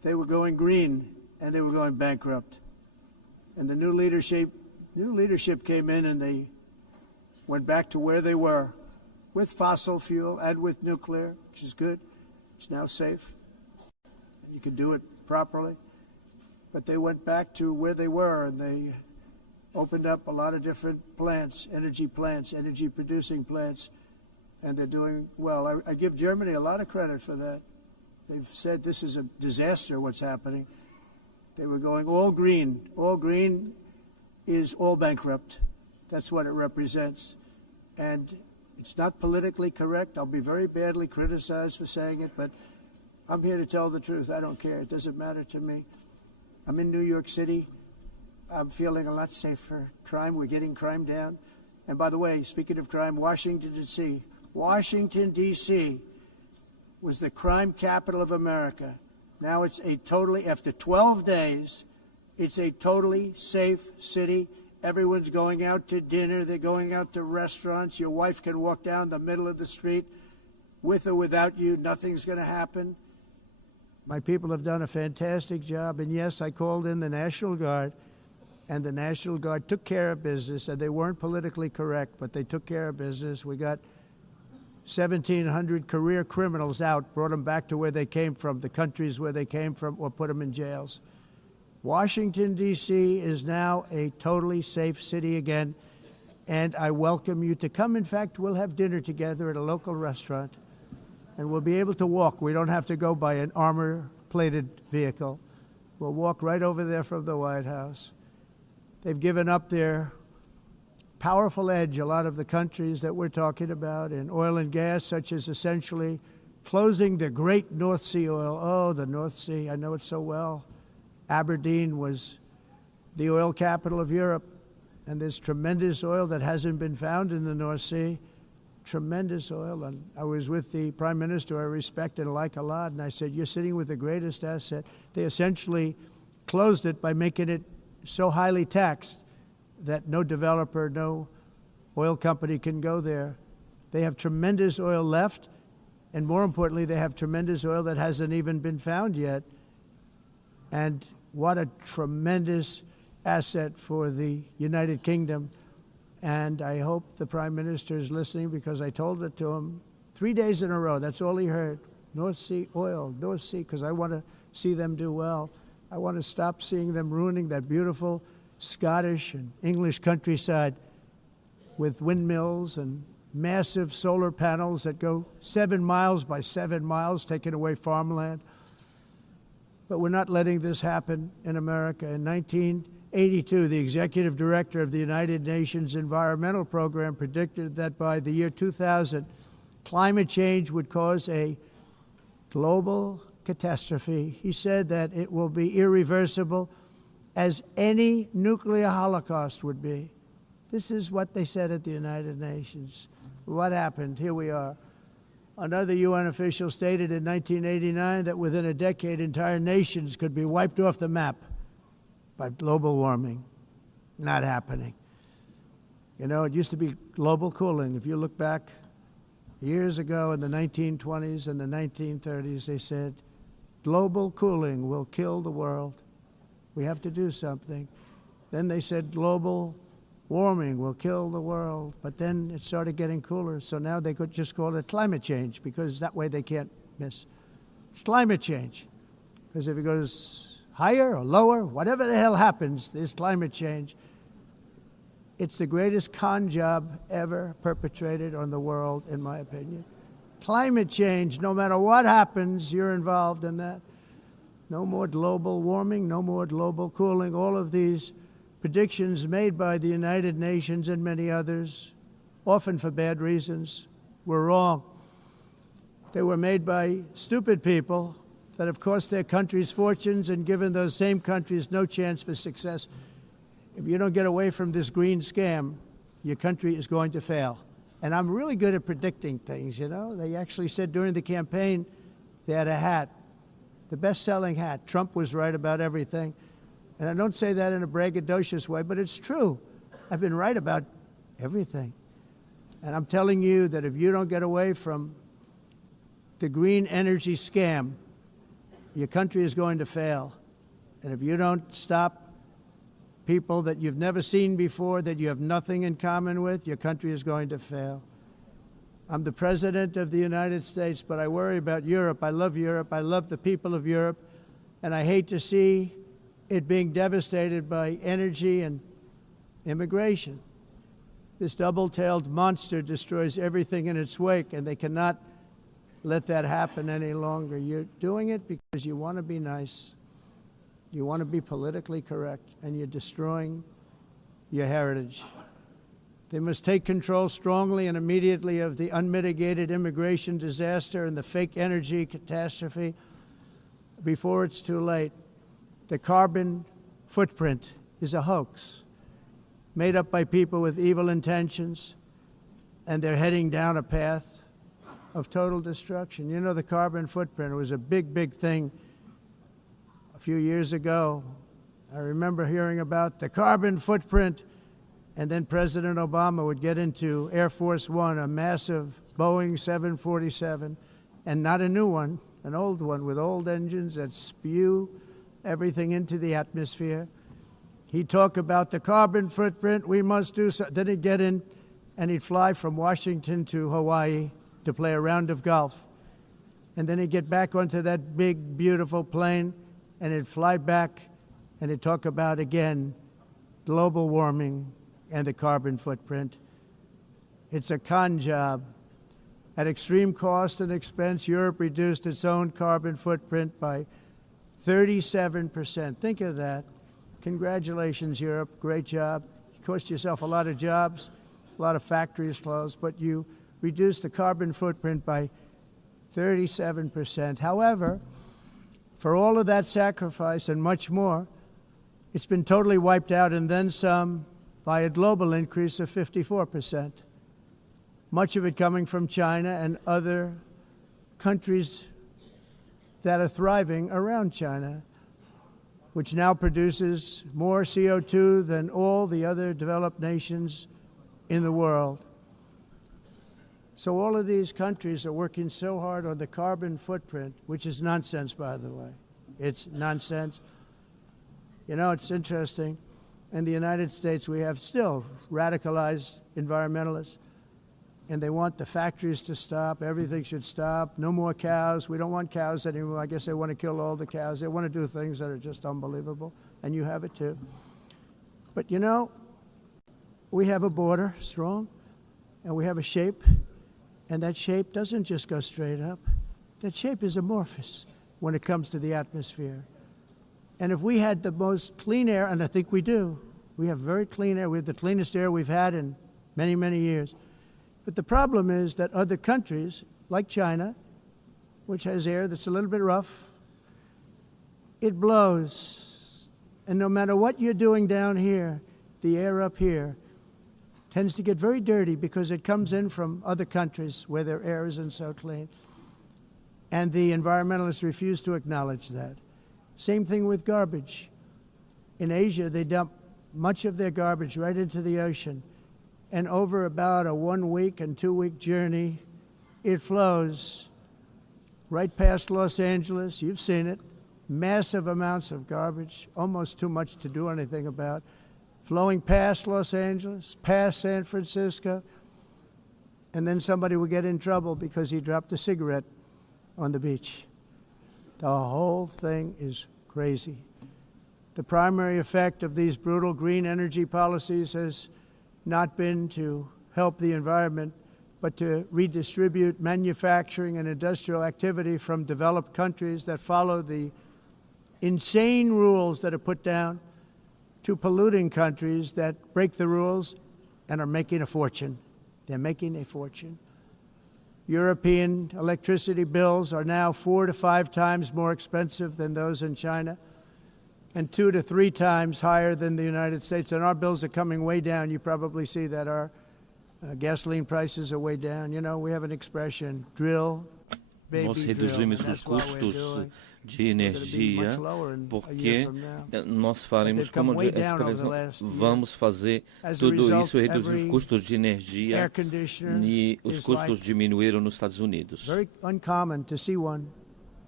they were going green and they were going bankrupt. And the new leadership came in and they went back to where they were with fossil fuel and with nuclear, which is good. It's now safe. You can do it properly. But they went back to where they were and they opened up a lot of different plants, energy producing plants, and they're doing well. I give Germany a lot of credit for that. They've said this is a disaster, what's happening. They were going all green. All green is all bankrupt. That's what it represents. And it's not politically correct. I'll be very badly criticized for saying it, but I'm here to tell the truth. I don't care. It doesn't matter to me. I'm in New York City. I'm feeling a lot safer. Crime, we're getting crime down. And by the way, speaking of crime, Washington, D.C. was the crime capital of America. Now it's after 12 days, it's a totally safe city. Everyone's going out to dinner. They're going out to restaurants. Your wife can walk down the middle of the street with or without you. Nothing's going to happen. My people have done a fantastic job. And yes, I called in the National Guard, and the National Guard took care of business. And they weren't politically correct, but they took care of business. We got 1,700 career criminals out, brought them back to where they came from, the countries where they came from, or put them in jails. Washington, D.C. is now a totally safe city again, and I welcome you to come. In fact, we'll have dinner together at a local restaurant, and we'll be able to walk. We don't have to go by an armor-plated vehicle. We'll walk right over there from the White House. They've given up their powerful edge, a lot of the countries that we're talking about, in oil and gas, such as essentially closing the great North Sea oil. Oh, the North Sea, I know it so well. Aberdeen was the oil capital of Europe, and there's tremendous oil that hasn't been found in the North Sea, tremendous oil. And I was with the Prime Minister I respect and like a lot, and I said, you're sitting with the greatest asset. They essentially closed it by making it so highly taxed that no developer, no oil company can go there. They have tremendous oil left, and more importantly, they have tremendous oil that hasn't even been found yet. And what a tremendous asset for the United Kingdom. And I hope the Prime Minister is listening, because I told it to him 3 days in a row. That's all he heard. North Sea oil, North Sea, because I want to see them do well. I want to stop seeing them ruining that beautiful Scottish and English countryside with windmills and massive solar panels that go 7 miles by 7 miles, taking away farmland. But we're not letting this happen in America. In 1982, the executive director of the United Nations Environmental Program predicted that by the year 2000, climate change would cause a global catastrophe. He said that it will be irreversible, as any nuclear holocaust would be. This is what they said at the United Nations. What happened? Here we are. Another UN official stated in 1989 that within a decade, entire nations could be wiped off the map by global warming. Not happening. You know, it used to be global cooling. If you look back years ago in the 1920s and the 1930s, they said, global cooling will kill the world. We have to do something. Then they said global warming will kill the world, but then it started getting cooler, so now they could just call it climate change, because that way they can't miss. It's climate change, because if it goes higher or lower, whatever the hell happens, there's climate change. It's the greatest con job ever perpetrated on the world, in my opinion. Climate change, no matter what happens, you're involved in that. No more global warming, no more global cooling, all of these predictions made by the United Nations and many others, often for bad reasons, were wrong. They were made by stupid people that have cost their countries fortunes and given those same countries no chance for success. If you don't get away from this green scam, your country is going to fail. And I'm really good at predicting things, you know. They actually said during the campaign they had a hat, the best-selling hat. Trump was right about everything. And I don't say that in a braggadocious way, but it's true. I've been right about everything. And I'm telling you that if you don't get away from the green energy scam, your country is going to fail. And if you don't stop people that you've never seen before, that you have nothing in common with, your country is going to fail. I'm the President of the United States, but I worry about Europe. I love Europe. I love the people of Europe. And I hate to see it being devastated by energy and immigration. This double-tailed monster destroys everything in its wake, and they cannot let that happen any longer. You're doing it because you want to be nice. You want to be politically correct, and you're destroying your heritage. They must take control strongly and immediately of the unmitigated immigration disaster and the fake energy catastrophe before it's too late. The carbon footprint is a hoax made up by people with evil intentions, and they're heading down a path of total destruction. You know, the carbon footprint, it was a big, big thing a few years ago. I remember hearing about the carbon footprint, and then President Obama would get into Air Force One, a massive Boeing 747, and not a new one, an old one with old engines that spew everything into the atmosphere. He'd talk about the carbon footprint, we must do so. Then he'd get in and he'd fly from Washington to Hawaii to play a round of golf. And then he'd get back onto that big, beautiful plane and he'd fly back and he'd talk about, again, global warming and the carbon footprint. It's a con job. At extreme cost and expense, Europe reduced its own carbon footprint by 37%. Think of that. Congratulations, Europe. Great job. You cost yourself a lot of jobs, a lot of factories closed, but you reduced the carbon footprint by 37%. However, for all of that sacrifice and much more, it's been totally wiped out and then some by a global increase of 54%. Much of it coming from China and other countries that are thriving around China, which now produces more CO2 than all the other developed nations in the world. So all of these countries are working so hard on the carbon footprint, which is nonsense, by the way. It's nonsense. You know, it's interesting. In the United States, we have still radicalized environmentalists, and they want the factories to stop. Everything should stop. No more cows. We don't want cows anymore. I guess they want to kill all the cows. They want to do things that are just unbelievable, and you have it too. But you know, we have a border, strong, and we have a shape, and that shape doesn't just go straight up. That shape is amorphous when it comes to the atmosphere. And if we had the most clean air, and I think we do, we have very clean air. We have the cleanest air we've had in many, many years. But the problem is that other countries, like China, which has air that's a little bit rough, it blows. And no matter what you're doing down here, the air up here tends to get very dirty because it comes in from other countries where their air isn't so clean. And the environmentalists refuse to acknowledge that. Same thing with garbage. In Asia, they dump much of their garbage right into the ocean. And over about a 1 week and 2 week journey, it flows right past Los Angeles. You've seen it. Massive amounts of garbage, almost too much to do anything about, flowing past Los Angeles, past San Francisco, and then somebody will get in trouble because he dropped a cigarette on the beach. The whole thing is crazy. The primary effect of these brutal green energy policies has not been to help the environment, but to redistribute manufacturing and industrial activity from developed countries that follow the insane rules that are put down to polluting countries that break the rules and are making a fortune. They're making a fortune. European electricity bills are now 4 to 5 times more expensive than those in China, and 2 to 3 times higher than the United States. And our bills are coming way down. You probably see that our gasoline prices are way down. You know, we have an expression, drill, baby, Nós drill. reduzimos And os that's what we're custos doing. de energia, porque nós faremos como vamos fazer tudo isso, reduzir os custos de energia, e os custos diminuíram nos Estados Unidos.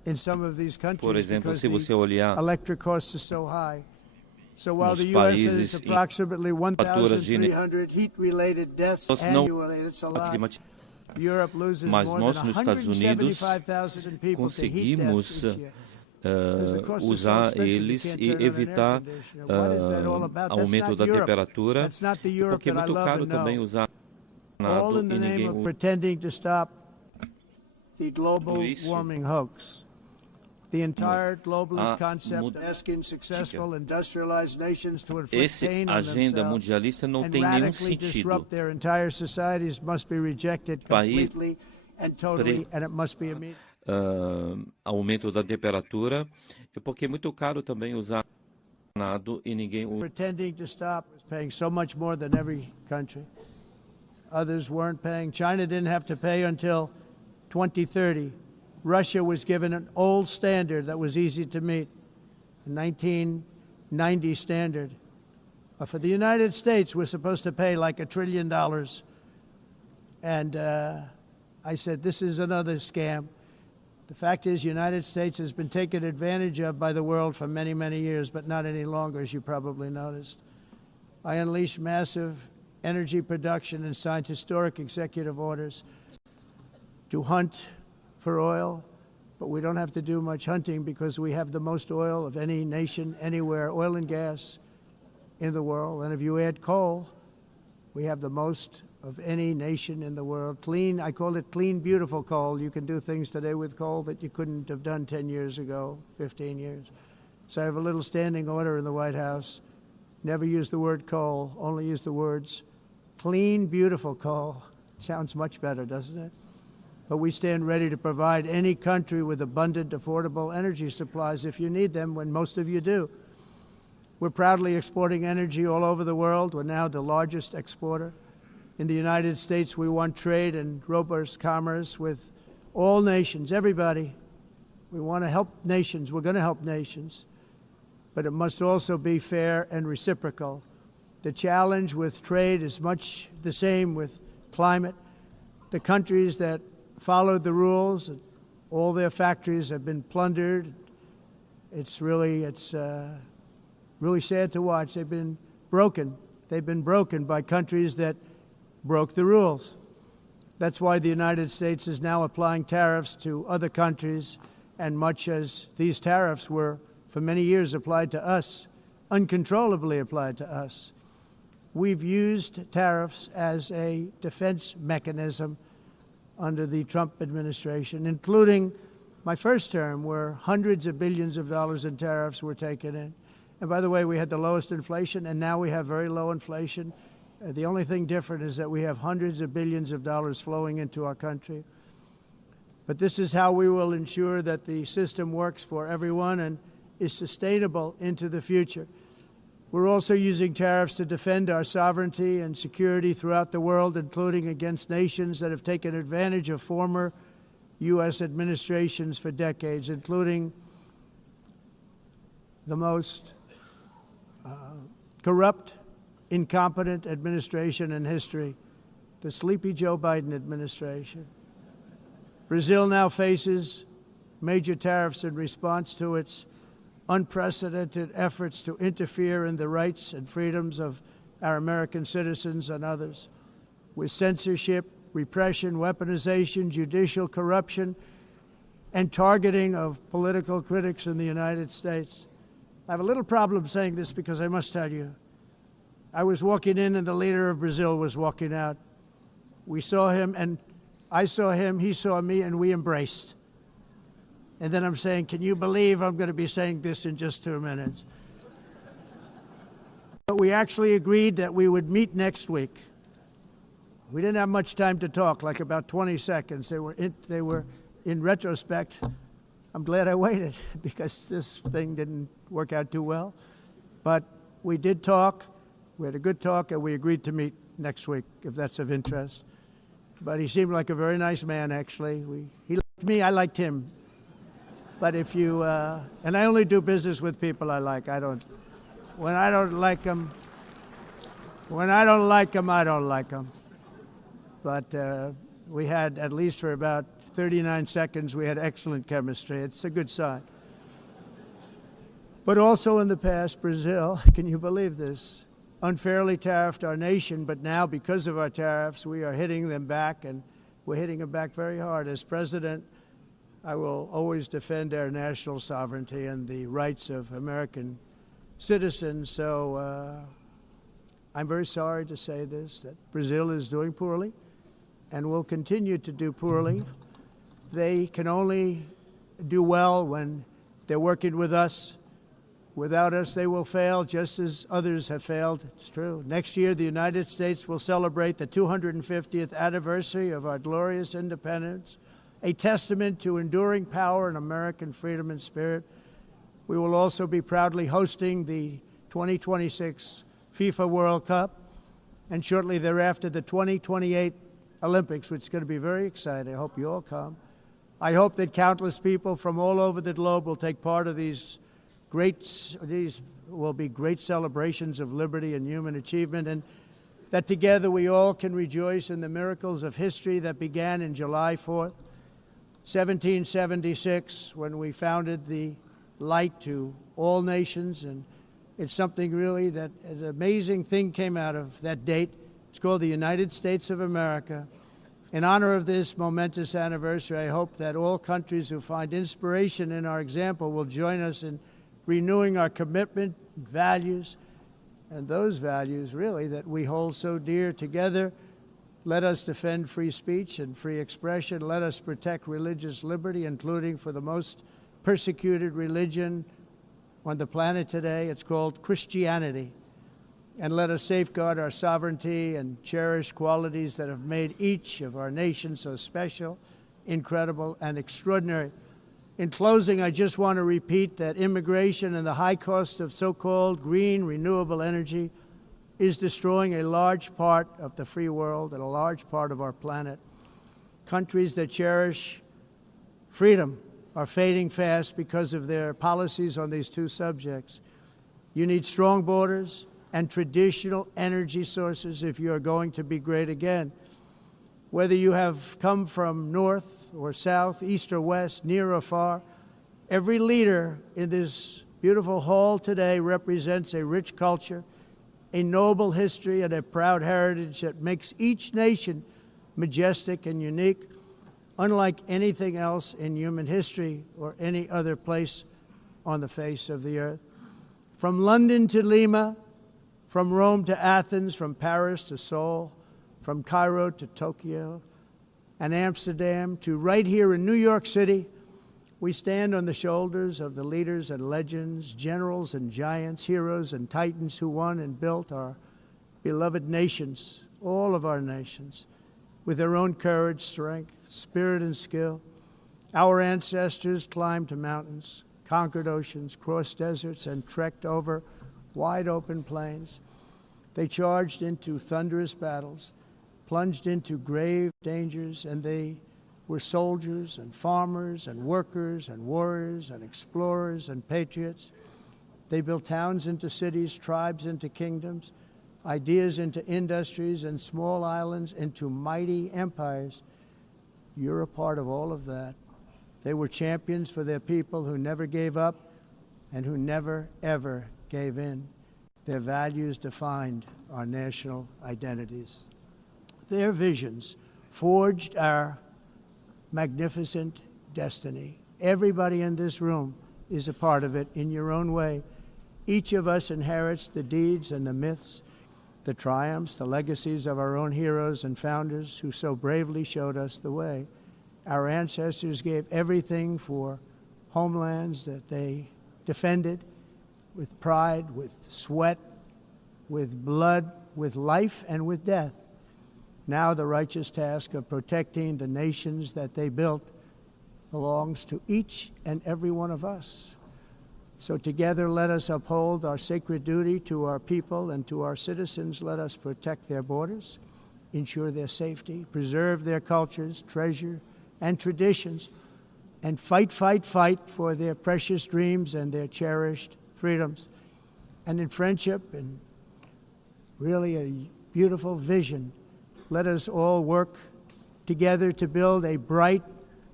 in some of these countries Por exemplo, because se você the olhar electric costs are so high. So while nos the U.S. has países em approximately faturas de 1,300 heat-related deaths nós não annually, it's a lot. climatizamos, Europe loses mas more nós than nos Estados Unidos 175,000 people to heat conseguimos deaths each year. usar eles e evitar aumento da temperatura, porque é muito caro também usar all in the e name ninguém of usa pretending to stop the global warming hoax. The entire globalist concept of asking successful industrialized nations to inflict pain on agenda themselves mundialista não and tem nenhum radically sentido. disrupt their entire societies must be rejected completely and totally, and it must be immediate. Aumento da temperatura, porque é muito caro também usar nado e ninguém usa. Pretending to stop is paying so much more than every country. Others weren't paying. China didn't have to pay until 2030. Russia was given an old standard that was easy to meet, a 1990 standard. For the United States, we're supposed to pay like $1 trillion. And I said, this is another scam. The fact is, the United States has been taken advantage of by the world for many, many years, but not any longer, as you probably noticed. I unleashed massive energy production and signed historic executive orders to hunt for oil, but we don't have to do much hunting because we have the most oil of any nation anywhere, oil and gas in the world. And if you add coal, we have the most of any nation in the world. Clean, I call it clean, beautiful coal. You can do things today with coal that you couldn't have done 10 years ago, 15 years. So I have a little standing order in the White House. Never use the word coal, only use the words clean, beautiful coal. Sounds much better, doesn't it? But we stand ready to provide any country with abundant, affordable energy supplies if you need them, when most of you do. We're proudly exporting energy all over the world. We're now the largest exporter. In the United States, we want trade and robust commerce with all nations, everybody. We want to help nations. We're going to help nations. But it must also be fair and reciprocal. The challenge with trade is much the same with climate. The countries that followed the rules, all their factories have been plundered. It's really sad to watch. They've been broken. They've been broken by countries that broke the rules. That's why the United States is now applying tariffs to other countries, and much as these tariffs were for many years applied to us, uncontrollably applied to us. We've used tariffs as a defense mechanism under the Trump administration, including my first term, where hundreds of billions of dollars in tariffs were taken in. And by the way, we had the lowest inflation, and now we have very low inflation. The only thing different is that we have hundreds of billions of dollars flowing into our country. But this is how we will ensure that the system works for everyone and is sustainable into the future. We're also using tariffs to defend our sovereignty and security throughout the world, including against nations that have taken advantage of former U.S. administrations for decades, including the most corrupt, incompetent administration in history, the sleepy Joe Biden administration. Brazil now faces major tariffs in response to its unprecedented efforts to interfere in the rights and freedoms of our American citizens and others, with censorship, repression, weaponization, judicial corruption, and targeting of political critics in the United States. I have a little problem saying this because I must tell you, I was walking in and the leader of Brazil was walking out. We saw him, and I saw him, he saw me, and we embraced. And then I'm saying, can you believe I'm going to be saying this in just 2 minutes? But we actually agreed that we would meet next week. We didn't have much time to talk, like about 20 seconds. They were in retrospect, I'm glad I waited because this thing didn't work out too well. But we did talk. We had a good talk, and we agreed to meet next week, if that's of interest. But he seemed like a very nice man, actually. He liked me, I liked him. But if you, and I only do business with people I like. When I don't like them, I don't like them. But we had, at least for about 39 seconds, we had excellent chemistry. It's a good sign. But also in the past, Brazil, can you believe this, unfairly tariffed our nation, but now because of our tariffs, we are hitting them back, and we're hitting them back very hard. As president, I will always defend our national sovereignty and the rights of American citizens. So I'm very sorry to say this, that Brazil is doing poorly and will continue to do poorly. They can only do well when they're working with us. Without us, they will fail, just as others have failed. It's true. Next year, the United States will celebrate the 250th anniversary of our glorious independence, a testament to enduring power and American freedom and spirit. We will also be proudly hosting the 2026 FIFA World Cup, and shortly thereafter, the 2028 Olympics, which is going to be very exciting. I hope you all come. I hope that countless people from all over the globe will take part of these will be great celebrations of liberty and human achievement, and that together we all can rejoice in the miracles of history that began in July 4th, 1776, when we founded the light to all nations. And it's something really that an amazing thing came out of that date. It's called the United States of America. In honor of this momentous anniversary, I hope that all countries who find inspiration in our example will join us in renewing our commitment, values, and those values, really, that we hold so dear. Together, let us defend free speech and free expression. Let us protect religious liberty, including for the most persecuted religion on the planet today. It's called Christianity. And let us safeguard our sovereignty and cherish qualities that have made each of our nations so special, incredible, and extraordinary. In closing, I just want to repeat that immigration and the high cost of so-called green renewable energy is destroying a large part of the free world and a large part of our planet. Countries that cherish freedom are fading fast because of their policies on these two subjects. You need strong borders and traditional energy sources if you are going to be great again. Whether you have come from north or south, east or west, near or far, every leader in this beautiful hall today represents a rich culture, a noble history, and a proud heritage that makes each nation majestic and unique, unlike anything else in human history or any other place on the face of the earth. From London to Lima, from Rome to Athens, from Paris to Seoul, from Cairo to Tokyo and Amsterdam to right here in New York City, we stand on the shoulders of the leaders and legends, generals and giants, heroes and titans who won and built our beloved nations, all of our nations, with their own courage, strength, spirit, and skill. Our ancestors climbed mountains, conquered oceans, crossed deserts, and trekked over wide open plains. They charged into thunderous battles, plunged into grave dangers, and they were soldiers and farmers and workers and warriors and explorers and patriots. They built towns into cities, tribes into kingdoms, ideas into industries, and small islands into mighty empires. You're a part of all of that. They were champions for their people who never gave up and who never, ever gave in. Their values defined our national identities. Their visions forged our magnificent destiny. Everybody in this room is a part of it in your own way. Each of us inherits the deeds and the myths, the triumphs, the legacies of our own heroes and founders who so bravely showed us the way. Our ancestors gave everything for homelands that they defended with pride, with sweat, with blood, with life, and with death. Now the righteous task of protecting the nations that they built belongs to each and every one of us. So together let us uphold our sacred duty to our people and to our citizens. Let us protect their borders, ensure their safety, preserve their cultures, treasure, and traditions, and fight, fight, fight for their precious dreams and their cherished freedoms. And in friendship and really a beautiful vision, let us all work together to build a bright,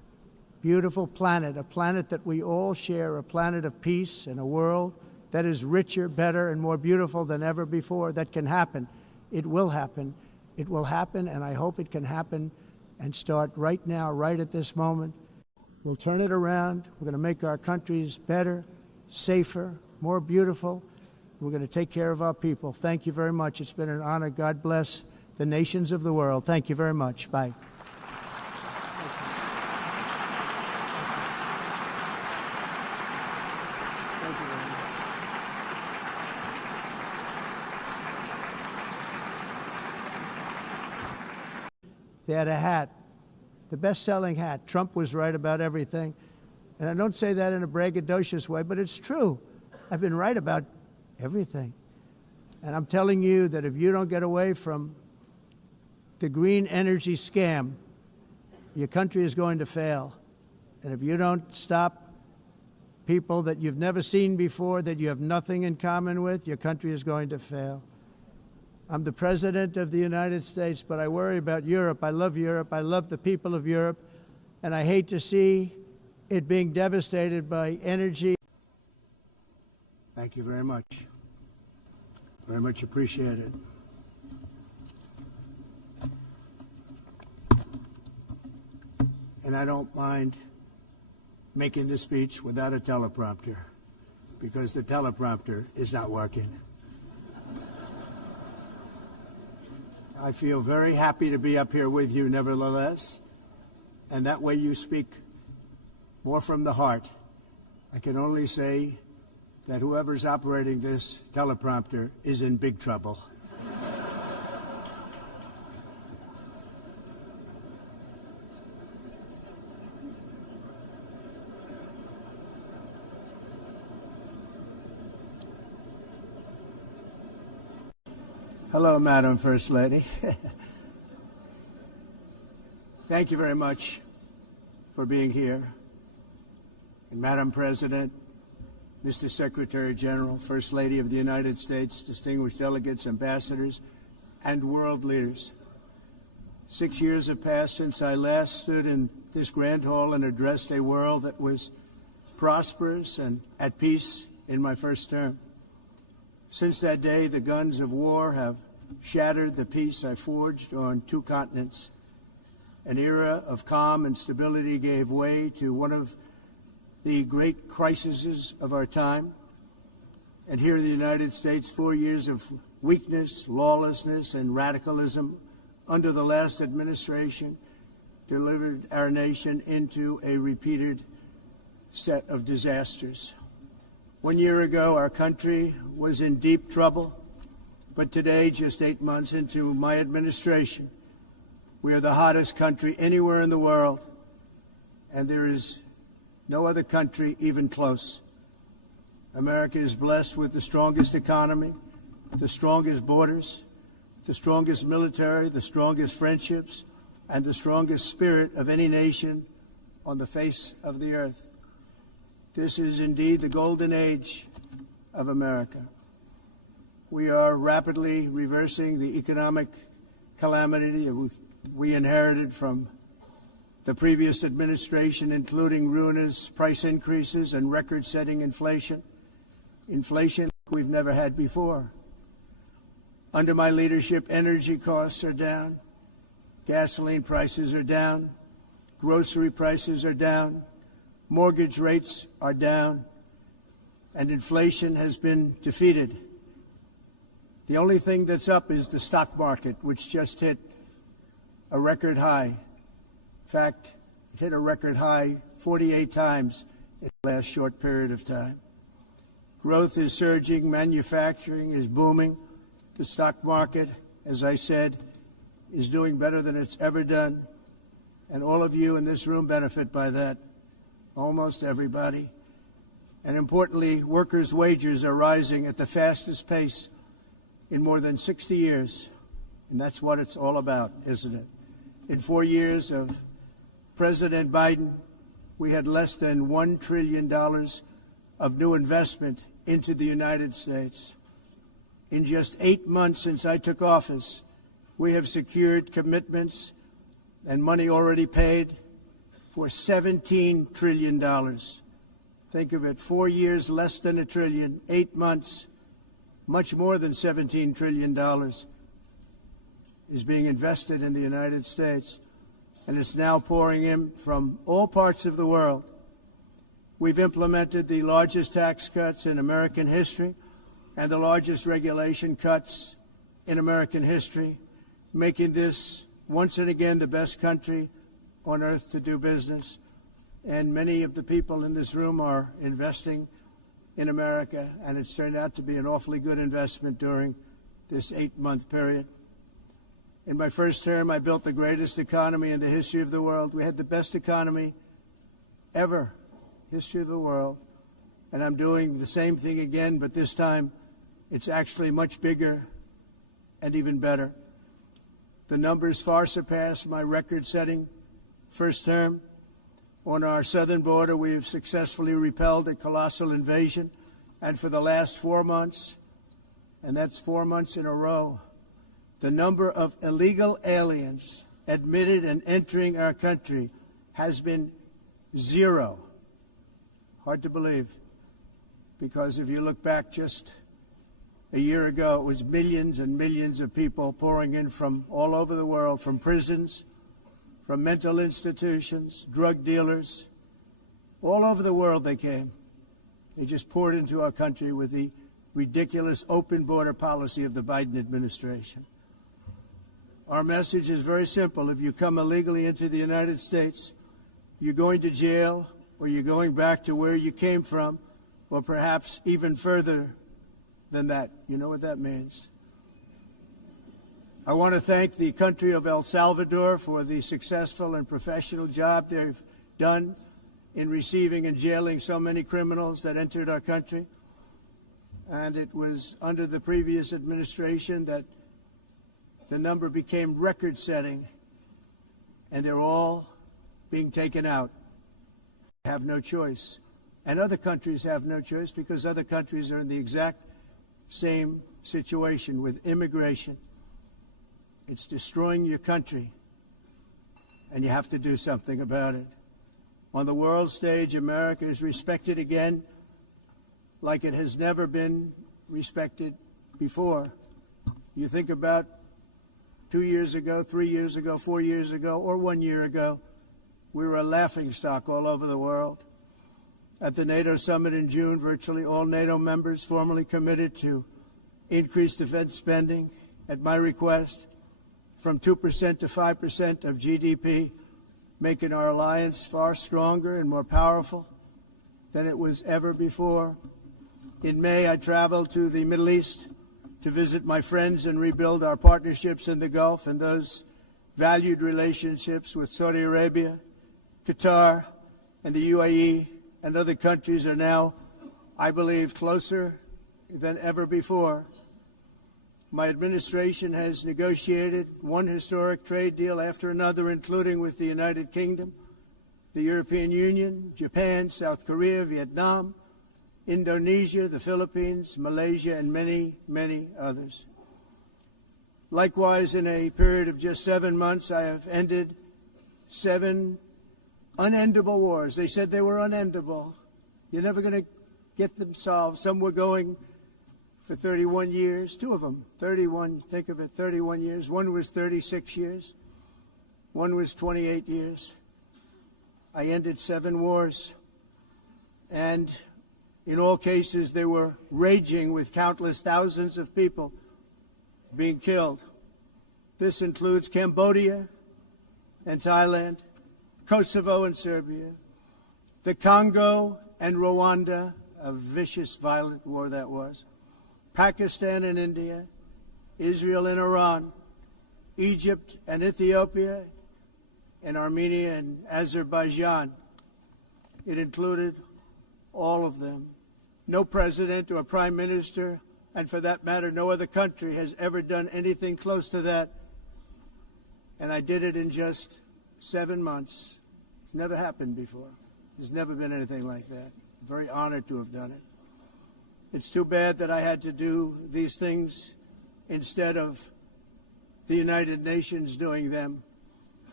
beautiful planet, a planet that we all share, a planet of peace and a world that is richer, better, and more beautiful than ever before. That can happen. It will happen. It will happen, and I hope it can happen and start right now, right at this moment. We'll turn it around. We're going to make our countries better, safer, more beautiful. We're going to take care of our people. Thank you very much. It's been an honor. God bless the nations of the world. Thank you very much. Bye. They had a hat, the best-selling hat. Trump was right about everything. And I don't say that in a braggadocious way, but it's true. I've been right about everything. And I'm telling you that if you don't get away from the green energy scam, your country is going to fail. And if you don't stop people that you've never seen before, that you have nothing in common with, your country is going to fail. I'm the President of the United States, but I worry about Europe. I love Europe. I love the people of Europe. And I hate to see it being devastated by energy. Thank you very much. Very much appreciated. And I don't mind making this speech without a teleprompter, because the teleprompter is not working. I feel very happy to be up here with you, nevertheless, and that way you speak more from the heart. I can only say that whoever's operating this teleprompter is in big trouble. Hello, Madam First Lady. Thank you very much for being here. And Madam President, Mr. Secretary General, First Lady of the United States, distinguished delegates, ambassadors, and world leaders. 6 years have passed since I last stood in this grand hall and addressed a world that was prosperous and at peace in my first term. Since that day, the guns of war have shattered the peace I forged on 2 continents. An era of calm and stability gave way to one of the great crises of our time. And here in the United States, 4 years of weakness, lawlessness, and radicalism under the last administration delivered our nation into a repeated set of disasters. 1 year ago, our country was in deep trouble, but today, just 8 months into my administration, we are the hottest country anywhere in the world, and there is no other country even close. America is blessed with the strongest economy, the strongest borders, the strongest military, the strongest friendships, and the strongest spirit of any nation on the face of the earth. This is indeed the golden age of America. We are rapidly reversing the economic calamity we inherited from the previous administration, including ruinous price increases and record-setting inflation we've never had before. Under my leadership, energy costs are down, gasoline prices are down, grocery prices are down, mortgage rates are down, and inflation has been defeated. The only thing that's up is the stock market, which just hit a record high. In fact, it hit a record high 48 times in the last short period of time. Growth is surging, manufacturing is booming. The stock market, as I said, is doing better than it's ever done. And all of you in this room benefit by that. Almost everybody. And importantly, workers' wages are rising at the fastest pace in more than 60 years. And that's what it's all about, isn't it? In 4 years of President Biden, we had less than $1 trillion of new investment into the United States. In just 8 months since I took office, we have secured commitments and money already paid for $17 trillion. Think of it, 4 years, less than $1 trillion, 8 months, much more than $17 trillion is being invested in the United States, and it's now pouring in from all parts of the world. We've implemented the largest tax cuts in American history and the largest regulation cuts in American history, making this once and again the best country on earth to do business. And many of the people in this room are investing in America, and it's turned out to be an awfully good investment during this 8-month period. In my first term, I built the greatest economy in the history of the world. We had the best economy ever, history of the world. And I'm doing the same thing again, but this time it's actually much bigger and even better. The numbers far surpass my record-setting first term. On our southern border, we have successfully repelled a colossal invasion. And for the last 4 months, and that's 4 months in a row, the number of illegal aliens admitted and entering our country has been 0. Hard to believe, because if you look back just a year ago, it was millions and millions of people pouring in from all over the world, from prisons, from mental institutions, drug dealers. All over the world they came. They just poured into our country with the ridiculous open border policy of the Biden administration. Our message is very simple. If you come illegally into the United States, you're going to jail, or you're going back to where you came from, or perhaps even further than that. You know what that means. I want to thank the country of El Salvador for the successful and professional job they've done in receiving and jailing so many criminals that entered our country. And it was under the previous administration that the number became record-setting, and they're all being taken out. They have no choice. And other countries have no choice, because other countries are in the exact same situation with immigration. It's destroying your country, and you have to do something about it. On the world stage, America is respected again like it has never been respected before. You think about 2 years ago, 3 years ago, 4 years ago, or 1 year ago, we were a laughingstock all over the world. At the NATO summit in June, virtually all NATO members formally committed to increase defense spending, at my request, from 2% to 5% of GDP, making our alliance far stronger and more powerful than it was ever before. In May, I traveled to the Middle East to visit my friends and rebuild our partnerships in the Gulf and those valued relationships with Saudi Arabia, Qatar, and the UAE, and other countries are now, I believe, closer than ever before. My administration has negotiated one historic trade deal after another, including with the United Kingdom, the European Union, Japan, South Korea, Vietnam, Indonesia, the Philippines, Malaysia, and many, many others. Likewise, in a period of just 7 months, I have ended 7 unendable wars. They said they were unendable. You're never going to get them solved. Some were going for 31 years, 2 of them, 31, think of it, 31 years. One was 36 years. One was 28 years. I ended 7 wars. And in all cases, they were raging with countless thousands of people being killed. This includes Cambodia and Thailand, Kosovo and Serbia, the Congo and Rwanda, a vicious, violent war that was, Pakistan and India, Israel and Iran, Egypt and Ethiopia, and Armenia and Azerbaijan. It included all of them. No president or prime minister, and for that matter, no other country has ever done anything close to that. And I did it in just 7 months. It's never happened before. There's never been anything like that. I'm very honored to have done it. It's too bad that I had to do these things instead of the United Nations doing them.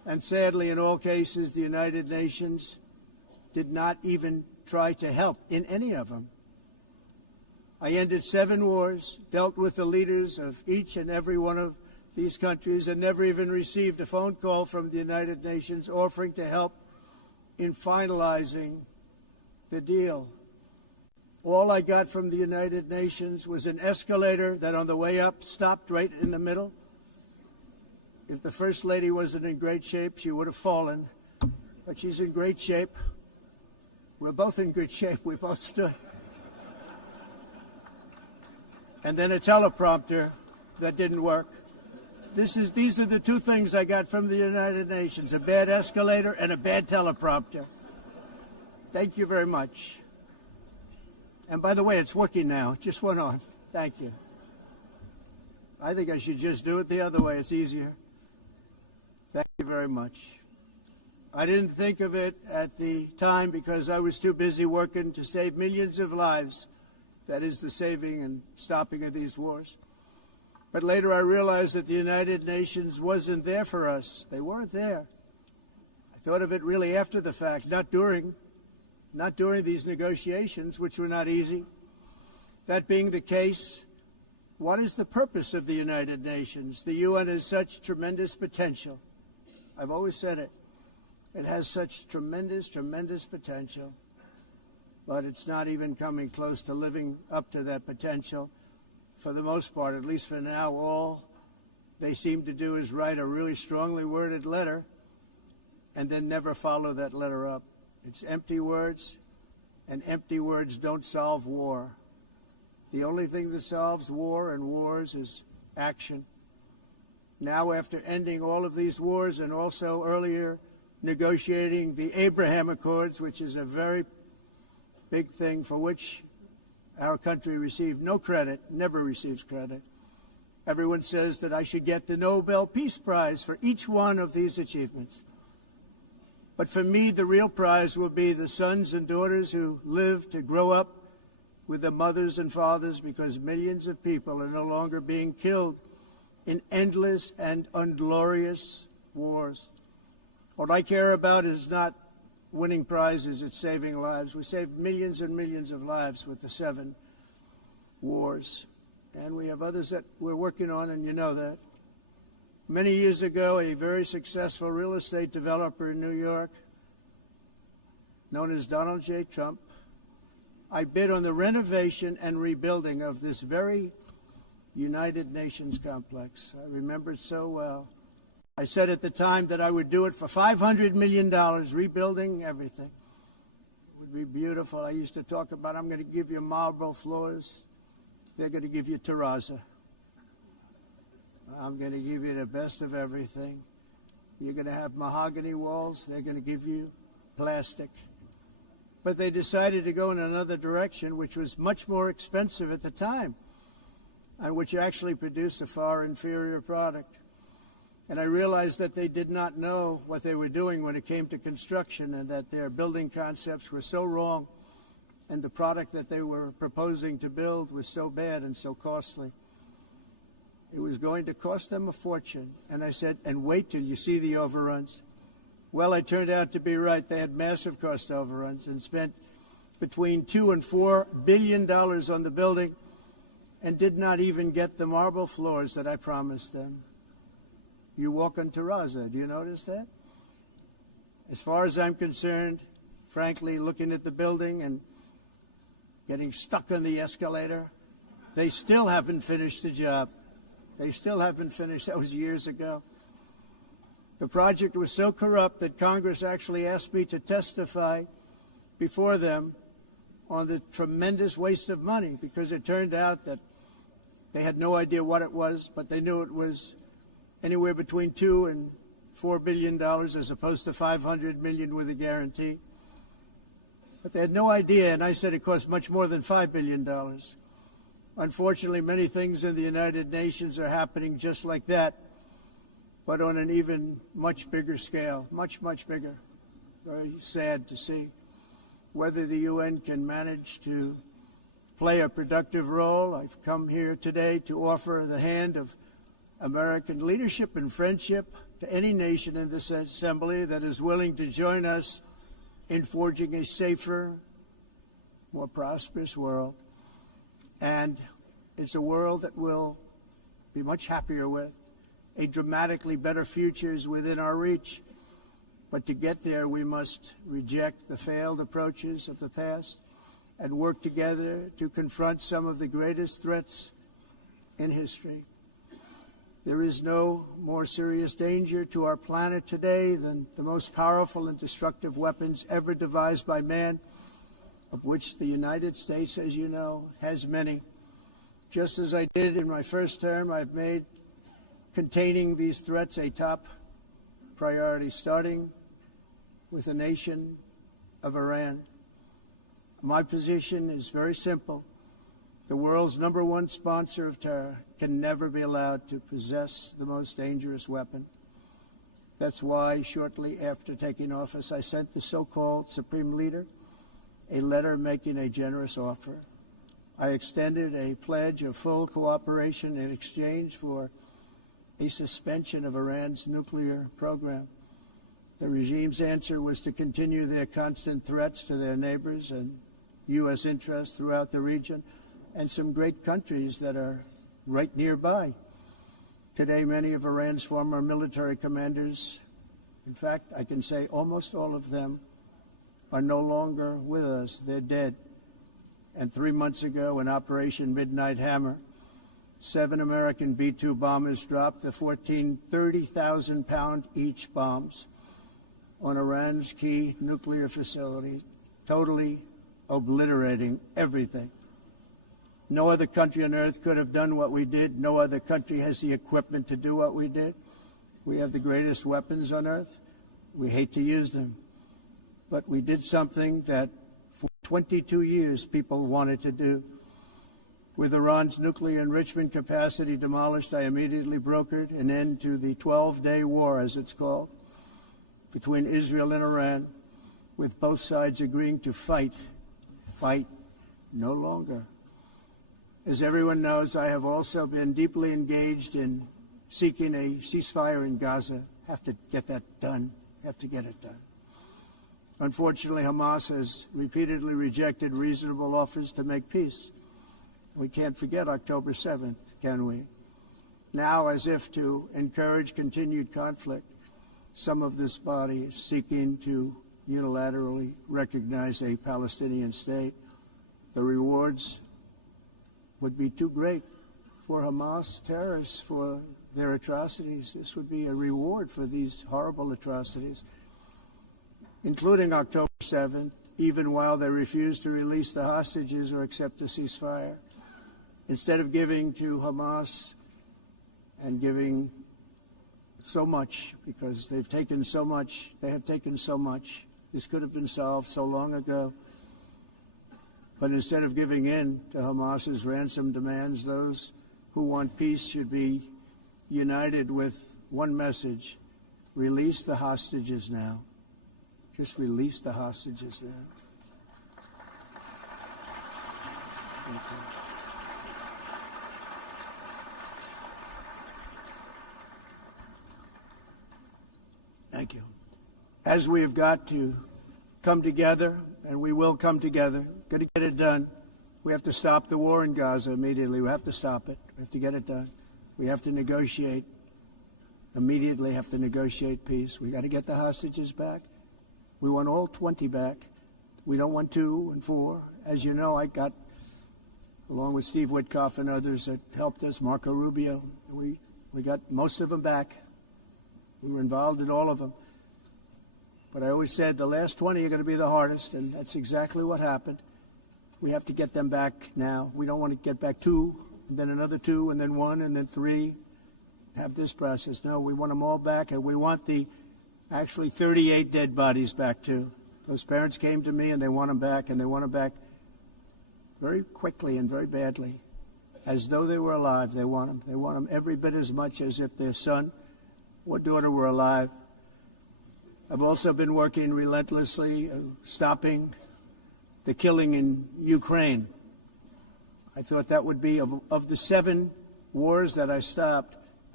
And sadly, in all cases, the United Nations did not even try to help in any of them. I ended 7 wars, dealt with the leaders of each and every one of these countries, and never even received a phone call from the United Nations offering to help in finalizing the deal. All I got from the United Nations was an escalator that on the way up stopped right in the middle. If the First Lady wasn't in great shape, she would have fallen, but she's in great shape. We're both in good shape. We both stood. And then a teleprompter that didn't work. These are the 2 things I got from the United Nations, a bad escalator and a bad teleprompter. Thank you very much. And by the way, it's working now. It just went on. Thank you. I think I should just do it the other way. It's easier. Thank you very much. I didn't think of it at the time because I was too busy working to save millions of lives. That is the saving and stopping of these wars. But later I realized that the United Nations wasn't there for us. They weren't there. I thought of it really after the fact, not during these negotiations, which were not easy. That being the case, what is the purpose of the United Nations? The UN has such tremendous potential. I've always said it. It has such tremendous, tremendous potential. But it's not even coming close to living up to that potential. For the most part, at least for now, all they seem to do is write a really strongly worded letter and then never follow that letter up. It's empty words, and empty words don't solve war. The only thing that solves war and wars is action. Now, after ending all of these wars and also earlier negotiating the Abraham Accords, which is a very big thing for which our country received no credit, never receives credit. Everyone says that I should get the Nobel Peace Prize for each one of these achievements. But for me, the real prize will be the sons and daughters who live to grow up with the mothers and fathers, because millions of people are no longer being killed in endless and unglorious wars. What I care about is not winning prizes, it's saving lives. We saved millions and millions of lives with the 7 wars. And we have others that we're working on, and you know that. Many years ago, a very successful real estate developer in New York, known as Donald J. Trump, I bid on the renovation and rebuilding of this very United Nations complex. I remember it so well. I said at the time that I would do it for $500 million, rebuilding everything. It would be beautiful. I used to talk about, I'm going to give you marble floors. They're going to give you terrazzo. I'm going to give you the best of everything. You're going to have mahogany walls. They're going to give you plastic. But they decided to go in another direction, which was much more expensive at the time, and which actually produced a far inferior product. And I realized that they did not know what they were doing when it came to construction, and that their building concepts were so wrong, and the product that they were proposing to build was so bad and so costly. It was going to cost them a fortune. And I said, and wait till you see the overruns. Well, I turned out to be right. They had massive cost overruns and spent between $2 and $4 billion on the building and did not even get the marble floors that I promised them. You walk on terrazzo. Do you notice that? As far as I'm concerned, frankly, looking at the building and getting stuck on the escalator, they still haven't finished the job. They still haven't finished. That was years ago. The project was so corrupt that Congress actually asked me to testify before them on the tremendous waste of money, because it turned out that they had no idea what it was, but they knew it was anywhere between $2 and $4 billion as opposed to $500 million with a guarantee. But they had no idea, and I said it cost much more than $5 billion. Unfortunately, many things in the United Nations are happening just like that, but on an even much bigger scale, much, much bigger. Very sad to see. Whether the UN can manage to play a productive role, I've come here today to offer the hand of American leadership and friendship to any nation in this assembly that is willing to join us in forging a safer, more prosperous world. And it's a world that we'll be much happier with. A dramatically better future is within our reach. But to get there, we must reject the failed approaches of the past and work together to confront some of the greatest threats in history. There is no more serious danger to our planet today than the most powerful and destructive weapons ever devised by man, of which the United States, as you know, has many. Just as I did in my first term, I've made containing these threats a top priority, starting with the nation of Iran. My position is very simple. The world's #1 sponsor of terror can never be allowed to possess the most dangerous weapon. That's why, shortly after taking office, I sent the so-called Supreme Leader a letter making a generous offer. I extended a pledge of full cooperation in exchange for a suspension of Iran's nuclear program. The regime's answer was to continue their constant threats to their neighbors and U.S. interests throughout the region and some great countries that are right nearby. Today, many of Iran's former military commanders, in fact, I can say almost all of them, are no longer with us. They're dead. And 3 months ago, in Operation Midnight Hammer, 7 American B-2 bombers dropped the 14 30,000-pound each bombs on Iran's key nuclear facility, totally obliterating everything. No other country on earth could have done what we did. No other country has the equipment to do what we did. We have the greatest weapons on earth. We hate to use them. But we did something that for 22 years people wanted to do. With Iran's nuclear enrichment capacity demolished, I immediately brokered an end to the 12-day war, as it's called, between Israel and Iran, with both sides agreeing to fight no longer. As everyone knows, I have also been deeply engaged in seeking a ceasefire in Gaza. Have to get that done. Have to get it done. Unfortunately, Hamas has repeatedly rejected reasonable offers to make peace. We can't forget October 7th, can we? Now, as if to encourage continued conflict, some of this body is seeking to unilaterally recognize a Palestinian state. The rewards would be too great for Hamas terrorists for their atrocities. This would be a reward for these horrible atrocities, including October 7th, even while they refuse to release the hostages or accept a ceasefire. Instead of giving to Hamas and giving so much, because they've taken so much, they have taken so much. This could have been solved so long ago. But instead of giving in to Hamas's ransom demands, those who want peace should be united with one message: release the hostages now. Just release the hostages now. Thank you. Thank you. As we have got to come together, and we will come together, got to get it done. We have to stop the war in Gaza immediately. We have to stop it. We have to get it done. We have to negotiate. Immediately have to negotiate peace. We got to get the hostages back. We want all 20 back. We don't want 2 and 4. As you know, I got, along with Steve Witkoff and others that helped us, Marco Rubio, we got most of them back. We were involved in all of them. But I always said the last 20 are going to be the hardest, and that's exactly what happened. We have to get them back now. We don't want to get back 2, and then another 2, and then 1, and then 3. Have this process. No, we want them all back, and we want the actually 38 dead bodies back too. Those parents came to me, and they want them back, and they want them back very quickly and very badly, as though they were alive. They want them. They want them every bit as much as if their son or daughter were alive. I've also been working relentlessly, stopping the killing in Ukraine. I thought that would be, of the 7 wars that I stopped,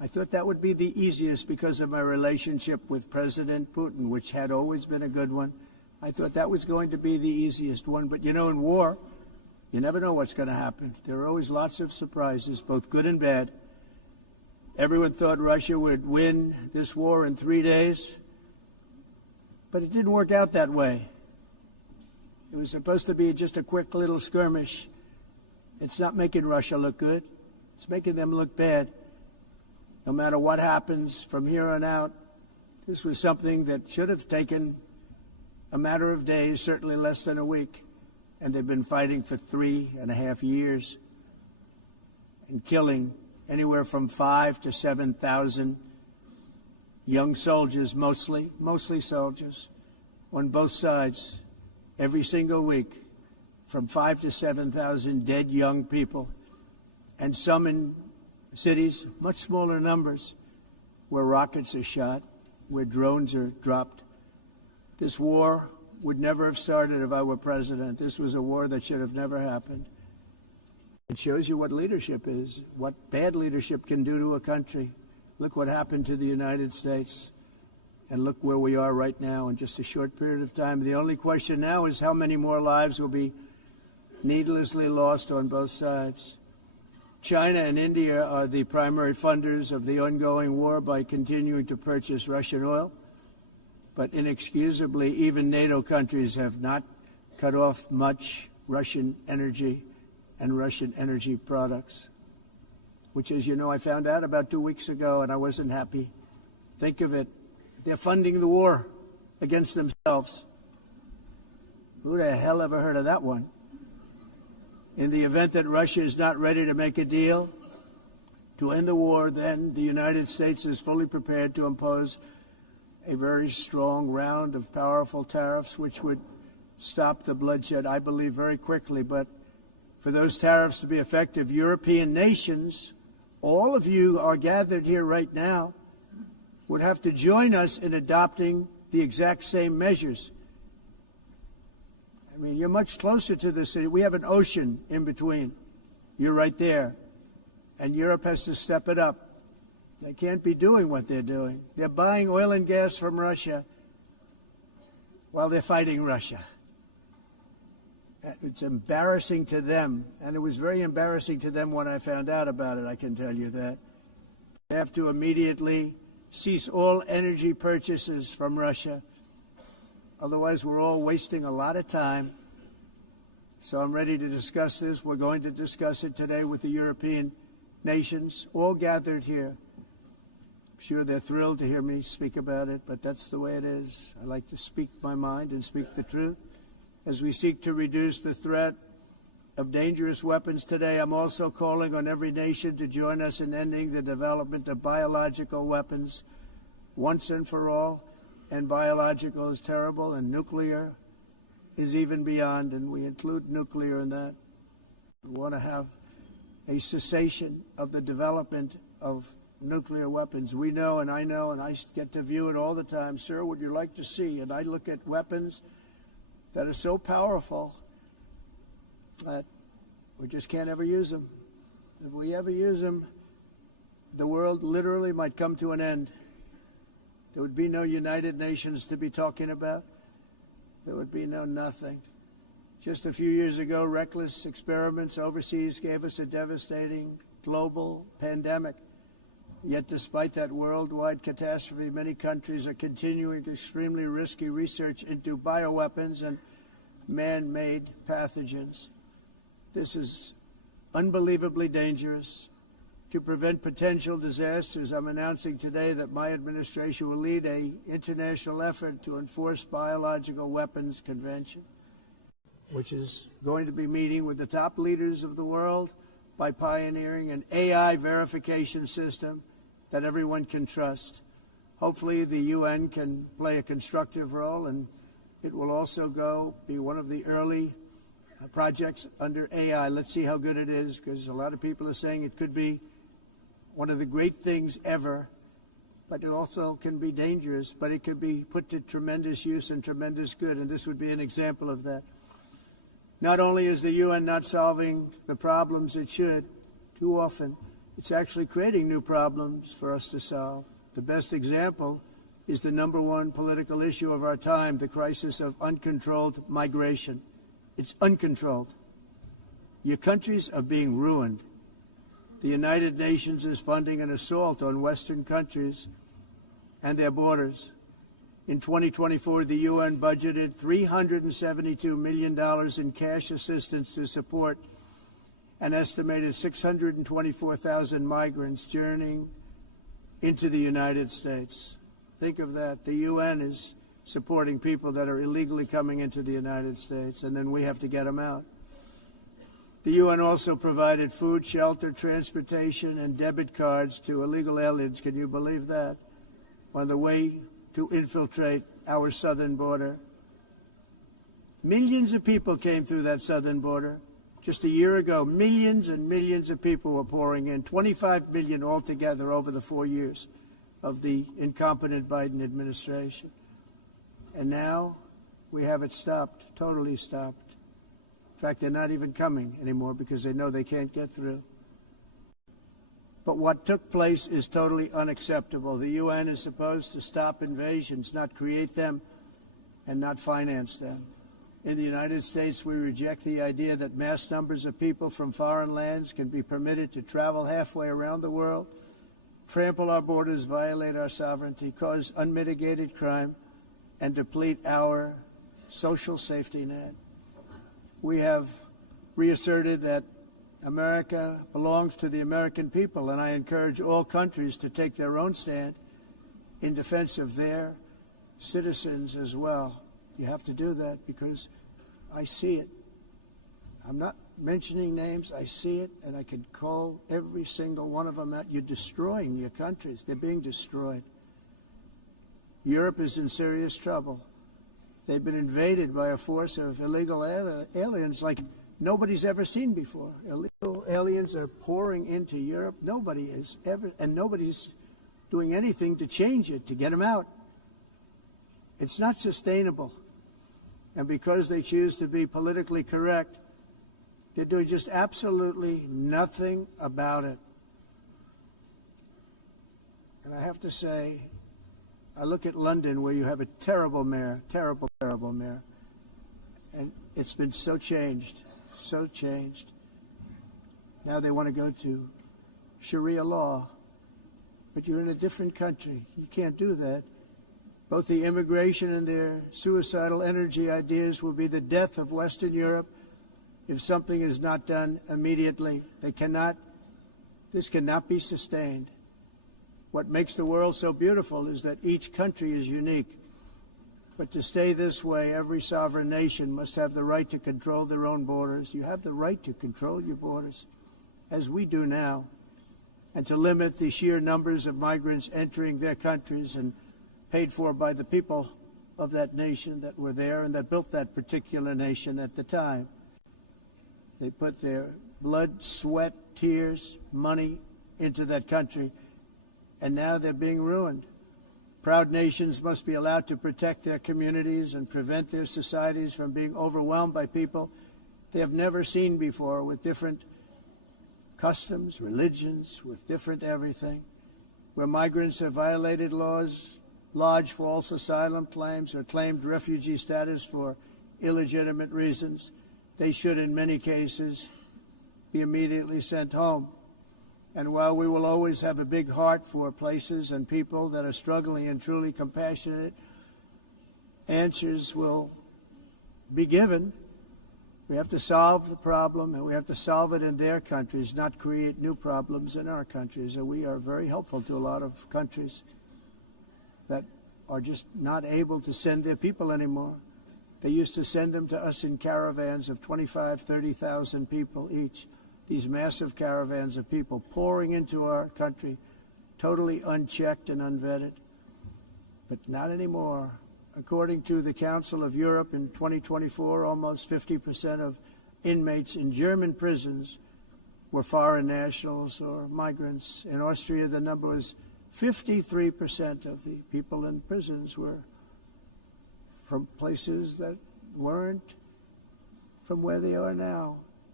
I thought that would be the easiest because of my relationship with President Putin, which had always been a good one. I thought that was going to be the easiest one. But, you know, in war, you never know what's going to happen. There are always lots of surprises, both good and bad. Everyone thought Russia would win this war in 3 days, but it didn't work out that way. It was supposed to be just a quick little skirmish. It's not making Russia look good. It's making them look bad. No matter what happens from here on out, this was something that should have taken a matter of days, certainly less than a week. And they've been fighting for 3.5 years and killing anywhere from 5,000 to 7,000 young soldiers, mostly soldiers, on both sides, every single week, from 5,000 to 7,000 dead young people, and some in cities, much smaller numbers, where rockets are shot, where drones are dropped. This war would never have started if I were president. This was a war that should have never happened. It shows you what leadership is, what bad leadership can do to a country. Look what happened to the United States, and look where we are right now in just a short period of time. The only question now is how many more lives will be needlessly lost on both sides. China and India are the primary funders of the ongoing war by continuing to purchase Russian oil. But inexcusably, even NATO countries have not cut off much Russian energy and Russian energy products, which, as you know, I found out about 2 weeks ago, and I wasn't happy. Think of it. They're funding the war against themselves. Who the hell ever heard of that one? In the event that Russia is not ready to make a deal to end the war, then the United States is fully prepared to impose a very strong round of powerful tariffs, which would stop the bloodshed, I believe, very quickly. But for those tariffs to be effective, European nations, all of you are gathered here right now, would have to join us in adopting the exact same measures. I mean, you're much closer to the city. We have an ocean in between. You're right there. And Europe has to step it up. They can't be doing what they're doing. They're buying oil and gas from Russia while they're fighting Russia. It's embarrassing to them, and it was very embarrassing to them when I found out about it, I can tell you that. They have to immediately cease all energy purchases from Russia. Otherwise, we're all wasting a lot of time. So I'm ready to discuss this. We're going to discuss it today with the European nations, all gathered here. I'm sure they're thrilled to hear me speak about it, but that's the way it is. I like to speak my mind and speak the truth. As we seek to reduce the threat of dangerous weapons today, I'm also calling on every nation to join us in ending the development of biological weapons once and for all. And biological is terrible, and nuclear is even beyond, and we include nuclear in that. We want to have a cessation of the development of nuclear weapons. We know, and I get to view it all the time. Sir, would you like to see? And I look at weapons that are so powerful that we just can't ever use them. If we ever use them, the world literally might come to an end. There would be no United Nations to be talking about. There would be no nothing. Just a few years ago, reckless experiments overseas gave us a devastating global pandemic. Yet despite that worldwide catastrophe, many countries are continuing extremely risky research into bioweapons and man-made pathogens. This is unbelievably dangerous. To prevent potential disasters, I'm announcing today that my administration will lead an international effort to enforce biological weapons convention, which is going to be meeting with the top leaders of the world by pioneering an AI verification system that everyone can trust. Hopefully the UN can play a constructive role, and it will also be one of the early projects under AI. Let's see how good it is, because a lot of people are saying it could be one of the great things ever, but it also can be dangerous, but it could be put to tremendous use and tremendous good, and this would be an example of that. Not only is the UN not solving the problems it should too often, It's actually creating new problems for us to solve. The best example is the number one political issue of our time, the crisis of uncontrolled migration. It's uncontrolled. Your countries are being ruined. The United Nations is funding an assault on Western countries and their borders. In 2024, the UN budgeted $372 million in cash assistance to support an estimated 624,000 migrants journeying into the United States. Think of that. The UN is supporting people that are illegally coming into the United States, and then we have to get them out. The UN also provided food, shelter, transportation, and debit cards to illegal aliens. Can you believe that? On the way to infiltrate our southern border. Millions of people came through that southern border. Just a year ago, millions and millions of people were pouring in, 25 million altogether over the 4 years of the incompetent Biden administration. And now we have it stopped, totally stopped. In fact, they're not even coming anymore because they know they can't get through. But what took place is totally unacceptable. The UN is supposed to stop invasions, not create them and not finance them. In the United States, we reject the idea that mass numbers of people from foreign lands can be permitted to travel halfway around the world, trample our borders, violate our sovereignty, cause unmitigated crime, and deplete our social safety net. We have reasserted that America belongs to the American people, and I encourage all countries to take their own stand in defense of their citizens as well. You have to do that because I see it. I'm not mentioning names. I see it, and I can call every single one of them out. You're destroying your countries. They're being destroyed. Europe is in serious trouble. They've been invaded by a force of illegal aliens like nobody's ever seen before. Illegal aliens are pouring into Europe. Nobody is ever, and nobody's doing anything to change it, to get them out. It's not sustainable. And because they choose to be politically correct, they're doing just absolutely nothing about it. And I have to say, I look at London where you have a terrible mayor, terrible mayor. And it's been so changed. So changed. Now they want to go to Sharia law, but you're in a different country. You can't do that. Both the immigration and their suicidal energy ideas will be the death of Western Europe if something is not done immediately. This cannot be sustained. What makes the world so beautiful is that each country is unique. But to stay this way, every sovereign nation must have the right to control their own borders. You have the right to control your borders, as we do now, and to limit the sheer numbers of migrants entering their countries and paid for by the people of that nation that were there and that built that particular nation at the time. They put their blood, sweat, tears, money into that country, and now they're being ruined. Proud nations must be allowed to protect their communities and prevent their societies from being overwhelmed by people they have never seen before, with different customs, religions, with different everything. Where migrants have violated laws, lodged false asylum claims, or claimed refugee status for illegitimate reasons, they should, in many cases, be immediately sent home. And while we will always have a big heart for places and people that are struggling and truly compassionate, answers will be given. We have to solve the problem, and we have to solve it in their countries, not create new problems in our countries. And we are very helpful to a lot of countries that are just not able to send their people anymore. They used to send them to us in caravans of 25,000, 30,000 people each. These massive caravans of people pouring into our country, totally unchecked and unvetted. But not anymore. According to the Council of Europe in 2024, almost 50% of inmates in German prisons were foreign nationals or migrants. In Austria, the number was 53% of the people in prisons were from places that weren't from where they are now.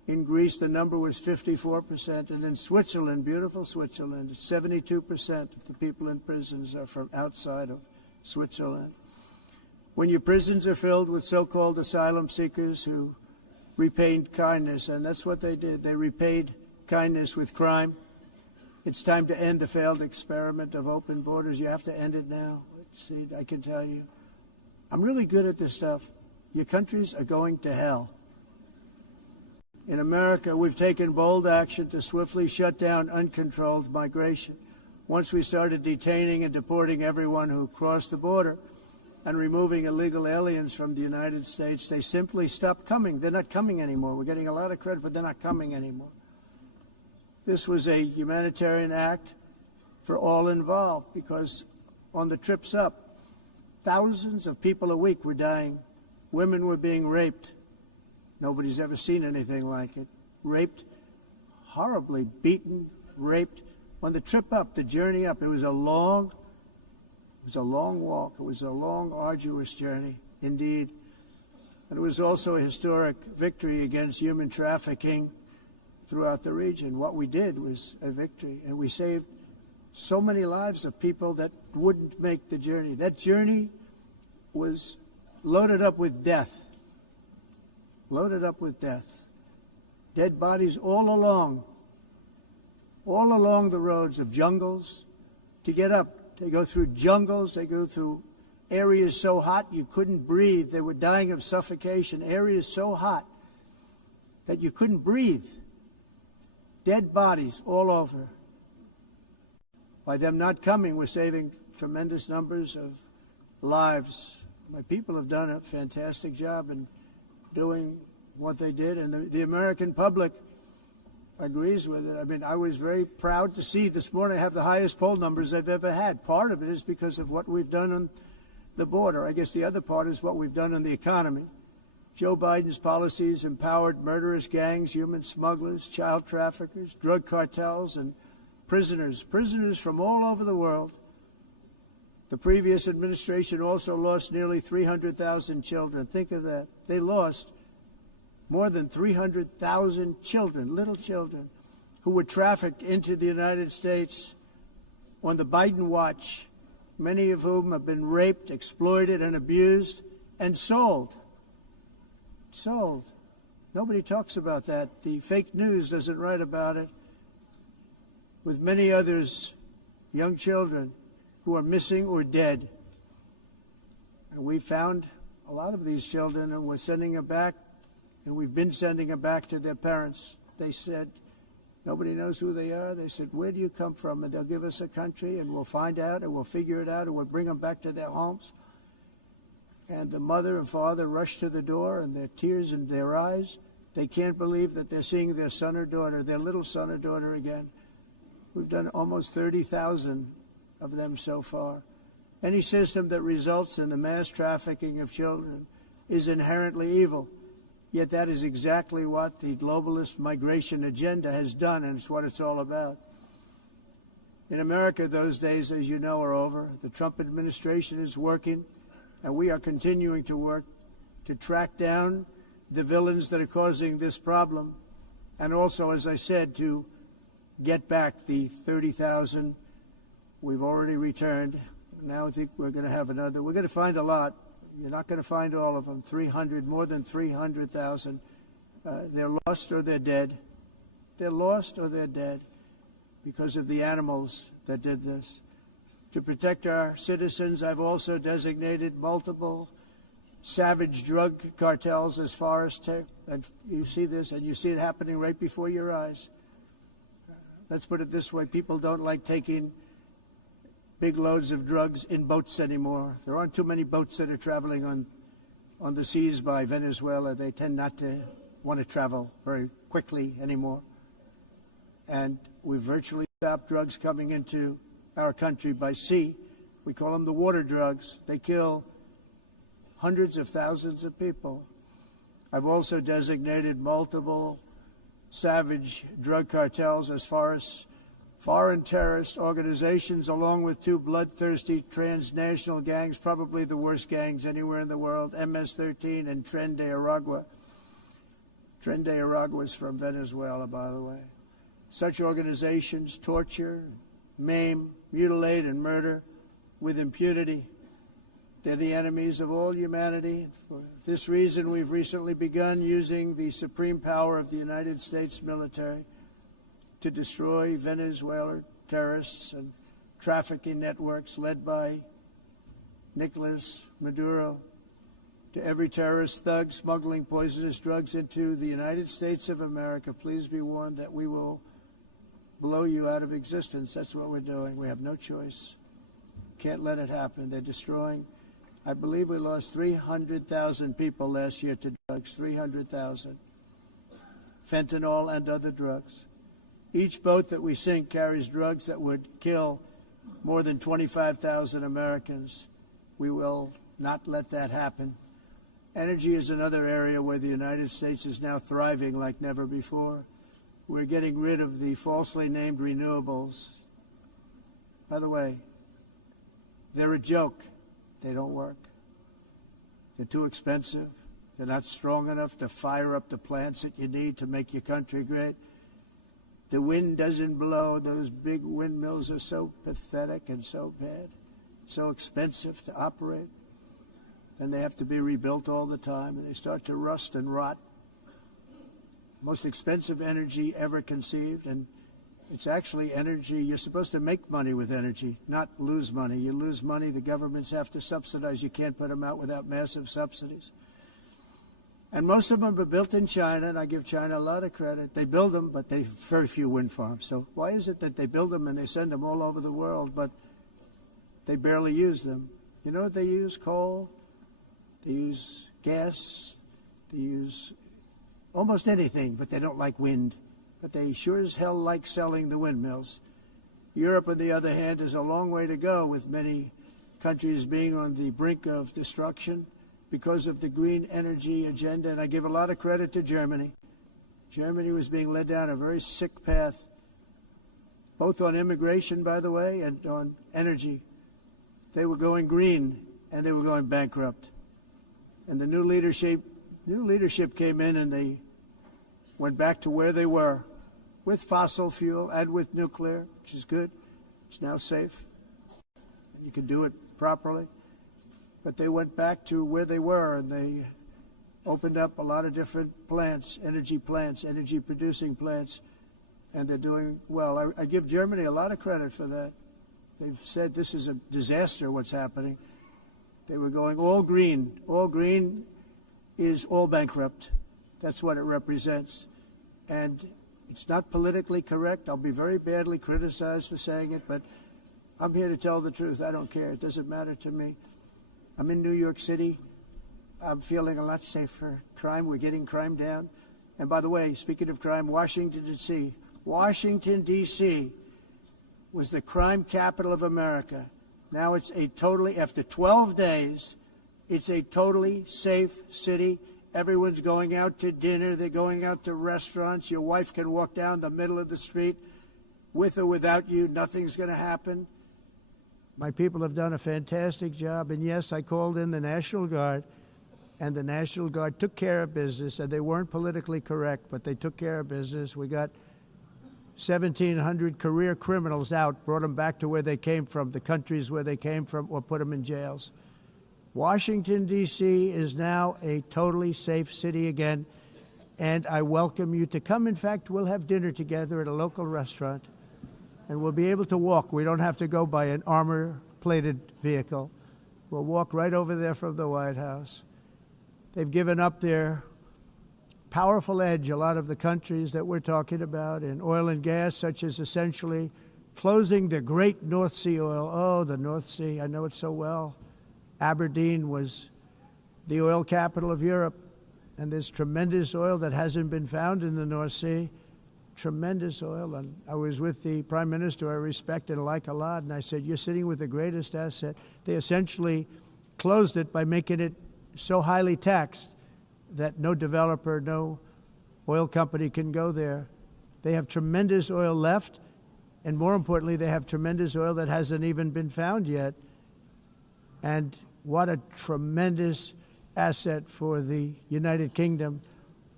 In Greece, the number was 54%. And in Switzerland, beautiful Switzerland, 72% of the people in prisons are from outside of Switzerland. When your prisons are filled with so-called asylum seekers who repaid kindness, and that's what they did. They repaid kindness with crime. It's time to end the failed experiment of open borders. You have to end it now. Let's see, I can tell you. I'm really good at this stuff. Your countries are going to hell. In America, we've taken bold action to swiftly shut down uncontrolled migration. Once we started detaining and deporting everyone who crossed the border and removing illegal aliens from the United States, they simply stopped coming. They're not coming anymore. We're getting a lot of credit, but they're not coming anymore. This was a humanitarian act for all involved because on the trips up, thousands of people a week were dying. Women were being raped. Nobody's ever seen anything like it. Raped, horribly beaten, raped. On the trip up, the journey up, it was a long walk. It was a long, arduous journey, indeed. And it was also a historic victory against human trafficking throughout the region. What we did was a victory, and we saved so many lives of people that wouldn't make the journey. That journey was loaded up with death. Loaded up with death. Dead bodies all along the roads of jungles to get up. They go through jungles, they go through areas so hot you couldn't breathe. They were dying of suffocation, areas so hot that you couldn't breathe. Dead bodies all over. By them not coming, we're saving tremendous numbers of lives. My people have done a fantastic job in doing what they did, and the American public agrees with it. I mean, I was very proud to see this morning I have the highest poll numbers I've ever had. Part of it is because of what we've done on the border. I guess the other part is what we've done on the economy. Joe Biden's policies empowered murderous gangs, human smugglers, child traffickers, drug cartels, and prisoners from all over the world. The previous administration also lost nearly 300,000 children. Think of that. They lost more than 300,000 children, little children, who were trafficked into the United States on the Biden watch, many of whom have been raped, exploited, and abused, and sold. Sold. Nobody talks about that. The fake news doesn't write about it. With many others, young children who are missing or dead. And we found a lot of these children, and we're sending them back, and we've been sending them back to their parents. They said, nobody knows who they are. They said, where do you come from? And they'll give us a country, and we'll find out, and we'll figure it out, and we'll bring them back to their homes. And the mother and father rush to the door, and their tears in their eyes. They can't believe that they're seeing their son or daughter, their little son or daughter again. We've done almost 30,000 of them so far. Any system that results in the mass trafficking of children is inherently evil. Yet that is exactly what the globalist migration agenda has done, and it's what it's all about. In America, those days, as you know, are over. The Trump administration is working, and we are continuing to work to track down the villains that are causing this problem, and also, as I said, to get back the 30,000 we've already returned. Now I think we're going to have another. We're going to find a lot. You're not going to find all of them. More than 300,000. They're lost or they're dead. They're lost or they're dead because of the animals that did this. To protect our citizens, I've also designated multiple savage drug cartels as far as and you see this, and you see it happening right before your eyes. Let's put it this way. People don't like taking big loads of drugs in boats anymore. There aren't too many boats that are traveling on the seas by Venezuela. They tend not to want to travel very quickly anymore. And we've virtually stopped drugs coming into our country by sea. We call them the water drugs. They kill hundreds of thousands of people. I've also designated multiple savage drug cartels as far as foreign terrorist organizations, along with two bloodthirsty transnational gangs, probably the worst gangs anywhere in the world, MS-13 and Tren de Aragua. Tren de Aragua was from Venezuela, by the way. Such organizations torture, maim, mutilate, and murder with impunity. They're the enemies of all humanity. For this reason, we've recently begun using the supreme power of the United States military to destroy Venezuelan terrorists and trafficking networks led by Nicolas Maduro. To every terrorist thug smuggling poisonous drugs into the United States of America, please be warned that we will blow you out of existence. That's what we're doing. We have no choice. Can't let it happen. They're destroying. I believe we lost 300,000 people last year to drugs, 300,000. Fentanyl and other drugs. Each boat that we sink carries drugs that would kill more than 25,000 Americans. We will not let that happen. Energy is another area where the United States is now thriving like never before. We're getting rid of the falsely named renewables. By the way, they're a joke. They don't work. They're too expensive. They're not strong enough to fire up the plants that you need to make your country great. The wind doesn't blow. Those big windmills are so pathetic and so bad, so expensive to operate. And they have to be rebuilt all the time, and they start to rust and rot. Most expensive energy ever conceived, and it's actually energy. You're supposed to make money with energy, not lose money. You lose money, the governments have to subsidize. You can't put them out without massive subsidies. And most of them are built in China, and I give China a lot of credit. They build them, but they have very few wind farms. So why is it that they build them and they send them all over the world, but they barely use them? You know what they use? Coal. They use gas. They use almost anything, but they don't like wind. But they sure as hell like selling the windmills. Europe, on the other hand, is a long way to go, with many countries being on the brink of destruction because of the green energy agenda. And I give a lot of credit to Germany. Germany was being led down a very sick path, both on immigration, by the way, and on energy. They were going green, and they were going bankrupt. And the new leadership came in, and they went back to where they were, with fossil fuel and with nuclear, which is good. It's now safe. You can do it properly. But they went back to where they were, and they opened up a lot of different plants, energy-producing plants, and they're doing well. I give Germany a lot of credit for that. They've said this is a disaster, what's happening. They were going all green. All green is all bankrupt. That's what it represents. And it's not politically correct. I'll be very badly criticized for saying it, but I'm here to tell the truth. I don't care. It doesn't matter to me. I'm in New York City. I'm feeling a lot safer. Crime, we're getting crime down. And by the way, speaking of crime, Washington, D.C. was the crime capital of America. Now it's after 12 days, it's a totally safe city. Everyone's going out to dinner. They're going out to restaurants. Your wife can walk down the middle of the street with or without you. Nothing's going to happen. My people have done a fantastic job. And yes, I called in the National Guard, and the National Guard took care of business, and they weren't politically correct, but they took care of business. We got 1,700 career criminals out, brought them back to where they came from, the countries where they came from, or put them in jails. Washington, D.C. is now a totally safe city again, and I welcome you to come. In fact, we'll have dinner together at a local restaurant, and we'll be able to walk. We don't have to go by an armor-plated vehicle. We'll walk right over there from the White House. They've given up their powerful edge, a lot of the countries that we're talking about, in oil and gas, such as essentially closing the great North Sea oil. Oh, the North Sea, I know it so well. Aberdeen was the oil capital of Europe, and there's tremendous oil that hasn't been found in the North Sea, tremendous oil. And I was with the Prime Minister I respect and like a lot, and I said, you're sitting with the greatest asset. They essentially closed it by making it so highly taxed that no developer, no oil company can go there. They have tremendous oil left, and more importantly, they have tremendous oil that hasn't even been found yet. And what a tremendous asset for the United Kingdom.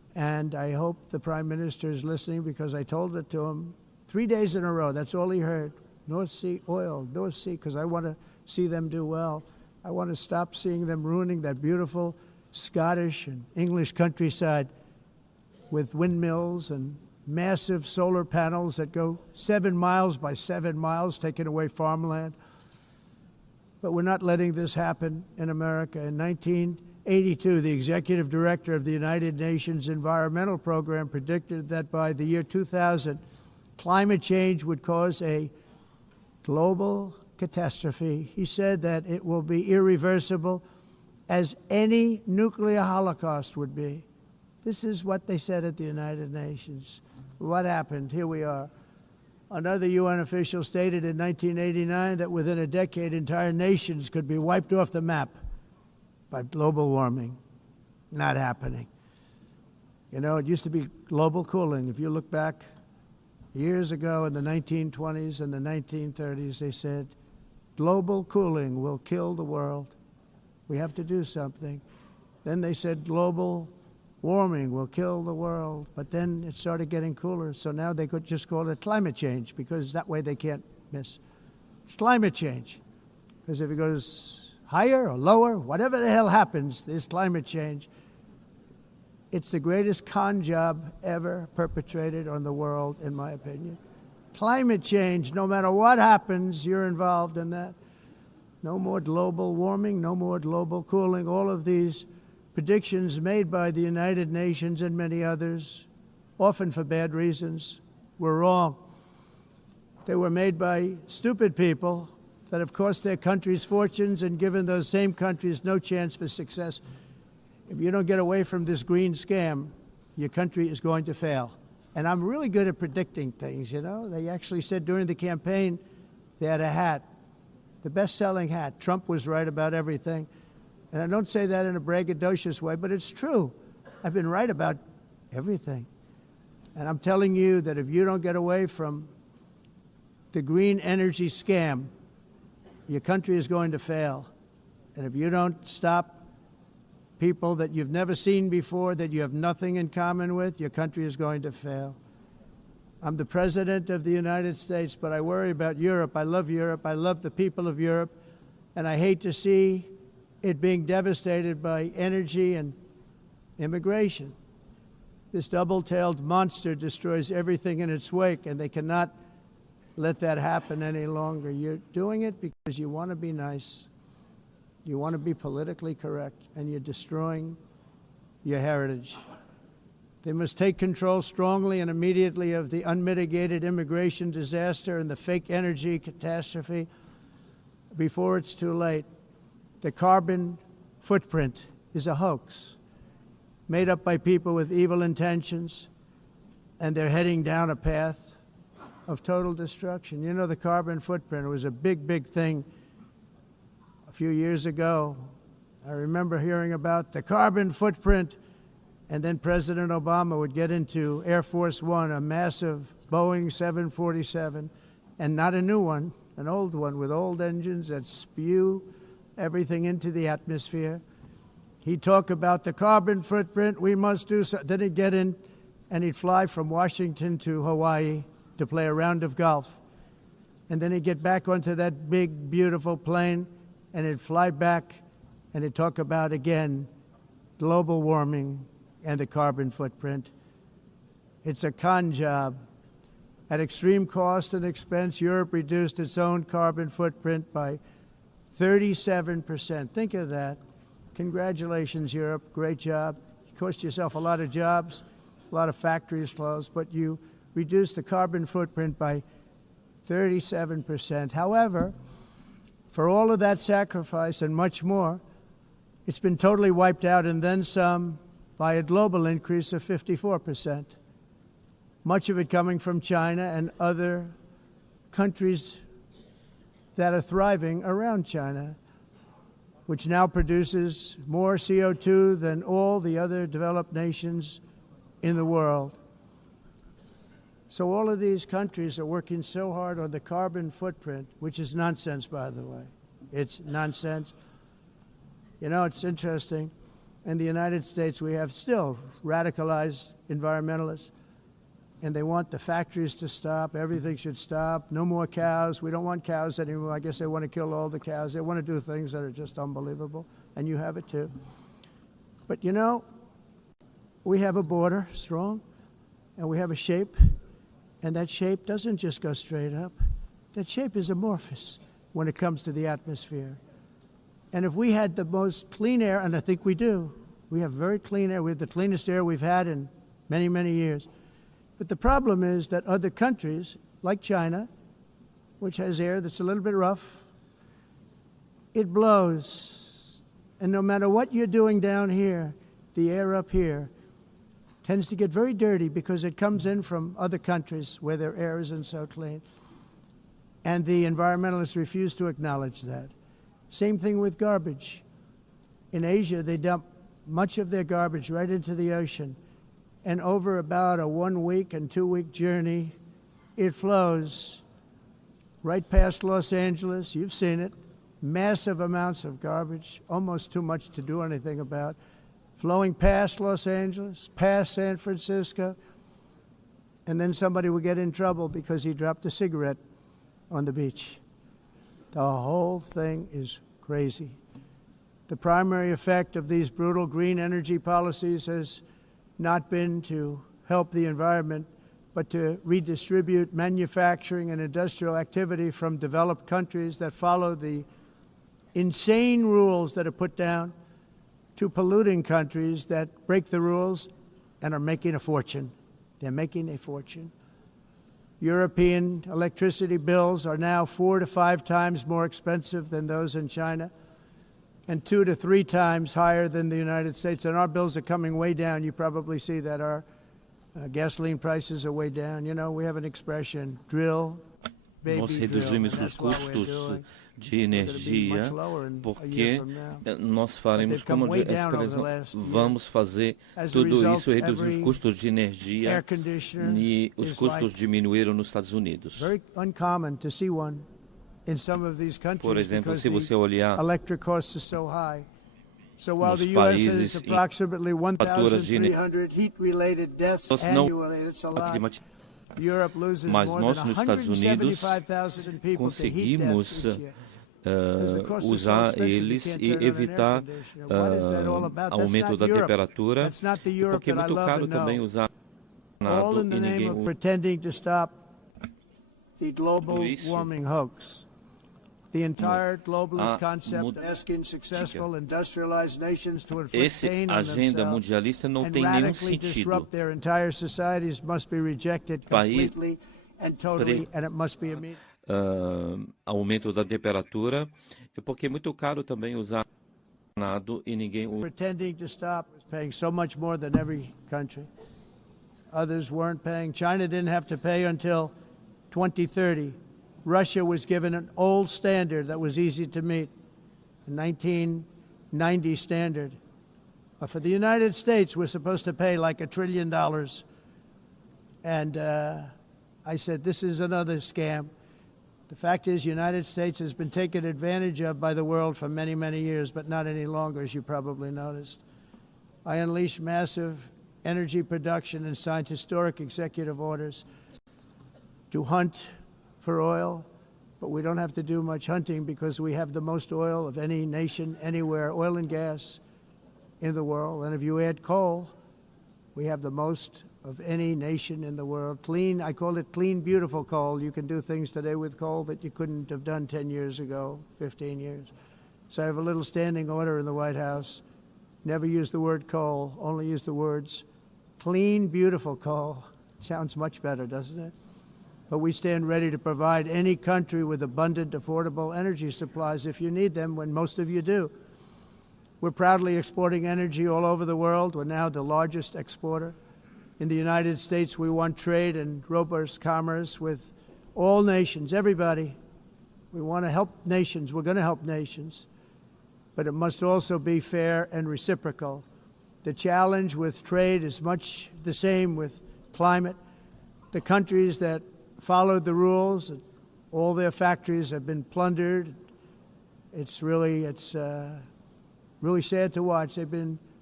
And I hope the Prime Minister is listening, because I told it to him 3 days in a row. That's all he heard. North Sea oil, North Sea, because I want to see them do well. I want to stop seeing them ruining that beautiful Scottish and English countryside with windmills and massive solar panels that go 7 miles by 7 miles, taking away farmland. But we're not letting this happen in America. In 1982, the executive director of the United Nations Environmental Program predicted that by the year 2000, climate change would cause a global catastrophe. He said that it will be irreversible, as any nuclear holocaust would be. This is what they said at the United Nations. What happened? Here we are. Another UN official stated in 1989 that within a decade, entire nations could be wiped off the map by global warming. Not happening. You know, it used to be global cooling. If you look back years ago in the 1920s and the 1930s, they said, global cooling will kill the world. We have to do something. Then they said global warming will kill the world. But then it started getting cooler. So now they could just call it climate change, because that way they can't miss. It's climate change. Because if it goes higher or lower, whatever the hell happens, there's climate change. It's the greatest con job ever perpetrated on the world, in my opinion. Climate change, no matter what happens, you're involved in that. No more global warming, no more global cooling. All of these predictions made by the United Nations and many others, often for bad reasons, were wrong. They were made by stupid people that have cost their countries fortunes and given those same countries no chance for success. If you don't get away from this green scam, your country is going to fail. And I'm really good at predicting things, you know. They actually said during the campaign they had a hat, the best-selling hat. Trump was right about everything. And I don't say that in a braggadocious way, but it's true. I've been right about everything. And I'm telling you that if you don't get away from the green energy scam, your country is going to fail. And if you don't stop people that you've never seen before, that you have nothing in common with, your country is going to fail. I'm the President of the United States, but I worry about Europe. I love Europe. I love the people of Europe. And I hate to see it being devastated by energy and immigration. This double-tailed monster destroys everything in its wake, and they cannot let that happen any longer. You're doing it because you want to be nice. You want to be politically correct, and you're destroying your heritage. They must take control strongly and immediately of the unmitigated immigration disaster and the fake energy catastrophe before it's too late. The carbon footprint is a hoax made up by people with evil intentions, and they're heading down a path of total destruction. You know, the carbon footprint was a big, big thing a few years ago. I remember hearing about the carbon footprint, and then President Obama would get into Air Force One, a massive Boeing 747, and not a new one, an old one with old engines that spew everything into the atmosphere. He'd talk about the carbon footprint, we must do so. Then he'd get in and he'd fly from Washington to Hawaii to play a round of golf. And then he'd get back onto that big, beautiful plane and he'd fly back and he'd talk about, again, global warming and the carbon footprint. It's a con job. At extreme cost and expense, Europe reduced its own carbon footprint by 37%. Think of that. Congratulations, Europe. Great job. You cost yourself a lot of jobs, a lot of factories closed, but you reduced the carbon footprint by 37%. However, for all of that sacrifice and much more, it's been totally wiped out and then some by a global increase of 54%. Much of it coming from China and other countries that are thriving around China, which now produces more CO2 than all the other developed nations in the world. So all of these countries are working so hard on the carbon footprint, which is nonsense, by the way. It's nonsense. You know, it's interesting. in the United States, we have still radicalized environmentalists, and they want the factories to stop. Everything should stop. No more cows. We don't want cows anymore. I guess they want to kill all the cows. They want to do things that are just unbelievable, and you have it too. But you know, we have a border, strong, and we have a shape, and that shape doesn't just go straight up. That shape is amorphous when it comes to the atmosphere. And if we had the most clean air, and I think we do, we have very clean air. We have the cleanest air we've had in many, many years. But the problem is that other countries, like China, which has air that's a little bit rough, it blows. And no matter what you're doing down here, the air up here tends to get very dirty because it comes in from other countries where their air isn't so clean. And the environmentalists refuse to acknowledge that. Same thing with garbage. In Asia, they dump much of their garbage right into the ocean. And over about a 1 week and 2 week journey, it flows right past Los Angeles. You've seen it. Massive amounts of garbage, almost too much to do anything about, flowing past Los Angeles, past San Francisco. And then somebody will get in trouble because he dropped a cigarette on the beach. The whole thing is crazy. The primary effect of these brutal green energy policies has not been to help the environment, but to redistribute manufacturing and industrial activity from developed countries that follow the insane rules that are put down to polluting countries that break the rules and are making a fortune. They're making a fortune. European electricity bills are now 4 to 5 times more expensive than those in China, and 2 to 3 times higher than the United States. And our bills are coming way down. You probably see that our gasoline prices are way down. You know, we have an expression, drill, baby, nós drill. reduzimos os custos de energia porque nós faremos, como vamos fazer tudo isso, reduzir os custos de energia, e os custos diminuíram nos Estados Unidos. Por exemplo, se você olhar nos países em faturas de mas nós nos Estados Unidos conseguimos usar eles e evitar aumento da temperatura, porque é muito caro também usar nada e ninguém usa isso. The entire globalist concept asking successful industrialized nations to inflict pain on themselves and radically disrupt their entire societies must be rejected completely and totally, and it must be immediate. Aumento da temperatura, porque é muito caro também usar nada e ninguém usa. Pretending to stop, paying so much more than every country. Others weren't paying. China didn't have to pay until 2030. Russia was given an old standard that was easy to meet, a 1990 standard. But for the United States, we're supposed to pay like $1 trillion. And I said, this is another scam. The fact is, the United States has been taken advantage of by the world for many, many years, but not any longer, as you probably noticed. I unleashed massive energy production and signed historic executive orders to hunt for oil, but we don't have to do much hunting because we have the most oil of any nation anywhere, oil and gas in the world. And if you add coal, we have the most of any nation in the world. Clean, I call it clean, beautiful coal. You can do things today with coal that you couldn't have done 10 years ago, 15 years. So I have a little standing order in the White House. Never use the word coal, only use the words clean, beautiful coal. Sounds much better, doesn't it? But we stand ready to provide any country with abundant, affordable energy supplies if you need them, when most of you do. We're proudly exporting energy all over the world. We're now the largest exporter. In the United States, we want trade and robust commerce with all nations, everybody. We want to help nations. We're going to help nations. But it must also be fair and reciprocal. The challenge with trade is much the same with climate. The countries that followed the rules, all their factories have been plundered. It's really sad to watch. They've been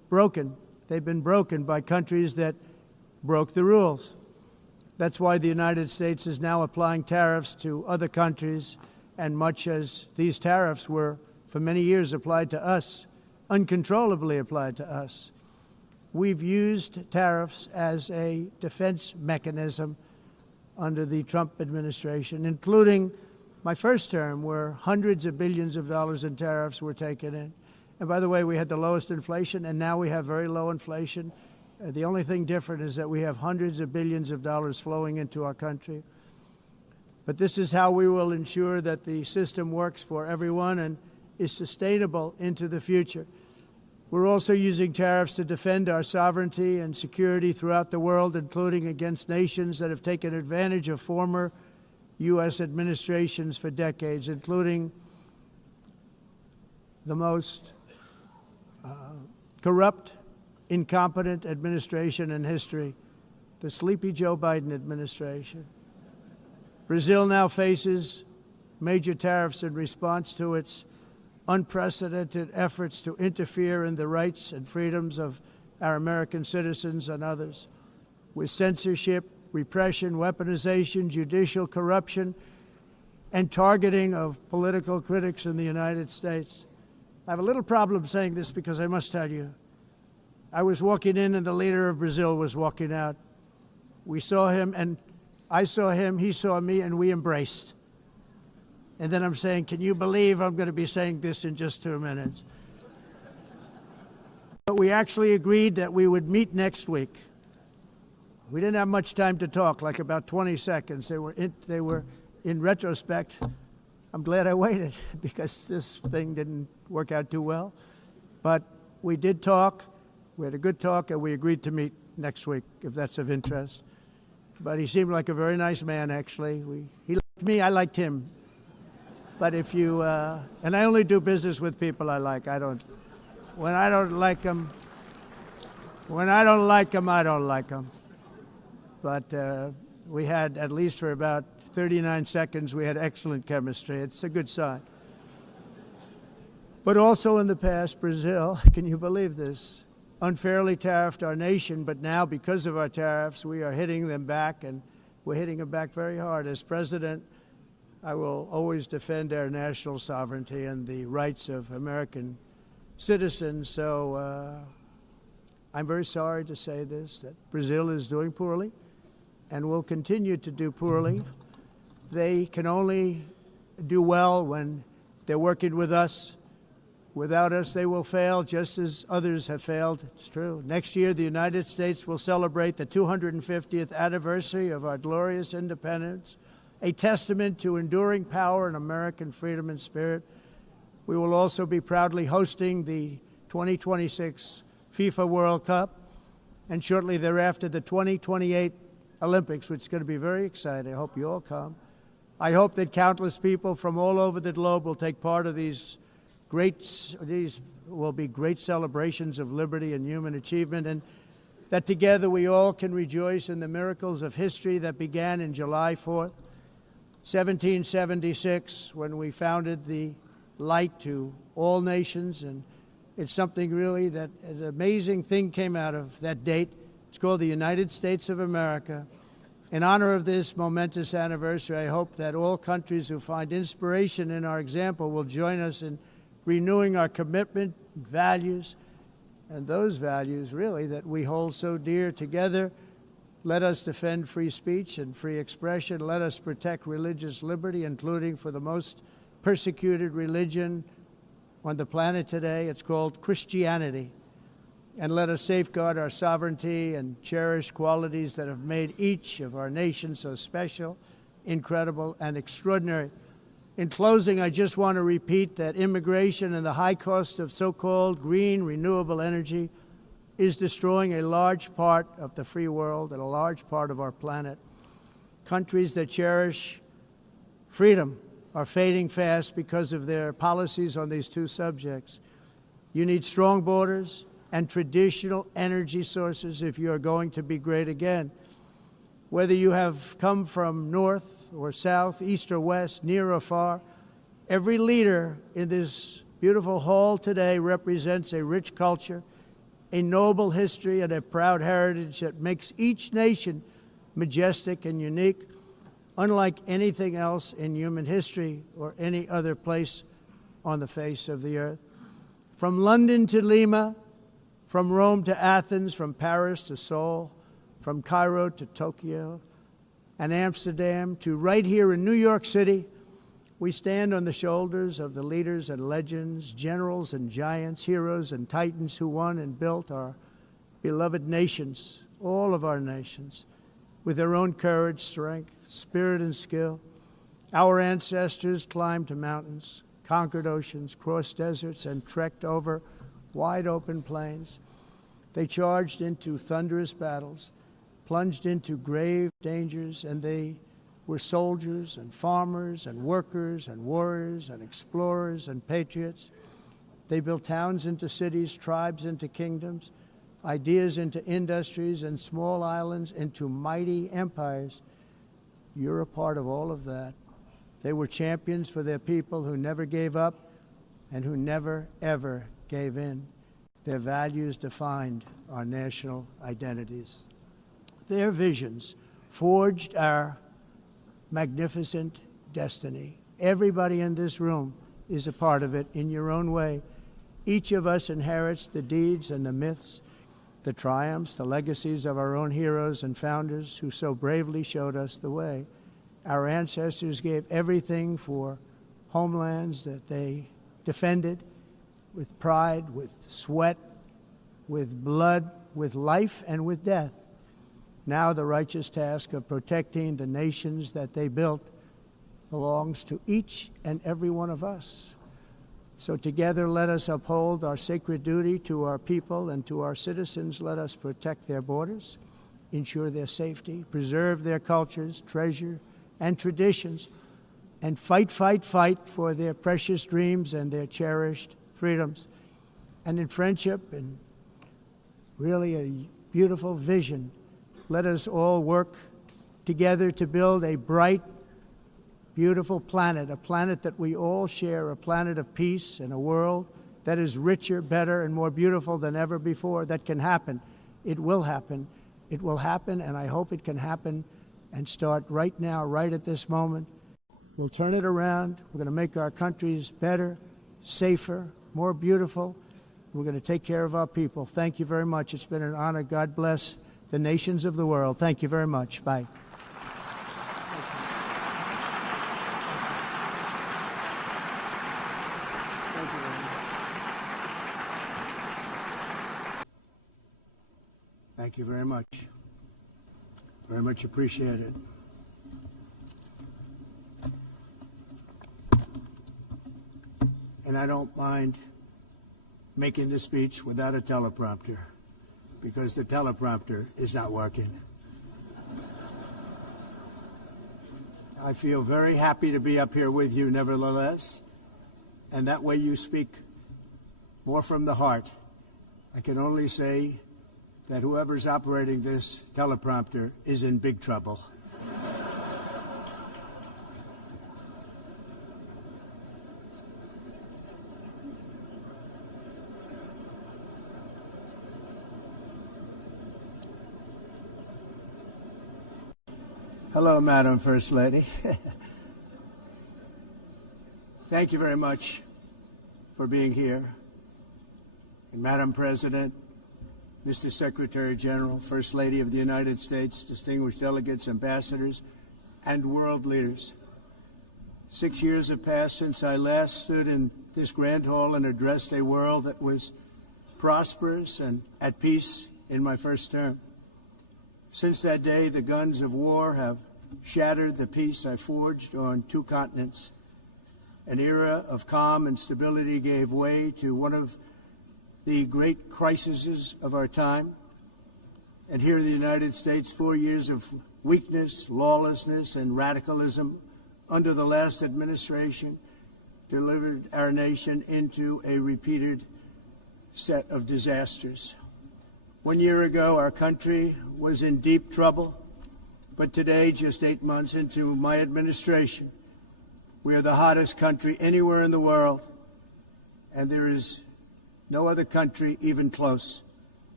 broken. They've been broken by countries that broke the rules. That's why the United States is now applying tariffs to other countries, and much as these tariffs were for many years applied to us, uncontrollably applied to us, we've used tariffs as a defense mechanism under the Trump administration, including my first term, where hundreds of billions of dollars in tariffs were taken in. And by the way, we had the lowest inflation, and now we have very low inflation. The only thing different is that we have hundreds of billions of dollars flowing into our country. But this is how we will ensure that the system works for everyone and is sustainable into the future. We're also using tariffs to defend our sovereignty and security throughout the world, including against nations that have taken advantage of former U.S. administrations for decades, including the most corrupt, incompetent administration in history, the sleepy Joe Biden administration. Brazil now faces major tariffs in response to its unprecedented efforts to interfere in the rights and freedoms of our American citizens and others, with censorship, repression, weaponization, judicial corruption, and targeting of political critics in the United States. I have a little problem saying this because I must tell you, I was walking in and the leader of Brazil was walking out. We saw him and I saw him, he saw me, and we embraced. And then I'm saying, can you believe I'm going to be saying this in just 2 minutes? But we actually agreed that we would meet next week. We didn't have much time to talk, like about 20 seconds. They were in retrospect, I'm glad I waited because this thing didn't work out too well. But we did talk. We had a good talk, and we agreed to meet next week, if that's of interest. But he seemed like a very nice man, actually. He liked me, I liked him. But if you, and I only do business with people I like. When I don't like them, I don't like them. But we had, at least for about 39 seconds, we had excellent chemistry. It's a good sign. But also in the past, Brazil, can you believe this, unfairly tariffed our nation, but now because of our tariffs, we are hitting them back, and we're hitting them back very hard. As president, I will always defend our national sovereignty and the rights of American citizens. So I'm very sorry to say this, that Brazil is doing poorly and will continue to do poorly. They can only do well when they're working with us. Without us, they will fail, just as others have failed. It's true. Next year, the United States will celebrate the 250th anniversary of our glorious independence, a testament to enduring power and American freedom and spirit. We will also be proudly hosting the 2026 FIFA World Cup, and shortly thereafter, the 2028 Olympics, which is going to be very exciting. I hope you all come. I hope that countless people from all over the globe will take part of these will be great celebrations of liberty and human achievement, and that together we all can rejoice in the miracles of history that began in July 4th, 1776, when we founded the light to all nations. And it's something really that an amazing thing came out of that date. It's called the United States of America. In honor of this momentous anniversary, I hope that all countries who find inspiration in our example will join us in renewing our commitment, values, and those values, really, that we hold so dear together. Let us defend free speech and free expression. Let us protect religious liberty, including for the most persecuted religion on the planet today. It's called Christianity. And let us safeguard our sovereignty and cherish qualities that have made each of our nations so special, incredible, and extraordinary. In closing, I just want to repeat that immigration and the high cost of so-called green renewable energy is destroying a large part of the free world and a large part of our planet. Countries that cherish freedom are fading fast because of their policies on these two subjects. You need strong borders and traditional energy sources if you are going to be great again. Whether you have come from north or south, east or west, near or far, every leader in this beautiful hall today represents a rich culture a noble history and a proud heritage that makes each nation majestic and unique, unlike anything else in human history or any other place on the face of the earth. From London to Lima, from Rome to Athens, from Paris to Seoul, from Cairo to Tokyo and Amsterdam to right here in New York City, we stand on the shoulders of the leaders and legends, generals and giants, heroes and titans who won and built our beloved nations, all of our nations, with their own courage, strength, spirit, and skill. Our ancestors climbed mountains, conquered oceans, crossed deserts, and trekked over wide-open plains. They charged into thunderous battles, plunged into grave dangers, and they were soldiers and farmers and workers and warriors and explorers and patriots. They built towns into cities, tribes into kingdoms, ideas into industries, and small islands into mighty empires. You're a part of all of that. They were champions for their people who never gave up and who never, ever gave in. Their values defined our national identities. Their visions forged our magnificent destiny. Everybody in this room is a part of it in your own way. Each of us inherits the deeds and the myths, the triumphs, the legacies of our own heroes and founders who so bravely showed us the way. Our ancestors gave everything for homelands that they defended with pride, with sweat, with blood, with life, and with death. Now the righteous task of protecting the nations that they built belongs to each and every one of us. So together let us uphold our sacred duty to our people and to our citizens. Let us protect their borders, ensure their safety, preserve their cultures, treasure, and traditions, and fight, fight, fight for their precious dreams and their cherished freedoms. And in friendship and really a beautiful vision, let us all work together to build a bright, beautiful planet, a planet that we all share, a planet of peace and a world that is richer, better, and more beautiful than ever before. That can happen. It will happen. It will happen, and I hope it can happen and start right now, right at this moment. We'll turn it around. We're going to make our countries better, safer, more beautiful. We're going to take care of our people. Thank you very much. It's been an honor. God bless the nations of the world. Thank you very much. Bye. Thank you very much. Very much appreciated. And I don't mind making this speech without a teleprompter, because the teleprompter is not working. I feel very happy to be up here with you nevertheless, and that way you speak more from the heart. I can only say that whoever's operating this teleprompter is in big trouble. Hello, Madam First Lady. Thank you very much for being here. And Madam President, Mr. Secretary General, First Lady of the United States, distinguished delegates, ambassadors, and world leaders. 6 years have passed since I last stood in this grand hall and addressed a world that was prosperous and at peace in my first term. Since that day, the guns of war have shattered the peace I forged on 2 continents. An era of calm and stability gave way to one of the great crises of our time. And here in the United States, 4 years of weakness, lawlessness, and radicalism under the last administration delivered our nation into a repeated set of disasters. 1 year ago, our country was in deep trouble, but today, just 8 months into my administration, we are the hottest country anywhere in the world, and there is no other country even close.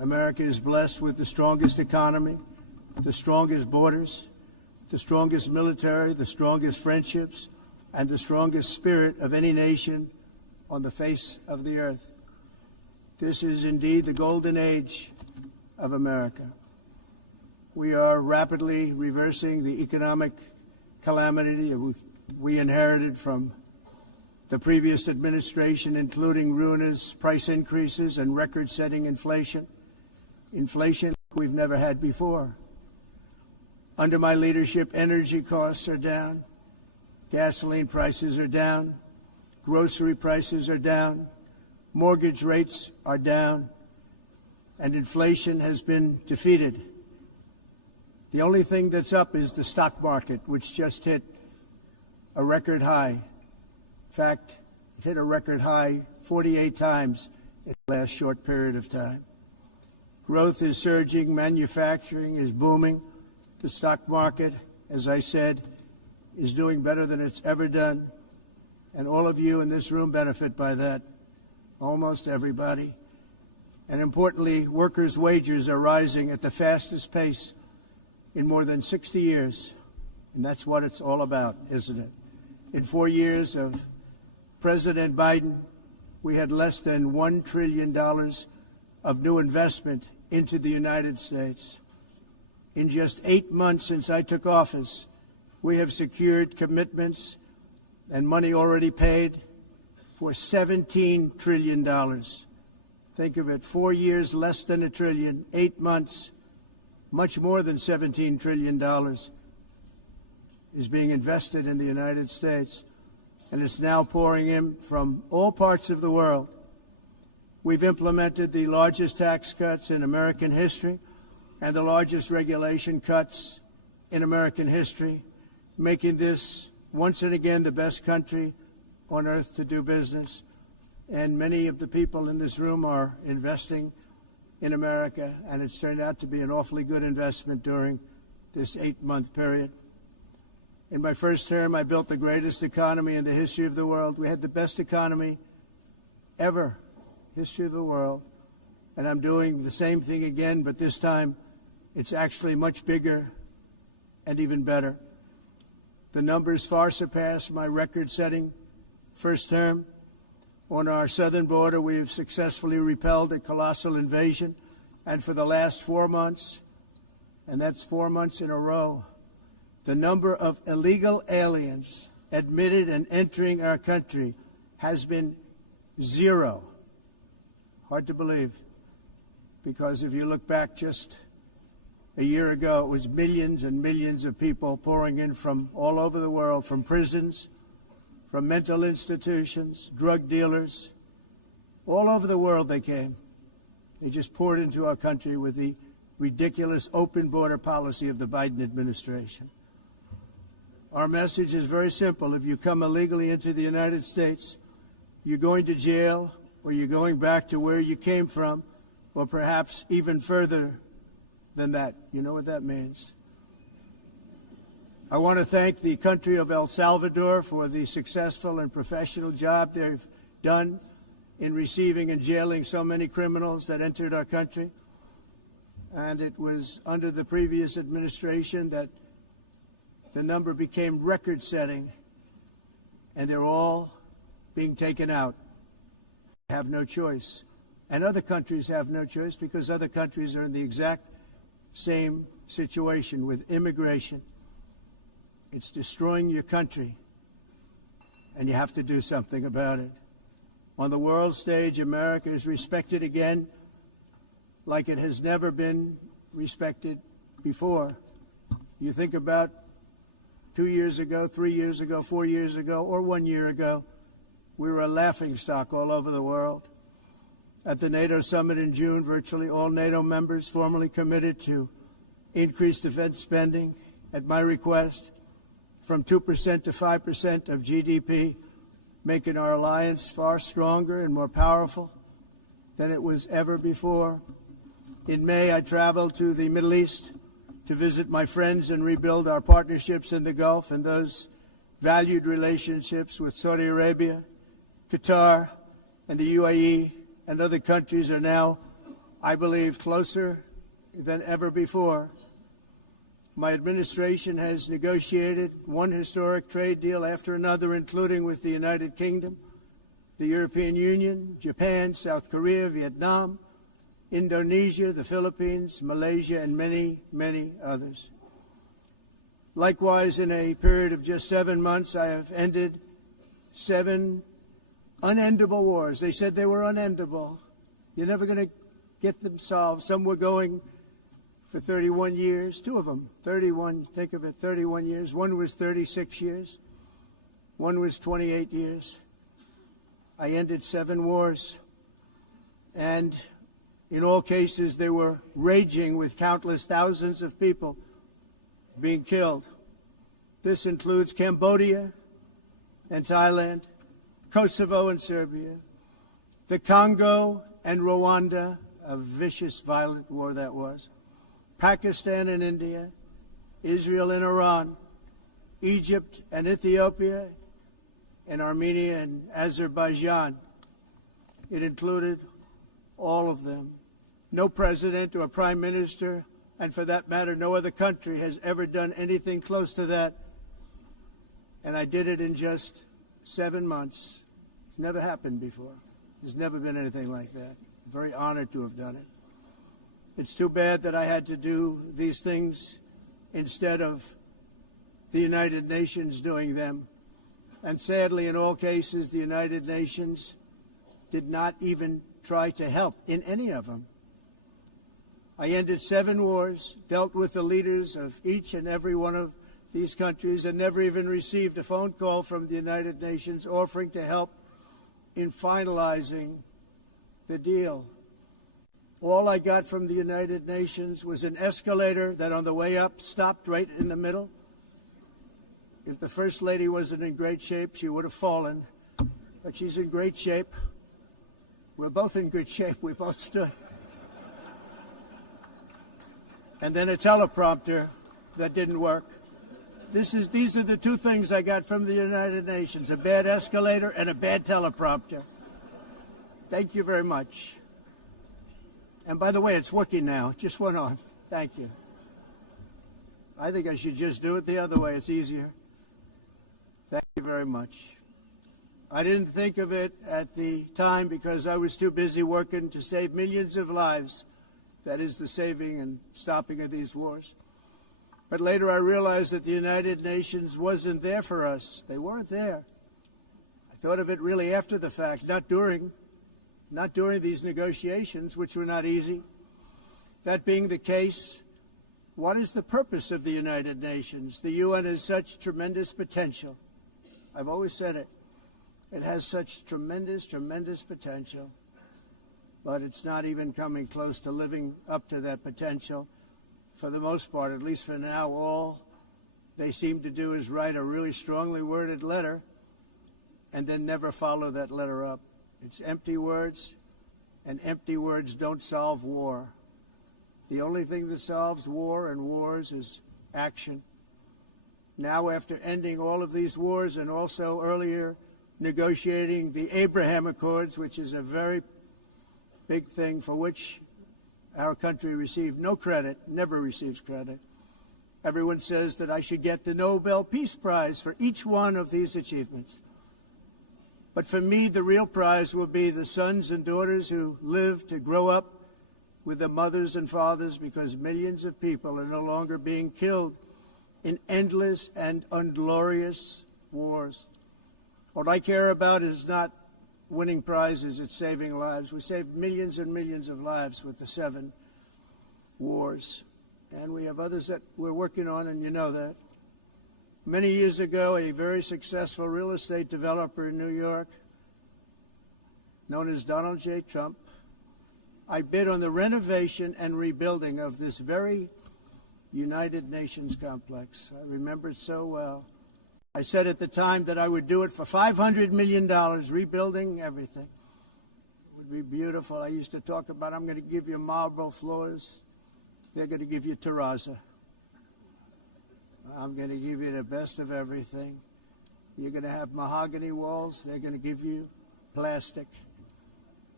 America is blessed with the strongest economy, the strongest borders, the strongest military, the strongest friendships, and the strongest spirit of any nation on the face of the earth. This is indeed the golden age of America. We are rapidly reversing the economic calamity we inherited from the previous administration, including ruinous price increases and record-setting inflation we've never had before. Under my leadership, energy costs are down, gasoline prices are down, grocery prices are down, mortgage rates are down, and inflation has been defeated. The only thing that's up is the stock market, which just hit a record high. In fact, it hit a record high 48 times in the last short period of time. Growth is surging, manufacturing is booming. The stock market, as I said, is doing better than it's ever done. And all of you in this room benefit by that, almost everybody. And importantly, workers' wages are rising at the fastest pace in more than 60 years. And that's what it's all about, isn't it? In 4 years of President Biden, we had less than $1 trillion of new investment into the United States. In just 8 months since I took office, we have secured commitments and money already paid for $17 trillion. Think of it, 4 years, less than $1 trillion, 8 months, much more than $17 trillion is being invested in the United States, and it's now pouring in from all parts of the world. We've implemented the largest tax cuts in American history and the largest regulation cuts in American history, making this once and again the best country on earth to do business. And many of the people in this room are investing in America, and it's turned out to be an awfully good investment during this 8-month period. In my first term, I built the greatest economy in the history of the world. We had the best economy ever, history of the world. And I'm doing the same thing again, but this time it's actually much bigger and even better. The numbers far surpass my record-setting first term. On our southern border, we have successfully repelled a colossal invasion. And for the last 4 months, and that's 4 months in a row, the number of illegal aliens admitted and entering our country has been 0. Hard to believe, because if you look back just a year ago, it was millions and millions of people pouring in from all over the world, from prisons, from mental institutions, drug dealers. All over the world they came. They just poured into our country with the ridiculous open border policy of the Biden administration. Our message is very simple. If you come illegally into the United States, you're going to jail, or you're going back to where you came from, or perhaps even further than that. You know what that means. I want to thank the country of El Salvador for the successful and professional job they've done in receiving and jailing so many criminals that entered our country. And it was under the previous administration that the number became record-setting, and they're all being taken out. They have no choice. And other countries have no choice, because other countries are in the exact same situation with immigration. It's destroying your country, and you have to do something about it. On the world stage, America is respected again like it has never been respected before. You think about 2 years ago, 3 years ago, 4 years ago, or 1 year ago, we were a laughingstock all over the world. At the NATO summit in June, virtually all NATO members formally committed to increase defense spending at my request from 2% to 5% of GDP, making our alliance far stronger and more powerful than it was ever before. In May, I traveled to the Middle East to visit my friends and rebuild our partnerships in the Gulf, and those valued relationships with Saudi Arabia, Qatar, and the UAE and other countries are now I believe, closer than ever before. My administration has negotiated one historic trade deal after another, including with the United Kingdom, the European Union, Japan, South Korea, Vietnam, Indonesia, the Philippines, Malaysia, and many, many others. Likewise, in a period of just 7 months, I have ended 7 unendable wars. They said they were unendable. You're never going to get them solved. Some were going for 31 years, 2 of them, 31, think of it, 31 years. One was 36 years. One was 28 years. I ended 7 wars. And in all cases, they were raging with countless thousands of people being killed. This includes Cambodia and Thailand, Kosovo and Serbia, the Congo and Rwanda, a vicious, violent war that was, Pakistan and India, Israel and Iran, Egypt and Ethiopia, and Armenia and Azerbaijan. It included all of them. No president or prime minister, and for that matter, no other country has ever done anything close to that. And I did it in just 7 months. It's never happened before. There's never been anything like that. I'm very honored to have done it. It's too bad that I had to do these things instead of the United Nations doing them. And sadly, in all cases, the United Nations did not even try to help in any of them. I ended 7 wars, dealt with the leaders of each and every one of these countries, and never even received a phone call from the United Nations offering to help in finalizing the deal. All I got from the United Nations was an escalator that on the way up stopped right in the middle. If the First Lady wasn't in great shape, she would have fallen. But she's in great shape. We're both in good shape. We both stood. And then a teleprompter that didn't work. These are the 2 things I got from the United Nations, a bad escalator and a bad teleprompter. Thank you very much. And by the way, it's working now. It just went on. Thank you. I think I should just do it the other way. It's easier. Thank you very much. I didn't think of it at the time because I was too busy working to save millions of lives. That is the saving and stopping of these wars. But later I realized that the United Nations wasn't there for us. They weren't there. I thought of it really after the fact, not during these negotiations, which were not easy. That being the case, what is the purpose of the United Nations? The UN has such tremendous potential. I've always said it. It has such tremendous, tremendous potential. But it's not even coming close to living up to that potential. For the most part, at least for now, all they seem to do is write a really strongly worded letter and then never follow that letter up. It's empty words, and empty words don't solve war. The only thing that solves war and wars is action. Now, after ending all of these wars and also earlier negotiating the Abraham Accords, which is a very big thing for which our country received no credit, never receives credit. Everyone says that I should get the Nobel Peace Prize for each one of these achievements. But for me, the real prize will be the sons and daughters who live to grow up with their mothers and fathers, because millions of people are no longer being killed in endless and unglorious wars. What I care about is not winning prizes, it's saving lives. We saved millions and millions of lives with the 7 wars. And we have others that we're working on, and you know that. Many years ago, a very successful real estate developer in New York, known as Donald J. Trump, I bid on the renovation and rebuilding of this very United Nations complex. I remember it so well. I said at the time that I would do it for $500 million, rebuilding everything. It would be beautiful. I used to talk about, I'm going to give you marble floors. They're going to give you terrazzo. I'm going to give you the best of everything. You're going to have mahogany walls. They're going to give you plastic.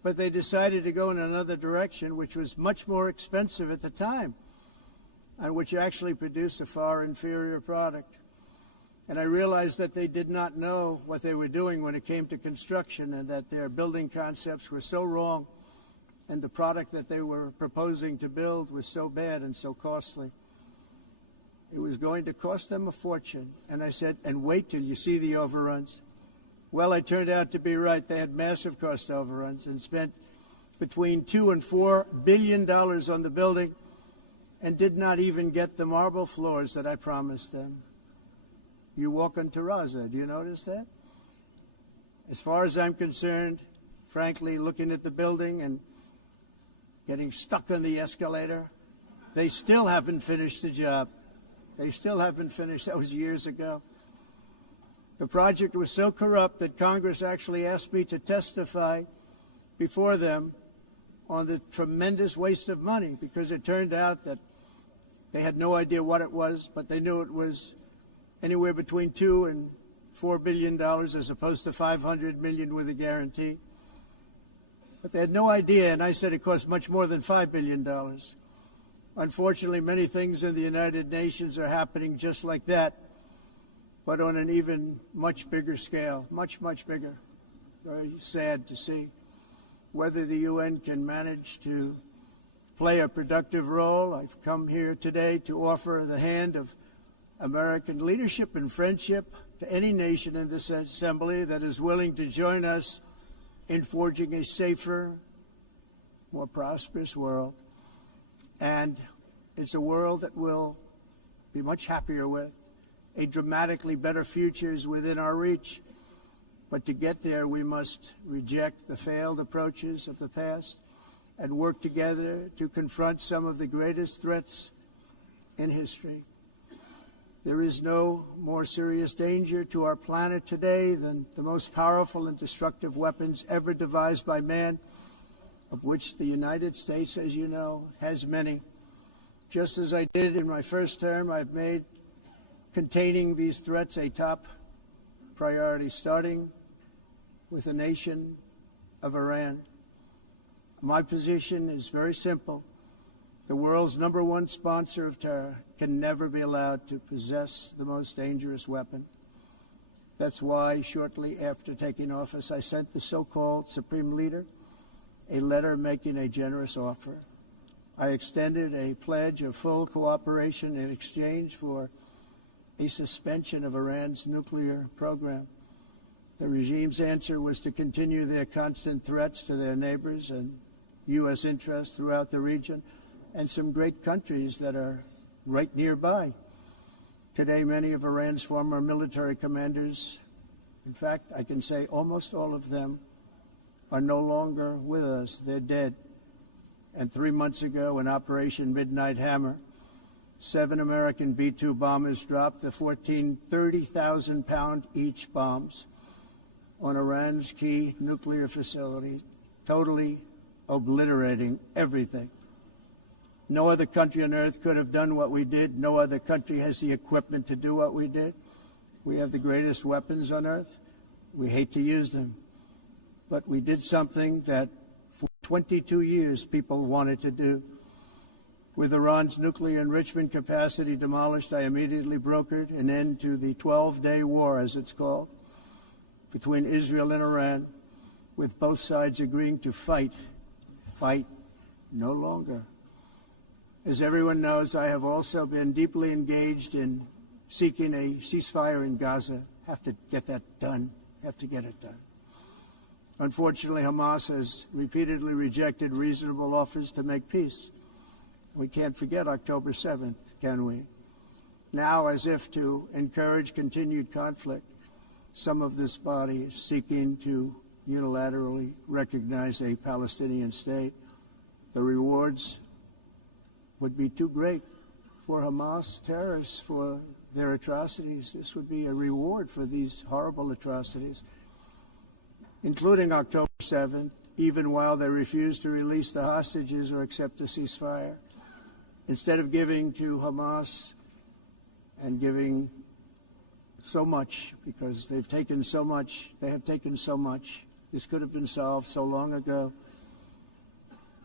but they decided to go in another direction, which was much more expensive at the time, and which actually produced a far inferior product. And I realized that they did not know what they were doing when it came to construction, and that their building concepts were so wrong, and the product that they were proposing to build was so bad and so costly. It was going to cost them a fortune. And I said, and wait till you see the overruns. Well, I turned out to be right. They had massive cost overruns and spent between $2 and $4 billion on the building and did not even get the marble floors that I promised them. You walk on terrazzo. Do you notice that? As far as I'm concerned, frankly, looking at the building and getting stuck on the escalator, they still haven't finished the job. They still haven't finished. That was years ago. The project was so corrupt that Congress actually asked me to testify before them on the tremendous waste of money, because it turned out that they had no idea what it was, but they knew it was anywhere between $2 and $4 billion as opposed to $500 million with a guarantee. But they had no idea, and I said it cost much more than $5 billion. Unfortunately, many things in the United Nations are happening just like that, but on an even much bigger scale, much, much bigger. Very sad to see. Whether the UN can manage to play a productive role, I've come here today to offer the hand of American leadership and friendship to any nation in this assembly that is willing to join us in forging a safer, more prosperous world. And it's a world that we'll be much happier with. A dramatically better future is within our reach. But to get there, we must reject the failed approaches of the past and work together to confront some of the greatest threats in history. There is no more serious danger to our planet today than the most powerful and destructive weapons ever devised by man, of which the United States, as you know, has many. Just as I did in my first term, I've made containing these threats a top priority, starting with the nation of Iran. My position is very simple. The world's #1 sponsor of terror can never be allowed to possess the most dangerous weapon. That's why, shortly after taking office, I sent the so-called Supreme Leader a letter making a generous offer. I extended a pledge of full cooperation in exchange for a suspension of Iran's nuclear program. The regime's answer was to continue their constant threats to their neighbors and U.S. interests throughout the region, and some great countries that are right nearby. Today, many of Iran's former military commanders, in fact, I can say almost all of them, are no longer with us. They're dead. And 3 months ago, in Operation Midnight Hammer, 7 American B-2 bombers dropped the 14 30,000-pound each bombs on Iran's key nuclear facility, totally obliterating everything. No other country on earth could have done what we did. No other country has the equipment to do what we did. We have the greatest weapons on earth. We hate to use them. But we did something that for 22 years people wanted to do. With Iran's nuclear enrichment capacity demolished, I immediately brokered an end to the 12-day war, as it's called, between Israel and Iran, with both sides agreeing to fight no longer. As everyone knows, I have also been deeply engaged in seeking a ceasefire in Gaza. Have to get that done. Have to get it done. Unfortunately, Hamas has repeatedly rejected reasonable offers to make peace. We can't forget October 7th, can we? Now, as if to encourage continued conflict, some of this body is seeking to unilaterally recognize a Palestinian state. The rewards would be too great for Hamas terrorists for their atrocities. This would be a reward for these horrible atrocities, including October 7th, even while they refuse to release the hostages or accept a ceasefire. Instead of giving to Hamas and giving so much, because they've taken so much, they have taken so much. This could have been solved so long ago.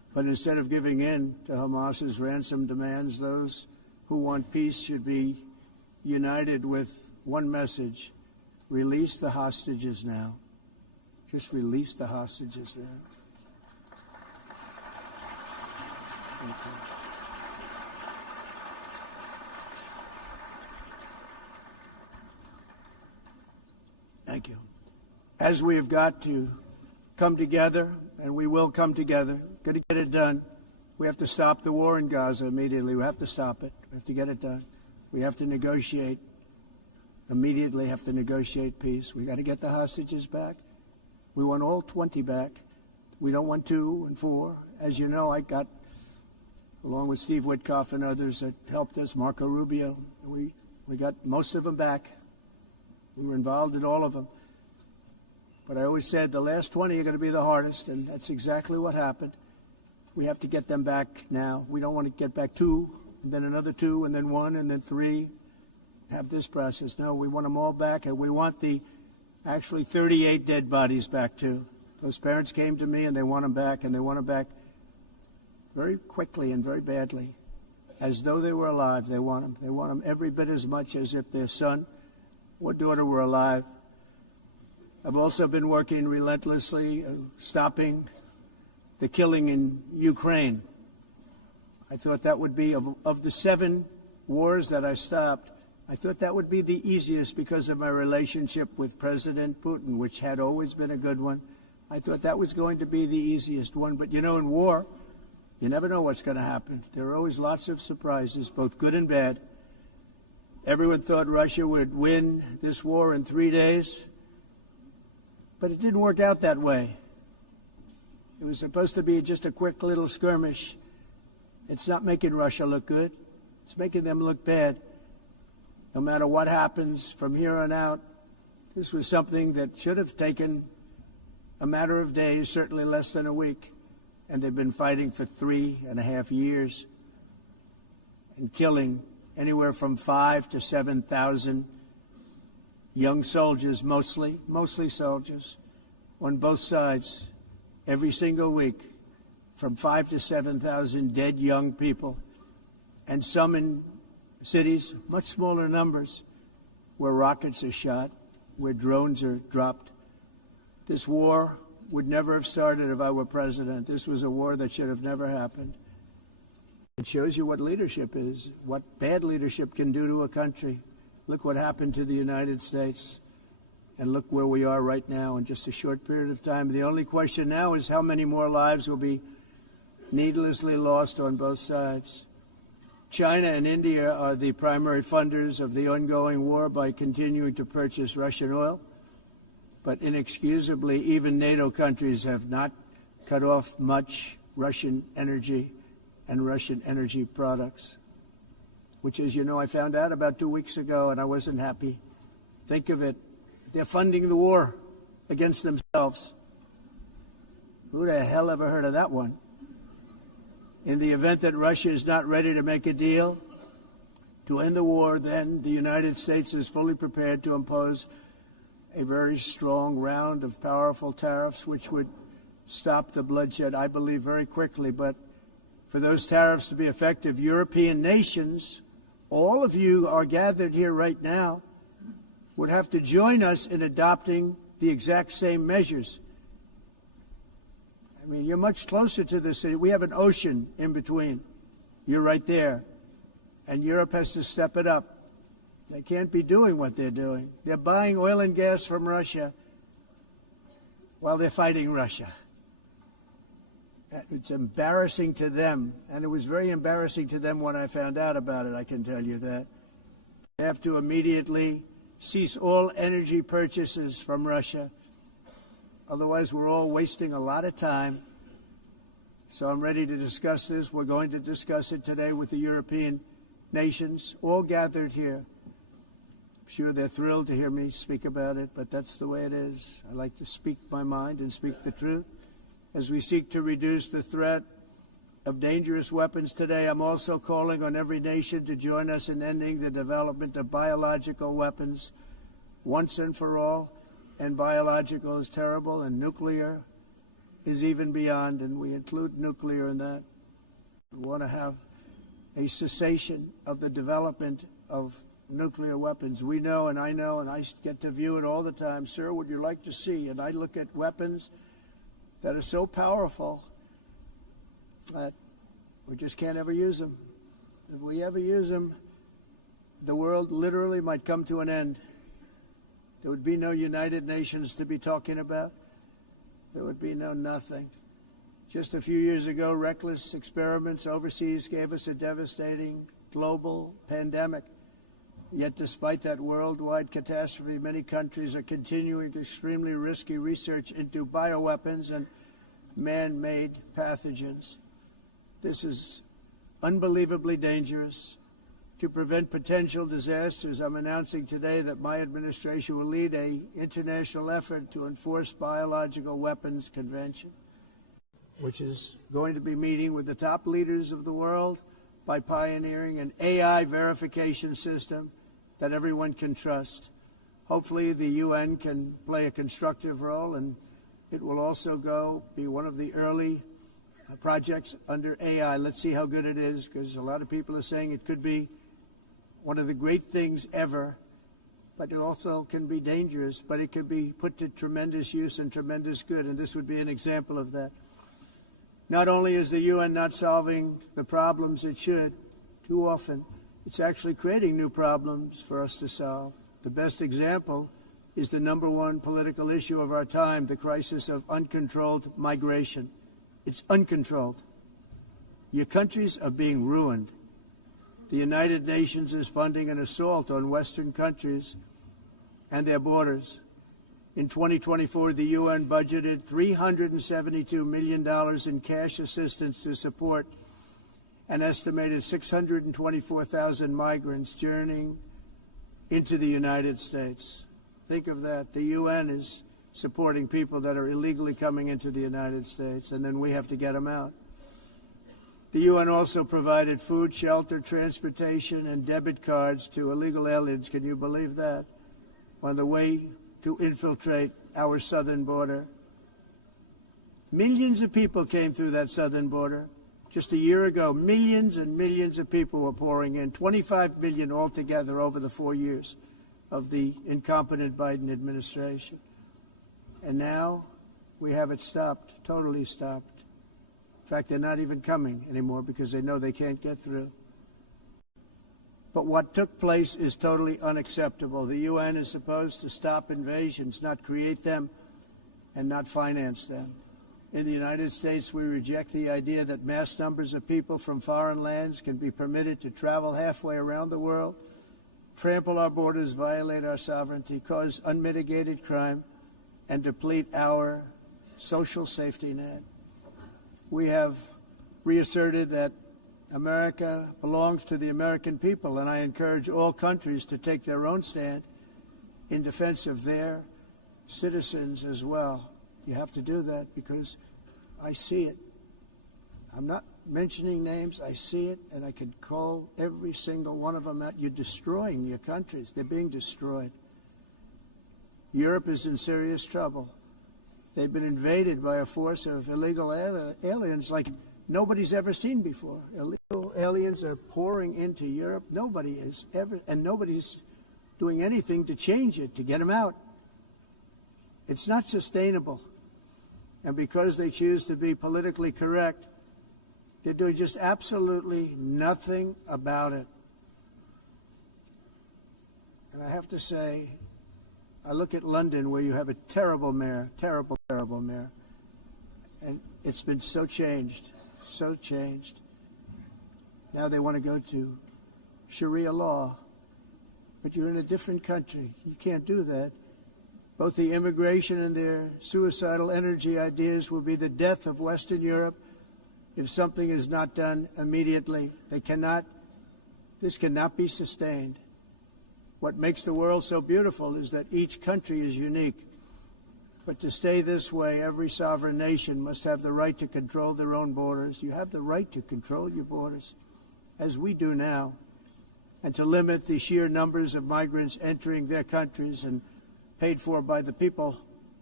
But instead of giving in to Hamas's ransom demands, those who want peace should be united with one message: release the hostages now. Just release the hostages now. Thank you. Thank you. As we have got to come together, and we will come together, got to get it done. We have to stop the war in Gaza immediately. We have to stop it. We have to get it done. We have to negotiate. Immediately have to negotiate peace. We got to get the hostages back. We want all 20 back. We don't want 2 and 4. As you know, I got, along with Steve Witkoff and others that helped us, Marco Rubio, we got most of them back. We were involved in all of them. But I always said the last 20 are going to be the hardest, and that's exactly what happened. We have to get them back now. We don't want to get back 2, and then another 2, and then 1, and then 3. Have this process. No, we want them all back, and we want the actually 38 dead bodies back too. Those parents came to me, and they want them back, and they want them back very quickly and very badly, as though they were alive. They want them. They want them every bit as much as if their son or daughter were alive. I've also been working relentlessly, stopping the killing in Ukraine. I thought that would be, of the 7 wars that I stopped, I thought that would be the easiest because of my relationship with President Putin, which had always been a good one. I thought that was going to be the easiest one. But, you know, in war, you never know what's going to happen. There are always lots of surprises, both good and bad. Everyone thought Russia would win this war in 3 days, but it didn't work out that way. It was supposed to be just a quick little skirmish. It's not making Russia look good. It's making them look bad. No matter what happens from here on out, this was something that should have taken a matter of days, certainly less than a week. And they've been fighting for 3.5 years and killing anywhere from 5,000 to 7,000 young soldiers, mostly soldiers, on both sides, every single week, from 5,000 to 7,000 dead young people, and some in cities, much smaller numbers, where rockets are shot, where drones are dropped. This war would never have started if I were president. This was a war that should have never happened. It shows you what leadership is, what bad leadership can do to a country. Look what happened to the United States, and look where we are right now in just a short period of time. The only question now is how many more lives will be needlessly lost on both sides. China and India are the primary funders of the ongoing war by continuing to purchase Russian oil. But inexcusably, even NATO countries have not cut off much Russian energy and Russian energy products, which, as you know, I found out about 2 weeks ago, and I wasn't happy. Think of it. They're funding the war against themselves. Who the hell ever heard of that one? In the event that Russia is not ready to make a deal to end the war, then the United States is fully prepared to impose a very strong round of powerful tariffs, which would stop the bloodshed, I believe, very quickly. But for those tariffs to be effective, European nations, all of you are gathered here right now, would have to join us in adopting the exact same measures. I mean, you're much closer to the city. We have an ocean in between. You're right there. And Europe has to step it up. They can't be doing what they're doing. They're buying oil and gas from Russia while they're fighting Russia. It's embarrassing to them, and it was very embarrassing to them when I found out about it, I can tell you that. They have to immediately cease all energy purchases from Russia. Otherwise, we're all wasting a lot of time. So I'm ready to discuss this. We're going to discuss it today with the European nations, all gathered here. I'm sure they're thrilled to hear me speak about it, but that's the way it is. I like to speak my mind and speak the truth. As we seek to reduce the threat of dangerous weapons today, I'm also calling on every nation to join us in ending the development of biological weapons once and for all. And biological is terrible, and nuclear is even beyond, and we include nuclear in that. We want to have a cessation of the development of nuclear weapons. We know, and I get to view it all the time. Sir, would you like to see? And I look at weapons that are so powerful that we just can't ever use them. If we ever use them, the world literally might come to an end. There would be no United Nations to be talking about. There would be no nothing. Just a few years ago, reckless experiments overseas gave us a devastating global pandemic. Yet despite that worldwide catastrophe, many countries are continuing extremely risky research into bioweapons and man-made pathogens. This is unbelievably dangerous. To prevent potential disasters, I'm announcing today that my administration will lead an international effort to enforce Biological Weapons Convention, which is going to be meeting with the top leaders of the world by pioneering an AI verification system that everyone can trust. Hopefully the UN can play a constructive role, and it will also be one of the early projects under AI. Let's see how good it is, because a lot of people are saying it could be one of the great things ever, but it also can be dangerous, but it could be put to tremendous use and tremendous good, and this would be an example of that. Not only is the UN not solving the problems it should, too often, it's actually creating new problems for us to solve. The best example is the #1 political issue of our time, the crisis of uncontrolled migration. It's uncontrolled. Your countries are being ruined. The United Nations is funding an assault on Western countries and their borders. In 2024, the UN budgeted $372 million in cash assistance to support an estimated 624,000 migrants journeying into the United States. Think of that. The UN is supporting people that are illegally coming into the United States, and then we have to get them out. The UN also provided food, shelter, transportation, and debit cards to illegal aliens. Can you believe that? On the way to infiltrate our southern border. Millions of people came through that southern border. Just a year ago, millions and millions of people were pouring in, 25 million altogether over the 4 years of the incompetent Biden administration. And now we have it stopped, totally stopped. In fact, they're not even coming anymore because they know they can't get through. But what took place is totally unacceptable. The UN is supposed to stop invasions, not create them and not finance them. In the United States, we reject the idea that mass numbers of people from foreign lands can be permitted to travel halfway around the world, trample our borders, violate our sovereignty, cause unmitigated crime, and deplete our social safety net. We have reasserted that America belongs to the American people, and I encourage all countries to take their own stand in defense of their citizens as well. You have to do that because I see it. I'm not mentioning names. I see it, and I can call every single one of them out. You're destroying your countries. They're being destroyed. Europe is in serious trouble. They've been invaded by a force of illegal aliens like nobody's ever seen before. Illegal aliens are pouring into Europe. Nobody is ever, and nobody's doing anything to change it, to get them out. It's not sustainable. And because they choose to be politically correct, they're doing just absolutely nothing about it. And I have to say, I look at London, where you have a terrible mayor, terrible mayor, and it's been so changed. Now they want to go to Sharia law, but you're in a different country. You can't do that. Both the immigration and their suicidal energy ideas will be the death of Western Europe if something is not done immediately. This cannot be sustained. What makes the world so beautiful is that each country is unique. But to stay this way, every sovereign nation must have the right to control their own borders. You have the right to control your borders, as we do now, and to limit the sheer numbers of migrants entering their countries and paid for by the people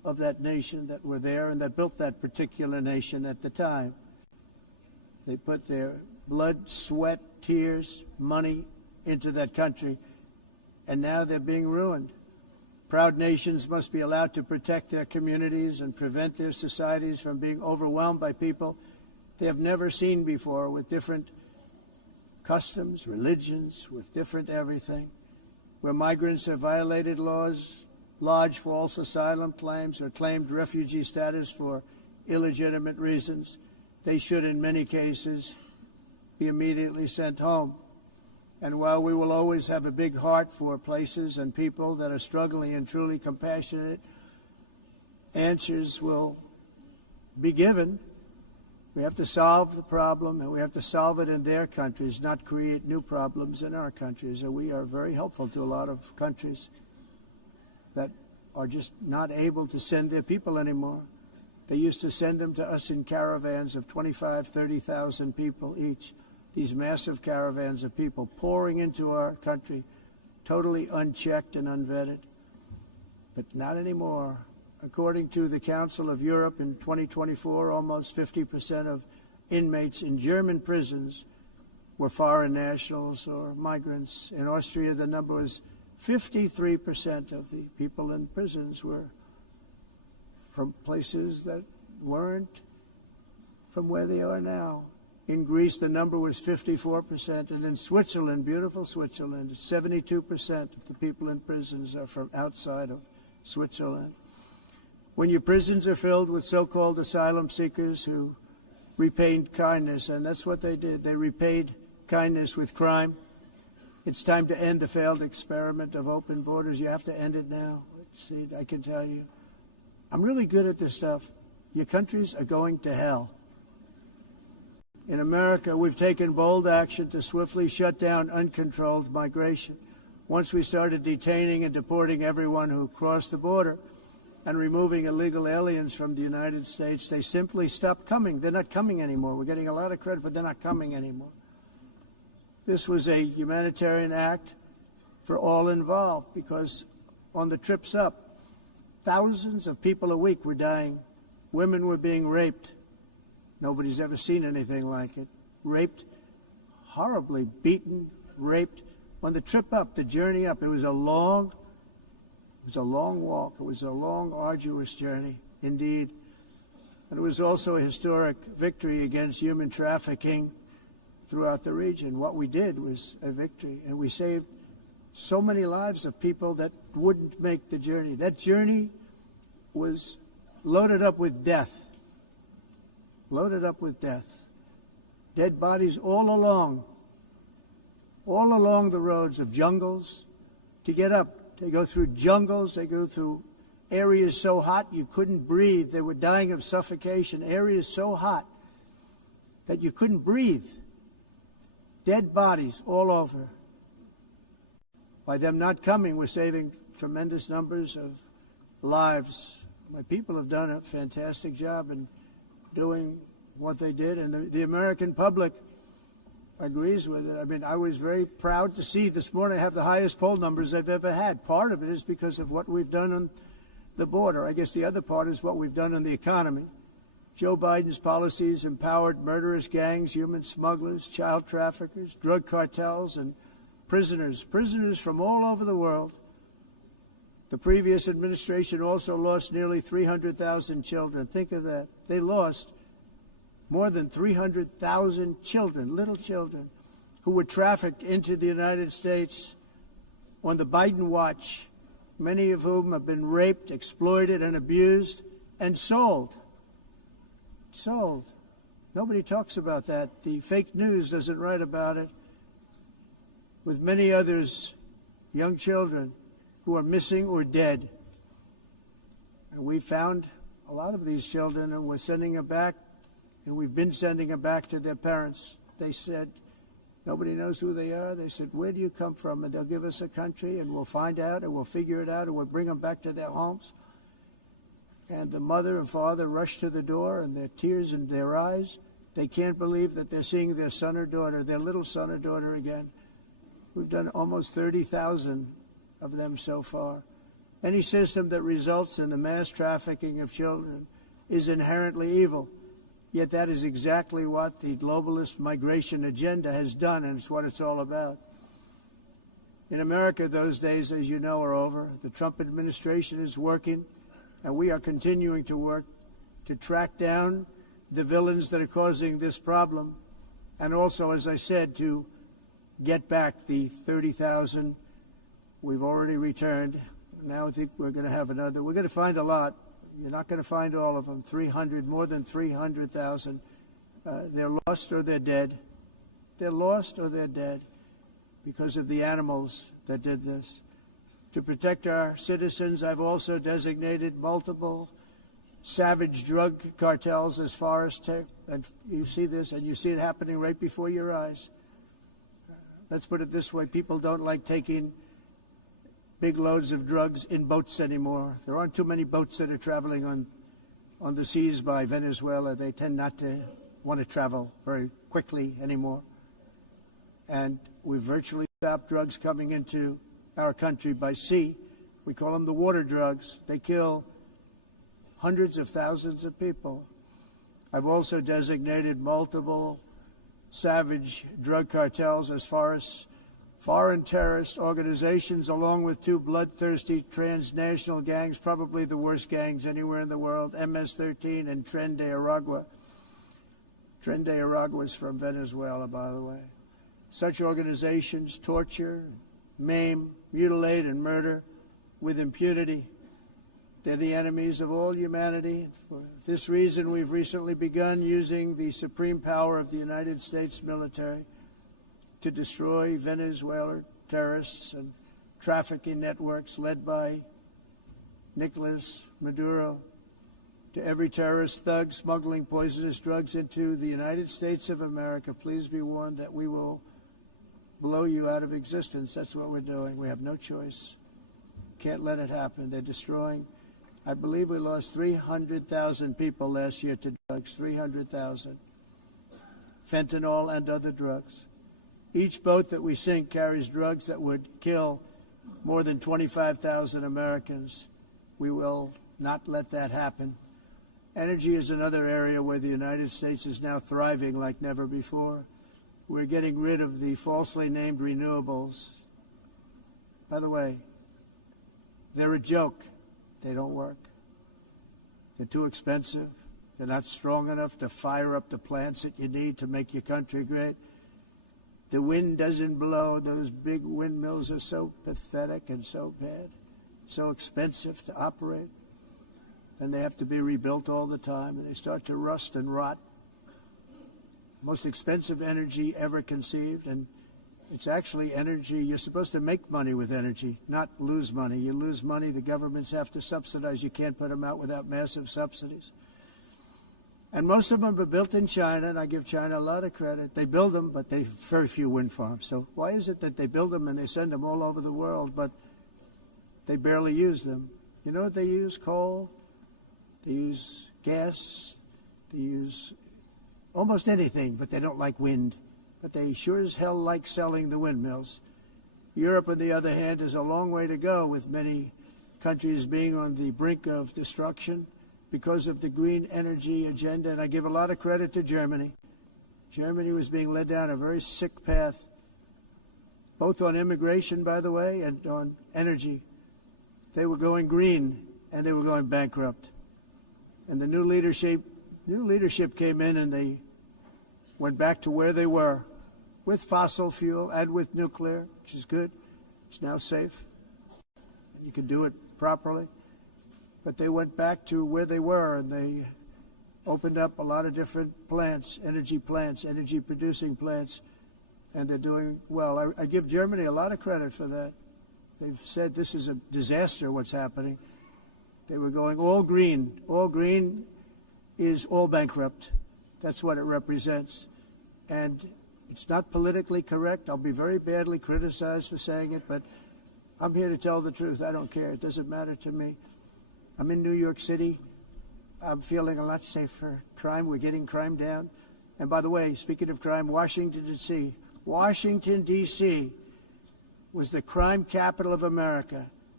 of that nation that were there and that built that particular nation at the time. They put their blood, sweat, tears, money into that country, and now they're being ruined. Proud nations must be allowed to protect their communities and prevent their societies from being overwhelmed by people they have never seen before, with different customs, religions, with different everything. Where migrants have violated laws, lodged false asylum claims, or claimed refugee status for illegitimate reasons, they should, in many cases, be immediately sent home. And while we will always have a big heart for places and people that are struggling and truly compassionate, answers will be given. We have to solve the problem, and we have to solve it in their countries, not create new problems in our countries. And we are very helpful to a lot of countries that are just not able to send their people anymore. They used to send them to us in caravans of 25,000, 30,000 people each. These massive caravans of people pouring into our country, totally unchecked and unvetted. But not anymore. According to the Council of Europe in 2024, almost 50% of inmates in German prisons were foreign nationals or migrants. In Austria, the number was 53% of the people in prisons were from places that weren't from where they are now. In Greece, the number was 54%, and in Switzerland, beautiful Switzerland, 72% of the people in prisons are from outside of Switzerland. When your prisons are filled with so-called asylum seekers who repaid kindness, and that's what they did, they repaid kindness with crime, it's time to end the failed experiment of open borders. You have to end it now. Let's see, I can tell you. I'm really good at this stuff. Your countries are going to hell. In America, we've taken bold action to swiftly shut down uncontrolled migration. Once we started detaining and deporting everyone who crossed the border and removing illegal aliens from the United States, they simply stopped coming. They're not coming anymore. We're getting a lot of credit, but they're not coming anymore. This was a humanitarian act for all involved, because on the trips up, thousands of people a week were dying. Women were being raped. Nobody's ever seen anything like it. Raped, horribly beaten, raped. On the trip up, the journey up, it was a long walk. It was a long, arduous journey, indeed. And it was also a historic victory against human trafficking throughout the region. What we did was a victory, and we saved so many lives of people that wouldn't make the journey. That journey was loaded up with death. Loaded up with death. Dead bodies all along the roads of jungles to get up. They go through jungles, they go through areas so hot you couldn't breathe. They were dying of suffocation, areas so hot that you couldn't breathe. Dead bodies all over. By them not coming, we're saving tremendous numbers of lives. My people have done a fantastic job in doing what they did, and the American public agrees with it. I mean, I was very proud to see this morning I have the highest poll numbers I've ever had. Part of it is because of what we've done on the border. I guess the other part is what we've done on the economy. Joe Biden's policies empowered murderous gangs, human smugglers, child traffickers, drug cartels, and prisoners from all over the world. The previous administration also lost nearly 300,000 children. Think of that. They lost more than 300,000 children, little children, who were trafficked into the United States on the Biden watch, many of whom have been raped, exploited, and abused, and sold. Sold. Nobody talks about that. The fake news doesn't write about it. With many others, young children who are missing or dead. And we found a lot of these children, and we're sending them back, and we've been sending them back to their parents. They said, nobody knows who they are. They said, where do you come from? And they'll give us a country, and we'll find out, and we'll figure it out, and we'll bring them back to their homes. And the mother and father rush to the door, and their tears in their eyes. They can't believe that they're seeing their son or daughter, their little son or daughter again. We've done almost 30,000 of them so far. Any system that results in the mass trafficking of children is inherently evil. Yet that is exactly what the globalist migration agenda has done, and it's what it's all about. In America, those days, as you know, are over. The Trump administration is working, and we are continuing to work to track down the villains that are causing this problem, and also, as I said, to get back the 30,000 we've already returned. Now I think we're going to have another. We're going to find a lot. You're not going to find all of them. 300, more than 300,000. They're lost or they're dead. They're lost or they're dead because of the animals that did this. To protect our citizens, I've also designated multiple savage drug cartels as far as and you see this, and you see it happening right before your eyes. Let's put it this way. People don't like taking big loads of drugs in boats anymore. There aren't too many boats that are traveling on the seas by Venezuela. They tend not to want to travel very quickly anymore. And we've virtually stopped drugs coming into our country by sea. We call them the water drugs. They kill hundreds of thousands of people. I've also designated multiple savage drug cartels as far as foreign terrorist organizations, along with two bloodthirsty transnational gangs, probably the worst gangs anywhere in the world, MS-13 and Tren de Aragua. Tren de Aragua is from Venezuela, by the way. Such organizations torture, maim, mutilate, and murder with impunity. They're the enemies of all humanity. For this reason, we've recently begun using the supreme power of the United States military to destroy Venezuelan terrorists and trafficking networks led by Nicolas Maduro. To every terrorist thug smuggling poisonous drugs into the United States of America, please be warned that we will blow you out of existence. That's what we're doing. We have no choice. Can't let it happen. They're destroying. I believe we lost 300,000 people last year to drugs, 300,000. Fentanyl and other drugs. Each boat that we sink carries drugs that would kill more than 25,000 Americans. We will not let that happen. Energy is another area where the United States is now thriving like never before. We're getting rid of the falsely named renewables. By the way, they're a joke. They don't work. They're too expensive. They're not strong enough to fire up the plants that you need to make your country great. The wind doesn't blow. Those big windmills are so pathetic and so bad, so expensive to operate. And they have to be rebuilt all the time, and they start to rust and rot. Most expensive energy ever conceived, and it's actually energy. You're supposed to make money with energy, not lose money. You lose money, the governments have to subsidize. You can't put them out without massive subsidies. And most of them are built in China, and I give China a lot of credit. They build them, but they have very few wind farms. So why is it that they build them and they send them all over the world, but they barely use them? You know what they use? Coal. They use gas. They use almost anything, but they don't like wind. But they sure as hell like selling the windmills. Europe, on the other hand, is a long way to go, with many countries being on the brink of destruction because of the green energy agenda. And I give a lot of credit to Germany. Germany was being led down a very sick path, both on immigration, by the way, and on energy. They were going green, and they were going bankrupt. And the new leadership came in, and they went back to where they were, with fossil fuel and with nuclear, which is good. It's now safe. You can do it properly. But they went back to where they were, and they opened up a lot of different plants, energy-producing plants, and they're doing well. I give Germany a lot of credit for that. They've said this is a disaster, what's happening. They were going all green. All green is all bankrupt. That's what it represents. And it's not politically correct. I'll be very badly criticized for saying it, but I'm here to tell the truth. I don't care. It doesn't matter to me. I'm in New York City. I'm feeling a lot safer. Crime, we're getting crime down. And by the way, speaking of crime, Washington, D.C. was the crime capital of America.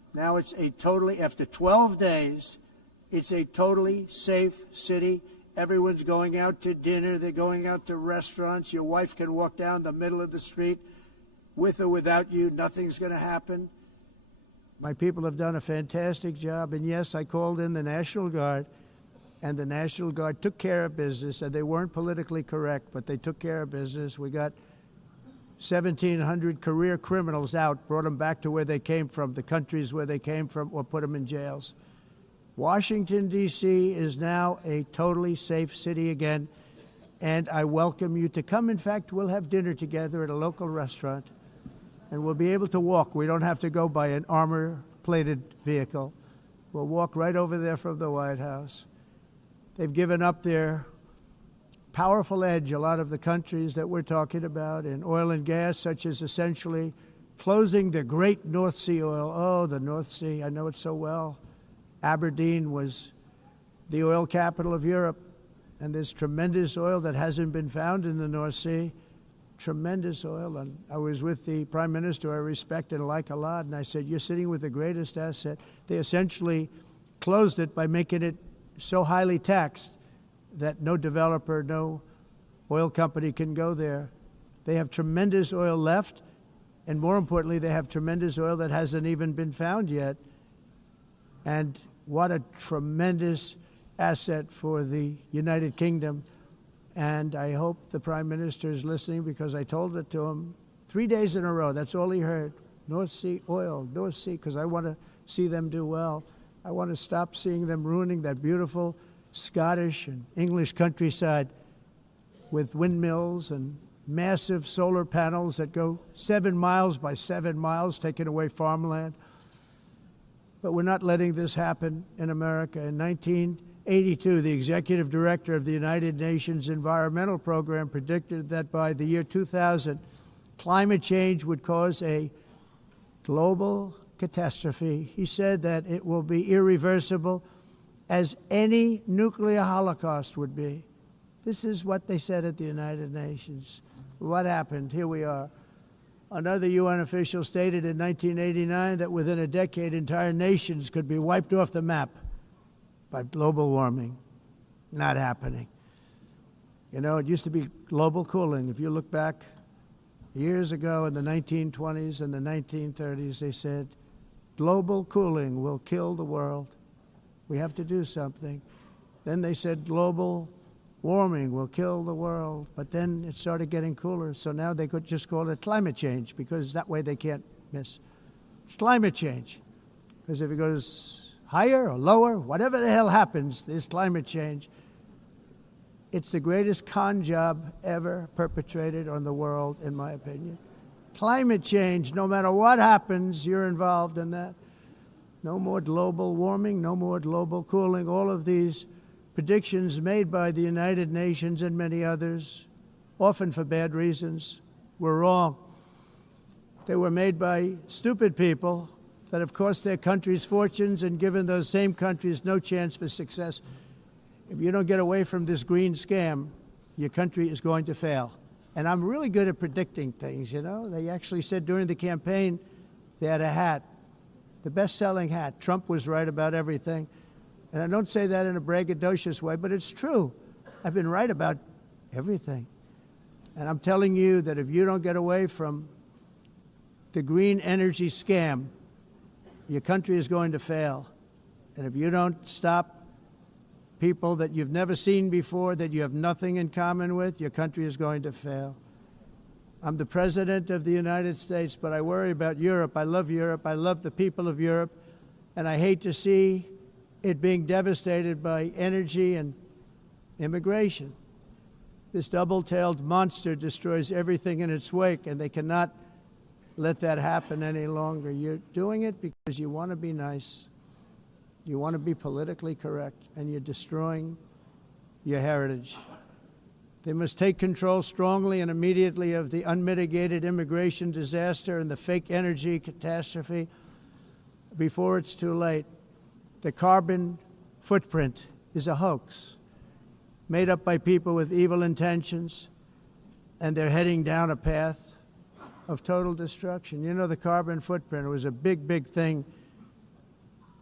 Now it's a totally, after 12 days, it's a totally safe city. Everyone's going out to dinner. They're going out to restaurants. Your wife can walk down the middle of the street with or without you. Nothing's going to happen. My people have done a fantastic job. And yes, I called in the National Guard, and the National Guard took care of business, and they weren't politically correct, but they took care of business. We got 1,700 career criminals out, brought them back to where they came from, the countries where they came from, or put them in jails. Washington, D.C. is now a totally safe city again, and I welcome you to come. In fact, we'll have dinner together at a local restaurant, and we'll be able to walk. We don't have to go by an armor-plated vehicle. We'll walk right over there from the White House. They've given up their powerful edge, a lot of the countries that we're talking about, in oil and gas, such as essentially closing the great North Sea oil. Oh, the North Sea, I know it so well. Aberdeen was the oil capital of Europe, and there's tremendous oil that hasn't been found in the North Sea. Tremendous oil. And I was with the Prime Minister I respect and like a lot, and I said, you're sitting with the greatest asset. They essentially closed it by making it so highly taxed that no developer, no oil company can go there. They have tremendous oil left, and more importantly, they have tremendous oil that hasn't even been found yet. And what a tremendous asset for the United Kingdom. And I hope the Prime Minister is listening, because I told it to him 3 days in a row. That's all he heard. North Sea oil, North Sea, because I want to see them do well. I want to stop seeing them ruining that beautiful Scottish and English countryside with windmills and massive solar panels that go 7 miles by 7 miles, taking away farmland. But we're not letting this happen in America. In 1982, the executive director of the United Nations Environmental Program predicted that by the year 2000, climate change would cause a global catastrophe. He said that it will be irreversible, as any nuclear holocaust would be. This is what they said at the United Nations. What happened? Here we are. Another UN official stated in 1989 that within a decade, entire nations could be wiped off the map by global warming. Not happening. You know, it used to be global cooling. If you look back years ago in the 1920s and the 1930s, they said, global cooling will kill the world. We have to do something. Then they said global warming will kill the world. But then it started getting cooler, so now they could just call it climate change, because that way they can't miss. It's climate change. Because if it goes higher or lower, whatever the hell happens, there's climate change. It's the greatest con job ever perpetrated on the world, in my opinion. Climate change, no matter what happens, you're involved in that. No more global warming, no more global cooling. All of these predictions made by the United Nations and many others, often for bad reasons, were wrong. They were made by stupid people that have cost their countries fortunes and given those same countries no chance for success. If you don't get away from this green scam, your country is going to fail. And I'm really good at predicting things, you know. They actually said during the campaign they had a hat, the best-selling hat. Trump was right about everything. And I don't say that in a braggadocious way, but it's true. I've been right about everything. And I'm telling you that if you don't get away from the green energy scam, your country is going to fail. And if you don't stop people that you've never seen before, that you have nothing in common with, your country is going to fail. I'm the President of the United States, but I worry about Europe. I love Europe. I love the people of Europe. And I hate to see it being devastated by energy and immigration. This double-tailed monster destroys everything in its wake, and they cannot let that happen any longer. You're doing it because you want to be nice. You want to be politically correct, and you're destroying your heritage. They must take control strongly and immediately of the unmitigated immigration disaster and the fake energy catastrophe before it's too late. The carbon footprint is a hoax made up by people with evil intentions, and they're heading down a path of total destruction. You know, the carbon footprint was a big, big thing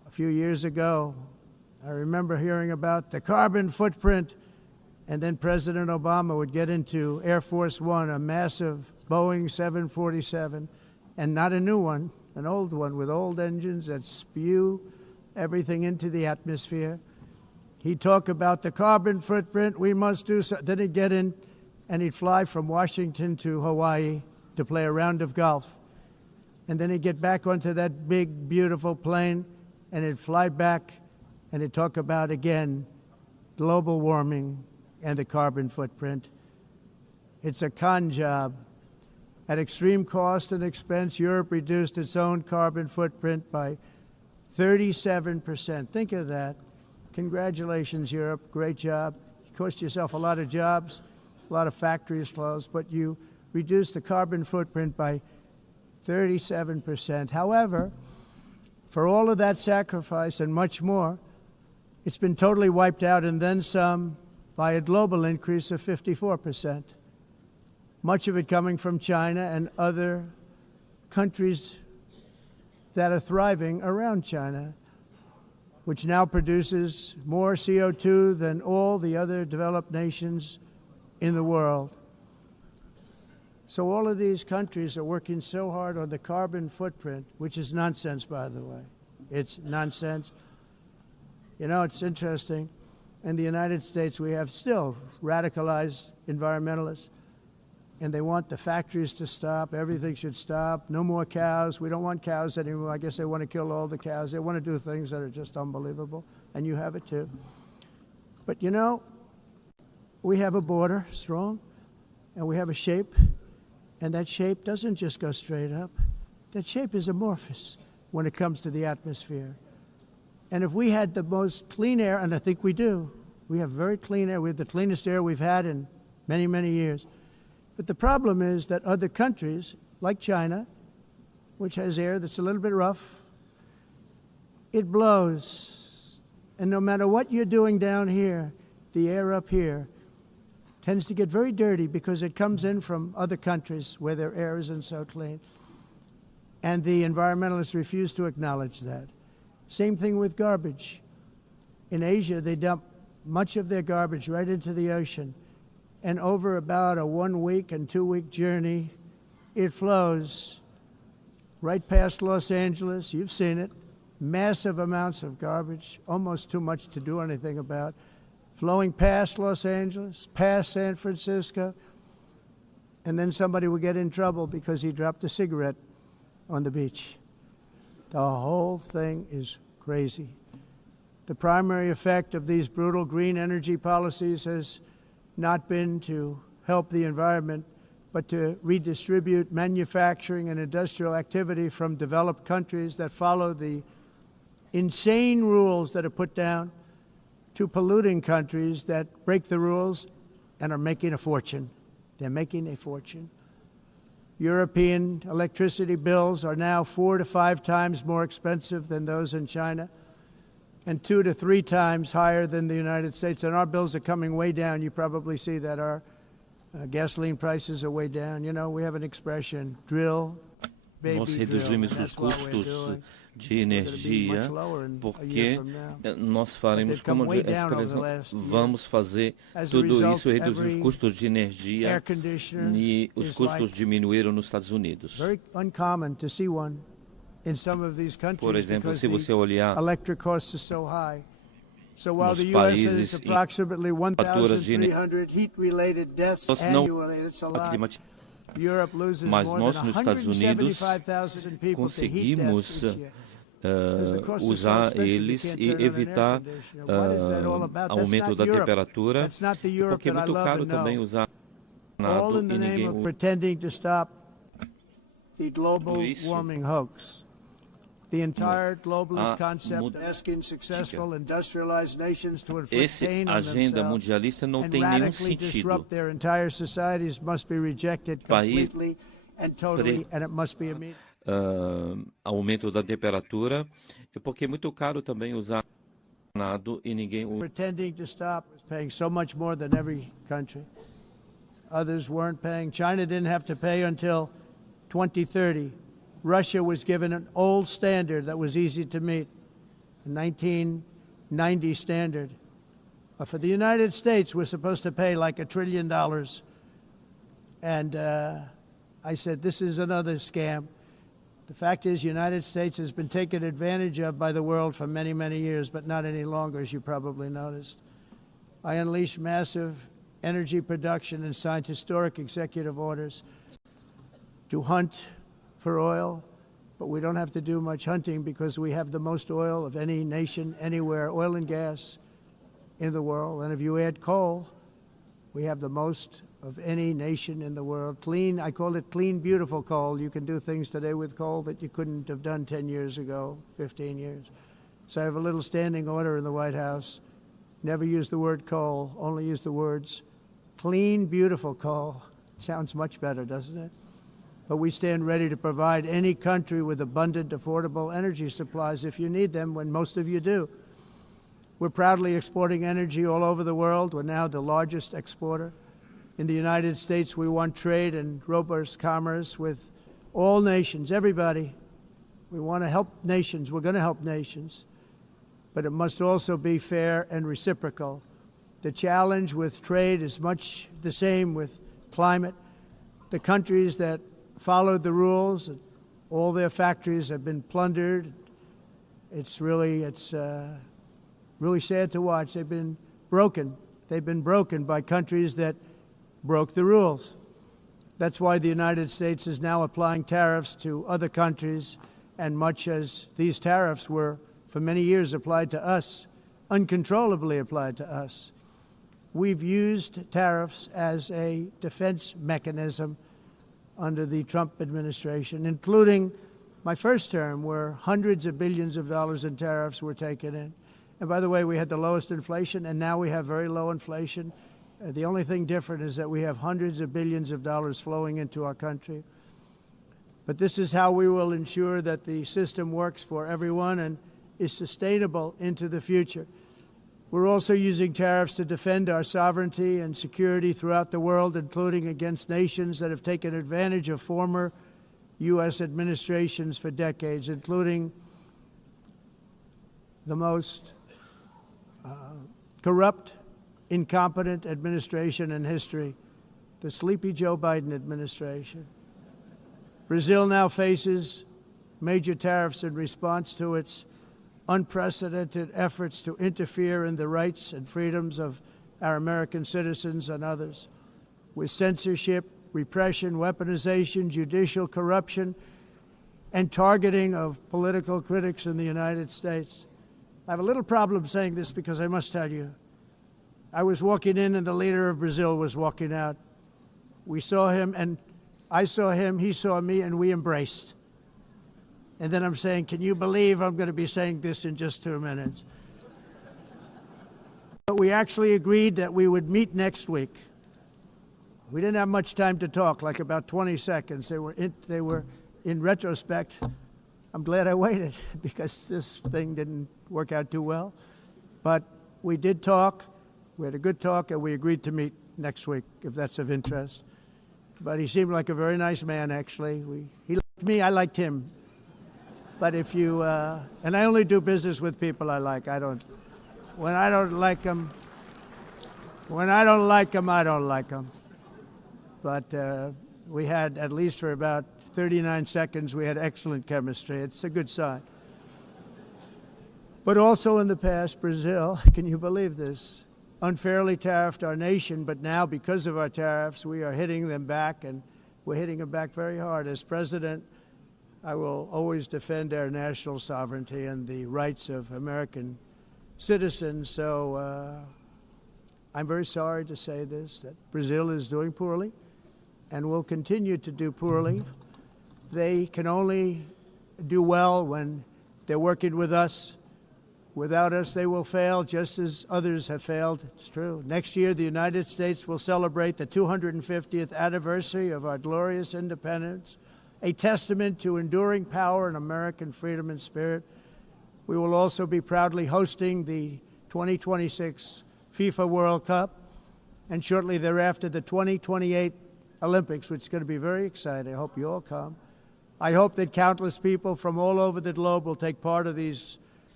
A few years ago, I remember hearing about the carbon footprint, and then President Obama would get into Air Force One, a massive Boeing 747, and not a new one, an old one with old engines that spew everything into the atmosphere. He'd talk about the carbon footprint, we must do so. Then he'd get in and he'd fly from Washington to Hawaii to play a round of golf. And then he'd get back onto that big, beautiful plane and he'd fly back and he'd talk about, again, global warming and the carbon footprint. It's a con job. At extreme cost and expense, Europe reduced its own carbon footprint by 37%. Think of that. Congratulations, Europe. Great job. You cost yourself a lot of jobs, a lot of factories closed, but you reduced the carbon footprint by 37%. However, for all of that sacrifice and much more, it's been totally wiped out and then some by a global increase of 54%. Much of it coming from China and other countries that are thriving around China, which now produces more CO2 than all the other developed nations in the world. So all of these countries are working so hard on the carbon footprint, which is nonsense, by the way. It's nonsense. You know, it's interesting. In the United States, we have still radicalized environmentalists, and they want the factories to stop. Everything should stop. No more cows. We don't want cows anymore. I guess they want to kill all the cows. They want to do things that are just unbelievable, and you have it too. But, you know, we have a border, strong, and we have a shape, and that shape doesn't just go straight up. That shape is amorphous when it comes to the atmosphere. And if we had the most clean air, and I think we do, we have very clean air. We have the cleanest air we've had in many, many years. But the problem is that other countries, like China, which has air that's a little bit rough, it blows. And no matter what you're doing down here, the air up here tends to get very dirty because it comes in from other countries where their air isn't so clean. And the environmentalists refuse to acknowledge that. Same thing with garbage. In Asia, they dump much of their garbage right into the ocean. And over about a 1 week and 2 week journey, it flows right past Los Angeles. You've seen it. Massive amounts of garbage, almost too much to do anything about, flowing past Los Angeles, past San Francisco, and then somebody will get in trouble because he dropped a cigarette on the beach. The whole thing is crazy. The primary effect of these brutal green energy policies has not been to help the environment, but to redistribute manufacturing and industrial activity from developed countries that follow the insane rules that are put down to polluting countries that break the rules and are making a fortune. They're making a fortune. European electricity bills are now 4 to 5 times more expensive than those in China, and 2 to 3 times higher than the United States. And our bills are coming way down. You probably see that our gasoline prices are way down. You know, we have an expression, drill, baby, nós reduzimos os custos de energia porque nós faremos, como a expressão, vamos fazer tudo isso, reduzir os custos de energia, e os custos diminuíram nos Estados Unidos. Por exemplo, se você olhar nos países em faturas de energia não climáticas, mas nós nos Estados Unidos conseguimos usar eles e evitar aumento da temperatura, porque é muito caro também usar nada e ninguém usa isso. The entire globalist concept asking successful industrialized nations to inflict pain on themselves and radically disrupt their entire societies must be rejected completely and totally, and it must be immediate. Aumento da temperatura, porque é muito caro também usar nada e ninguém usa. Pretending to stop was paying so much more than every country. Others weren't paying. China didn't have to pay until 2030. Russia was given an old standard that was easy to meet. 1990 standard. For the United States, we're supposed to pay like $1 trillion. And I said, this is another scam. The fact is, the United States has been taken advantage of by the world for many, many years, but not any longer, as you probably noticed. I unleashed massive energy production and signed historic executive orders to hunt for oil, but we don't have to do much hunting because we have the most oil of any nation anywhere, oil and gas in the world. And if you add coal, we have the most of any nation in the world. Clean, I call it clean, beautiful coal. You can do things today with coal that you couldn't have done 10 years ago, 15 years. So I have a little standing order in the White House. Never use the word coal, only use the words clean, beautiful coal. Sounds much better, doesn't it? But we stand ready to provide any country with abundant, affordable energy supplies if you need them, when most of you do. We're proudly exporting energy all over the world. We're now the largest exporter. In the United States, we want trade and robust commerce with all nations, everybody. We want to help nations. We're going to help nations. But it must also be fair and reciprocal. The challenge with trade is much the same with climate. The countries that followed the rules, all their factories have been plundered. It's really sad to watch. They've been broken. They've been broken by countries that broke the rules. That's why the United States is now applying tariffs to other countries, and much as these tariffs were for many years applied to us, uncontrollably applied to us. We've used tariffs as a defense mechanism under the Trump administration, including my first term, where hundreds of billions of dollars in tariffs were taken in. And by the way, we had the lowest inflation, and now we have very low inflation. The only thing different is that we have hundreds of billions of dollars flowing into our country. But this is how we will ensure that the system works for everyone and is sustainable into the future. We're also using tariffs to defend our sovereignty and security throughout the world, including against nations that have taken advantage of former U.S. administrations for decades, including the most corrupt, incompetent administration in history, the sleepy Joe Biden administration. Brazil now faces major tariffs in response to its unprecedented efforts to interfere in the rights and freedoms of our American citizens and others, with censorship, repression, weaponization, judicial corruption, and targeting of political critics in the United States. I have a little problem saying this because I must tell you, I was walking in and the leader of Brazil was walking out. We saw him, and I saw him, he saw me, and we embraced. And then I'm saying, can you believe I'm going to be saying this in just 2 minutes? But we actually agreed that we would meet next week. We didn't have much time to talk, like about 20 seconds. They were in retrospect, I'm glad I waited because this thing didn't work out too well. But we did talk. We had a good talk, and we agreed to meet next week, if that's of interest. But he seemed like a very nice man, actually. He liked me, I liked him. But if you, and I only do business with people I like. When I don't like them, I don't like them. But we had, at least for about 39 seconds, we had excellent chemistry. It's a good sign. But also in the past, Brazil, can you believe this, unfairly tariffed our nation, but now because of our tariffs, we are hitting them back, and we're hitting them back very hard. As president, I will always defend our national sovereignty and the rights of American citizens. So I'm very sorry to say this, that Brazil is doing poorly and will continue to do poorly. They can only do well when they're working with us. Without us, they will fail, just as others have failed. It's true. Next year, the United States will celebrate the 250th anniversary of our glorious independence, a testament to enduring power and American freedom and spirit. We will also be proudly hosting the 2026 FIFA World Cup, and shortly thereafter, the 2028 Olympics, which is going to be very exciting. I hope you all come. I hope that countless people from all over the globe will take part of these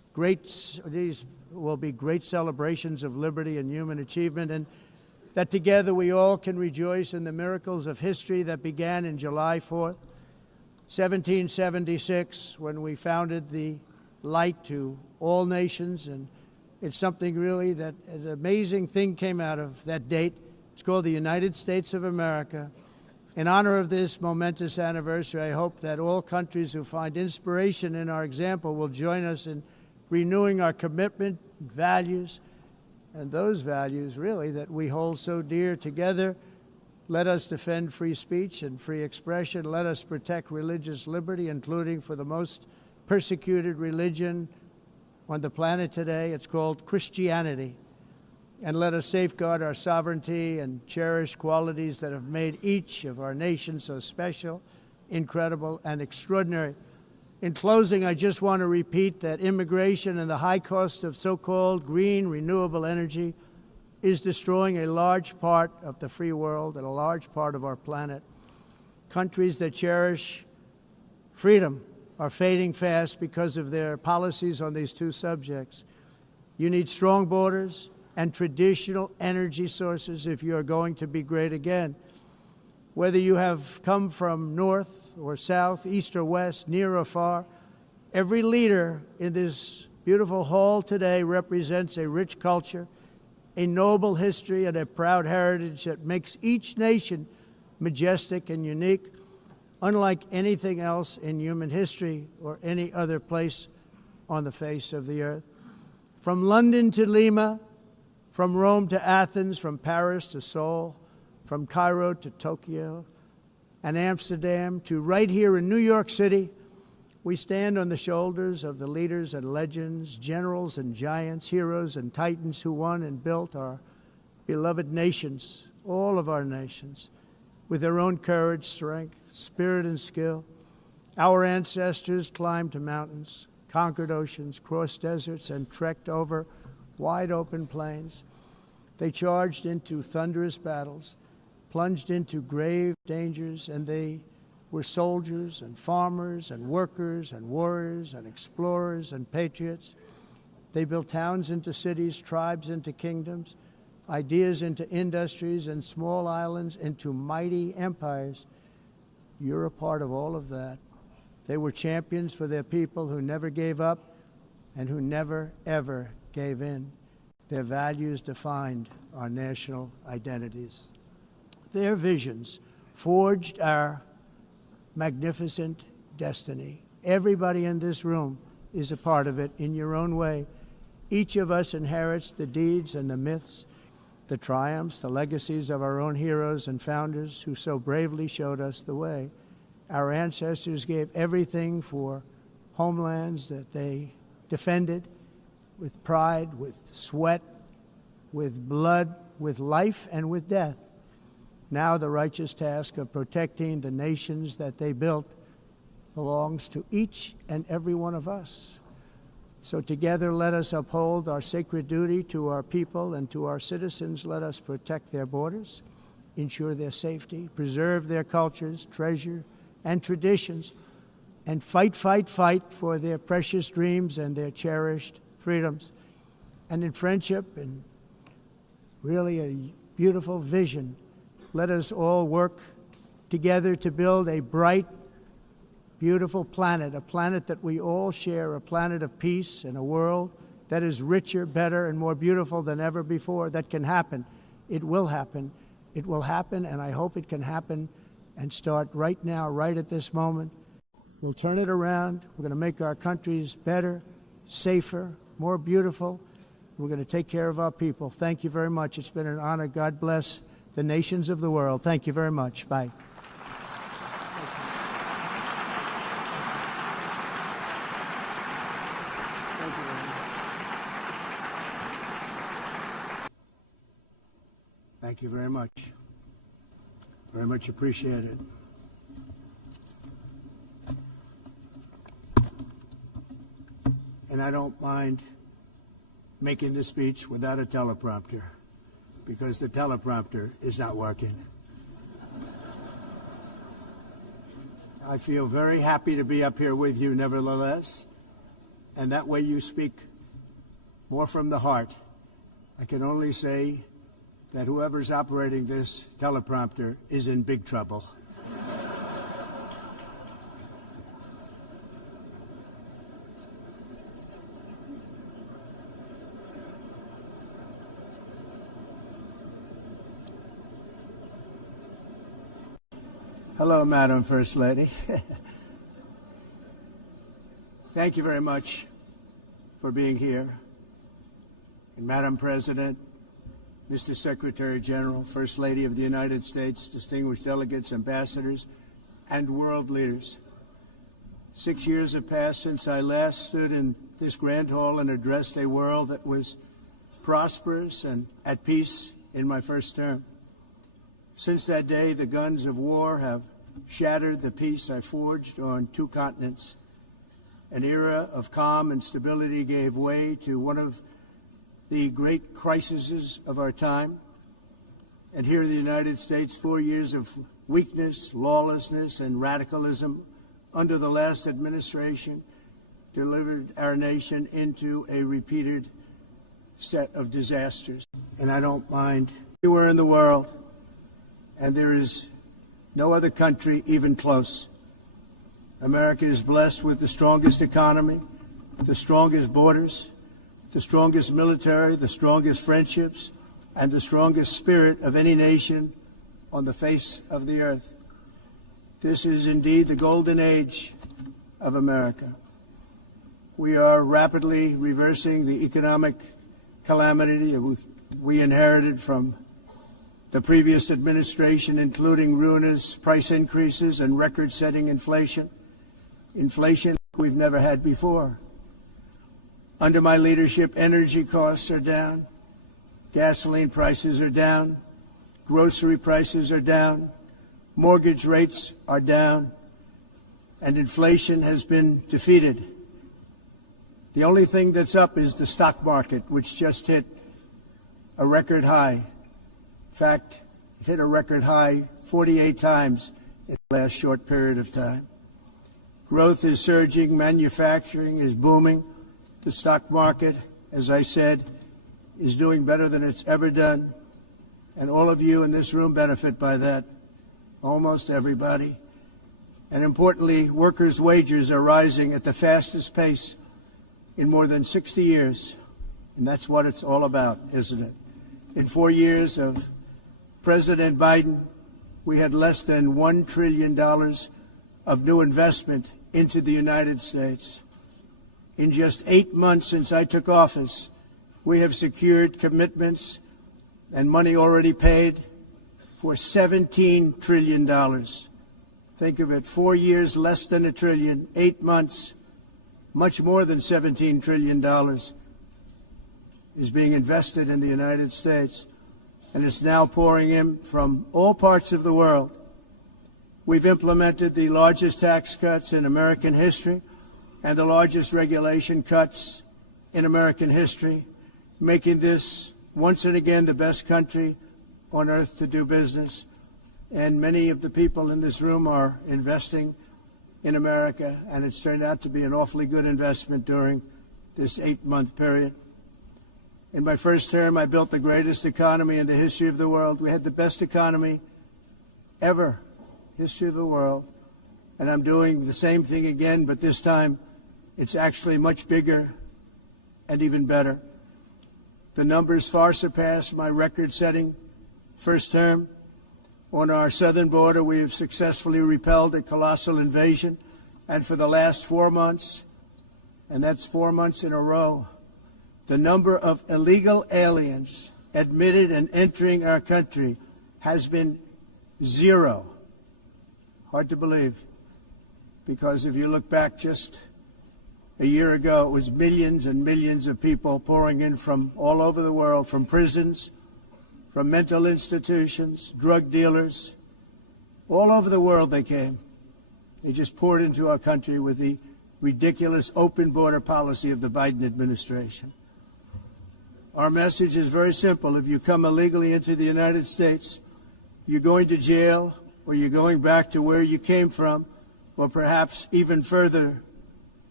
these will be great celebrations of liberty and human achievement, and that together we all can rejoice in the miracles of history that began in July 4th, 1776, when we founded the light to all nations. And it's something really that an amazing thing came out of that date. It's called the United States of America. In honor of this momentous anniversary, I hope that all countries who find inspiration in our example will join us in renewing our commitment, values, and those values really that we hold so dear together. Let us defend free speech and free expression. Let us protect religious liberty, including for the most persecuted religion on the planet today. It's called Christianity. And let us safeguard our sovereignty and cherish qualities that have made each of our nations so special, incredible, and extraordinary. In closing, I just want to repeat that immigration and the high cost of so-called green renewable energy is destroying a large part of the free world and a large part of our planet. Countries that cherish freedom are fading fast because of their policies on these two subjects. You need strong borders and traditional energy sources if you are going to be great again. Whether you have come from north or south, east or west, near or far, every leader in this beautiful hall today represents a rich culture, a noble history, and a proud heritage that makes each nation majestic and unique, unlike anything else in human history or any other place on the face of the earth. From London to Lima, from Rome to Athens, from Paris to Seoul, from Cairo to Tokyo and Amsterdam to right here in New York City, we stand on the shoulders of the leaders and legends, generals and giants, heroes and titans who won and built our beloved nations, all of our nations, with their own courage, strength, spirit, and skill. Our ancestors climbed mountains, conquered oceans, crossed deserts, and trekked over wide open plains. They charged into thunderous battles, plunged into grave dangers, and they were soldiers and farmers and workers and warriors and explorers and patriots. They built towns into cities, tribes into kingdoms, ideas into industries, and small islands into mighty empires. You're a part of all of that. They were champions for their people who never gave up and who never, ever gave in. Their values defined our national identities. Their visions forged our magnificent destiny. Everybody in this room is a part of it in your own way. Each of us inherits the deeds and the myths, the triumphs, the legacies of our own heroes and founders who so bravely showed us the way. Our ancestors gave everything for homelands that they defended with pride, with sweat, with blood, with life, and with death. Now the righteous task of protecting the nations that they built belongs to each and every one of us. So together let us uphold our sacred duty to our people and to our citizens. Let us protect their borders, ensure their safety, preserve their cultures, treasure, and traditions, and fight, fight, fight for their precious dreams and their cherished freedoms. And in friendship and really a beautiful vision, let us all work together to build a bright, beautiful planet, a planet that we all share, a planet of peace and a world that is richer, better, and more beautiful than ever before. That can happen. It will happen. It will happen, and I hope it can happen and start right now, right at this moment. We'll turn it around. We're going to make our countries better, safer, more beautiful. We're going to take care of our people. Thank you very much. It's been an honor. God bless the nations of the world. Thank you very much. Bye. Thank you very much. Very much appreciated. And I don't mind making this speech without a teleprompter, because the teleprompter is not working. I feel very happy to be up here with you nevertheless, and that way you speak more from the heart. I can only say that whoever's operating this teleprompter is in big trouble. Hello, Madam First Lady. Thank you very much for being here. And Madam President, Mr. Secretary General, First Lady of the United States, distinguished delegates, ambassadors, and world leaders. 6 years have passed since I last stood in this grand hall and addressed a world that was prosperous and at peace in my first term. Since that day, the guns of war have shattered the peace I forged on 2 continents. An era of calm and stability gave way to one of the great crises of our time. And here in the United States, 4 years of weakness, lawlessness, and radicalism under the last administration delivered our nation into a repeated set of disasters. And I don't mind anywhere in the world, and there is no other country even close. America is blessed with the strongest economy, the strongest borders, the strongest military, the strongest friendships, and the strongest spirit of any nation on the face of the earth. This is indeed the golden age of America. We are rapidly reversing the economic calamity we inherited from the previous administration, including ruinous price increases and record-setting inflation we've never had before. Under my leadership, energy costs are down, gasoline prices are down, grocery prices are down, mortgage rates are down, and inflation has been defeated. The only thing that's up is the stock market, which just hit a record high. In fact, it hit a record high 48 times in the last short period of time. Growth is surging, manufacturing is booming. The stock market, as I said, is doing better than it's ever done. And all of you in this room benefit by that, almost everybody. And importantly, workers' wages are rising at the fastest pace in more than 60 years. And that's what it's all about, isn't it? In 4 years of President Biden, we had less than $1 trillion of new investment into the United States. In just 8 months since I took office, we have secured commitments and money already paid for $17 trillion. Think of it, 4 years, less than $1 trillion, 8 months, much more than $17 trillion is being invested in the United States, and it's now pouring in from all parts of the world. We've implemented the largest tax cuts in American history and the largest regulation cuts in American history, making this once and again the best country on earth to do business. And many of the people in this room are investing in America, and it's turned out to be an awfully good investment during this 8-month period. In my first term, I built the greatest economy in the history of the world. We had the best economy ever, history of the world. And I'm doing the same thing again, but this time it's actually much bigger and even better. The numbers far surpass my record-setting first term. On our southern border, we have successfully repelled a colossal invasion, and for the last 4 months, and that's 4 months in a row, the number of illegal aliens admitted and entering our country has been 0. Hard to believe, because if you look back just a year ago, it was millions and millions of people pouring in from all over the world, from prisons, from mental institutions, drug dealers. All over the world they came. They just poured into our country with the ridiculous open border policy of the Biden administration. Our message is very simple. If you come illegally into the United States, you're going to jail, or you're going back to where you came from, or perhaps even further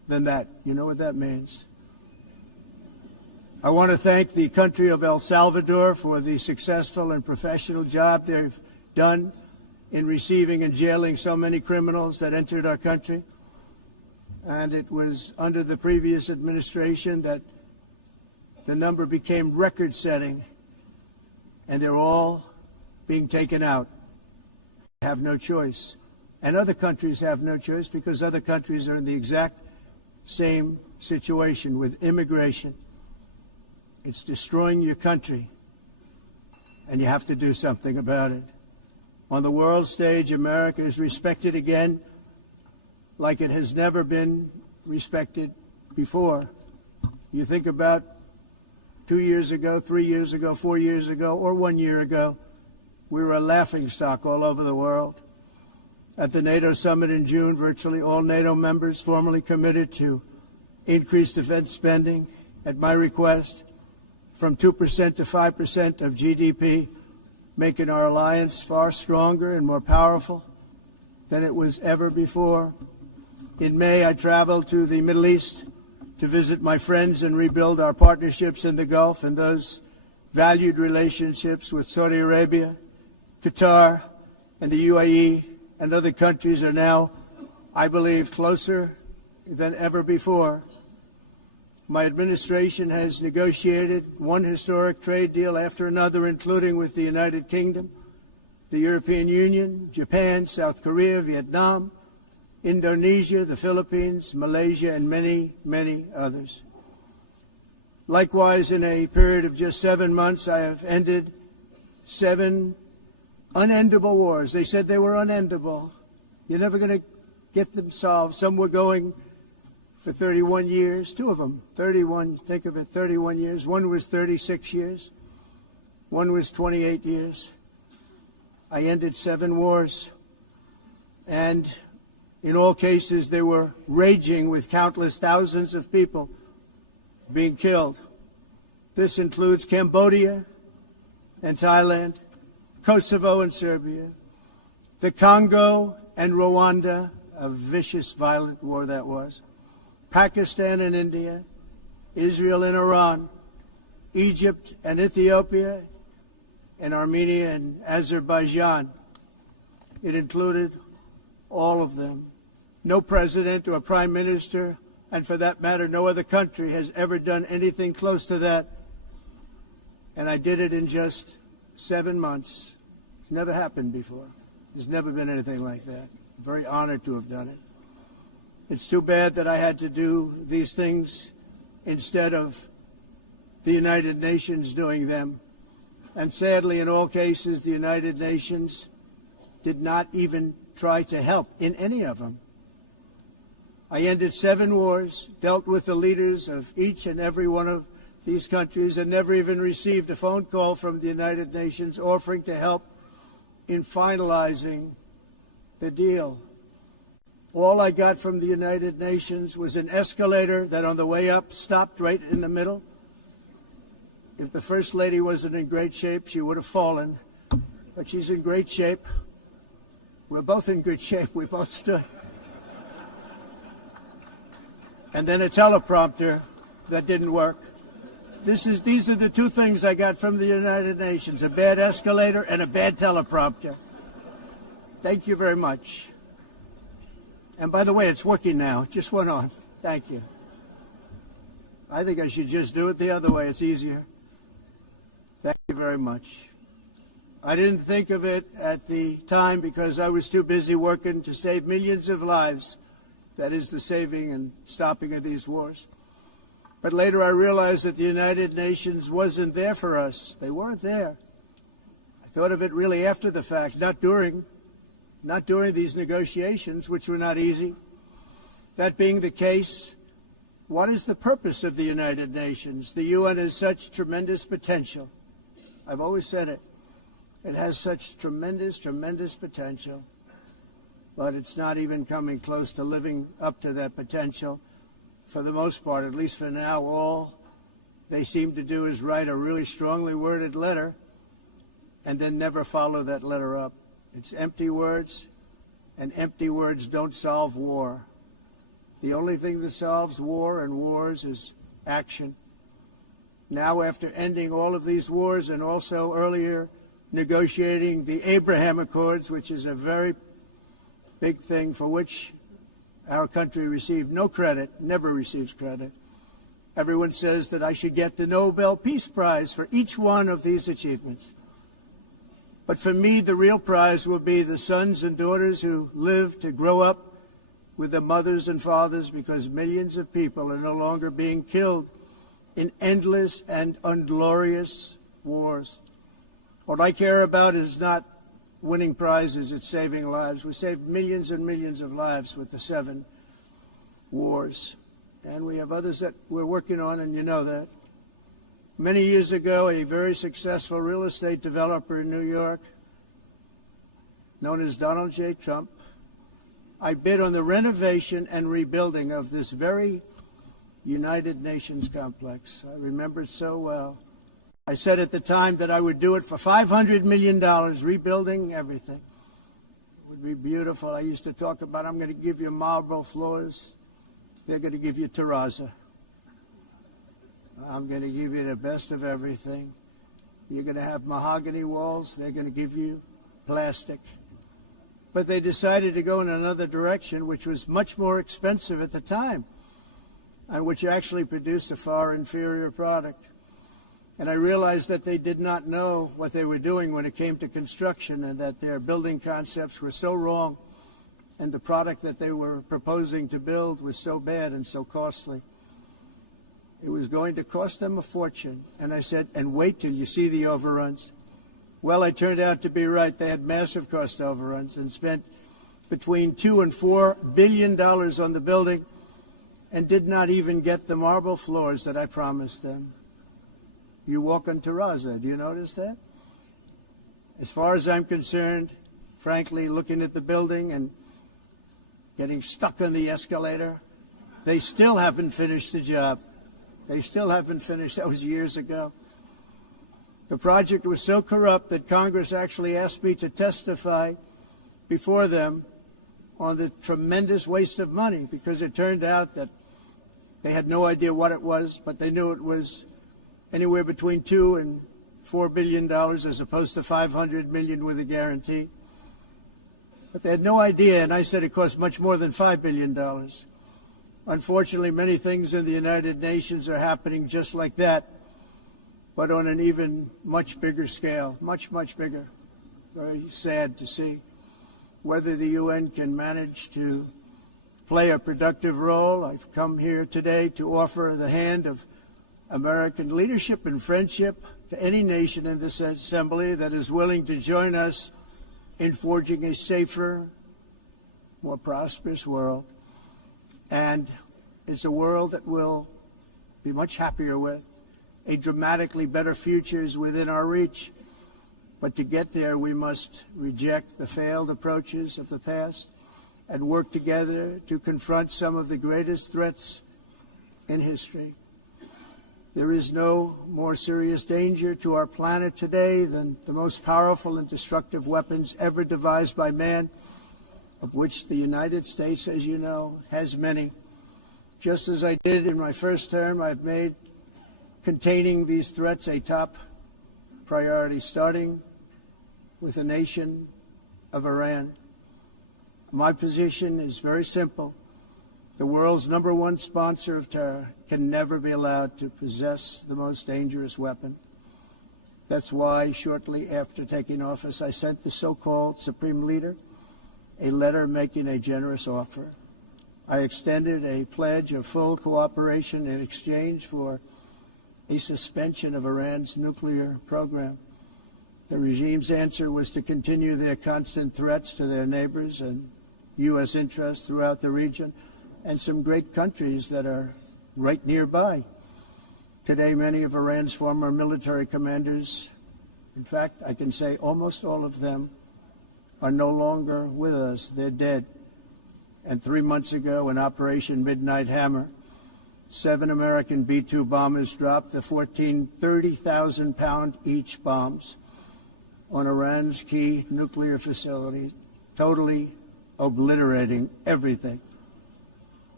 than that. You know what that means. I want to thank the country of El Salvador for the successful and professional job they've done in receiving and jailing so many criminals that entered our country. And it was under the previous administration that the number became record-setting, and they're all being taken out. They have no choice. And other countries have no choice because other countries are in the exact same situation with immigration. It's destroying your country, and you have to do something about it. On the world stage, America is respected again like it has never been respected before. You think about 2 years ago, 3 years ago, 4 years ago, or 1 year ago, we were a laughingstock all over the world. At the NATO summit in June, virtually all NATO members formally committed to increase defense spending at my request from 2% to 5% of GDP, making our alliance far stronger and more powerful than it was ever before. In May, I traveled to the Middle East to visit my friends and rebuild our partnerships in the Gulf and those valued relationships with Saudi Arabia, Qatar, and the UAE and other countries are now, I believe, closer than ever before. My administration has negotiated one historic trade deal after another, including with the United Kingdom, the European Union, Japan, South Korea, Vietnam, Indonesia, the Philippines, Malaysia, and many, many others. Likewise, in a period of just 7 months, I have ended 7 unendable wars. They said they were unendable. You're never going to get them solved. Some were going for 31 years, 2 of them, 31, think of it, 31 years. One was 36 years. One was 28 years. I ended 7 wars. And in all cases, they were raging with countless thousands of people being killed. This includes Cambodia and Thailand, Kosovo and Serbia, the Congo and Rwanda, a vicious, violent war that was, Pakistan and India, Israel and Iran, Egypt and Ethiopia, and Armenia and Azerbaijan. It included all of them. No president or prime minister, and for that matter, no other country has ever done anything close to that. And I did it in just 7 months. It's never happened before. There's never been anything like that. I'm very honored to have done it. It's too bad that I had to do these things instead of the United Nations doing them. And sadly, in all cases, the United Nations did not even try to help in any of them. I ended 7 wars, dealt with the leaders of each and every one of these countries, and never even received a phone call from the United Nations offering to help in finalizing the deal. All I got from the United Nations was an escalator that on the way up stopped right in the middle. If the First Lady wasn't in great shape, she would have fallen. But she's in great shape. We're both in good shape. We both stood. And then a teleprompter that didn't work. These are the 2 things I got from the United Nations, a bad escalator and a bad teleprompter. Thank you very much. And by the way, it's working now. It just went on. Thank you. I think I should just do it the other way. It's easier. Thank you very much. I didn't think of it at the time because I was too busy working to save millions of lives. That is the saving and stopping of these wars. But later I realized that the United Nations wasn't there for us. They weren't there. I thought of it really after the fact, not during these negotiations, which were not easy. That being the case, what is the purpose of the United Nations? The UN has such tremendous potential. I've always said it. It has such tremendous, tremendous potential. But it's not even coming close to living up to that potential. For the most part, at least for now, all they seem to do is write a really strongly worded letter and then never follow that letter up. It's empty words, and empty words don't solve war. The only thing that solves war and wars is action. Now, after ending all of these wars and also earlier negotiating the Abraham Accords, which is a very big thing for which our country received no credit, never receives credit. Everyone says that I should get the Nobel Peace Prize for each one of these achievements. But for me, the real prize will be the sons and daughters who live to grow up with their mothers and fathers, because millions of people are no longer being killed in endless and unglorious wars. What I care about is not winning prizes, it's saving lives. We saved millions and millions of lives with the 7 wars. And we have others that we're working on, and you know that. Many years ago, a very successful real estate developer in New York, known as Donald J. Trump, I bid on the renovation and rebuilding of this very United Nations complex. I remember it so well. I said at the time that I would do it for $500 million, rebuilding everything. It would be beautiful. I used to talk about, I'm going to give you marble floors. They're going to give you terrazzo. I'm going to give you the best of everything. You're going to have mahogany walls. They're going to give you plastic. But they decided to go in another direction, which was much more expensive at the time, and which actually produced a far inferior product. And I realized that they did not know what they were doing when it came to construction, and that their building concepts were so wrong, and the product that they were proposing to build was so bad and so costly. It was going to cost them a fortune. And I said, and wait till you see the overruns. Well, I turned out to be right. They had massive cost overruns and spent between $2 and $4 billion on the building and did not even get the marble floors that I promised them. You walk on terrazzo. Do you notice that? As far as I'm concerned, frankly, looking at the building and getting stuck on the escalator, they still haven't finished the job. They still haven't finished. That was years ago. The project was so corrupt that Congress actually asked me to testify before them on the tremendous waste of money, because it turned out that they had no idea what it was, but they knew it was anywhere between $2 and $4 billion as opposed to $500 million with a guarantee. But they had no idea, and I said it cost much more than $5 billion. Unfortunately, many things in the United Nations are happening just like that, but on an even much bigger scale, much, much bigger. Very sad to see whether the UN can manage to play a productive role. I've come here today to offer the hand of American leadership and friendship to any nation in this assembly that is willing to join us in forging a safer, more prosperous world. And it's a world that we'll be much happier with. A dramatically better future is within our reach. But to get there, we must reject the failed approaches of the past and work together to confront some of the greatest threats in history. There is no more serious danger to our planet today than the most powerful and destructive weapons ever devised by man, of which the United States, as you know, has many. Just as I did in my first term, I've made containing these threats a top priority, starting with the nation of Iran. My position is very simple. The world's #1 sponsor of terror can never be allowed to possess the most dangerous weapon. That's why, shortly after taking office, I sent the so-called Supreme Leader a letter making a generous offer. I extended a pledge of full cooperation in exchange for a suspension of Iran's nuclear program. The regime's answer was to continue their constant threats to their neighbors and U.S. interests throughout the region, and some great countries that are right nearby. Today, many of Iran's former military commanders, in fact, I can say almost all of them, are no longer with us. They're dead. And 3 months ago, in Operation Midnight Hammer, 7 American B-2 bombers dropped the 14 30,000-pound each bombs on Iran's key nuclear facilities, totally obliterating everything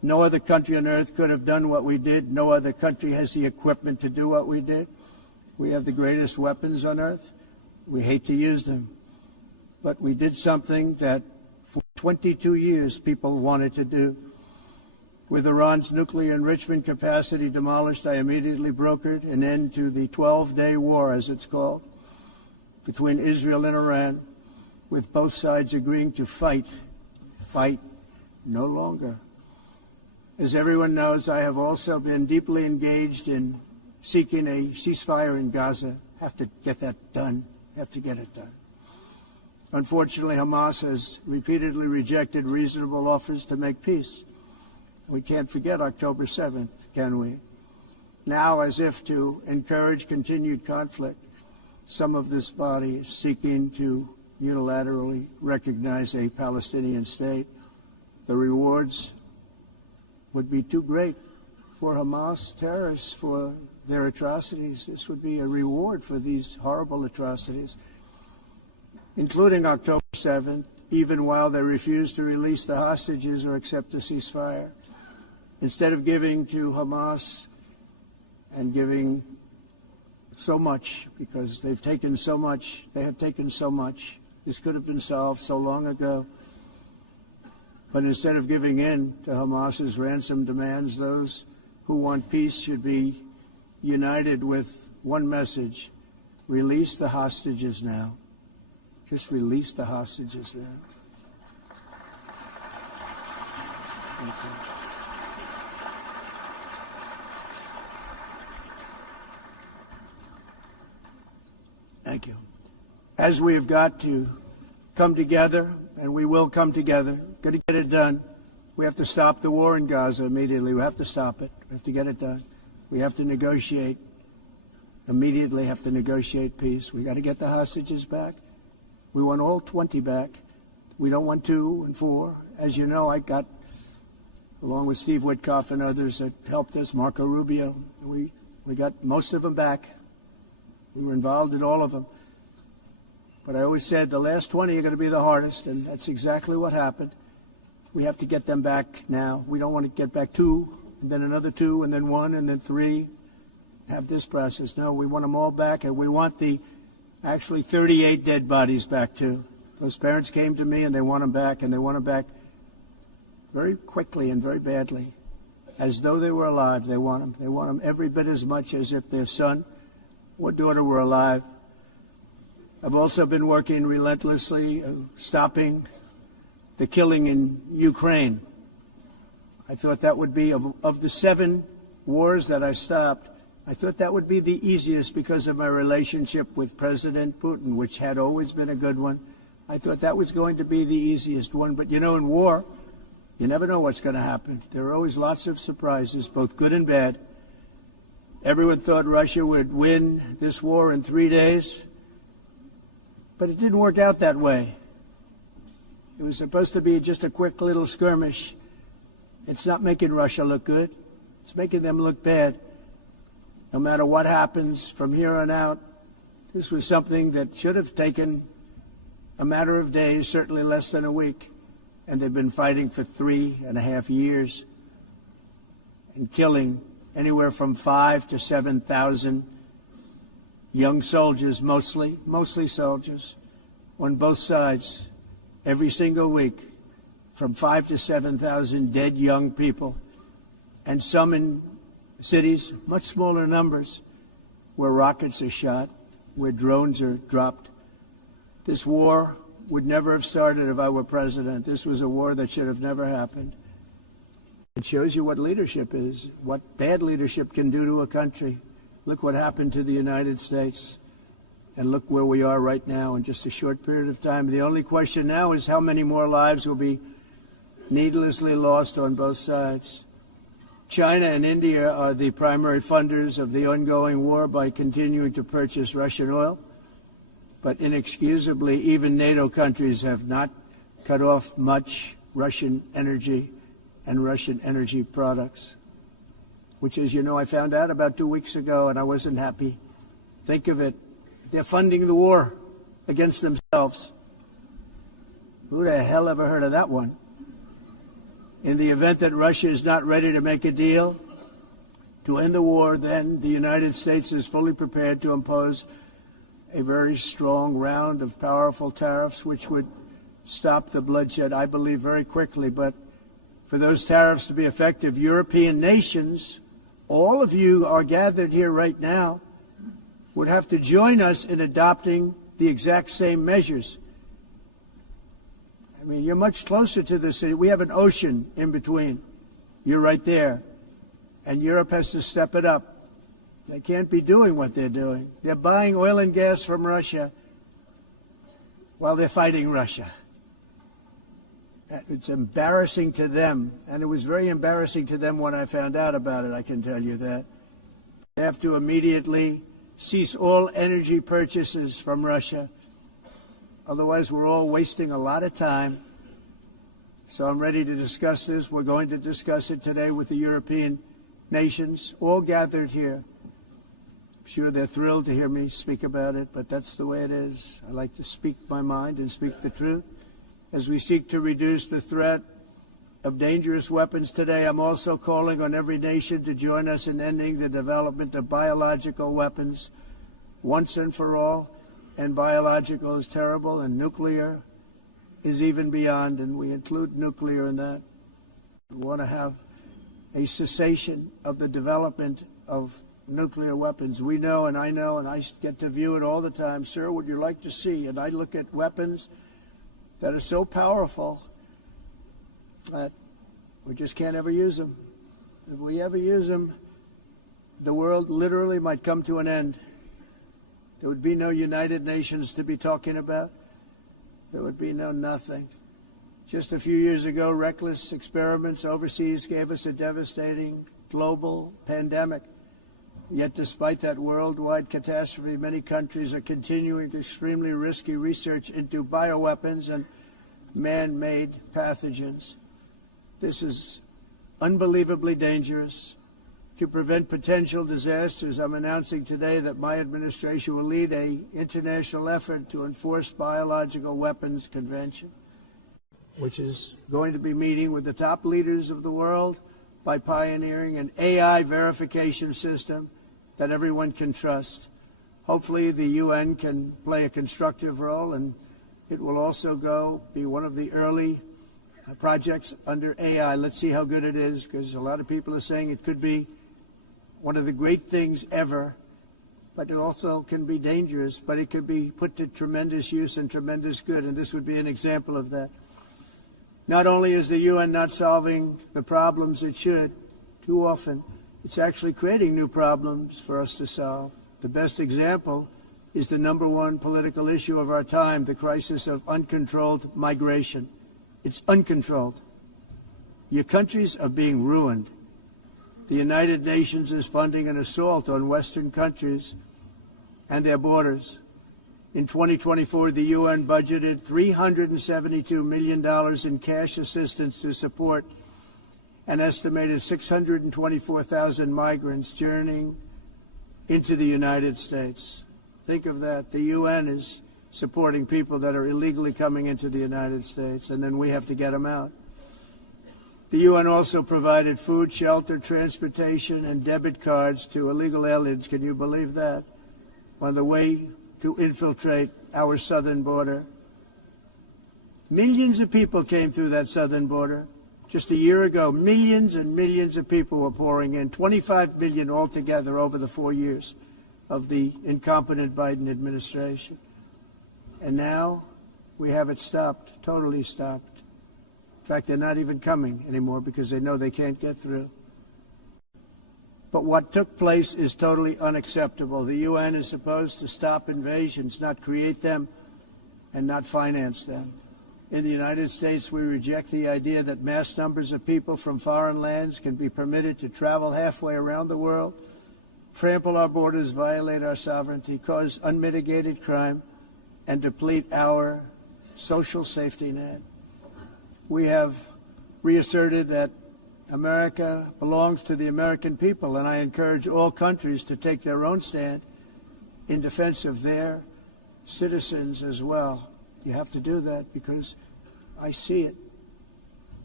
No other country on earth could have done what we did. No other country has the equipment to do what we did. We have the greatest weapons on earth. We hate to use them. But we did something that for 22 years people wanted to do. With Iran's nuclear enrichment capacity demolished, I immediately brokered an end to the 12-day war, as it's called, between Israel and Iran, with both sides agreeing to fight no longer. As everyone knows, I have also been deeply engaged in seeking a ceasefire in Gaza. Have to get that done. Have to get it done. Unfortunately, Hamas has repeatedly rejected reasonable offers to make peace. We can't forget October 7th, can we? Now, as if to encourage continued conflict, some of this body is seeking to unilaterally recognize a Palestinian state. The rewards would be too great for Hamas terrorists for their atrocities. This would be a reward for these horrible atrocities, including October 7th, even while they refuse to release the hostages or accept a ceasefire. Instead of giving to Hamas and giving so much, because they've taken so much, they have taken so much. This could have been solved so long ago. But instead of giving in to Hamas's ransom demands, those who want peace should be united with one message: release the hostages now. Just release the hostages now. Thank you. Thank you. As we have got to come together, and we will come together, got to get it done. We have to stop the war in Gaza immediately. We have to stop it. We have to get it done. We have to negotiate, immediately have to negotiate peace. We got to get the hostages back. We want all 20 back. We don't want 2 and 4. As you know, I got, along with Steve Witkoff and others that helped us, Marco Rubio, we got most of them back. We were involved in all of them. But I always said the last 20 are going to be the hardest, and that's exactly what happened. We have to get them back now. We don't want to get back 2, and then another 2, and then 1, and then 3. Have this process. No, we want them all back, and we want the actually 38 dead bodies back too. Those parents came to me, and they want them back, and they want them back very quickly and very badly, as though they were alive. They want them. They want them every bit as much as if their son or daughter were alive. I've also been working relentlessly, stopping the killing in Ukraine. I thought that would be, of the 7 wars that I stopped, I thought that would be the easiest because of my relationship with President Putin, which had always been a good one. I thought that was going to be the easiest one. But, you know, in war, you never know what's going to happen. There are always lots of surprises, both good and bad. Everyone thought Russia would win this war in 3 days, but it didn't work out that way. It was supposed to be just a quick little skirmish. It's not making Russia look good. It's making them look bad. No matter what happens from here on out, this was something that should have taken a matter of days, certainly less than a week. And they've been fighting for 3.5 years and killing anywhere from 5,000 to 7,000 young soldiers, mostly soldiers, on both sides, every single week, from 5,000 to 7,000 dead young people, and some in cities, much smaller numbers, where rockets are shot, where drones are dropped. This war would never have started if I were president. This was a war that should have never happened. It shows you what leadership is, what bad leadership can do to a country. Look what happened to the United States, and look where we are right now in just a short period of time. The only question now is how many more lives will be needlessly lost on both sides. China and India are the primary funders of the ongoing war by continuing to purchase Russian oil. But inexcusably, even NATO countries have not cut off much Russian energy and Russian energy products, which, as you know, I found out about 2 weeks ago, and I wasn't happy. Think of it. They're funding the war against themselves. Who the hell ever heard of that one? In the event that Russia is not ready to make a deal to end the war, then the United States is fully prepared to impose a very strong round of powerful tariffs, which would stop the bloodshed, I believe, very quickly. But for those tariffs to be effective, European nations, all of you are gathered here right now, would have to join us in adopting the exact same measures. I mean, you're much closer to the city. We have an ocean in between. You're right there. And Europe has to step it up. They can't be doing what they're doing. They're buying oil and gas from Russia while they're fighting Russia. It's embarrassing to them, and it was very embarrassing to them when I found out about it, I can tell you that. They have to immediately cease all energy purchases from Russia. Otherwise, we're all wasting a lot of time. So I'm ready to discuss this. We're going to discuss it today with the European nations, all gathered here. I'm sure they're thrilled to hear me speak about it, but that's the way it is. I like to speak my mind and speak the truth. As we seek to reduce the threat of dangerous weapons today, I'm also calling on every nation to join us in ending the development of biological weapons once and for all. And biological is terrible, and nuclear is even beyond, and we include nuclear in that. We want to have a cessation of the development of nuclear weapons. We know, and I get to view it all the time. Sir, would you like to see? And I look at weapons that are so powerful that we just can't ever use them. If we ever use them, the world literally might come to an end. There would be no United Nations to be talking about. There would be no nothing. Just a few years ago, reckless experiments overseas gave us a devastating global pandemic. Yet despite that worldwide catastrophe, many countries are continuing extremely risky research into bioweapons and man-made pathogens. This is unbelievably dangerous. To prevent potential disasters, I'm announcing today that my administration will lead an international effort to enforce Biological Weapons Convention, which is going to be meeting with the top leaders of the world by pioneering an AI verification system that everyone can trust. Hopefully the UN can play a constructive role, and it will also be one of the early projects under AI. Let's see how good it is, because a lot of people are saying it could be one of the great things ever, but it also can be dangerous, but it could be put to tremendous use and tremendous good, and this would be an example of that. Not only is the UN not solving the problems it should, too often, it's actually creating new problems for us to solve. The best example is the #1 political issue of our time, the crisis of uncontrolled migration. It's uncontrolled. Your countries are being ruined. The United Nations is funding an assault on Western countries and their borders. In 2024, the UN budgeted $372 million in cash assistance to support an estimated 624,000 migrants journeying into the United States. Think of that. The UN is supporting people that are illegally coming into the United States, and then we have to get them out. The UN also provided food, shelter, transportation, and debit cards to illegal aliens. Can you believe that? On the way to infiltrate our southern border. Millions of people came through that southern border. Just a year ago, millions and millions of people were pouring in, 25 million altogether over the 4 years of the incompetent Biden administration. And now we have it stopped, totally stopped. In fact, they're not even coming anymore because they know they can't get through. But what took place is totally unacceptable. The UN is supposed to stop invasions, not create them and not finance them. In the United States, we reject the idea that mass numbers of people from foreign lands can be permitted to travel halfway around the world, trample our borders, violate our sovereignty, cause unmitigated crime, and deplete our social safety net. We have reasserted that America belongs to the American people, and I encourage all countries to take their own stand in defense of their citizens as well. You have to do that because I see it.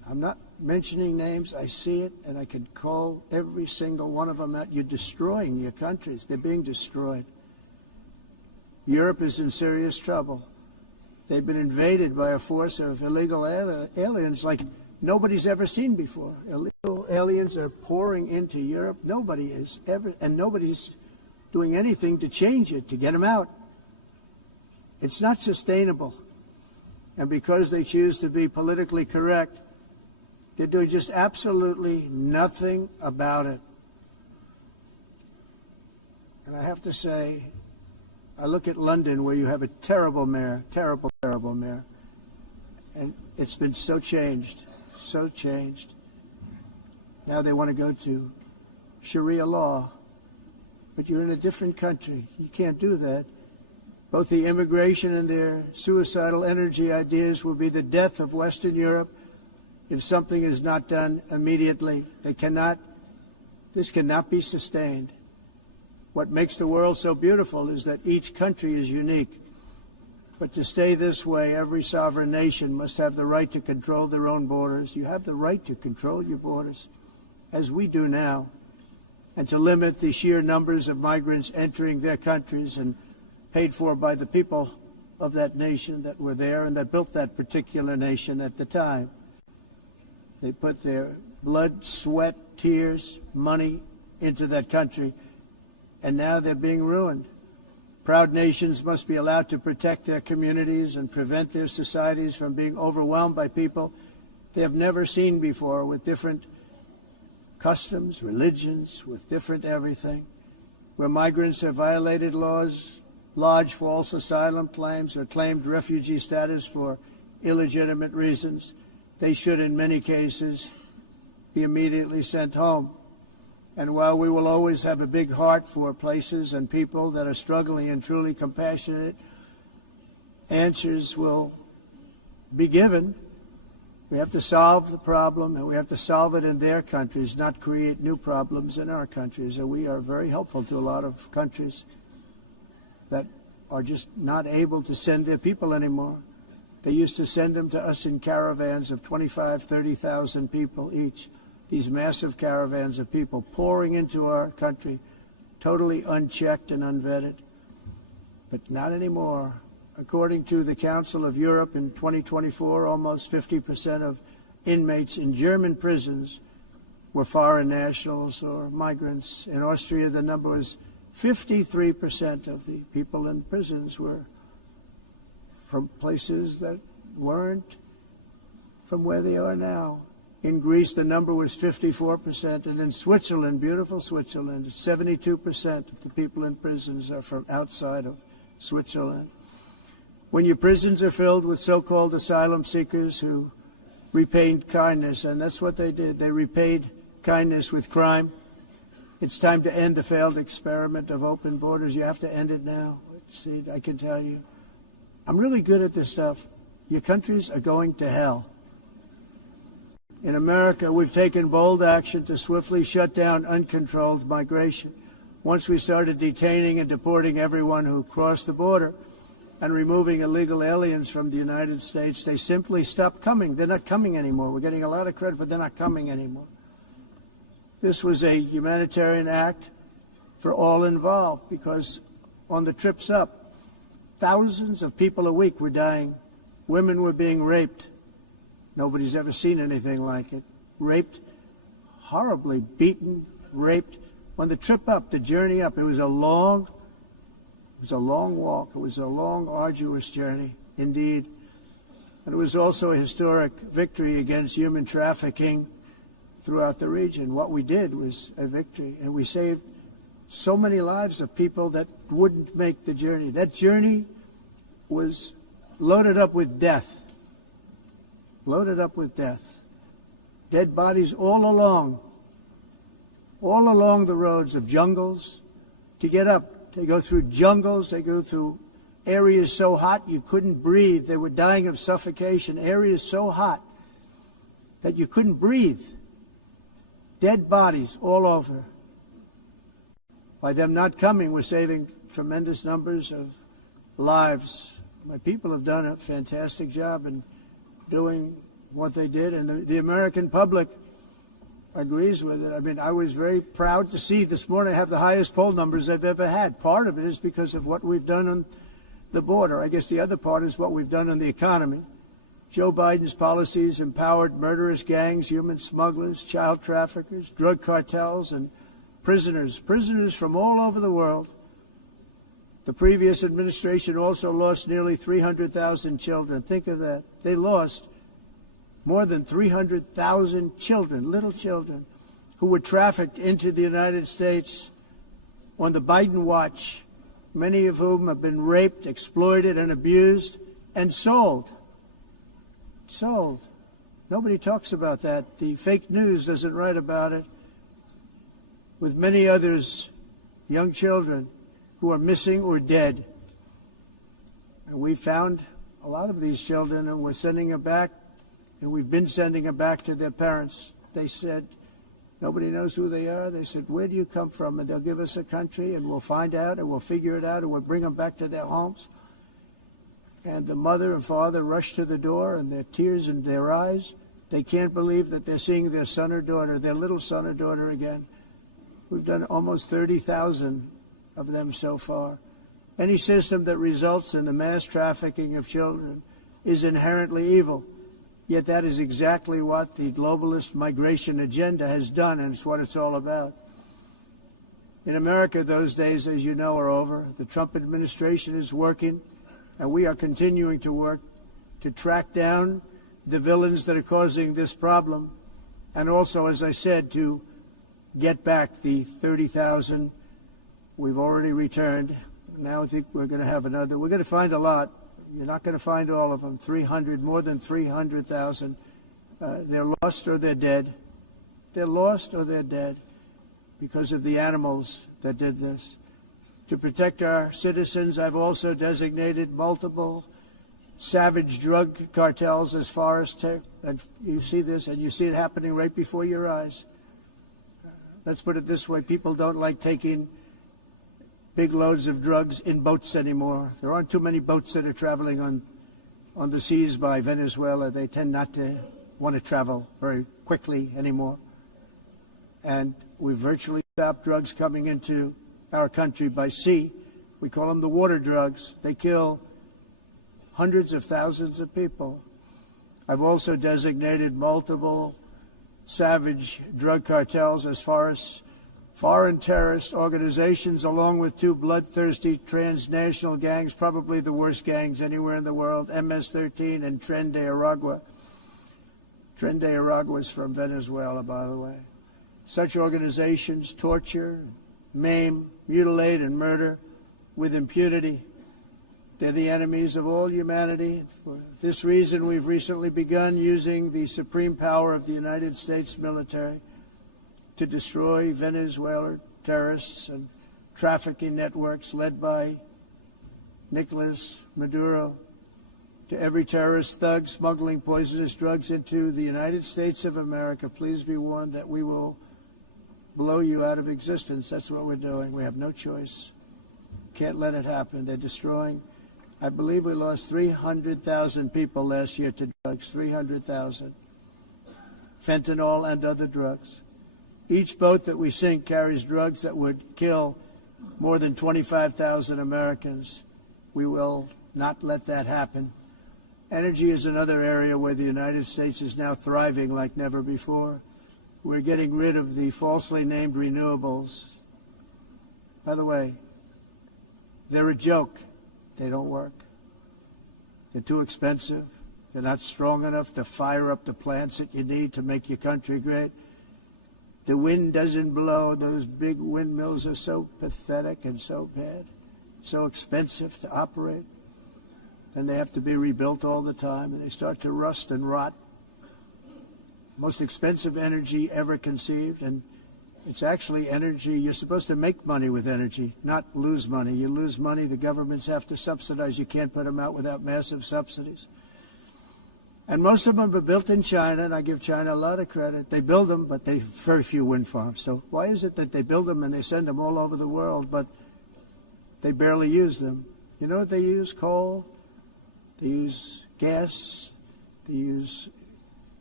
I'm not mentioning names. I see it, and I could call every single one of them out. You're destroying your countries. They're being destroyed. Europe is in serious trouble. They've been invaded by a force of illegal aliens like nobody's ever seen before. Illegal aliens are pouring into Europe. Nobody is ever, and nobody's doing anything to change it, to get them out. It's not sustainable. And because they choose to be politically correct, they're doing just absolutely nothing about it. And I have to say, I look at London, where you have a terrible mayor, terrible mayor, and it's been so changed, so changed. Now they want to go to Sharia law, but you're in a different country. You can't do that. Both the immigration and their suicidal energy ideas will be the death of Western Europe if something is not done immediately. This cannot be sustained. What makes the world so beautiful is that each country is unique. But to stay this way, every sovereign nation must have the right to control their own borders. You have the right to control your borders, as we do now, and to limit the sheer numbers of migrants entering their countries and paid for by the people of that nation that were there and that built that particular nation at the time. They put their blood, sweat, tears, money into that country, and now they're being ruined. Proud nations must be allowed to protect their communities and prevent their societies from being overwhelmed by people they have never seen before, with different customs, religions, with different everything. Where migrants have violated laws, lodged false asylum claims, or claimed refugee status for illegitimate reasons, they should, in many cases, be immediately sent home. And while we will always have a big heart for places and people that are struggling and truly compassionate, answers will be given. We have to solve the problem, and we have to solve it in their countries, not create new problems in our countries. And we are very helpful to a lot of countries that are just not able to send their people anymore. They used to send them to us in caravans of 25,000, 30,000 people each. These massive caravans of people pouring into our country, totally unchecked and unvetted. But not anymore. According to the Council of Europe, in 2024, almost 50% of inmates in German prisons were foreign nationals or migrants. In Austria, the number was 53% of the people in prisons were from places that weren't from where they are now. In Greece, the number was 54%, and in Switzerland, beautiful Switzerland, 72% of the people in prisons are from outside of Switzerland. When your prisons are filled with so-called asylum seekers who repaid kindness, and that's what they did, they repaid kindness with crime, it's time to end the failed experiment of open borders. You have to end it now. See, I can tell you, I'm really good at this stuff. Your countries are going to hell. In America, we've taken bold action to swiftly shut down uncontrolled migration. Once we started detaining and deporting everyone who crossed the border and removing illegal aliens from the United States, they simply stopped coming. They're not coming anymore. We're getting a lot of credit, but they're not coming anymore. This was a humanitarian act for all involved, because on the trips up, thousands of people a week were dying. Women were being raped. Nobody's ever seen anything like it. Raped, horribly beaten, raped. On the trip up, the journey up, it was a long walk. It was a long, arduous journey, indeed. And it was also a historic victory against human trafficking throughout the region. What we did was a victory, and we saved so many lives of people that wouldn't make the journey. That journey was loaded up with death. Loaded up with death. Dead bodies all along the roads of jungles. To get up, they go through jungles, they go through areas so hot you couldn't breathe. They were dying of suffocation. Areas so hot that you couldn't breathe. Dead bodies all over. By them not coming, we're saving tremendous numbers of lives. My people have done a fantastic job in doing what they did, and the American public agrees with it. I mean, I was very proud to see this morning I have the highest poll numbers I've ever had. Part of it is because of what we've done on the border. I guess the other part is what we've done on the economy. Joe Biden's policies empowered murderous gangs, human smugglers, child traffickers, drug cartels, and prisoners from all over the world. The previous administration also lost nearly 300,000 children. Think of that. They lost more than 300,000 children, little children, who were trafficked into the United States on the Biden watch, many of whom have been raped, exploited, and abused, and sold. Sold. Nobody talks about that. The fake news doesn't write about it. With many others, young children who are missing or dead. And we found a lot of these children, and we're sending them back, and we've been sending them back to their parents. They said, nobody knows who they are. They said, where do you come from? And they'll give us a country, and we'll find out, and we'll figure it out, and we'll bring them back to their homes. And the mother and father rush to the door, and their tears in their eyes. They can't believe that they're seeing their son or daughter, their little son or daughter again. We've done almost 30,000 of them so far. Any system that results in the mass trafficking of children is inherently evil. Yet that is exactly what the globalist migration agenda has done, and it's what it's all about. In America, those days, as you know, are over. The Trump administration is working, and we are continuing to work to track down the villains that are causing this problem, and also, as I said, to get back the 30,000 we've already returned. Now I think we're going to have another. We're going to find a lot. You're not going to find all of them. 300, more than 300,000. They're lost or they're dead. They're lost or they're dead because of the animals that did this. To protect our citizens, I've also designated multiple savage drug cartels as far as and you see this, and you see it happening right before your eyes. Let's put it this way. People don't like taking big loads of drugs in boats anymore. There aren't too many boats that are traveling on the seas by Venezuela. They tend not to want to travel very quickly anymore. And we've virtually stopped drugs coming into our country by sea. We call them the water drugs. They kill hundreds of thousands of people. I've also designated multiple savage drug cartels as far as foreign terrorist organizations, along with two bloodthirsty transnational gangs, probably the worst gangs anywhere in the world, MS-13 and Tren de Aragua. Tren de Aragua is from Venezuela, by the way. Such organizations torture, maim, mutilate, and murder with impunity. They're the enemies of all humanity. For this reason, we've recently begun using the supreme power of the United States military to destroy Venezuelan terrorists and trafficking networks led by Nicolas Maduro. To every terrorist thug smuggling poisonous drugs into the United States of America, please be warned that we will blow you out of existence. That's what we're doing. We have no choice. Can't let it happen. They're destroying. I believe we lost 300,000 people last year to drugs, 300,000. Fentanyl and other drugs. Each boat that we sink carries drugs that would kill more than 25,000 Americans. We will not let that happen. Energy is another area where the United States is now thriving like never before. We're getting rid of the falsely named renewables. By the way, they're a joke. They don't work. They're too expensive. They're not strong enough to fire up the plants that you need to make your country great. The wind doesn't blow. Those big windmills are so pathetic and so bad, so expensive to operate. And they have to be rebuilt all the time, and they start to rust and rot. Most expensive energy ever conceived, and it's actually energy. You're supposed to make money with energy, not lose money. You lose money, the governments have to subsidize. You can't put them out without massive subsidies. And most of them are built in China, and I give China a lot of credit. They build them, but they very few wind farms. So why is it that they build them and they send them all over the world, but they barely use them? You know what they use? Coal. They use gas. They use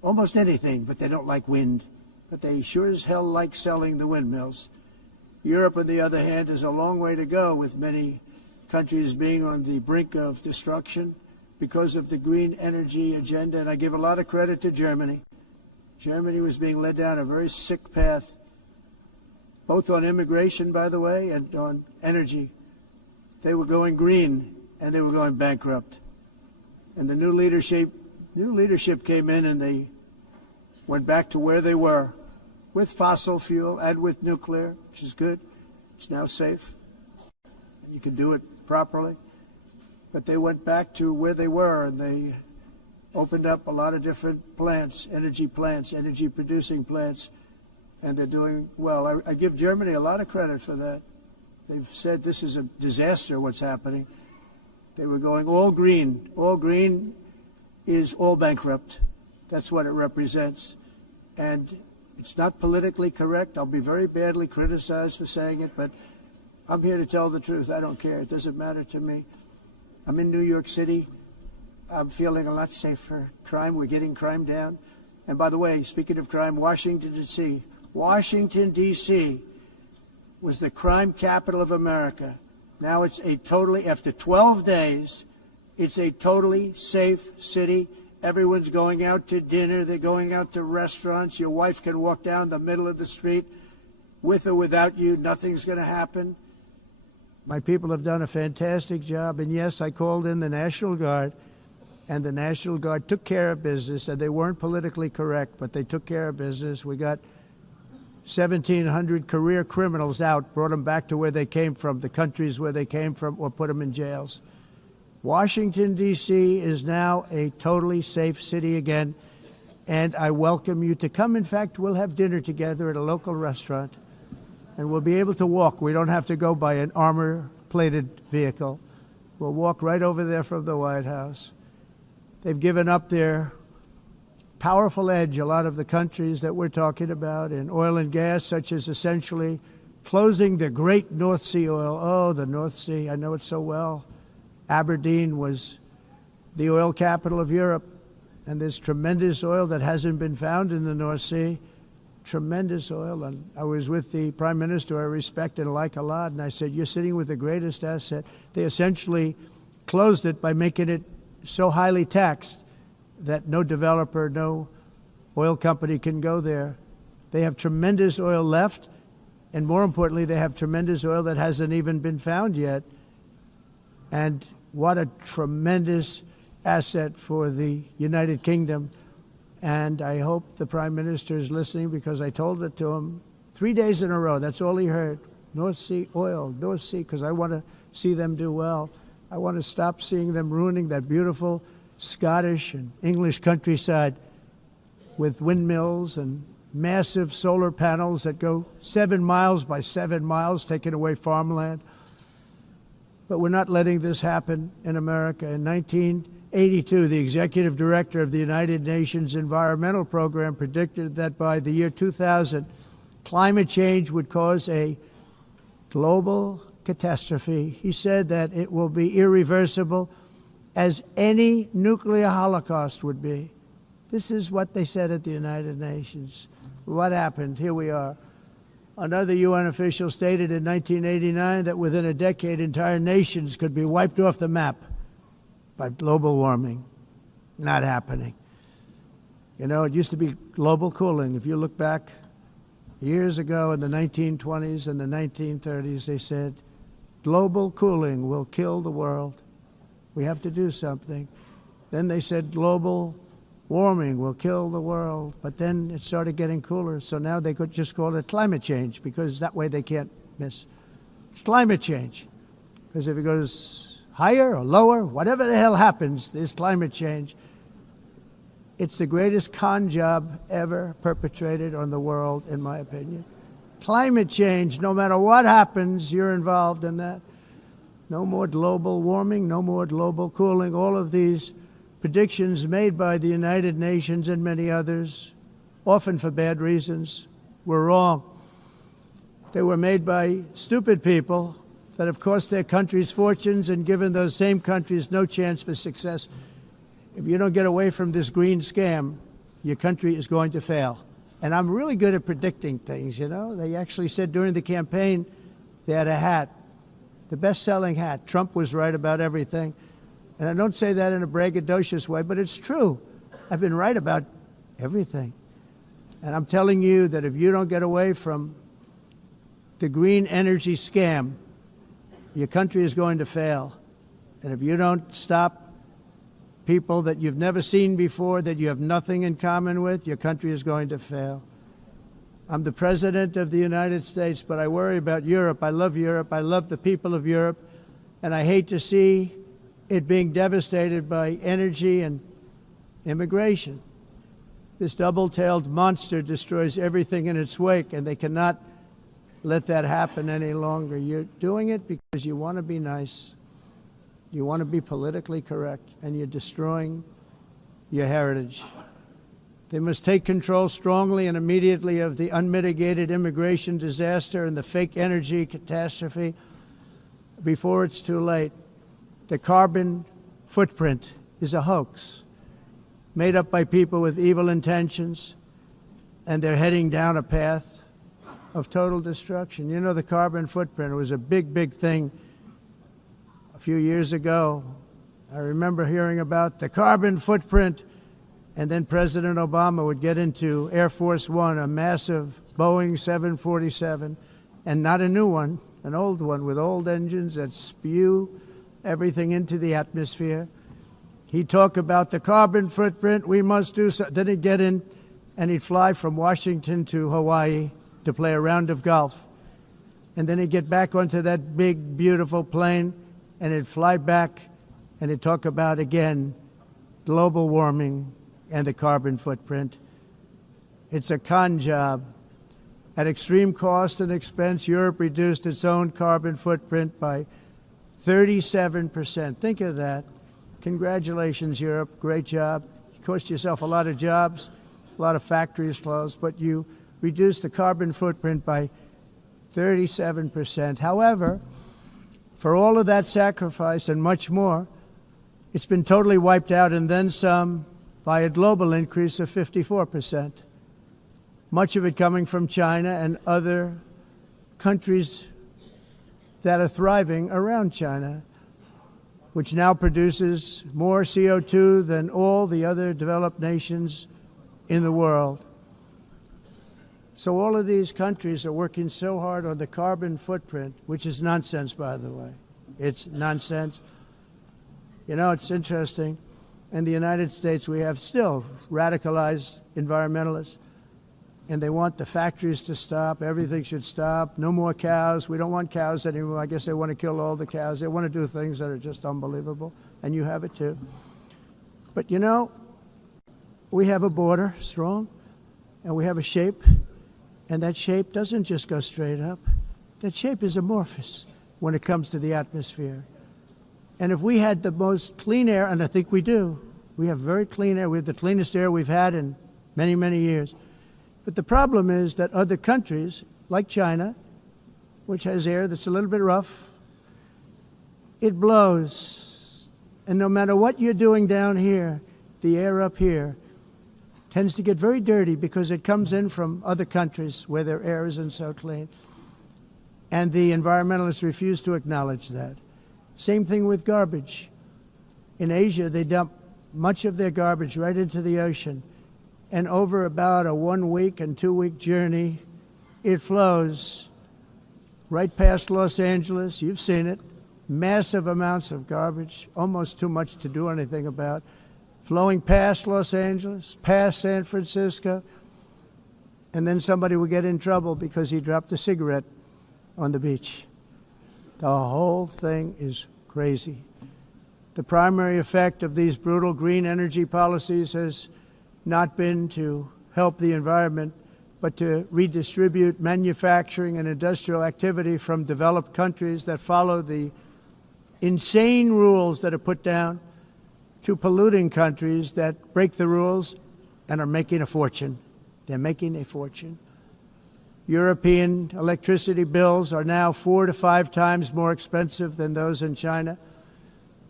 almost anything, but they don't like wind. But they sure as hell like selling the windmills. Europe, on the other hand, is a long way to go, with many countries being on the brink of destruction because of the green energy agenda. And I give a lot of credit to Germany. Germany was being led down a very sick path, both on immigration, by the way, and on energy. They were going green, and they were going bankrupt. And the new leadership came in, and they went back to where they were, with fossil fuel and with nuclear, which is good. It's now safe. You can do it properly. But they went back to where they were, and they opened up a lot of different plants, energy producing plants, and they're doing well. I give Germany a lot of credit for that. They've said this is a disaster, what's happening. They were going all green. All green is all bankrupt. That's what it represents. And it's not politically correct. I'll be very badly criticized for saying it, but I'm here to tell the truth. I don't care. It doesn't matter to me. I'm in New York City. I'm feeling a lot safer. Crime, we're getting crime down. And by the way, speaking of crime, Washington, D.C. was the crime capital of America. Now it's after 12 days, it's a totally safe city. Everyone's going out to dinner. They're going out to restaurants. Your wife can walk down the middle of the street with or without you. Nothing's going to happen. My people have done a fantastic job. And yes, I called in the National Guard, and the National Guard took care of business. And they weren't politically correct, but they took care of business. We got 1,700 career criminals out, brought them back to where they came from, the countries where they came from, or put them in jails. Washington, D.C. is now a totally safe city again, and I welcome you to come. In fact, we'll have dinner together at a local restaurant, and we'll be able to walk. We don't have to go by an armor-plated vehicle. We'll walk right over there from the White House. They've given up their powerful edge, a lot of the countries that we're talking about, in oil and gas, such as essentially closing the great North Sea oil. Oh, the North Sea, I know it so well. Aberdeen was the oil capital of Europe, and there's tremendous oil that hasn't been found in the North Sea, tremendous oil. And I was with the Prime Minister I respect and like a lot, and I said, you're sitting with the greatest asset. They essentially closed it by making it so highly taxed that no developer, no oil company can go there. They have tremendous oil left, and more importantly, they have tremendous oil that hasn't even been found yet. And what a tremendous asset for the United Kingdom. And I hope the Prime Minister is listening, because I told it to him 3 days in a row. That's all he heard. North Sea oil, North Sea, because I want to see them do well. I want to stop seeing them ruining that beautiful Scottish and English countryside with windmills and massive solar panels that go 7 miles by 7 miles, taking away farmland. But we're not letting this happen in America. In 1982, the executive director of the United Nations Environmental Program predicted that by the year 2000, climate change would cause a global catastrophe. He said that it will be irreversible, as any nuclear holocaust would be. This is what they said at the United Nations. What happened? Here we are. Another UN official stated in 1989 that within a decade, entire nations could be wiped off the map by global warming. Not happening. You know, it used to be global cooling. If you look back years ago in the 1920s and the 1930s, they said, global cooling will kill the world. We have to do something. Then they said global warming will kill the world, but then it started getting cooler, so now they could just call it climate change, because that way they can't miss. It's climate change, because if it goes higher or lower, whatever the hell happens, there's climate change. It's the greatest con job ever perpetrated on the world, in my opinion. Climate change, no matter what happens, you're involved in that. No more global warming, no more global cooling, all of these predictions made by the United Nations and many others, often for bad reasons, were wrong. They were made by stupid people that have cost their countries fortunes and given those same countries no chance for success. If you don't get away from this green scam, your country is going to fail. And I'm really good at predicting things, you know. They actually said during the campaign they had a hat, the best-selling hat. Trump was right about everything. And I don't say that in a braggadocious way, but it's true. I've been right about everything. And I'm telling you that if you don't get away from the green energy scam, your country is going to fail. And if you don't stop people that you've never seen before, that you have nothing in common with, your country is going to fail. I'm the president of the United States, but I worry about Europe. I love Europe. I love the people of Europe. And I hate to see it being devastated by energy and immigration. This double-tailed monster destroys everything in its wake, and they cannot let that happen any longer. You're doing it because you want to be nice. You want to be politically correct, and you're destroying your heritage. They must take control strongly and immediately of the unmitigated immigration disaster and the fake energy catastrophe before it's too late. The carbon footprint is a hoax made up by people with evil intentions, and they're heading down a path of total destruction. You know, the carbon footprint, it was a big, big thing a few years ago. I remember hearing about the carbon footprint, and then President Obama would get into Air Force One, a massive Boeing 747, and not a new one, an old one with old engines that spew everything into the atmosphere. He'd talk about the carbon footprint, we must do so. Then he'd get in and he'd fly from Washington to Hawaii to play a round of golf. And then he'd get back onto that big, beautiful plane and he'd fly back and he'd talk about, again, global warming and the carbon footprint. It's a con job. At extreme cost and expense, Europe reduced its own carbon footprint by 37%. Think of that. Congratulations, Europe. Great job. You cost yourself a lot of jobs, a lot of factories closed, but you reduced the carbon footprint by 37%. However, for all of that sacrifice and much more, it's been totally wiped out and then some by a global increase of 54%. Much of it coming from China and other countries that are thriving around China, which now produces more CO2 than all the other developed nations in the world. So all of these countries are working so hard on the carbon footprint, which is nonsense, by the way. It's nonsense. You know, it's interesting. In the United States, we have still radicalized environmentalists, and they want the factories to stop. Everything should stop. No more cows. We don't want cows anymore. I guess they want to kill all the cows. They want to do things that are just unbelievable, and you have it too. But you know, we have a border, strong, and we have a shape, and that shape doesn't just go straight up. That shape is amorphous when it comes to the atmosphere. And if we had the most clean air, and I think we do, we have very clean air. We have the cleanest air we've had in many, many years. But the problem is that other countries, like China, which has air that's a little bit rough, it blows. And no matter what you're doing down here, the air up here tends to get very dirty because it comes in from other countries where their air isn't so clean. And the environmentalists refuse to acknowledge that. Same thing with garbage. In Asia, they dump much of their garbage right into the ocean. And over about a 1 week and 2 week journey, it flows right past Los Angeles. You've seen it. Massive amounts of garbage, almost too much to do anything about, flowing past Los Angeles, past San Francisco, and then somebody will get in trouble because he dropped a cigarette on the beach. The whole thing is crazy. The primary effect of these brutal green energy policies has not been to help the environment, but to redistribute manufacturing and industrial activity from developed countries that follow the insane rules that are put down to polluting countries that break the rules and are making a fortune. They're making a fortune. European electricity bills are now 4 to 5 times more expensive than those in China.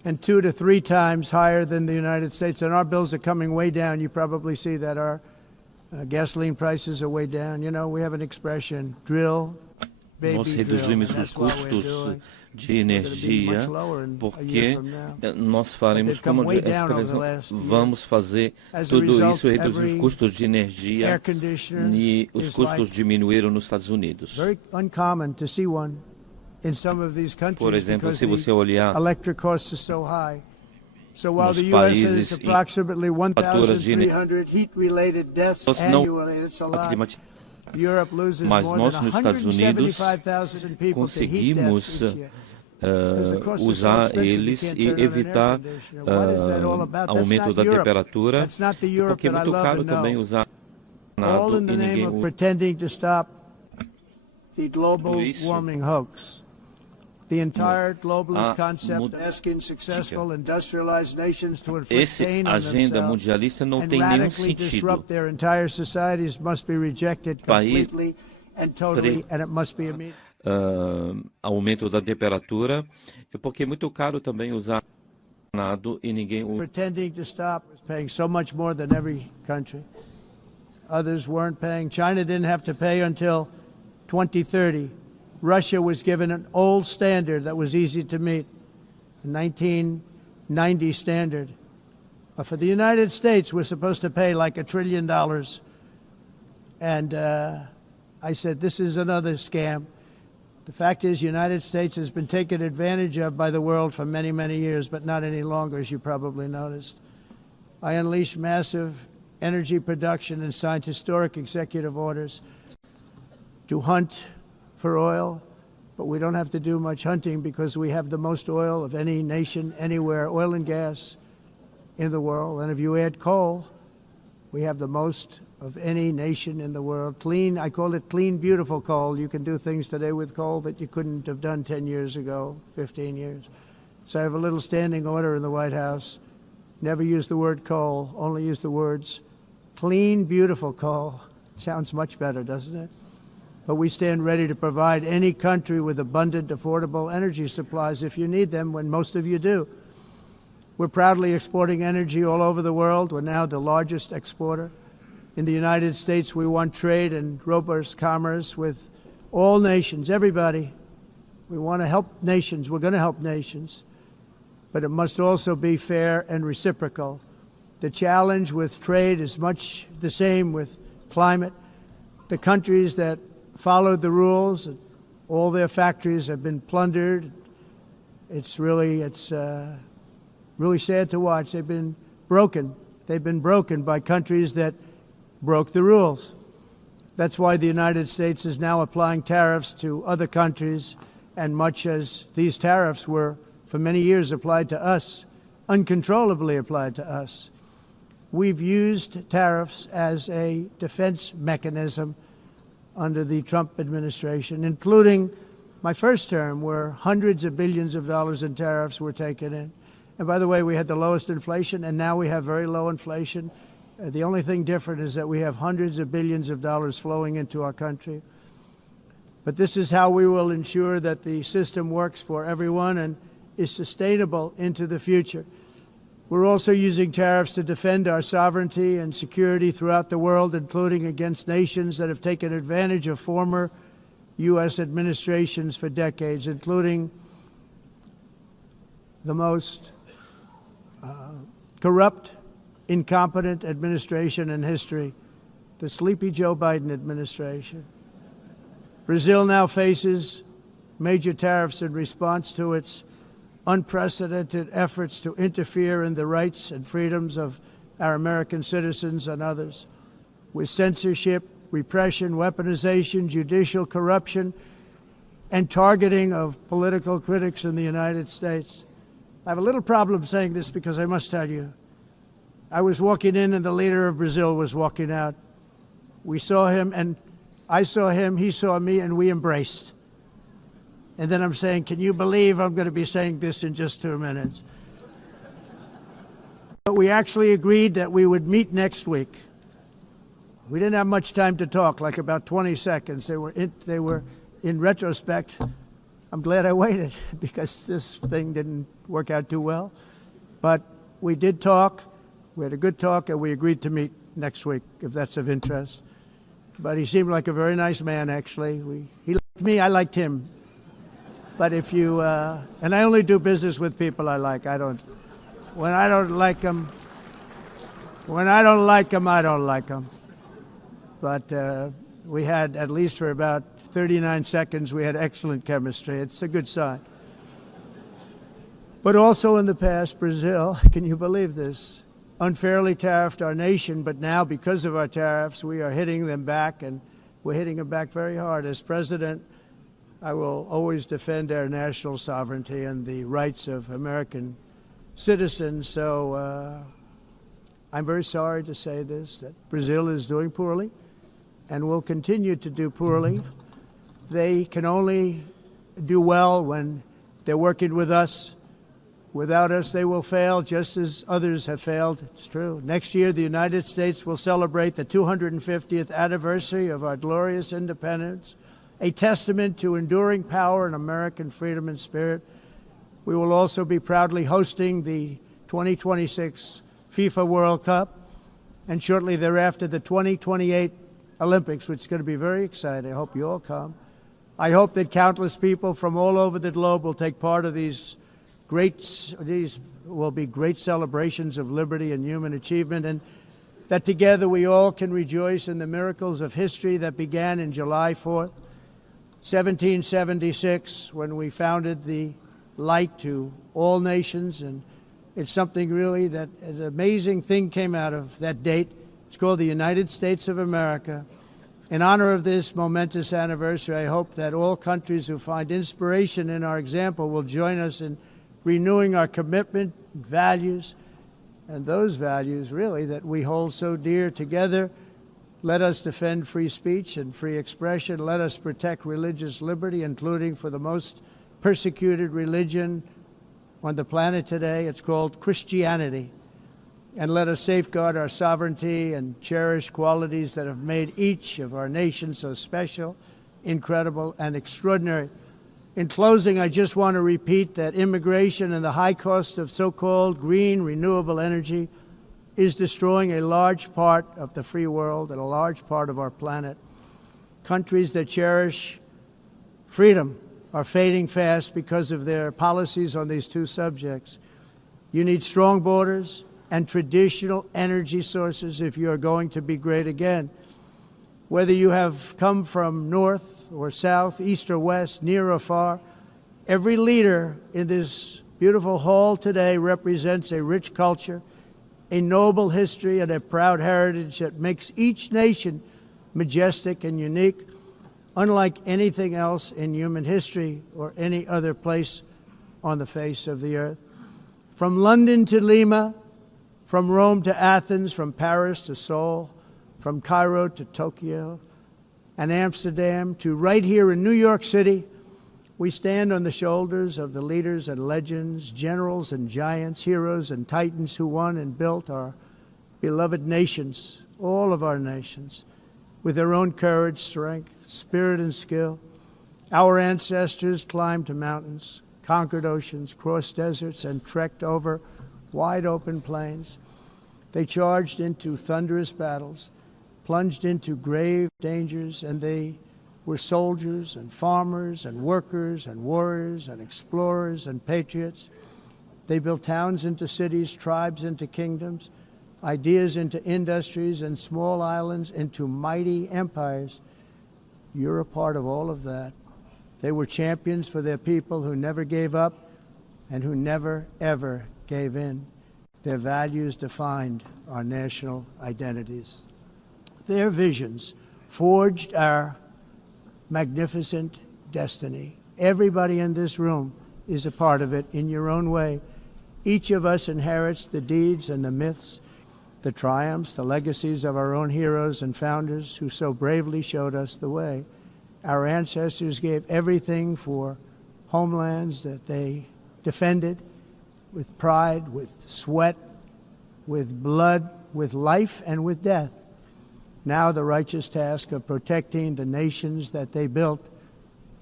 and 2 to 3 times higher than the United States. And our bills are coming way down. You probably see that our gasoline prices are way down. You know, we have an expression, drill, Nós baby, reduzimos drill. os custos de energia porque nós faremos, como essa expressão, vamos fazer tudo isso, reduzir os custos de energia e os custos diminuíram nos Estados Unidos. Very uncommon to see one in some of these countries. Por exemplo, se você olhar electric costs are so high. So while the US has approximately 1,300 heat-related deaths annually, it's a lot. Europe loses Mas more nós than nos Estados Unidos 175,000 people to heat deaths conseguimos each year. usar eles e evitar aumento da temperatura, porque é muito caro também usar all in the name of pretending to stop the global isso. warming hoax. The entire globalist concept asking successful industrialized nations to inflict pain on agenda mundialista não tem nenhum sentido. Disrupt their entire societies must be rejected completely and totally, and it must be immediate. Aumento da temperatura, porque é muito caro também usar nada e ninguém pretending to stop is paying so much more than every country. Others weren't paying. China didn't have to pay until 2030. Russia was given an old standard that was easy to meet, a 1990 standard. But for the United States, we're supposed to pay like $1 trillion. And I said, this is another scam. The fact is, the United States has been taken advantage of by the world for many, many years, but not any longer, as you probably noticed. I unleashed massive energy production and signed historic executive orders to hunt for oil, but we don't have to do much hunting because we have the most oil of any nation anywhere, oil and gas in the world. And if you add coal, we have the most of any nation in the world. Clean, I call it clean, beautiful coal. You can do things today with coal that you couldn't have done 10 years ago, 15 years. So I have a little standing order in the White House. Never use the word coal, only use the words clean, beautiful coal. Sounds much better, doesn't it? But we stand ready to provide any country with abundant, affordable energy supplies if you need them, when most of you do. We're proudly exporting energy all over the world. We're now the largest exporter. In the United States, we want trade and robust commerce with all nations, everybody. We want to help nations. We're going to help nations. But it must also be fair and reciprocal. The challenge with trade is much the same with climate. The countries that followed the rules, all their factories have been plundered. It's really sad to watch. They've been broken. They've been broken by countries that broke the rules. That's why the United States is now applying tariffs to other countries, and much as these tariffs were for many years applied to us, uncontrollably applied to us. We've used tariffs as a defense mechanism under the Trump administration, including my first term, where hundreds of billions of dollars in tariffs were taken in. And by the way, we had the lowest inflation, and now we have very low inflation. The only thing different is that we have hundreds of billions of dollars flowing into our country. But this is how we will ensure that the system works for everyone and is sustainable into the future. We're also using tariffs to defend our sovereignty and security throughout the world, including against nations that have taken advantage of former U.S. administrations for decades, including the most corrupt, incompetent administration in history, the sleepy Joe Biden administration. Brazil now faces major tariffs in response to its unprecedented efforts to interfere in the rights and freedoms of our American citizens and others, with censorship, repression, weaponization, judicial corruption, and targeting of political critics in the United States. I have a little problem saying this because I must tell you, I was walking in and the leader of Brazil was walking out. We saw him and I saw him, he saw me, and we embraced. And then I'm saying, can you believe I'm going to be saying this in just 2 minutes? But we actually agreed that we would meet next week. We didn't have much time to talk, like about 20 seconds. They were in retrospect, I'm glad I waited because this thing didn't work out too well. But we did talk. We had a good talk, and we agreed to meet next week, if that's of interest. But he seemed like a very nice man, actually. He liked me, I liked him. But if you, and I only do business with people I like. When I don't like them, I don't like them. But we had, at least for about 39 seconds, we had excellent chemistry. It's a good sign. But also in the past, Brazil, can you believe this, unfairly tariffed our nation, but now because of our tariffs, we are hitting them back, and we're hitting them back very hard. As president, I will always defend our national sovereignty and the rights of American citizens. So I'm very sorry to say this, that Brazil is doing poorly and will continue to do poorly. They can only do well when they're working with us. Without us, they will fail, just as others have failed. It's true. Next year, the United States will celebrate the 250th anniversary of our glorious independence, a testament to enduring power and American freedom and spirit. We will also be proudly hosting the 2026 FIFA World Cup, and shortly thereafter, the 2028 Olympics, which is going to be very exciting. I hope you all come. I hope that countless people from all over the globe will take part of these will be great celebrations of liberty and human achievement, and that together we all can rejoice in the miracles of history that began in July 4th, 1776, when we founded the light to all nations. And it's something really that an amazing thing came out of that date. It's called the United States of America. In honor of this momentous anniversary, I hope that all countries who find inspiration in our example will join us in renewing our commitment, values, and those values, really, that we hold so dear together. Let us defend free speech and free expression. Let us protect religious liberty, including for the most persecuted religion on the planet today. It's called Christianity. And let us safeguard our sovereignty and cherish qualities that have made each of our nations so special, incredible, and extraordinary. In closing, I just want to repeat that immigration and the high cost of so-called green renewable energy is destroying a large part of the free world and a large part of our planet. Countries that cherish freedom are fading fast because of their policies on these two subjects. You need strong borders and traditional energy sources if you are going to be great again. Whether you have come from north or south, east or west, near or far, every leader in this beautiful hall today represents a rich culture, a noble history, and a proud heritage that makes each nation majestic and unique, unlike anything else in human history or any other place on the face of the earth. From London to Lima, from Rome to Athens, from Paris to Seoul, from Cairo to Tokyo and Amsterdam to right here in New York City, we stand on the shoulders of the leaders and legends, generals and giants, heroes and titans who won and built our beloved nations, all of our nations, with their own courage, strength, spirit, and skill. Our ancestors climbed mountains, conquered oceans, crossed deserts, and trekked over wide open plains. They charged into thunderous battles, plunged into grave dangers, and they were soldiers and farmers and workers and warriors and explorers and patriots. They built towns into cities, tribes into kingdoms, ideas into industries, and small islands into mighty empires. You're a part of all of that. They were champions for their people who never gave up and who never, ever gave in. Their values defined our national identities. Their visions forged our magnificent destiny. Everybody in this room is a part of it in your own way. Each of us inherits the deeds and the myths, the triumphs, the legacies of our own heroes and founders who so bravely showed us the way. Our ancestors gave everything for homelands that they defended with pride, with sweat, with blood, with life, and with death. Now the righteous task of protecting the nations that they built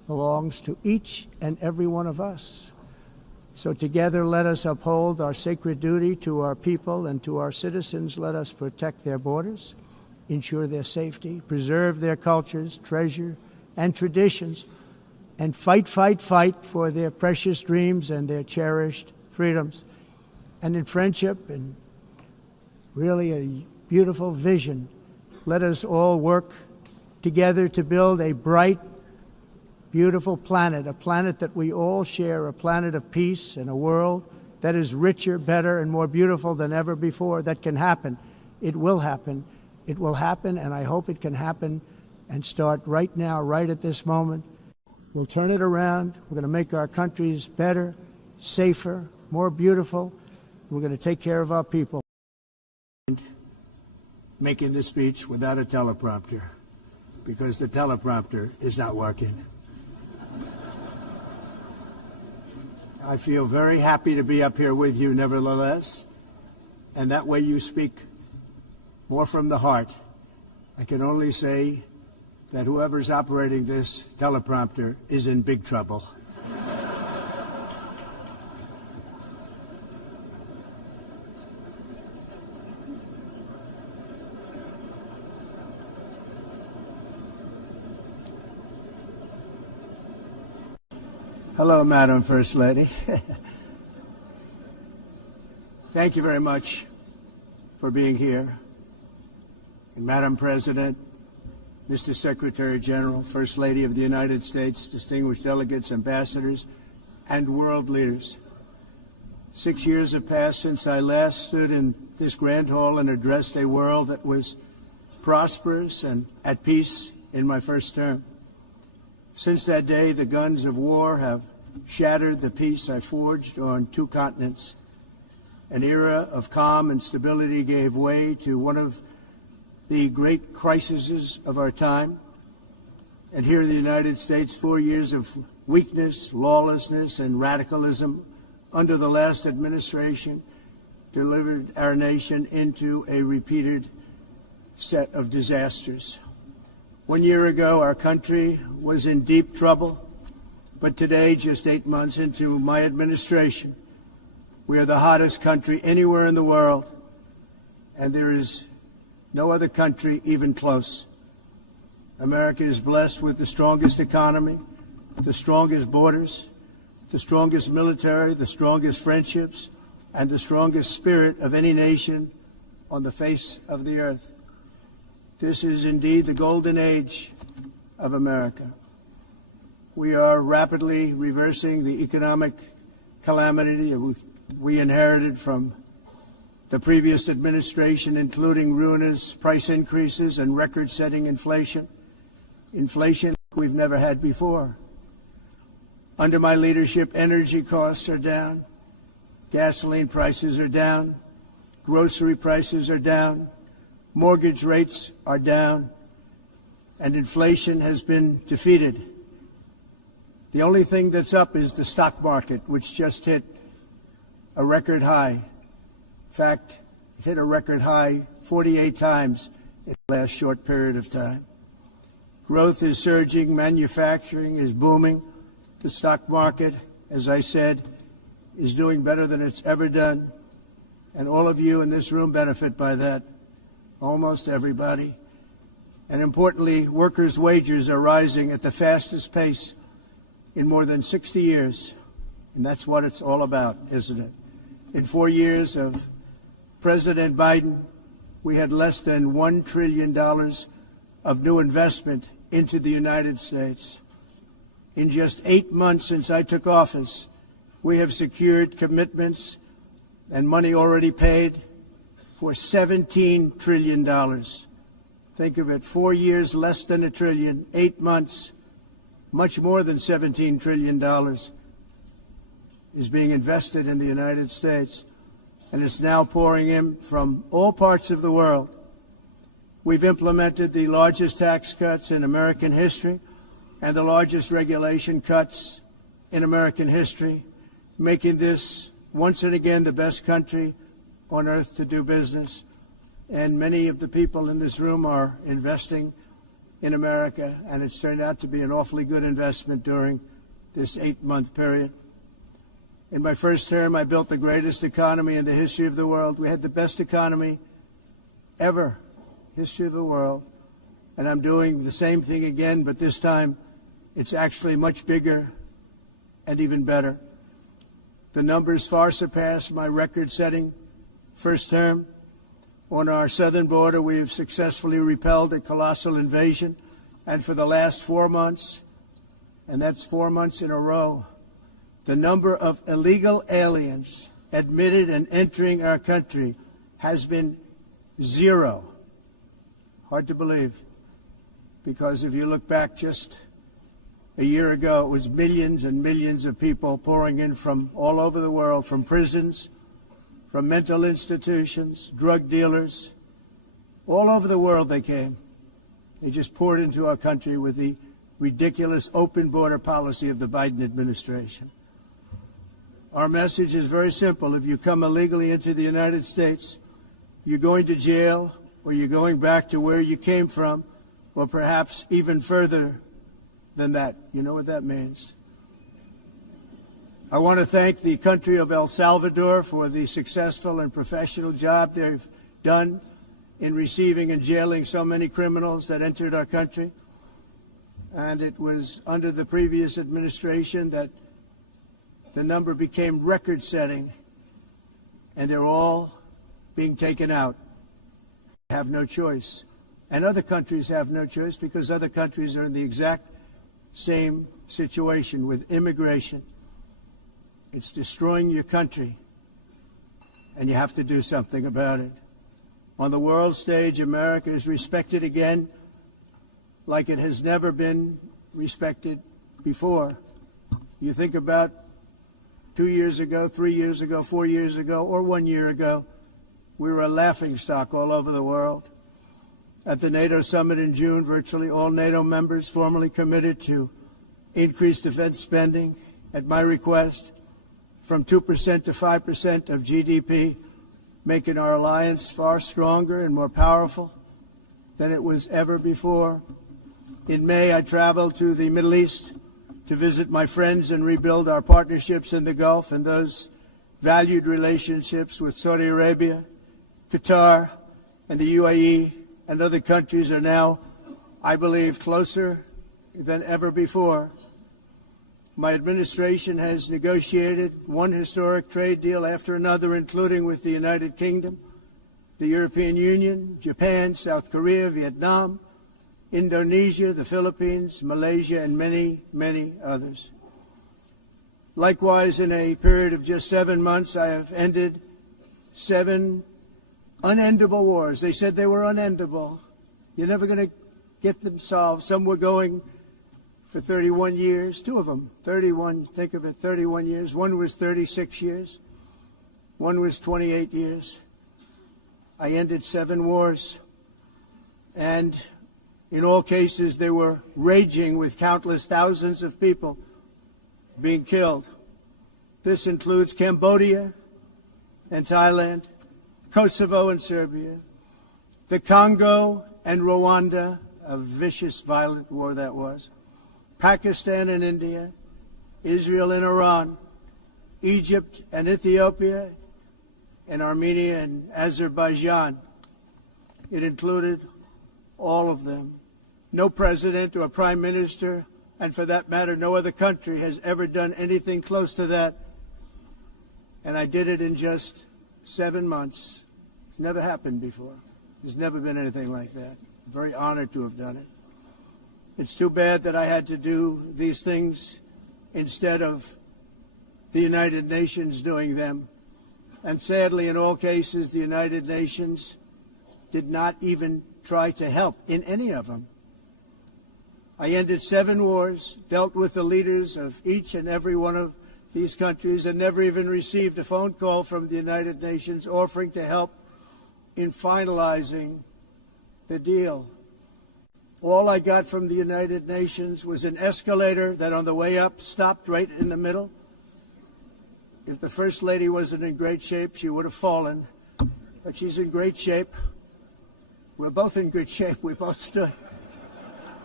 belongs to each and every one of us. So together, let us uphold our sacred duty to our people and to our citizens. Let us protect their borders, ensure their safety, preserve their cultures, treasure, and traditions, and fight for their precious dreams and their cherished freedoms. And in friendship and really a beautiful vision, let us all work together to build a bright, beautiful planet, a planet that we all share, a planet of peace and a world that is richer, better, and more beautiful than ever before. That can happen. It will happen. It will happen, and I hope it can happen and start right now, right at this moment. We'll turn it around. We're going to make our countries better, safer, more beautiful. We're going to take care of our people. Making this speech without a teleprompter, because the teleprompter is not working. I feel very happy to be up here with you, nevertheless, and that way you speak more from the heart. I can only say that whoever's operating this teleprompter is in big trouble. Hello, Madam First Lady. Thank you very much for being here. And Madam President, Mr. Secretary General, First Lady of the United States, distinguished delegates, ambassadors, and world leaders. 6 years have passed since I last stood in this grand hall and addressed a world that was prosperous and at peace in my first term. Since that day, the guns of war have shattered the peace I forged on 2 continents. An era of calm and stability gave way to one of the great crises of our time. And here in the United States, 4 years of weakness, lawlessness, and radicalism under the last administration delivered our nation into a repeated set of disasters. 1 year ago, our country was in deep trouble, but today, just 8 months into my administration, we are the hottest country anywhere in the world, and there is no other country even close. America is blessed with the strongest economy, the strongest borders, the strongest military, the strongest friendships, and the strongest spirit of any nation on the face of the earth. This is indeed the golden age of America. We are rapidly reversing the economic calamity we inherited from the previous administration, including ruinous price increases and record-setting inflation we've never had before. Under my leadership, energy costs are down, gasoline prices are down, grocery prices are down, mortgage rates are down, and inflation has been defeated. The only thing that's up is the stock market, which just hit a record high. In fact, it hit a record high 48 times in the last short period of time. Growth is surging, manufacturing is booming. The stock market, as I said, is doing better than it's ever done. And all of you in this room benefit by that. Almost everybody. And importantly, workers' wages are rising at the fastest pace in more than 60 years. And that's what it's all about, isn't it? In 4 years of President Biden, we had less than $1 trillion of new investment into the United States. In just 8 months since I took office, we have secured commitments and money already paid for $17 trillion. Think of it, 4 years, less than $1 trillion, 8 months, much more than $17 trillion is being invested in the United States, and it's now pouring in from all parts of the world. We've implemented the largest tax cuts in American history and the largest regulation cuts in American history, making this once and again the best country on earth to do business. And many of the people in this room are investing in America, and it's turned out to be an awfully good investment during this 8-month period. In my first term, I built the greatest economy in the history of the world. We had the best economy ever, history of the world. And I'm doing the same thing again, but this time it's actually much bigger and even better. The numbers far surpass my record-setting first term. On our southern border, we have successfully repelled a colossal invasion, and for the last 4 months, and that's 4 months in a row, the number of illegal aliens admitted and entering our country has been 0. Hard to believe, because if you look back just a year ago, it was millions and millions of people pouring in from all over the world, from prisons, from mental institutions, drug dealers. All over the world they came. They just poured into our country with the ridiculous open border policy of the Biden administration. Our message is very simple. If you come illegally into the United States, you're going to jail, or you're going back to where you came from, or perhaps even further than that. You know what that means. I want to thank the country of El Salvador for the successful and professional job they've done in receiving and jailing so many criminals that entered our country. And it was under the previous administration that the number became record-setting, and they're all being taken out. They have no choice. And other countries have no choice, because other countries are in the exact same situation with immigration. It's destroying your country, and you have to do something about it. On the world stage, America is respected again like it has never been respected before. You think about 2 years ago, 3 years ago, 4 years ago, or 1 year ago, we were a laughingstock all over the world. At the NATO summit in June, virtually all NATO members formally committed to increase defense spending, at my request, from 2% to 5% of GDP, making our alliance far stronger and more powerful than it was ever before. In May, I traveled to the Middle East to visit my friends and rebuild our partnerships in the Gulf and those valued relationships with Saudi Arabia, Qatar, and the UAE, and other countries are now, I believe, closer than ever before. My administration has negotiated one historic trade deal after another, including with the United Kingdom, the European Union, Japan, South Korea, Vietnam, Indonesia, the Philippines, Malaysia, and many, many others. Likewise, in a period of just 7 months, I have ended 7 unendable wars. They said they were unendable. You're never going to get them solved. Some were going for 31 years, 2 of them, 31, think of it, 31 years. One was 36 years. One was 28 years. I ended 7 wars. And in all cases, they were raging with countless thousands of people being killed. This includes Cambodia and Thailand, Kosovo and Serbia, the Congo and Rwanda, a vicious, violent war that was, Pakistan and India, Israel and Iran, Egypt and Ethiopia, and Armenia and Azerbaijan. It included all of them. No president or prime minister, and for that matter, no other country has ever done anything close to that. And I did it in just 7 months. It's never happened before. There's never been anything like that. I'm very honored to have done it. It's too bad that I had to do these things instead of the United Nations doing them. And sadly, in all cases, the United Nations did not even try to help in any of them. I ended 7 wars, dealt with the leaders of each and every one of these countries, and never even received a phone call from the United Nations offering to help in finalizing the deal. All I got from the United Nations was an escalator that on the way up stopped right in the middle. If the First Lady wasn't in great shape, she would have fallen. But she's in great shape. We're both in good shape. We both stood.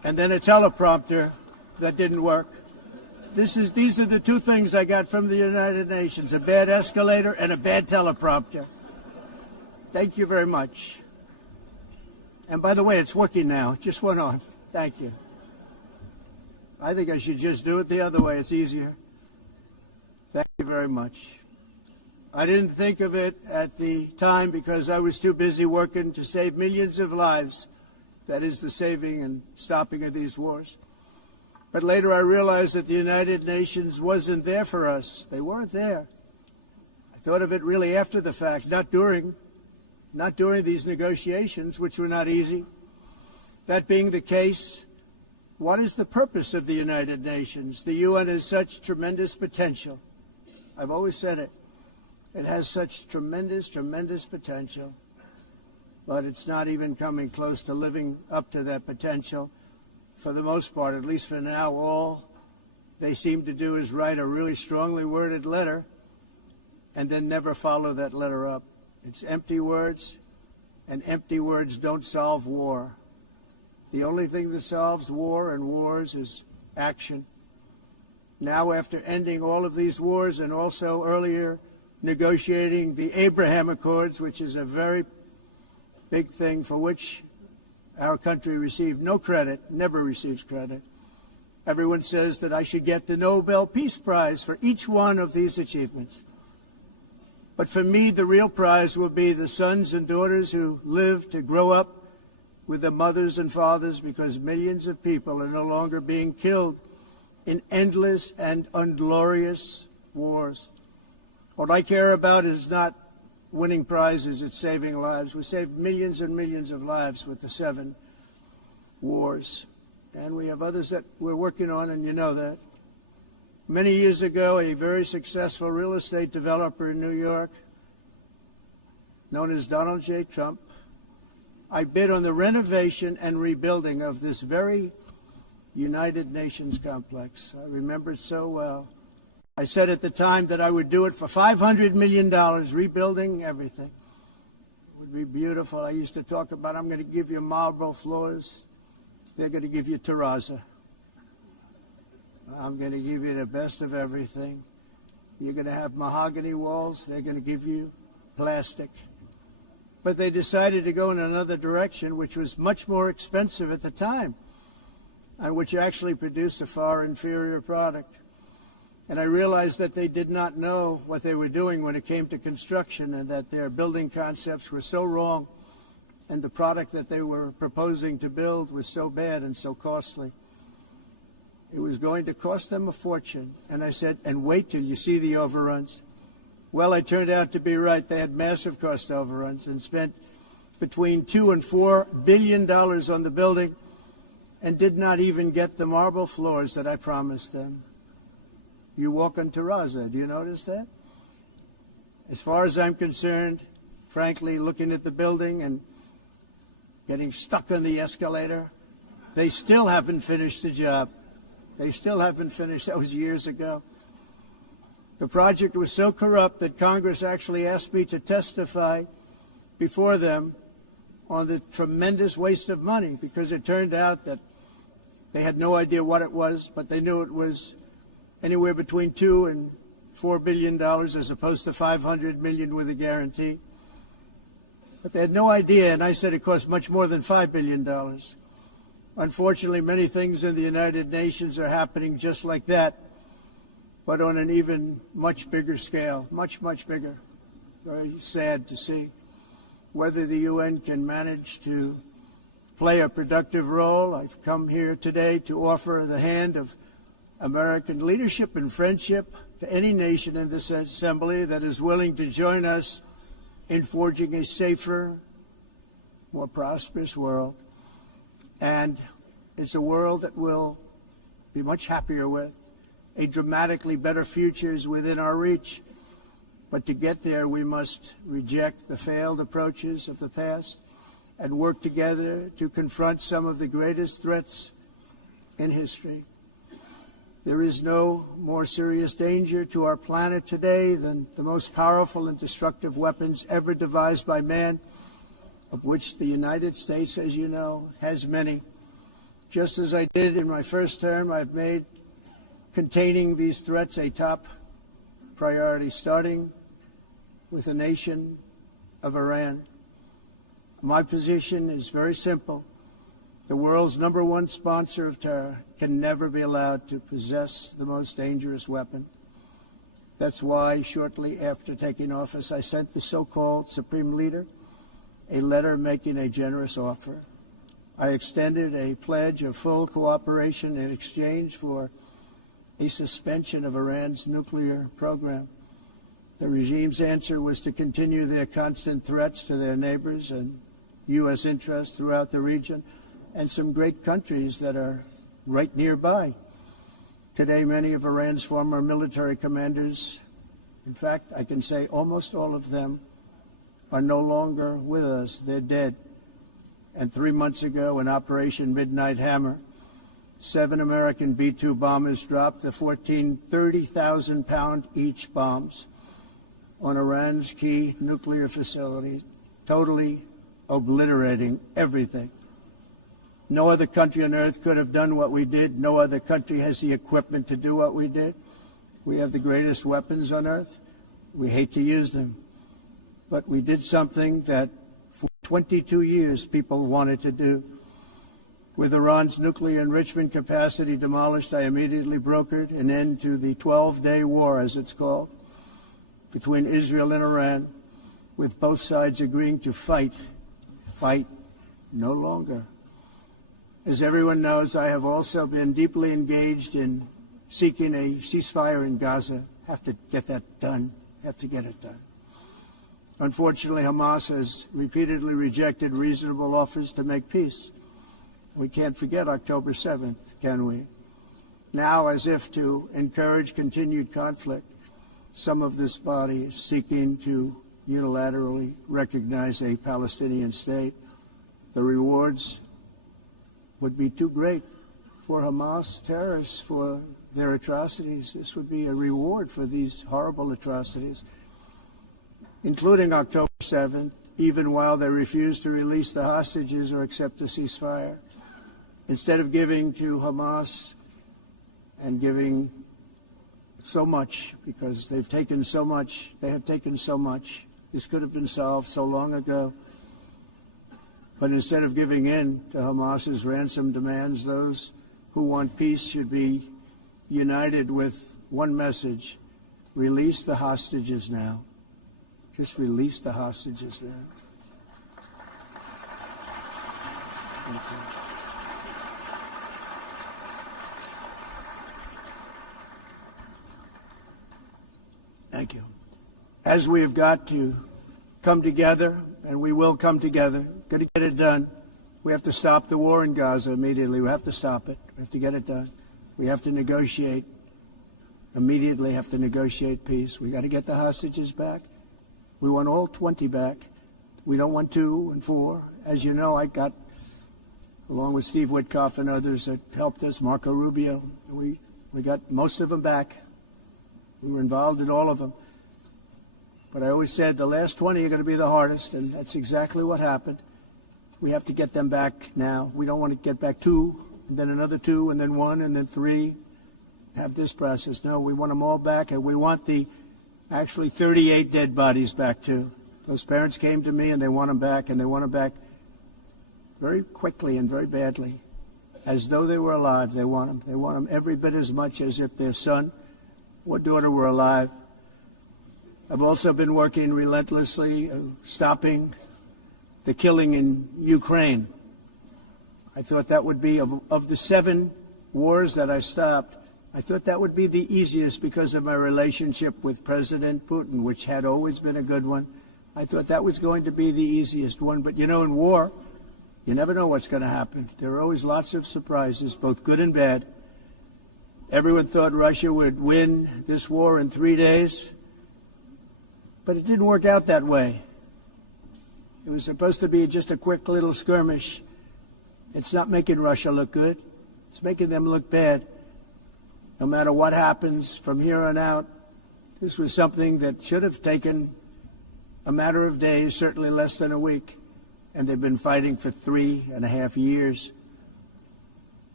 and then a teleprompter that didn't work. These are the two things I got from the United Nations, a bad escalator and a bad teleprompter. Thank you very much. And by the way, it's working now. It just went on. Thank you. I think I should just do it the other way. It's easier. Thank you very much. I didn't think of it at the time because I was too busy working to save millions of lives. That is the saving and stopping of these wars. But later I realized that the United Nations wasn't there for us. They weren't there. I thought of it really after the fact, not during these negotiations, which were not easy. That being the case, what is the purpose of the United Nations? The UN has such tremendous potential. I've always said it. It has such tremendous, tremendous potential, but it's not even coming close to living up to that potential. For the most part, at least for now, all they seem to do is write a really strongly worded letter and then never follow that letter up. It's empty words, and empty words don't solve war. The only thing that solves war and wars is action. Now, after ending all of these wars and also earlier negotiating the Abraham Accords, which is a very big thing for which our country received no credit, never receives credit. Everyone says that I should get the Nobel Peace Prize for each one of these achievements. But for me, the real prize will be the sons and daughters who live to grow up with their mothers and fathers, because millions of people are no longer being killed in endless and unglorious wars. What I care about is not winning prizes, it's saving lives. We saved millions and millions of lives with the 7 wars. And we have others that we're working on, and you know that. Many years ago, a very successful real estate developer in New York, known as Donald J. Trump, I bid on the renovation and rebuilding of this very United Nations complex. I remember it so well. I said at the time that I would do it for $500 million, rebuilding everything. It would be beautiful. I used to talk about, I'm going to give you marble floors. They're going to give you terrazzo. I'm going to give you the best of everything. You're going to have mahogany walls. They're going to give you plastic. But they decided to go in another direction, which was much more expensive at the time, and which actually produced a far inferior product. And I realized that they did not know what they were doing when it came to construction, and that their building concepts were so wrong, and the product that they were proposing to build was so bad and so costly. It was going to cost them a fortune. And I said, and wait till you see the overruns. Well, I turned out to be right. They had massive cost overruns and spent between $2 and $4 billion on the building and did not even get the marble floors that I promised them. You walk on terrazzo. Do you notice that? As far as I'm concerned, frankly, looking at the building and getting stuck on the escalator, they still haven't finished the job. They still haven't finished. That was years ago. The project was so corrupt that Congress actually asked me to testify before them on the tremendous waste of money, because it turned out that they had no idea what it was, but they knew it was anywhere between $2 and $4 billion as opposed to $500 million with a guarantee. But they had no idea, and I said it cost much more than $5 billion. Unfortunately, many things in the United Nations are happening just like that, but on an even much bigger scale, much, much bigger. Very sad to see. Whether the UN can manage to play a productive role, I've come here today to offer the hand of American leadership and friendship to any nation in this assembly that is willing to join us in forging a safer, more prosperous world. And it's a world that we'll be much happier with. A dramatically better future is within our reach. But to get there, we must reject the failed approaches of the past and work together to confront some of the greatest threats in history. There is no more serious danger to our planet today than the most powerful and destructive weapons ever devised by man, of which the United States, as you know, has many. Just as I did in my first term, I've made containing these threats a top priority, starting with the nation of Iran. My position is very simple. The world's #1 sponsor of terror can never be allowed to possess the most dangerous weapon. That's why, shortly after taking office, I sent the so-called Supreme Leader a letter making a generous offer. I extended a pledge of full cooperation in exchange for a suspension of Iran's nuclear program. The regime's answer was to continue their constant threats to their neighbors and U.S. interests throughout the region and some great countries that are right nearby. Today, many of Iran's former military commanders, in fact, I can say almost all of them, are no longer with us. They're dead. And 3 months ago, in Operation Midnight Hammer, 7 American B-2 bombers dropped the 14 30,000-pound each bombs on Iran's key nuclear facilities, totally obliterating everything. No other country on earth could have done what we did. No other country has the equipment to do what we did. We have the greatest weapons on earth. We hate to use them. But we did something that for 22 years people wanted to do. With Iran's nuclear enrichment capacity demolished, I immediately brokered an end to the 12-day war, as it's called, between Israel and Iran, with both sides agreeing to fight no longer. As everyone knows, I have also been deeply engaged in seeking a ceasefire in Gaza. Have to get that done. Have to get it done. Unfortunately, Hamas has repeatedly rejected reasonable offers to make peace. We can't forget October 7th, can we? Now, as if to encourage continued conflict, some of this body is seeking to unilaterally recognize a Palestinian state. The rewards would be too great for Hamas terrorists for their atrocities. This would be a reward for these horrible atrocities, including October 7th, even while they refuse to release the hostages or accept a ceasefire. Instead of giving to Hamas and giving so much, because they've taken so much, they have taken so much. This could have been solved so long ago. But instead of giving in to Hamas's ransom demands, those who want peace should be united with one message: release the hostages now. Just release the hostages now. Thank you. Thank you. As we have got to come together, and we will come together, got to get it done. We have to stop the war in Gaza immediately. We have to stop it. We have to get it done. We have to negotiate, immediately have to negotiate peace. We got to get the hostages back. We want all 20 back. We don't want 2 and 4. As you know, I got, along with Steve Witkoff and others that helped us, Marco Rubio, we got most of them back. We were involved in all of them. But I always said the last 20 are going to be the hardest, and that's exactly what happened. We have to get them back now. We don't want to get back 2, and then another 2, and then 1, and then 3. Have this process. No, we want them all back, and we want the actually 38 dead bodies back too. Those parents came to me, and they want them back, and they want them back very quickly and very badly, as though they were alive. They want them. They want them every bit as much as if their son or daughter were alive. I've also been working relentlessly, stopping the killing in Ukraine. I thought that would be, of the 7 wars that I stopped, I thought that would be the easiest because of my relationship with President Putin, which had always been a good one. I thought that was going to be the easiest one. But, you know, in war, you never know what's going to happen. There are always lots of surprises, both good and bad. Everyone thought Russia would win this war in 3 days, but it didn't work out that way. It was supposed to be just a quick little skirmish. It's not making Russia look good. It's making them look bad. No matter what happens from here on out, this was something that should have taken a matter of days, certainly less than a week, and they've been fighting for 3.5 years.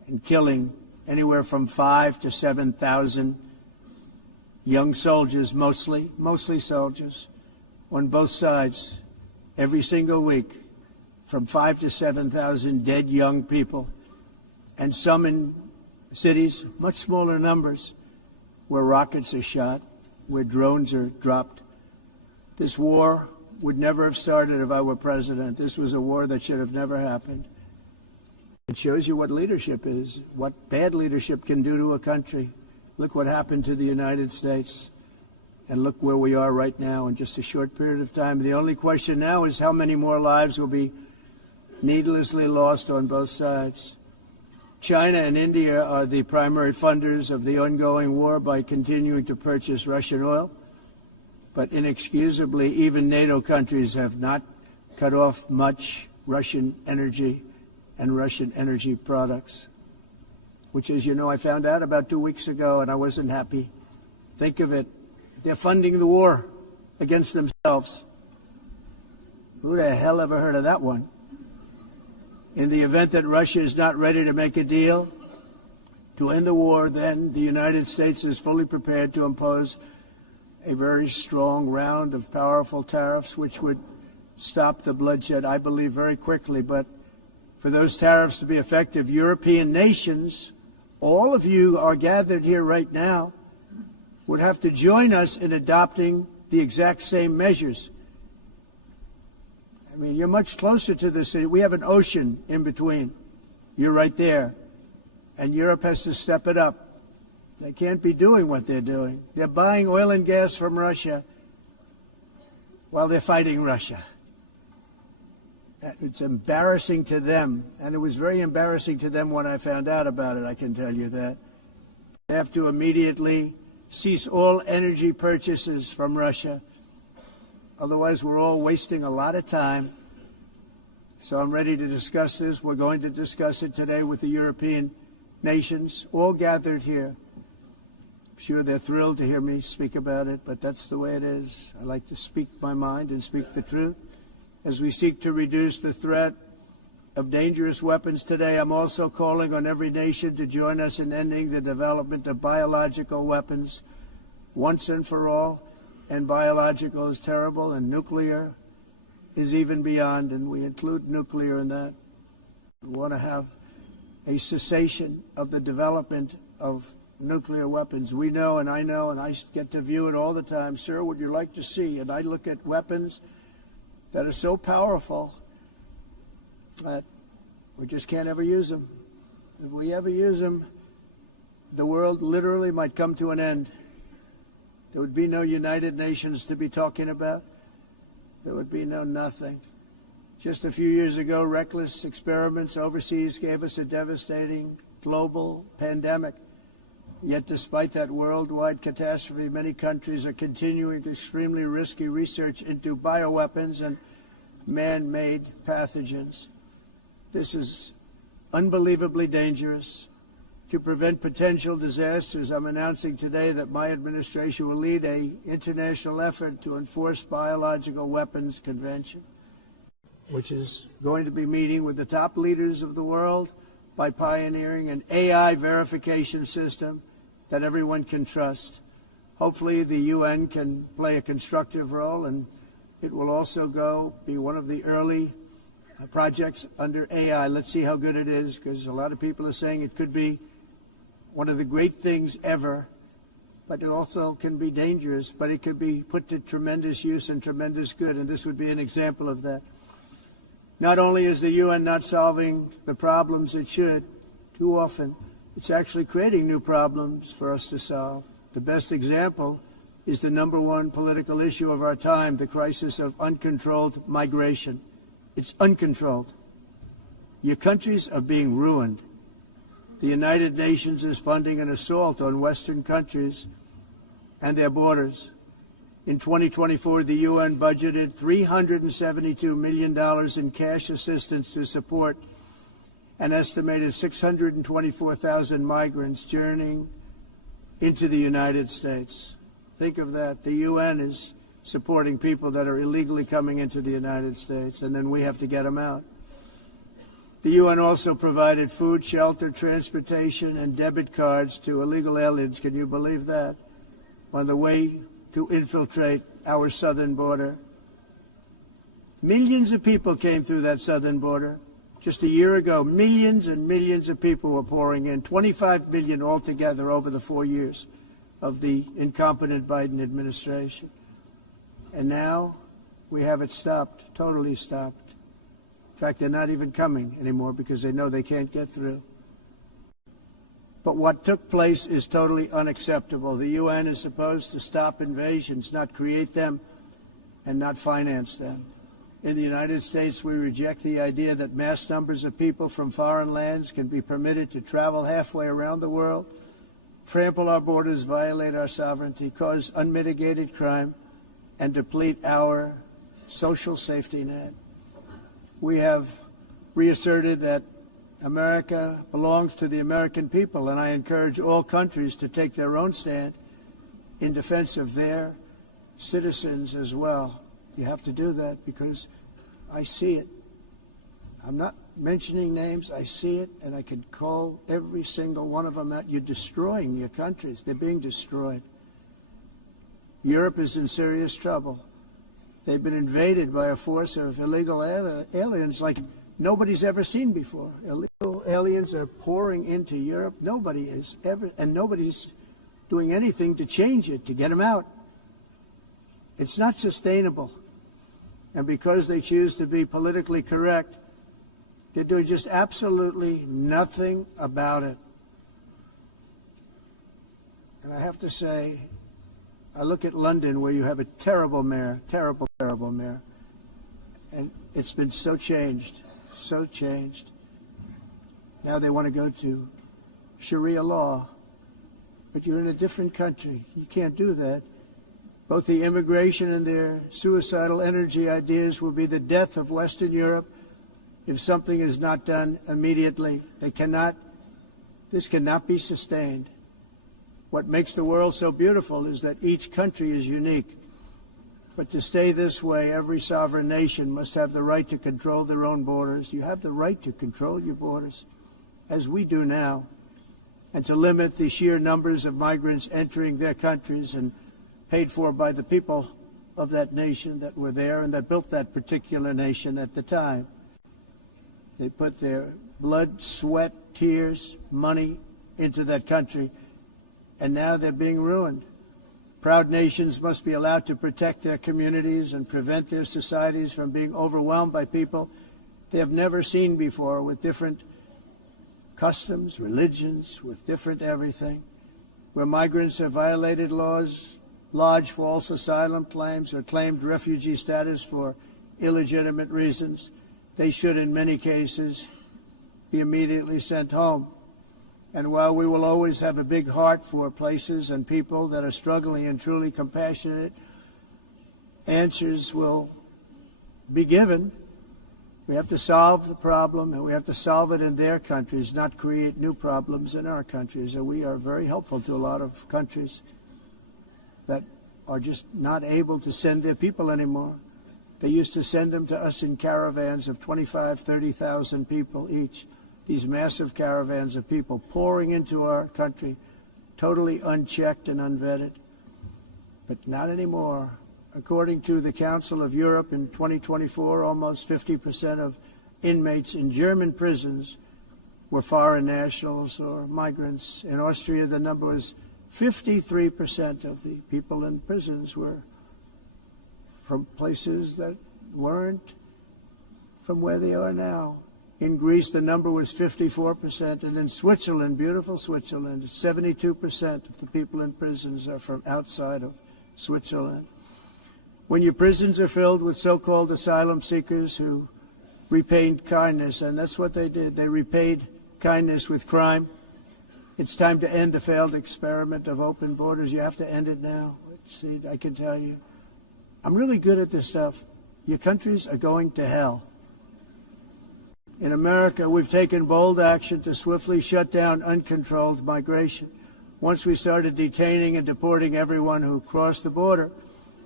and killing anywhere from 5,000 to 7,000 young soldiers, mostly soldiers, on both sides, every single week, from 5,000 to 7,000 dead young people, and some in cities, much smaller numbers, where rockets are shot, where drones are dropped. This war would never have started if I were president. This was a war that should have never happened. It shows you what leadership is, what bad leadership can do to a country. Look what happened to the United States, and look where we are right now in just a short period of time. The only question now is how many more lives will be needlessly lost on both sides. China and India are the primary funders of the ongoing war by continuing to purchase Russian oil. But inexcusably, even NATO countries have not cut off much Russian energy and Russian energy products, which, as you know, I found out about 2 weeks ago, and I wasn't happy. Think of it. They're funding the war against themselves. Who the hell ever heard of that one? In the event that Russia is not ready to make a deal to end the war, then the United States is fully prepared to impose a very strong round of powerful tariffs, which would stop the bloodshed, I believe, very quickly. But for those tariffs to be effective, European nations, all of you are gathered here right now, would have to join us in adopting the exact same measures. I mean, you're much closer to this. We have an ocean in between. You're right there. And Europe has to step it up. They can't be doing what they're doing. They're buying oil and gas from Russia while they're fighting Russia. It's embarrassing to them, and it was very embarrassing to them when I found out about it, I can tell you that. They have to immediately cease all energy purchases from Russia. Otherwise, we're all wasting a lot of time. So I'm ready to discuss this. We're going to discuss it today with the European nations, all gathered here. I'm sure they're thrilled to hear me speak about it, but that's the way it is. I like to speak my mind and speak the truth. As we seek to reduce the threat of dangerous weapons today, I'm also calling on every nation to join us in ending the development of biological weapons once and for all. And biological is terrible, and nuclear is even beyond, and we include nuclear in that. We want to have a cessation of the development of nuclear weapons. We know, and I get to view it all the time. Sir, would you like to see? And I look at weapons that are so powerful that we just can't ever use them. If we ever use them, the world literally might come to an end. There would be no United Nations to be talking about. There would be no nothing. Just a few years ago, reckless experiments overseas gave us a devastating global pandemic. Yet despite that worldwide catastrophe, many countries are continuing extremely risky research into bioweapons and man-made pathogens. This is unbelievably dangerous. To prevent potential disasters, I'm announcing today that my administration will lead an international effort to enforce biological weapons convention, which is going to be meeting with the top leaders of the world by pioneering an AI verification system that everyone can trust. Hopefully the UN can play a constructive role, and it will also be one of the early projects under AI. Let's see how good it is, because a lot of people are saying it could be one of the great things ever, but it also can be dangerous, but it could be put to tremendous use and tremendous good, and this would be an example of that. Not only is the UN not solving the problems it should, too often, it's actually creating new problems for us to solve. The best example is the number one political issue of our time, the crisis of uncontrolled migration. It's uncontrolled. Your countries are being ruined. The United Nations is funding an assault on Western countries and their borders. In 2024, the UN budgeted $372 million in cash assistance to support an estimated 624,000 migrants journeying into the United States. Think of that. The UN is supporting people that are illegally coming into the United States, and then we have to get them out. The UN also provided food, shelter, transportation, and debit cards to illegal aliens. Can you believe that? On the way to infiltrate our southern border. Millions of people came through that southern border. Just a year ago, millions and millions of people were pouring in, 25 million altogether over the 4 years of the incompetent Biden administration. And now we have it stopped, totally stopped. In fact, they're not even coming anymore because they know they can't get through. But what took place is totally unacceptable. The UN is supposed to stop invasions, not create them and not finance them. In the United States, we reject the idea that mass numbers of people from foreign lands can be permitted to travel halfway around the world, trample our borders, violate our sovereignty, cause unmitigated crime, and deplete our social safety net. We have reasserted that America belongs to the American people, and I encourage all countries to take their own stand in defense of their citizens as well. You have to do that because I see it. I'm not mentioning names. I see it, and I can call every single one of them out. You're destroying your countries. They're being destroyed. Europe is in serious trouble. They've been invaded by a force of illegal aliens like nobody's ever seen before. Illegal aliens are pouring into Europe. Nobody is ever, and nobody's doing anything to change it, to get them out. It's not sustainable. And because they choose to be politically correct, they're doing just absolutely nothing about it. And I have to say, I look at London, where you have a terrible mayor, terrible mayor, and it's been so changed, so changed. Now they want to go to Sharia law, but you're in a different country. You can't do that. Both the immigration and their suicidal energy ideas will be the death of Western Europe if something is not done immediately. This cannot be sustained. What makes the world so beautiful is that each country is unique. But to stay this way, every sovereign nation must have the right to control their own borders. You have the right to control your borders, as we do now, and to limit the sheer numbers of migrants entering their countries and paid for by the people of that nation that were there and that built that particular nation at the time. They put their blood, sweat, tears, money into that country, and now they're being ruined. Proud nations must be allowed to protect their communities and prevent their societies from being overwhelmed by people they have never seen before, with different customs, religions, with different everything. Where migrants have violated laws, lodged false asylum claims, or claimed refugee status for illegitimate reasons, they should, in many cases, be immediately sent home. And while we will always have a big heart for places and people that are struggling and truly compassionate, answers will be given. We have to solve the problem, and we have to solve it in their countries, not create new problems in our countries. And we are very helpful to a lot of countries that are just not able to send their people anymore. They used to send them to us in caravans of 25,000, 30,000 people each. These massive caravans of people pouring into our country, totally unchecked and unvetted. But not anymore. According to the Council of Europe, in 2024, almost 50% of inmates in German prisons were foreign nationals or migrants. In Austria, the number was 53% of the people in prisons were from places that weren't from where they are now. In Greece, the number was 54%, and in Switzerland, beautiful Switzerland, 72% of the people in prisons are from outside of Switzerland. When your prisons are filled with so-called asylum seekers who repaid kindness, and that's what they did, they repaid kindness with crime. It's time to end the failed experiment of open borders. You have to end it now. See, I can tell you, I'm really good at this stuff. Your countries are going to hell. In America, we've taken bold action to swiftly shut down uncontrolled migration. Once we started detaining and deporting everyone who crossed the border,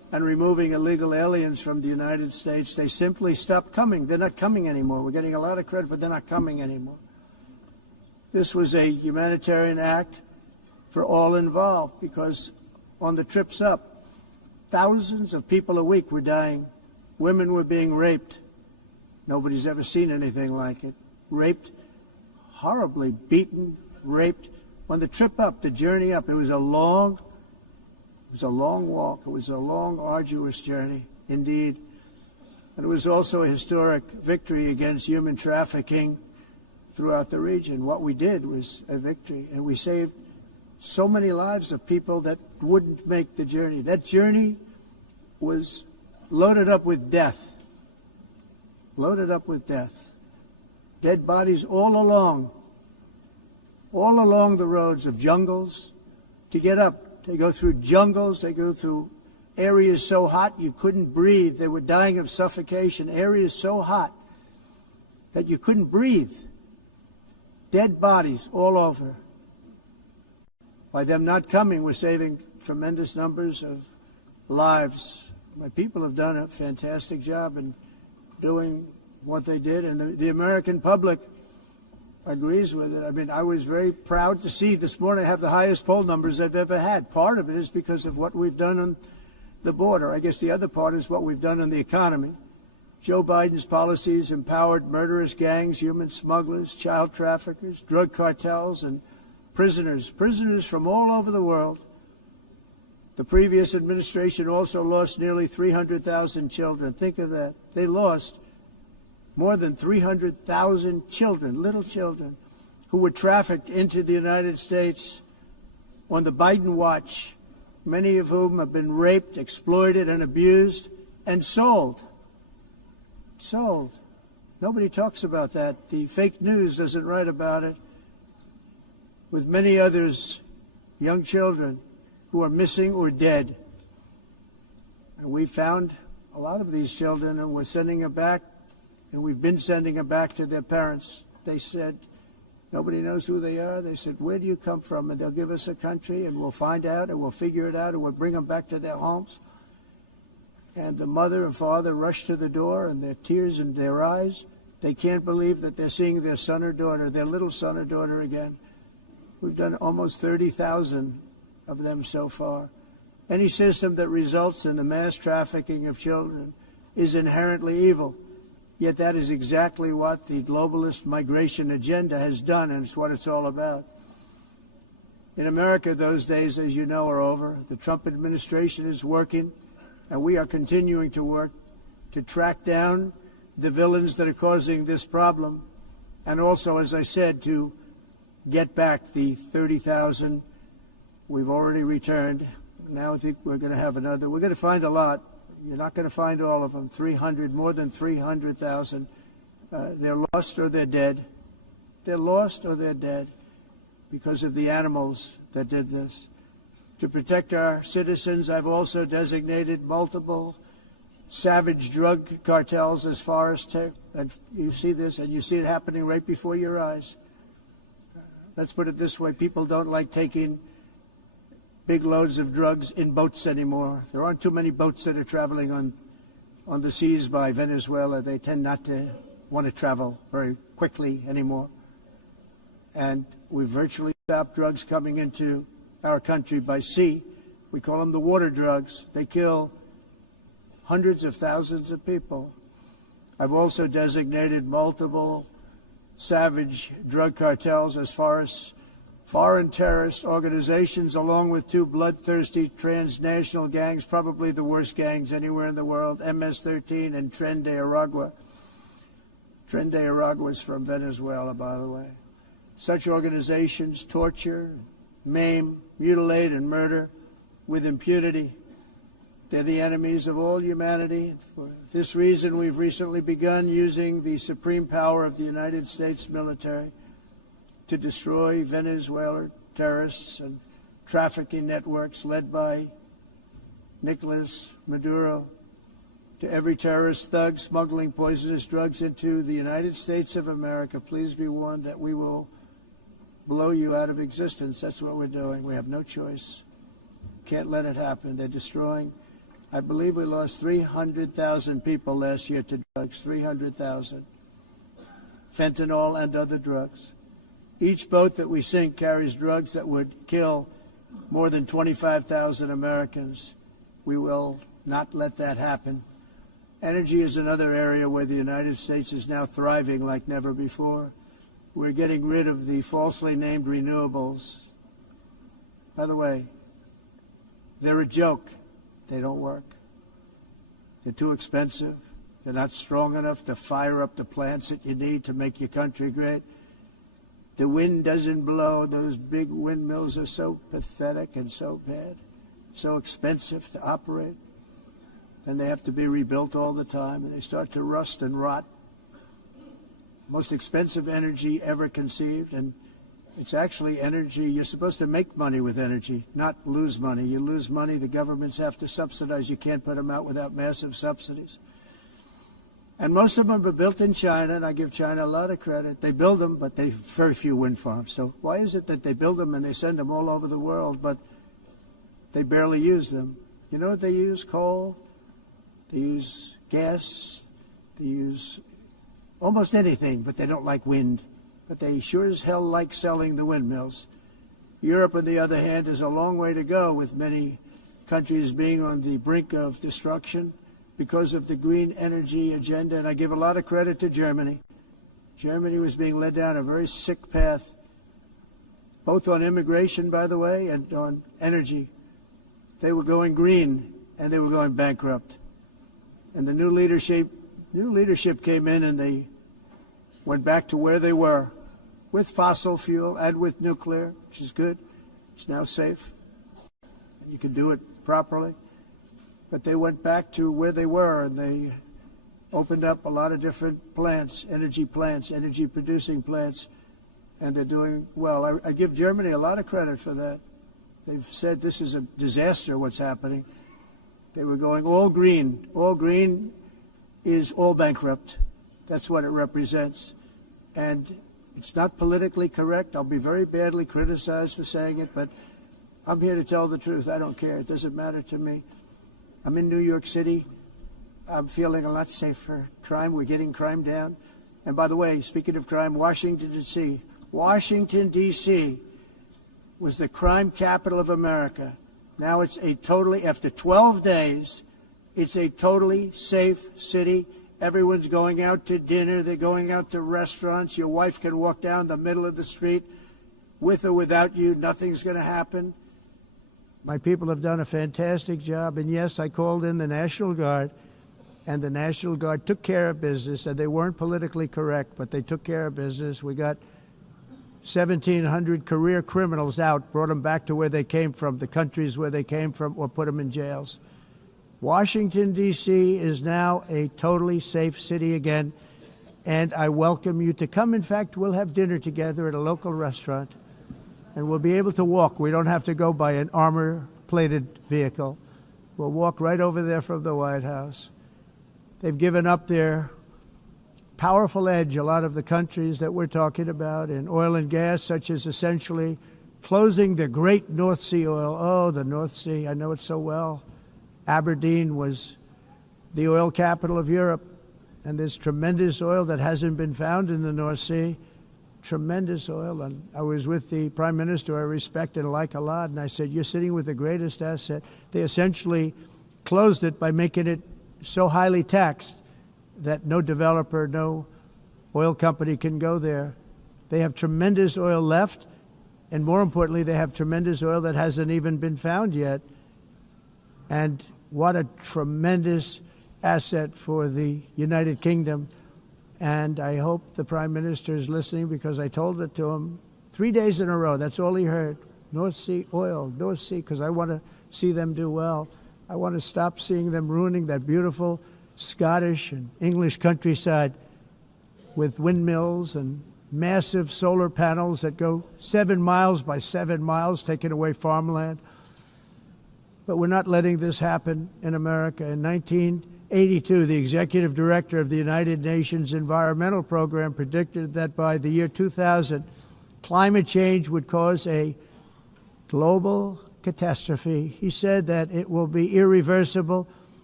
and removing illegal aliens from the United States, they simply stopped coming. They're not coming anymore. We're getting a lot of credit, but they're not coming anymore. This was a humanitarian act for all involved, because on the trips up, thousands of people a week were dying. Women were being raped. Nobody's ever seen anything like it. Raped, horribly beaten, raped. On the trip up, the journey up, it was a long walk. It was a long, arduous journey, indeed. And it was also a historic victory against human trafficking throughout the region. What we did was a victory, and we saved so many lives of people that wouldn't make the journey. That journey was loaded up with death. Loaded up with death. Dead bodies all along the roads of jungles to get up. They go through jungles, they go through areas so hot you couldn't breathe. They were dying of suffocation. Areas so hot that you couldn't breathe. Dead bodies all over. By them not coming, we're saving tremendous numbers of lives. My people have done a fantastic job in doing what they did, and the American public agrees with it. I mean, I was very proud to see this morning I have the highest poll numbers I've ever had. Part of it is because of what we've done on the border. I guess the other part is what we've done on the economy. Joe Biden's policies empowered murderous gangs, human smugglers, child traffickers, drug cartels, and prisoners from all over the world. The previous administration also lost nearly 300,000 children. Think of that. They lost more than 300,000 children, little children, who were trafficked into the United States on the Biden watch, many of whom have been raped, exploited, and abused, and sold. Sold. Nobody talks about that. The fake news doesn't write about it. With many others, young children who are missing or dead. And we found a lot of these children, and we're sending them back, and we've been sending them back to their parents. They said, nobody knows who they are. They said, where do you come from? And they'll give us a country, and we'll find out, and we'll figure it out, and we'll bring them back to their homes. And the mother and father rush to the door, and their tears in their eyes. They can't believe that they're seeing their son or daughter, their little son or daughter again. We've done almost 30,000 of them so far. Any system that results in the mass trafficking of children is inherently evil. Yet that is exactly what the globalist migration agenda has done, and it's what it's all about. In America, those days, as you know, are over. The Trump administration is working, and we are continuing to work to track down the villains that are causing this problem, and also, as I said, to get back the 30,000 we've already returned. Now I think we're going to have another. We're going to find a lot. You're not going to find all of them. 300, more than 300,000. They're lost or they're dead. They're lost or they're dead because of the animals that did this. To protect our citizens, I've also designated multiple savage drug cartels as far as and you see this, and you see it happening right before your eyes. Let's put it this way. People don't like taking big loads of drugs in boats anymore. There aren't too many boats that are traveling on the seas by Venezuela. They tend not to want to travel very quickly anymore. And we've virtually stopped drugs coming into our country by sea. We call them the water drugs. They kill hundreds of thousands of people. I've also designated multiple savage drug cartels as far as foreign terrorist organizations, along with two bloodthirsty transnational gangs, probably the worst gangs anywhere in the world, MS-13 and Tren de Aragua. Tren de Aragua is from Venezuela, by the way. Such organizations torture, maim, mutilate, and murder with impunity. They're the enemies of all humanity. For this reason, we've recently begun using the supreme power of the United States military to destroy Venezuelan terrorists and trafficking networks led by Nicolas Maduro. To every terrorist thug smuggling poisonous drugs into the United States of America, please be warned that we will blow you out of existence. That's what we're doing. We have no choice. Can't let it happen. They're destroying I believe we lost 300,000 people last year to drugs, 300,000. Fentanyl and other drugs. Each boat that we sink carries drugs that would kill more than 25,000 Americans. We will not let that happen. Energy is another area where the United States is now thriving like never before. We're getting rid of the falsely named renewables. By the way, they're a joke. They don't work. They're too expensive. They're not strong enough to fire up the plants that you need to make your country great. The wind doesn't blow. Those big windmills are so pathetic and so bad, so expensive to operate. And they have to be rebuilt all the time, and they start to rust and rot. Most expensive energy ever conceived, and it's actually energy. You're supposed to make money with energy, not lose money. You lose money, the governments have to subsidize. You can't put them out without massive subsidies. And most of them are built in China, and I give China a lot of credit. They build them, but they have very few wind farms. So why is it that they build them and they send them all over the world, but they barely use them? You know what they use? Coal. They use gas. They use almost anything, but they don't like wind. But they sure as hell like selling the windmills. Europe, on the other hand, is a long way to go, with many countries being on the brink of destruction because of the green energy agenda. And I give a lot of credit to Germany. Germany was being led down a very sick path, both on immigration, by the way, and on energy. They were going green, and they were going bankrupt. And the new leadership came in, and they went back to where they were, with fossil fuel and with nuclear, which is good. It's now safe. You can do it properly. But they went back to where they were, and they opened up a lot of different plants, energy-producing plants, and they're doing well. I give Germany a lot of credit for that. They've said this is a disaster, what's happening. They were going all green. All green is all bankrupt. That's what it represents. And it's not politically correct. I'll be very badly criticized for saying it, but I'm here to tell the truth. I don't care. It doesn't matter to me. I'm in New York City. I'm feeling a lot safer. Crime, we're getting crime down. And by the way, speaking of crime, Washington, D.C. was the crime capital of America. Now it's after 12 days, it's a totally safe city. Everyone's going out to dinner. They're going out to restaurants. Your wife can walk down the middle of the street with or without you. Nothing's going to happen. My people have done a fantastic job. And yes, I called in the National Guard, and the National Guard took care of business, and they weren't politically correct, but they took care of business. We got 1,700 career criminals out, brought them back to where they came from, the countries where they came from, or put them in jails. Washington, D.C. is now a totally safe city again, and I welcome you to come. In fact, we'll have dinner together at a local restaurant, and we'll be able to walk. We don't have to go by an armor-plated vehicle. We'll walk right over there from the White House. They've given up their powerful edge, a lot of the countries that we're talking about, in oil and gas, such as essentially closing the great North Sea oil. Oh, the North Sea, I know it so well. Aberdeen was the oil capital of Europe, and there's tremendous oil that hasn't been found in the North Sea. Tremendous oil. And I was with the Prime Minister I respect and like a lot, and I said, you're sitting with the greatest asset. They essentially closed it by making it so highly taxed that no developer, no oil company can go there. They have tremendous oil left, and more importantly, they have tremendous oil that hasn't even been found yet. And what a tremendous asset for the United Kingdom. And I hope the Prime Minister is listening, because I told it to him 3 days in a row. That's all he heard. North Sea oil, North Sea, because I want to see them do well. I want to stop seeing them ruining that beautiful Scottish and English countryside with windmills and massive solar panels that go 7 miles by 7 miles, taking away farmland. But we're not letting this happen in America. In 1982, the executive director of the United Nations Environmental Program predicted that by the year 2000, climate change would cause a global catastrophe. He said that it will be irreversible,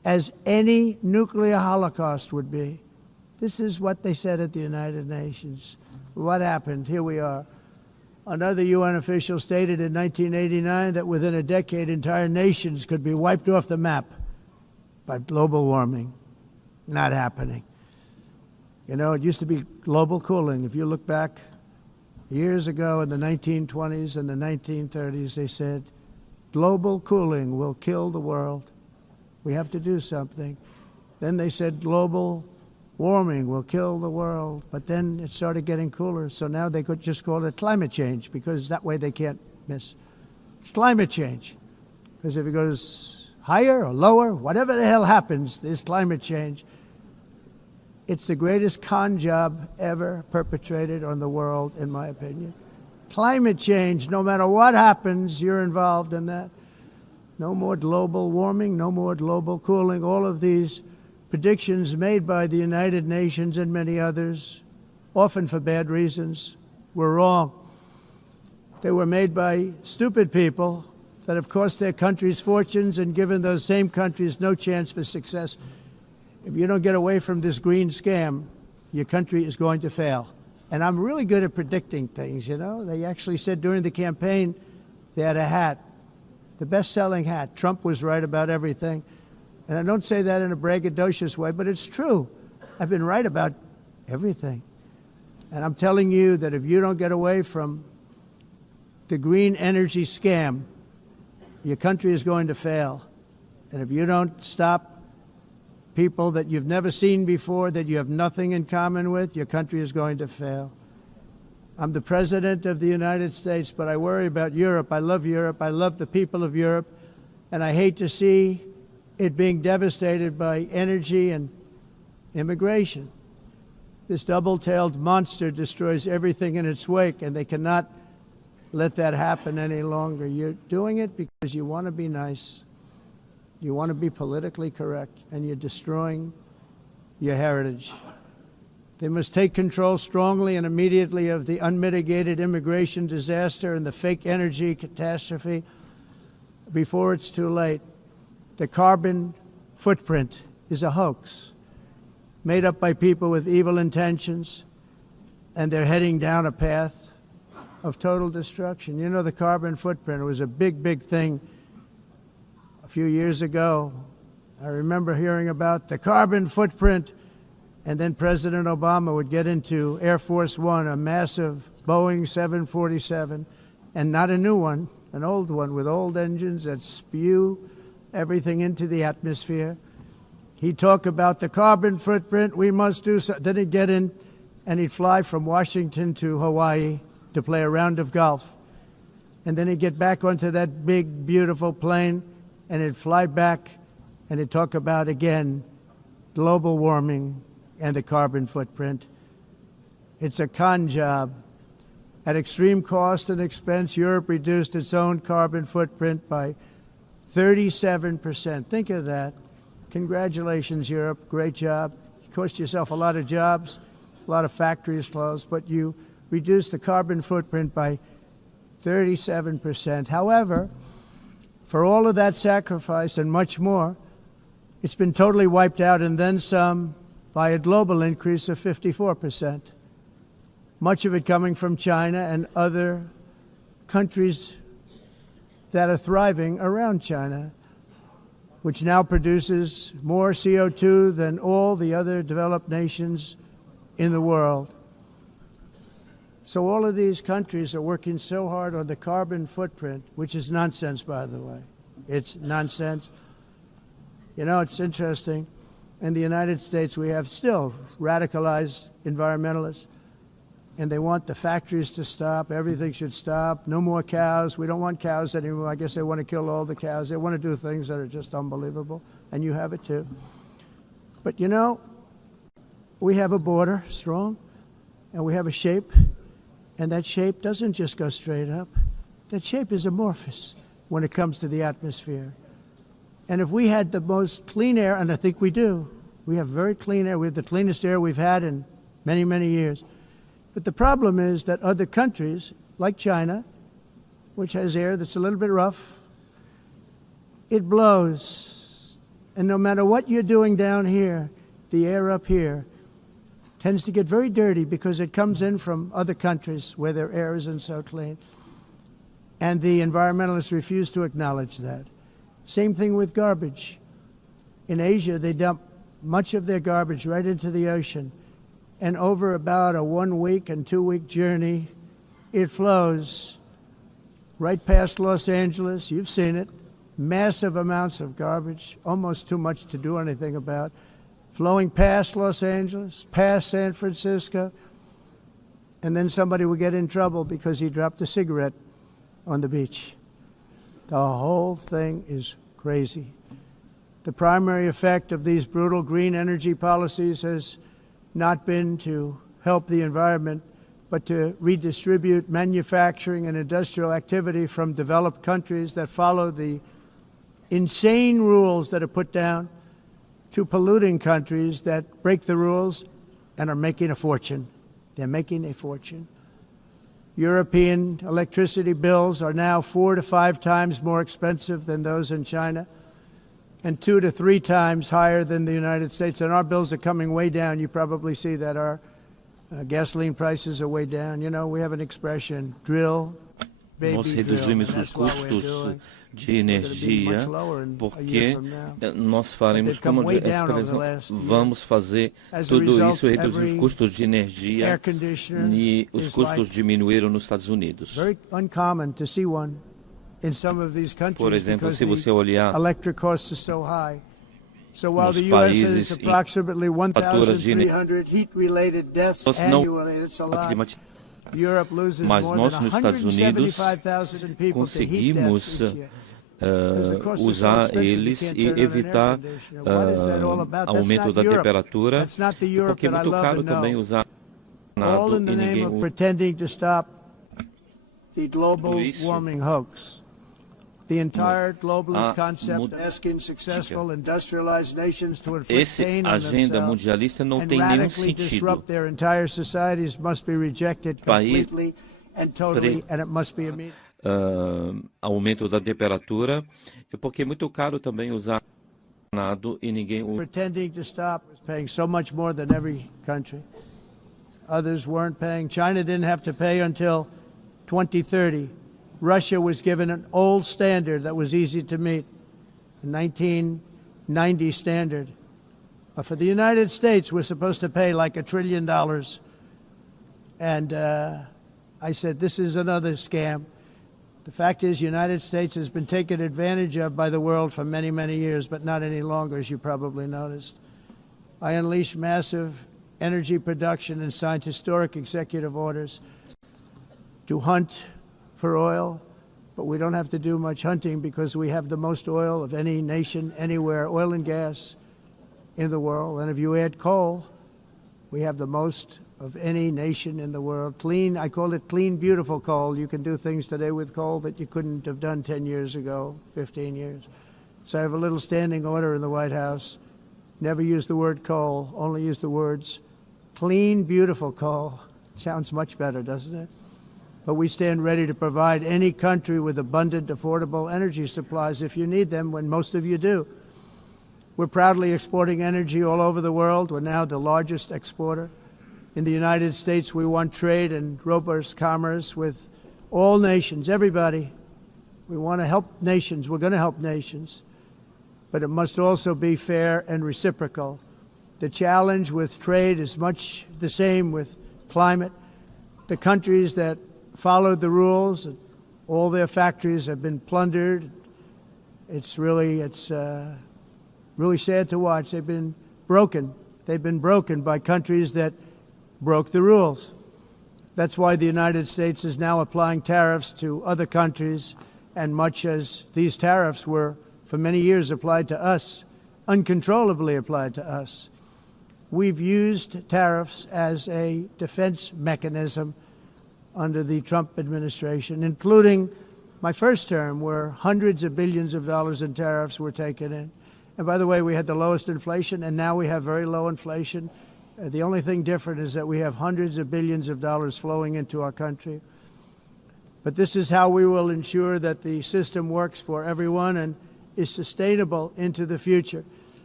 as any nuclear holocaust would be. This is what they said at the United Nations. What happened? Here we are. Another UN official stated in 1989 that within a decade, entire nations could be wiped off the map by global warming. Not happening. You know, it used to be global cooling. If you look back years ago in the 1920s and the 1930s, they said, global cooling will kill the world. We have to do something. Then they said global warming will kill the world. But then it started getting cooler. So now they could just call it climate change because that way they can't miss. It's climate change. Because if it goes higher or lower, whatever the hell happens, there's climate change. It's the greatest con job ever perpetrated on the world, in my opinion. Climate change, no matter what happens, you're involved in that. No more global warming, no more global cooling. All of these predictions made by the United Nations and many others, often for bad reasons, were wrong. They were made by stupid people that have cost their countries fortunes and given those same countries no chance for success. If you don't get away from this green scam, your country is going to fail. And I'm really good at predicting things, you know. They actually said during the campaign they had a hat, the best-selling hat. Trump was right about everything. And I don't say that in a braggadocious way, but it's true. I've been right about everything. And I'm telling you that if you don't get away from the green energy scam, your country is going to fail. And if you don't stop people that you've never seen before, that you have nothing in common with, your country is going to fail. I'm the President of the United States, but I worry about Europe. I love Europe. I love the people of Europe. And I hate to see it being devastated by energy and immigration. This double-tailed monster destroys everything in its wake, and they cannot let that happen any longer. You're doing it because you want to be nice. You want to be politically correct, and you're destroying your heritage. They must take control strongly and immediately of the unmitigated immigration disaster and the fake energy catastrophe before it's too late. The carbon footprint is a hoax made up by people with evil intentions, and they're heading down a path of total destruction. You know, the carbon footprint, it was a big, big thing a few years ago. I remember hearing about the carbon footprint, and then President Obama would get into Air Force One, a massive Boeing 747, and not a new one, an old one with old engines that spew everything into the atmosphere. He'd talk about the carbon footprint, we must do so. Then he'd get in and he'd fly from Washington to Hawaii to play a round of golf. And then he'd get back onto that big, beautiful plane and he'd fly back and he'd talk about, again, global warming and the carbon footprint. It's a con job. At extreme cost and expense, Europe reduced its own carbon footprint by 37%. Think of that. Congratulations, Europe. Great job. You cost yourself a lot of jobs, a lot of factories closed, but you reduced the carbon footprint by 37%. However, for all of that sacrifice and much more, it's been totally wiped out and then some by a global increase of 54%. Much of it coming from China and other countries that are thriving around China, which now produces more CO2 than all the other developed nations in the world. So all of these countries are working so hard on the carbon footprint, which is nonsense, by the way. It's nonsense. You know, it's interesting. In the United States, we have still radicalized environmentalists, and they want the factories to stop. Everything should stop. No more cows. We don't want cows anymore. I guess they want to kill all the cows. They want to do things that are just unbelievable, and you have it too. But you know, we have a border, strong, and we have a shape, and that shape doesn't just go straight up. That shape is amorphous when it comes to the atmosphere. And if we had the most clean air, and I think we do, we have very clean air. We have the cleanest air we've had in many, many years. But the problem is that other countries, like China, which has air that's a little bit rough, it blows And no matter what you're doing down here, the air up here tends to get very dirty because it comes in from other countries where their air isn't so clean. And the environmentalists refuse to acknowledge that. Same thing with garbage. In Asia, they dump much of their garbage right into the ocean. And over about a 1 week and 2 week journey, it flows right past Los Angeles. You've seen it. Massive amounts of garbage, almost too much to do anything about, flowing past Los Angeles, past San Francisco, and then somebody will get in trouble because he dropped a cigarette on the beach. The whole thing is crazy. The primary effect of these brutal green energy policies has not been to help the environment, but to redistribute manufacturing and industrial activity from developed countries that follow the insane rules that are put down to polluting countries that break the rules and are making a fortune. They're making a fortune. European electricity bills are now 4 to 5 times more expensive than those in China, and 2 to 3 times higher than the United States. And our bills are coming way down. You probably see that our gasoline prices are way down. You know, we have an expression, drill, Nós reduzimos os custos de energia porque nós faremos, como a expressão, vamos fazer tudo isso, reduzir os custos de energia e os custos diminuíram nos Estados Unidos. Por exemplo, se você olhar nos países em fatura de energia não climatizada, mas nós nos Estados Unidos conseguimos usar eles e evitar aumento da temperatura, porque é muito caro também usar nada e ninguém usa isso. The entire globalist concept asking successful industrialized nations to inflict pain on themselves and radically disrupt their entire societies must be rejected completely and totally, and it must be immediate. Aumento da temperatura, porque é muito caro também usar nada e ninguém usa. Pretending to stop was paying so much more than every country. Others weren't paying. China didn't have to pay until 2030. Russia was given an old standard that was easy to meet, a 1990 standard. But for the United States, we're supposed to pay like $1 trillion. And I said, this is another scam. The fact is, the United States has been taken advantage of by the world for many, many years, but not any longer, as you probably noticed. I unleashed massive energy production and signed historic executive orders to hunt for oil, but we don't have to do much hunting because we have the most oil of any nation anywhere, oil and gas in the world. And if you add coal, we have the most of any nation in the world. Clean, I call it clean, beautiful coal. You can do things today with coal that you couldn't have done 10 years ago, 15 years. So I have a little standing order in the White House. Never use the word coal, only use the words clean, beautiful coal. Sounds much better, doesn't it? But we stand ready to provide any country with abundant, affordable energy supplies if you need them, when most of you do. We're proudly exporting energy all over the world. We're now the largest exporter. In the United States, we want trade and robust commerce with all nations, everybody. We want to help nations. We're going to help nations. But it must also be fair and reciprocal. The challenge with trade is much the same with climate. The countries that followed the rules, all their factories have been plundered. It's really sad to watch. They've been broken. They've been broken by countries that broke the rules. That's why the United States is now applying tariffs to other countries, and much as these tariffs were for many years applied to us, uncontrollably applied to us. We've used tariffs as a defense mechanism under the Trump administration, including my first term, where hundreds of billions of dollars in tariffs were taken in. And by the way, we had the lowest inflation, and now we have very low inflation. The only thing different is that we have hundreds of billions of dollars flowing into our country. But this is how we will ensure that the system works for everyone and is sustainable into the future.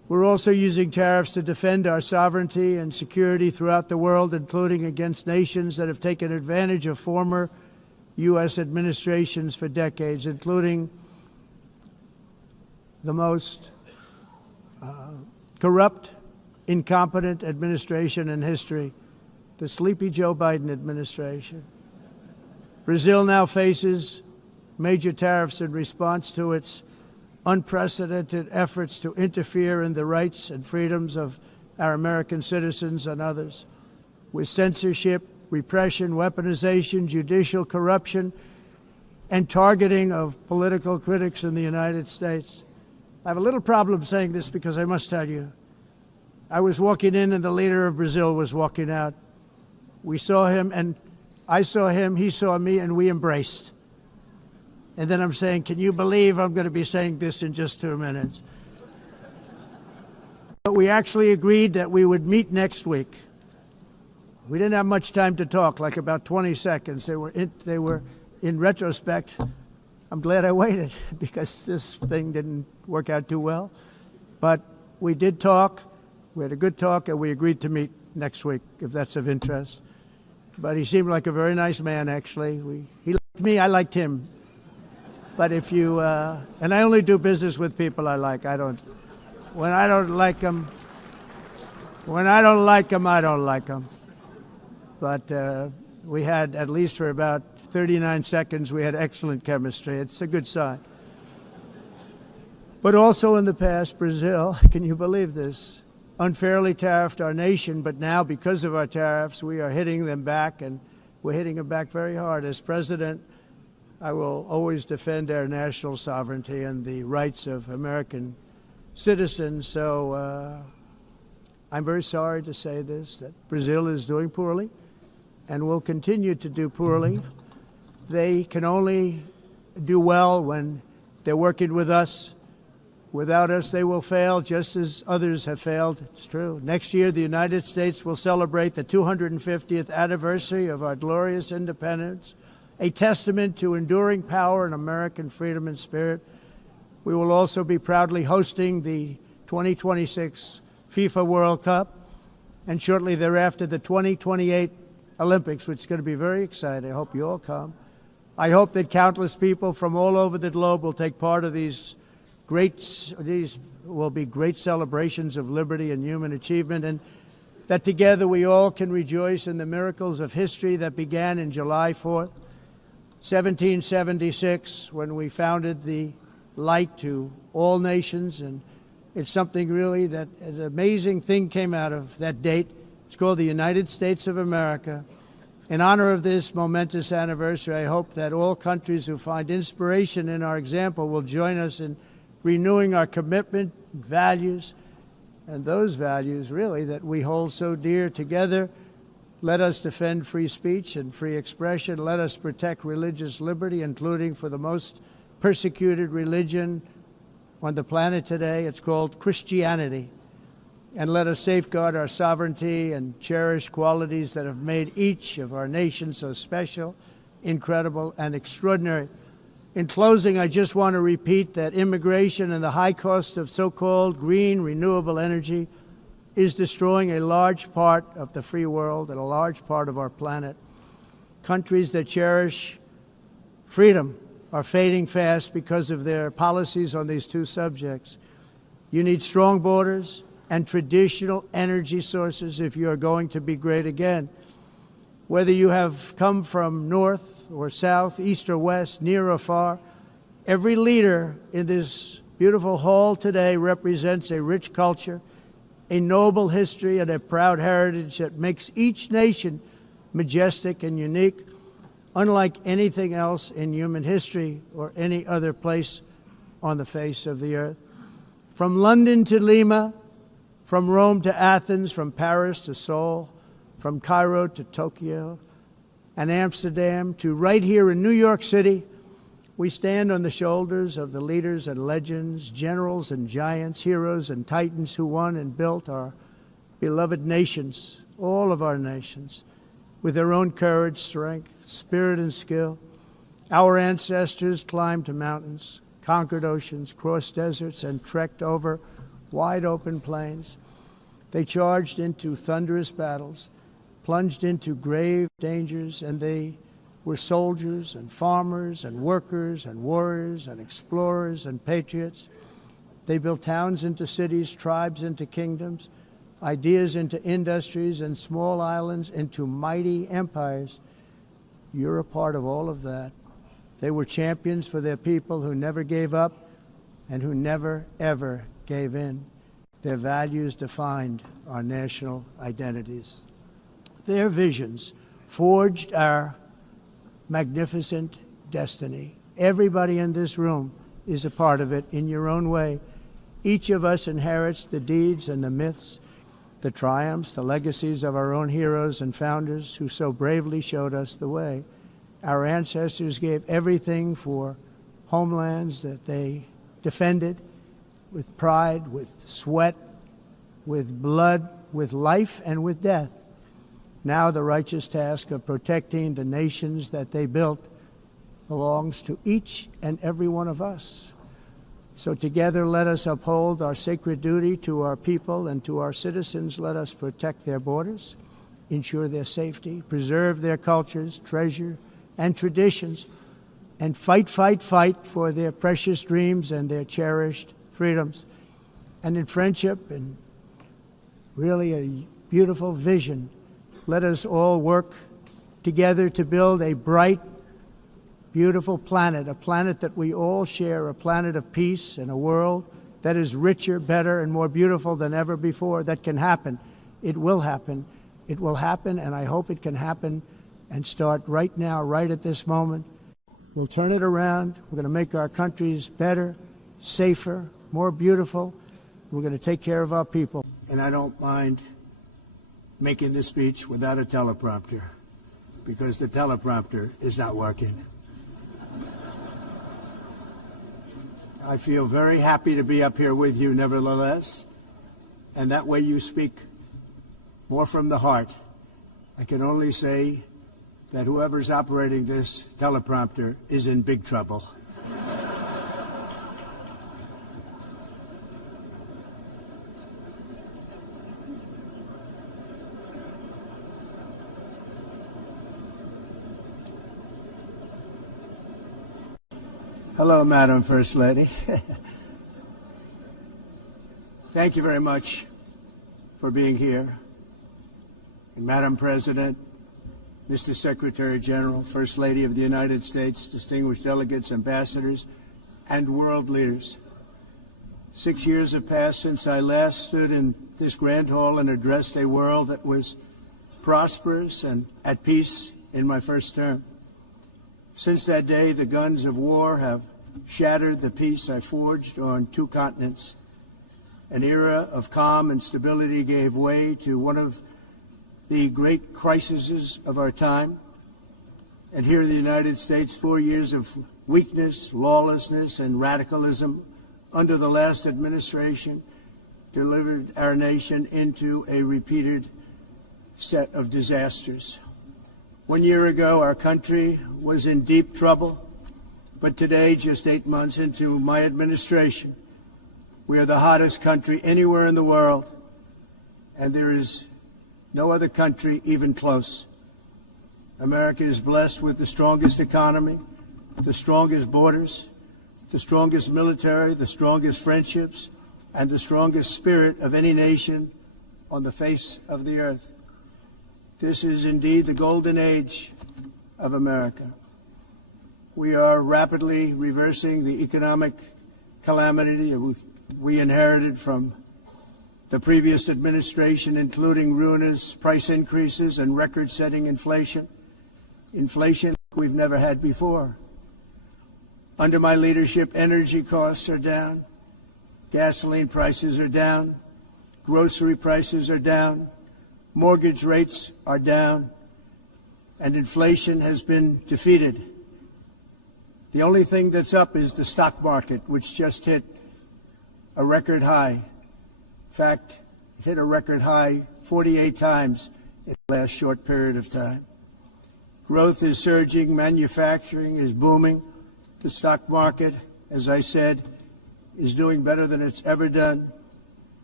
We're also using tariffs to defend our sovereignty and security throughout the world, including against nations that have taken advantage of former U.S. administrations for decades, including the most corrupt, incompetent administration in history, the sleepy Joe Biden administration. Brazil now faces major tariffs in response to its unprecedented efforts to interfere in the rights and freedoms of our American citizens and others, with censorship, repression, weaponization, judicial corruption, and targeting of political critics in the United States. I have a little problem saying this because I must tell you, I was walking in and the leader of Brazil was walking out. We saw him and I saw him, he saw me, and we embraced. And then I'm saying, can you believe I'm going to be saying this in just 2 minutes? But we actually agreed that we would meet next week. We didn't have much time to talk, like about 20 seconds. They were in retrospect, I'm glad I waited because this thing didn't work out too well. But we did talk. We had a good talk, and we agreed to meet next week, if that's of interest. But he seemed like a very nice man, actually. He liked me, I liked him. But if you, and I only do business with people I like. When I don't like them, I don't like them. But we had, at least for about 39 seconds, we had excellent chemistry. It's a good sign. But also in the past, Brazil, can you believe this, unfairly tariffed our nation, but now because of our tariffs, we are hitting them back, and we're hitting them back very hard. As president, I will always defend our national sovereignty and the rights of American citizens. So I'm very sorry to say this, that Brazil is doing poorly and will continue to do poorly. They can only do well when they're working with us. Without us, they will fail, just as others have failed. It's true. Next year, the United States will celebrate the 250th anniversary of our glorious independence, a testament to enduring power and American freedom and spirit. We will also be proudly hosting the 2026 FIFA World Cup, and shortly thereafter, the 2028 Olympics, which is going to be very exciting. I hope you all come. I hope that countless people from all over the globe will take part of these will be great celebrations of liberty and human achievement, and that together we all can rejoice in the miracles of history that began in July 4th, 1776, when we founded the light to all nations. And it's something really that an amazing thing came out of that date. It's called the United States of America. In honor of this momentous anniversary, I hope that all countries who find inspiration in our example will join us in renewing our commitment, values, and those values, really, that we hold so dear together. Let us defend free speech and free expression. Let us protect religious liberty, including for the most persecuted religion on the planet today. It's called Christianity. And let us safeguard our sovereignty and cherish qualities that have made each of our nations so special, incredible, and extraordinary. In closing, I just want to repeat that immigration and the high cost of so-called green renewable energy is destroying a large part of the free world and a large part of our planet. Countries that cherish freedom are fading fast because of their policies on these two subjects. You need strong borders and traditional energy sources if you are going to be great again. Whether you have come from north or south, east or west, near or far, every leader in this beautiful hall today represents a rich culture, a noble history, and a proud heritage that makes each nation majestic and unique, unlike anything else in human history or any other place on the face of the earth. From London to Lima, from Rome to Athens, from Paris to Seoul, from Cairo to Tokyo and Amsterdam to right here in New York City, we stand on the shoulders of the leaders and legends, generals and giants, heroes and titans who won and built our beloved nations, all of our nations, with their own courage, strength, spirit, and skill. Our ancestors climbed mountains, conquered oceans, crossed deserts, and trekked over wide open plains. They charged into thunderous battles, plunged into grave dangers, and they were soldiers and farmers and workers and warriors and explorers and patriots. They built towns into cities, tribes into kingdoms, ideas into industries, and small islands into mighty empires. You're a part of all of that. They were champions for their people who never gave up and who never, ever gave in. Their values defined our national identities. Their visions forged our magnificent destiny. Everybody in this room is a part of it in your own way. Each of us inherits the deeds and the myths, the triumphs, the legacies of our own heroes and founders who so bravely showed us the way. Our ancestors gave everything for homelands that they defended with pride, with sweat, with blood, with life, and with death. Now the righteous task of protecting the nations that they built belongs to each and every one of us. So together let us uphold our sacred duty to our people and to our citizens. Let us protect their borders, ensure their safety, preserve their cultures, treasure, and traditions, and fight for their precious dreams and their cherished freedoms. And in friendship and really a beautiful vision, let us all work together to build a bright, beautiful planet, a planet that we all share, a planet of peace and a world that is richer, better, and more beautiful than ever before. That can happen. It will happen. It will happen, and I hope it can happen and start right now, right at this moment. We'll turn it around. We're going to make our countries better, safer, more beautiful. We're going to take care of our people. And I don't mind making this speech without a teleprompter, because the teleprompter is not working. I feel very happy to be up here with you nevertheless, and that way you speak more from the heart. I can only say that whoever's operating this teleprompter is in big trouble. Hello, Madam First Lady. Thank you very much for being here. And Madam President, Mr. Secretary General, First Lady of the United States, distinguished delegates, ambassadors, and world leaders. 6 years have passed since I last stood in this grand hall and addressed a world that was prosperous and at peace in my first term. Since that day, the guns of war have shattered the peace I forged on 2 continents. An era of calm and stability gave way to one of the great crises of our time. And here in the United States, 4 years of weakness, lawlessness, and radicalism under the last administration delivered our nation into a repeated set of disasters. 1 year ago, our country was in deep trouble, but today, just 8 months into my administration, we are the hottest country anywhere in the world, and there is no other country even close. America is blessed with the strongest economy, the strongest borders, the strongest military, the strongest friendships, and the strongest spirit of any nation on the face of the earth. This is indeed the golden age of America. We are rapidly reversing the economic calamity we inherited from the previous administration, including ruinous price increases and record-setting inflation we've never had before. Under my leadership, energy costs are down, gasoline prices are down, grocery prices are down, mortgage rates are down, and inflation has been defeated. The only thing that's up is the stock market, which just hit a record high. In fact, it hit a record high 48 times in the last short period of time. Growth is surging, manufacturing is booming. The stock market, as I said, is doing better than it's ever done.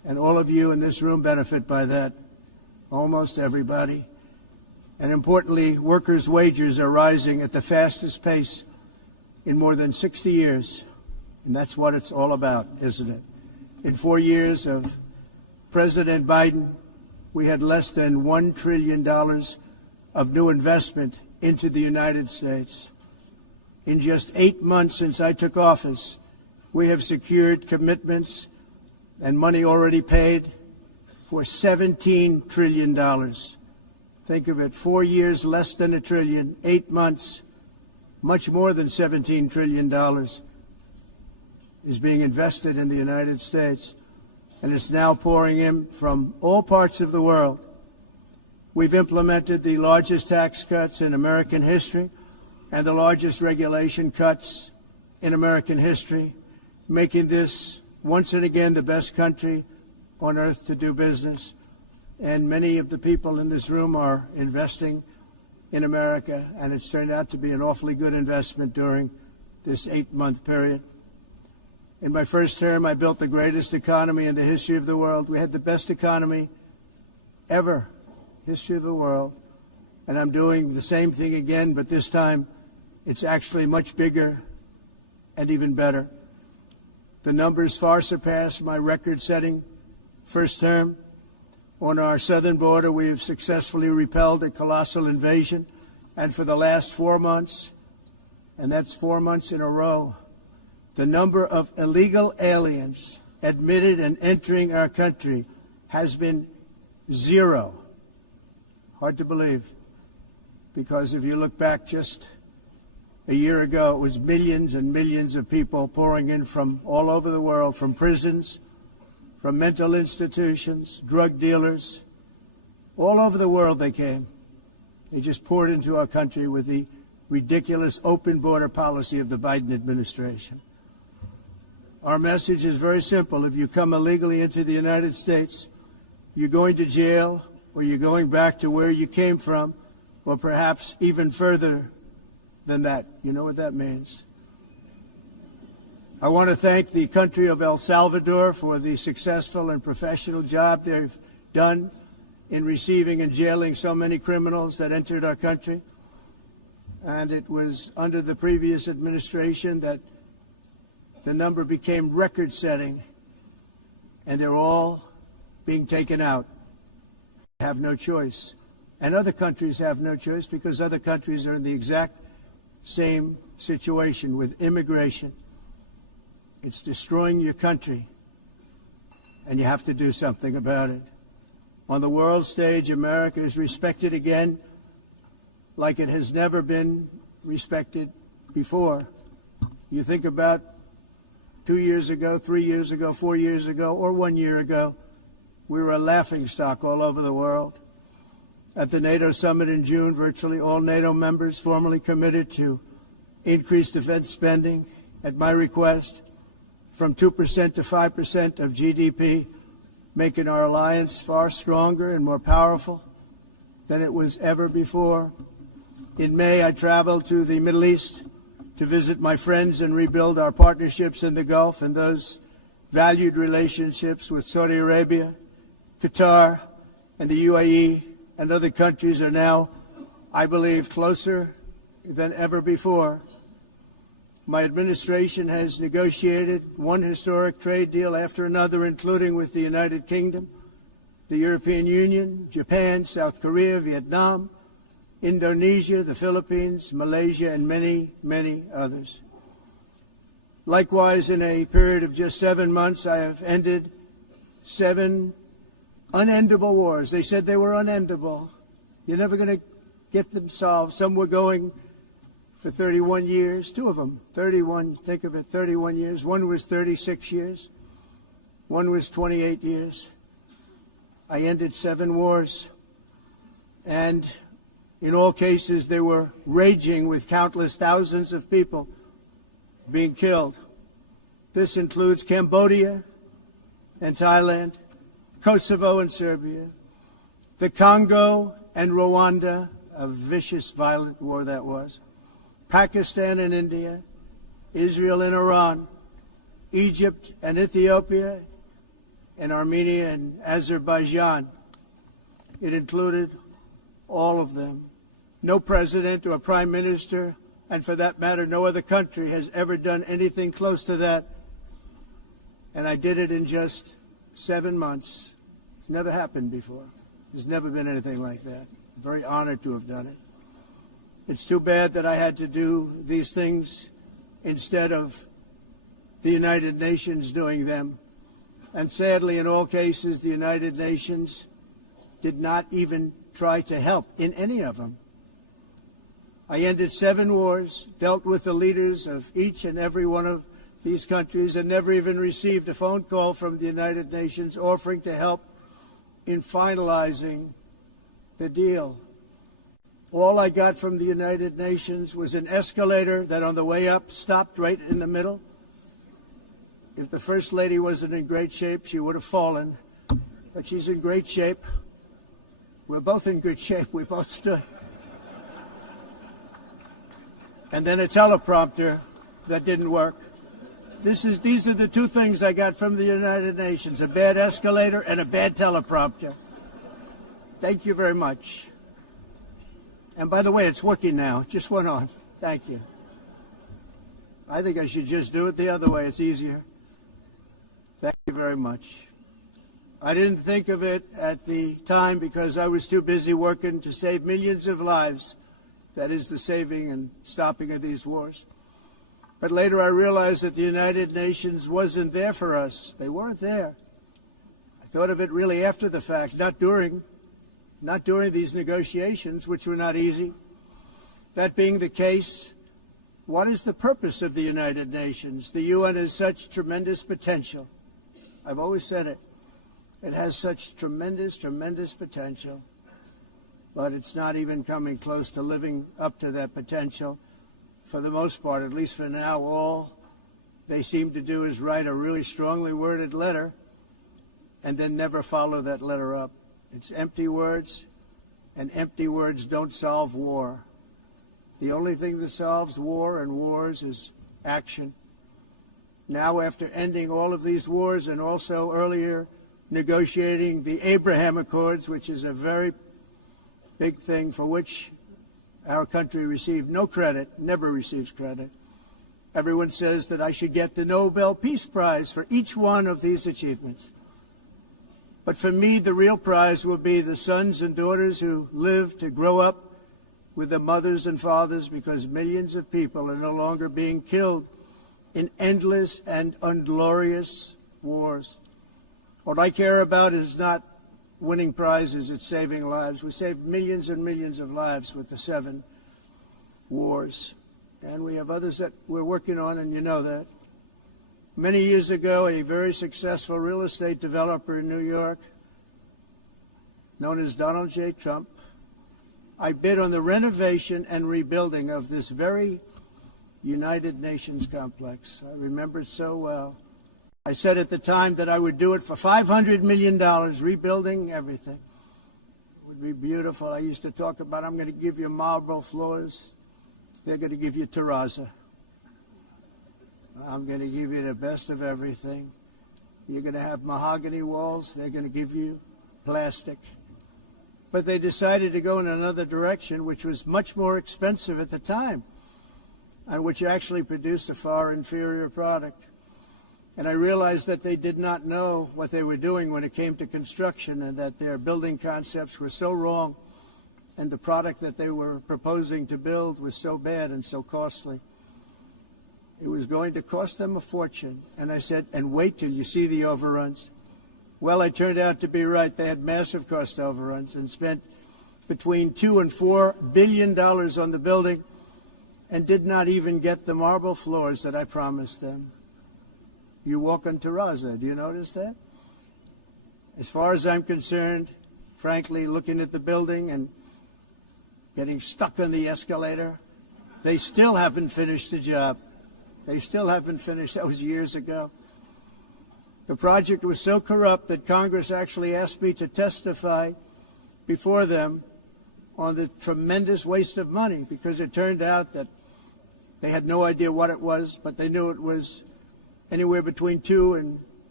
And all of you in this room benefit by that, almost everybody. And importantly, workers' wages are rising at the fastest pace in more than 60 years. And that's what it's all about, isn't it? In 4 years of President Biden, we had less than $1 trillion of new investment into the United States. In just 8 months since I took office, we have secured commitments and money already paid for $17 trillion. Think of it, 4 years, less than $1 trillion, 8 months, much more than $17 trillion is being invested in the United States, and it's now pouring in from all parts of the world. We've implemented the largest tax cuts in American history and the largest regulation cuts in American history, making this once and again the best country on earth to do business. And many of the people in this room are investing in America, and it's turned out to be an awfully good investment during this 8-month period. In my first term, I built the greatest economy in the history of the world. We had the best economy ever, history of the world. And I'm doing the same thing again, but this time it's actually much bigger and even better. The numbers far surpass my record-setting first term. On our southern border, we have successfully repelled a colossal invasion. And for the last 4 months, and that's 4 months in a row, the number of illegal aliens admitted and entering our country has been 0. Hard to believe, because if you look back just a year ago, it was millions and millions of people pouring in from all over the world, from prisons, from mental institutions, drug dealers. All over the world they came. They just poured into our country with the ridiculous open border policy of the Biden administration. Our message is very simple. If you come illegally into the United States, you're going to jail, or you're going back to where you came from, or perhaps even further than that. You know what that means. I want to thank the country of El Salvador for the successful and professional job they've done in receiving and jailing so many criminals that entered our country. And it was under the previous administration that the number became record-setting, and they're all being taken out. They have no choice. And other countries have no choice, because other countries are in the exact same situation with immigration. It's destroying your country, and you have to do something about it. On the world stage, America is respected again like it has never been respected before. You think about 2 years ago, 3 years ago, 4 years ago, or 1 year ago, we were a laughingstock all over the world. At the NATO summit in June, virtually all NATO members formally committed to increase defense spending at my request from 2% to 5% of GDP, making our alliance far stronger and more powerful than it was ever before. In May, I traveled to the Middle East to visit my friends and rebuild our partnerships in the Gulf and those valued relationships with Saudi Arabia, Qatar, and the UAE, and other countries are now, I believe, closer than ever before. My administration has negotiated one historic trade deal after another, including with the United Kingdom, the European Union, Japan, South Korea, Vietnam, Indonesia, the Philippines, Malaysia, and many, many others. Likewise, in a period of just 7 months, I have ended 7 unendable wars. They said they were unendable. You're never going to get them solved. Some were going for 31 years, 2 of them, 31, think of it, 31 years. One was 36 years. One was 28 years. I ended 7 wars. And in all cases, they were raging with countless thousands of people being killed. This includes Cambodia and Thailand, Kosovo and Serbia, the Congo and Rwanda, a vicious, violent war that was, Pakistan and India, Israel and Iran, Egypt and Ethiopia, and Armenia and Azerbaijan. It included all of them. No president or prime minister, and for that matter, no other country has ever done anything close to that. And I did it in just 7 months. It's never happened before. There's never been anything like that. I'm very honored to have done it. It's too bad that I had to do these things instead of the United Nations doing them. And sadly, in all cases, the United Nations did not even try to help in any of them. I ended 7 wars, dealt with the leaders of each and every one of these countries, and never even received a phone call from the United Nations offering to help in finalizing the deal. All I got from the United Nations was an escalator that on the way up stopped right in the middle. If the First Lady wasn't in great shape, she would have fallen. But she's in great shape. We're both in good shape. We both stood. And then a teleprompter that didn't work. These are the 2 things I got from the United Nations, a bad escalator and a bad teleprompter. Thank you very much. And by the way, it's working now. It just went on. Thank you. I think I should just do it the other way. It's easier. Thank you very much. I didn't think of it at the time because I was too busy working to save millions of lives. That is the saving and stopping of these wars. But later I realized that the United Nations wasn't there for us. They weren't there. I thought of it really after the fact, not during these negotiations, which were not easy. That being the case, what is the purpose of the United Nations? The UN has such tremendous potential. I've always said it. It has such tremendous, tremendous potential. But it's not even coming close to living up to that potential. For the most part, at least for now, all they seem to do is write a really strongly worded letter and then never follow that letter up. It's empty words, and empty words don't solve war. The only thing that solves war and wars is action. Now, after ending all of these wars and also earlier negotiating the Abraham Accords, which is a very big thing for which our country received no credit, never receives credit. Everyone says that I should get the Nobel Peace Prize for each one of these achievements. But for me, the real prize will be the sons and daughters who live to grow up with the mothers and fathers, because millions of people are no longer being killed in endless and unglorious wars. What I care about is not winning prizes, it's saving lives. We saved millions and millions of lives with the 7 wars. And we have others that we're working on, and you know that. Many years ago, a very successful real estate developer in New York, known as Donald J. Trump, I bid on the renovation and rebuilding of this very United Nations complex. I remember it so well. I said at the time that I would do it for $500 million, rebuilding everything. It would be beautiful. I used to talk about, I'm going to give you marble floors. They're going to give you terrazzo. I'm going to give you the best of everything. You're going to have mahogany walls. They're going to give you plastic. But they decided to go in another direction, which was much more expensive at the time, and which actually produced a far inferior product. And I realized that they did not know what they were doing when it came to construction, and that their building concepts were so wrong, and the product that they were proposing to build was so bad and so costly. It was going to cost them a fortune. And I said, and wait till you see the overruns. Well, I turned out to be right. They had massive cost overruns and spent between $2 and $4 billion on the building and did not even get the marble floors that I promised them. You walk on terrazzo. Do you notice that? As far as I'm concerned, frankly, looking at the building and getting stuck on the escalator, they still haven't finished the job. They still haven't finished. That was years ago. The project was so corrupt that Congress actually asked me to testify before them on the tremendous waste of money, because it turned out that they had no idea what it was, but they knew it was anywhere between $2 and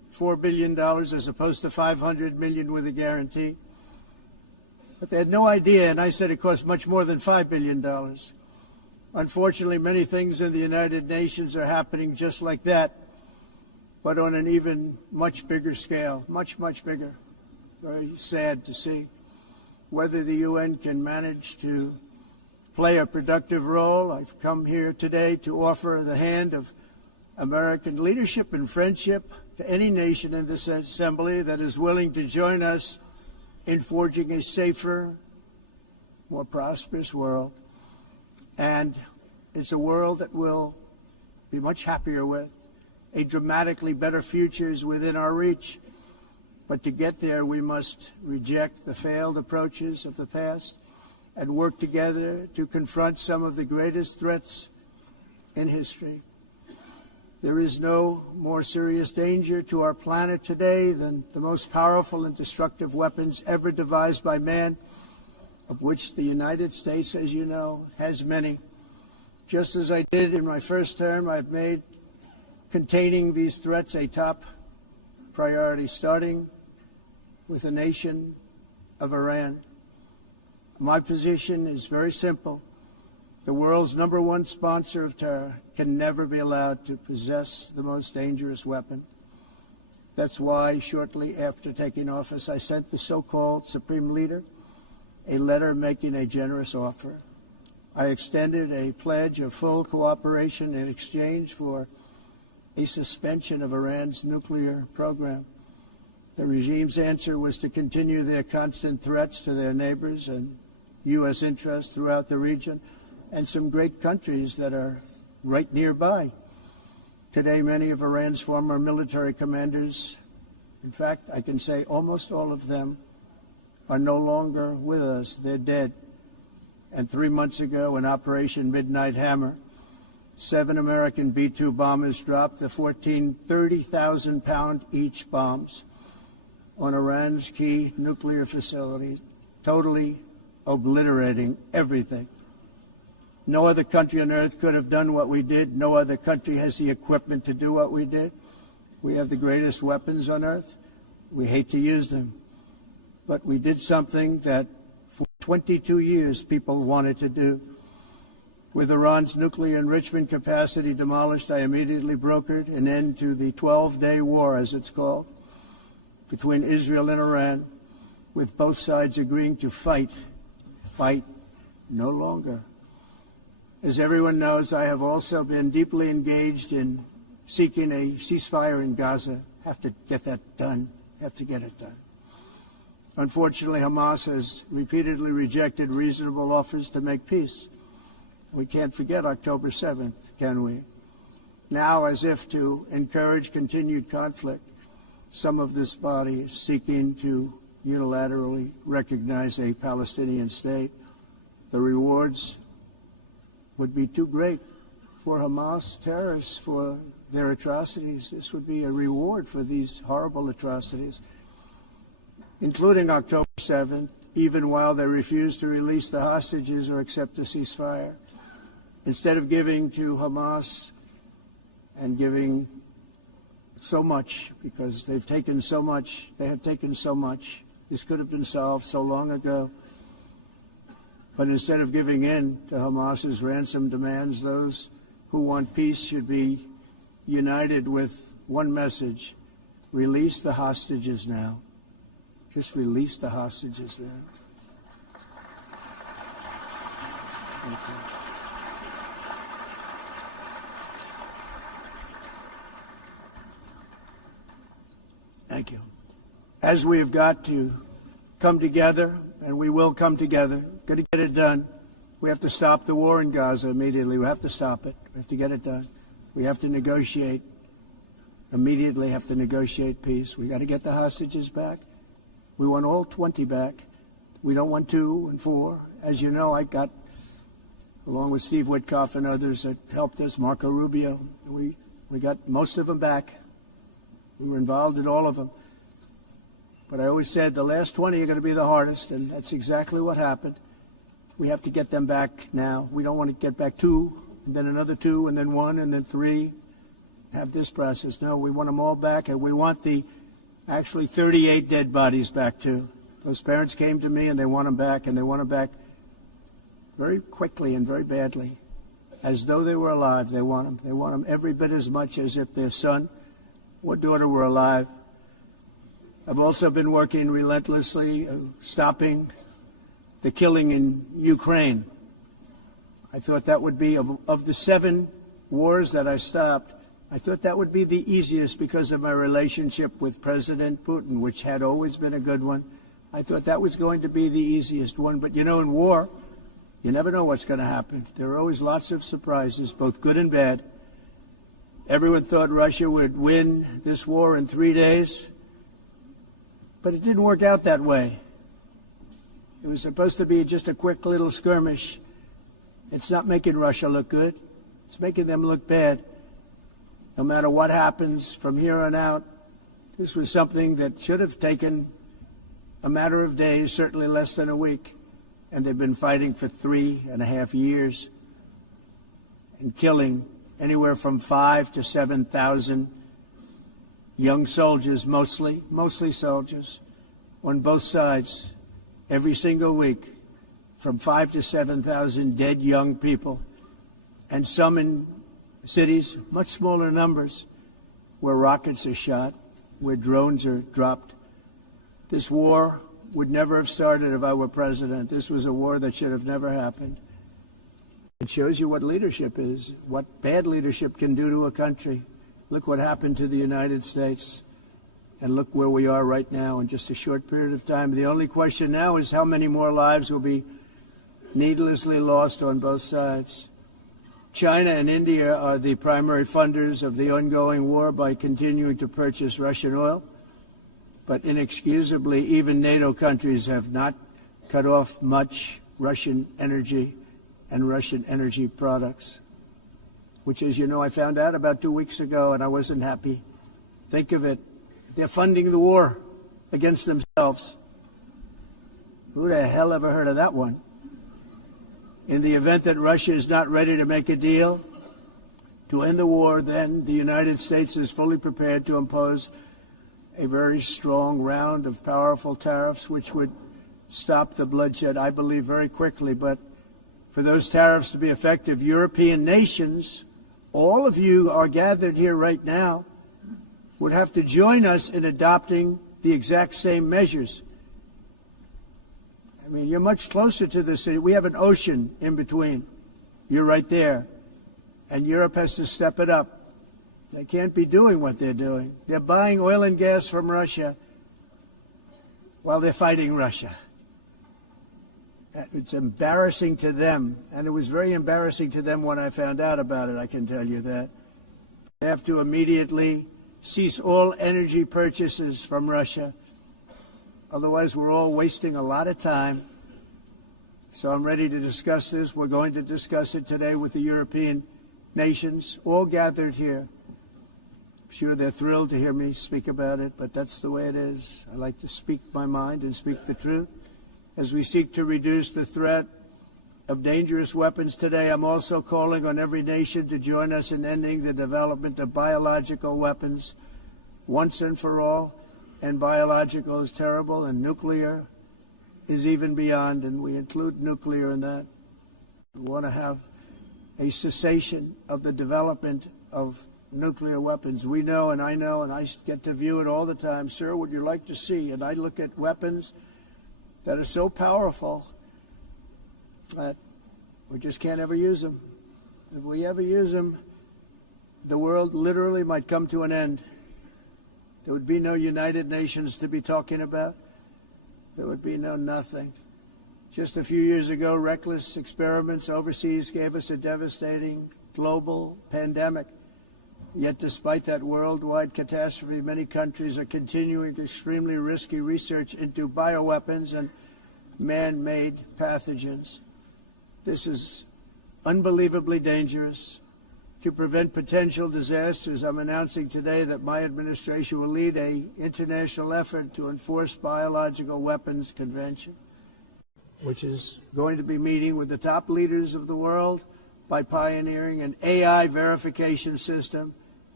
$4 billion as opposed to $500 million with a guarantee. But they had no idea, and I said it cost much more than $5 billion. Unfortunately, many things in the United Nations are happening just like that, but on an even much bigger scale, much, much bigger. Very sad to see. Whether the UN can manage to play a productive role, I've come here today to offer the hand of American leadership and friendship to any nation in this assembly that is willing to join us in forging a safer, more prosperous world. And it's a world that we'll be much happier with. A dramatically better future is within our reach. But to get there, we must reject the failed approaches of the past and work together to confront some of the greatest threats in history. There is no more serious danger to our planet today than the most powerful and destructive weapons ever devised by man, of which the United States, as you know, has many. Just as I did in my first term, I've made containing these threats a top priority, starting with the nation of Iran. My position is very simple. The world's #1 sponsor of terror can never be allowed to possess the most dangerous weapon. That's why shortly after taking office, I sent the so-called Supreme Leader a letter making a generous offer. I extended a pledge of full cooperation in exchange for a suspension of Iran's nuclear program. The regime's answer was to continue their constant threats to their neighbors and U.S. interests throughout the region and some great countries that are right nearby. Today, many of Iran's former military commanders, in fact, I can say almost all of them, are no longer with us. They're dead. And 3 months ago, in Operation Midnight Hammer, 7 American B-2 bombers dropped the 14 30,000-pound each bombs on Iran's key nuclear facilities, totally obliterating everything. No other country on earth could have done what we did. No other country has the equipment to do what we did. We have the greatest weapons on earth. We hate to use them. But we did something that for 22 years people wanted to do. With Iran's nuclear enrichment capacity demolished, I immediately brokered an end to the 12-day war, as it's called, between Israel and Iran, with both sides agreeing to fight no longer. As everyone knows, I have also been deeply engaged in seeking a ceasefire in Gaza. Have to get that done. Have to get it done. Unfortunately, Hamas has repeatedly rejected reasonable offers to make peace. We can't forget October 7th, can we? Now, as if to encourage continued conflict, some of this body is seeking to unilaterally recognize a Palestinian state. The rewards would be too great for Hamas terrorists for their atrocities. This would be a reward for these horrible atrocities, including October 7th, even while they refuse to release the hostages or accept a ceasefire. Instead of giving to Hamas and giving so much, because they've taken so much, they have taken so much. This could have been solved so long ago. But instead of giving in to Hamas's ransom demands, those who want peace should be united with one message: release the hostages now. Just release the hostages now. Thank you. Thank you. As we have got to come together, and we will come together, got to get it done. We have to stop the war in Gaza immediately. We have to stop it. We have to get it done. We have to negotiate, immediately have to negotiate peace. We got to get the hostages back. We want all 20 back. We don't want 2 and 4. As you know, I got, along with Steve Witkoff and others that helped us, Marco Rubio, we got most of them back. We were involved in all of them. But I always said the last 20 are going to be the hardest, and that's exactly what happened. We have to get them back now. We don't want to get back 2, and then another 2, and then 1, and then 3. have this process. No, we want them all back, and we want the actually 38 dead bodies back too. Those parents came to me and they want them back, and they want them back very quickly and very badly. As though they were alive, they want them. They want them every bit as much as if their son or daughter were alive. I've also been working relentlessly, stopping the killing in Ukraine. I thought that would be, of the 7 wars that I stopped, I thought that would be the easiest because of my relationship with President Putin, which had always been a good one. I thought that was going to be the easiest one. But, you know, in war, you never know what's going to happen. There are always lots of surprises, both good and bad. Everyone thought Russia would win this war in 3 days, but it didn't work out that way. It was supposed to be just a quick little skirmish. It's not making Russia look good. It's making them look bad. No matter what happens from here on out, this was something that should have taken a matter of days, certainly less than a week. And they've been fighting for 3.5 years and killing anywhere from 5,000 to 7,000 young soldiers, mostly soldiers, on both sides, every single week, from 5,000 to 7,000 dead young people, and some in cities, much smaller numbers, where rockets are shot, where drones are dropped. This war would never have started if I were president. This was a war that should have never happened. It shows you what leadership is, what bad leadership can do to a country. Look what happened to the United States, and look where we are right now in just a short period of time. The only question now is how many more lives will be needlessly lost on both sides. China and India are the primary funders of the ongoing war by continuing to purchase Russian oil. But inexcusably, even NATO countries have not cut off much Russian energy and Russian energy products, which, as you know, I found out about 2 weeks ago, and I wasn't happy. Think of it. They're funding the war against themselves. Who the hell ever heard of that one? In the event that Russia is not ready to make a deal to end the war, then the United States is fully prepared to impose a very strong round of powerful tariffs, which would stop the bloodshed, I believe, very quickly. But for those tariffs to be effective, European nations, all of you are gathered here right now, would have to join us in adopting the exact same measures. I mean, you're much closer to the city. We have an ocean in between. You're right there. And Europe has to step it up. They can't be doing what they're doing. They're buying oil and gas from Russia while they're fighting Russia. It's embarrassing to them, and it was very embarrassing to them when I found out about it, I can tell you that. They have to immediately cease all energy purchases from Russia. Otherwise, we're all wasting a lot of time. So I'm ready to discuss this. We're going to discuss it today with the European nations, all gathered here. I'm sure they're thrilled to hear me speak about it, but that's the way it is. I like to speak my mind and speak the truth. As we seek to reduce the threat of dangerous weapons today, I'm also calling on every nation to join us in ending the development of biological weapons once and for all. And biological is terrible, and nuclear is even beyond, and we include nuclear in that. We want to have a cessation of the development of nuclear weapons. We know, and I get to view it all the time. Sir, would you like to see? And I look at weapons that are so powerful that we just can't ever use them. If we ever use them, the world literally might come to an end. There would be no United Nations to be talking about. There would be no nothing. Just a few years ago, reckless experiments overseas gave us a devastating global pandemic. Yet despite that worldwide catastrophe, many countries are continuing extremely risky research into bioweapons and man-made pathogens. This is unbelievably dangerous. To prevent potential disasters, I'm announcing today that my administration will lead an international effort to enforce biological weapons convention, which is going to be meeting with the top leaders of the world by pioneering an AI verification system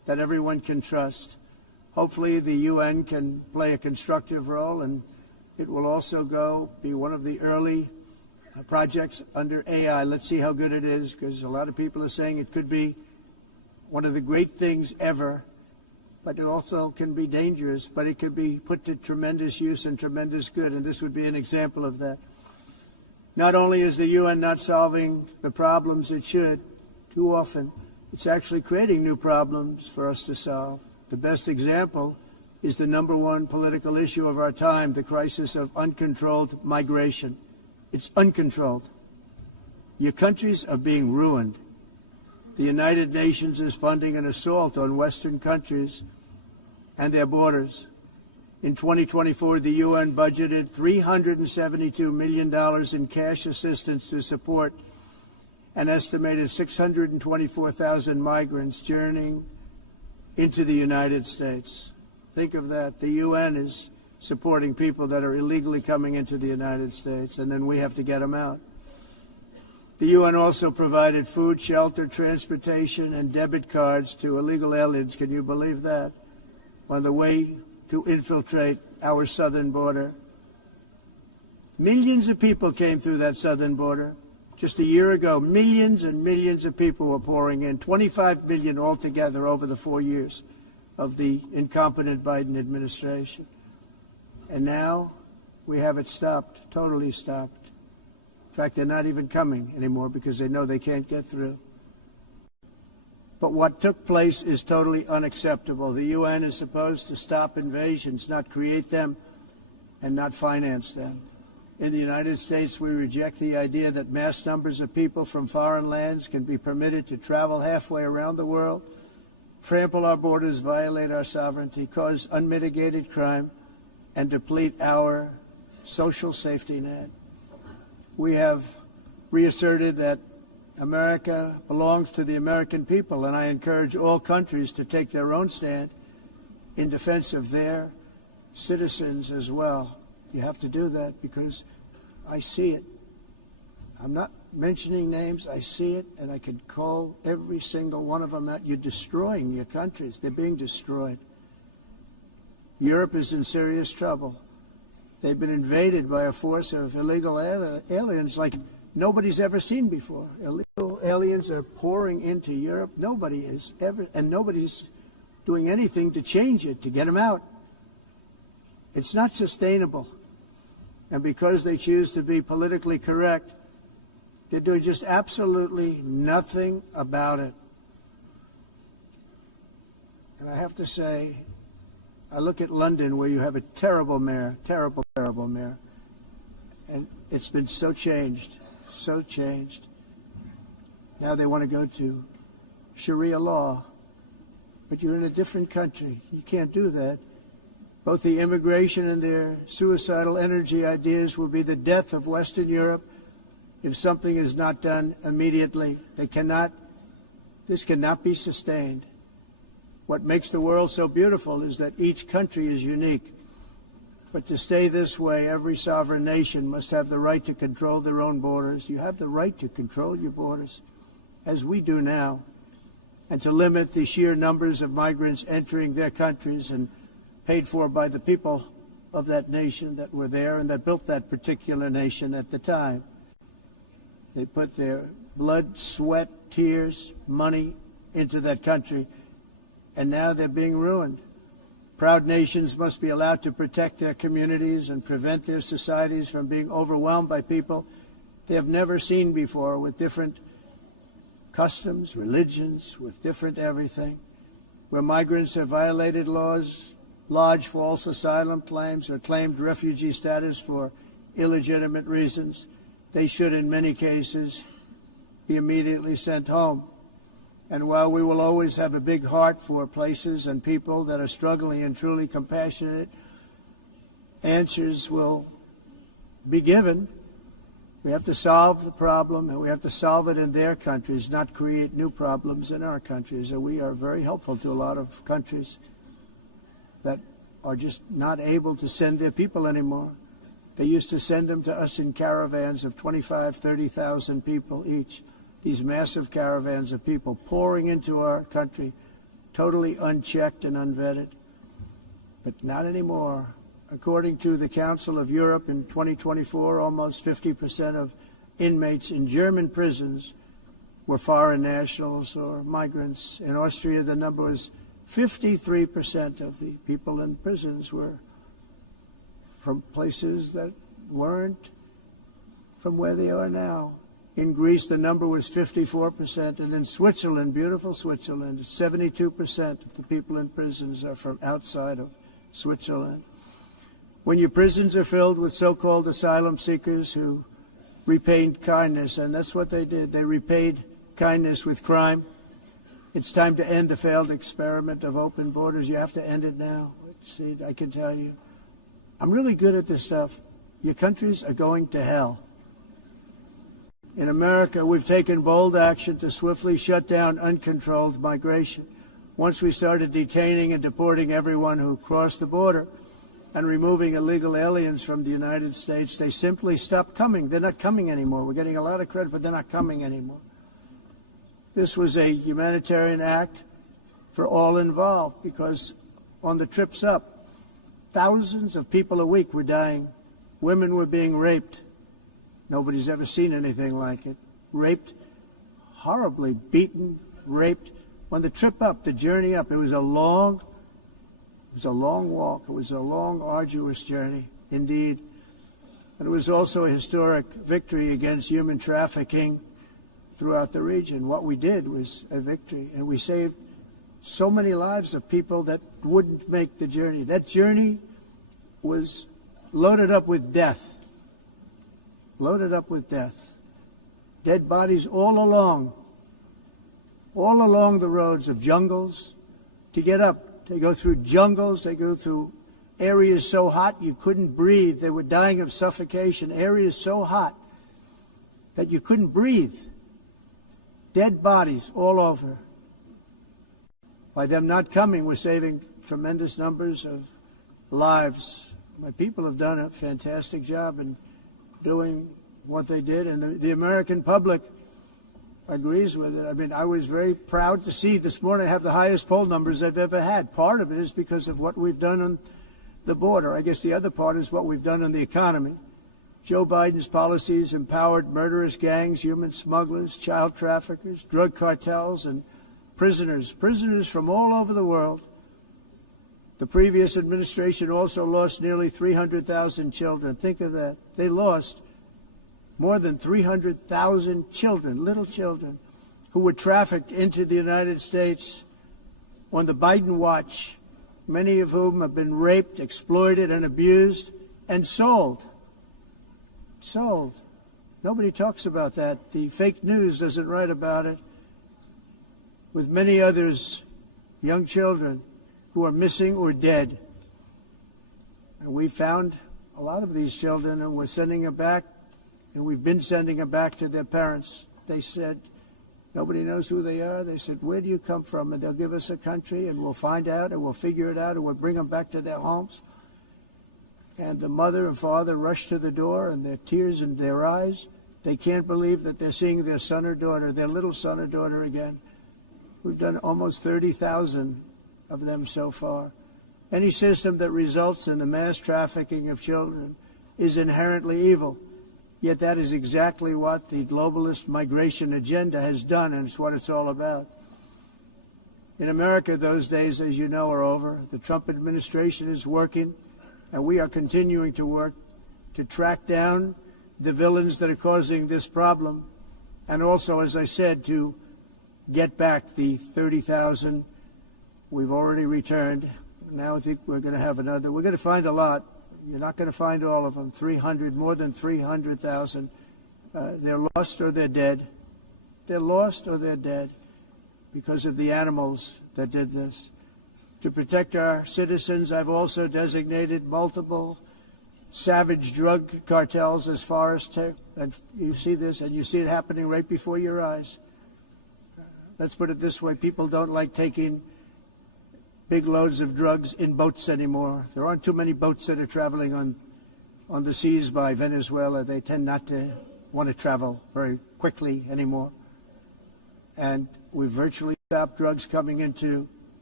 that everyone can trust. Hopefully the UN can play a constructive role, and it will also be one of the early projects under AI. Let's see how good it is, because a lot of people are saying it could be one of the great things ever, but it also can be dangerous, but it could be put to tremendous use and tremendous good, and this would be an example of that. Not only is the UN not solving the problems it should, too often, it's actually creating new problems for us to solve. The best example is the #1 political issue of our time, the crisis of uncontrolled migration. It's uncontrolled. Your countries are being ruined. The United Nations is funding an assault on Western countries and their borders. In 2024, the UN budgeted $372 million in cash assistance to support an estimated 624,000 migrants journeying into the United States. Think of that. The UN is supporting people that are illegally coming into the United States, and then we have to get them out. The UN also provided food, shelter, transportation, and debit cards to illegal aliens. Can you believe that? On the way to infiltrate our southern border. Millions of people came through that southern border. Just a year ago, millions and millions of people were pouring in, 25 million altogether over the 4 years of the incompetent Biden administration. And now we have it stopped, totally stopped. In fact, they're not even coming anymore because they know they can't get through. But what took place is totally unacceptable. The UN is supposed to stop invasions, not create them and not finance them. In the United States, we reject the idea that mass numbers of people from foreign lands can be permitted to travel halfway around the world, trample our borders, violate our sovereignty, cause unmitigated crime, and deplete our social safety net. We have reasserted that America belongs to the American people, and I encourage all countries to take their own stand in defense of their citizens as well. You have to do that because I see it. I'm not mentioning names. I see it, and I could call every single one of them out. You're destroying your countries. They're being destroyed. Europe is in serious trouble. They've been invaded by a force of illegal aliens like nobody's ever seen before. Illegal aliens are pouring into Europe. Nobody is ever, and nobody's doing anything to change it, to get them out. It's not sustainable. And because they choose to be politically correct, they're doing just absolutely nothing about it. And I have to say, I look at London, where you have a terrible mayor, terrible mayor, and it's been so changed. Now they want to go to Sharia law, but you're in a different country. You can't do that. Both the immigration and their suicidal energy ideas will be the death of Western Europe if something is not done immediately. This cannot be sustained. What makes the world so beautiful is that each country is unique. But to stay this way, every sovereign nation must have the right to control their own borders. You have the right to control your borders, as we do now, and to limit the sheer numbers of migrants entering their countries and paid for by the people of that nation that were there and that built that particular nation at the time. They put their blood, sweat, tears, money into that country, and now they're being ruined. Proud nations must be allowed to protect their communities and prevent their societies from being overwhelmed by people they have never seen before, with different customs, religions, with different everything. Where migrants have violated laws, lodged false asylum claims, or claimed refugee status for illegitimate reasons, they should, in many cases, be immediately sent home. And while we will always have a big heart for places and people that are struggling and truly compassionate, answers will be given. We have to solve the problem, and we have to solve it in their countries, not create new problems in our countries. And we are very helpful to a lot of countries that are just not able to send their people anymore. They used to send them to us in caravans of 25,000, 30,000 people each. These massive caravans of people pouring into our country totally unchecked and unvetted. But not anymore. According to the Council of Europe in 2024, almost 50% of inmates in German prisons were foreign nationals or migrants. In Austria, the number was 53% of the people in prisons were from places that weren't from where they are now. In Greece, the number was 54%, and in Switzerland, beautiful Switzerland, 72% of the people in prisons are from outside of Switzerland. When your prisons are filled with so-called asylum seekers who repaid kindness, and that's what they did, they repaid kindness with crime. It's time to end the failed experiment of open borders. You have to end it now. See, I can tell you, I'm really good at this stuff. Your countries are going to hell. In America, we've taken bold action to swiftly shut down uncontrolled migration. Once we started detaining and deporting everyone who crossed the border and removing illegal aliens from the United States, they simply stopped coming. They're not coming anymore. We're getting a lot of credit, but they're not coming anymore. This was a humanitarian act for all involved because on the trips up, thousands of people a week were dying. Women were being raped. Nobody's ever seen anything like it. Raped, horribly beaten, raped. On the trip up, the journey up, it was a long walk. It was a long, arduous journey, indeed. And it was also a historic victory against human trafficking throughout the region. What we did was a victory, and we saved so many lives of people that wouldn't make the journey. That journey was loaded up with death. Loaded up with death. Dead bodies all along the roads of jungles to get up. They go through jungles, they go through areas so hot you couldn't breathe. They were dying of suffocation, areas so hot that you couldn't breathe. Dead bodies all over. By them not coming, we're saving tremendous numbers of lives. My people have done a fantastic job in doing what they did, and the American public agrees with it. I mean, I was very proud to see this morning I have the highest poll numbers I've ever had. Part of it is because of what we've done on the border. I guess the other part is what we've done on the economy. Joe Biden's policies empowered murderous gangs, human smugglers, child traffickers, drug cartels, and prisoners from all over the world. The previous administration also lost nearly 300,000 children. Think of that. They lost more than 300,000 children, little children, who were trafficked into the United States on the Biden watch, many of whom have been raped, exploited, and abused, and sold. Sold. Nobody talks about that. The fake news doesn't write about it. With many others, young children who are missing or dead. And we found a lot of these children, and we're sending them back, and we've been sending them back to their parents. They said, nobody knows who they are. They said, where do you come from? And they'll give us a country, and we'll find out, and we'll figure it out, and we'll bring them back to their homes. And the mother and father rush to the door, and their tears in their eyes. They can't believe that they're seeing their son or daughter, their little son or daughter again. We've done almost 30,000 of them so far. Any system that results in the mass trafficking of children is inherently evil. Yet that is exactly what the globalist migration agenda has done, and it's what it's all about. In America, those days, as you know, are over. The Trump administration is working, and we are continuing to work to track down the villains that are causing this problem, and also, as I said, to get back the 30,000 we've already returned. Now I think we're going to have another. We're going to find a lot. You're not going to find all of them. 300, more than 300,000. They're lost or they're dead. They're lost or they're dead because of the animals that did this. To protect our citizens, I've also designated multiple savage drug cartels as far as and you see this, and you see it happening right before your eyes. Let's put it this way. People don't like taking big loads of drugs in boats anymore. There aren't too many boats that are traveling on the seas by Venezuela. They tend not to want to travel very quickly anymore. And we've virtually stopped drugs coming into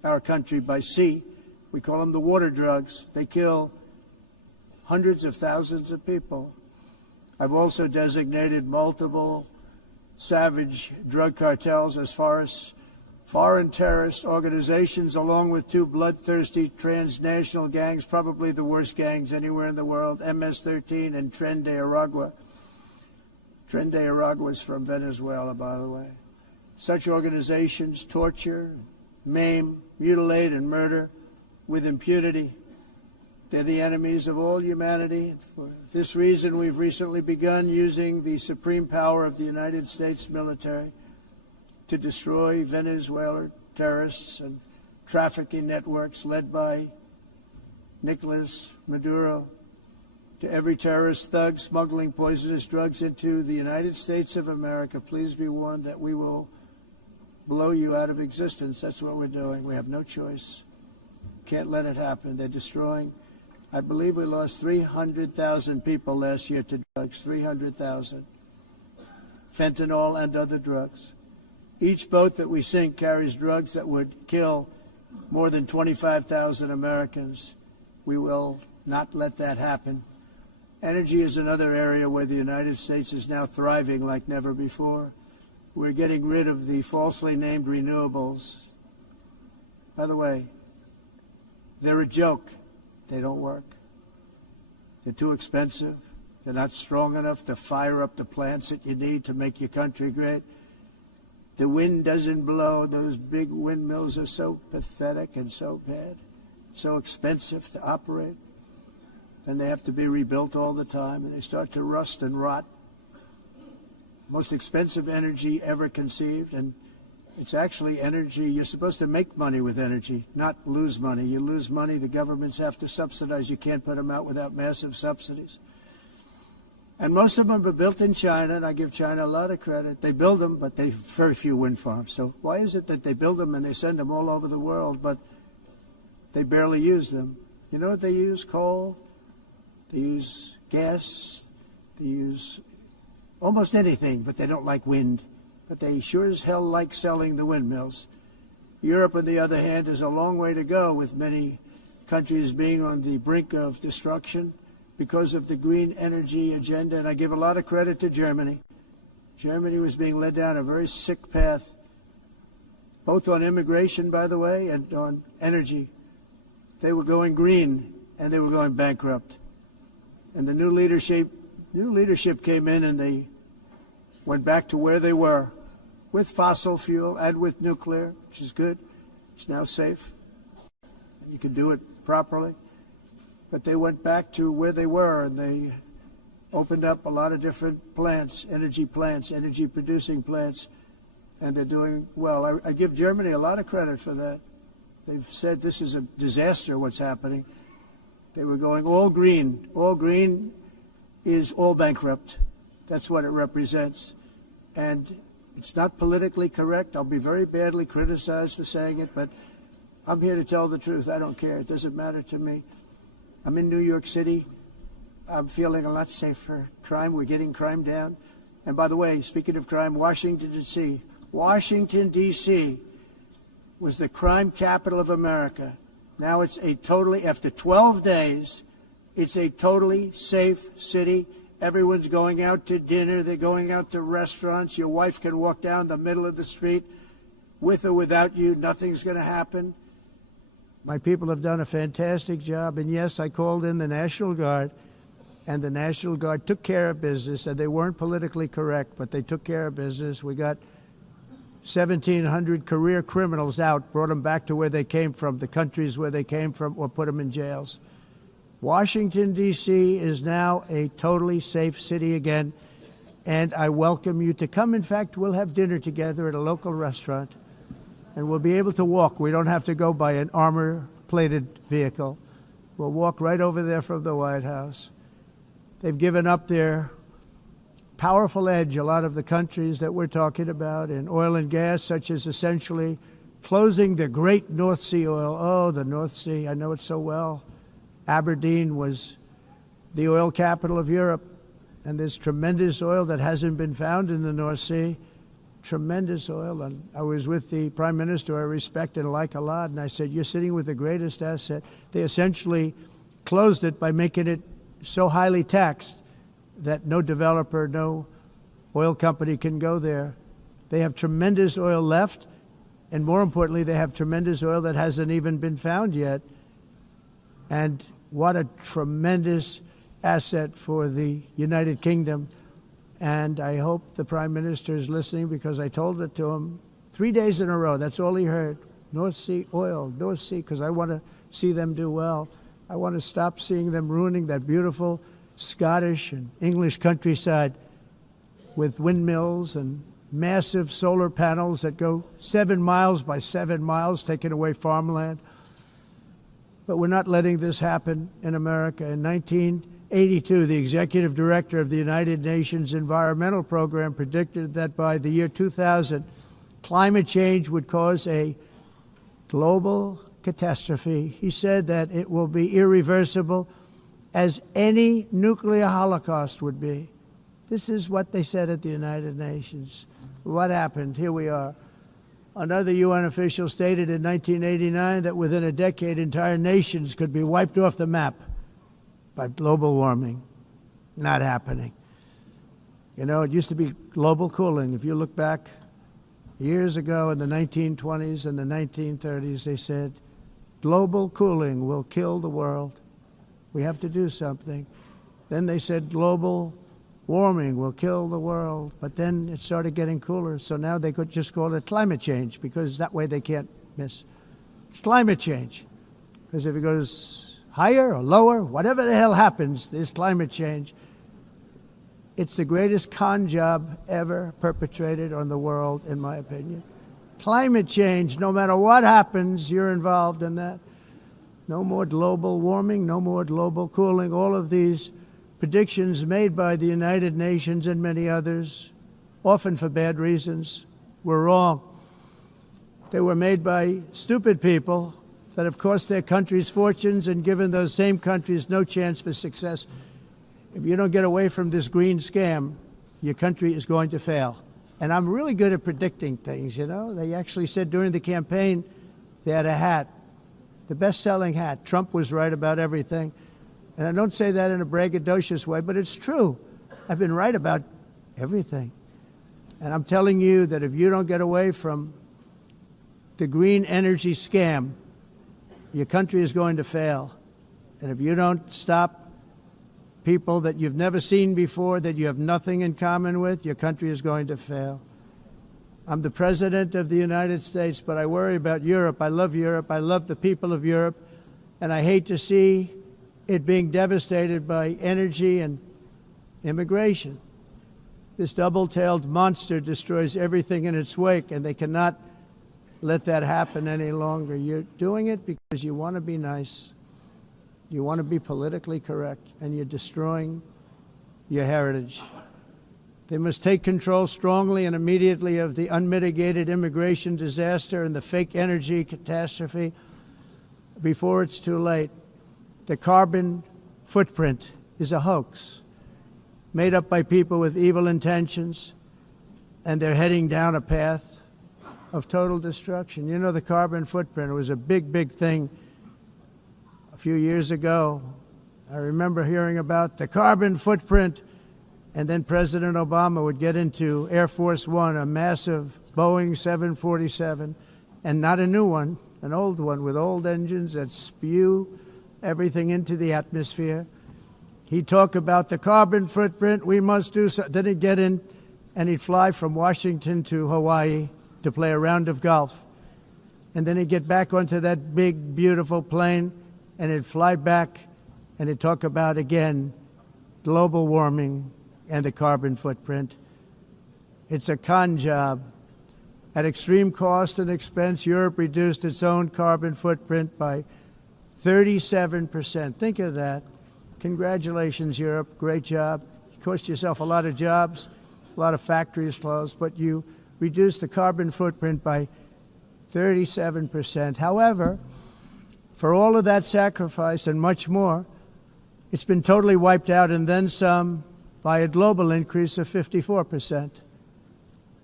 our country by sea. We call them the water drugs. They kill hundreds of thousands of people. I've also designated multiple savage drug cartels as far as foreign terrorist organizations, along with two bloodthirsty transnational gangs, probably the worst gangs anywhere in the world, MS-13 and Tren de Aragua. Tren de Aragua is from Venezuela, by the way. Such organizations torture, maim, mutilate, and murder with impunity. They're the enemies of all humanity. For this reason, we've recently begun using the supreme power of the United States military to destroy Venezuelan terrorists and trafficking networks led by Nicolas Maduro. To every terrorist thug smuggling poisonous drugs into the United States of America, please be warned that we will blow you out of existence. That's what we're doing. We have no choice. Can't let it happen. They're destroying. I believe we lost 300,000 people last year to drugs, 300,000. Fentanyl and other drugs. Each boat that we sink carries drugs that would kill more than 25,000 Americans. We will not let that happen. Energy is another area where the United States is now thriving like never before. We're getting rid of the falsely named renewables. By the way, they're a joke. They don't work. They're too expensive. They're not strong enough to fire up the plants that you need to make your country great. The wind doesn't blow. Those big windmills are so pathetic and so bad, so expensive to operate. And they have to be rebuilt all the time, and they start to rust and rot. Most expensive energy ever conceived, and it's actually energy. You're supposed to make money with energy, not lose money. You lose money, the governments have to subsidize. You can't put them out without massive subsidies. And most of them are built in China, and I give China a lot of credit. They build them, but they have very few wind farms. So why is it that they build them and they send them all over the world, but they barely use them? You know what they use? Coal. They use gas. They use almost anything, but they don't like wind. But they sure as hell like selling the windmills. Europe, on the other hand, has a long way to go, with many countries being on the brink of destruction because of the green energy agenda. And I give a lot of credit to Germany. Germany was being led down a very sick path, both on immigration, by the way, and on energy. They were going green, and they were going bankrupt. And the new leadership came in, and they went back to where they were, with fossil fuel and with nuclear, which is good. It's now safe. You can do it properly. But they went back to where they were, and they opened up a lot of different plants, energy-producing plants, and they're doing well. I give Germany a lot of credit for that. They've said this is a disaster, what's happening. They were going all green. All green is all bankrupt. That's what it represents. And it's not politically correct. I'll be very badly criticized for saying it, but I'm here to tell the truth. I don't care. It doesn't matter to me. I'm in New York City. I'm feeling a lot safer. Crime, we're getting crime down. And by the way, speaking of crime, Washington, D.C. was the crime capital of America. Now it's after 12 days, it's a totally safe city. Everyone's going out to dinner. They're going out to restaurants. Your wife can walk down the middle of the street with or without you. Nothing's going to happen. My people have done a fantastic job. And yes, I called in the National Guard, and the National Guard took care of business, and they weren't politically correct, but they took care of business. We got 1,700 career criminals out, brought them back to where they came from, the countries where they came from, or put them in jails. Washington, D.C. is now a totally safe city again, and I welcome you to come. In fact, we'll have dinner together at a local restaurant, and we'll be able to walk. We don't have to go by an armor-plated vehicle. We'll walk right over there from the White House. They've given up their powerful edge, a lot of the countries that we're talking about, in oil and gas, such as essentially closing the great North Sea oil. Oh, the North Sea, I know it so well. Aberdeen was the oil capital of Europe, and there's tremendous oil that hasn't been found in the North Sea. tremendous oil. And I was with the Prime Minister I respect and like a lot, and I said, you're sitting with the greatest asset. They essentially closed it by making it so highly taxed that no developer, no oil company can go there. They have tremendous oil left, and more importantly, they have tremendous oil that hasn't even been found yet. And what a tremendous asset for the United Kingdom. And I hope the Prime Minister is listening, because I told it to him 3 days in a row. That's all he heard. North Sea oil, North Sea, because I want to see them do well. I want to stop seeing them ruining that beautiful Scottish and English countryside with windmills and massive solar panels that go 7 miles by 7 miles, taking away farmland. But we're not letting this happen in America. In 1982, the executive director of the United Nations Environmental Program predicted that by the year 2000, climate change would cause a global catastrophe. He said that it will be irreversible, as any nuclear holocaust would be. This is what they said at the United Nations. What happened? Here we are. Another UN official stated in 1989 that within a decade, entire nations could be wiped off the map by global warming. Not happening. You know, it used to be global cooling. If you look back years ago in the 1920s and the 1930s, they said, global cooling will kill the world. We have to do something. Then they said global warming will kill the world. But then it started getting cooler, so now they could just call it climate change, because that way they can't miss. It's climate change. Because if it goes higher or lower, whatever the hell happens, there's climate change. It's the greatest con job ever perpetrated on the world, in my opinion. Climate change, no matter what happens, you're involved in that. No more global warming, no more global cooling. All of these predictions made by the United Nations and many others, often for bad reasons, were wrong. They were made by stupid people that have cost their countries fortunes and given those same countries no chance for success. If you don't get away from this green scam, your country is going to fail. And I'm really good at predicting things, you know. They actually said during the campaign they had a hat, the best-selling hat. Trump was right about everything. And I don't say that in a braggadocious way, but it's true. I've been right about everything. And I'm telling you that if you don't get away from the green energy scam, your country is going to fail. And if you don't stop people that you've never seen before, that you have nothing in common with, your country is going to fail. I'm the President of the United States, but I worry about Europe. I love Europe. I love the people of Europe. And I hate to see it being devastated by energy and immigration. This double-tailed monster destroys everything in its wake, and they cannot let that happen any longer. You're doing it because you want to be nice. You want to be politically correct, and you're destroying your heritage. They must take control strongly and immediately of the unmitigated immigration disaster and the fake energy catastrophe before it's too late. The carbon footprint is a hoax made up by people with evil intentions, and they're heading down a path of total destruction. You know, the carbon footprint, it was a big, big thing a few years ago. I remember hearing about the carbon footprint, and then President Obama would get into Air Force One, a massive Boeing 747, and not a new one, an old one with old engines that spew everything into the atmosphere. He'd talk about the carbon footprint, we must do so. Then he'd get in and he'd fly from Washington to Hawaii to play a round of golf. And then he'd get back onto that big, beautiful plane and he'd fly back and he'd talk about, again, global warming and the carbon footprint. It's a con job. At extreme cost and expense, Europe reduced its own carbon footprint by 37%. Think of that. Congratulations, Europe. Great job. You cost yourself a lot of jobs, a lot of factories closed, but you reduced the carbon footprint by 37%. However, for all of that sacrifice and much more, it's been totally wiped out and then some by a global increase of 54%.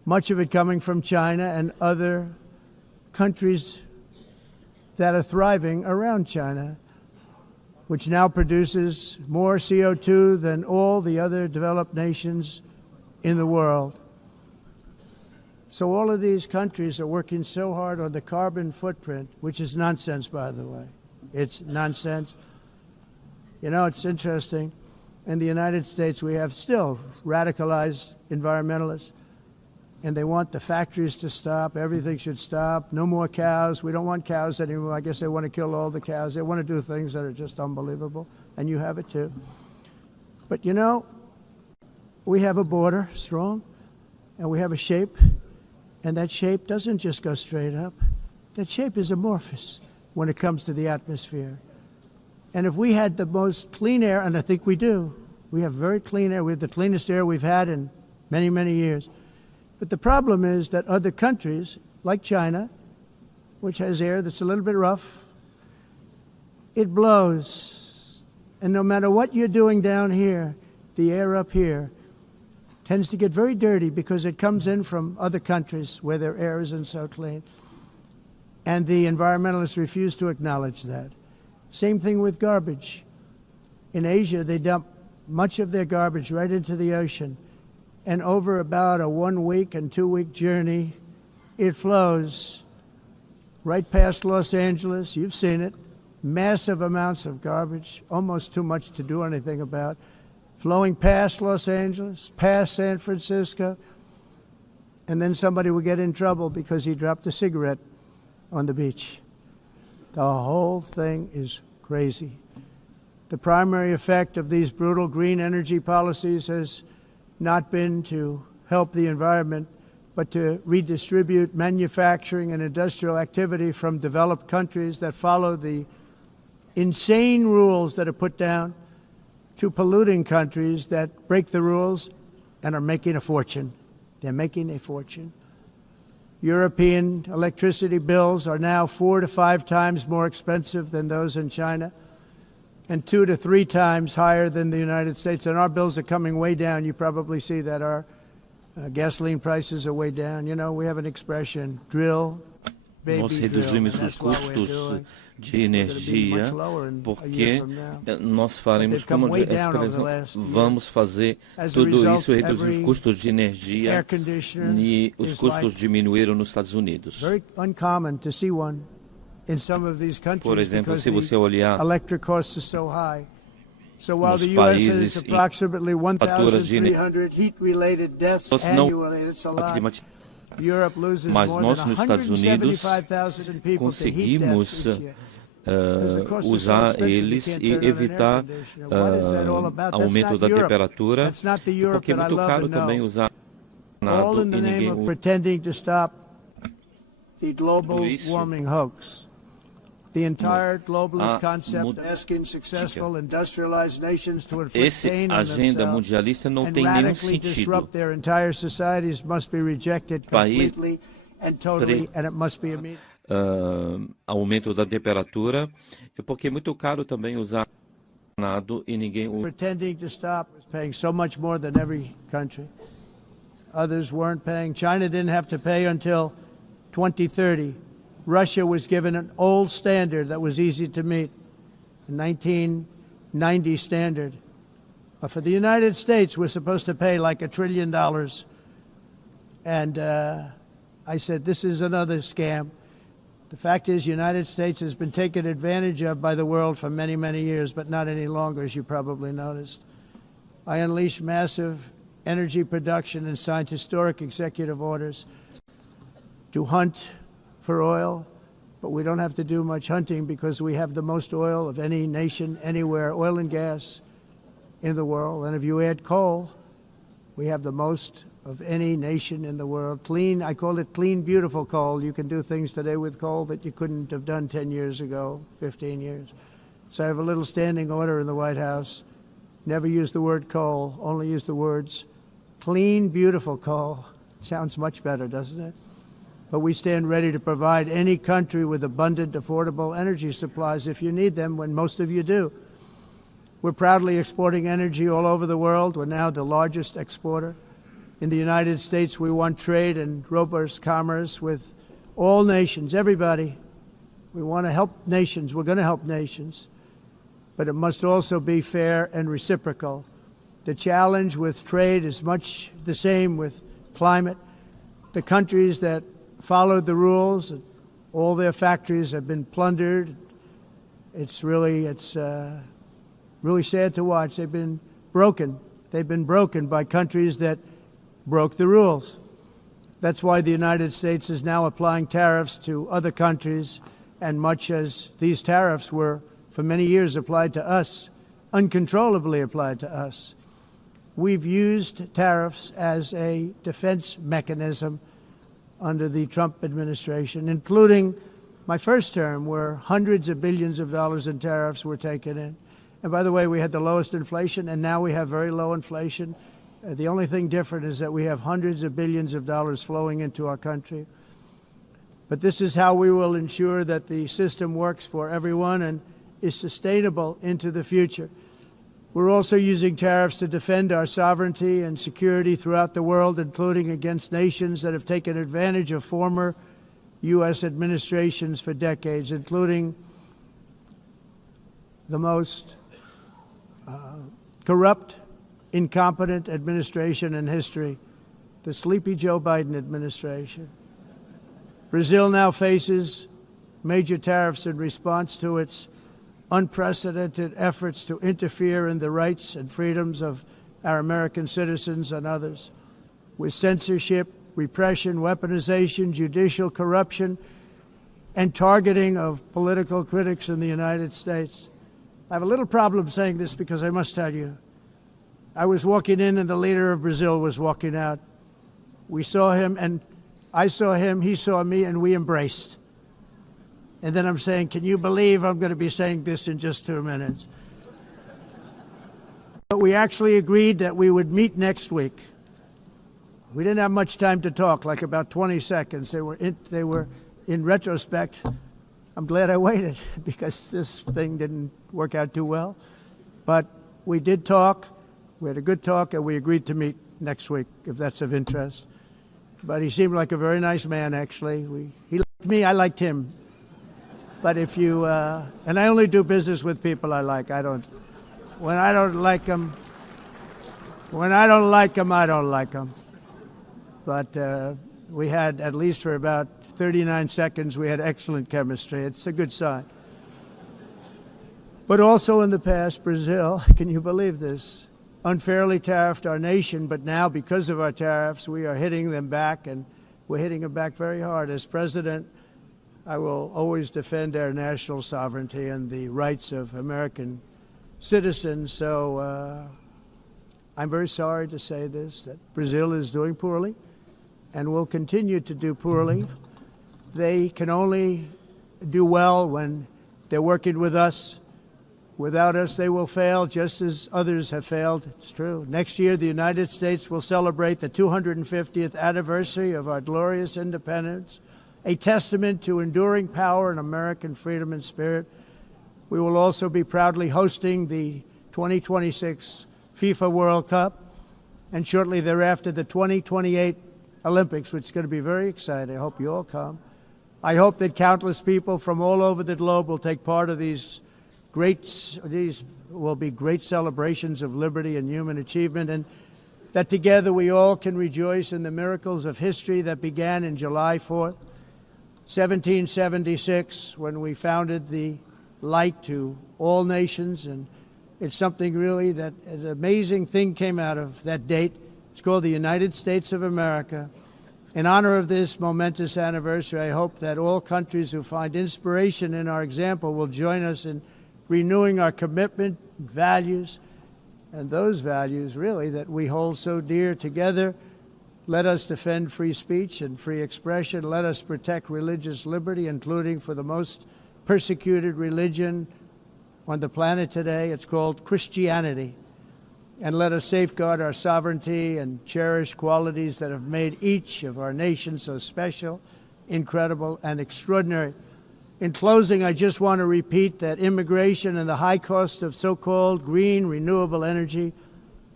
much of it coming from China and other countries that are thriving around China, which now produces more CO2 than all the other developed nations in the world. So all of these countries are working so hard on the carbon footprint, which is nonsense, by the way. It's nonsense. You know, it's interesting. In the United States, we have still radicalized environmentalists, and they want the factories to stop. Everything should stop. No more cows. We don't want cows anymore. I guess they want to kill all the cows. They want to do things that are just unbelievable, and you have it too. But, you know, we have a border, strong, and we have a shape, and that shape doesn't just go straight up. That shape is amorphous when it comes to the atmosphere. And if we had the most clean air, and I think we do, we have very clean air. We have the cleanest air we've had in many, many years. But the problem is that other countries, like China, which has air that's a little bit rough, it blows. And no matter what you're doing down here, the air up here tends to get very dirty because it comes in from other countries where their air isn't so clean. And the environmentalists refuse to acknowledge that. Same thing with garbage. In Asia, they dump much of their garbage right into the ocean. And over about a 1 week and 2 week journey, it flows right past Los Angeles. You've seen it. Massive amounts of garbage, almost too much to do anything about, flowing past Los Angeles, past San Francisco. And then somebody will get in trouble because he dropped a cigarette on the beach. The whole thing is crazy. The primary effect of these brutal green energy policies has not been to help the environment, but to redistribute manufacturing and industrial activity from developed countries that follow the insane rules that are put down to polluting countries that break the rules and are making a fortune. They're making a fortune. European electricity bills are now 4 to 5 times more expensive than those in China, and 2 to 3 times higher than the United States. And our bills are coming way down. You probably see that our gasoline prices are way down. You know, we have an expression, drill, Nós reduzimos os custos de energia porque nós faremos, como a expressão, vamos fazer tudo isso, reduzir os custos de energia, e os custos diminuíram nos Estados Unidos. Por exemplo, se você olhar nos países em fatura de energia, mas nós nos Estados Unidos conseguimos usar eles e evitar aumento da temperatura, porque é muito caro também usar nada e ninguém usa isso. The entire globalist concept asking successful industrialized nations to inflict pain on themselves and radically disrupt their entire societies must be rejected completely and totally, and it must be immediate. Aumento da temperatura, porque é muito caro também usar nada e ninguém usa. Pretending to stop is paying so much more than every country. Others weren't paying. China didn't have to pay until 2030. Russia was given an old standard that was easy to meet, a 1990 standard. But for the United States, we're supposed to pay like $1 trillion. And I said, this is another scam. The fact is, the United States has been taken advantage of by the world for many, many years, but not any longer, as you probably noticed. I unleashed massive energy production and signed historic executive orders to hunt for oil, but we don't have to do much hunting because we have the most oil of any nation anywhere, oil and gas in the world. And if you add coal, we have the most of any nation in the world. Clean, I call it clean, beautiful coal. You can do things today with coal that you couldn't have done 10 years ago, 15 years. So I have a little standing order in the White House. Never use the word coal, only use the words clean, beautiful coal. Sounds much better, doesn't it? But we stand ready to provide any country with abundant, affordable energy supplies if you need them, when most of you do. We're proudly exporting energy all over the world. We're now the largest exporter In the United States, we want trade and robust commerce with all nations, everybody. We want to help nations. We're going to help nations. But it must also be fair and reciprocal. The challenge with trade is much the same with climate. The countries that followed the rules, all their factories have been plundered. It's really sad to watch. They've been broken. They've been broken by countries that broke the rules. That's why the United States is now applying tariffs to other countries, and much as these tariffs were for many years applied to us, uncontrollably applied to us. We've used tariffs as a defense mechanism under the Trump administration, including my first term, where hundreds of billions of dollars in tariffs were taken in. And by the way, we had the lowest inflation, and now we have very low inflation. The only thing different is that we have hundreds of billions of dollars flowing into our country. But this is how we will ensure that the system works for everyone and is sustainable into the future. We're also using tariffs to defend our sovereignty and security throughout the world, including against nations that have taken advantage of former U.S. administrations for decades, including the most corrupt, incompetent administration in history, the sleepy Joe Biden administration. Brazil now faces major tariffs in response to its unprecedented efforts to interfere in the rights and freedoms of our American citizens and others, with censorship, repression, weaponization, judicial corruption, and targeting of political critics in the United States. I have a little problem saying this because I must tell you, I was walking in and the leader of Brazil was walking out. We saw him, and I saw him, he saw me, and we embraced. And then I'm saying, can you believe I'm going to be saying this in just 2 minutes? But we actually agreed that we would meet next week. We didn't have much time to talk, like about 20 seconds. They were in retrospect, I'm glad I waited because this thing didn't work out too well. But we did talk. We had a good talk, and we agreed to meet next week, if that's of interest. But he seemed like a very nice man, actually. He liked me, I liked him. But if you, and I only do business with people I like. When I don't like them, I don't like them. But we had, at least for about 39 seconds, we had excellent chemistry. It's a good sign. But also in the past, Brazil, can you believe this, unfairly tariffed our nation, but now because of our tariffs, we are hitting them back, and we're hitting them back very hard. As president, I will always defend our national sovereignty and the rights of American citizens. So I'm very sorry to say this, that Brazil is doing poorly and will continue to do poorly. They can only do well when they're working with us. Without us, they will fail, just as others have failed. It's true. Next year, the United States will celebrate the 250th anniversary of our glorious independence, a testament to enduring power and American freedom and spirit. We will also be proudly hosting the 2026 FIFA World Cup, and shortly thereafter, the 2028 Olympics, which is going to be very exciting. I hope you all come. I hope that countless people from all over the globe will take part of these will be great celebrations of liberty and human achievement, and that together we all can rejoice in the miracles of history that began in July 4th, 1776, when we founded the light to all nations. And it's something really that an amazing thing came out of that date. It's called the United States of America. In honor of this momentous anniversary, I hope that all countries who find inspiration in our example will join us in renewing our commitment, values, and those values really that we hold so dear together. Let us defend free speech and free expression. Let us protect religious liberty, including for the most persecuted religion on the planet today. It's called Christianity. And let us safeguard our sovereignty and cherish qualities that have made each of our nations so special, incredible, and extraordinary. In closing, I just want to repeat that immigration and the high cost of so-called green renewable energy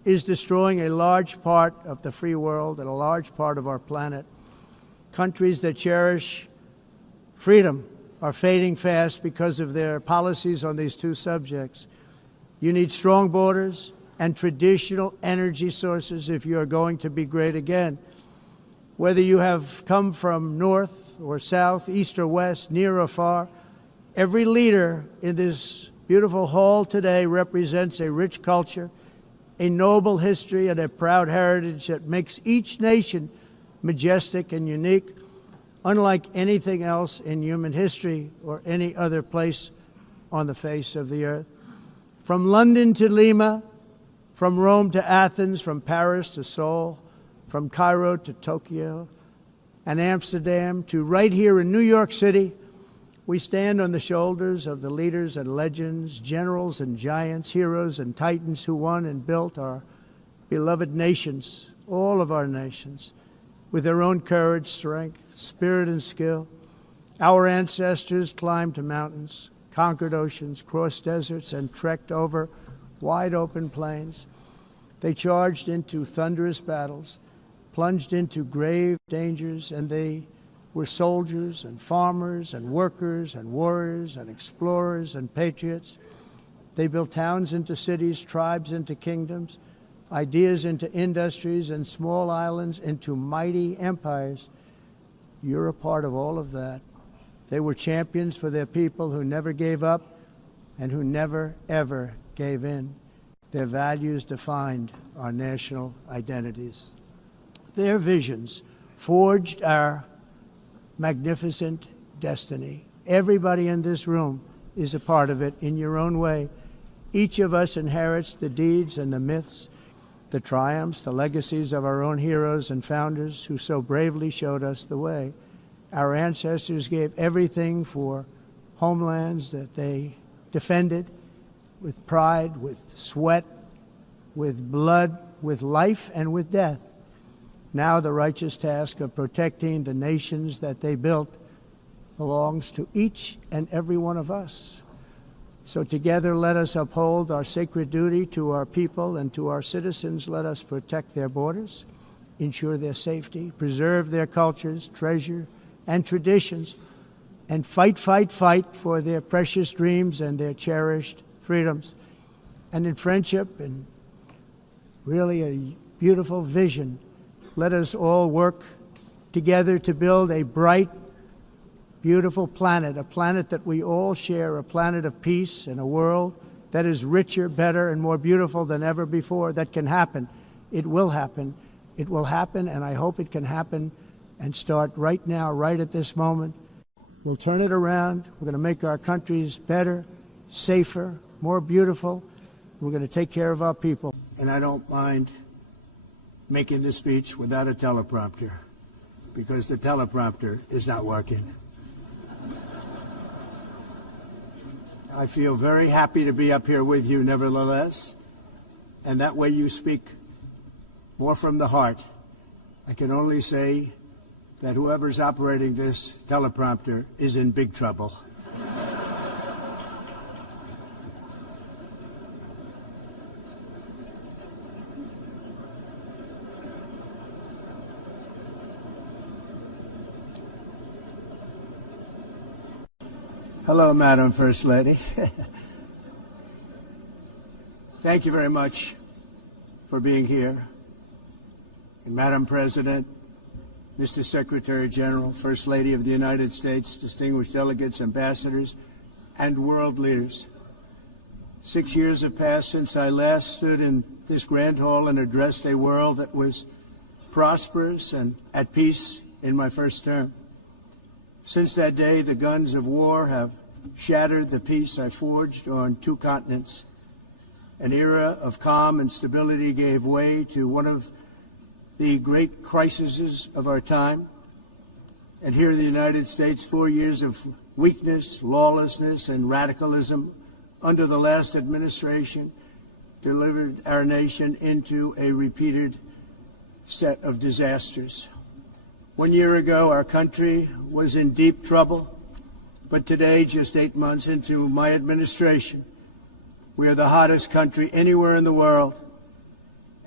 is destroying a large part of the free world and a large part of our planet. Countries that cherish freedom are fading fast because of their policies on these two subjects. You need strong borders and traditional energy sources if you are going to be great again. Whether you have come from north or south, east or west, near or far, every leader in this beautiful hall today represents a rich culture, a noble history, and a proud heritage that makes each nation majestic and unique, unlike anything else in human history or any other place on the face of the earth. From London to Lima, from Rome to Athens, from Paris to Seoul, from Cairo to Tokyo and Amsterdam to right here in New York City, we stand on the shoulders of the leaders and legends, generals and giants, heroes and titans who won and built our beloved nations, all of our nations, with their own courage, strength, spirit, and skill. Our ancestors climbed mountains, conquered oceans, crossed deserts, and trekked over wide open plains. They charged into thunderous battles, plunged into grave dangers, and they were soldiers and farmers and workers and warriors and explorers and patriots. They built towns into cities, tribes into kingdoms, ideas into industries, and small islands into mighty empires. You're a part of all of that. They were champions for their people who never gave up and who never, ever gave in. Their values defined our national identities. Their visions forged our magnificent destiny. Everybody in this room is a part of it in your own way. Each of us inherits the deeds and the myths, the triumphs, the legacies of our own heroes and founders who so bravely showed us the way. Our ancestors gave everything for homelands that they defended with pride, with sweat, with blood, with life, and with death. Now the righteous task of protecting the nations that they built belongs to each and every one of us. So together let us uphold our sacred duty to our people and to our citizens. Let us protect their borders, ensure their safety, preserve their cultures, treasure, and traditions, and fight, fight, fight for their precious dreams and their cherished freedoms. And in friendship and really a beautiful vision, let us all work together to build a bright, beautiful planet, a planet that we all share, a planet of peace and a world that is richer, better, and more beautiful than ever before. That can happen. It will happen. It will happen, and I hope it can happen and start right now, right at this moment. We'll turn it around. We're going to make our countries better, safer, more beautiful. We're going to take care of our people. And I don't mind making this speech without a teleprompter, because the teleprompter is not working. I feel very happy to be up here with you nevertheless, and that way you speak more from the heart. I can only say that whoever's operating this teleprompter is in big trouble. Hello, Madam First Lady. Thank you very much for being here. And Madam President, Mr. Secretary General, First Lady of the United States, distinguished delegates, ambassadors, and world leaders. 6 years have passed since I last stood in this grand hall and addressed a world that was prosperous and at peace in my first term. Since that day, the guns of war have shattered the peace I forged on two continents. An era of calm and stability gave way to one of the great crises of our time. And here in the United States, 4 years of weakness, lawlessness, and radicalism under the last administration delivered our nation into a repeated set of disasters. 1 year ago, our country was in deep trouble, but today, just 8 months into my administration, we are the hottest country anywhere in the world.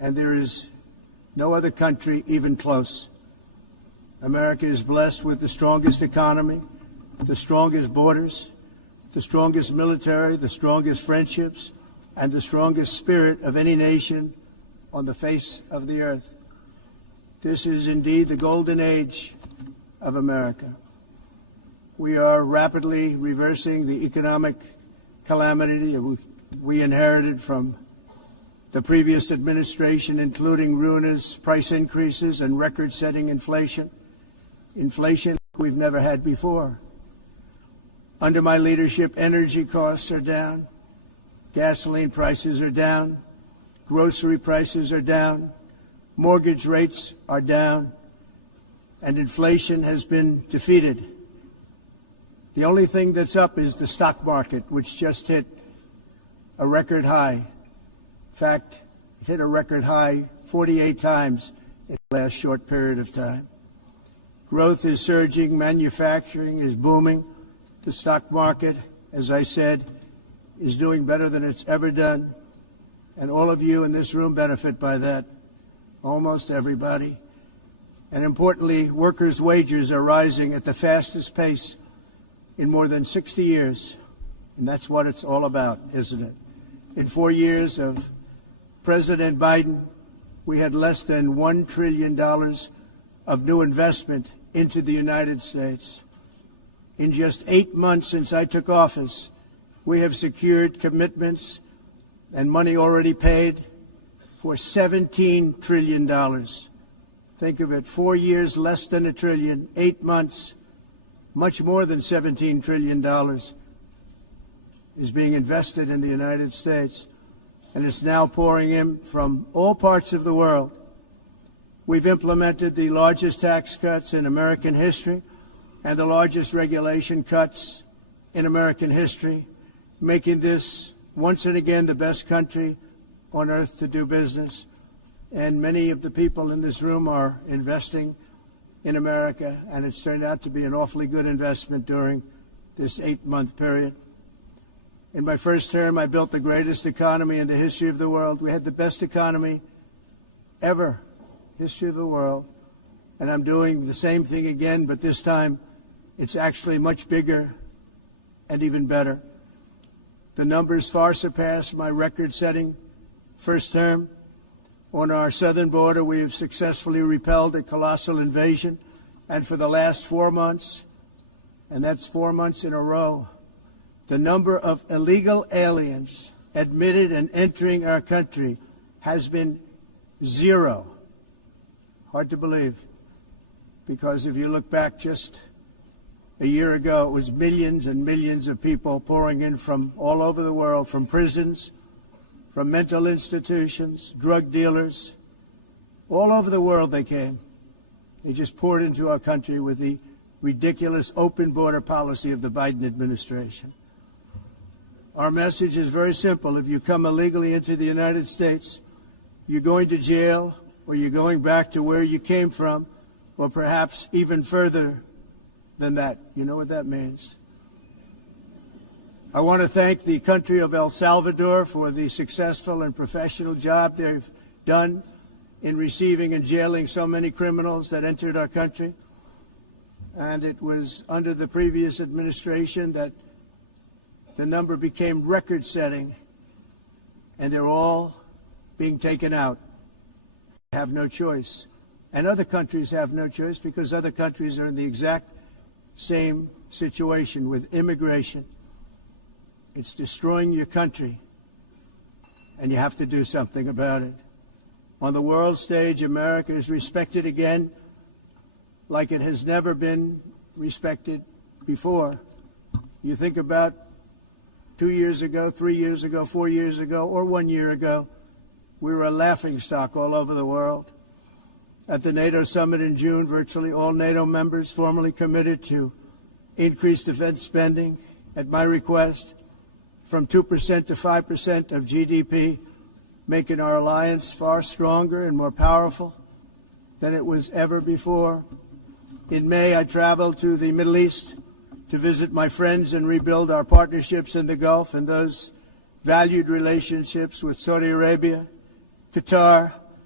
and there is no other country even close. America is blessed with the strongest economy, the strongest borders, the strongest military, the strongest friendships, and the strongest spirit of any nation on the face of the earth. This is indeed the golden age of America. We are rapidly reversing the economic calamity we inherited from the previous administration, including ruinous price increases and record-setting inflation we've never had before. Under my leadership, energy costs are down, gasoline prices are down, grocery prices are down, mortgage rates are down, and inflation has been defeated. The only thing that's up is the stock market, which just hit a record high. In fact, it hit a record high 48 times in the last short period of time. Growth is surging, manufacturing is booming. The stock market, as I said, is doing better than it's ever done. And all of you in this room benefit by that, almost everybody. And importantly, workers' wages are rising at the fastest pace in more than 60 years. And that's what it's all about, isn't it? In 4 years of President Biden, we had less than $1 trillion of new investment into the United States. In just 8 months since I took office, we have secured commitments and money already paid for $17 trillion. Think of it, 4 years, less than $1 trillion, 8 months, much more than $17 trillion is being invested in the United States, and it's now pouring in from all parts of the world. We've implemented the largest tax cuts in American history and the largest regulation cuts in American history, making this once and again the best country on earth to do business. And many of the people in this room are investing in America, and it's turned out to be an awfully good investment during this 8-month period. In my first term, I built the greatest economy in the history of the world. We had the best economy ever, history of the world. And I'm doing the same thing again, but this time it's actually much bigger and even better. The numbers far surpass my record-setting first term. On our southern border, we have successfully repelled a colossal invasion. And for the last 4 months, and that's 4 months in a row, the number of illegal aliens admitted and entering our country has been 0. Hard to believe, because if you look back just a year ago, it was millions and millions of people pouring in from all over the world, from prisons, from mental institutions, drug dealers. All over the world they came. They just poured into our country with the ridiculous open border policy of the Biden administration. Our message is very simple. If you come illegally into the United States, you're going to jail, or you're going back to where you came from, or perhaps even further than that. You know what that means. I want to thank the country of El Salvador for the successful and professional job they've done in receiving and jailing so many criminals that entered our country. And it was under the previous administration that the number became record-setting, and they're all being taken out. They have no choice. And other countries have no choice, because other countries are in the exact same situation with immigration. It's destroying your country, and you have to do something about it. On the world stage, America is respected again like it has never been respected before. You think about 2 years ago, 3 years ago, 4 years ago, or 1 year ago, we were a laughingstock all over the world. At the NATO summit in June, virtually all NATO members formally committed to increase defense spending at my request from 2% to 5% of GDP, making our alliance far stronger and more powerful than it was ever before. In May, I traveled to the Middle East to visit my friends and rebuild our partnerships in the Gulf and those valued relationships with Saudi Arabia, Qatar,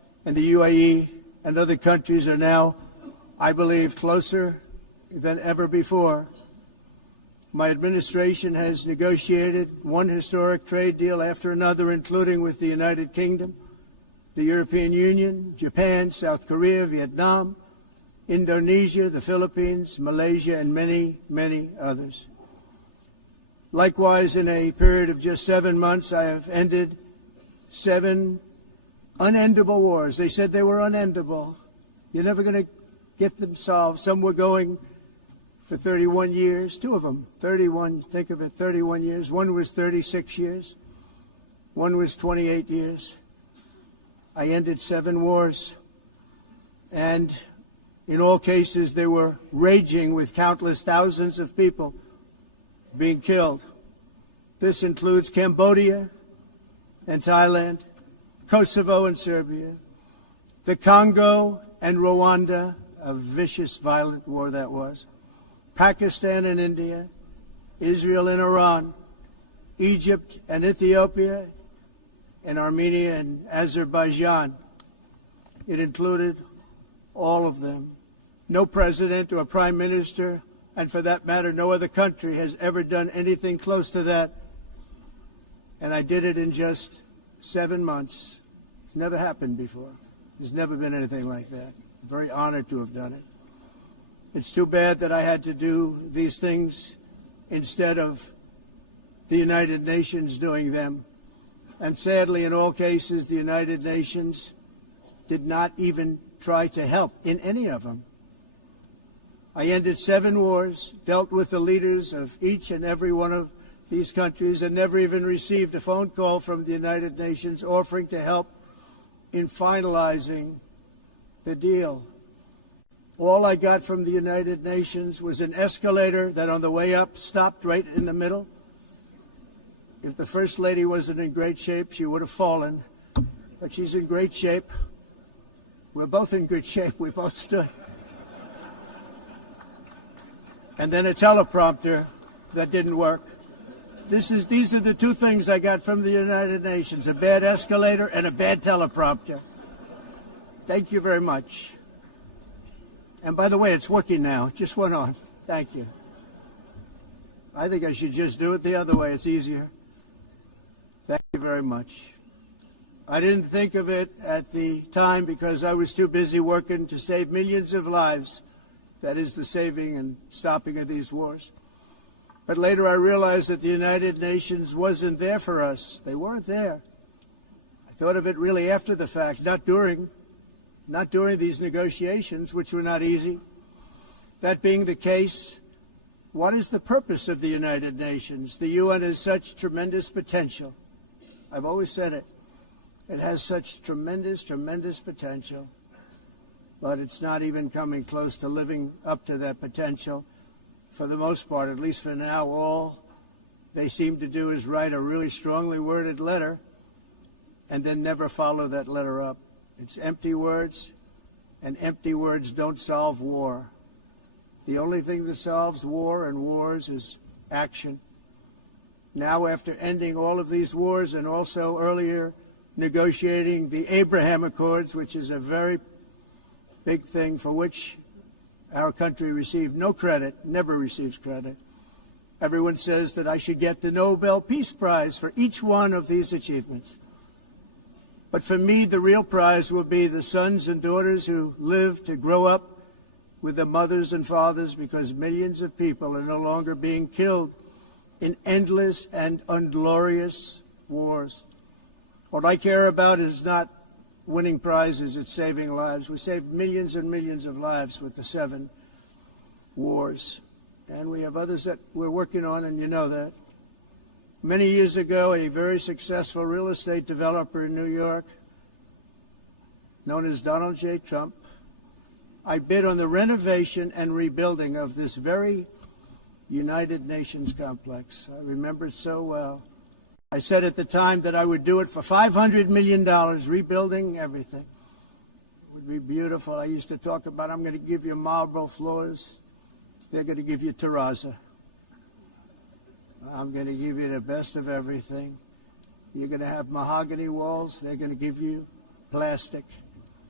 and the UAE and other countries are now, I believe, closer than ever before. My administration has negotiated one historic trade deal after another, including with the United Kingdom, the European Union, Japan, South Korea, Vietnam, Indonesia, the Philippines, Malaysia, and many, many others. Likewise, in a period of just 7 months, I have ended 7 unendable wars. They said they were unendable. You're never going to get them solved. Some were going for 31 years, 2 of them, 31, think of it, 31 years. One was 36 years. One was 28 years. I ended 7 wars. And in all cases, they were raging with countless thousands of people being killed. This includes Cambodia and Thailand, Kosovo and Serbia, the Congo and Rwanda, a vicious, violent war that was, Pakistan and India, Israel and Iran, Egypt and Ethiopia, and Armenia and Azerbaijan. It included all of them. No president or prime minister, and for that matter, no other country has ever done anything close to that. And I did it in just 7 months. It's never happened before. There's never been anything like that. I'm very honored to have done it. It's too bad that I had to do these things instead of the United Nations doing them. And sadly, in all cases, the United Nations did not even try to help in any of them. I ended 7 wars, dealt with the leaders of each and every one of these countries, and never even received a phone call from the United Nations offering to help in finalizing the deal. All I got from the United Nations was an escalator that on the way up stopped right in the middle. If the First Lady wasn't in great shape, she would have fallen. But she's in great shape. We're both in good shape. We both stood. And then a teleprompter that didn't work. These are the 2 things I got from the United Nations, a bad escalator and a bad teleprompter. Thank you very much. And by the way, it's working now. It just went on. Thank you. I think I should just do it the other way. It's easier. Thank you very much. I didn't think of it at the time because I was too busy working to save millions of lives. That is the saving and stopping of these wars. But later I realized that the United Nations wasn't there for us. They weren't there. I thought of it really after the fact, not during these negotiations, which were not easy. That being the case, what is the purpose of the United Nations? The UN has such tremendous potential. I've always said it. It has such tremendous, tremendous potential. But it's not even coming close to living up to that potential. For the most part, at least for now, all they seem to do is write a really strongly worded letter and then never follow that letter up. It's empty words, and empty words don't solve war. The only thing that solves war and wars is action. Now, after ending all of these wars and also earlier negotiating the Abraham Accords, which is a very big thing for which our country received no credit, never receives credit. Everyone says that I should get the Nobel Peace Prize for each one of these achievements. But for me, the real prize will be the sons and daughters who live to grow up with the mothers and fathers, because millions of people are no longer being killed in endless and unglorious wars. What I care about is not winning prizes, it's saving lives. We saved millions and millions of lives with the 7 wars. And we have others that we're working on, and you know that. Many years ago, a very successful real estate developer in New York, known as Donald J. Trump, I bid on the renovation and rebuilding of this very United Nations complex. I remember it so well. I said at the time that I would do it for $500 million, rebuilding everything. It would be beautiful. I used to talk about, I'm going to give you marble floors. They're going to give you terrazzo. I'm going to give you the best of everything. You're going to have mahogany walls. They're going to give you plastic.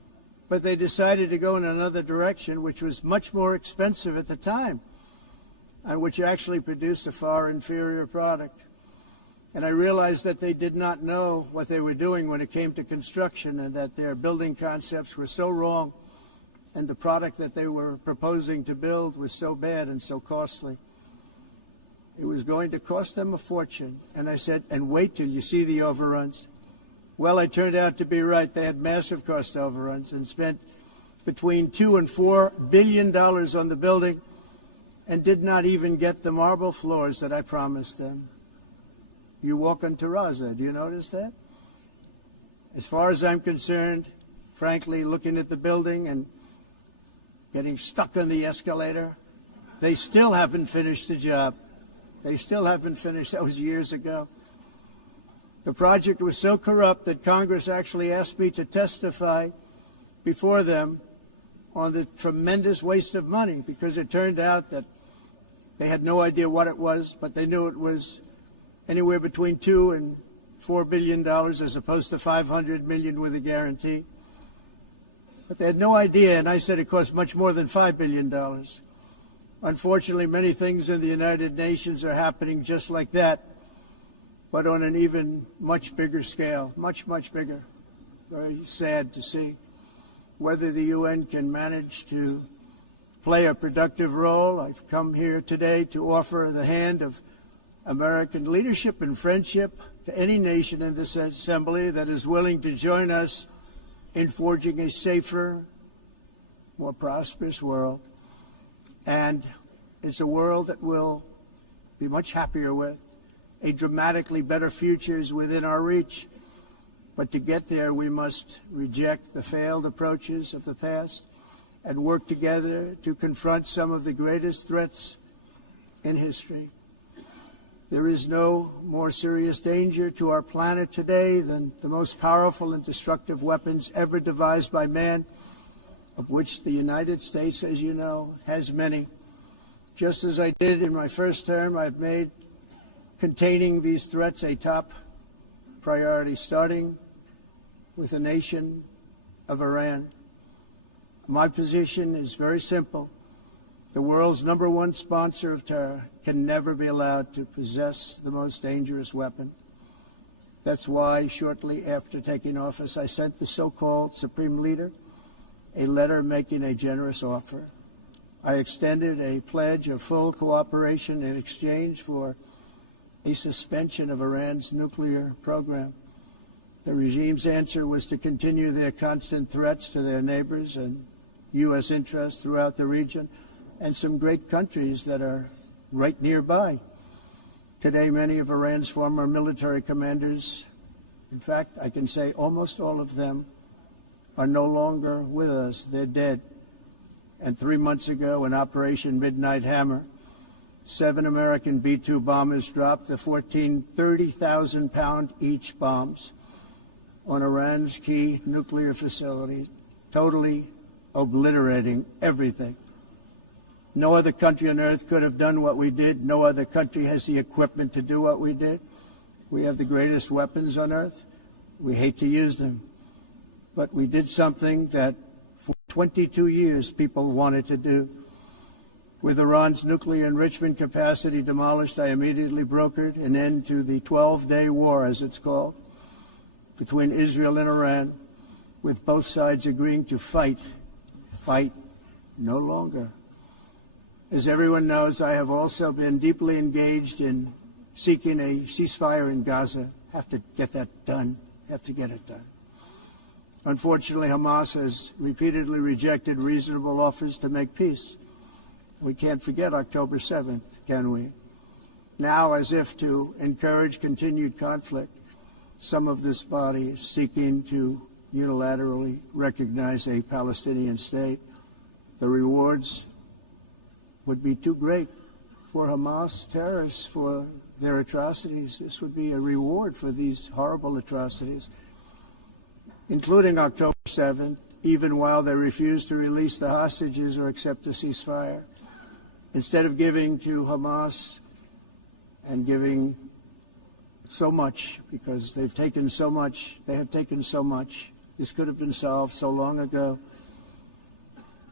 but they decided to go in another direction, which was much more expensive at the time, and which actually produced a far inferior product. And I realized that they did not know what they were doing when it came to construction, and that their building concepts were so wrong, and the product that they were proposing to build was so bad and so costly. It was going to cost them a fortune. And I said, and wait till you see the overruns. Well, I turned out to be right. They had massive cost overruns and spent between $2 and $4 billion on the building and did not even get the marble floors that I promised them. You walk on terrazzo. Do you notice that? As far as I'm concerned, frankly, looking at the building and getting stuck on the escalator, they still haven't finished the job. They still haven't finished. That was years ago. The project was so corrupt that Congress actually asked me to testify before them on the tremendous waste of money, because it turned out that they had no idea what it was, but they knew it was anywhere between $2 and $4 billion as opposed to $500 million with a guarantee. But they had no idea, and I said it cost much more than $5 billion. Unfortunately, many things in the United Nations are happening just like that, but on an even much bigger scale, much, much bigger. Very sad to see. Whether the UN can manage to play a productive role, I've come here today to offer the hand of American leadership and friendship to any nation in this assembly that is willing to join us in forging a safer, more prosperous world. And it's a world that we'll be much happier with. A dramatically better future is within our reach. But to get there, we must reject the failed approaches of the past and work together to confront some of the greatest threats in history. There is no more serious danger to our planet today than the most powerful and destructive weapons ever devised by man, of which the United States, as you know, has many. Just as I did in my first term, I've made containing these threats a top priority, starting with the nation of Iran. My position is very simple. The world's #1 sponsor of terror can never be allowed to possess the most dangerous weapon. That's why shortly after taking office, I sent the so-called Supreme Leader a letter making a generous offer. I extended a pledge of full cooperation in exchange for a suspension of Iran's nuclear program. The regime's answer was to continue their constant threats to their neighbors and U.S. interests throughout the region and some great countries that are right nearby. Today, many of Iran's former military commanders, in fact, I can say almost all of them, are no longer with us. They're dead. And 3 months ago, in Operation Midnight Hammer, 7 American B-2 bombers dropped the 14 30,000-pound each bombs on Iran's key nuclear facilities, totally obliterating everything. No other country on earth could have done what we did. No other country has the equipment to do what we did. We have the greatest weapons on earth. We hate to use them. But we did something that for 22 years people wanted to do. With Iran's nuclear enrichment capacity demolished, I immediately brokered an end to the 12-day war, as it's called, between Israel and Iran, with both sides agreeing to fight no longer. As everyone knows, I have also been deeply engaged in seeking a ceasefire in Gaza. Have to get that done. Have to get it done. Unfortunately, Hamas has repeatedly rejected reasonable offers to make peace. We can't forget October 7th, can we? Now, as if to encourage continued conflict, some of this body is seeking to unilaterally recognize a Palestinian state. The rewards would be too great for Hamas terrorists for their atrocities. This would be a reward for these horrible atrocities, including October 7th, even while they refuse to release the hostages or accept a ceasefire. Instead of giving to Hamas and giving so much, because they've taken so much, they have taken so much. This could have been solved so long ago.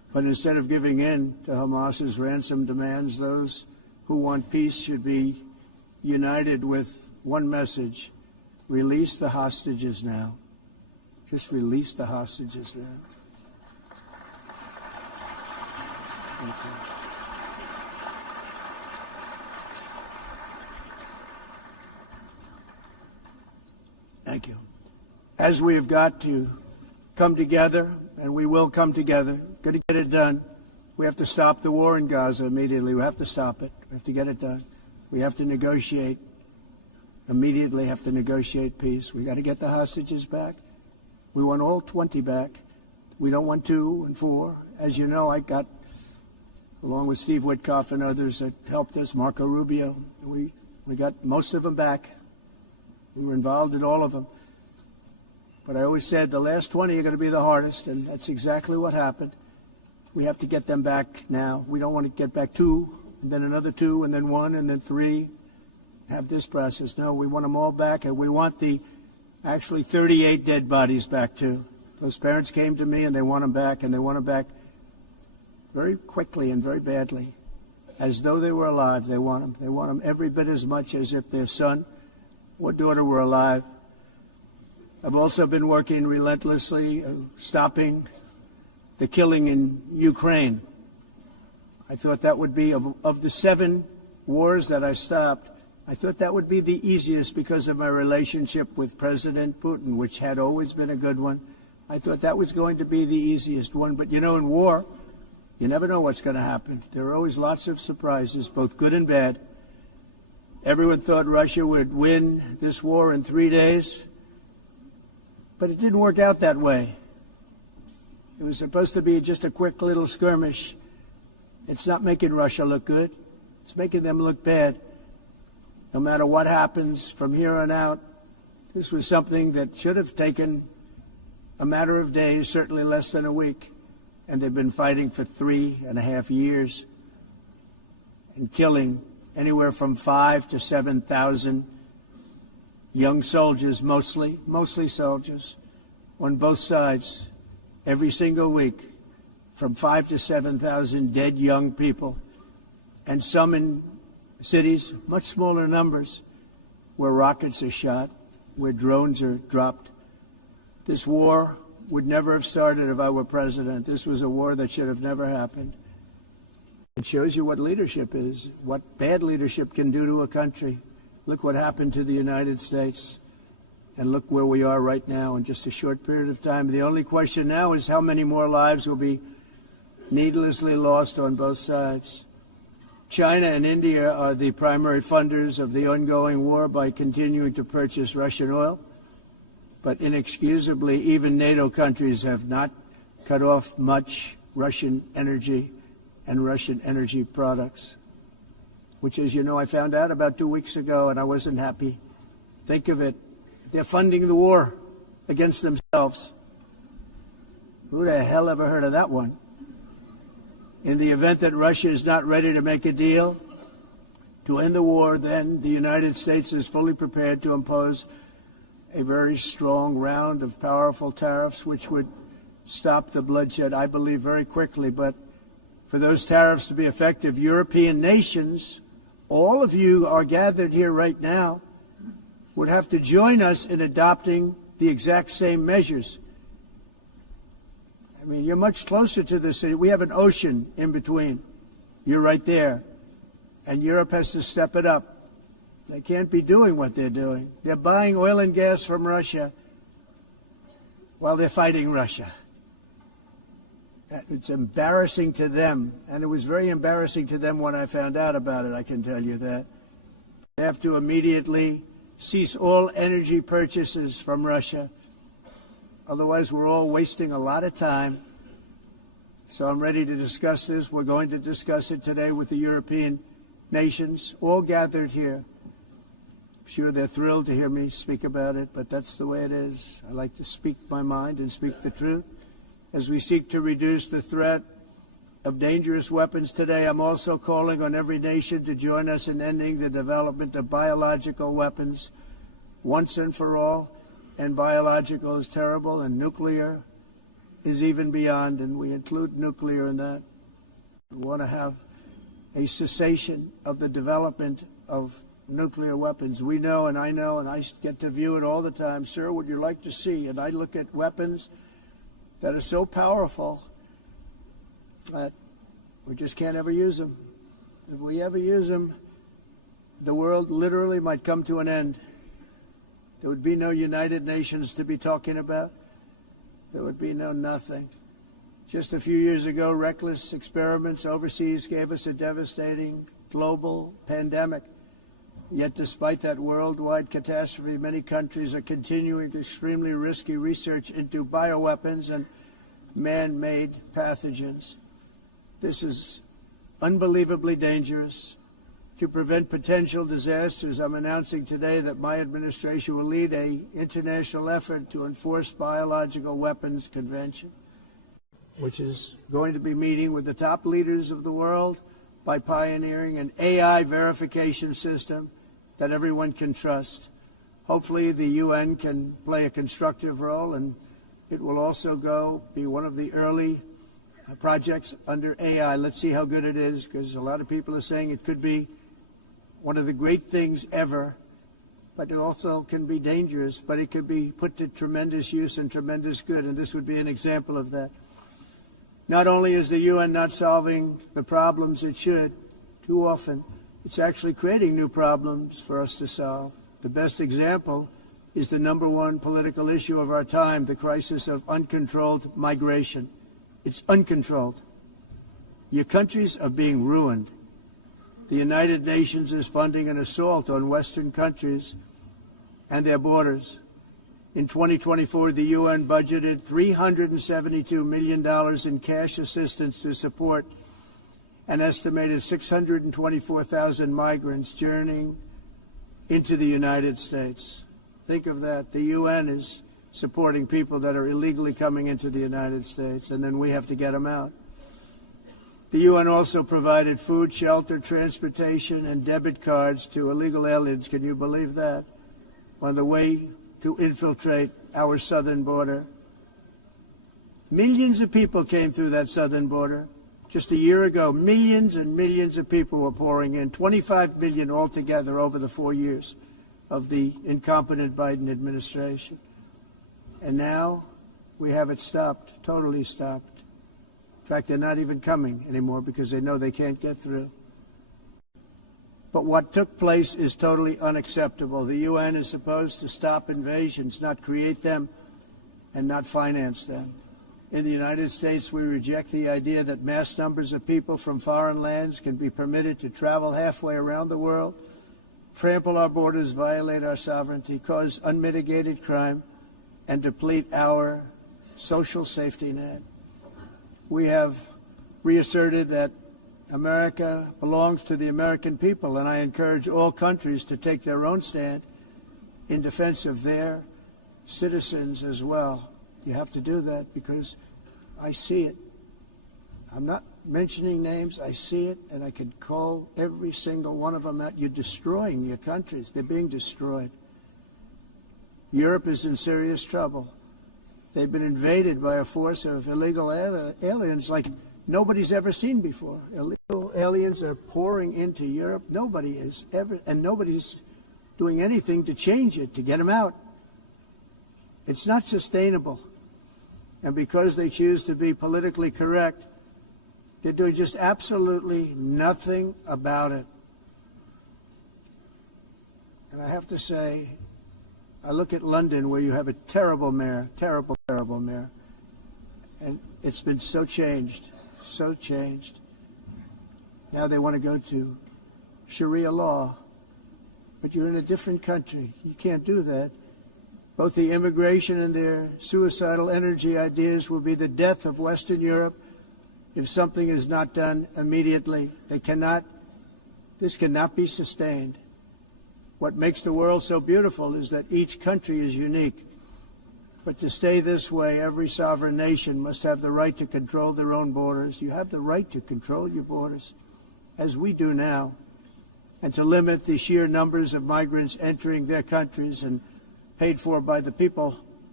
But instead of giving in to Hamas's ransom demands, those who want peace should be united with one message: release the hostages now. Just release the hostages now. Thank you. Thank you. As we have got to come together, and we will come together, got to get it done. We have to stop the war in Gaza immediately. We have to stop it. We have to get it done. We have to negotiate. Immediately have to negotiate peace. We got to get the hostages back. We want all 20 back. We don't want 2 and 4. As you know, I got, along with Steve Witkoff and others that helped us, Marco Rubio, we got most of them back. We were involved in all of them. But I always said the last 20 are going to be the hardest, and that's exactly what happened. We have to get them back now. We don't want to get back 2, and then another 2, and then 1, and then 3. Have this process. No, we want them all back, and we want the actually 38 dead bodies back too. Those parents came to me, and they want them back, and they want them back very quickly and very badly, as though they were alive. They want them. They want them every bit as much as if their son or daughter were alive. I've also been working relentlessly, stopping the killing in Ukraine. I thought that would be, of the 7 wars that I stopped, I thought that would be the easiest because of my relationship with President Putin, which had always been a good one. I thought that was going to be the easiest one. But, you know, in war, you never know what's going to happen. There are always lots of surprises, both good and bad. Everyone thought Russia would win this war in 3 days, but it didn't work out that way. It was supposed to be just a quick little skirmish. It's not making Russia look good. It's making them look bad. No matter what happens from here on out, this was something that should have taken a matter of days, certainly less than a week. And they've been fighting for 3.5 years and killing anywhere from 5,000 to 7,000 young soldiers, mostly soldiers, on both sides, every single week, from 5,000 to 7,000 dead young people, and some in cities, much smaller numbers, where rockets are shot, where drones are dropped. This war would never have started if I were president. This was a war that should have never happened. It shows you what leadership is, what bad leadership can do to a country. Look what happened to the United States, and look where we are right now in just a short period of time. The only question now is how many more lives will be needlessly lost on both sides. China and India are the primary funders of the ongoing war by continuing to purchase Russian oil. But inexcusably, even NATO countries have not cut off much Russian energy and Russian energy products, which, as you know, I found out about 2 weeks ago, and I wasn't happy. Think of it. They're funding the war against themselves. Who the hell ever heard of that one? In the event that Russia is not ready to make a deal to end the war, then the United States is fully prepared to impose a very strong round of powerful tariffs, which would stop the bloodshed, I believe, very quickly. But for those tariffs to be effective, European nations, all of you are gathered here right now, would have to join us in adopting the exact same measures. I mean, you're much closer to the city. We have an ocean in between. You're right there. And Europe has to step it up. They can't be doing what they're doing. They're buying oil and gas from Russia while they're fighting Russia. It's embarrassing to them, and it was very embarrassing to them when I found out about it, I can tell you that. They have to immediately cease all energy purchases from Russia. Otherwise, we're all wasting a lot of time. So I'm ready to discuss this. We're going to discuss it today with the European nations, all gathered here. I'm sure they're thrilled to hear me speak about it, but that's the way it is. I like to speak my mind and speak the truth. As we seek to reduce the threat of dangerous weapons today, I'm also calling on every nation to join us in ending the development of biological weapons once and for all. And biological is terrible, and nuclear is even beyond, and we include nuclear in that. We want to have a cessation of the development of nuclear weapons. We know, and I get to view it all the time. Sir, would you like to see? And I look at weapons that are so powerful that we just can't ever use them. If we ever use them, the world literally might come to an end. There would be no United Nations to be talking about. There would be no nothing. Just a few years ago, reckless experiments overseas gave us a devastating global pandemic. Yet despite that worldwide catastrophe, many countries are continuing extremely risky research into bioweapons and man-made pathogens. This is unbelievably dangerous. To prevent potential disasters, I'm announcing today that my administration will lead an international effort to enforce Biological Weapons Convention, which is going to be meeting with the top leaders of the world by pioneering an AI verification system that everyone can trust. Hopefully the UN can play a constructive role, and it will also be one of the early projects under AI. Let's see how good it is, because a lot of people are saying it could be one of the great things ever, but it also can be dangerous, but it could be put to tremendous use and tremendous good, and this would be an example of that. Not only is the UN not solving the problems it should, too often, it's actually creating new problems for us to solve. The best example is the number one political issue of our time, the crisis of uncontrolled migration. It's uncontrolled. Your countries are being ruined. The United Nations is funding an assault on Western countries and their borders. In 2024, the UN budgeted $372 million in cash assistance to support an estimated 624,000 migrants journeying into the United States. Think of that. The UN is supporting people that are illegally coming into the United States, and then we have to get them out. The UN also provided food, shelter, transportation, and debit cards to illegal aliens. Can you believe that? On the way to infiltrate our southern border. Millions of people came through that southern border. Just a year ago, millions and millions of people were pouring in, 25 million altogether over the 4 years of the incompetent Biden administration. And now we have it stopped, totally stopped. In fact, they're not even coming anymore because they know they can't get through. But what took place is totally unacceptable. The UN is supposed to stop invasions, not create them and not finance them. In the United States, we reject the idea that mass numbers of people from foreign lands can be permitted to travel halfway around the world, trample our borders, violate our sovereignty, cause unmitigated crime, and deplete our social safety net. We have reasserted that America belongs to the American people, and I encourage all countries to take their own stand in defense of their citizens as well. You have to do that because I see it. I'm not mentioning names. I see it, and I could call every single one of them out. You're destroying your countries. They're being destroyed. Europe is in serious trouble. They've been invaded by a force of illegal aliens like nobody's ever seen before. Illegal aliens are pouring into Europe. Nobody is ever, and nobody's doing anything to change it, to get them out. It's not sustainable. And because they choose to be politically correct, they're doing just absolutely nothing about it. And I have to say, I look at London, where you have a terrible mayor, terrible mayor, and it's been so changed. Now they want to go to Sharia law, but you're in a different country. You can't do that. Both the immigration and their suicidal energy ideas will be the death of Western Europe if something is not done immediately. This cannot be sustained. What makes the world so beautiful is that each country is unique. But to stay this way, every sovereign nation must have the right to control their own borders. You have the right to control your borders, as we do now, and to limit the sheer numbers of migrants entering their countries and paid for by the people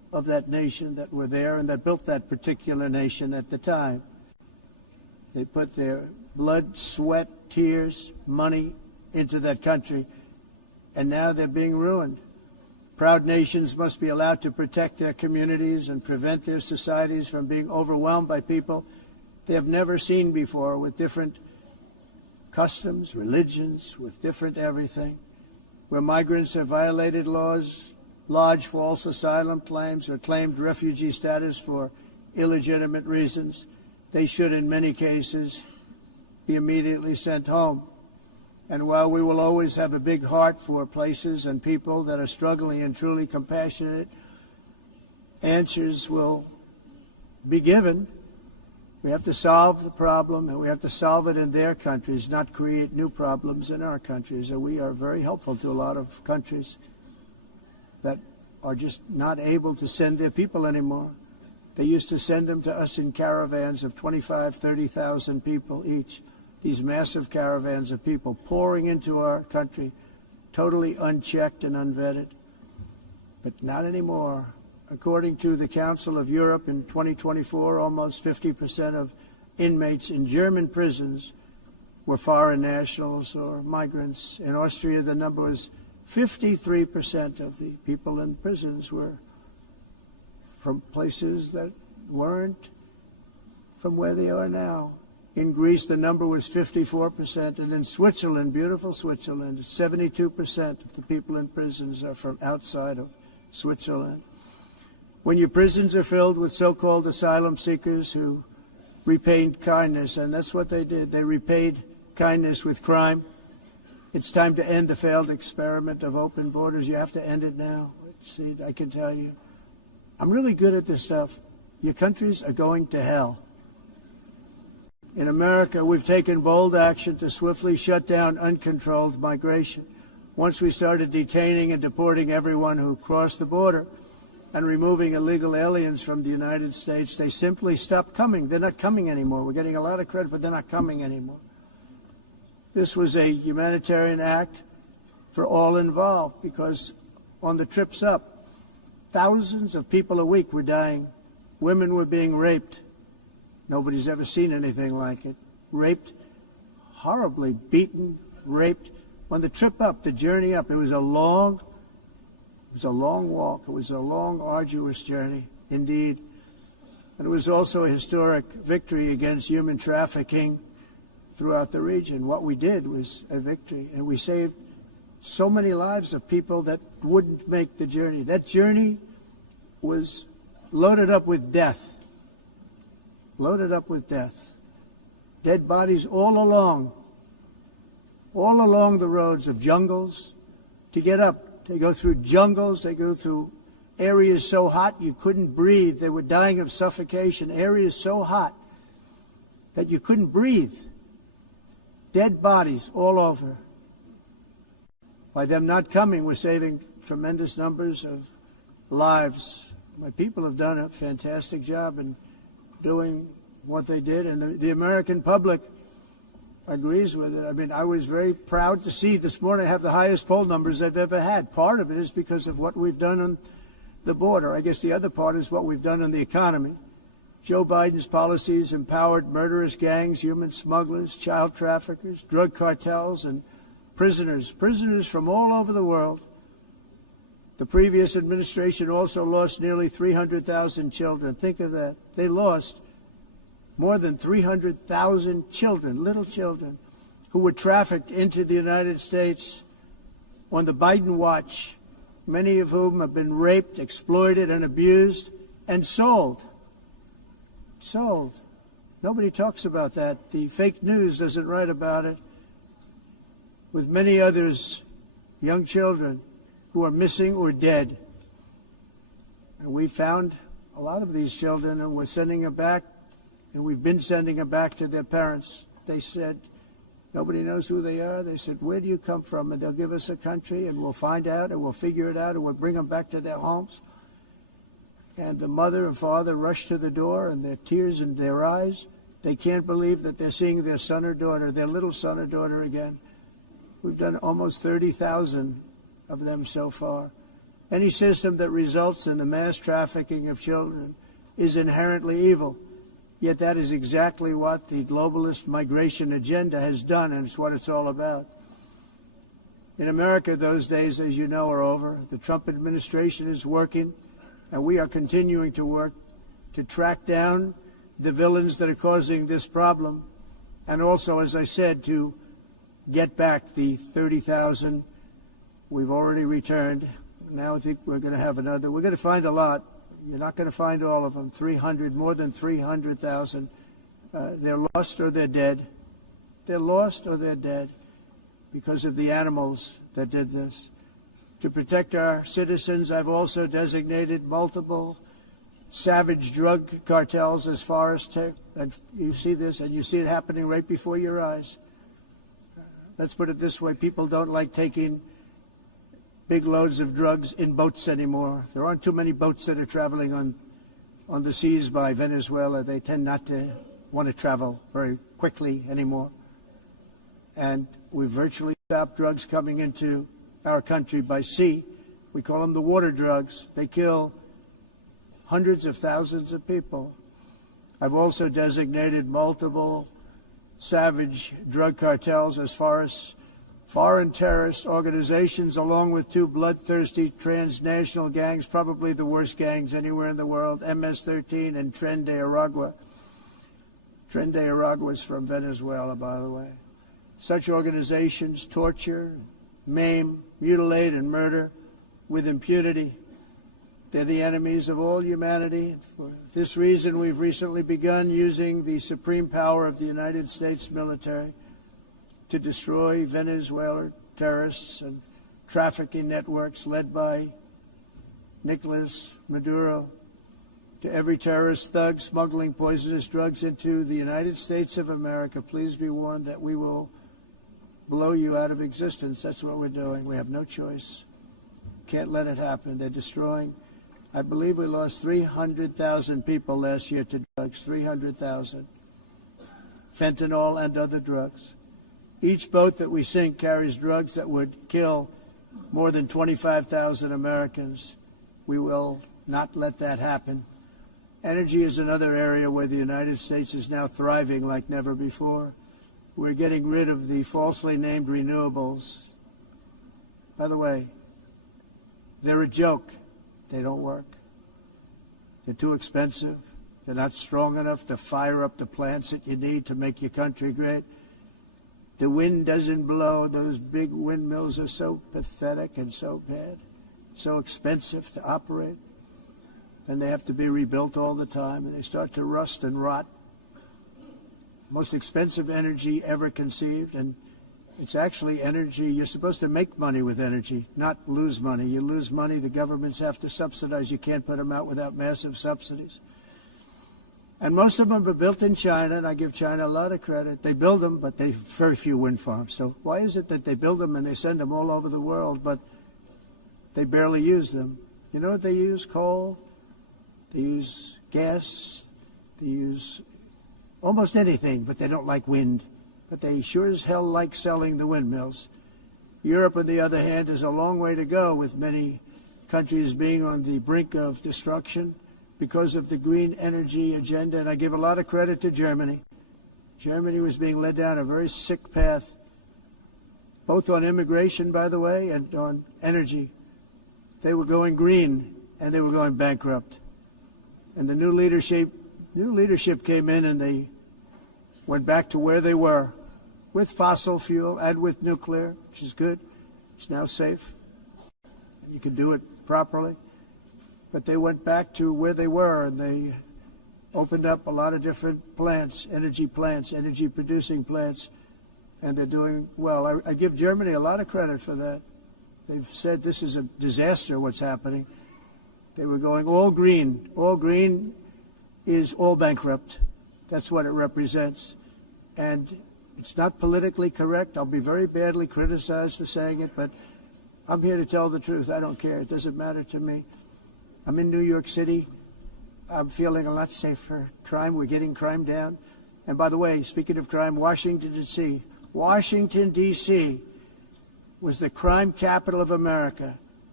of that nation that were there and that built that particular nation at the time. They put their blood, sweat, tears, money into that country, and now they're being ruined. Proud nations must be allowed to protect their communities and prevent their societies from being overwhelmed by people they have never seen before, with different customs, religions, with different everything. Where migrants have violated laws, lodged false asylum claims, or claimed refugee status for illegitimate reasons, they should, in many cases, be immediately sent home. And while we will always have a big heart for places and people that are struggling and truly compassionate, answers will be given. We have to solve the problem, and we have to solve it in their countries, not create new problems in our countries. And we are very helpful to a lot of countries that are just not able to send their people anymore. They used to send them to us in caravans of 25,000, 30,000 people each. These massive caravans of people pouring into our country, totally unchecked and unvetted. But not anymore. According to the Council of Europe, in 2024, almost 50% of inmates in German prisons were foreign nationals or migrants. In Austria, the number was 53% of the people in prisons were from places that weren't from where they are now. In Greece, the number was 54%, and in Switzerland, beautiful Switzerland, 72% of the people in prisons are from outside of Switzerland. When your prisons are filled with so-called asylum seekers who repaid kindness, and that's what they did, they repaid kindness with crime. It's time to end the failed experiment of open borders. You have to end it now. See, I can tell you, I'm really good at this stuff. Your countries are going to hell. In America, we've taken bold action to swiftly shut down uncontrolled migration. Once we started detaining and deporting everyone who crossed the border and removing illegal aliens from the United States, they simply stopped coming. They're not coming anymore. We're getting a lot of credit, but they're not coming anymore. This was a humanitarian act for all involved, because on the trips up, thousands of people a week were dying. Women were being raped. Nobody's ever seen anything like it. Raped, horribly beaten, raped. On the trip up, the journey up, it was a long walk. It was a long, arduous journey, indeed. And it was also a historic victory against human trafficking throughout the region. What we did was a victory, and we saved so many lives of people that wouldn't make the journey. That journey was loaded up with death. Loaded up with death. Dead bodies all along the roads of jungles to get up. They go through jungles, they go through areas so hot you couldn't breathe. They were dying of suffocation, areas so hot that you couldn't breathe. Dead bodies all over. By them not coming, we're saving tremendous numbers of lives. My people have done a fantastic job in doing what they did, and the American public agrees with it. I mean, I was very proud to see this morning I have the highest poll numbers I've ever had. Part of it is because of what we've done on the border. I guess the other part is what we've done on the economy. Joe Biden's policies empowered murderous gangs, human smugglers, child traffickers, drug cartels, and prisoners from all over the world. The previous administration also lost nearly 300,000 children. Think of that. They lost more than 300,000 children, little children, who were trafficked into the United States on the Biden watch, many of whom have been raped, exploited, and abused, and sold. Sold. Nobody talks about that. The fake news doesn't write about it. With many others, young children who are missing or dead. And we found a lot of these children, and we're sending them back. And we've been sending them back to their parents. They said, nobody knows who they are. They said, where do you come from? And they'll give us a country, and we'll find out, and we'll figure it out, and we'll bring them back to their homes. And the mother and father rush to the door, and their tears in their eyes. They can't believe that they're seeing their son or daughter, their little son or daughter again. We've done almost 30,000 of them so far. Any system that results in the mass trafficking of children is inherently evil. Yet that is exactly what the globalist migration agenda has done, and it's what it's all about. In America, those days, as you know, are over. The Trump administration is working, and we are continuing to work to track down the villains that are causing this problem, and also, as I said, to get back the 30,000 we've already returned. Now I think we're going to have another. We're going to find a lot. You're not going to find all of them. 300, more than 300,000. They're lost or they're dead. They're lost or they're dead because of the animals that did this. To protect our citizens, I've also designated multiple savage drug cartels as far as and you see this, and you see it happening right before your eyes. Let's put it this way. People don't like taking big loads of drugs in boats anymore. There aren't too many boats that are traveling on the seas by Venezuela. They tend not to want to travel very quickly anymore. And we've virtually stopped drugs coming into our country by sea. We call them the water drugs. They kill hundreds of thousands of people. I've also designated multiple savage drug cartels as far as foreign terrorist organizations, along with two bloodthirsty transnational gangs, probably the worst gangs anywhere in the world, MS-13 and Tren de Aragua. Tren de Aragua is from Venezuela, by the way. Such organizations torture, maim, mutilate, and murder with impunity. They're the enemies of all humanity. For this reason, we've recently begun using the supreme power of the United States military to destroy Venezuelan terrorists and trafficking networks led by Nicolas Maduro. To every terrorist thug smuggling poisonous drugs into the United States of America, please be warned that we will blow you out of existence. That's what we're doing. We have no choice. Can't let it happen. They're destroying. I believe we lost 300,000 people last year to drugs, 300,000. Fentanyl and other drugs. Each boat that we sink carries drugs that would kill more than 25,000 Americans. We will not let that happen. Energy is another area where the United States is now thriving like never before. We're getting rid of the falsely named renewables. By the way, they're a joke. They don't work. They're too expensive. They're not strong enough to fire up the plants that you need to make your country great. The wind doesn't blow. Those big windmills are so pathetic and so bad, so expensive to operate. And they have to be rebuilt all the time, and they start to rust and rot. Most expensive energy ever conceived, and it's actually energy. You're supposed to make money with energy, not lose money. You lose money, the governments have to subsidize. You can't put them out without massive subsidies. And most of them are built in China, and I give China a lot of credit. They build them, but they have very few wind farms. So why is it that they build them and they send them all over the world, but they barely use them? You know what they use? Coal. They use gas. They use almost anything, but they don't like wind. But they sure as hell like selling the windmills. Europe, on the other hand, is a long way to go, with many countries being on the brink of destruction because of the green energy agenda. And I give a lot of credit to Germany. Germany was being led down a very sick path, both on immigration, by the way, and on energy. They were going green, and they were going bankrupt. And the new leadership came in, and they went back to where they were, with fossil fuel and with nuclear, which is good. It's now safe. You can do it properly. But they went back to where they were, and they opened up a lot of different plants, energy-producing plants, and they're doing well. I give Germany a lot of credit for that. They've said this is a disaster, what's happening. They were going all green. All green is all bankrupt. That's what it represents. And it's not politically correct. I'll be very badly criticized for saying it, but I'm here to tell the truth. I don't care. It doesn't matter to me. I'm in New York City. I'm feeling a lot safer. Crime, we're getting crime down. And by the way, speaking of crime, Washington, D.C. was the crime capital of America.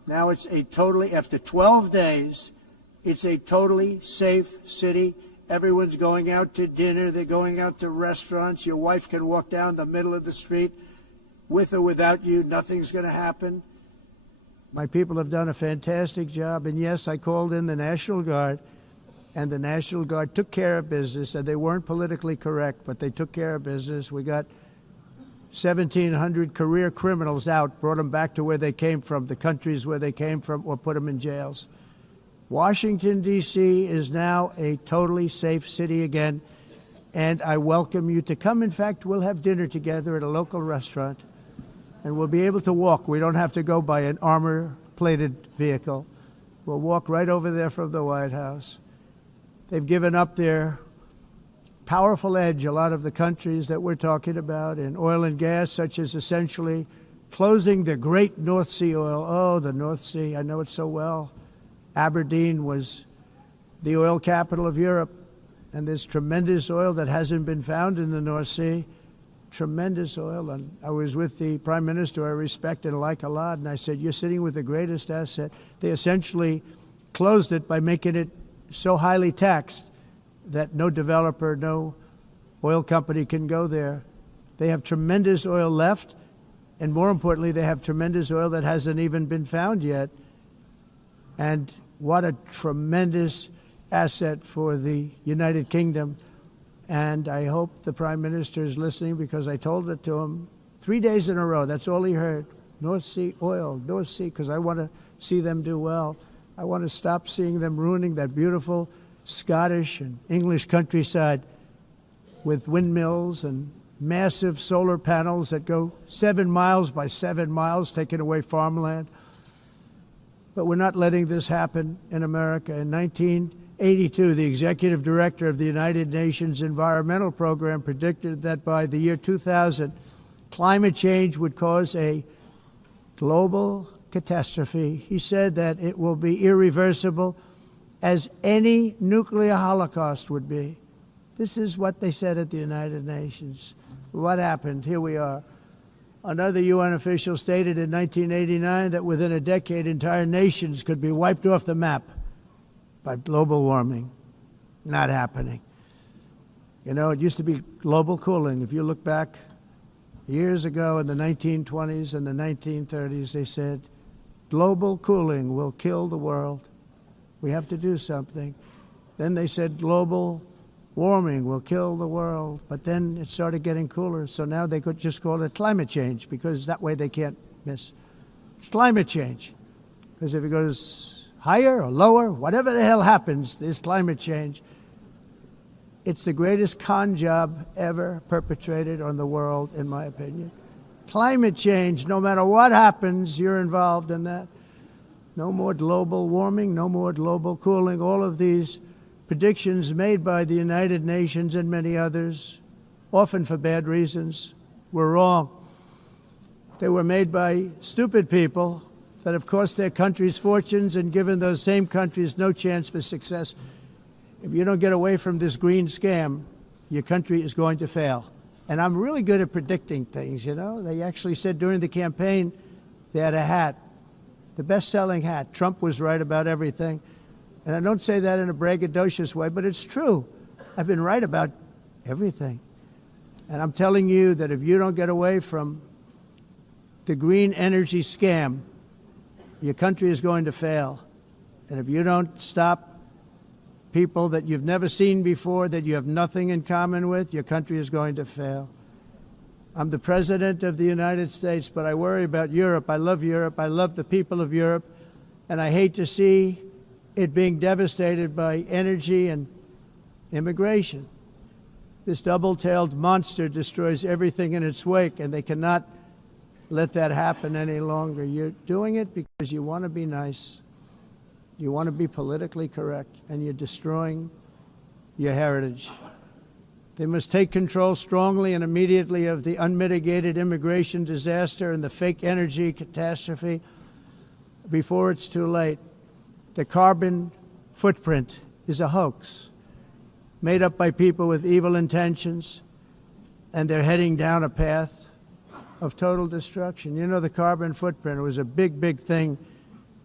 Now it's a totally, after 12 days, it's a totally safe city. Everyone's going out to dinner. They're going out to restaurants. Your wife can walk down the middle of the street with or without you. Nothing's going to happen. My people have done a fantastic job. And yes, I called in the National Guard, and the National Guard took care of business, and they weren't politically correct, but they took care of business. We got 1,700 career criminals out, brought them back to where they came from, the countries where they came from, or put them in jails. Washington, D.C. is now a totally safe city again, and I welcome you to come. In fact, we'll have dinner together at a local restaurant, and we'll be able to walk. We don't have to go by an armor-plated vehicle. We'll walk right over there from the White House. They've given up their powerful edge, a lot of the countries that we're talking about, in oil and gas, such as essentially closing the great North Sea oil. Oh, the North Sea, I know it so well. Aberdeen was the oil capital of Europe, and there's tremendous oil that hasn't been found in the North Sea. Tremendous oil. And I was with the Prime Minister I respect and like a lot, and I said, you're sitting with the greatest asset. They essentially closed it by making it so highly taxed that no developer, no oil company can go there. They have tremendous oil left, and more importantly, they have tremendous oil that hasn't even been found yet. And what a tremendous asset for the United Kingdom. And I hope the Prime Minister is listening, because I told it to him 3 days in a row. That's all he heard. North Sea oil, North Sea, because I want to see them do well. I want to stop seeing them ruining that beautiful Scottish and English countryside with windmills and massive solar panels that go 7 miles by 7 miles, taking away farmland. But we're not letting this happen in America. In 1982, the executive director of the United Nations Environmental Program predicted that by the year 2000, climate change would cause a global catastrophe. He said that it will be irreversible, as any nuclear holocaust would be. This is what they said at the United Nations. What happened? Here we are. Another UN official stated in 1989 that within a decade, entire nations could be wiped off the map by global warming. Not happening. You know, it used to be global cooling. If you look back years ago in the 1920s and the 1930s, they said, global cooling will kill the world. We have to do something. Then they said global warming will kill the world. But then it started getting cooler. So now they could just call it climate change, because that way they can't miss. It's climate change. Because if it goes higher or lower, whatever the hell happens, there's climate change. It's the greatest con job ever perpetrated on the world, in my opinion. Climate change, no matter what happens, you're involved in that. No more global warming, no more global cooling. All of these predictions made by the United Nations and many others, often for bad reasons, were wrong. They were made by stupid people that have cost their countries fortunes and given those same countries no chance for success. If you don't get away from this green scam, your country is going to fail. And I'm really good at predicting things, you know. They actually said during the campaign they had a hat, the best-selling hat. Trump was right about everything. And I don't say that in a braggadocious way, but it's true. I've been right about everything. And I'm telling you that if you don't get away from the green energy scam, your country is going to fail. And if you don't stop people that you've never seen before, that you have nothing in common with, your country is going to fail. I'm the President of the United States, but I worry about Europe. I love Europe. I love the people of Europe. And I hate to see it being devastated by energy and immigration. This double-tailed monster destroys everything in its wake, and they cannot let that happen any longer. You're doing it because you want to be nice. You want to be politically correct, and you're destroying your heritage. They must take control strongly and immediately of the unmitigated immigration disaster and the fake energy catastrophe before it's too late. The carbon footprint is a hoax made up by people with evil intentions, and they're heading down a path of total destruction. You know, the carbon footprint was a big, big thing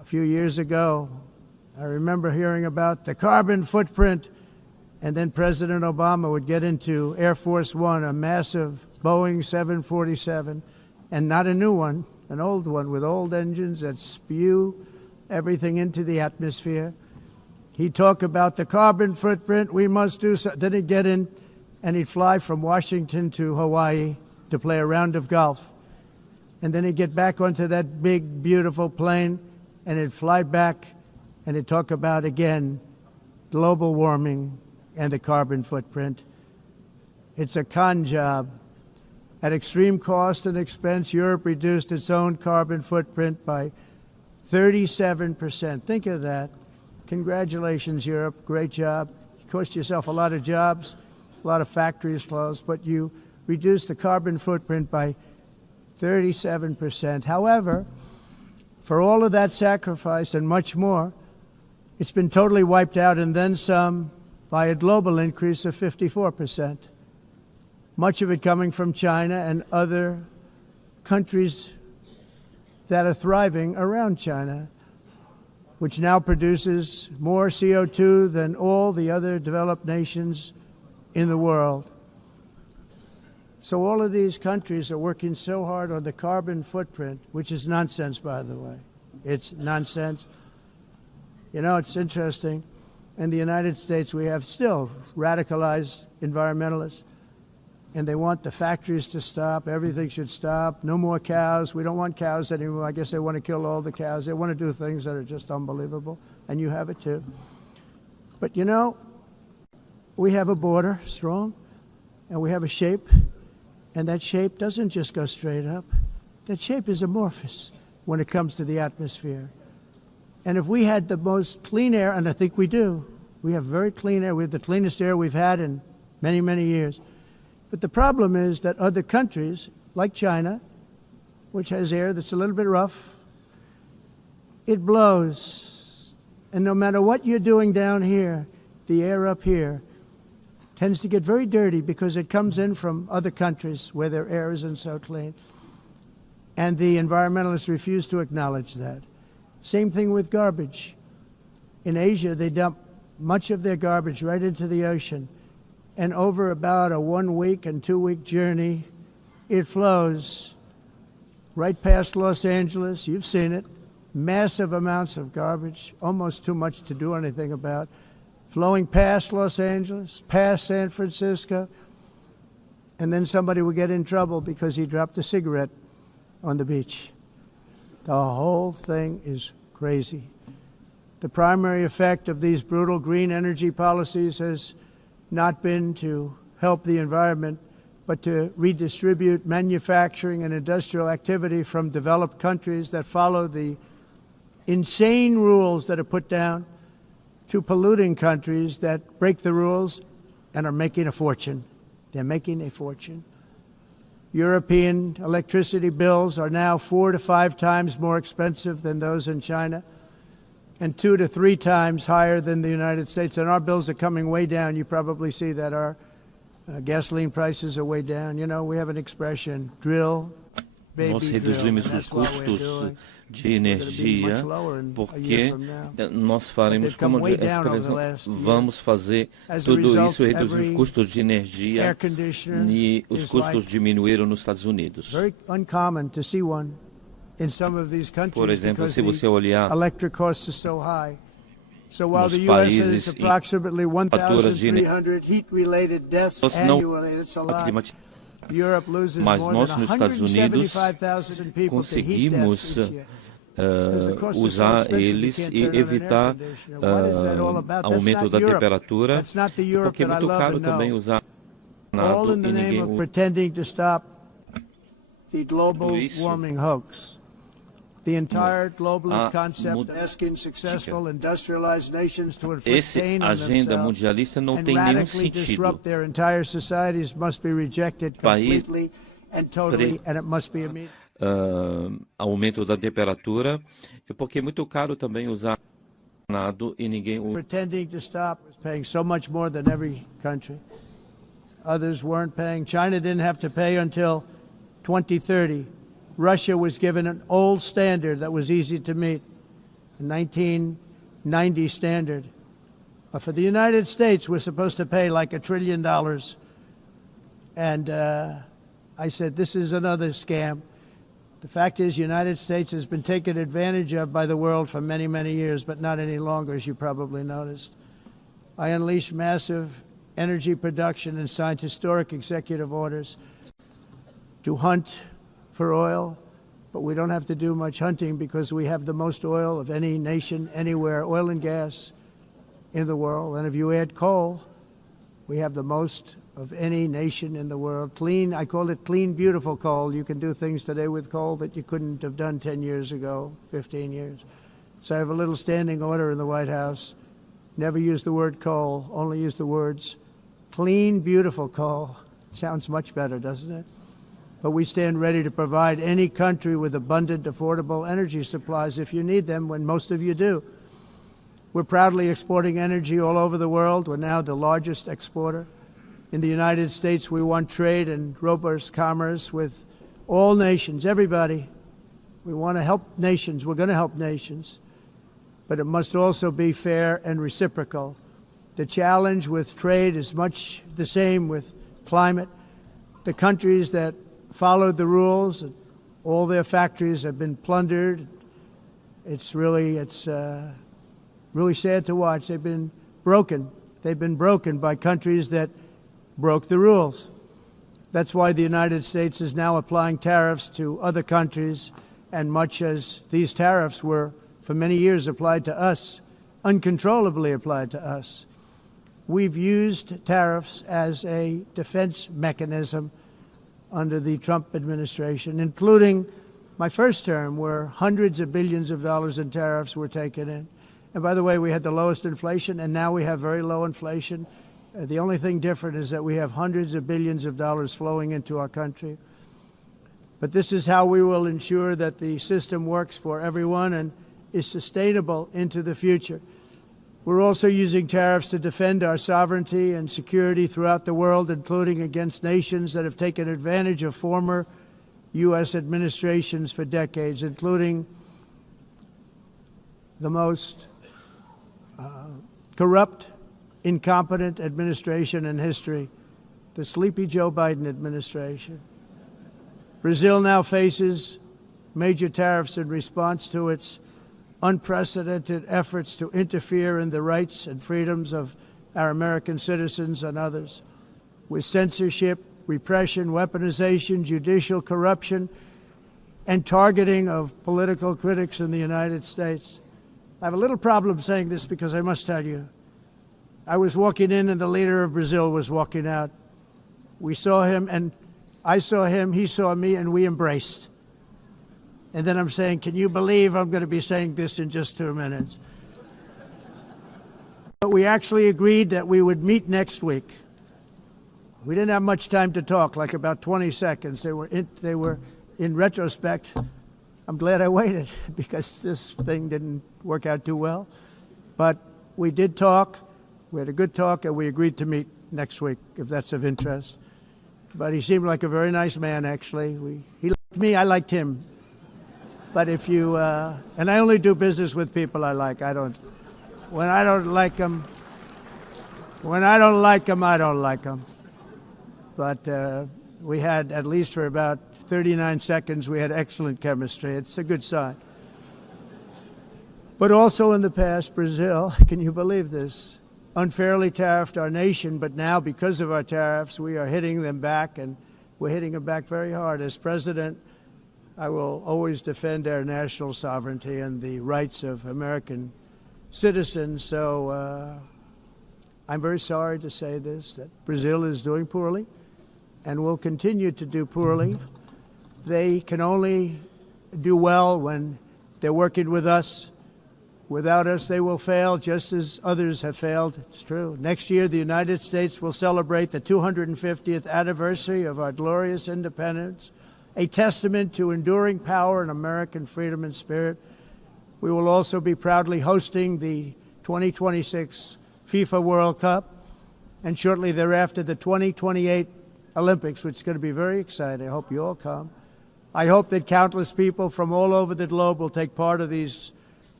A few years ago, I remember hearing about the carbon footprint, and then President Obama would get into Air Force One, a massive Boeing 747, and not a new one, an old one with old engines that spew everything into the atmosphere. He'd talk about the carbon footprint, we must do so. Then he'd get in and he'd fly from Washington to Hawaii to play a round of golf. And then he'd get back onto that big, beautiful plane and he'd fly back and he'd talk about, again, global warming and the carbon footprint. It's a con job. At extreme cost and expense, Europe reduced its own carbon footprint by 37%. Think of that. Congratulations, Europe. Great job. You cost yourself a lot of jobs, a lot of factories closed, but you reduced the carbon footprint by 37%. However, for all of that sacrifice and much more, it's been totally wiped out and then some by a global increase of 54%. Much of it coming from China and other countries that are thriving around China, which now produces more CO2 than all the other developed nations in the world. So all of these countries are working so hard on the carbon footprint, which is nonsense, by the way. It's nonsense. You know, it's interesting. In the United States, we have still radicalized environmentalists, and they want the factories to stop. Everything should stop. No more cows. We don't want cows anymore. I guess they want to kill all the cows. They want to do things that are just unbelievable, and you have it too. But, you know, we have a border, strong, and we have a shape, and that shape doesn't just go straight up. That shape is amorphous when it comes to the atmosphere. And if we had the most clean air, and I think we do, we have very clean air. We have the cleanest air we've had in many, many years. But the problem is that other countries, like China, which has air that's a little bit rough, it blows. And no matter what you're doing down here, the air up here tends to get very dirty because it comes in from other countries where their air isn't so clean. And the environmentalists refuse to acknowledge that. Same thing with garbage. In Asia, they dump much of their garbage right into the ocean. And over about a 1 week and 2 week journey, it flows right past Los Angeles. You've seen it. Massive amounts of garbage, almost too much to do anything about, flowing past Los Angeles, past San Francisco. And then somebody will get in trouble because he dropped a cigarette on the beach. The whole thing is crazy. The primary effect of these brutal green energy policies has not been to help the environment, but to redistribute manufacturing and industrial activity from developed countries that follow the insane rules that are put down to polluting countries that break the rules and are making a fortune. They're making a fortune. European electricity bills are now 4 to 5 times more expensive than those in China, and 2 to 3 times higher than the United States. And our bills are coming way down. You probably see that our gasoline prices are way down. You know, we have an expression, drill, baby, nós drill. reduzimos os custos de energia porque nós faremos como vamos fazer tudo isso, reduzir os custos de energia, e os custos diminuíram nos Estados Unidos. Por exemplo, se você olhar nos países em faturas de mas nós nos Estados Unidos conseguimos usar eles e evitar aumento da temperatura, porque é muito caro também usar nada e ninguém usa isso. The entire globalist concept asking successful industrialized nations to inflict pain on themselves and radically disrupt their entire societies must be rejected completely and totally, and it must be immediate. Aumento da temperatura, porque é muito caro também usar nada e ninguém usa. Pretending to stop was paying so much more than every country. Others weren't paying. China didn't have to pay until 2030. Russia was given an old standard that was easy to meet, 1990 standard. But for the United States, we're supposed to pay like $1 trillion. And I said, this is another scam. The fact is, the United States has been taken advantage of by the world for many, many years, but not any longer, as you probably noticed. I unleashed massive energy production and signed historic executive orders to hunt for oil, but we don't have to do much hunting because we have the most oil of any nation anywhere, oil and gas in the world. And if you add coal, we have the most of any nation in the world. Clean, I call it clean, beautiful coal. You can do things today with coal that you couldn't have done 10 years ago, 15 years. So I have a little standing order in the White House. Never use the word coal, only use the words clean, beautiful coal. Sounds much better, doesn't it? But we stand ready to provide any country with abundant, affordable energy supplies if you need them, when most of you do. We're proudly exporting energy all over the world. We're now the largest exporter. In the United States, we want trade and robust commerce with all nations, everybody. We want to help nations. We're going to help nations. But it must also be fair and reciprocal. The challenge with trade is much the same with climate. The countries that followed the rules, all their factories have been plundered. It's really sad to watch. They've been broken. They've been broken by countries that broke the rules. That's why the United States is now applying tariffs to other countries, and much as these tariffs were for many years applied to us, uncontrollably applied to us. We've used tariffs as a defense mechanism under the Trump administration, including my first term, where hundreds of billions of dollars in tariffs were taken in. And by the way, we had the lowest inflation, and now we have very low inflation. The only thing different is that we have hundreds of billions of dollars flowing into our country. But this is how we will ensure that the system works for everyone and is sustainable into the future. We're also using tariffs to defend our sovereignty and security throughout the world, including against nations that have taken advantage of former U.S. administrations for decades, including the most corrupt, incompetent administration in history, the sleepy Joe Biden administration. Brazil now faces major tariffs in response to its unprecedented efforts to interfere in the rights and freedoms of our American citizens and others, with censorship, repression, weaponization, judicial corruption, and targeting of political critics in the United States. I have a little problem saying this because I must tell you, I was walking in and the leader of Brazil was walking out. We saw him, and I saw him, he saw me, and we embraced. And then I'm saying, can you believe I'm going to be saying this in just 2 minutes? But we actually agreed that we would meet next week. We didn't have much time to talk, like about 20 seconds. They were in retrospect, I'm glad I waited because this thing didn't work out too well. But we did talk. We had a good talk, and we agreed to meet next week, if that's of interest. But he seemed like a very nice man, actually. He liked me, I liked him. But if you, and I only do business with people I like. When I don't like them, I don't like them. But we had, at least for about 39 seconds, we had excellent chemistry. It's a good sign. But also in the past, Brazil, can you believe this, unfairly tariffed our nation, but now because of our tariffs, we are hitting them back, and we're hitting them back very hard. As president, I will always defend our national sovereignty and the rights of American citizens. So I'm very sorry to say this, that Brazil is doing poorly and will continue to do poorly. They can only do well when they're working with us. Without us, they will fail, just as others have failed. It's true. Next year, the United States will celebrate the 250th anniversary of our glorious independence, a testament to enduring power and American freedom and spirit. We will also be proudly hosting the 2026 FIFA World Cup, and shortly thereafter, the 2028 Olympics, which is going to be very exciting. I hope you all come. I hope that countless people from all over the globe will take part of these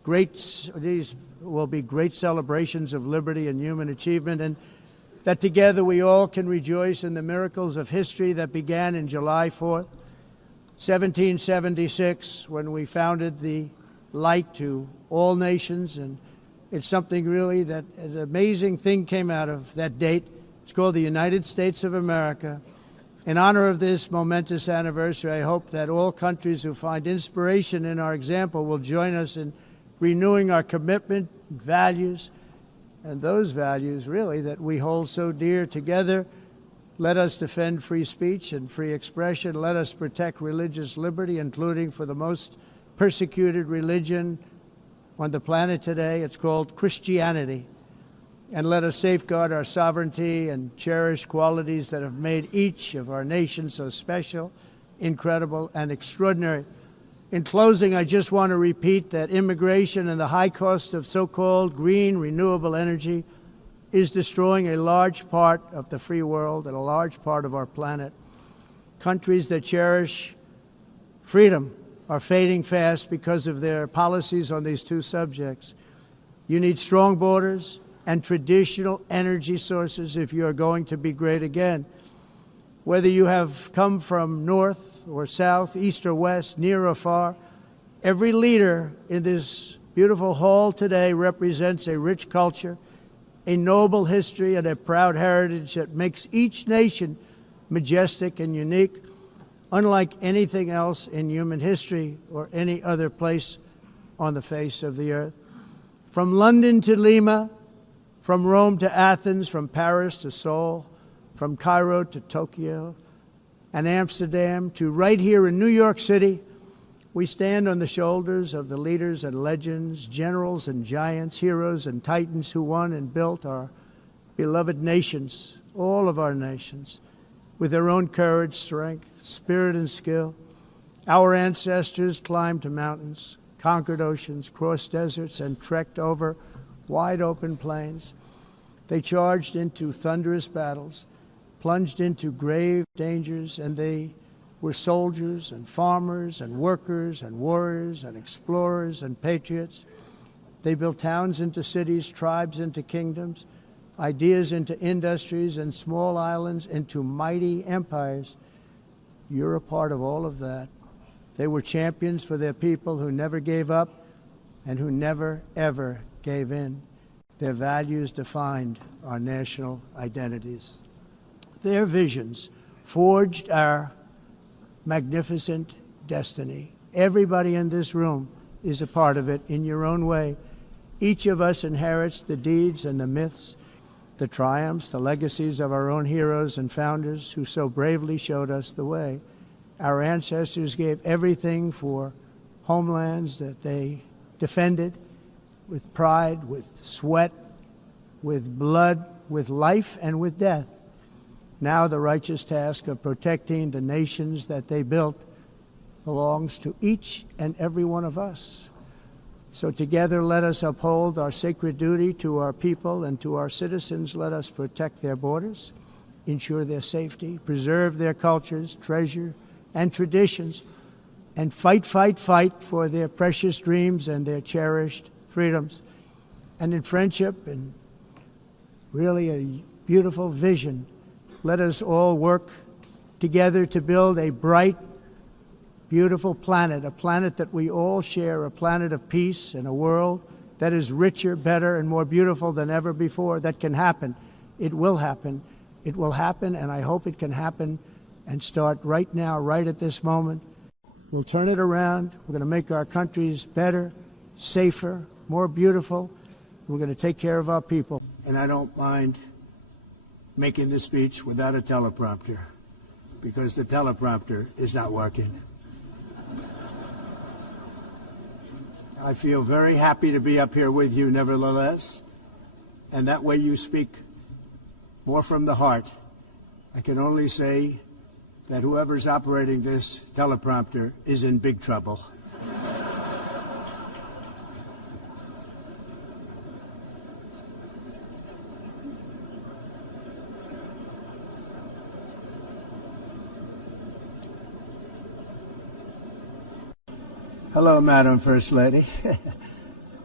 these will be great celebrations of liberty and human achievement, and that together we all can rejoice in the miracles of history that began in July 4th, 1776, when we founded the light to all nations. And it's something really that an amazing thing came out of that date. It's called the United States of America. In honor of this momentous anniversary, I hope that all countries who find inspiration in our example will join us in renewing our commitment, values, and those values really that we hold so dear together. Let us defend free speech and free expression. Let us protect religious liberty, including for the most persecuted religion on the planet today. It's called Christianity. And let us safeguard our sovereignty and cherish qualities that have made each of our nations so special, incredible, and extraordinary. In closing, I just want to repeat that immigration and the high cost of so-called green renewable energy is destroying a large part of the free world and a large part of our planet. Countries that cherish freedom are fading fast because of their policies on these two subjects. You need strong borders and traditional energy sources if you are going to be great again. Whether you have come from north or south, east or west, near or far, every leader in this beautiful hall today represents a rich culture, a noble history, and a proud heritage that makes each nation majestic and unique, unlike anything else in human history or any other place on the face of the earth. From London to Lima, from Rome to Athens, from Paris to Seoul, from Cairo to Tokyo and Amsterdam to right here in New York City, we stand on the shoulders of the leaders and legends, generals and giants, heroes and titans who won and built our beloved nations, all of our nations, with their own courage, strength, spirit, and skill. Our ancestors climbed mountains, conquered oceans, crossed deserts, and trekked over wide open plains. They charged into thunderous battles, plunged into grave dangers, and they were soldiers and farmers and workers and warriors and explorers and patriots. They built towns into cities, tribes into kingdoms, ideas into industries, and small islands into mighty empires. You're a part of all of that. They were champions for their people who never gave up and who never, ever gave in. Their values defined our national identities. Their visions forged our magnificent destiny. Everybody in this room is a part of it in your own way. Each of us inherits the deeds and the myths, the triumphs, the legacies of our own heroes and founders who so bravely showed us the way. Our ancestors gave everything for homelands that they defended with pride, with sweat, with blood, with life, and with death. Now the righteous task of protecting the nations that they built belongs to each and every one of us. So together let us uphold our sacred duty to our people and to our citizens. Let us protect their borders, ensure their safety, preserve their cultures, treasure, and traditions, and fight, fight, fight for their precious dreams and their cherished freedoms. And in friendship and really a beautiful vision, let us all work together to build a bright, beautiful planet, a planet that we all share, a planet of peace and a world that is richer, better, and more beautiful than ever before. That can happen. It will happen. It will happen, and I hope it can happen and start right now, right at this moment. We'll turn it around. We're going to make our countries better, safer, more beautiful. We're going to take care of our people. And I don't mind making this speech without a teleprompter, because the teleprompter is not working. I feel very happy to be up here with you nevertheless, and that way you speak more from the heart. I can only say that whoever's operating this teleprompter is in big trouble. Hello, Madam First Lady.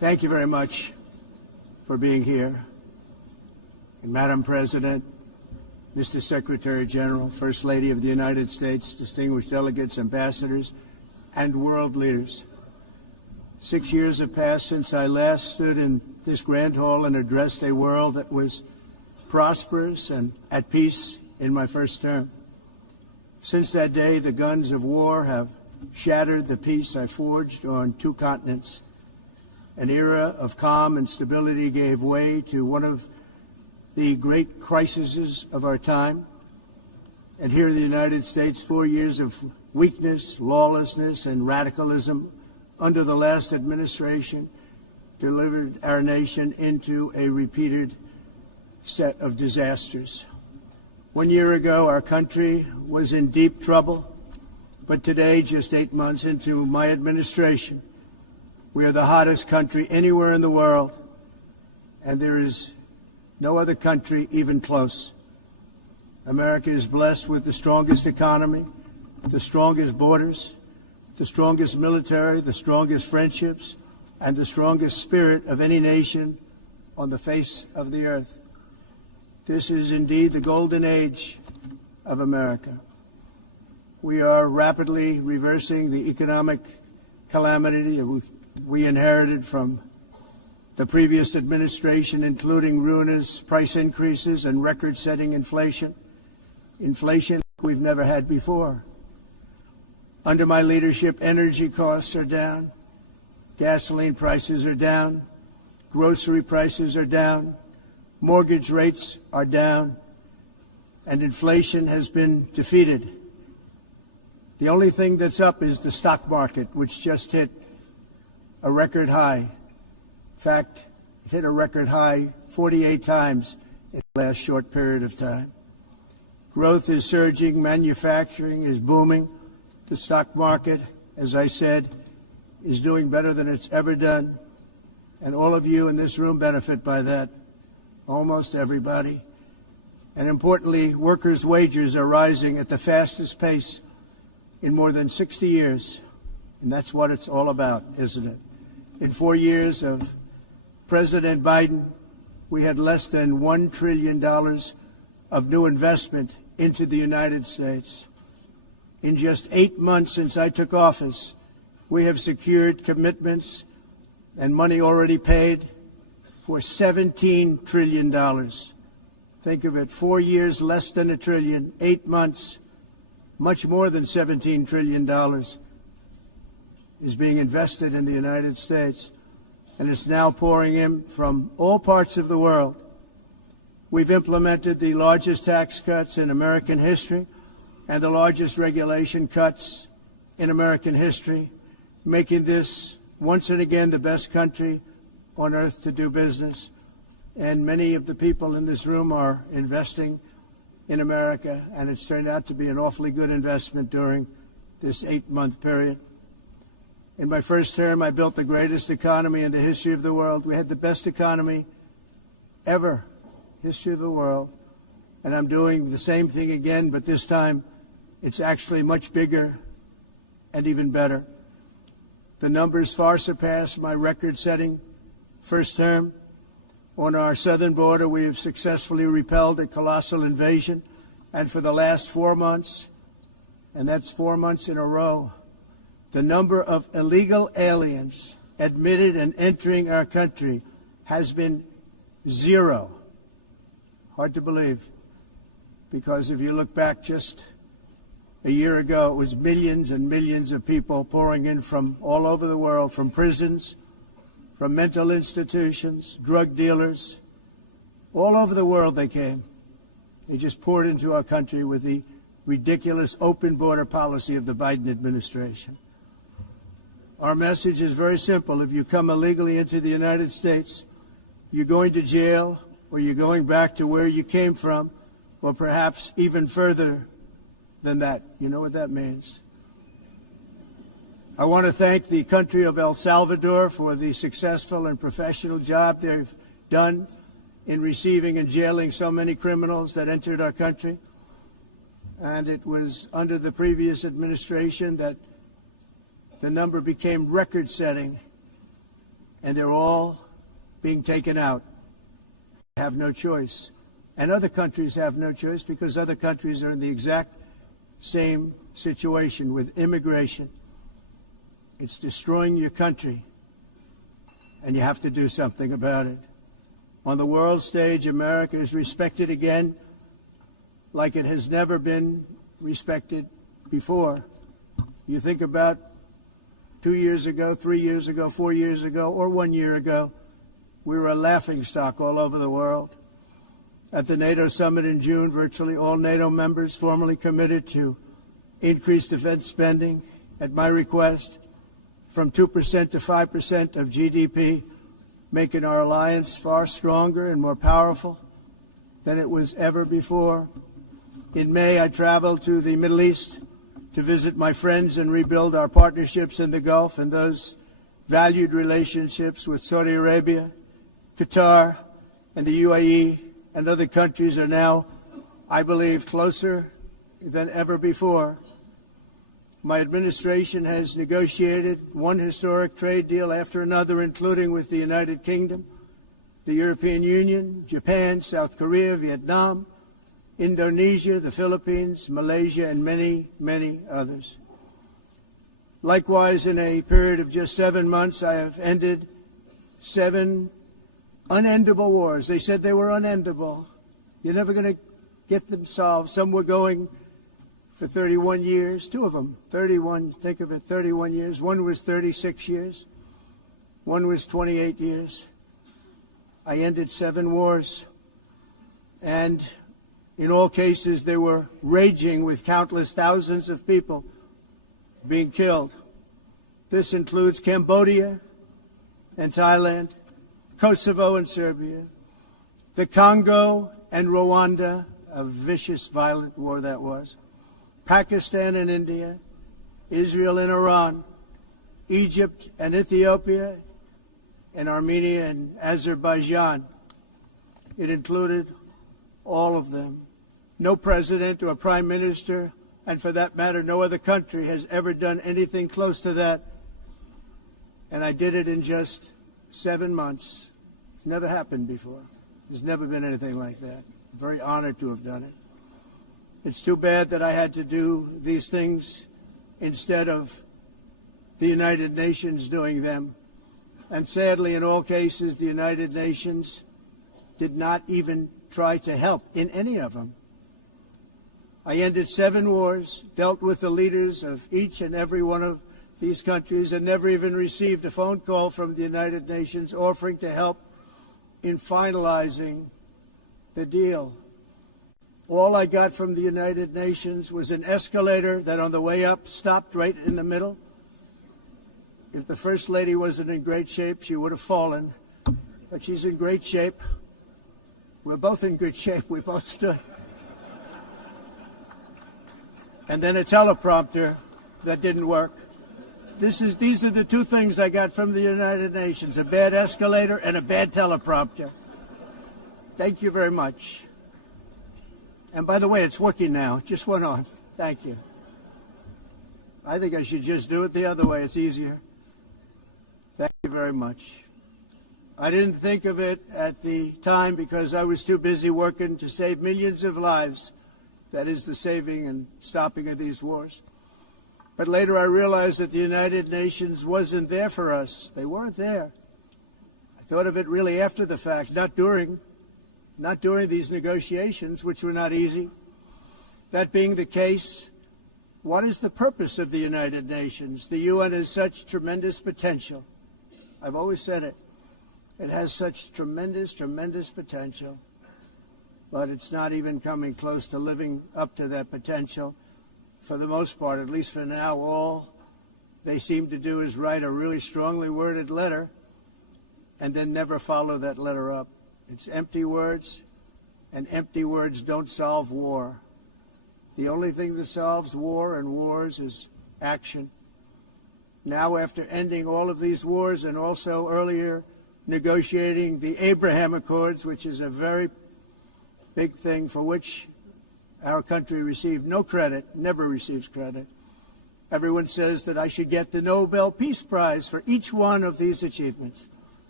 Thank you very much for being here. And Madam President, Mr. Secretary General, First Lady of the United States, distinguished delegates, ambassadors, and world leaders. 6 years have passed since I last stood in this grand hall and addressed a world that was prosperous and at peace in my first term. Since that day, the guns of war have shattered the peace I forged on 2 continents. An era of calm and stability gave way to one of the great crises of our time. And here in the United States, 4 years of weakness, lawlessness, and radicalism under the last administration delivered our nation into a repeated set of disasters. 1 year ago, our country was in deep trouble, but today, just 8 months into my administration, we are the hottest country anywhere in the world, and there is no other country even close. America is blessed with the strongest economy, the strongest borders, the strongest military, the strongest friendships, and the strongest spirit of any nation on the face of the earth. This is indeed the golden age of America. We are rapidly reversing the economic calamity that we inherited from the previous administration, including ruinous price increases and record-setting inflation we've never had before. Under my leadership, energy costs are down, gasoline prices are down, grocery prices are down, mortgage rates are down, and inflation has been defeated. The only thing that's up is the stock market, which just hit a record high. In fact, it hit a record high 48 times in the last short period of time. Growth is surging, manufacturing is booming. The stock market, as I said, is doing better than it's ever done. And all of you in this room benefit by that, almost everybody. And importantly, workers' wages are rising at the fastest pace in more than 60 years. And that's what it's all about, isn't it? In 4 years of President Biden, we had less than $1 trillion of new investment into the United States. In just 8 months since I took office, we have secured commitments and money already paid for $17 trillion. Think of it, 4 years, less than $1 trillion, 8 months, much more than $17 trillion is being invested in the United States, and it's now pouring in from all parts of the world. We've implemented the largest tax cuts in American history and the largest regulation cuts in American history, making this once and again the best country on earth to do business. And many of the people in this room are investing in America, and it's turned out to be an awfully good investment during this 8-month period. In my first term, I built the greatest economy in the history of the world. We had the best economy ever, history of the world. And I'm doing the same thing again, but this time it's actually much bigger and even better. The numbers far surpass my record-setting first term. On our southern border, we have successfully repelled a colossal invasion. And for the last 4 months, and that's 4 months in a row, the number of illegal aliens admitted and entering our country has been 0. Hard to believe, because if you look back just a year ago, it was millions and millions of people pouring in from all over the world, from prisons, from mental institutions, drug dealers. All over the world they came. They just poured into our country with the ridiculous open border policy of the Biden administration. Our message is very simple. If you come illegally into the United States, you're going to jail, or you're going back to where you came from, or perhaps even further than that. You know what that means. I want to thank the country of El Salvador for the successful and professional job they've done in receiving and jailing so many criminals that entered our country. And it was under the previous administration that the number became record-setting. and they're all being taken out. They have no choice. And other countries have no choice because other countries are in the exact same situation with immigration. It's destroying your country, and you have to do something about it. On the world stage, America is respected again like it has never been respected before. You think about 2 years ago, 3 years ago, 4 years ago, or 1 year ago, we were a laughingstock all over the world. At the NATO summit in June, virtually all NATO members formally committed to increase defense spending at my request from 2% to 5% of GDP, making our alliance far stronger and more powerful than it was ever before. In May, I traveled to the Middle East to visit my friends and rebuild our partnerships in the Gulf and those valued relationships with Saudi Arabia, Qatar, and the UAE and other countries are now, I believe, closer than ever before. My administration has negotiated one historic trade deal after another, including with the United Kingdom, the European Union, Japan, South Korea, Vietnam, Indonesia, the Philippines, Malaysia, and many, many others. Likewise, in a period of just 7 months, I have ended 7 unendable wars. They said they were unendable. You're never going to get them solved. Some were going for 31 years, 2 of them, 31, think of it, 31 years. One was 36 years. One was 28 years. I ended 7 wars. And in all cases, they were raging with countless thousands of people being killed. This includes Cambodia and Thailand, Kosovo and Serbia, the Congo and Rwanda, a vicious, violent war that was, Pakistan and India, Israel and Iran, Egypt and Ethiopia, and Armenia and Azerbaijan. It included all of them. No president or prime minister, and for that matter, no other country has ever done anything close to that. And I did it in just 7 months. It's never happened before. There's never been anything like that. I'm very honored to have done it. It's too bad that I had to do these things instead of the United Nations doing them. And sadly, in all cases, the United Nations did not even try to help in any of them. I ended 7 wars, dealt with the leaders of each and every one of these countries, and never even received a phone call from the United Nations offering to help in finalizing the deal. All I got from the United Nations was an escalator that on the way up stopped right in the middle. If the First Lady wasn't in great shape, she would have fallen. But she's in great shape. We're both in good shape. We both stood. And then a teleprompter that didn't work. These are the 2 things I got from the United Nations, a bad escalator and a bad teleprompter. Thank you very much. And by the way, it's working now. It just went on. Thank you. I think I should just do it the other way. It's easier. Thank you very much. I didn't think of it at the time because I was too busy working to save millions of lives. That is the saving and stopping of these wars. But later I realized that the United Nations wasn't there for us. They weren't there. I thought of it really after the fact, not during these negotiations, which were not easy. That being the case, what is the purpose of the United Nations? The UN has such tremendous potential. I've always said it. It has such tremendous, tremendous potential, but it's not even coming close to living up to that potential. For the most part, at least for now, all they seem to do is write a really strongly worded letter and then never follow that letter up. It's empty words, and empty words don't solve war. The only thing that solves war and wars is action. Now, after ending all of these wars and also earlier negotiating the Abraham Accords, which is a very big thing for which our country received no credit, never receives credit. Everyone says that I should get the Nobel Peace Prize for each one of these achievements.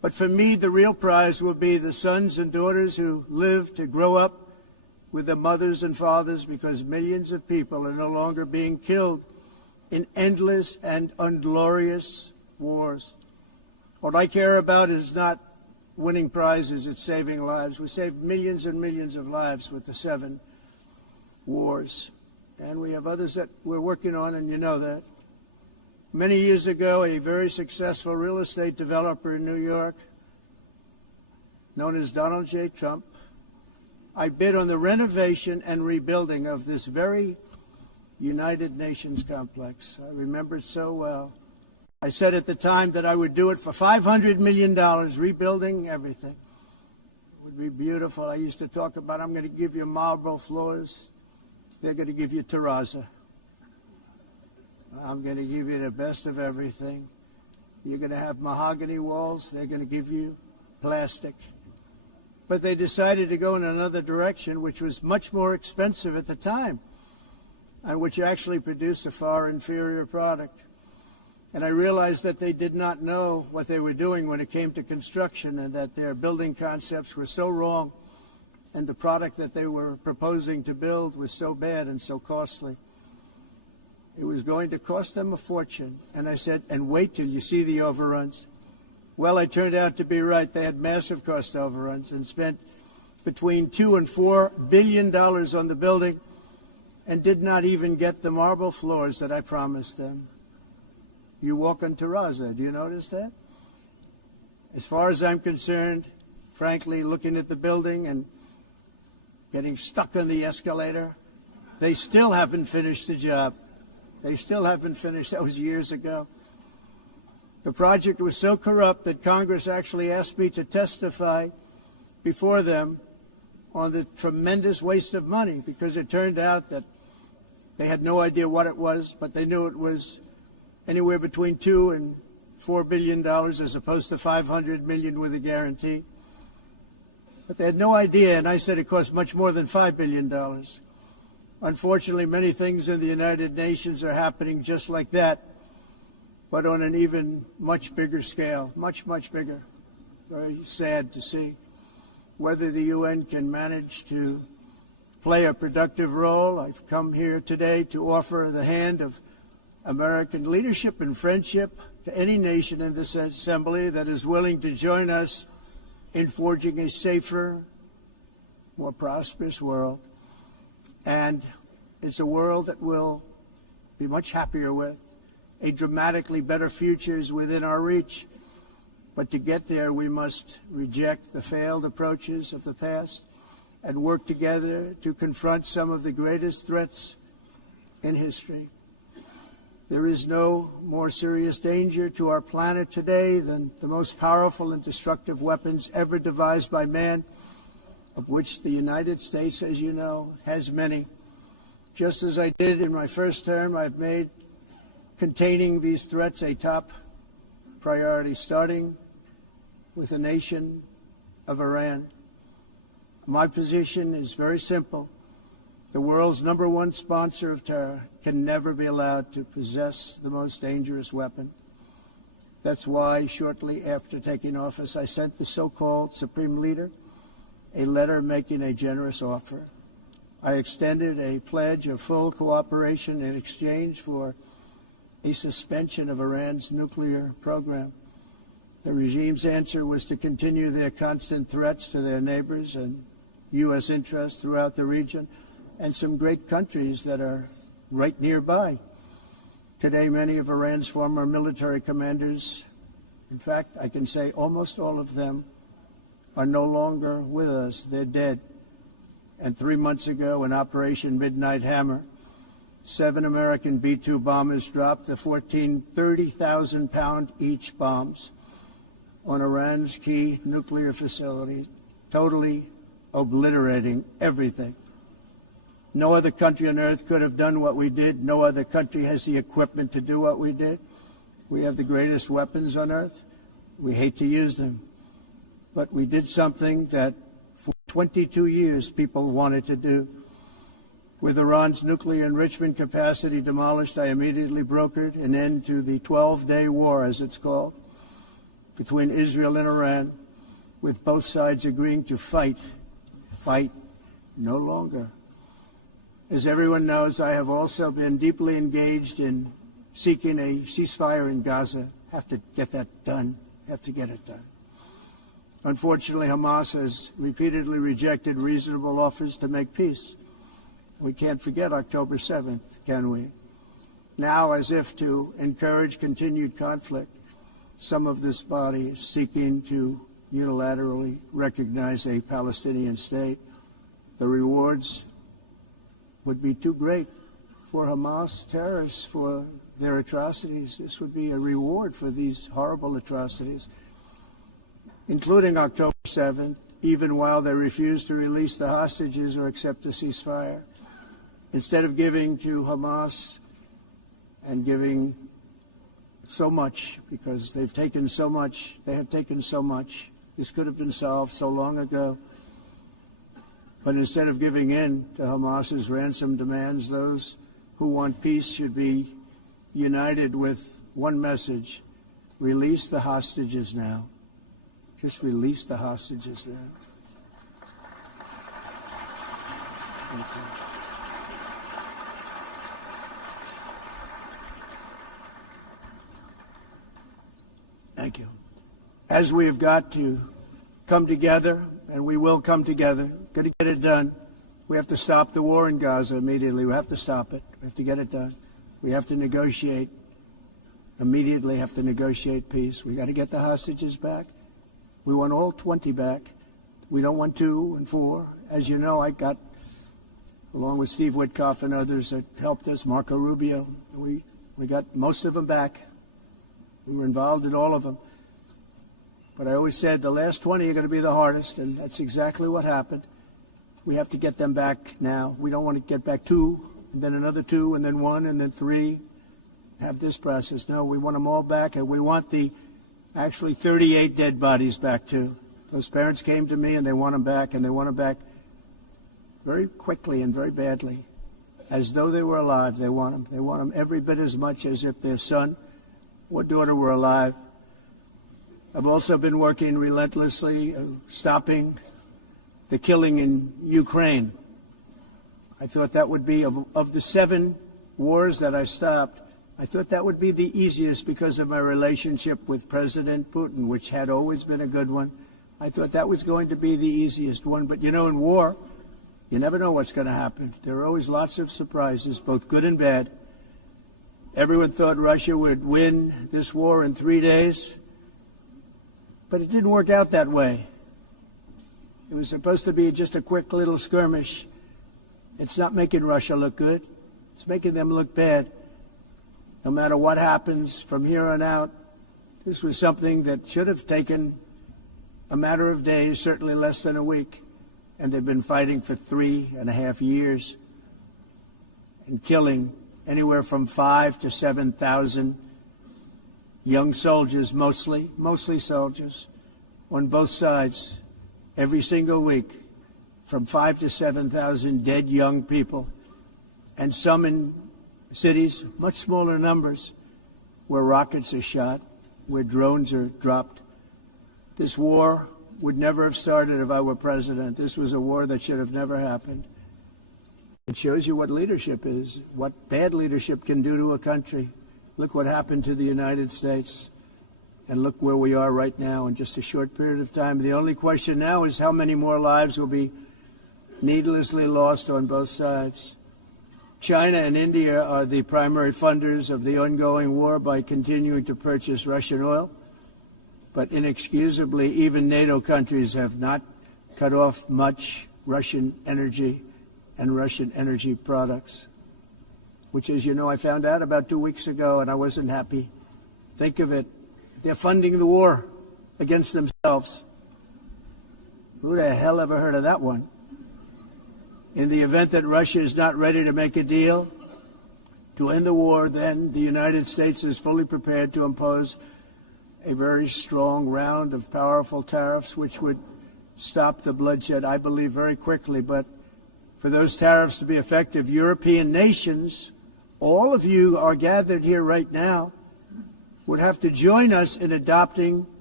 But for me, the real prize will be the sons and daughters who live to grow up with their mothers and fathers, because millions of people are no longer being killed in endless and unglorious wars. What I care about is not winning prizes, it's saving lives. We saved millions and millions of lives with the 7 wars. And we have others that we're working on, and you know that. Many years ago, a very successful real estate developer in New York, known as Donald J. Trump, I bid on the renovation and rebuilding of this very United Nations complex. I remember it so well. I said at the time that I would do it for $500 million, rebuilding everything. It would be beautiful. I used to talk about, I'm going to give you marble floors. They're going to give you terrazzo. I'm going to give you the best of everything. You're going to have mahogany walls. They're going to give you plastic. But they decided to go in another direction, which was much more expensive at the time, and which actually produced a far inferior product. And I realized that they did not know what they were doing when it came to construction, and that their building concepts were so wrong, and the product that they were proposing to build was so bad and so costly. It was going to cost them a fortune. And I said, and wait till you see the overruns. Well, I turned out to be right. They had massive cost overruns and spent between $2 and $4 billion on the building and did not even get the marble floors that I promised them. You walk on terrazzo. Do you notice that? As far as I'm concerned, frankly, looking at the building and getting stuck on the escalator, they still haven't finished the job. They still haven't finished. That was years ago. The project was so corrupt that Congress actually asked me to testify before them on the tremendous waste of money, because it turned out that they had no idea what it was, but they knew it was anywhere between $2 and $4 billion as opposed to $500 million with a guarantee. But they had no idea, and I said it cost much more than $5 billion. Unfortunately, many things in the United Nations are happening just like that, but on an even much bigger scale, much, much bigger. Very sad to see. Whether the UN can manage to play a productive role, I've come here today to offer the hand of American leadership and friendship to any nation in this assembly that is willing to join us in forging a safer, more prosperous world. And it's a world that we'll be much happier with. A dramatically better future is within our reach. But to get there, we must reject the failed approaches of the past and work together to confront some of the greatest threats in history. There is no more serious danger to our planet today than the most powerful and destructive weapons ever devised by man, of which the United States, as you know, has many. Just as I did in my first term, I've made containing these threats a top priority, starting with the nation of Iran. My position is very simple. The world's #1 sponsor of terror can never be allowed to possess the most dangerous weapon. That's why shortly after taking office, I sent the so-called Supreme Leader a letter making a generous offer. I extended a pledge of full cooperation in exchange for a suspension of Iran's nuclear program. The regime's answer was to continue their constant threats to their neighbors and U.S. interests throughout the region and some great countries that are right nearby. Today, many of Iran's former military commanders, in fact, I can say almost all of them, are no longer with us. They're dead. And 3 months ago, in Operation Midnight Hammer, 7 American B-2 bombers dropped the 14 30,000-pound each bombs on Iran's key nuclear facilities, totally obliterating everything. No other country on earth could have done what we did. No other country has the equipment to do what we did. We have the greatest weapons on earth. We hate to use them. But we did something that for 22 years people wanted to do. With Iran's nuclear enrichment capacity demolished, I immediately brokered an end to the 12-day war, as it's called. between Israel and Iran, with both sides agreeing to fight no longer. As everyone knows, I have also been deeply engaged in seeking a ceasefire in Gaza. Have to get that done. Have to get it done. Unfortunately, Hamas has repeatedly rejected reasonable offers to make peace. We can't forget October 7th, can we? Now, as if to encourage continued conflict, some of this body is seeking to unilaterally recognize a Palestinian state. The rewards would be too great for Hamas terrorists for their atrocities. This would be a reward for these horrible atrocities, including October 7th, even while they refuse to release the hostages or accept a ceasefire. Instead of giving to Hamas and giving so much, because they've taken so much, they have taken so much. This could have been solved so long ago. But instead of giving in to Hamas's ransom demands, those who want peace should be united with one message: release the hostages now. Just release the hostages now. Thank you. Thank you. As we have got to come together, and we will come together, got to get it done. We have to stop the war in Gaza immediately. We have to stop it. We have to get it done. We have to negotiate. Immediately have to negotiate peace. We got to get the hostages back. We want all 20 back. We don't want 2 and 4. As you know, I got, along with Steve Witkoff and others that helped us, Marco Rubio, we got most of them back. We were involved in all of them. But I always said the last 20 are going to be the hardest, and that's exactly what happened. We have to get them back now. We don't want to get back 2, and then another 2, and then 1, and then 3. Have this process. No, we want them all back, and we want the actually 38 dead bodies back too. Those parents came to me, and they want them back, and they want them back very quickly and very badly, as though they were alive. They want them. They want them every bit as much as if their son or daughter were alive. I've also been working relentlessly, stopping the killing in Ukraine. I thought that would be, of the 7 wars that I stopped, I thought that would be the easiest because of my relationship with President Putin, which had always been a good one. I thought that was going to be the easiest one. But, you know, in war, you never know what's going to happen. There are always lots of surprises, both good and bad. Everyone thought Russia would win this war in 3 days, but it didn't work out that way. It was supposed to be just a quick little skirmish. It's not making Russia look good. It's making them look bad. No matter what happens from here on out, this was something that should have taken a matter of days, certainly less than a week. And they've been fighting for 3.5 years and killing anywhere from 5,000 to 7,000 young soldiers, mostly soldiers, on both sides, every single week, from 5,000 to 7,000 dead young people, and some in cities, much smaller numbers, where rockets are shot, where drones are dropped. This war would never have started if I were president. This was a war that should have never happened. It shows you what leadership is, what bad leadership can do to a country. Look what happened to the United States, and look where we are right now in just a short period of time. The only question now is how many more lives will be needlessly lost on both sides. China and India are the primary funders of the ongoing war by continuing to purchase Russian oil. But inexcusably, even NATO countries have not cut off much Russian energy and Russian energy products, which, as you know, I found out about 2 weeks ago, and I wasn't happy. Think of it. They're funding the war against themselves. Who the hell ever heard of that one? In the event that Russia is not ready to make a deal to end the war, then the United States is fully prepared to impose a very strong round of powerful tariffs, which would stop the bloodshed, I believe, very quickly. But for those tariffs to be effective, European nations, all of you are gathered here right now, would have to join us in adopting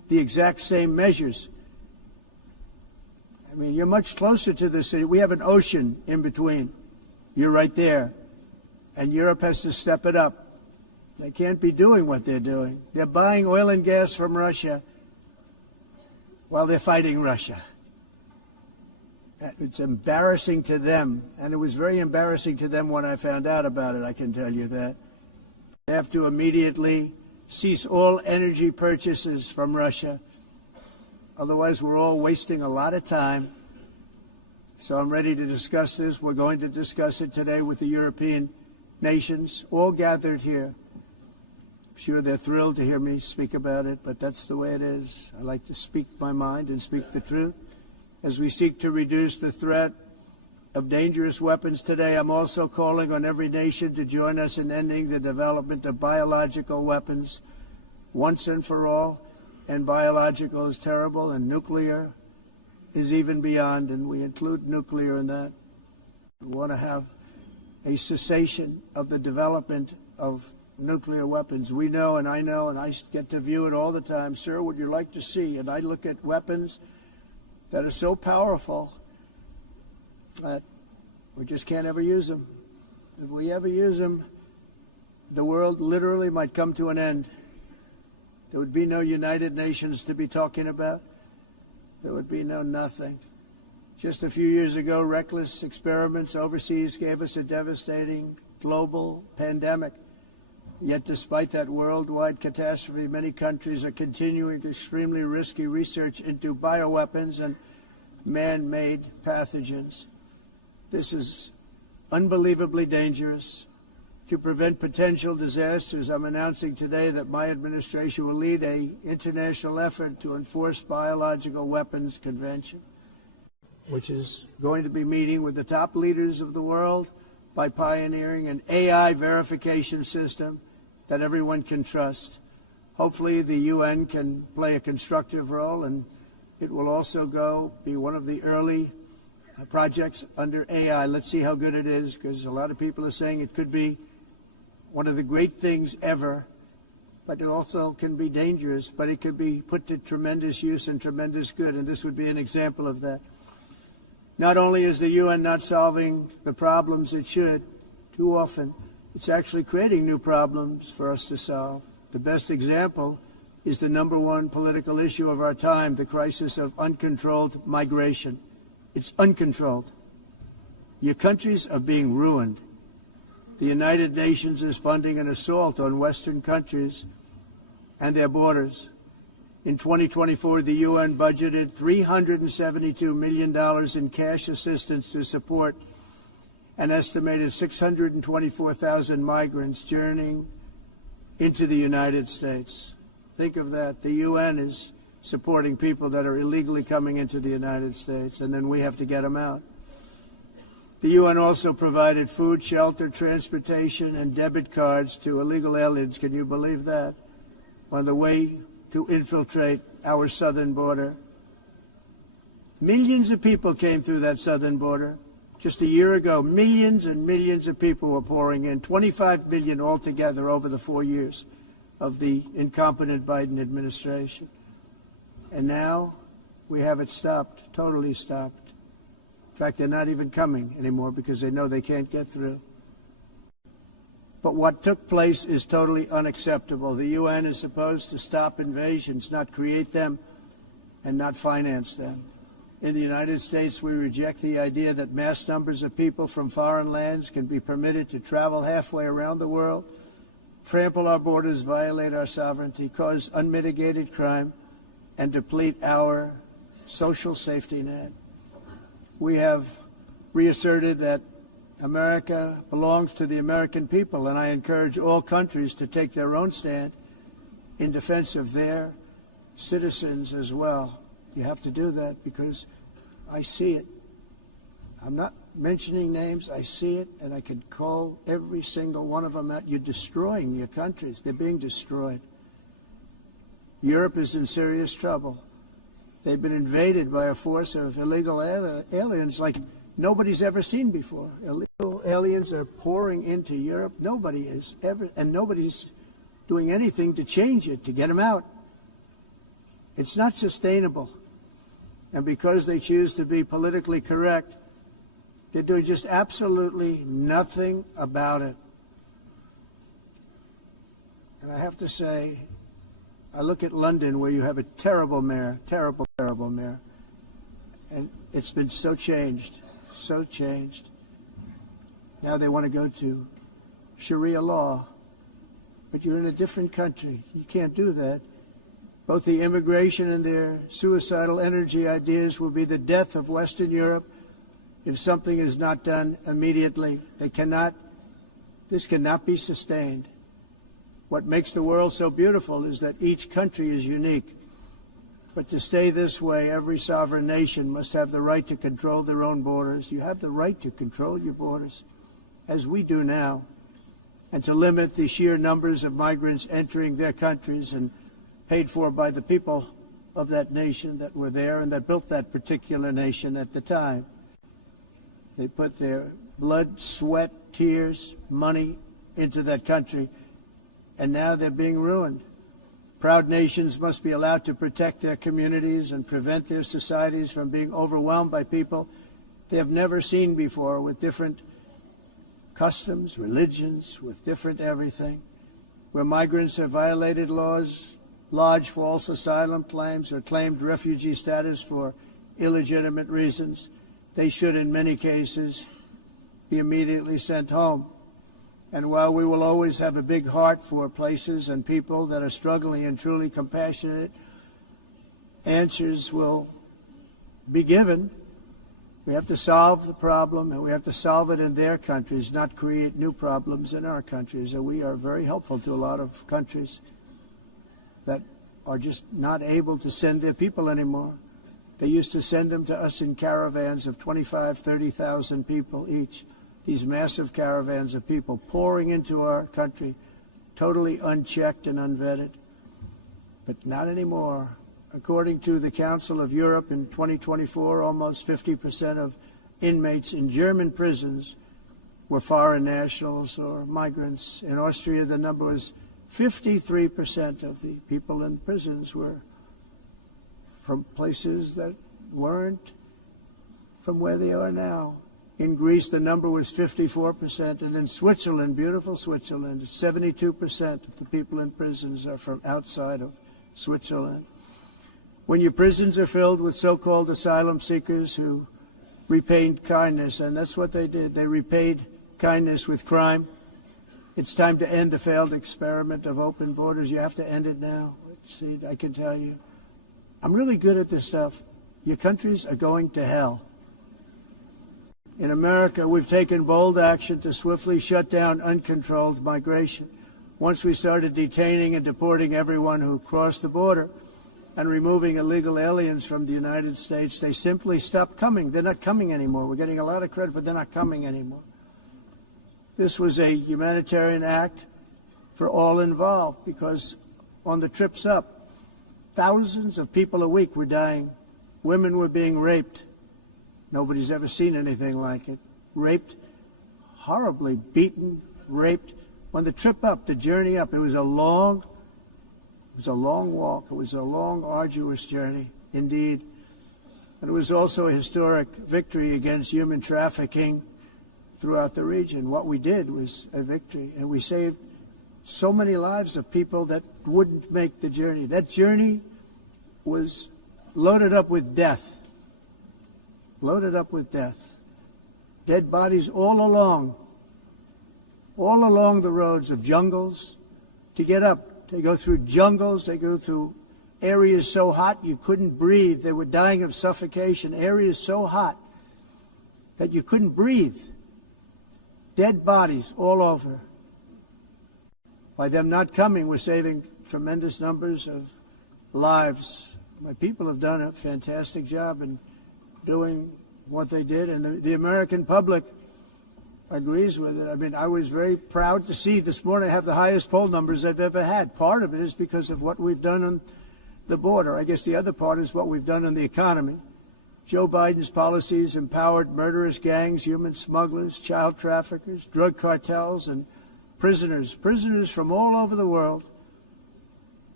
the exact same measures. I mean, you're much closer to the city. We have an ocean in between. You're right there. And Europe has to step it up. They can't be doing what they're doing. They're buying oil and gas from Russia while they're fighting Russia. It's embarrassing to them, and it was very embarrassing to them when I found out about it, I can tell you that. They have to immediately cease all energy purchases from Russia. Otherwise, we're all wasting a lot of time. So I'm ready to discuss this. We're going to discuss it today with the European nations, all gathered here. I'm sure they're thrilled to hear me speak about it, but that's the way it is. I like to speak my mind and speak the truth. As we seek to reduce the threat of dangerous weapons today, I'm also calling on every nation to join us in ending the development of biological weapons once and for all. And biological is terrible, and nuclear is even beyond, and we include nuclear in that. We want to have a cessation of the development of nuclear weapons. We know, and I get to view it all the time. Sir, would you like to see? And I look at weapons that are so powerful that we just can't ever use them. If we ever use them, the world literally might come to an end. There would be no United Nations to be talking about. There would be no nothing. Just a few years ago, reckless experiments overseas gave us a devastating global pandemic. Yet despite that worldwide catastrophe, many countries are continuing extremely risky research into bioweapons and man-made pathogens. This is unbelievably dangerous. To prevent potential disasters, I'm announcing today that my administration will lead an international effort to enforce biological weapons convention, which is going to be meeting with the top leaders of the world by pioneering an AI verification system that everyone can trust. Hopefully the UN can play a constructive role, and it will also be one of the early projects under AI. Let's see how good it is, because a lot of people are saying it could be one of the great things ever, but it also can be dangerous, but it could be put to tremendous use and tremendous good, and this would be an example of that. Not only is the UN not solving the problems it should, too often, it's actually creating new problems for us to solve. The best example is the number one political issue of our time, the crisis of uncontrolled migration. It's uncontrolled. Your countries are being ruined. The United Nations is funding an assault on Western countries and their borders. In 2024, the UN budgeted $372 million in cash assistance to support an estimated 624,000 migrants journeying into the United States. Think of that. The UN is supporting people that are illegally coming into the United States, and then we have to get them out. The UN also provided food, shelter, transportation, and debit cards to illegal aliens. Can you believe that? On the way to infiltrate our southern border. Millions of people came through that southern border. Just a year ago, millions and millions of people were pouring in, 25 million altogether over the 4 years of the incompetent Biden administration. And now we have it stopped, totally stopped. In fact, they're not even coming anymore because they know they can't get through. But what took place is totally unacceptable. The UN is supposed to stop invasions, not create them and not finance them. In the United States, we reject the idea that mass numbers of people from foreign lands can be permitted to travel halfway around the world, trample our borders, violate our sovereignty, cause unmitigated crime, and deplete our social safety net. We have reasserted that America belongs to the American people, and I encourage all countries to take their own stand in defense of their citizens as well. You have to do that because I see it. I'm not mentioning names. I see it, and I could call every single one of them out. You're destroying your countries. They're being destroyed. Europe is in serious trouble. They've been invaded by a force of illegal aliens like nobody's ever seen before. Illegal aliens are pouring into Europe. Nobody is ever, and nobody's doing anything to change it, to get them out. It's not sustainable. And because they choose to be politically correct, they're doing just absolutely nothing about it. And I have to say, I look at London, where you have a terrible mayor, terrible mayor, and it's been so changed. Now they want to go to Sharia law, but you're in a different country. You can't do that. Both the immigration and their suicidal energy ideas will be the death of Western Europe if something is not done immediately. This cannot be sustained. What makes the world so beautiful is that each country is unique. But to stay this way, every sovereign nation must have the right to control their own borders. You have the right to control your borders, as we do now, and to limit the sheer numbers of migrants entering their countries and paid for by the people of that nation that were there and that built that particular nation at the time. They put their blood, sweat, tears, money into that country, and now they're being ruined. Proud nations must be allowed to protect their communities and prevent their societies from being overwhelmed by people they have never seen before, with different customs, religions, with different everything. Where migrants have violated laws, lodged false asylum claims, or claimed refugee status for illegitimate reasons, they should, in many cases, be immediately sent home. And while we will always have a big heart for places and people that are struggling and truly compassionate, answers will be given. We have to solve the problem, and we have to solve it in their countries, not create new problems in our countries. And we are very helpful to a lot of countries that are just not able to send their people anymore. They used to send them to us in caravans of 25,000, 30,000 people each. These massive caravans of people pouring into our country, totally unchecked and unvetted. But not anymore. According to the Council of Europe, in 2024, almost 50% of inmates in German prisons were foreign nationals or migrants. In Austria, the number was 53% of the people in prisons were from places that weren't from where they are now. In Greece, the number was 54%, and in Switzerland, beautiful Switzerland, 72% of the people in prisons are from outside of Switzerland. When your prisons are filled with so-called asylum seekers who repaid kindness, and that's what they did, they repaid kindness with crime, it's time to end the failed experiment of open borders. You have to end it now. See, I can tell you, I'm really good at this stuff. Your countries are going to hell. In America, we've taken bold action to swiftly shut down uncontrolled migration. Once we started detaining and deporting everyone who crossed the border and removing illegal aliens from the United States, they simply stopped coming. They're not coming anymore. We're getting a lot of credit, but they're not coming anymore. This was a humanitarian act for all involved, because on the trips up, thousands of people a week were dying. Women were being raped. Nobody's ever seen anything like it. Raped, horribly beaten, raped. On the trip up, the journey up, it was a long walk. It was a long, arduous journey, indeed. And it was also a historic victory against human trafficking throughout the region. What we did was a victory, and we saved so many lives of people that wouldn't make the journey. That journey was loaded up with death. Loaded up with death. Dead bodies all along the roads of jungles to get up. They go through jungles, they go through areas so hot you couldn't breathe. They were dying of suffocation, areas so hot that you couldn't breathe. Dead bodies all over. By them not coming, we're saving tremendous numbers of lives. My people have done a fantastic job in doing what they did, and the American public agrees with it. I mean, I was very proud to see this morning I have the highest poll numbers I've ever had. Part of it is because of what we've done on the border. I guess the other part is what we've done on the economy. Joe Biden's policies empowered murderous gangs, human smugglers, child traffickers, drug cartels, and prisoners from all over the world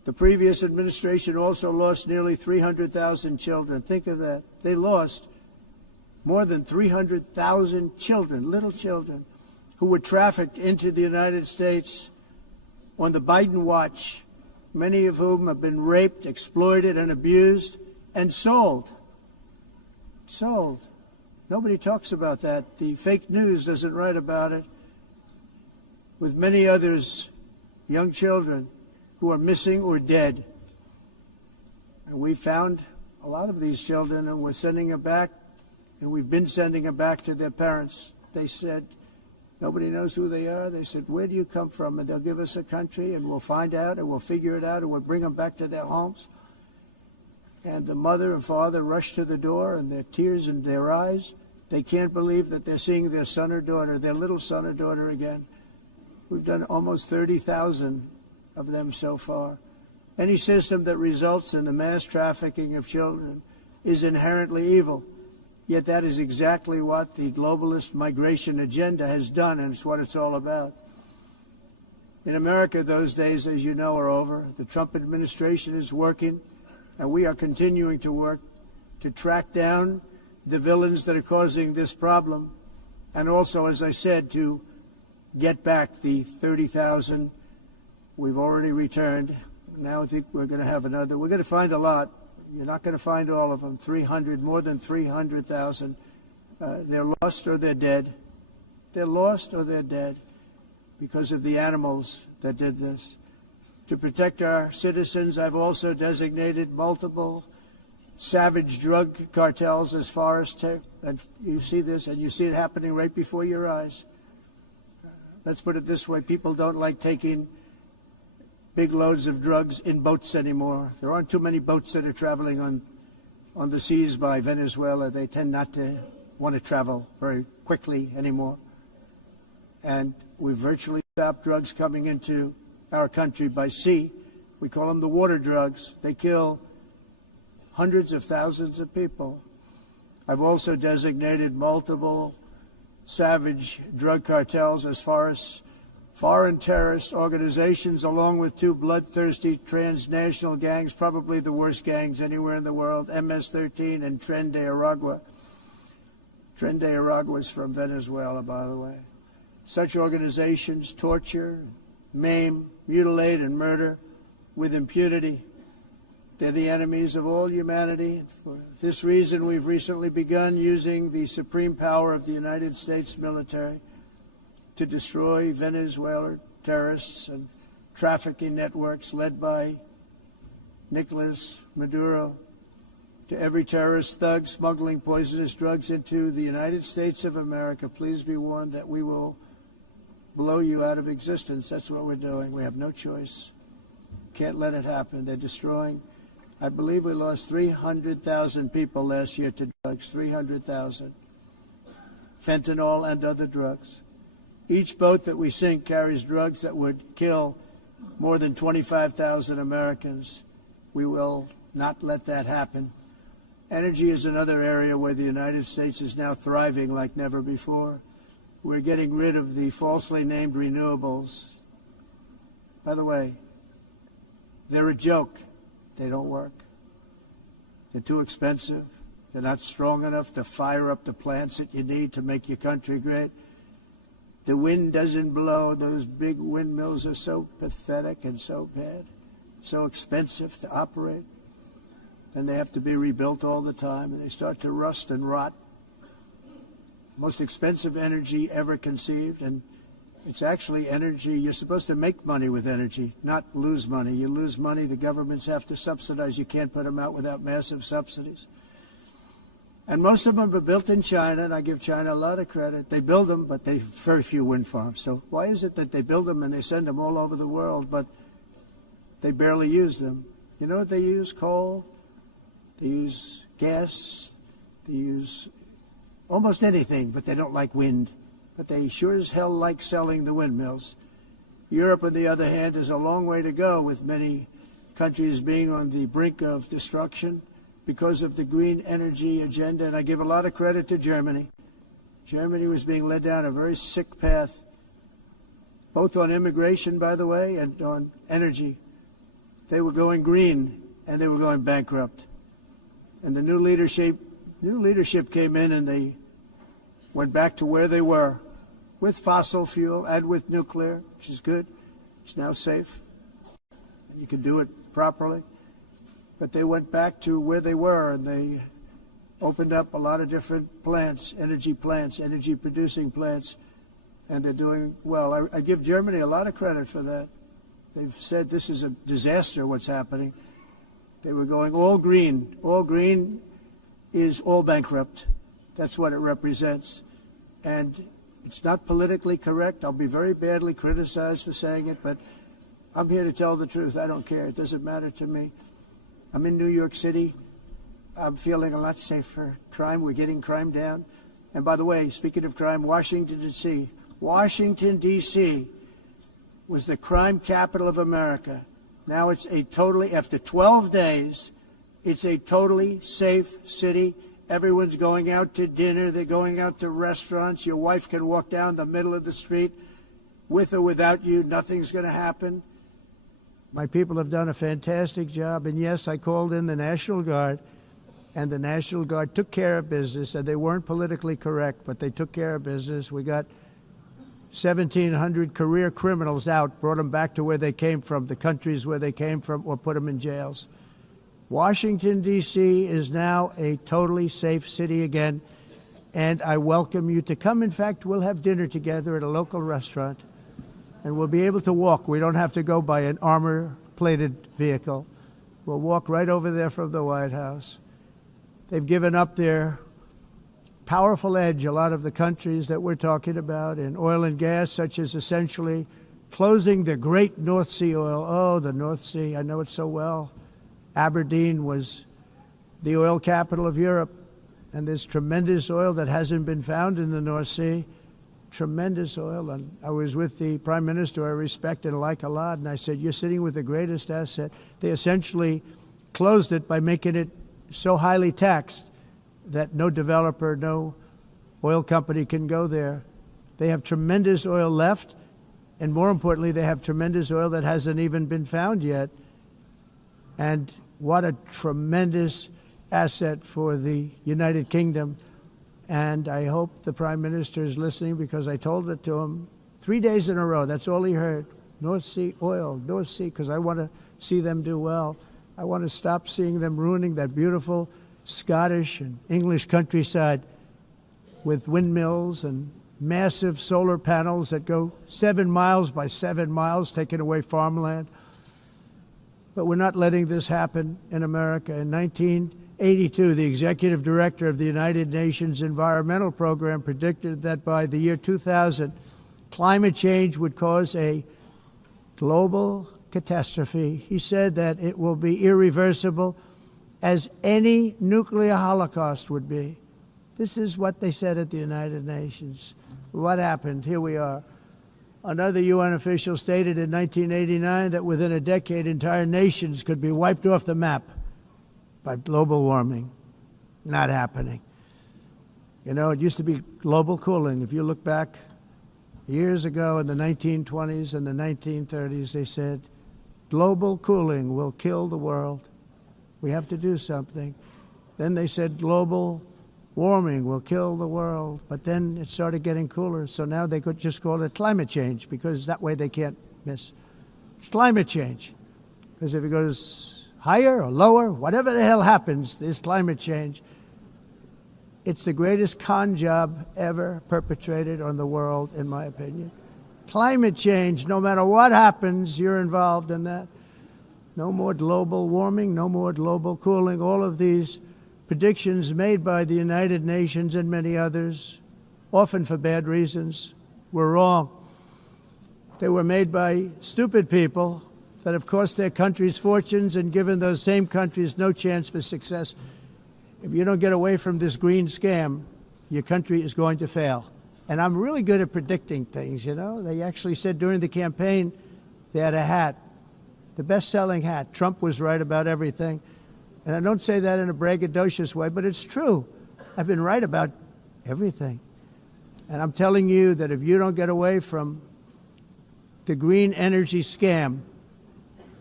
The previous administration also lost nearly 300,000 children. Think of that. They lost more than 300,000 children, little children, who were trafficked into the United States on the Biden watch, many of whom have been raped, exploited, and abused, and sold. Sold. Nobody talks about that. The fake news doesn't write about it. With many others, young children who are missing or dead. And we found a lot of these children, and we're sending them back, and we've been sending them back to their parents. They said, nobody knows who they are. They said, where do you come from? And they'll give us a country, and we'll find out, and we'll figure it out, and we'll bring them back to their homes. And the mother and father rush to the door, and their tears in their eyes. They can't believe that they're seeing their son or daughter, their little son or daughter again. We've done almost 30,000 of them so far. Any system that results in the mass trafficking of children is inherently evil. Yet that is exactly what the globalist migration agenda has done, and it's what it's all about. In America, those days, as you know, are over. The Trump administration is working, and we are continuing to work to track down the villains that are causing this problem, and also, as I said, to get back the 30,000 we've already returned. Now I think we're going to have another. We're going to find a lot. You're not going to find all of them. 300, more than 300,000. They're lost or they're dead. They're lost or they're dead because of the animals that did this. To protect our citizens, I've also designated multiple savage drug cartels as far as and you see this, and you see it happening right before your eyes. Let's put it this way. People don't like taking big loads of drugs in boats anymore. There aren't too many boats that are traveling on the seas by Venezuela. They tend not to want to travel very quickly anymore. And we've virtually stopped drugs coming into our country by sea. We call them the water drugs. They kill hundreds of thousands of people. I've also designated multiple savage drug cartels as far as foreign terrorist organizations, along with two bloodthirsty transnational gangs, probably the worst gangs anywhere in the world, MS-13 and Tren de Aragua. Tren de Aragua is from Venezuela, by the way. Such organizations torture, maim, mutilate, and murder with impunity. They're the enemies of all humanity. For this reason, we've recently begun using the supreme power of the United States military to destroy Venezuelan terrorists and trafficking networks led by Nicolas Maduro. To every terrorist thug smuggling poisonous drugs into the United States of America, please be warned that we will blow you out of existence. That's what we're doing. We have no choice. Can't let it happen. They're destroying. I believe we lost 300,000 people last year to drugs, 300,000. Fentanyl and other drugs. Each boat that we sink carries drugs that would kill more than 25,000 Americans. We will not let that happen. Energy is another area where the United States is now thriving like never before. We're getting rid of the falsely named renewables. By the way, they're a joke. They don't work. They're too expensive. They're not strong enough to fire up the plants that you need to make your country great. The wind doesn't blow. Those big windmills are so pathetic and so bad, so expensive to operate. And they have to be rebuilt all the time, and they start to rust and rot. Most expensive energy ever conceived, and it's actually energy. You're supposed to make money with energy, not lose money. You lose money, the governments have to subsidize. You can't put them out without massive subsidies. And most of them are built in China, and I give China a lot of credit. They build them, but they have very few wind farms. So why is it that they build them and they send them all over the world, but they barely use them? You know what they use? Coal. They use gas. They use almost anything, but they don't like wind. But they sure as hell like selling the windmills. Europe, on the other hand, is a long way to go, with many countries being on the brink of destruction because of the green energy agenda. And I give a lot of credit to Germany. Germany was being led down a very sick path, both on immigration, by the way, and on energy. they were going green and they were going bankrupt. And the new leadership came in and they went back to where they were with fossil fuel and with nuclear, which is good. It's now safe. You can do it properly. But they went back to where they were and they opened up a lot of different plants, energy producing plants, and they're doing well. I give Germany a lot of credit for that. They've said this is a disaster, what's happening. They were going all green. All green is all bankrupt. That's what it represents. And it's not politically correct. I'll be very badly criticized for saying it, but I'm here to tell the truth. I don't care. It doesn't matter to me. I'm in New York City. I'm feeling a lot safer. Crime, we're getting crime down. And by the way, speaking of crime, Washington, D.C. was the crime capital of America. Now it's after 12 days, it's a totally safe city. Everyone's going out to dinner. They're going out to restaurants. Your wife can walk down the middle of the street with or without you. Nothing's going to happen. My people have done a fantastic job. And yes, I called in the National Guard, and the National Guard took care of business, and they weren't politically correct, but they took care of business. We got 1,700 career criminals out, brought them back to where they came from, the countries where they came from, or put them in jails. Washington, D.C. is now a totally safe city again, and I welcome you to come. In fact, we'll have dinner together at a local restaurant, and we'll be able to walk. We don't have to go by an armor-plated vehicle. We'll walk right over there from the White House. They've given up their powerful edge, a lot of the countries that we're talking about, in oil and gas, such as essentially closing the great North Sea oil. Oh, the North Sea, I know it so well. Aberdeen was the oil capital of Europe, and there's tremendous oil that hasn't been found in the North Sea. Tremendous oil. And I was with the Prime Minister I respect and like a lot, and I said, you're sitting with the greatest asset. They essentially closed it by making it so highly taxed that no developer, no oil company can go there. They have tremendous oil left, and more importantly, they have tremendous oil that hasn't even been found yet. And what a tremendous asset for the United Kingdom. And I hope the Prime Minister is listening, because I told it to him 3 days in a row. That's all he heard. North Sea oil, North Sea, because I want to see them do well. I want to stop seeing them ruining that beautiful Scottish and English countryside with windmills and massive solar panels that go 7 miles by 7 miles, taking away farmland. But we're not letting this happen in America. In 1982, the executive director of the United Nations Environmental Program predicted that by the year 2000, climate change would cause a global catastrophe. He said that it will be irreversible, as any nuclear holocaust would be. This is what they said at the United Nations. What happened? Here we are. Another UN official stated in 1989 that within a decade, entire nations could be wiped off the map by global warming. Not happening. You know, it used to be global cooling. If you look back years ago in the 1920s and the 1930s, they said, global cooling will kill the world. We have to do something. Then they said global warming will kill the world. But then it started getting cooler. So now they could just call it climate change, because that way they can't miss. It's climate change. Because if it goes higher or lower, whatever the hell happens, there's climate change. It's the greatest con job ever perpetrated on the world, in my opinion. Climate change, no matter what happens, you're involved in that. No more global warming, no more global cooling. All of these predictions made by the United Nations and many others, often for bad reasons, were wrong. They were made by stupid people that have cost their countries fortunes and given those same countries no chance for success. If you don't get away from this green scam, your country is going to fail. And I'm really good at predicting things, you know. They actually said during the campaign they had a hat, the best-selling hat. Trump was right about everything. And I don't say that in a braggadocious way, but it's true. I've been right about everything. And I'm telling you that if you don't get away from the green energy scam,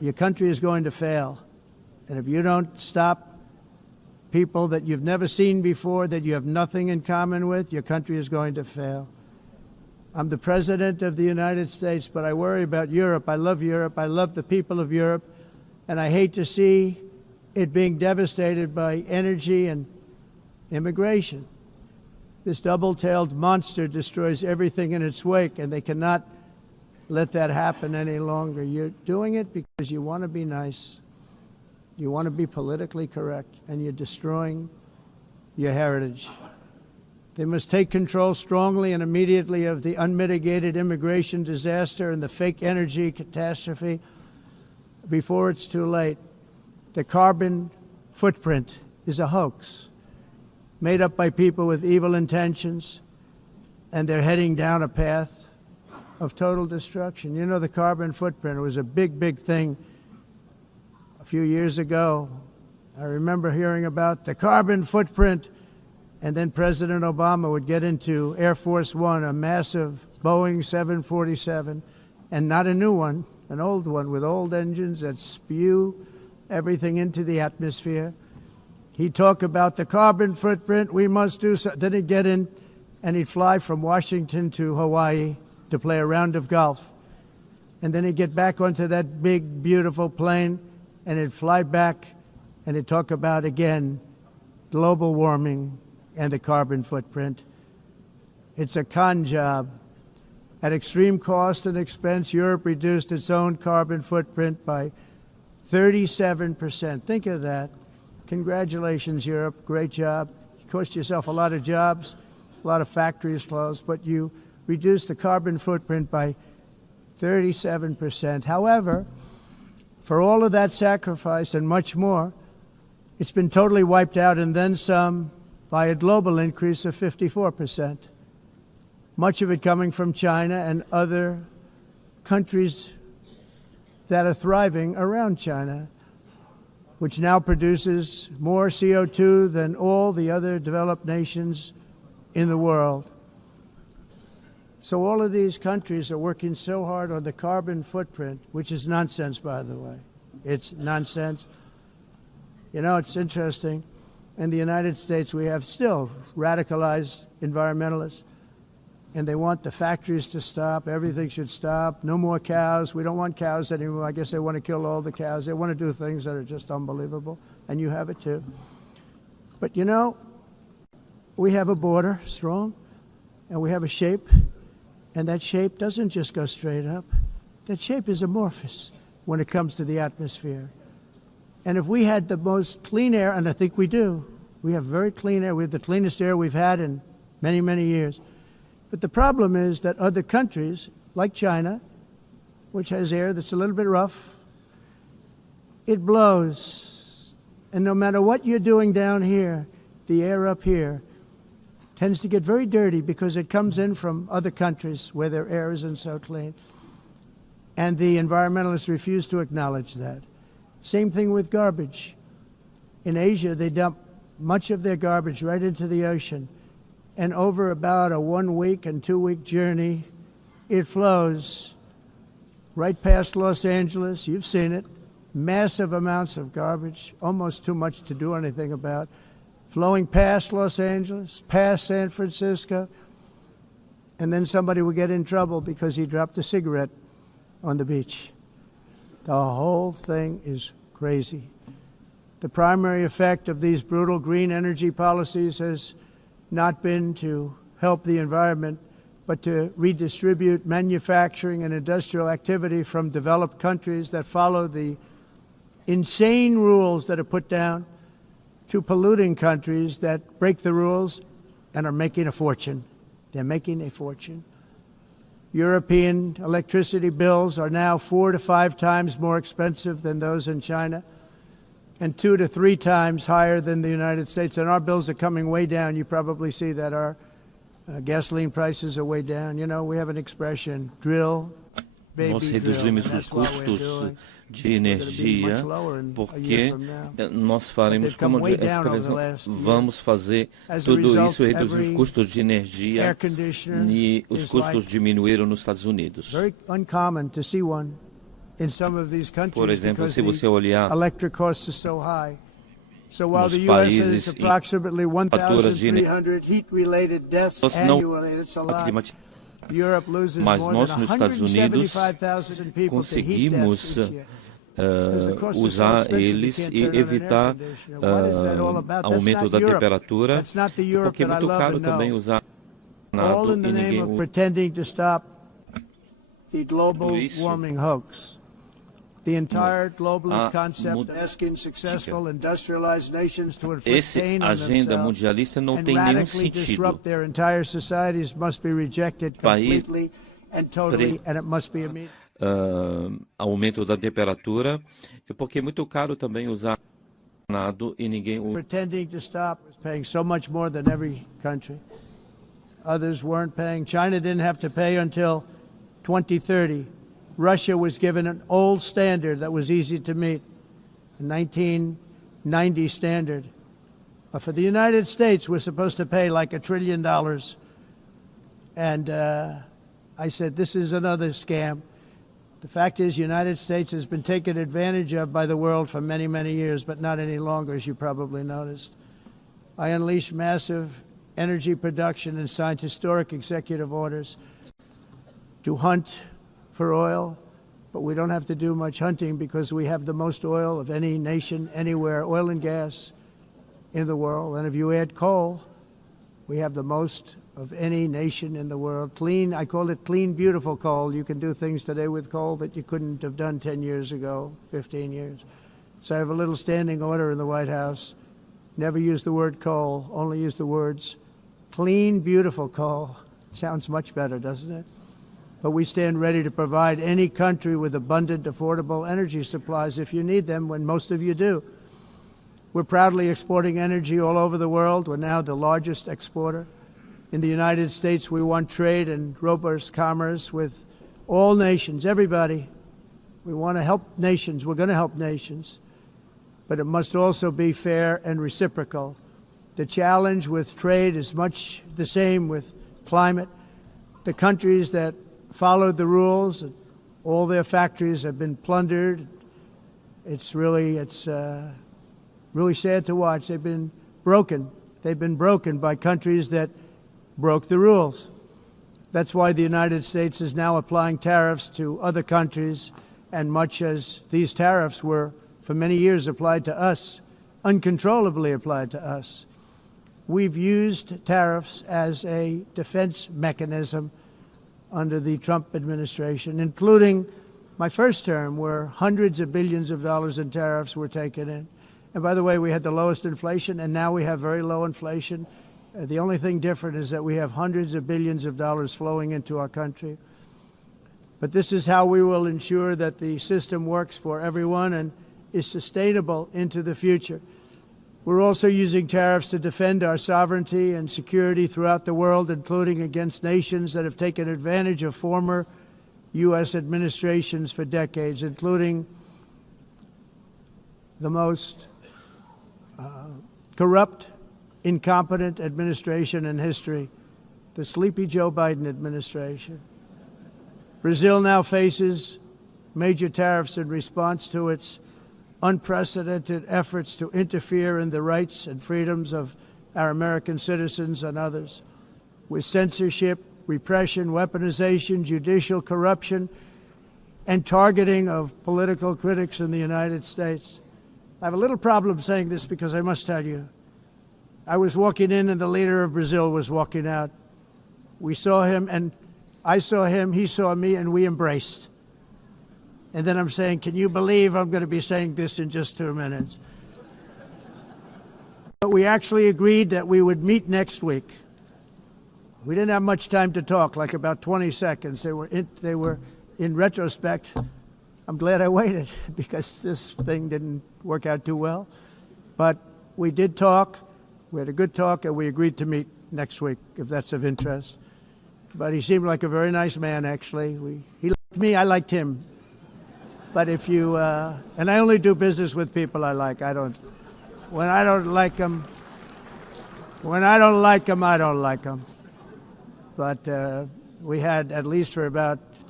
your country is going to fail. And if you don't stop people that you've never seen before, that you have nothing in common with, your country is going to fail. I'm the President of the United States, but I worry about Europe. I love Europe. I love the people of Europe. And I hate to see it being devastated by energy and immigration. This double-tailed monster destroys everything in its wake, and they cannot let that happen any longer. You're doing it because you want to be nice. You want to be politically correct, and you're destroying your heritage. They must take control strongly and immediately of the unmitigated immigration disaster and the fake energy catastrophe before it's too late. The carbon footprint is a hoax made up by people with evil intentions, and they're heading down a path of total destruction. You know, the carbon footprint was a big, big thing a few years ago. I remember hearing about the carbon footprint, and then President Obama would get into Air Force One, a massive Boeing 747, and not a new one, an old one with old engines that spew everything into the atmosphere. He'd talk about the carbon footprint, we must do so. Then he'd get in and he'd fly from Washington to Hawaii to play a round of golf. And then he'd get back onto that big, beautiful plane and he'd fly back and he'd talk about, again, global warming and the carbon footprint. It's a con job. At extreme cost and expense, Europe reduced its own carbon footprint by 37%. Think of that. Congratulations, Europe. Great job. You cost yourself a lot of jobs, a lot of factories closed, but you reduced the carbon footprint by 37%. However, for all of that sacrifice and much more, it's been totally wiped out and then some by a global increase of 54%. Much of it coming from China and other countries that are thriving around China, which now produces more CO2 than all the other developed nations in the world. So all of these countries are working so hard on the carbon footprint, which is nonsense, by the way. It's nonsense. You know, it's interesting. In the United States, we have still radicalized environmentalists, and they want the factories to stop. Everything should stop. No more cows. We don't want cows anymore. I guess they want to kill all the cows. They want to do things that are just unbelievable, and you have it too. But you know, we have a border, strong, and we have a shape, and that shape doesn't just go straight up. That shape is amorphous when it comes to the atmosphere. And if we had the most clean air, and I think we do, we have very clean air. We have the cleanest air we've had in many, many years. But the problem is that other countries, like China, which has air that's a little bit rough, it blows. And no matter what you're doing down here, the air up here tends to get very dirty because it comes in from other countries where their air isn't so clean. And the environmentalists refuse to acknowledge that. Same thing with garbage. In Asia, they dump much of their garbage right into the ocean. And over about a 1 week and 2 week journey, it flows right past Los Angeles. You've seen it. Massive amounts of garbage, almost too much to do anything about, flowing past Los Angeles, past San Francisco, and then somebody will get in trouble because he dropped a cigarette on the beach. The whole thing is crazy. The primary effect of these brutal green energy policies has not been to help the environment, but to redistribute manufacturing and industrial activity from developed countries that follow the insane rules that are put down to polluting countries that break the rules and are making a fortune. They're making a fortune. European electricity bills are now 4 to 5 times more expensive than those in China, and 2 to 3 times higher than the United States. And our bills are coming way down. You probably see that our gasoline prices are way down. You know, we have an expression, drill, baby, nós reduzimos os custos de energia porque nós faremos como vamos fazer tudo isso, reduzir os custos de energia, e os custos diminuíram nos Estados Unidos. Very uncommon to see one in some of these countries Por exemplo, because se você the olhar electric costs are so high. So while nos the U.S. países has approximately faturas de 1,300 heat-related deaths não annually, it's a lot. climática, Europe loses mas more nós than nos Estados Unidos 175,000 people to heat deaths conseguimos each year. Because the cost is so usar expensive, you eles can't e turn on an air evitar conditioner. What is that all about? That's aumento not da Europe. temperatura, That's not the Europe porque é that I muito love caro and know. também usar All in e the name ninguém of usa pretending to stop the global tudo isso. warming hoax. The entire globalist A concept asking successful industrialized nations to inflict Esse pain on agenda themselves mundialista não and tem nenhum radically sentido. disrupt their entire societies must be rejected País completely and totally, and it must be immediate. Aumento da temperatura, porque é muito caro também usar nado e ninguém usa. Pretending to stop was paying so much more than every country. Others weren't paying. China didn't have to pay until 2030. Russia was given an old standard that was easy to meet, a 1990 standard. But for the United States, we're supposed to pay like $1 trillion. And I said, this is another scam. The fact is, the United States has been taken advantage of by the world for many, many years, but not any longer, as you probably noticed. I unleashed massive energy production and signed historic executive orders to hunt for oil, but we don't have to do much hunting because we have the most oil of any nation, anywhere, oil and gas in the world. And if you add coal, we have the most of any nation in the world. Clean, I call it clean, beautiful coal. You can do things today with coal that you couldn't have done 10 years ago, 15 years. So I have a little standing order in the White House. Never use the word coal, only use the words clean, beautiful coal. Sounds much better, doesn't it? But we stand ready to provide any country with abundant, affordable energy supplies if you need them, when most of you do. We're proudly exporting energy all over the world. We're now the largest exporter. In the United States, we want trade and robust commerce with all nations, everybody. We want to help nations. We're going to help nations. But it must also be fair and reciprocal. The challenge with trade is much the same with climate. The countries that followed the rules, all their factories have been plundered. It's really sad to watch. They've been broken. They've been broken by countries that broke the rules. That's why the United States is now applying tariffs to other countries, and much as these tariffs were for many years applied to us, uncontrollably applied to us. We've used tariffs as a defense mechanism under the Trump administration, including my first term, where hundreds of billions of dollars in tariffs were taken in. And by the way, we had the lowest inflation, and now we have very low inflation. The only thing different is that we have hundreds of billions of dollars flowing into our country. But this is how we will ensure that the system works for everyone and is sustainable into the future. We're also using tariffs to defend our sovereignty and security throughout the world, including against nations that have taken advantage of former U.S. administrations for decades, including the most corrupt, incompetent administration in history, the sleepy Joe Biden administration. Brazil now faces major tariffs in response to its unprecedented efforts to interfere in the rights and freedoms of our American citizens and others, with censorship, repression, weaponization, judicial corruption, and targeting of political critics in the United States. I have a little problem saying this because I must tell you, I was walking in and the leader of Brazil was walking out. We saw him and I saw him, he saw me, and we embraced. And then I'm saying, can you believe I'm going to be saying this in just 2 minutes? But we actually agreed that we would meet next week. We didn't have much time to talk, like about 20 seconds. They were in retrospect, I'm glad I waited because this thing didn't work out too well. But we did talk. We had a good talk, and we agreed to meet next week, if that's of interest. But he seemed like a very nice man, actually. He liked me, I liked him. But if you, and I only do business with people I like. When I don't like them, I don't like them. But we had, at least for about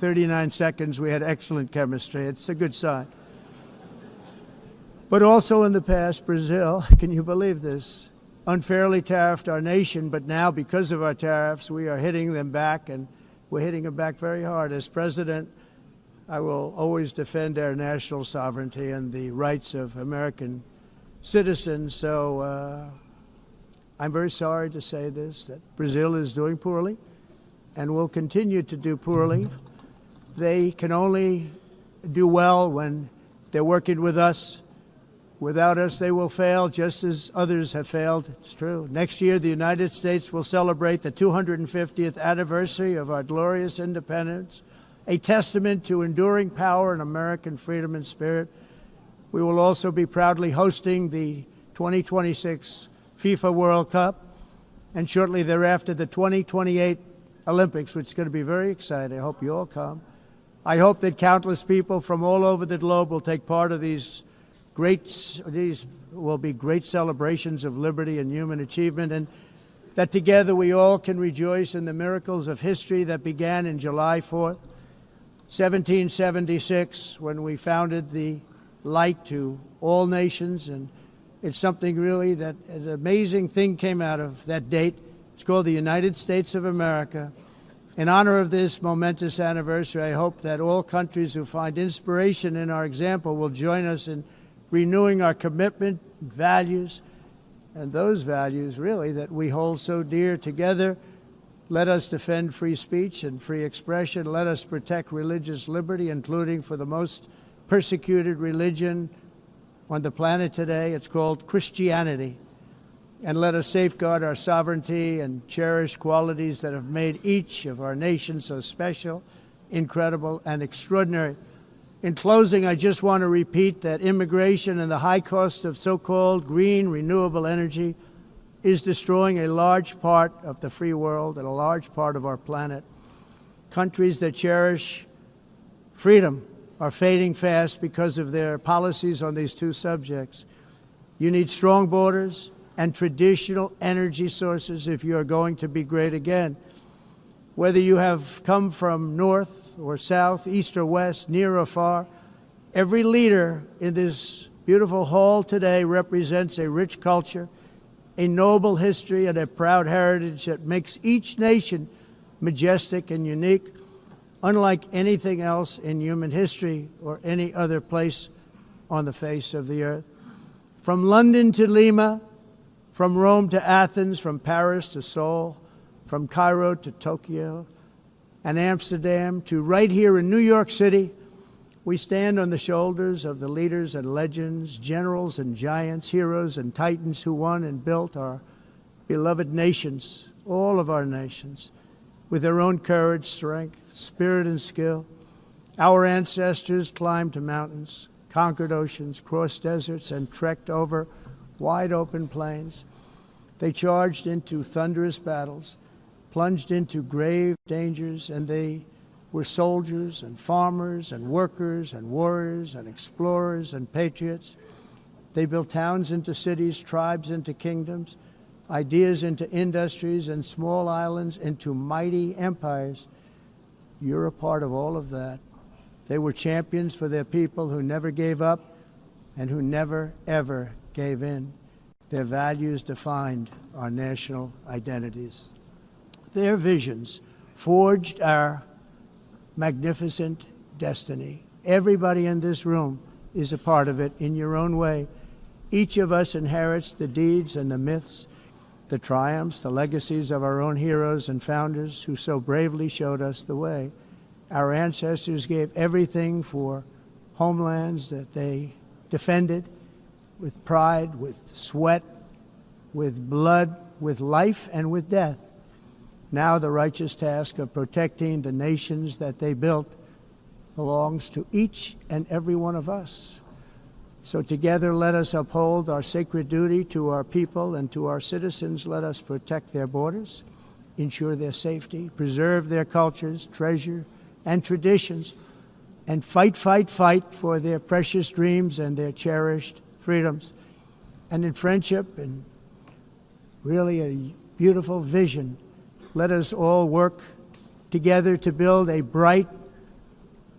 39 seconds, we had excellent chemistry. It's a good sign. But also in the past, Brazil, can you believe this, unfairly tariffed our nation, but now because of our tariffs, we are hitting them back, and we're hitting them back very hard. As president, I will always defend our national sovereignty and the rights of American citizens. So I'm very sorry to say this, that Brazil is doing poorly and will continue to do poorly. They can only do well when they're working with us. Without us, they will fail, just as others have failed. It's true. Next year, the United States will celebrate the 250th anniversary of our glorious independence, a testament to enduring power and American freedom and spirit. We will also be proudly hosting the 2026 FIFA World Cup, and shortly thereafter, the 2028 Olympics, which is going to be very exciting. I hope you all come. I hope that countless people from all over the globe will take part of these will be great celebrations of liberty and human achievement, and that together we all can rejoice in the miracles of history that began in July 4th, 1776, when we founded the light to all nations. And it's something really that an amazing thing came out of that date. It's called the United States of America. In honor of this momentous anniversary, I hope that all countries who find inspiration in our example will join us in renewing our commitment, values, and those values, really, that we hold so dear. Together, let us defend free speech and free expression. Let us protect religious liberty, including for the most persecuted religion on the planet today. It's called Christianity. And let us safeguard our sovereignty and cherish qualities that have made each of our nations so special, incredible, and extraordinary. In closing, I just want to repeat that immigration and the high cost of so-called green renewable energy is destroying a large part of the free world and a large part of our planet. Countries that cherish freedom are fading fast because of their policies on these two subjects. You need strong borders and traditional energy sources if you are going to be great again. Whether you have come from north or south, east or west, near or far, every leader in this beautiful hall today represents a rich culture, a noble history, and a proud heritage that makes each nation majestic and unique, unlike anything else in human history or any other place on the face of the earth. From London to Lima, from Rome to Athens, from Paris to Seoul, from Cairo to Tokyo and Amsterdam to right here in New York City, we stand on the shoulders of the leaders and legends, generals and giants, heroes and titans who won and built our beloved nations, all of our nations, with their own courage, strength, spirit, and skill. Our ancestors climbed mountains, conquered oceans, crossed deserts, and trekked over wide open plains. They charged into thunderous battles, plunged into grave dangers, and they were soldiers and farmers and workers and warriors and explorers and patriots. They built towns into cities, tribes into kingdoms, ideas into industries, and small islands into mighty empires. You're a part of all of that. They were champions for their people who never gave up and who never, ever gave in. Their values defined our national identities. Their visions forged our magnificent destiny. Everybody in this room is a part of it in your own way. Each of us inherits the deeds and the myths, the triumphs, the legacies of our own heroes and founders who so bravely showed us the way. Our ancestors gave everything for homelands that they defended with pride, with sweat, with blood, with life, and with death. Now the righteous task of protecting the nations that they built belongs to each and every one of us. So together let us uphold our sacred duty to our people and to our citizens. Let us protect their borders, ensure their safety, preserve their cultures, treasure, and traditions, and fight, fight, fight for their precious dreams and their cherished freedoms. And in friendship and really a beautiful vision, let us all work together to build a bright,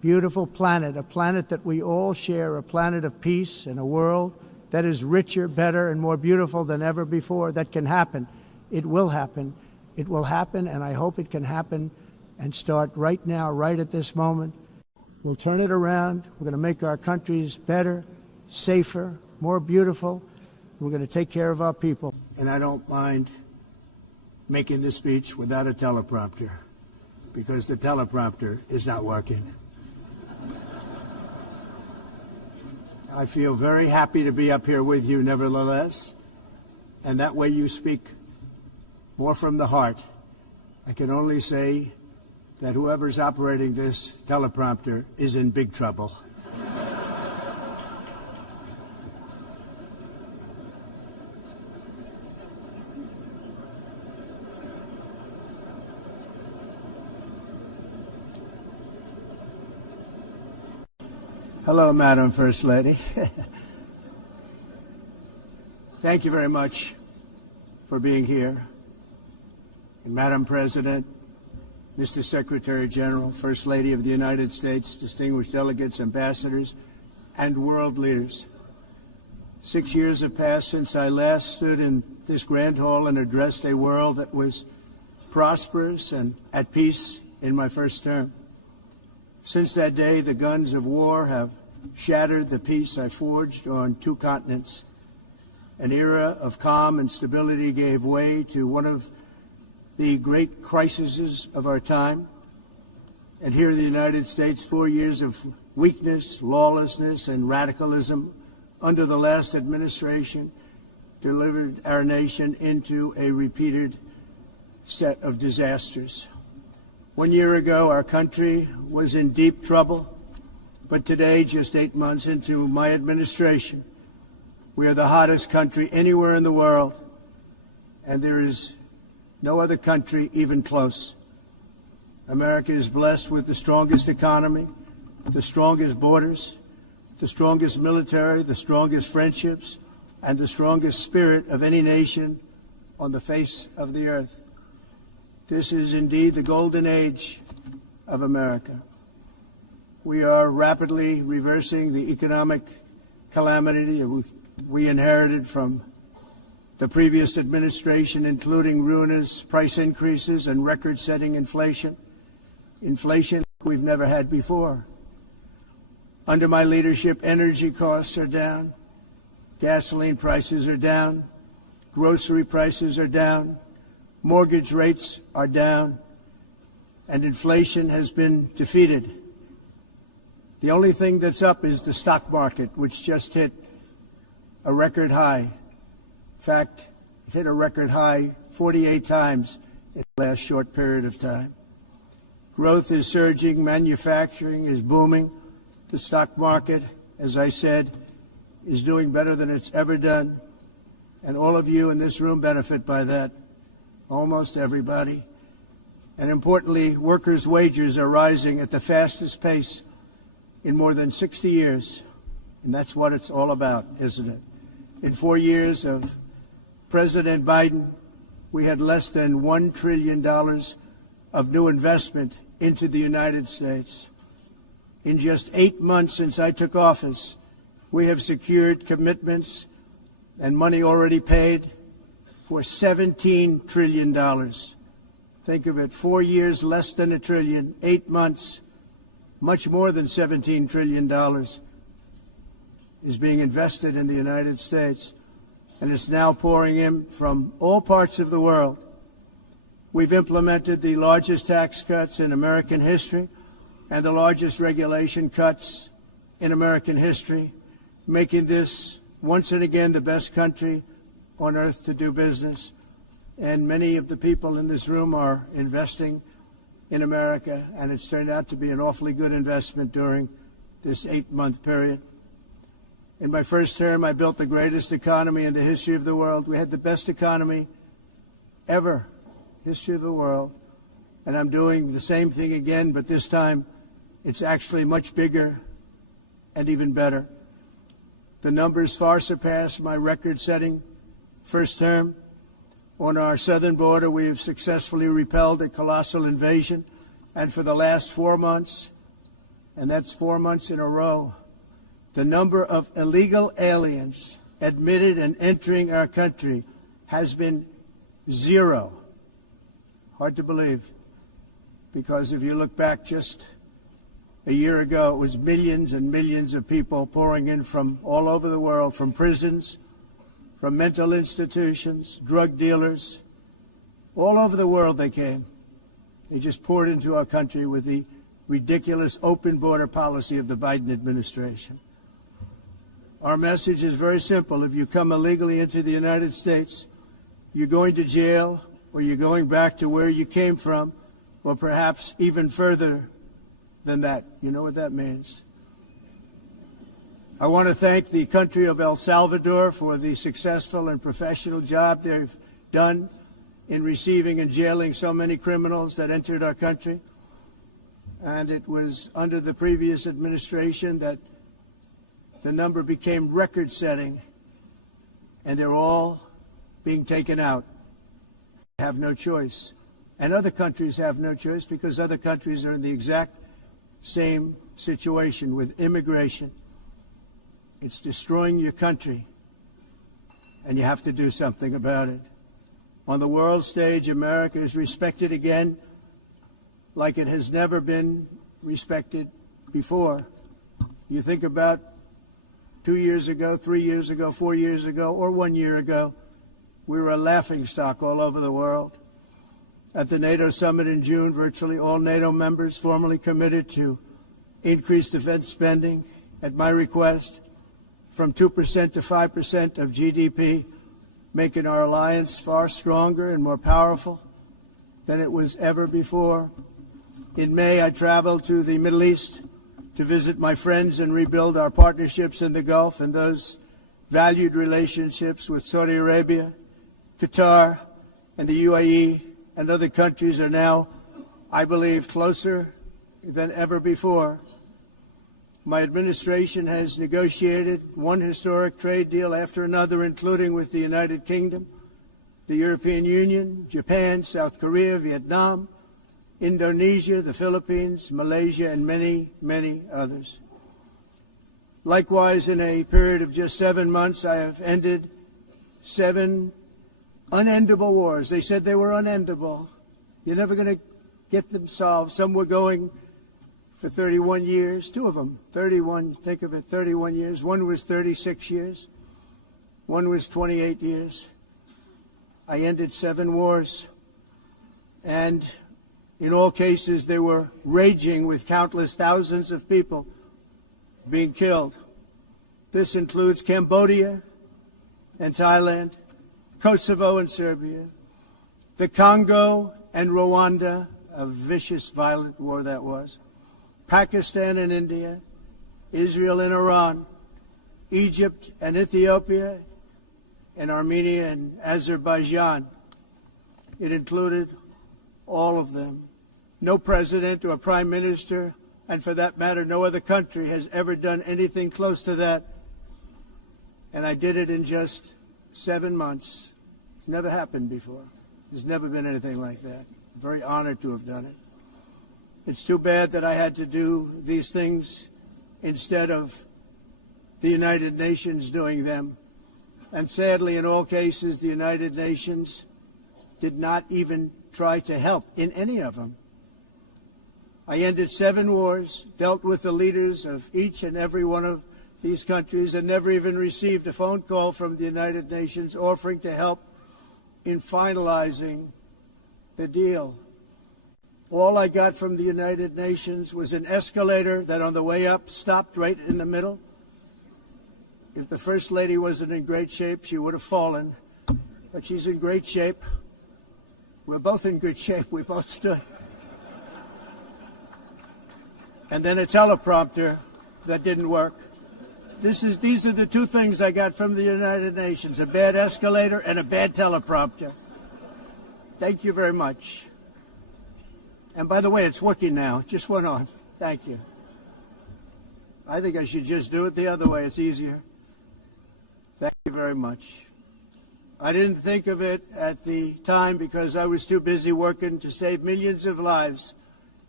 beautiful planet, a planet that we all share, a planet of peace and a world that is richer, better, and more beautiful than ever before. That can happen. It will happen. It will happen, and I hope it can happen and start right now, right at this moment. We'll turn it around. We're going to make our countries better, safer, more beautiful. We're going to take care of our people. And I don't mind making this speech without a teleprompter, because the teleprompter is not working. I feel very happy to be up here with you, nevertheless, and that way you speak more from the heart. I can only say that whoever's operating this teleprompter is in big trouble. Hello, Madam First Lady. Thank you very much for being here. And Madam President, Mr. Secretary General, First Lady of the United States, distinguished delegates, ambassadors, and world leaders. 6 years have passed since I last stood in this grand hall and addressed a world that was prosperous and at peace in my first term. Since that day, the guns of war have shattered the peace I forged on 2 continents. An era of calm and stability gave way to one of the great crises of our time. And here in the United States, 4 years of weakness, lawlessness, and radicalism under the last administration delivered our nation into a repeated set of disasters. 1 year ago, our country was in deep trouble, but today, just 8 months into my administration, we are the hottest country anywhere in the world, and there is no other country even close. America is blessed with the strongest economy, the strongest borders, the strongest military, the strongest friendships, and the strongest spirit of any nation on the face of the earth. This is indeed the golden age of America. We are rapidly reversing the economic calamity we inherited from the previous administration, including ruinous price increases and record-setting inflation we've never had before. Under my leadership, energy costs are down, gasoline prices are down, grocery prices are down, mortgage rates are down, and inflation has been defeated. The only thing that's up is the stock market, which just hit a record high. In fact, it hit a record high 48 times in the last short period of time. Growth is surging, manufacturing is booming. The stock market, as I said, is doing better than it's ever done. And all of you in this room benefit by that, almost everybody. And importantly, workers' wages are rising at the fastest pace in more than 60 years. And that's what it's all about, isn't it? In 4 years of President Biden, we had less than $1 trillion of new investment into the United States. In just 8 months since I took office, we have secured commitments and money already paid for $17 trillion. Think of it, 4 years, less than $1 trillion, 8 months, much more than $17 trillion is being invested in the United States, and it's now pouring in from all parts of the world. We've implemented the largest tax cuts in American history and the largest regulation cuts in American history, making this once and again the best country on earth to do business. And many of the people in this room are investing in America, and it's turned out to be an awfully good investment during this 8-month period. In my first term, I built the greatest economy in the history of the world. We had the best economy ever, history of the world. And I'm doing the same thing again, but this time it's actually much bigger and even better. The numbers far surpass my record-setting first term. On our southern border, we have successfully repelled a colossal invasion, and for the last 4 months, and that's 4 months in a row, the number of illegal aliens admitted and entering our country has been 0. Hard to believe, because if you look back just a year ago, it was millions and millions of people pouring in from all over the world, from prisons, from mental institutions, drug dealers. All over the world they came. They just poured into our country with the ridiculous open border policy of the Biden administration. Our message is very simple. If you come illegally into the United States, you're going to jail, or you're going back to where you came from, or perhaps even further than that. You know what that means. I want to thank the country of El Salvador for the successful and professional job they've done in receiving and jailing so many criminals that entered our country. And it was under the previous administration that the number became record-setting, and they're all being taken out. They have no choice. And other countries have no choice, because other countries are in the exact same situation with immigration. It's destroying your country, and you have to do something about it. On the world stage, America is respected again like it has never been respected before. You think about 2 years ago, 3 years ago, 4 years ago, or 1 year ago, we were a laughingstock all over the world. At the NATO summit in June, virtually all NATO members formally committed to increase defense spending, at my request, from 2% to 5% of GDP, making our alliance far stronger and more powerful than it was ever before. In May, I traveled to the Middle East to visit my friends and rebuild our partnerships in the Gulf and those valued relationships with Saudi Arabia, Qatar, and the UAE, and other countries are now, I believe, closer than ever before. My administration has negotiated one historic trade deal after another, including with the United Kingdom, the European Union, Japan, South Korea, Vietnam, Indonesia, the Philippines, Malaysia, and many, many others. Likewise, in a period of just 7 months, I have ended 7 unendable wars. They said they were unendable. You're never going to get them solved. Some were going for 31 years, 2 of them, 31, think of it, 31 years. One was 36 years. One was 28 years. I ended 7 wars. And in all cases, they were raging with countless thousands of people being killed. This includes Cambodia and Thailand, Kosovo and Serbia, the Congo and Rwanda, a vicious, violent war that was, Pakistan and India, Israel and Iran, Egypt and Ethiopia, and Armenia and Azerbaijan. It included all of them. No president or prime minister, and for that matter, no other country has ever done anything close to that. And I did it in just 7 months. It's never happened before. There's never been anything like that. I'm very honored to have done it. It's too bad that I had to do these things instead of the United Nations doing them. And sadly, in all cases, the United Nations did not even try to help in any of them. I ended 7 wars, dealt with the leaders of each and every one of these countries, and never even received a phone call from the United Nations offering to help in finalizing the deal. All I got from the United Nations was an escalator that on the way up stopped right in the middle. If the First Lady wasn't in great shape, she would have fallen. But she's in great shape. We're both in good shape. We both stood. And then a teleprompter that didn't work. These are the 2 things I got from the United Nations, a bad escalator and a bad teleprompter. Thank you very much. And by the way, it's working now. It just went on. Thank you. I think I should just do it the other way. It's easier. Thank you very much. I didn't think of it at the time because I was too busy working to save millions of lives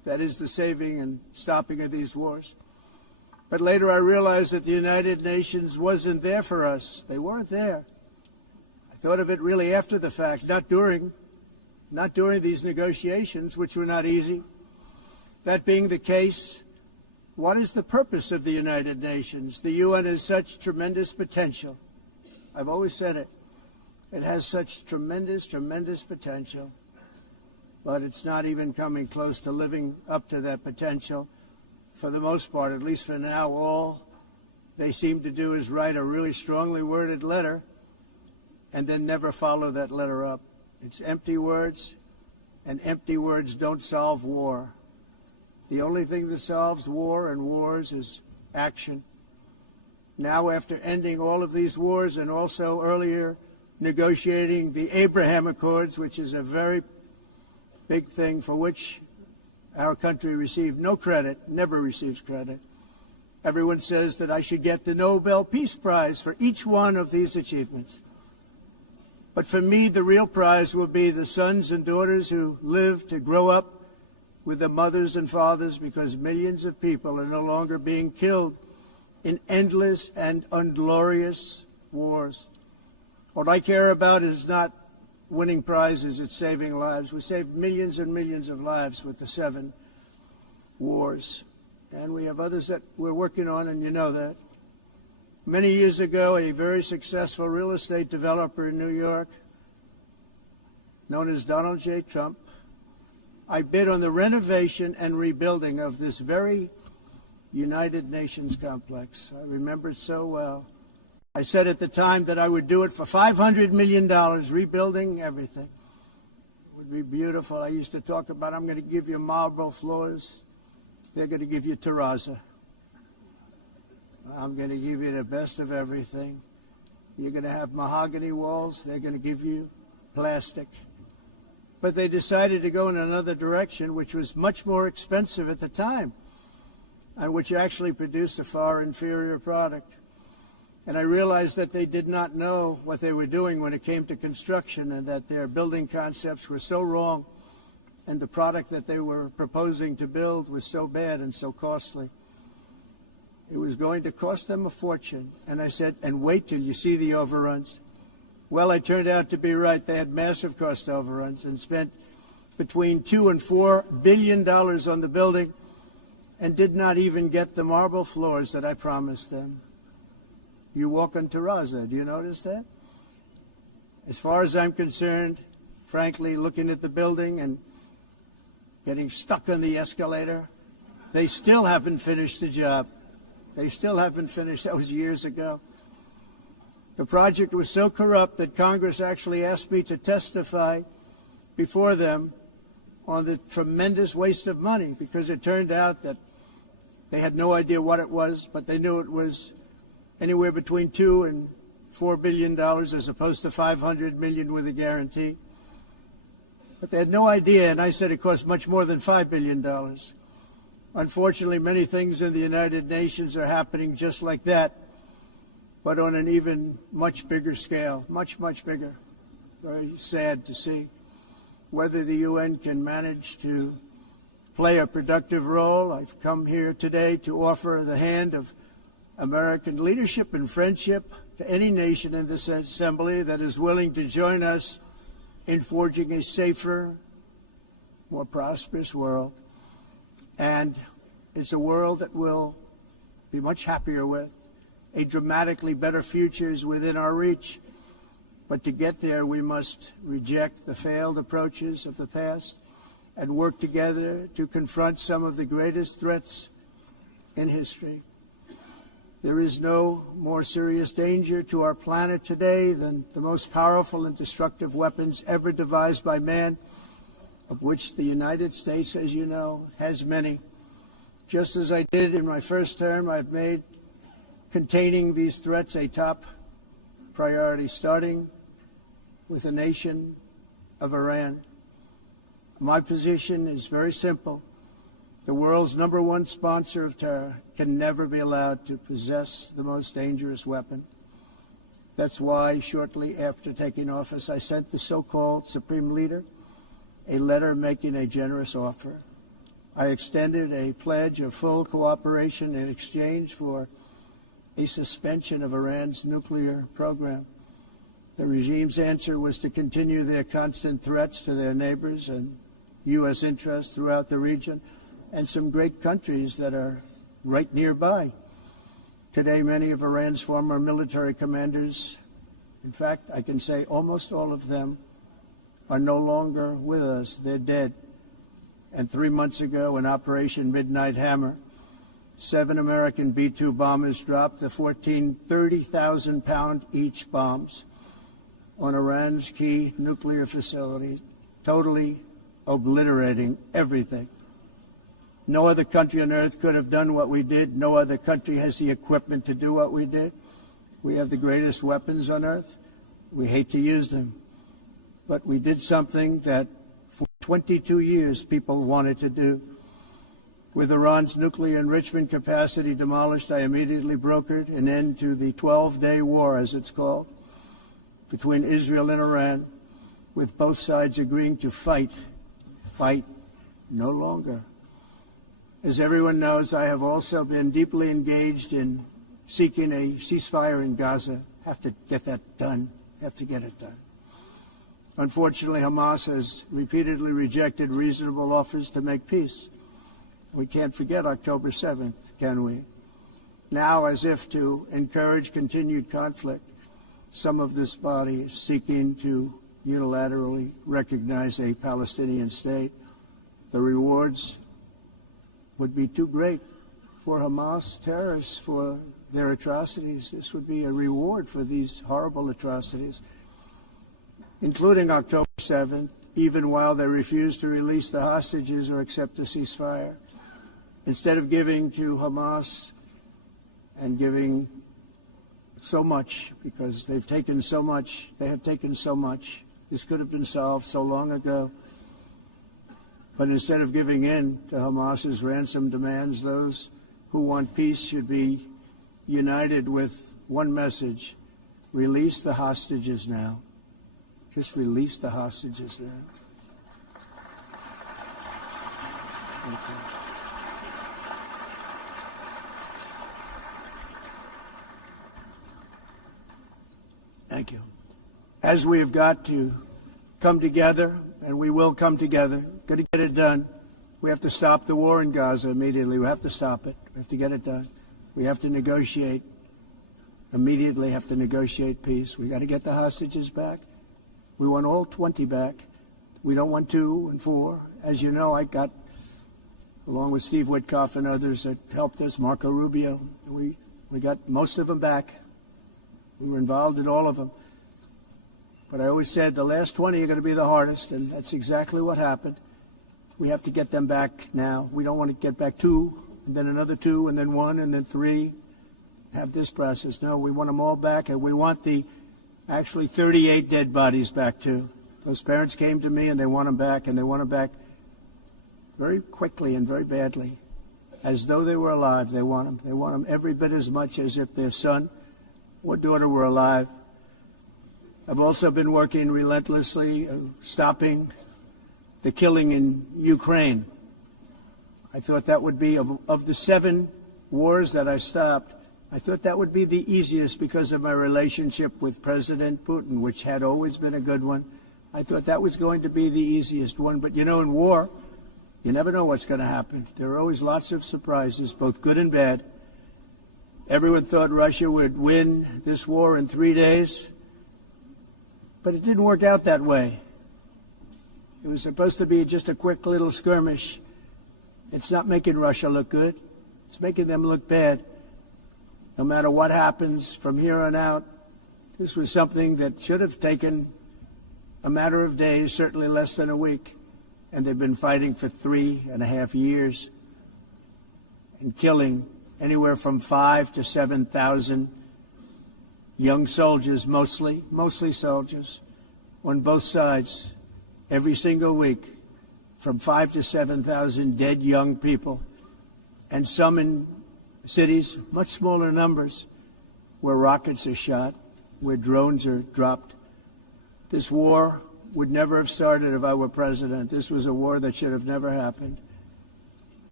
that is the saving and stopping of these wars. But later I realized that the United Nations wasn't there for us. They weren't there. I thought of it really after the fact, not during these negotiations, which were not easy. That being the case, what is the purpose of the United Nations? The UN has such tremendous potential. I've always said it. It has such tremendous, tremendous potential. But it's not even coming close to living up to that potential. For the most part, at least for now, all they seem to do is write a really strongly worded letter and then never follow that letter up. It's empty words, and empty words don't solve war. The only thing that solves war and wars is action. Now, after ending all of these wars and also earlier negotiating the Abraham Accords, which is a very big thing for which our country received no credit, never receives credit. Everyone says that I should get the Nobel Peace Prize for each one of these achievements. But for me, the real prize will be the sons and daughters who live to grow up with the mothers and fathers, because millions of people are no longer being killed in endless and unglorious wars. What I care about is not winning prizes, it's saving lives. We saved millions and millions of lives with the 7 wars. And we have others that we're working on, and you know that. Many years ago, a very successful real estate developer in New York, known as Donald J. Trump, I bid on the renovation and rebuilding of this very United Nations complex. I remember it so well. I said at the time that I would do it for $500 million, rebuilding everything. It would be beautiful. I used to talk about, I'm going to give you marble floors. They're going to give you terrazzo. I'm going to give you the best of everything. You're going to have mahogany walls. They're going to give you plastic. But they decided to go in another direction, which was much more expensive at the time, and which actually produced a far inferior product. And I realized that they did not know what they were doing when it came to construction, and that their building concepts were so wrong, and the product that they were proposing to build was so bad and so costly. It was going to cost them a fortune. And I said, and wait till you see the overruns. Well, I turned out to be right. They had massive cost overruns and spent between $2 and $4 billion on the building and did not even get the marble floors that I promised them. You walk on terrazzo. Do you notice that? As far as I'm concerned, frankly, looking at the building and getting stuck on the escalator, they still haven't finished the job. They still haven't finished. That was years ago. The project was so corrupt that Congress actually asked me to testify before them on the tremendous waste of money, because it turned out that they had no idea what it was, but they knew it was anywhere between $2 and $4 billion as opposed to $500 million with a guarantee. But they had no idea, and I said it cost much more than $5 billion. Unfortunately, many things in the United Nations are happening just like that, but on an even much bigger scale, much, much bigger. Very sad to see. Whether the UN can manage to play a productive role, I've come here today to offer the hand of American leadership and friendship to any nation in this assembly that is willing to join us in forging a safer, more prosperous world. And it's a world that we'll be much happier with. A dramatically better future is within our reach. But to get there, we must reject the failed approaches of the past and work together to confront some of the greatest threats in history. There is no more serious danger to our planet today than the most powerful and destructive weapons ever devised by man, of which the United States, as you know, has many. Just as I did in my first term, I've made containing these threats a top priority, starting with the nation of Iran. My position is very simple. The world's #1 sponsor of terror can never be allowed to possess the most dangerous weapon. That's why, shortly after taking office, I sent the so-called Supreme Leader a letter making a generous offer I extended a pledge of full cooperation in exchange for a suspension of Iran's nuclear program. The regime's answer was to continue their constant threats to their neighbors and U.S. interests throughout the region and some great countries that are right nearby. Today, many of Iran's former military commanders, in fact, I can say almost all of them, are no longer with us. They're dead. And 3 months ago, in Operation Midnight Hammer, 7 American B-2 bombers dropped the 14 30,000-pound each bombs on Iran's key nuclear facilities, totally obliterating everything. No other country on earth could have done what we did. No other country has the equipment to do what we did. We have the greatest weapons on earth. We hate to use them. But we did something that for 22 years people wanted to do. With Iran's nuclear enrichment capacity demolished, I immediately brokered an end to the 12-day war, as it's called, between Israel and Iran, with both sides agreeing to fight no longer. As everyone knows, I have also been deeply engaged in seeking a ceasefire in Gaza. Have to get that done. Have to get it done. Unfortunately, Hamas has repeatedly rejected reasonable offers to make peace. We can't forget October 7th, can we? Now, as if to encourage continued conflict, some of this body is seeking to unilaterally recognize a Palestinian state. The rewards would be too great for Hamas terrorists for their atrocities. This would be a reward for these horrible atrocities, including October 7th, even while they refuse to release the hostages or accept a ceasefire. Instead of giving to Hamas and giving so much, because they've taken so much, they have taken so much. This could have been solved so long ago. But instead of giving in to Hamas's ransom demands, those who want peace should be united with one message: release the hostages now. Just release the hostages now. Thank you. Thank you. As we have got to come together, and we will come together, got to get it done. We have to stop the war in Gaza immediately. We have to stop it. We have to get it done. We have to negotiate. Immediately have to negotiate peace. We got to get the hostages back. We want all 20 back. We don't want 2 and 4. As you know, I got, along with Steve Witkoff and others that helped us, Marco Rubio, we got most of them back. We were involved in all of them. But I always said the last 20 are going to be the hardest, and that's exactly what happened. We have to get them back now. We don't want to get back 2, and then another 2, and then 1, and then 3. Have this process. No, we want them all back, and we want the actually 38 dead bodies back too. Those parents came to me, and they want them back, and they want them back very quickly and very badly, as though they were alive. They want them. They want them every bit as much as if their son or daughter were alive. I've also been working relentlessly, stopping the killing in Ukraine. I thought that would be, of the 7 wars that I stopped, I thought that would be the easiest because of my relationship with President Putin, which had always been a good one. I thought that was going to be the easiest one. But, you know, in war, you never know what's going to happen. There are always lots of surprises, both good and bad. Everyone thought Russia would win this war in 3 days, but it didn't work out that way. It was supposed to be just a quick little skirmish. It's not making Russia look good. It's making them look bad. No matter what happens from here on out, this was something that should have taken a matter of days, certainly less than a week. And they've been fighting for 3.5 years and killing anywhere from 5,000 to 7,000 young soldiers, mostly soldiers, on both sides, every single week, from 5,000 to 7,000 dead young people, and some in cities, much smaller numbers, where rockets are shot, where drones are dropped. This war would never have started if I were president. This was a war that should have never happened.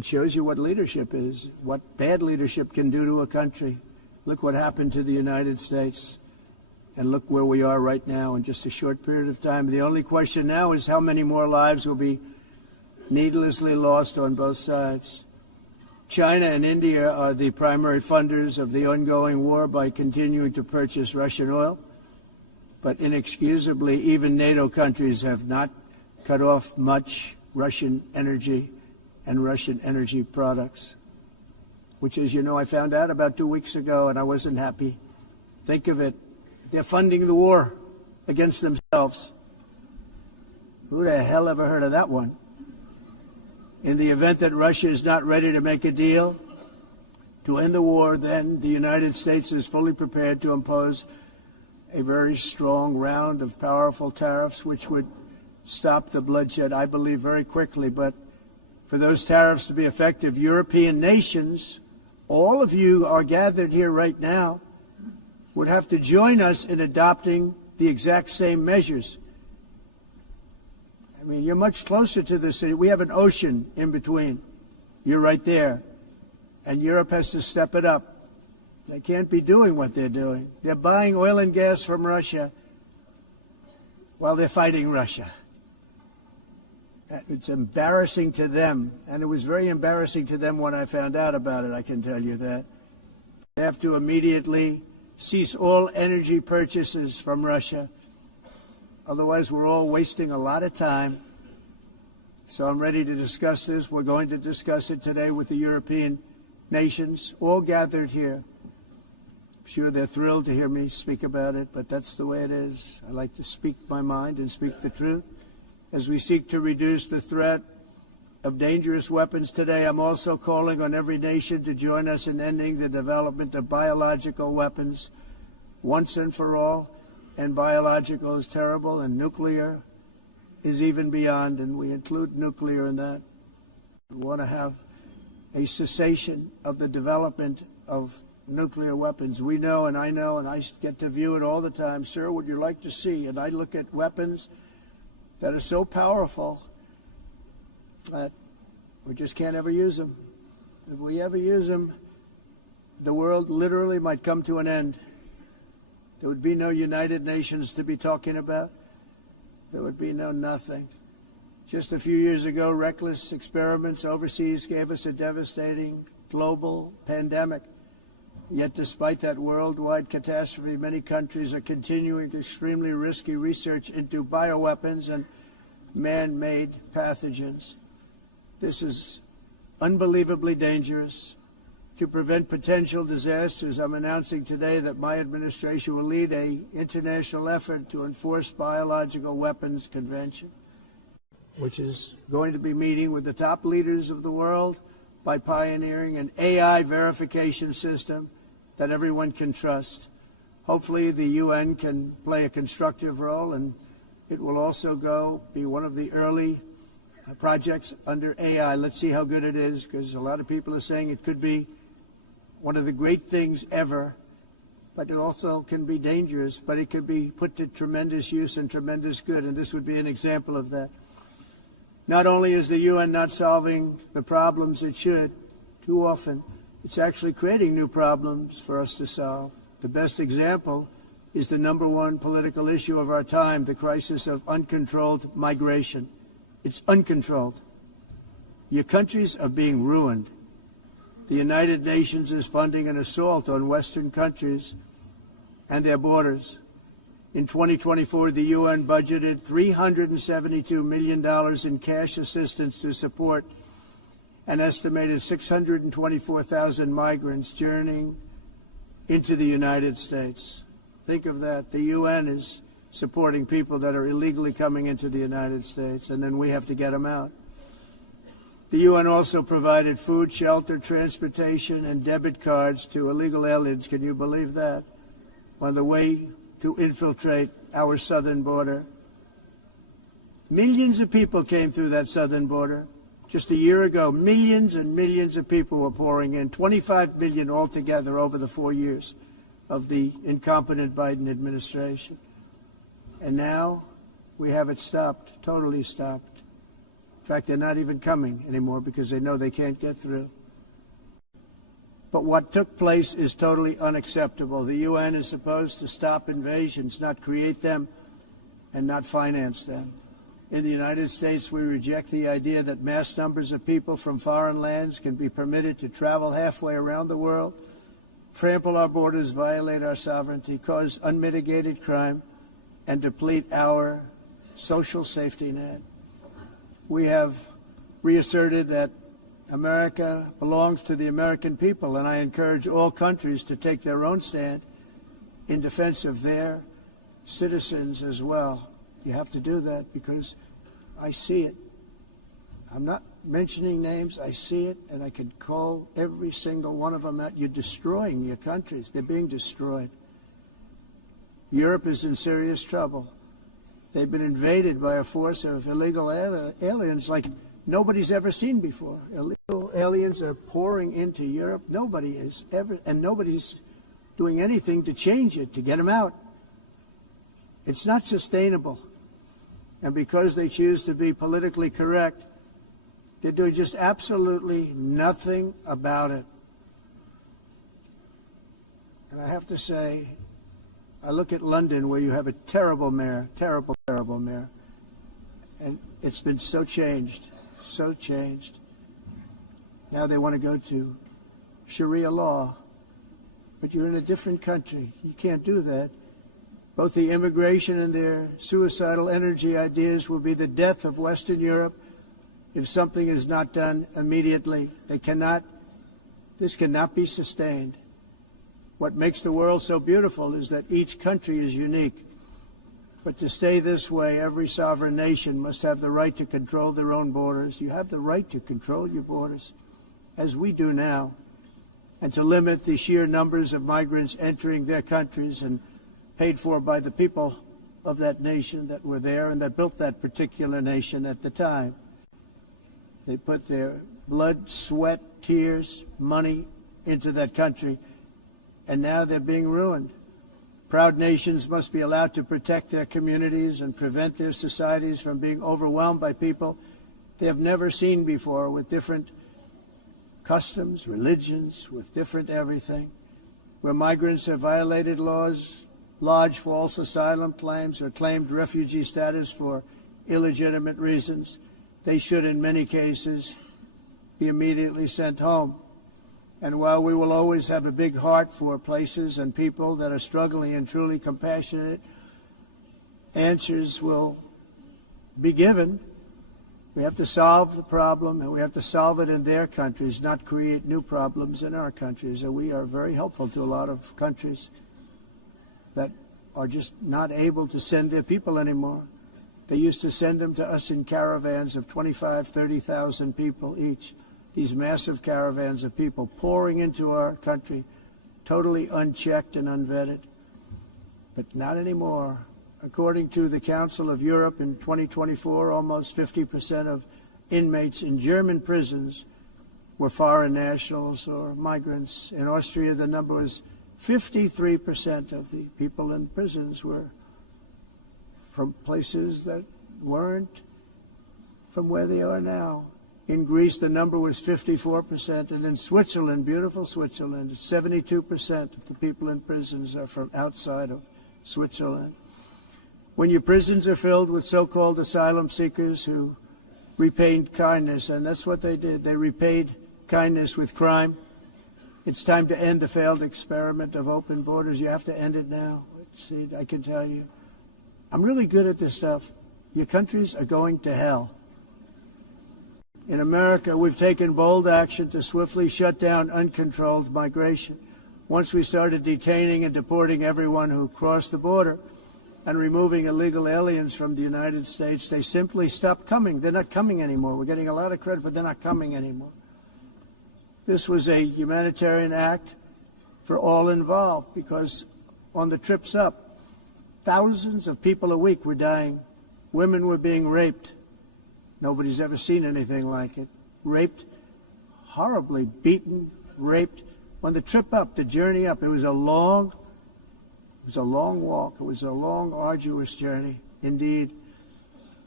It shows you what leadership is, what bad leadership can do to a country. Look what happened to the United States, and look where we are right now in just a short period of time. The only question now is how many more lives will be needlessly lost on both sides. China and India are the primary funders of the ongoing war by continuing to purchase Russian oil. But inexcusably, even NATO countries have not cut off much Russian energy and Russian energy products, which, as you know, I found out about 2 weeks ago, and I wasn't happy. Think of it. They're funding the war against themselves. Who the hell ever heard of that one? In the event that Russia is not ready to make a deal to end the war, then the United States is fully prepared to impose a very strong round of powerful tariffs, which would stop the bloodshed, I believe, very quickly. But for those tariffs to be effective, European nations, all of you are gathered here right now, would have to join us in adopting the exact same measures. I mean, you're much closer to the city. We have an ocean in between. You're right there. And Europe has to step it up. They can't be doing what they're doing. They're buying oil and gas from Russia while they're fighting Russia. It's embarrassing to them, and it was very embarrassing to them when I found out about it, I can tell you that. They have to immediately cease all energy purchases from Russia. Otherwise, we're all wasting a lot of time. So I'm ready to discuss this. We're going to discuss it today with the European nations, all gathered here. I'm sure they're thrilled to hear me speak about it, but that's the way it is. I like to speak my mind and speak the truth. As we seek to reduce the threat of dangerous weapons today, I'm also calling on every nation to join us in ending the development of biological weapons once and for all. And biological is terrible, and nuclear is even beyond, and we include nuclear in that. We want to have a cessation of the development of nuclear weapons. We know, and I get to view it all the time. Sir, would you like to see? And I look at weapons that are so powerful that we just can't ever use them. If we ever use them, the world literally might come to an end. There would be no United Nations to be talking about. There would be no nothing. Just a few years ago, reckless experiments overseas gave us a devastating global pandemic. Yet despite that worldwide catastrophe, many countries are continuing extremely risky research into bioweapons and man-made pathogens. This is unbelievably dangerous. To prevent potential disasters, I'm announcing today that my administration will lead an international effort to enforce biological weapons convention, which is going to be meeting with the top leaders of the world by pioneering an AI verification system that everyone can trust. Hopefully the UN can play a constructive role, and it will also be one of the early projects under AI. Let's see how good it is, because a lot of people are saying it could be one of the great things ever, but it also can be dangerous, but it could be put to tremendous use and tremendous good, and this would be an example of that. Not only is the UN not solving the problems it should, too often, it's actually creating new problems for us to solve. The best example is the number one political issue of our time, the crisis of uncontrolled migration. It's uncontrolled. Your countries are being ruined. The United Nations is funding an assault on Western countries and their borders. In 2024, the UN budgeted $372 million in cash assistance to support an estimated 624,000 migrants journeying into the United States. Think of that. The UN is supporting people that are illegally coming into the United States, and then we have to get them out. The UN also provided food, shelter, transportation, and debit cards to illegal aliens. Can you believe that? On the way to infiltrate our southern border. Millions of people came through that southern border. Just a year ago, millions and millions of people were pouring in, 25 million altogether over the 4 years of the incompetent Biden administration. And now we have it stopped, totally stopped. In fact, they're not even coming anymore because they know they can't get through. But what took place is totally unacceptable. The UN is supposed to stop invasions, not create them and not finance them. In the United States, we reject the idea that mass numbers of people from foreign lands can be permitted to travel halfway around the world, trample our borders, violate our sovereignty, cause unmitigated crime, and deplete our social safety net. We have reasserted that America belongs to the American people, and I encourage all countries to take their own stand in defense of their citizens as well. You have to do that because I see it. I'm not mentioning names. I see it, and I could call every single one of them out. You're destroying your countries. They're being destroyed. Europe is in serious trouble. They've been invaded by a force of illegal aliens like nobody's ever seen before. Illegal aliens are pouring into Europe. Nobody is ever, and nobody's doing anything to change it, to get them out. It's not sustainable. And because they choose to be politically correct, they're doing just absolutely nothing about it. And I have to say, I look at London where you have a terrible mayor, terrible mayor, and it's been so changed. So changed. Now they want to go to Sharia law, but you're in a different country. You can't do that. Both the immigration and their suicidal energy ideas will be the death of Western Europe if something is not done immediately. This cannot be sustained. What makes the world so beautiful is that each country is unique. But to stay this way, every sovereign nation must have the right to control their own borders. You have the right to control your borders, as we do now, and to limit the sheer numbers of migrants entering their countries and paid for by the people of that nation that were there and that built that particular nation at the time. They put their blood, sweat, tears, money into that country, and now they're being ruined. Proud nations must be allowed to protect their communities and prevent their societies from being overwhelmed by people they have never seen before, with different customs, religions, with different everything. Where migrants have violated laws, lodged false asylum claims, or claimed refugee status for illegitimate reasons, they should, in many cases, be immediately sent home. And while we will always have a big heart for places and people that are struggling and truly compassionate, answers will be given. We have to solve the problem, and we have to solve it in their countries, not create new problems in our countries. And we are very helpful to a lot of countries that are just not able to send their people anymore. They used to send them to us in caravans of 25,000, 30,000 people each. These massive caravans of people pouring into our country, totally unchecked and unvetted. But not anymore. According to the Council of Europe, in 2024, almost 50% of inmates in German prisons were foreign nationals or migrants. In Austria, the number was 53% of the people in prisons were from places that weren't from where they are now. In Greece, the number was 54%, and in Switzerland, beautiful Switzerland, 72% of the people in prisons are from outside of Switzerland. When your prisons are filled with so-called asylum seekers who repaid kindness, and that's what they did, they repaid kindness with crime, it's time to end the failed experiment of open borders. You have to end it now. See, I can tell you, I'm really good at this stuff. Your countries are going to hell. In America, we've taken bold action to swiftly shut down uncontrolled migration. Once we started detaining and deporting everyone who crossed the border and removing illegal aliens from the United States, they simply stopped coming. They're not coming anymore. We're getting a lot of credit, but they're not coming anymore. This was a humanitarian act for all involved, because on the trips up, thousands of people a week were dying. Women were being raped. Nobody's ever seen anything like it. Raped, horribly beaten, raped. On the trip up, the journey up, it was a long walk. It was a long, arduous journey, indeed.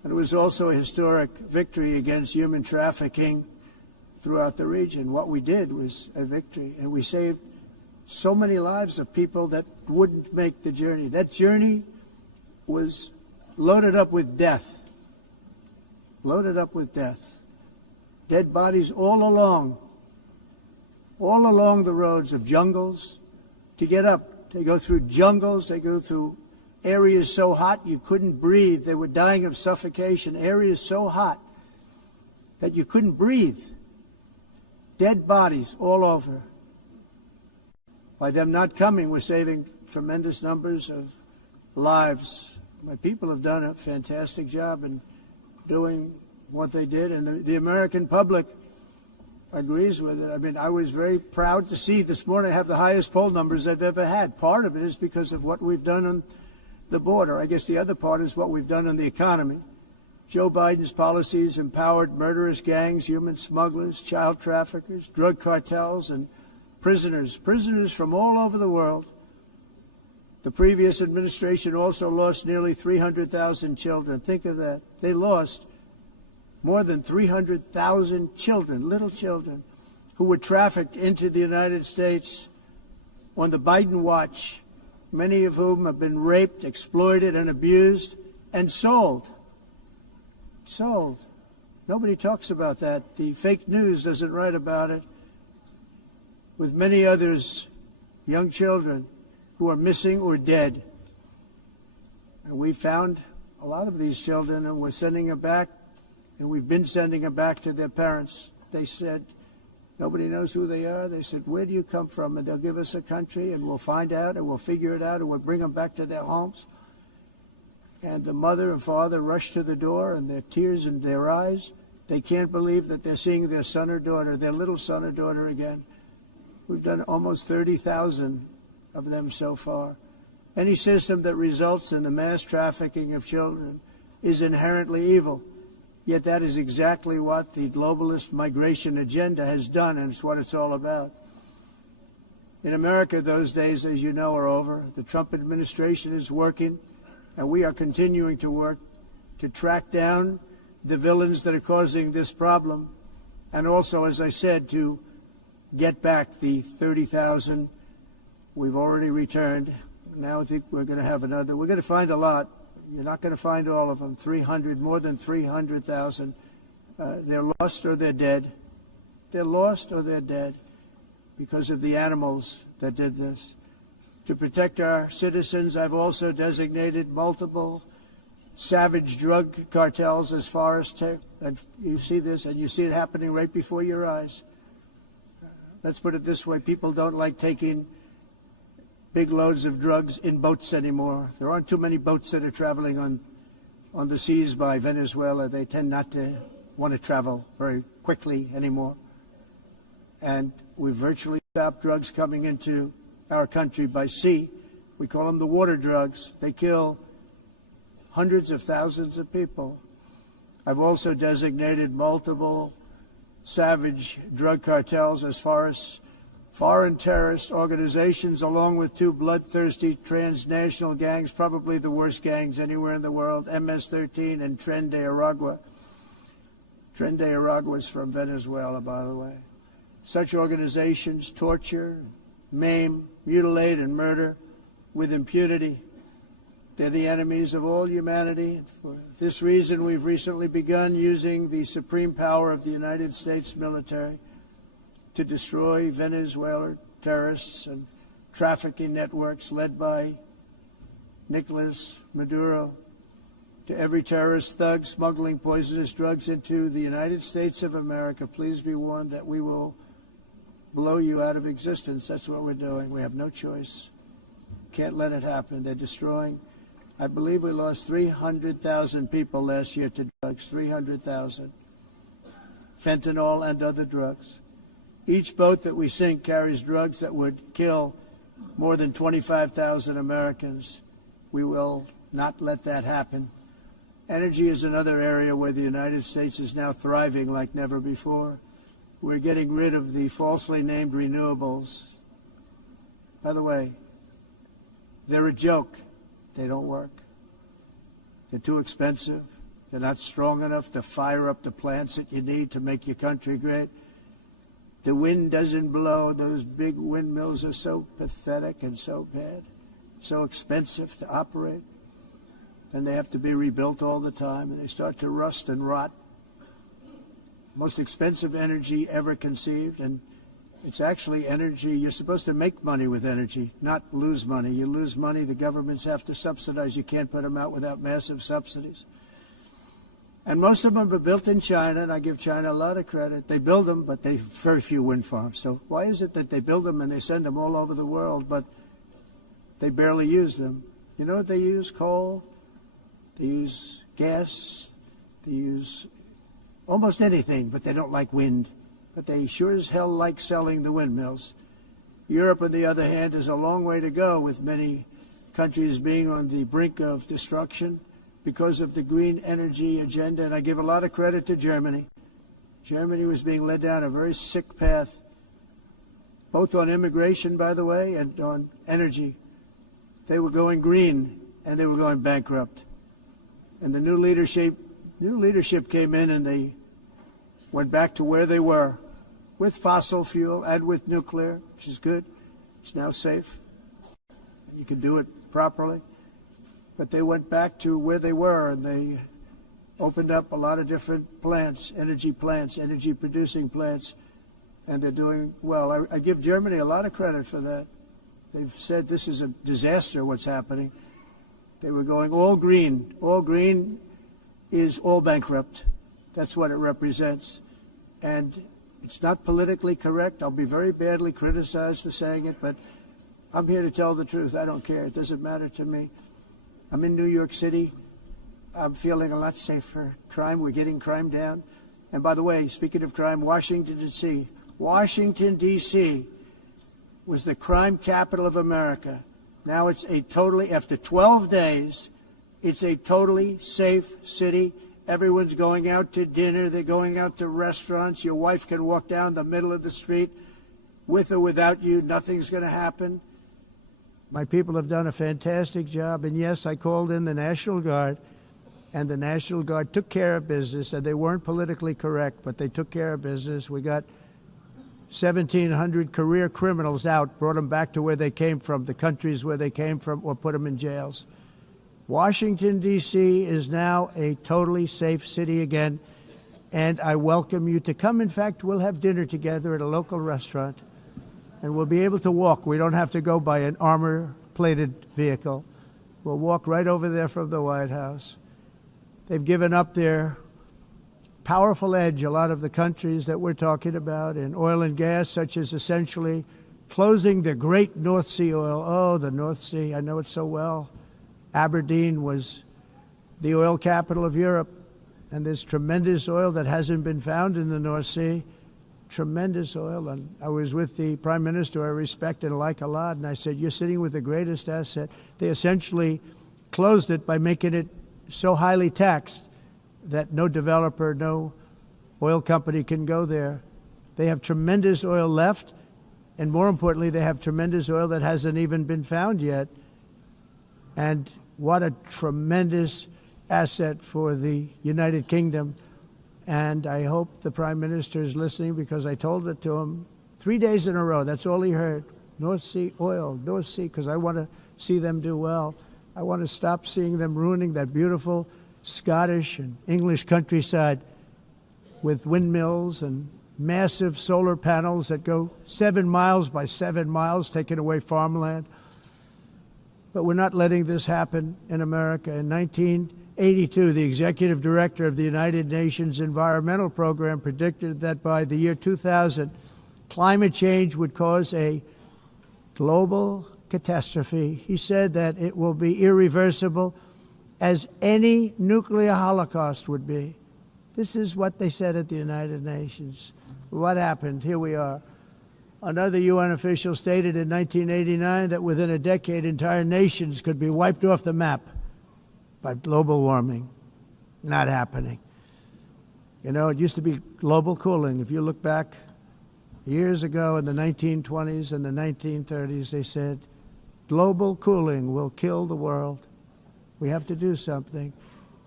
And it was also a historic victory against human trafficking throughout the region. What we did was a victory, and we saved so many lives of people that wouldn't make the journey. That journey was loaded up with death. Loaded up with death. Dead bodies all along the roads of jungles to get up. They go through jungles, they go through areas so hot you couldn't breathe. They were dying of suffocation. Areas so hot that you couldn't breathe. Dead bodies all over. By them not coming, we're saving tremendous numbers of lives. My people have done a fantastic job in doing what they did, and the American public agrees with it. I mean, I was very proud to see this morning I have the highest poll numbers I've ever had. Part of it is because of what we've done on the border. I guess the other part is what we've done on the economy. Joe Biden's policies empowered murderous gangs, human smugglers, child traffickers, drug cartels, and prisoners from all over the world. The previous administration also lost nearly 300,000 children. Think of that. They lost more than 300,000 children, little children, who were trafficked into the United States on the Biden watch, many of whom have been raped, exploited, and abused, and sold. Sold. Nobody talks about that. The fake news doesn't write about it. With many others, young children who are missing or dead. And we found a lot of these children, and we're sending them back, and we've been sending them back to their parents. They said, nobody knows who they are. They said, where do you come from? And they'll give us a country, and we'll find out, and we'll figure it out, and we'll bring them back to their homes. And the mother and father rush to the door, and their tears in their eyes. They can't believe that they're seeing their son or daughter, their little son or daughter again. We've done almost 30,000 of them so far. Any system that results in the mass trafficking of children is inherently evil. Yet that is exactly what the globalist migration agenda has done, and it's what it's all about. In America, those days, as you know, are over. The Trump administration is working, and we are continuing to work to track down the villains that are causing this problem, and also, as I said, to get back the 30,000 we've already returned. Now I think we're going to have another. We're going to find a lot. You're not going to find all of them. 300, more than 300,000. They're lost or they're dead. They're lost or they're dead because of the animals that did this. To protect our citizens, I've also designated multiple savage drug cartels as far as and you see this, and you see it happening right before your eyes. Let's put it this way. People don't like taking big loads of drugs in boats anymore. There aren't too many boats that are traveling on the seas by Venezuela. They tend not to want to travel very quickly anymore. And we've virtually stopped drugs coming into our country by sea. We call them the water drugs. They kill hundreds of thousands of people. I've also designated multiple savage drug cartels as far as foreign terrorist organizations, along with two bloodthirsty transnational gangs, probably the worst gangs anywhere in the world, MS-13 and Tren de Aragua. Tren de Aragua is from Venezuela, by the way. Such organizations torture, maim, mutilate, and murder with impunity. They're the enemies of all humanity. For this reason, we've recently begun using the supreme power of the United States military to destroy Venezuelan terrorists and trafficking networks led by Nicolas Maduro. To every terrorist thug smuggling poisonous drugs into the United States of America, please be warned that we will blow you out of existence. That's what we're doing. We have no choice. Can't let it happen. They're destroying. I believe we lost 300,000 people last year to drugs, 300,000. Fentanyl and other drugs. Each boat that we sink carries drugs that would kill more than 25,000 Americans. We will not let that happen. Energy is another area where the United States is now thriving like never before. We're getting rid of the falsely named renewables. By the way, they're a joke. They don't work. They're too expensive. They're not strong enough to fire up the plants that you need to make your country great. The wind doesn't blow. Those big windmills are so pathetic and so bad, so expensive to operate. And they have to be rebuilt all the time, and they start to rust and rot. Most expensive energy ever conceived, and it's actually energy. You're supposed to make money with energy, not lose money. You lose money, the governments have to subsidize. You can't put them out without massive subsidies. And most of them are built in China, and I give China a lot of credit. They build them, but they have very few wind farms. So why is it that they build them and they send them all over the world, but they barely use them? You know what they use? Coal. They use gas. They use almost anything, but they don't like wind. But they sure as hell like selling the windmills. Europe, on the other hand, is a long way to go, with many countries being on the brink of destruction because of the green energy agenda. And I give a lot of credit to Germany. Germany was being led down a very sick path, both on immigration, by the way, and on energy. They were going green, and they were going bankrupt. And the new leadership came in, and they went back to where they were, with fossil fuel and with nuclear, which is good. It's now safe. You can do it properly. But they went back to where they were, and they opened up a lot of different plants, energy-producing plants, and they're doing well. I give Germany a lot of credit for that. They've said this is a disaster, what's happening. They were going all green. All green is all bankrupt. That's what it represents. And it's not politically correct. I'll be very badly criticized for saying it, but I'm here to tell the truth. I don't care. It doesn't matter to me. I'm in New York City. I'm feeling a lot safer. Crime, we're getting crime down. And by the way, speaking of crime, Washington, D.C. Washington, D.C. was the crime capital of America. Now it's after 12 days, it's a totally safe city. Everyone's going out to dinner. They're going out to restaurants. Your wife can walk down the middle of the street with or without you. Nothing's going to happen. My people have done a fantastic job. And yes, I called in the National Guard, and the National Guard took care of business. And they weren't politically correct, but they took care of business. We got 1,700 career criminals out, brought them back to where they came from, the countries where they came from, or put them in jails. Washington, D.C. is now a totally safe city again, and I welcome you to come. In fact, we'll have dinner together at a local restaurant, and we'll be able to walk. We don't have to go by an armor-plated vehicle. We'll walk right over there from the White House. They've given up their powerful edge, a lot of the countries that we're talking about, in oil and gas, such as essentially closing the great North Sea oil. Oh, the North Sea, I know it so well. Aberdeen was the oil capital of Europe, and there's tremendous oil that hasn't been found in the North Sea. Tremendous oil. And I was with the Prime Minister I respect and like a lot, and I said, you're sitting with the greatest asset. They essentially closed it by making it so highly taxed that no developer, no oil company can go there. They have tremendous oil left, and more importantly, they have tremendous oil that hasn't even been found yet. And what a tremendous asset for the United Kingdom. And I hope the Prime Minister is listening, because I told it to him 3 days in a row. That's all he heard. North Sea oil, North Sea, because I want to see them do well. I want to stop seeing them ruining that beautiful Scottish and English countryside with windmills and massive solar panels that go 7 miles by 7 miles, taking away farmland. But we're not letting this happen in America. In 1982, the executive director of the United Nations Environmental Program predicted that by the year 2000, climate change would cause a global catastrophe. He said that it will be irreversible, as any nuclear holocaust would be. This is what they said at the United Nations. What happened? Here we are. Another UN official stated in 1989 that within a decade, entire nations could be wiped off the map by global warming. Not happening. You know, it used to be global cooling. If you look back years ago in the 1920s and the 1930s, they said, global cooling will kill the world. We have to do something.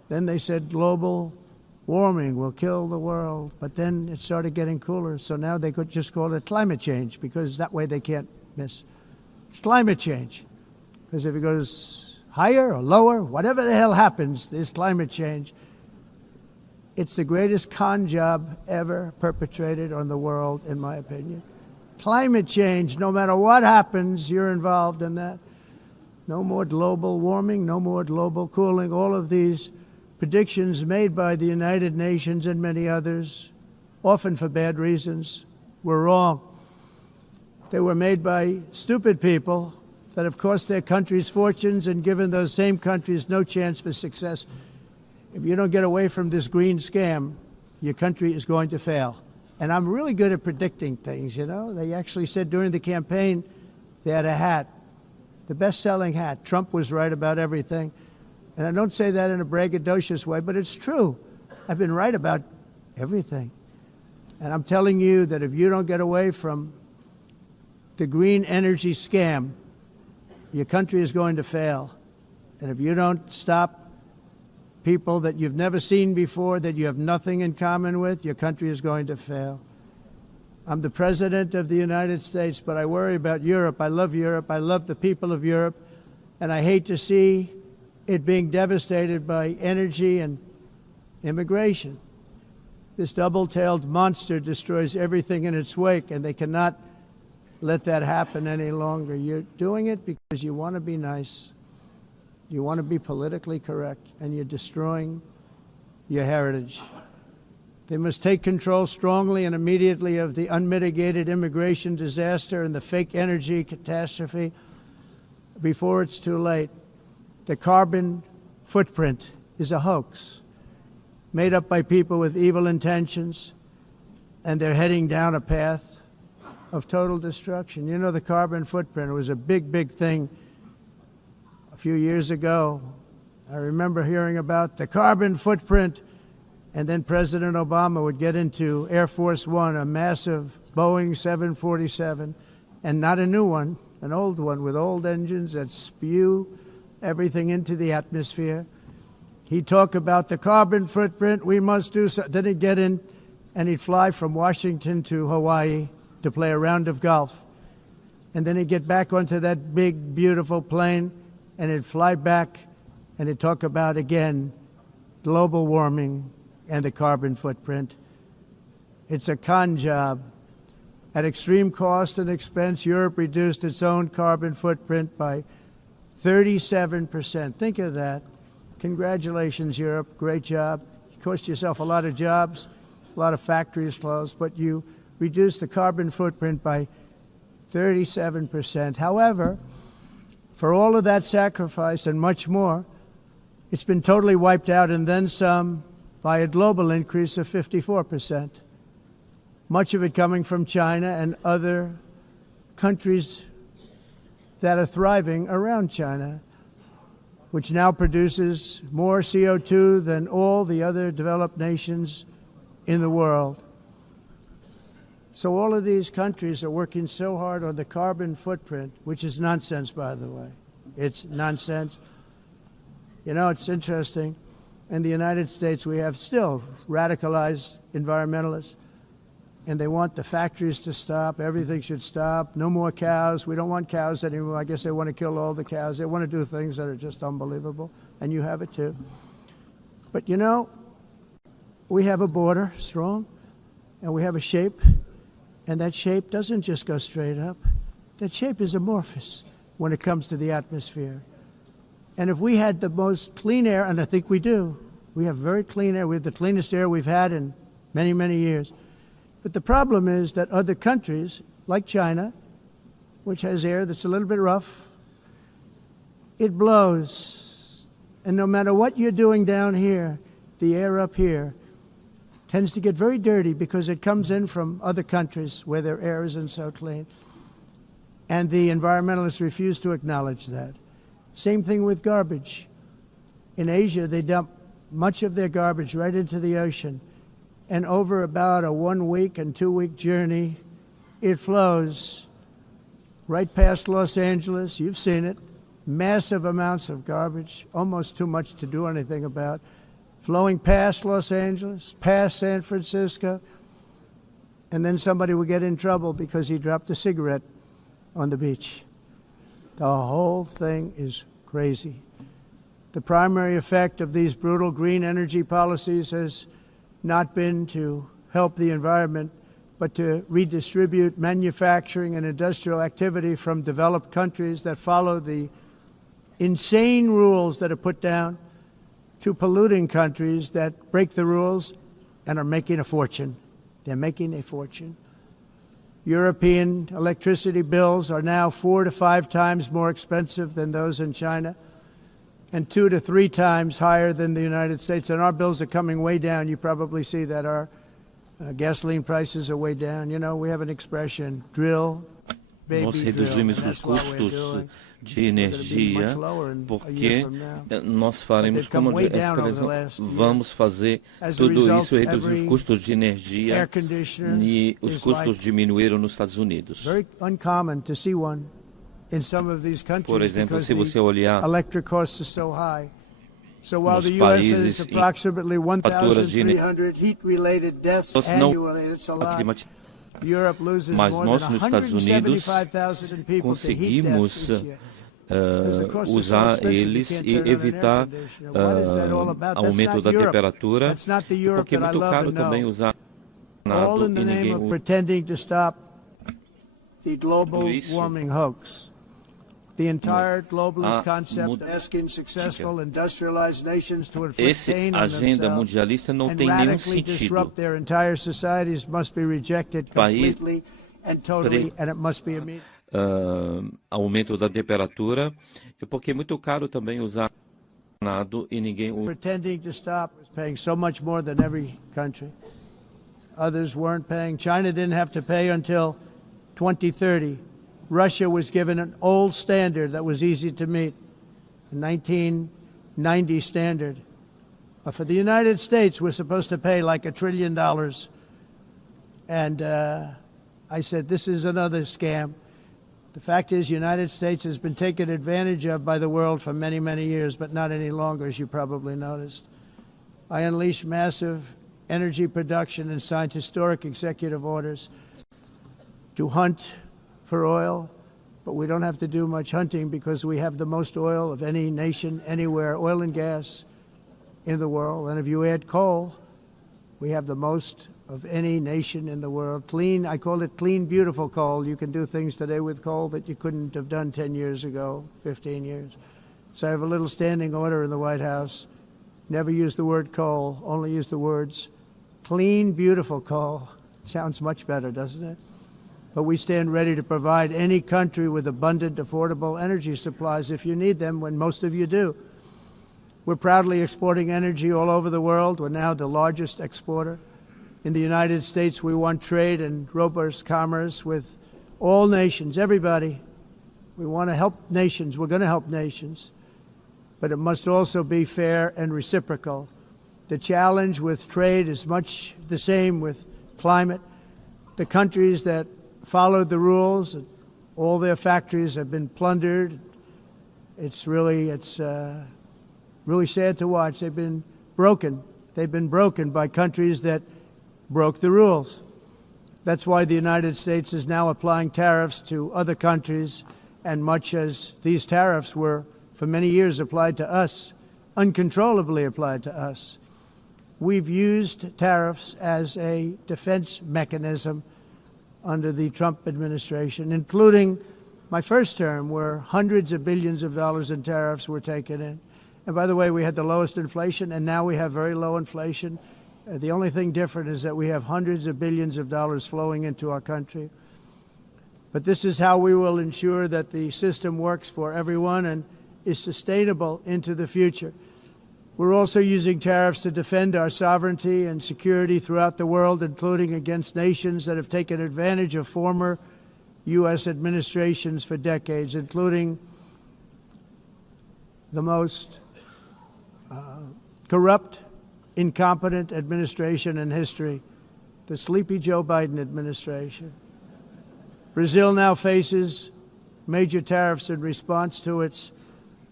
Then they said global warming will kill the world, but then it started getting cooler, so now they could just call it climate change, because that way they can't miss. It's climate change, because if it goes higher or lower, whatever the hell happens, there's climate change. It's the greatest con job ever perpetrated on the world, in my opinion. Climate change, no matter what happens, you're involved in that. No more global warming, no more global cooling. All of these predictions made by the United Nations and many others, often for bad reasons, were wrong. They were made by stupid people that have cost their countries fortunes and given those same countries no chance for success. If you don't get away from this green scam, your country is going to fail. And I'm really good at predicting things, you know. They actually said during the campaign they had a hat, the best-selling hat. Trump was right about everything. And I don't say that in a braggadocious way, but it's true. I've been right about everything. And I'm telling you that if you don't get away from the green energy scam, your country is going to fail. And if you don't stop people that you've never seen before, that you have nothing in common with, your country is going to fail. I'm the President of the United States, but I worry about Europe. I love Europe. I love the people of Europe. And I hate to see it being devastated by energy and immigration. This double-tailed monster destroys everything in its wake, and they cannot let that happen any longer. You're doing it because you want to be nice. You want to be politically correct, and you're destroying your heritage. They must take control strongly and immediately of the unmitigated immigration disaster and the fake energy catastrophe before it's too late. The carbon footprint is a hoax made up by people with evil intentions, and they're heading down a path of total destruction. You know, the carbon footprint was a big, big thing a few years ago. I remember hearing about the carbon footprint, and then President Obama would get into Air Force One, a massive Boeing 747, and not a new one, an old one with old engines that spew everything into the atmosphere. He'd talk about the carbon footprint, we must do so. Then he'd get in and he'd fly from Washington to Hawaii to play a round of golf. And then he'd get back onto that big, beautiful plane and he'd fly back and he'd talk about, again, global warming and the carbon footprint. It's a con job. At extreme cost and expense, Europe reduced its own carbon footprint by 37%. Think of that. Congratulations, Europe. Great job. You cost yourself a lot of jobs, a lot of factories closed, but you reduced the carbon footprint by 37%. However, for all of that sacrifice and much more, it's been totally wiped out and then some by a global increase of 54%. Much of it coming from China and other countries that are thriving around China, which now produces more CO2 than all the other developed nations in the world. So all of these countries are working so hard on the carbon footprint, which is nonsense, by the way. It's nonsense. You know, it's interesting. In the United States, we have still radicalized environmentalists, and they want the factories to stop. Everything should stop. No more cows. We don't want cows anymore. I guess they want to kill all the cows. They want to do things that are just unbelievable, and you have it too. But you know, we have a border, strong, and we have a shape, and that shape doesn't just go straight up. That shape is amorphous when it comes to the atmosphere. And if we had the most clean air, and I think we do, we have very clean air. We have the cleanest air we've had in many, many years. But the problem is that other countries, like China, which has air that's a little bit rough, it blows. And no matter what you're doing down here, the air up here tends to get very dirty because it comes in from other countries where their air isn't so clean. And the environmentalists refuse to acknowledge that. Same thing with garbage. In Asia, they dump much of their garbage right into the ocean. And over about a 1 week and 2 week journey, it flows right past Los Angeles. You've seen it. Massive amounts of garbage, almost too much to do anything about. flowing past Los Angeles, past San Francisco, and then somebody would get in trouble because he dropped a cigarette on the beach. The whole thing is crazy. The primary effect of these brutal green energy policies has not been to help the environment, but to redistribute manufacturing and industrial activity from developed countries that follow the insane rules that are put down to polluting countries that break the rules and are making a fortune. They're making a fortune. European electricity bills are now 4 to 5 times more expensive than those in China, and 2 to 3 times higher than the United States. And our bills are coming way down. You probably see that our gasoline prices are way down. You know, we have an expression, drill, baby, Nós drill. reduzimos os custos de energia porque nós faremos como vamos fazer tudo isso e reduzir os custos de energia e os custos diminuíram nos Estados Unidos. Por exemplo, se você olhar So while the U.S. has approximately 1,300 heat-related deaths annually, it's a lot. Europe loses more than 175,000 people to heat deaths each year. Usar eles e evitar aumento da temperatura, porque é muito caro também usar all in the name of pretending to stop the global warming hoax. The entire globalist concept asking successful industrialized nations to inflict pain on themselves and radically disrupt their entire societies must be rejected completely and totally, and it must be immediate. Aumento da temperatura, porque é muito caro também usar nada e ninguém pretending to stop is paying so much more than every country. Others weren't paying. China didn't have to pay until 2030. Russia was given an old standard that was easy to meet, a 1990 standard. But for the United States, we're supposed to pay like $1 trillion. And I said, this is another scam. The fact is, the United States has been taken advantage of by the world for many, many years, but not any longer, as you probably noticed. I unleashed massive energy production and signed historic executive orders to hunt for oil, but we don't have to do much hunting because we have the most oil of any nation anywhere, oil and gas in the world. And if you add coal, we have the most of any nation in the world. Clean, I call it clean, beautiful coal. You can do things today with coal that you couldn't have done 10 years ago, 15 years. So I have a little standing order in the White House. Never use the word coal, only use the words clean, beautiful coal. Sounds much better, doesn't it? But we stand ready to provide any country with abundant, affordable energy supplies if you need them, when most of you do. We're proudly exporting energy all over the world. We're now the largest exporter. In the United States, we want trade and robust commerce with all nations, everybody. We want to help nations. We're going to help nations. But it must also be fair and reciprocal. The challenge with trade is much the same with climate. The countries that followed the rules, all their factories have been plundered. It's really sad to watch. They've been broken. They've been broken by countries that broke the rules. That's why the United States is now applying tariffs to other countries, and much as these tariffs were for many years applied to us, uncontrollably applied to us. We've used tariffs as a defense mechanism under the Trump administration, including my first term, where hundreds of billions of dollars in tariffs were taken in. And by the way, we had the lowest inflation, and now we have very low inflation. The only thing different is that we have hundreds of billions of dollars flowing into our country. But this is how we will ensure that the system works for everyone and is sustainable into the future. We're also using tariffs to defend our sovereignty and security throughout the world, including against nations that have taken advantage of former U.S. administrations for decades, including the most corrupt, incompetent administration in history, the sleepy Joe Biden administration. Brazil now faces major tariffs in response to its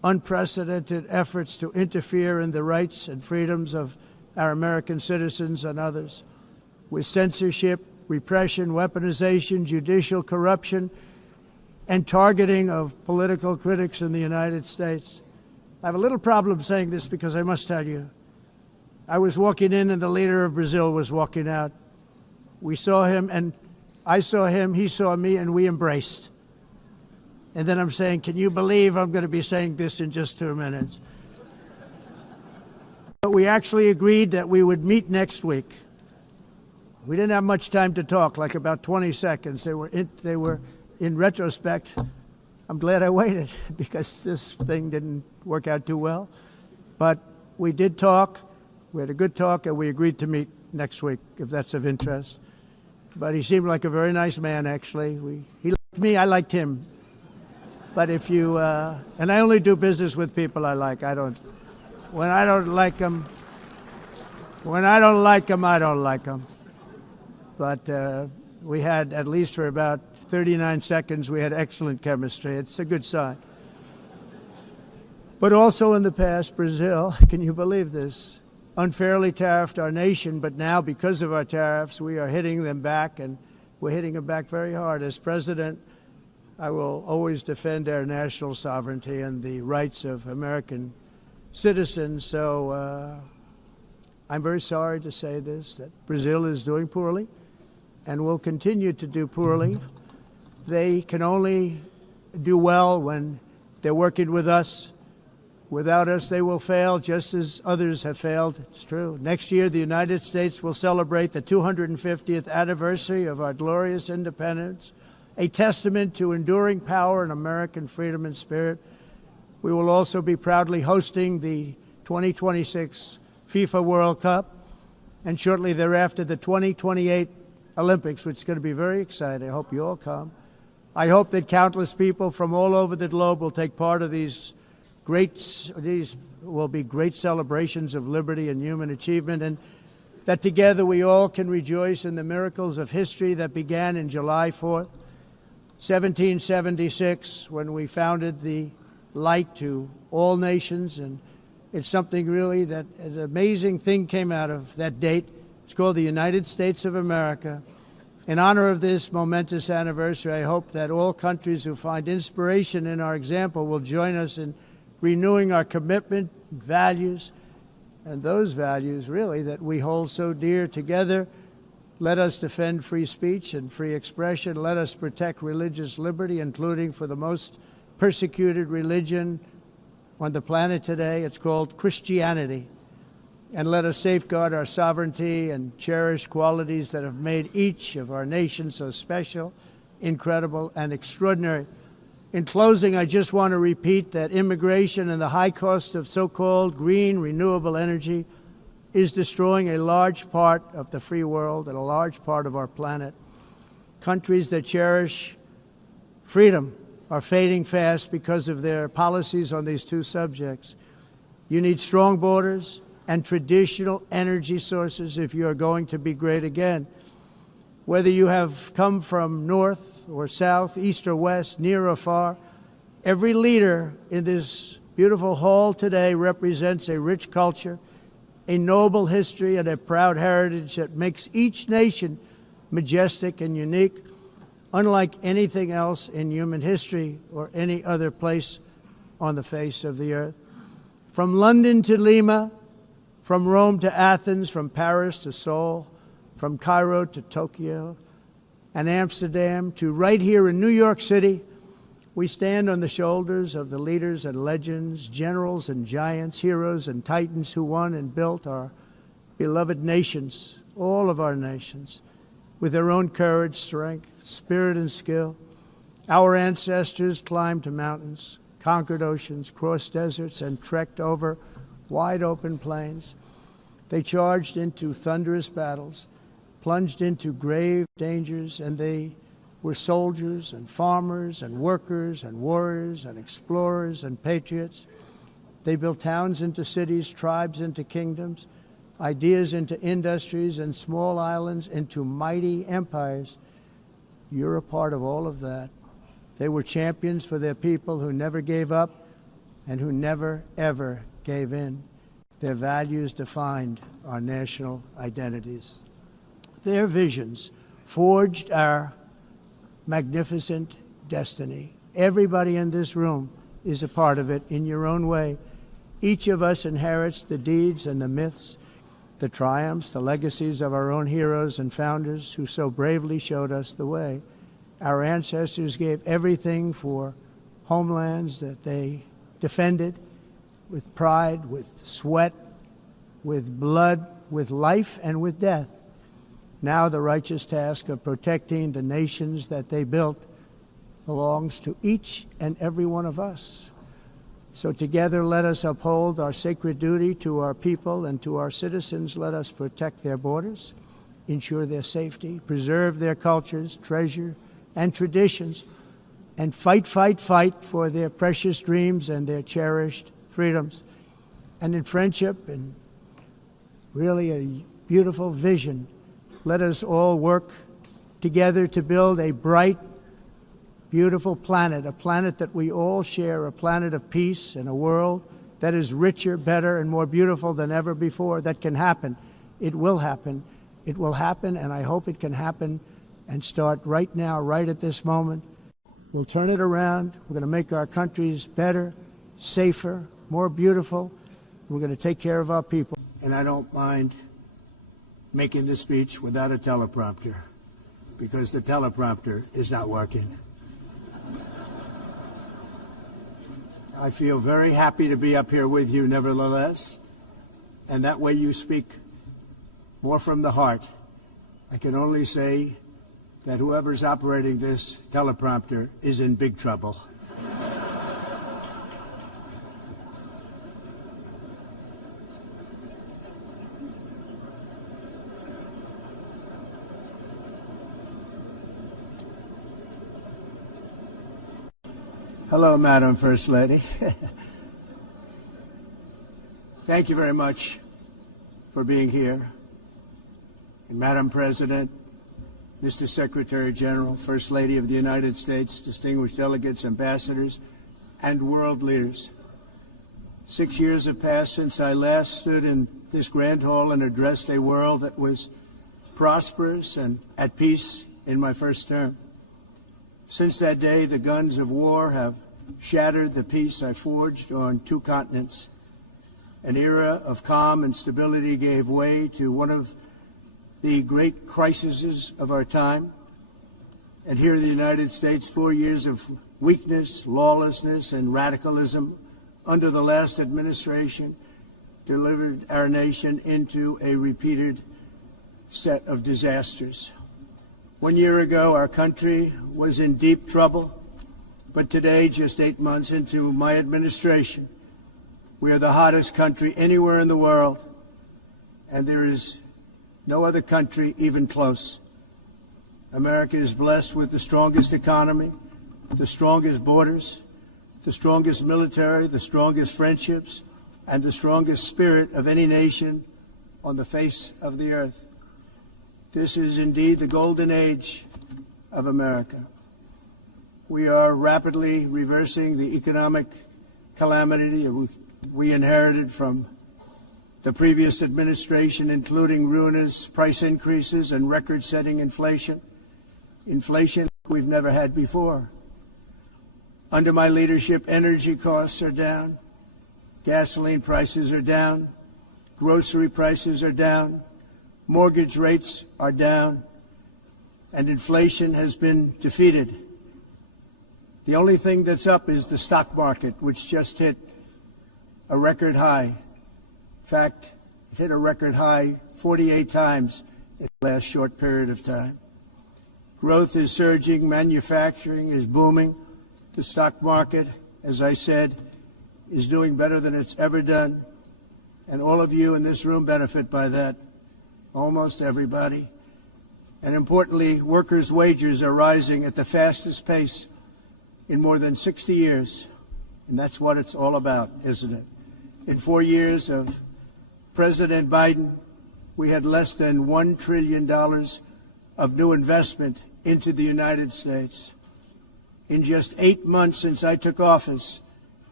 unprecedented efforts to interfere in the rights and freedoms of our American citizens and others, with censorship, repression, weaponization, judicial corruption, and targeting of political critics in the United States. I have a little problem saying this because I must tell you, I was walking in and the leader of Brazil was walking out. We saw him and I saw him, he saw me, and we embraced. And then I'm saying, can you believe I'm going to be saying this in just 2 minutes? But we actually agreed that we would meet next week. We didn't have much time to talk, like about 20 seconds. They were in retrospect, I'm glad I waited because this thing didn't work out too well. But we did talk, we had a good talk, and we agreed to meet next week, if that's of interest. But he seemed like a very nice man, actually. He liked me, I liked him. But if you, and I only do business with people I like. When I don't like them, I don't like them. But we had, at least for about 39 seconds, we had excellent chemistry. It's a good sign. But also in the past, Brazil, can you believe this, unfairly tariffed our nation, but now because of our tariffs, we are hitting them back, and we're hitting them back very hard. As president, I will always defend our national sovereignty and the rights of American citizens. So I'm very sorry to say this, that Brazil is doing poorly and will continue to do poorly. They can only do well when they're working with us. Without us, they will fail, just as others have failed. It's true. Next year, the United States will celebrate the 250th anniversary of our glorious independence, a testament to enduring power and American freedom and spirit. We will also be proudly hosting the 2026 FIFA World Cup, and shortly thereafter, the 2028 Olympics, which is going to be very exciting. I hope you all come. I hope that countless people from all over the globe will take part of these will be great celebrations of liberty and human achievement, and that together we all can rejoice in the miracles of history that began in July 4th, 1776, when we founded the light to all nations. And it's something really that an amazing thing came out of that date. It's called the United States of America. In honor of this momentous anniversary, I hope that all countries who find inspiration in our example will join us in renewing our commitment, values, and those values, really, that we hold so dear together. Let us defend free speech and free expression. Let us protect religious liberty, including for the most persecuted religion on the planet today. It's called Christianity. And let us safeguard our sovereignty and cherish qualities that have made each of our nations so special, incredible, and extraordinary. In closing, I just want to repeat that immigration and the high cost of so-called green renewable energy is destroying a large part of the free world and a large part of our planet. Countries that cherish freedom are fading fast because of their policies on these two subjects. You need strong borders and traditional energy sources if you are going to be great again. Whether you have come from north or south, east or west, near or far, every leader in this beautiful hall today represents a rich culture, a noble history, and a proud heritage that makes each nation majestic and unique, unlike anything else in human history or any other place on the face of the earth. From London to Lima, from Rome to Athens, from Paris to Seoul, from Cairo to Tokyo and Amsterdam to right here in New York City, we stand on the shoulders of the leaders and legends, generals and giants, heroes and titans who won and built our beloved nations, all of our nations, with their own courage, strength, spirit, and skill. Our ancestors climbed mountains, conquered oceans, crossed deserts, and trekked over wide open plains. They charged into thunderous battles, plunged into grave dangers, and they were soldiers and farmers and workers and warriors and explorers and patriots. They built towns into cities, tribes into kingdoms, ideas into industries, and small islands into mighty empires. You're a part of all of that. They were champions for their people who never gave up, and who never, ever gave in. Their values defined our national identities. Their visions forged our magnificent destiny. Everybody in this room is a part of it in your own way. Each of us inherits the deeds and the myths, the triumphs, the legacies of our own heroes and founders who so bravely showed us the way. Our ancestors gave everything for homelands that they defended with pride, with sweat, with blood, with life, and with death. Now the righteous task of protecting the nations that they built belongs to each and every one of us. So together let us uphold our sacred duty to our people and to our citizens. Let us protect their borders, ensure their safety, preserve their cultures, treasure, and traditions, and fight, fight, fight for their precious dreams and their cherished freedoms. And in friendship and really a beautiful vision, let us all work together to build a bright, beautiful planet, a planet that we all share, a planet of peace and a world that is richer, better, and more beautiful than ever before. That can happen. It will happen. It will happen, and I hope it can happen and start right now, right at this moment. We'll turn it around. We're going to make our countries better, safer, more beautiful. We're going to take care of our people. And I don't mind making this speech without a teleprompter, because the teleprompter is not working. I feel very happy to be up here with you, nevertheless, and that way you speak more from the heart. I can only say that whoever's operating this teleprompter is in big trouble. Hello, Madam First Lady. Thank you very much for being here. And Madam President, Mr. Secretary General, First Lady of the United States, distinguished delegates, ambassadors, and world leaders. 6 years have passed since I last stood in this grand hall and addressed a world that was prosperous and at peace in my first term. Since that day, the guns of war have shattered the peace I forged on 2 continents. An era of calm and stability gave way to one of the great crises of our time. And here in the United States, 4 years of weakness, lawlessness, and radicalism under the last administration delivered our nation into a repeated set of disasters. 1 year ago, our country was in deep trouble, but today, just 8 months into my administration, we are the hottest country anywhere in the world, and there is no other country even close. America is blessed with the strongest economy, the strongest borders, the strongest military, the strongest friendships, and the strongest spirit of any nation on the face of the earth. This is indeed the golden age of America. We are rapidly reversing the economic calamity we inherited from the previous administration, including ruinous price increases and record-setting inflation. Inflation we've never had before. Under my leadership, energy costs are down, gasoline prices are down, grocery prices are down, mortgage rates are down, and inflation has been defeated. The only thing that's up is the stock market, which just hit a record high. In fact, it hit a record high 48 times in the last short period of time. Growth is surging, manufacturing is booming. The stock market, as I said, is doing better than it's ever done. And all of you in this room benefit by that. Almost everybody. And importantly, workers' wages are rising at the fastest pace in more than 60 years. And that's what it's all about, isn't it? In 4 years of President Biden, we had less than $1 trillion of new investment into the United States. In just 8 months since I took office,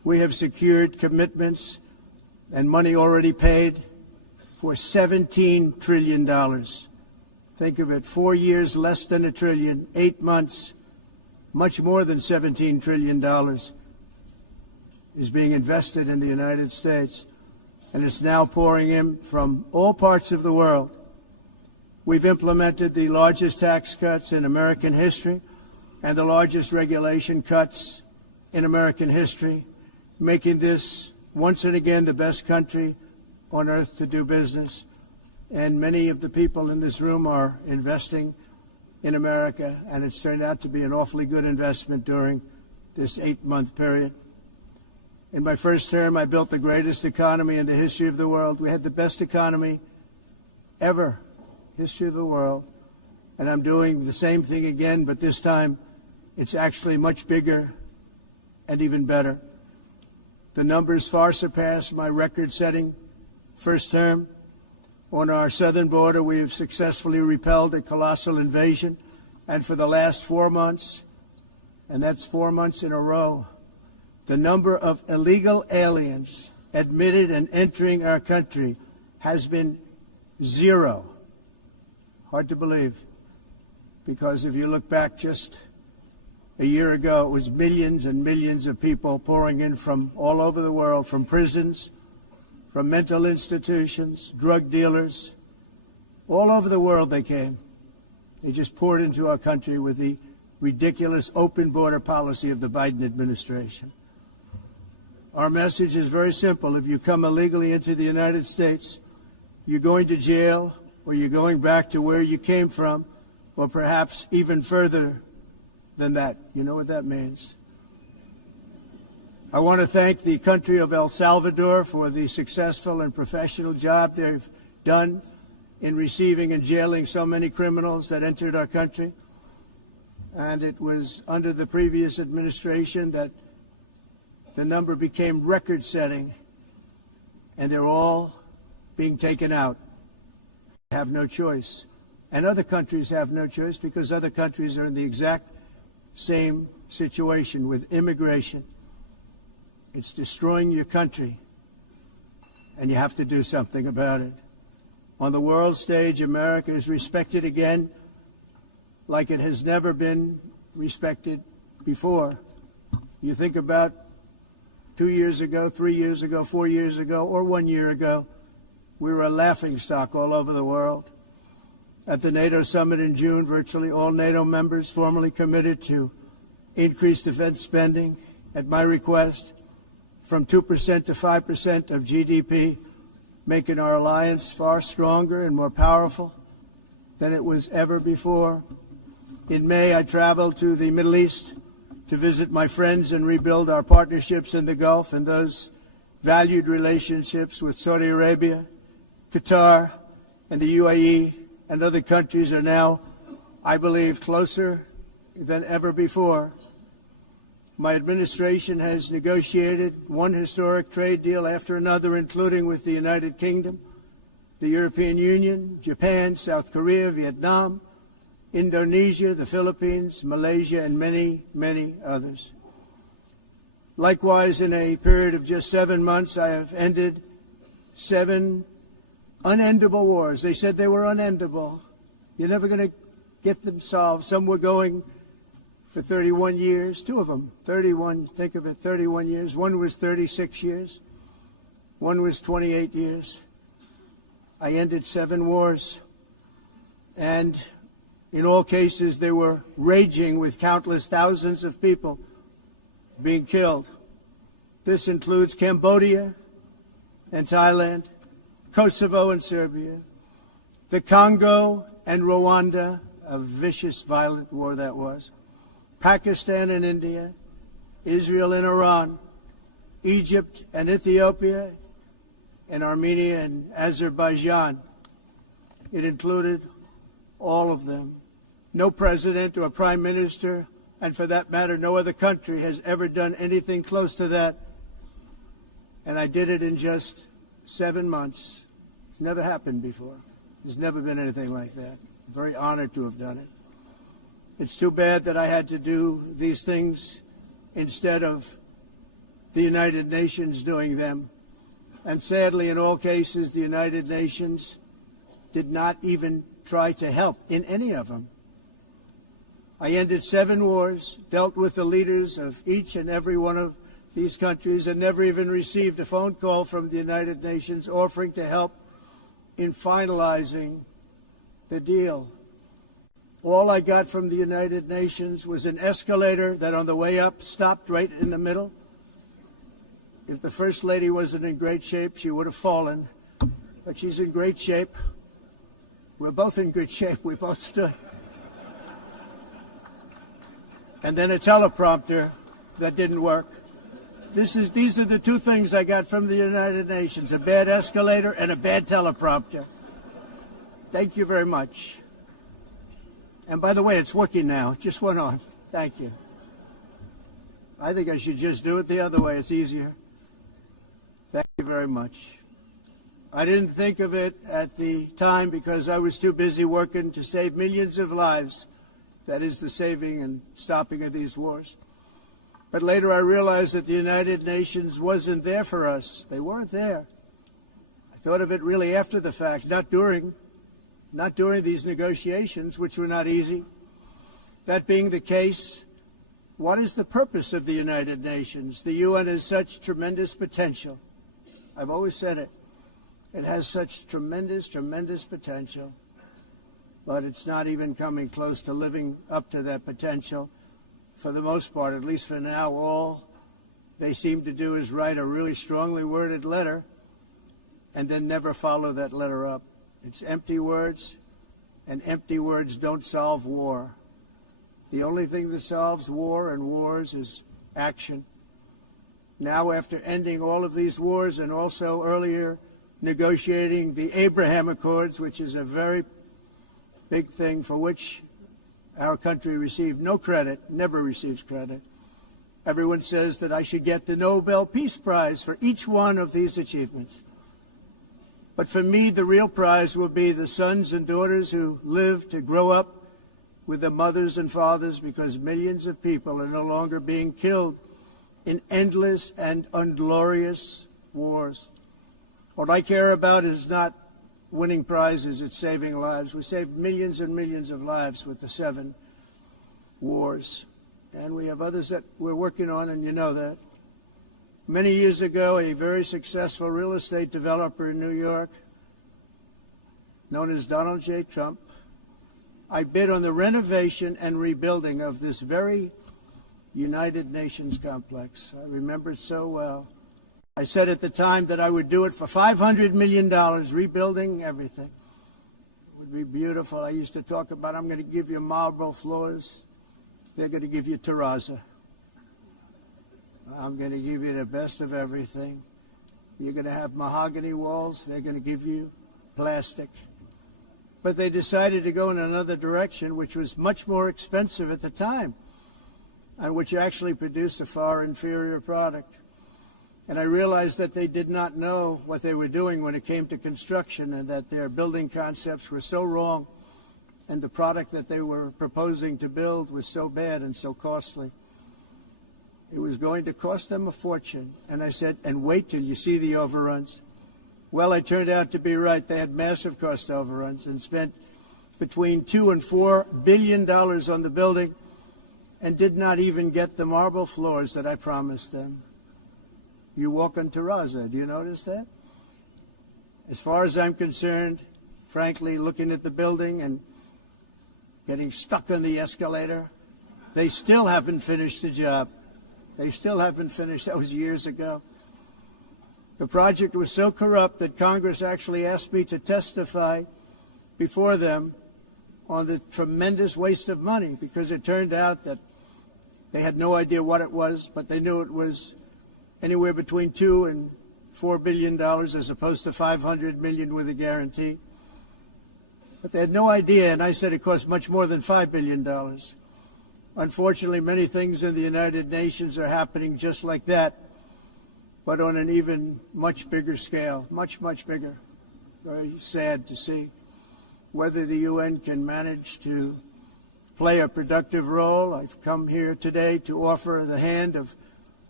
We have secured commitments and money already paid for $17 trillion. Think of it, 4 years, less than $1 trillion, 8 months, much more than $17 trillion is being invested in the United States, and it's now pouring in from all parts of the world. We've implemented the largest tax cuts in American history and the largest regulation cuts in American history, making this once and again the best country on earth to do business. And many of the people in this room are investing in America, and it's turned out to be an awfully good investment during this 8-month period. In my first term, I built the greatest economy in the history of the world. We had the best economy ever, history of the world. And I'm doing the same thing again, but this time it's actually much bigger and even better. The numbers far surpass my record-setting first term. On our southern border, we have successfully repelled a colossal invasion. And for the last 4 months, and that's 4 months in a row, the number of illegal aliens admitted and entering our country has been 0. Hard to believe, because if you look back just a year ago, it was millions and millions of people pouring in from all over the world, from prisons, from mental institutions, drug dealers. All over the world they came. They just poured into our country with the ridiculous open border policy of the Biden administration. Our message is very simple. If you come illegally into the United States, you're going to jail, or you're going back to where you came from, or perhaps even further than that. You know what that means. I want to thank the country of El Salvador for the successful and professional job they've done in receiving and jailing so many criminals that entered our country. And it was under the previous administration that the number became record-setting, and they're all being taken out. They have no choice. And other countries have no choice, because other countries are in the exact same situation with immigration. It's destroying your country, and you have to do something about it. On the world stage, America is respected again like it has never been respected before. You think about 2 years ago, 3 years ago, 4 years ago, or 1 year ago, we were a laughingstock all over the world. At the NATO summit in June, virtually all NATO members formally committed to increase defense spending at my request from 2% to 5% of GDP, making our alliance far stronger and more powerful than it was ever before. In May, I traveled to the Middle East to visit my friends and rebuild our partnerships in the Gulf and those valued relationships with Saudi Arabia, Qatar, and the UAE, and other countries are now, I believe, closer than ever before. My administration has negotiated one historic trade deal after another, including with the United Kingdom, the European Union, Japan, South Korea, Vietnam, Indonesia, the Philippines, Malaysia, and many, many others. Likewise, in a period of just 7 months, I have ended 7 unendable wars. They said they were unendable. You're never going to get them solved. Some were going for 31 years, 2 of them, 31, think of it, 31 years. One was 36 years. One was 28 years. I ended 7 wars. And in all cases, they were raging with countless thousands of people being killed. This includes Cambodia and Thailand, Kosovo and Serbia, the Congo and Rwanda, a vicious, violent war that was, Pakistan and India, Israel and Iran, Egypt and Ethiopia, and Armenia and Azerbaijan. It included all of them. No president or prime minister, and for that matter, no other country has ever done anything close to that. And I did it in just 7 months. It's never happened before. There's never been anything like that. I'm very honored to have done it. It's too bad that I had to do these things instead of the United Nations doing them. And sadly, in all cases, the United Nations did not even try to help in any of them. I ended 7 wars, dealt with the leaders of each and every one of these countries, and never even received a phone call from the United Nations offering to help in finalizing the deal. All I got from the United Nations was an escalator that on the way up stopped right in the middle. If the First Lady wasn't in great shape, she would have fallen. But she's in great shape. We're both in good shape. We both stood. And then a teleprompter that didn't work. These are the 2 things I got from the United Nations, a bad escalator and a bad teleprompter. Thank you very much. And by the way, it's working now. It just went on. Thank you. I think I should just do it the other way. It's easier. Thank you very much. I didn't think of it at the time because I was too busy working to save millions of lives. That is the saving and stopping of these wars. But later I realized that the United Nations wasn't there for us. They weren't there. I thought of it really after the fact, not during these negotiations, which were not easy. That being the case, what is the purpose of the United Nations? The UN has such tremendous potential. I've always said it. It has such tremendous, tremendous potential. But it's not even coming close to living up to that potential. For the most part, at least for now, all they seem to do is write a really strongly worded letter and then never follow that letter up. It's empty words, and empty words don't solve war. The only thing that solves war and wars is action. Now, after ending all of these wars and also earlier negotiating the Abraham Accords, which is a very big thing for which our country received no credit, never receives credit. Everyone says that I should get the Nobel Peace Prize for each one of these achievements. But for me, the real prize will be the sons and daughters who live to grow up with the mothers and fathers, because millions of people are no longer being killed in endless and unglorious wars. What I care about is not winning prizes, it's saving lives. We saved millions and millions of lives with the 7 wars. And we have others that we're working on, and you know that. Many years ago, a very successful real estate developer in New York, known as Donald J. Trump, I bid on the renovation and rebuilding of this very United Nations complex. I remember it so well. I said at the time that I would do it for $500 million, rebuilding everything. It would be beautiful. I used to talk about, I'm going to give you marble floors. They're going to give you terrazzo. I'm going to give you the best of everything. You're going to have mahogany walls. They're going to give you plastic. But they decided to go in another direction, which was much more expensive at the time, and which actually produced a far inferior product. And I realized that they did not know what they were doing when it came to construction, and that their building concepts were so wrong, and the product that they were proposing to build was so bad and so costly. It was going to cost them a fortune. And I said, and wait till you see the overruns. Well, I turned out to be right. They had massive cost overruns and spent between $2 and $4 billion on the building and did not even get the marble floors that I promised them. You walk on terrazzo. Do you notice that? As far as I'm concerned, frankly, looking at the building and getting stuck on the escalator, they still haven't finished the job. They still haven't finished. That was years ago. The project was so corrupt that Congress actually asked me to testify before them on the tremendous waste of money, because it turned out that they had no idea what it was, but they knew it was anywhere between $2 and $4 billion as opposed to $500 million with a guarantee. But they had no idea, and I said it cost much more than $5 billion. Unfortunately, many things in the United Nations are happening just like that, but on an even much bigger scale, much, much bigger. Very sad to see. Whether the UN can manage to play a productive role, I've come here today to offer the hand of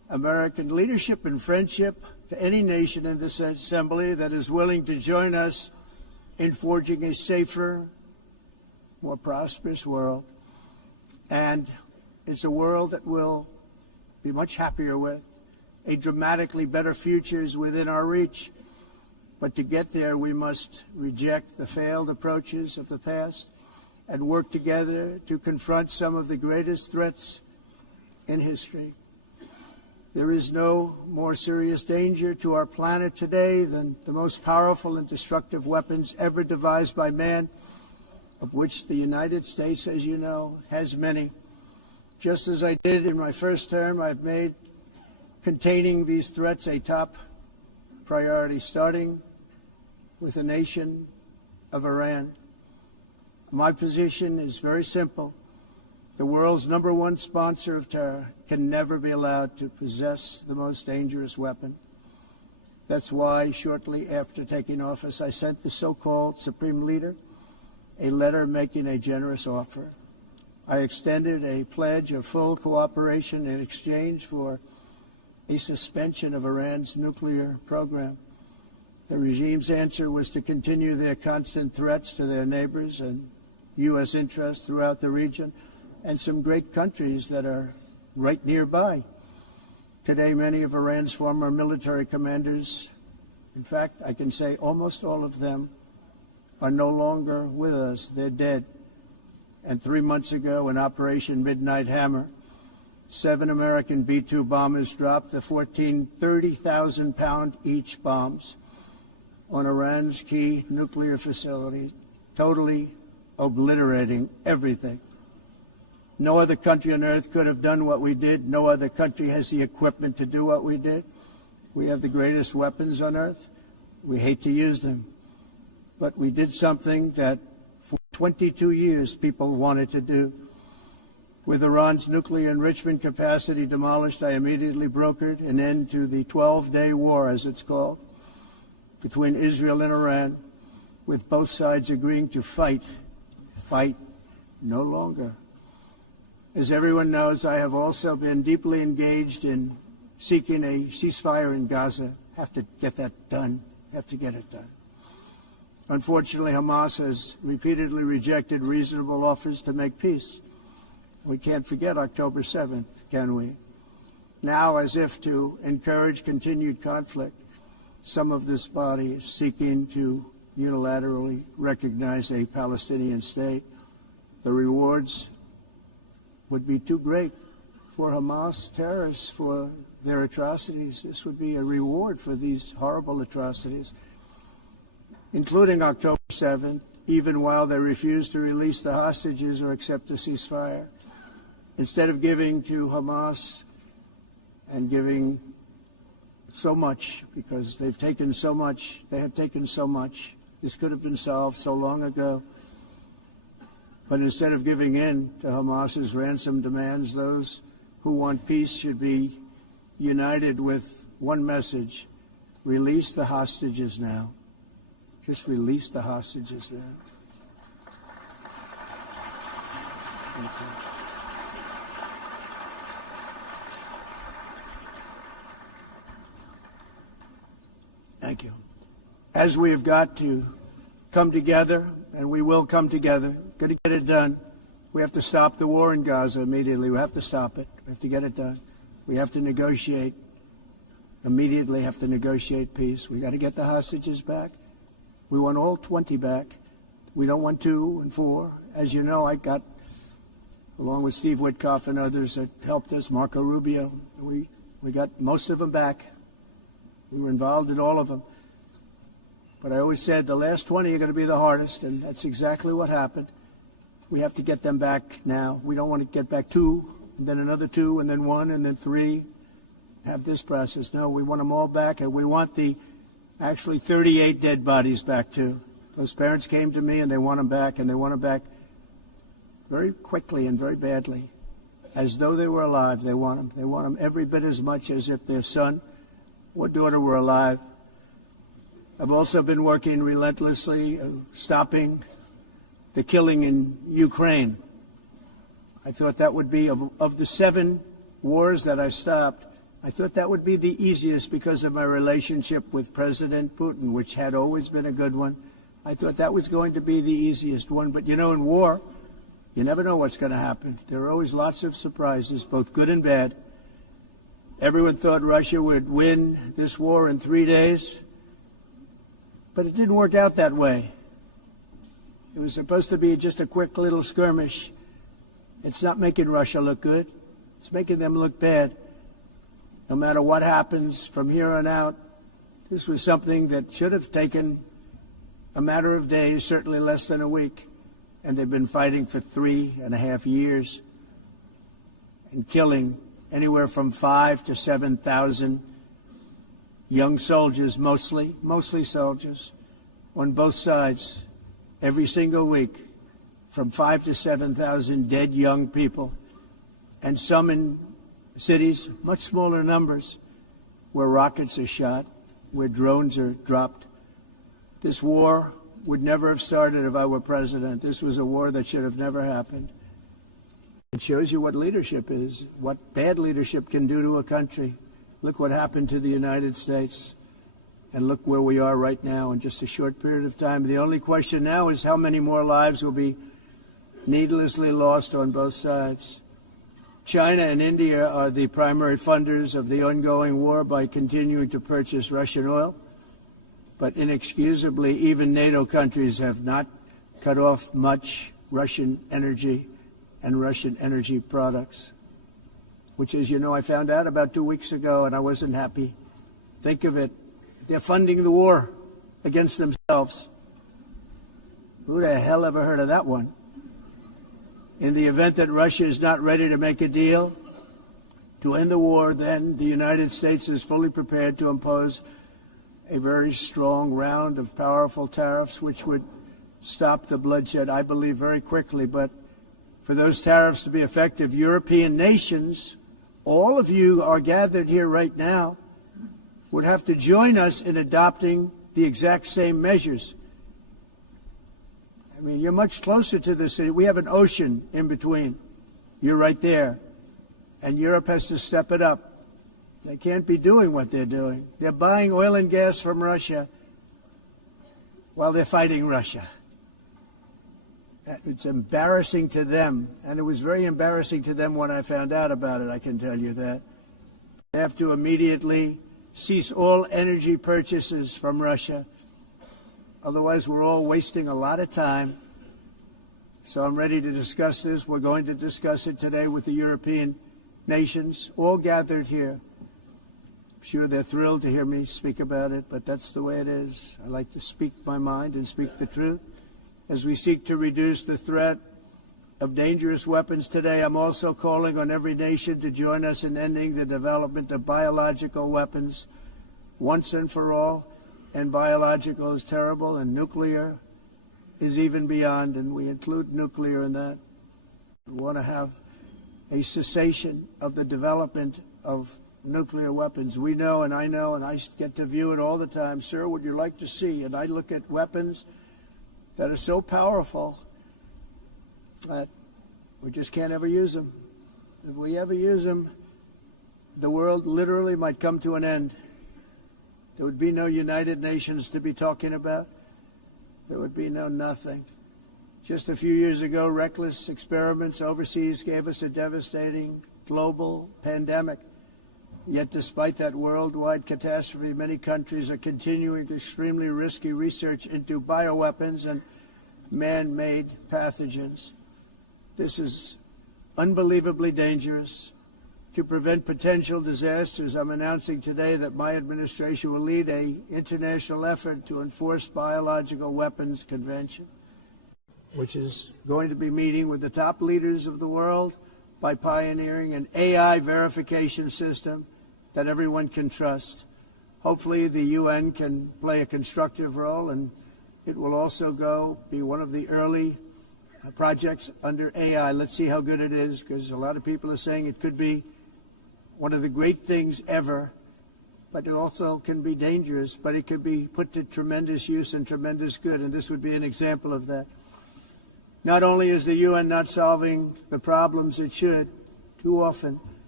American leadership and friendship to any nation in this assembly that is willing to join us in forging a safer, more prosperous world. And it's a world that we'll be much happier with. A dramatically better future is within our reach. But to get there, we must reject the failed approaches of the past and work together to confront some of the greatest threats in history. There is no more serious danger to our planet today than the most powerful and destructive weapons ever devised by man, of which the United States, as you know, has many. Just as I did in my first term, I've made containing these threats a top priority, starting with the nation of Iran. My position is very simple. The world's #1 sponsor of terror can never be allowed to possess the most dangerous weapon. That's why, shortly after taking office, I sent the so-called Supreme Leader a letter making a generous offer. I extended a pledge of full cooperation in exchange for a suspension of Iran's nuclear program. The regime's answer was to continue their constant threats to their neighbors and U.S. interests throughout the region and some great countries that are right nearby. Today, many of Iran's former military commanders, in fact, I can say almost all of them, are no longer with us. They're dead. And 3 months ago, in Operation Midnight Hammer, 7 American B-2 bombers dropped the 14 30,000-pound each bombs on Iran's key nuclear facilities, totally obliterating everything. No other country on earth could have done what we did. No other country has the equipment to do what we did. We have the greatest weapons on earth. We hate to use them. But we did something that for 22 years people wanted to do. With Iran's nuclear enrichment capacity demolished, I immediately brokered an end to the 12-day war, as it's called, between Israel and Iran, with both sides agreeing to fight no longer. As everyone knows, I have also been deeply engaged in seeking a ceasefire in Gaza. Have to get that done. Have to get it done. Unfortunately, Hamas has repeatedly rejected reasonable offers to make peace. We can't forget October 7th, can we? Now, as if to encourage continued conflict, some of this body is seeking to unilaterally recognize a Palestinian state. The rewards would be too great for Hamas terrorists for their atrocities. This would be a reward for these horrible atrocities, including October 7th, even while they refuse to release the hostages or accept a ceasefire. Instead of giving to Hamas and giving so much, because they've taken so much, they have taken so much. This could have been solved so long ago. But instead of giving in to Hamas's ransom demands, those who want peace should be united with one message: release the hostages now. Just release the hostages now. Thank you. Thank you. As we have got to come together, and we will come together, got to get it done. We have to stop the war in Gaza immediately. We have to stop it. We have to get it done. We have to negotiate, immediately have to negotiate peace. We got to get the hostages back. We want all 20 back. We don't want 2 and 4. As you know, I got, along with Steve Witkoff and others that helped us, Marco Rubio, we got most of them back. We were involved in all of them. But I always said the last 20 are going to be the hardest, and that's exactly what happened. We have to get them back now. We don't want to get back 2, and then another 2, and then 1, and then 3. Have this process. No, we want them all back, and we want the actually 38 dead bodies back too. Those parents came to me, and they want them back, and they want them back very quickly and very badly, as though they were alive. They want them. They want them every bit as much as if their son or daughter were alive. I've also been working relentlessly, stopping the killing in Ukraine. I thought that would be, of the 7 wars that I stopped, I thought that would be the easiest because of my relationship with President Putin, which had always been a good one. I thought that was going to be the easiest one. But, you know, in war, you never know what's going to happen. There are always lots of surprises, both good and bad. Everyone thought Russia would win this war in 3 days, but it didn't work out that way. It was supposed to be just a quick little skirmish. It's not making Russia look good. It's making them look bad. No matter what happens from here on out, this was something that should have taken a matter of days, certainly less than a week. And they've been fighting for 3.5 years and killing anywhere from 5,000 to 7,000 young soldiers, mostly soldiers, on both sides, every single week, from 5,000 to 7,000 dead young people, and some in cities, much smaller numbers, where rockets are shot, where drones are dropped. This war would never have started if I were president. This was a war that should have never happened. It shows you what leadership is, what bad leadership can do to a country. Look what happened to the United States, and look where we are right now in just a short period of time. The only question now is how many more lives will be needlessly lost on both sides. China and India are the primary funders of the ongoing war by continuing to purchase Russian oil. But inexcusably, even NATO countries have not cut off much Russian energy and Russian energy products, which, as you know, I found out about 2 weeks ago, and I wasn't happy. Think of it. They're funding the war against themselves. Who the hell ever heard of that one? In the event that Russia is not ready to make a deal to end the war, then the United States is fully prepared to impose a very strong round of powerful tariffs, which would stop the bloodshed, I believe, very quickly. But for those tariffs to be effective, European nations, all of you are gathered here right now, would have to join us in adopting the exact same measures. I mean, you're much closer to the city. We have an ocean in between. You're right there. And Europe has to step it up. They can't be doing what they're doing. They're buying oil and gas from Russia while they're fighting Russia. It's embarrassing to them, and it was very embarrassing to them when I found out about it, I can tell you that. They have to immediately cease all energy purchases from Russia. Otherwise, we're all wasting a lot of time. So I'm ready to discuss this. We're going to discuss it today with the European nations, all gathered here. I'm sure they're thrilled to hear me speak about it, but that's the way it is. I like to speak my mind and speak the truth. As we seek to reduce the threat of dangerous weapons today, I'm also calling on every nation to join us in ending the development of biological weapons once and for all. And biological is terrible, and nuclear is even beyond, and we include nuclear in that. We want to have a cessation of the development of nuclear weapons. We know, and I get to view it all the time. Sir, would you like to see? And I look at weapons that are so powerful that we just can't ever use them. If we ever use them, the world literally might come to an end. There would be no United Nations to be talking about. There would be no nothing. Just a few years ago, reckless experiments overseas gave us a devastating global pandemic. Yet despite that worldwide catastrophe, many countries are continuing extremely risky research into bioweapons and man-made pathogens. This is unbelievably dangerous. To prevent potential disasters, I'm announcing today that my administration will lead an international effort to enforce biological weapons convention, which is going to be meeting with the top leaders of the world by pioneering an AI verification system that everyone can trust. Hopefully the UN can play a constructive role, and it will also be one of the early projects under AI. Let's see how good it is, because a lot of people are saying it could be one of the great things ever, but it also can be dangerous, but it could be put to tremendous use and tremendous good, and this would be an example of that. Not only is the UN not solving the problems it should, too often,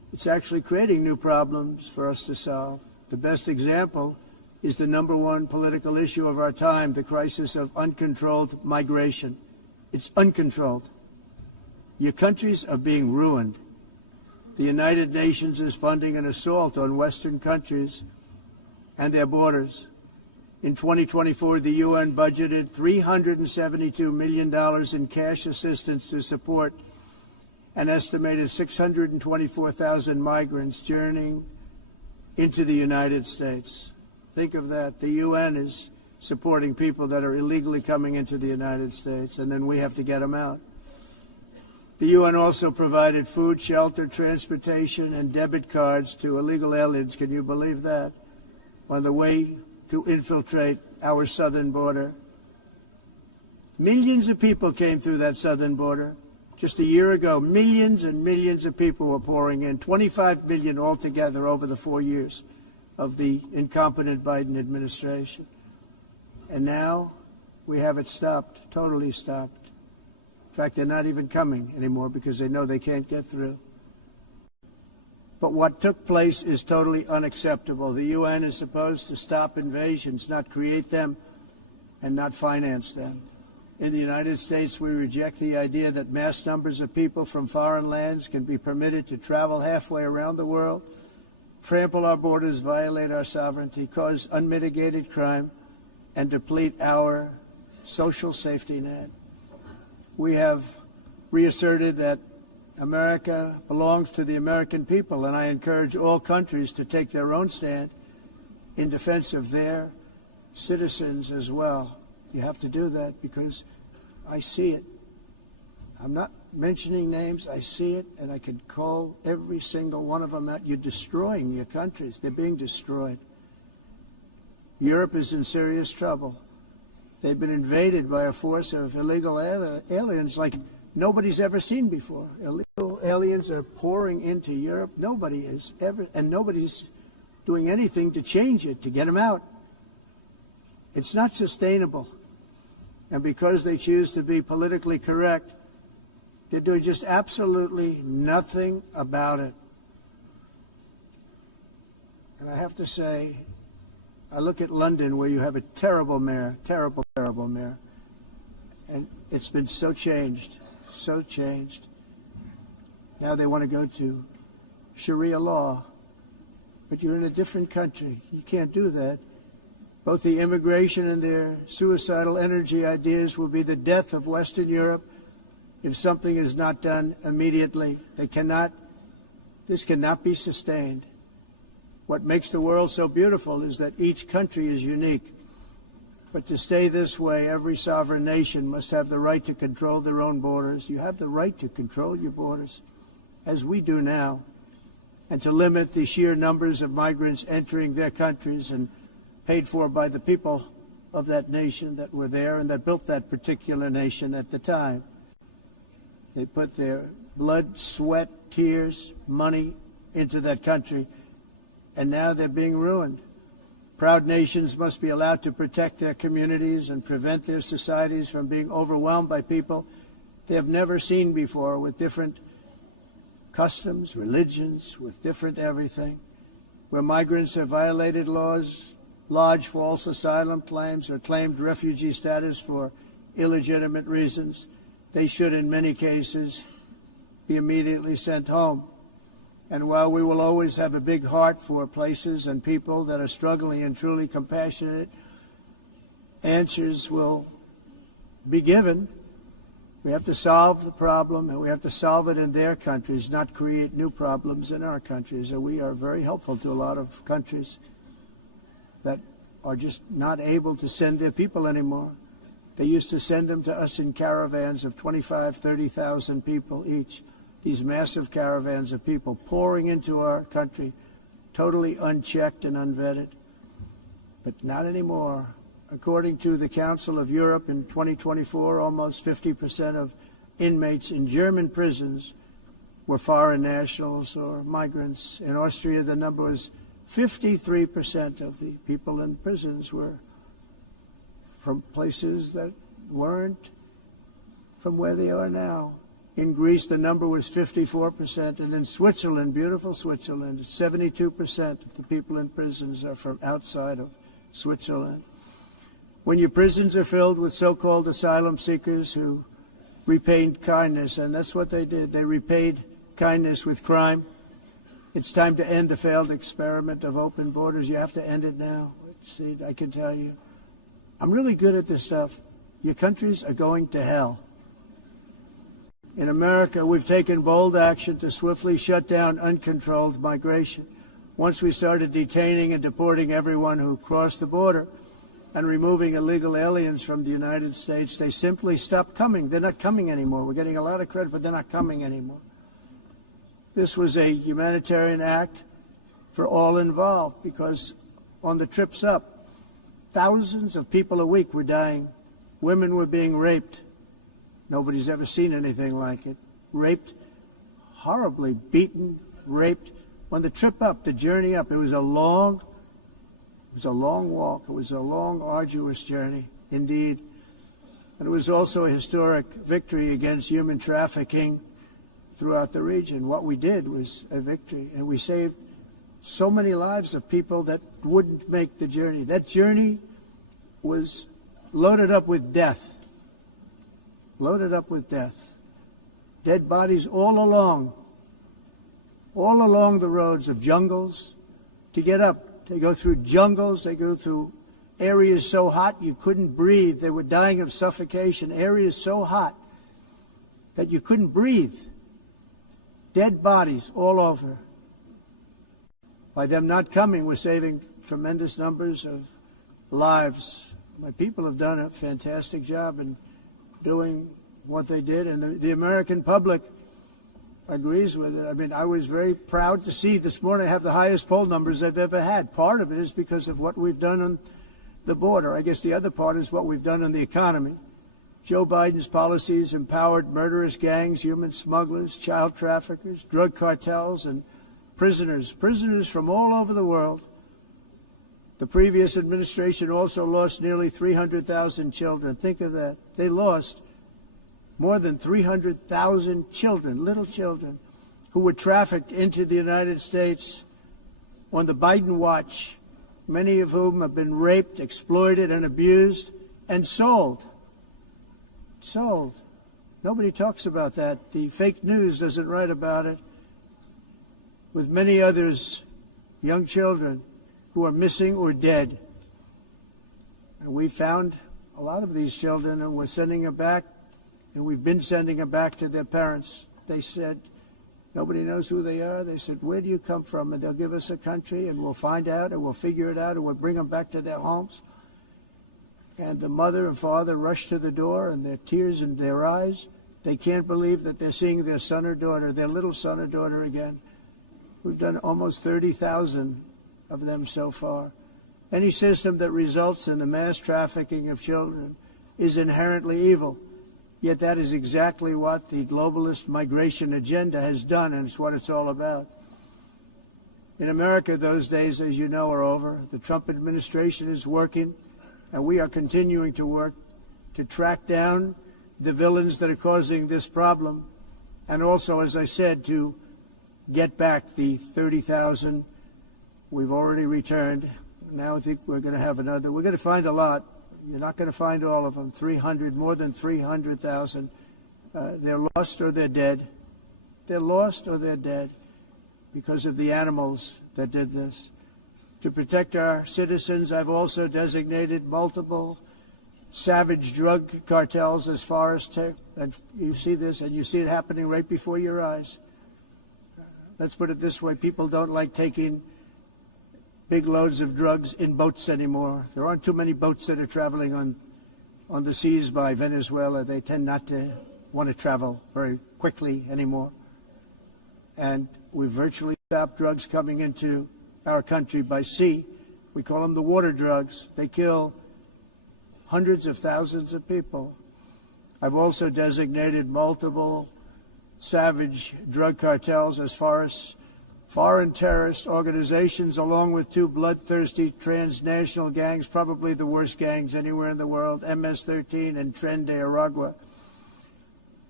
It's actually creating new problems for us to solve. The best example is the number one political issue of our time, the crisis of uncontrolled migration. It's uncontrolled. Your countries are being ruined. The United Nations is funding an assault on Western countries and their borders. In 2024, the UN budgeted $372 million in cash assistance to support an estimated 624,000 migrants journeying into the United States. Think of that. The UN is supporting people that are illegally coming into the United States, and then we have to get them out. The UN also provided food, shelter, transportation, and debit cards to illegal aliens. Can you believe that? On the way to infiltrate our southern border. Millions of people came through that southern border. Just a year ago, millions and millions of people were pouring in, 25 million altogether over the 4 years of the incompetent Biden administration. And now we have it stopped, totally stopped. In fact, they're not even coming anymore because they know they can't get through. But what took place is totally unacceptable. The UN is supposed to stop invasions, not create them and not finance them. In the United States, we reject the idea that mass numbers of people from foreign lands can be permitted to travel halfway around the world, trample our borders, violate our sovereignty, cause unmitigated crime, and deplete our social safety net. We have reasserted that America belongs to the American people, and I encourage all countries to take their own stand in defense of their citizens as well. You have to do that because I see it. I'm not mentioning names. I see it, and I can call every single one of them out. You're destroying your countries. They're being destroyed. Europe is in serious trouble. They've been invaded by a force of illegal aliens like nobody's ever seen before. Illegal aliens are pouring into Europe. Nobody is ever, and nobody's doing anything to change it, to get them out. It's not sustainable. And because they choose to be politically correct, they're doing just absolutely nothing about it. And I have to say, I look at London where you have a terrible mayor, terrible mayor. And it's been so changed, so changed. Now they want to go to Sharia law. But you're in a different country. You can't do that. Both the immigration and their suicidal energy ideas will be the death of Western Europe if something is not done immediately. This cannot be sustained. What makes the world so beautiful is that each country is unique. But to stay this way, every sovereign nation must have the right to control their own borders. You have the right to control your borders, as we do now, and to limit the sheer numbers of migrants entering their countries and paid for by the people of that nation that were there and that built that particular nation at the time. They put their blood, sweat, tears, money into that country, and now they're being ruined. Proud nations must be allowed to protect their communities and prevent their societies from being overwhelmed by people they have never seen before, with different customs, religions, with different everything. Where migrants have violated laws, lodged false asylum claims, or claimed refugee status for illegitimate reasons, they should, in many cases, be immediately sent home. And while we will always have a big heart for places and people that are struggling and truly compassionate, answers will be given. We have to solve the problem, and we have to solve it in their countries, not create new problems in our countries. And we are very helpful to a lot of countries that are just not able to send their people anymore. They used to send them to us in caravans of 25,000, 30,000 people each. These massive caravans of people pouring into our country, totally unchecked and unvetted. But not anymore. According to the Council of Europe in 2024, almost 50% of inmates in German prisons were foreign nationals or migrants. In Austria, the number was 53% of the people in prisons were from places that weren't from where they are now. In Greece, the number was 54%. And in Switzerland, beautiful Switzerland, 72% of the people in prisons are from outside of Switzerland. When your prisons are filled with so-called asylum seekers who repaid kindness, and that's what they did. They repaid kindness with crime. It's time to end the failed experiment of open borders. You have to end it now. See, I can tell you, I'm really good at this stuff. Your countries are going to hell. In America, we've taken bold action to swiftly shut down uncontrolled migration. Once we started detaining and deporting everyone who crossed the border and removing illegal aliens from the United States, they simply stopped coming. They're not coming anymore. We're getting a lot of credit, but they're not coming anymore. This was a humanitarian act for all involved, because on the trips up, thousands of people a week were dying. Women were being raped. Nobody's ever seen anything like it. Raped, horribly beaten, raped. On the trip up, the journey up, it was a long walk. It was a long, arduous journey, indeed. And it was also a historic victory against human trafficking throughout the region. What we did was a victory, and we saved so many lives of people that wouldn't make the journey. That journey was loaded up with death. Loaded up with death. Dead bodies all along the roads of jungles to get up. They go through jungles, they go through areas so hot you couldn't breathe. They were dying of suffocation, areas so hot that you couldn't breathe. Dead bodies all over. By them not coming, we're saving tremendous numbers of lives. My people have done a fantastic job in doing what they did, and the American public agrees with it. I mean, I was very proud to see this morning I have the highest poll numbers I've ever had. Part of it is because of what we've done on the border. I guess the other part is what we've done on the economy. Joe Biden's policies empowered murderous gangs, human smugglers, child traffickers, drug cartels, and prisoners from all over the world. The previous administration also lost nearly 300,000 children. Think of that. They lost more than 300,000 children, little children, who were trafficked into the United States on the Biden watch, many of whom have been raped, exploited, and abused, and sold. Sold. Nobody talks about that. The fake news doesn't write about it. With many others, young children who are missing or dead. And we found a lot of these children, and we're sending them back, and we've been sending them back to their parents. They said, nobody knows who they are. They said, where do you come from? And they'll give us a country, and we'll find out, and we'll figure it out, and we'll bring them back to their homes. And the mother and father rush to the door, and their tears in their eyes. They can't believe that they're seeing their son or daughter, their little son or daughter again. We've done almost 30,000 of them so far. Any system that results in the mass trafficking of children is inherently evil. Yet that is exactly what the globalist migration agenda has done, and it's what it's all about. In America, those days, as you know, are over. The Trump administration is working, and we are continuing to work to track down the villains that are causing this problem, and also, as I said, to get back the 30,000 we've already returned. Now I think we're going to have another. We're going to find a lot. You're not going to find all of them. 300, more than 300,000. They're lost or they're dead. They're lost or they're dead because of the animals that did this. To protect our citizens, I've also designated multiple savage drug cartels as far as and you see this, and you see it happening right before your eyes. Let's put it this way. People don't like taking big loads of drugs in boats anymore. There aren't too many boats that are traveling on the seas by Venezuela. They tend not to want to travel very quickly anymore. And we've virtually stopped drugs coming into our country by sea. We call them the water drugs. They kill hundreds of thousands of people. I've also designated multiple savage drug cartels as far as foreign terrorist organizations, along with two bloodthirsty transnational gangs, probably the worst gangs anywhere in the world, MS-13 and Tren de Aragua.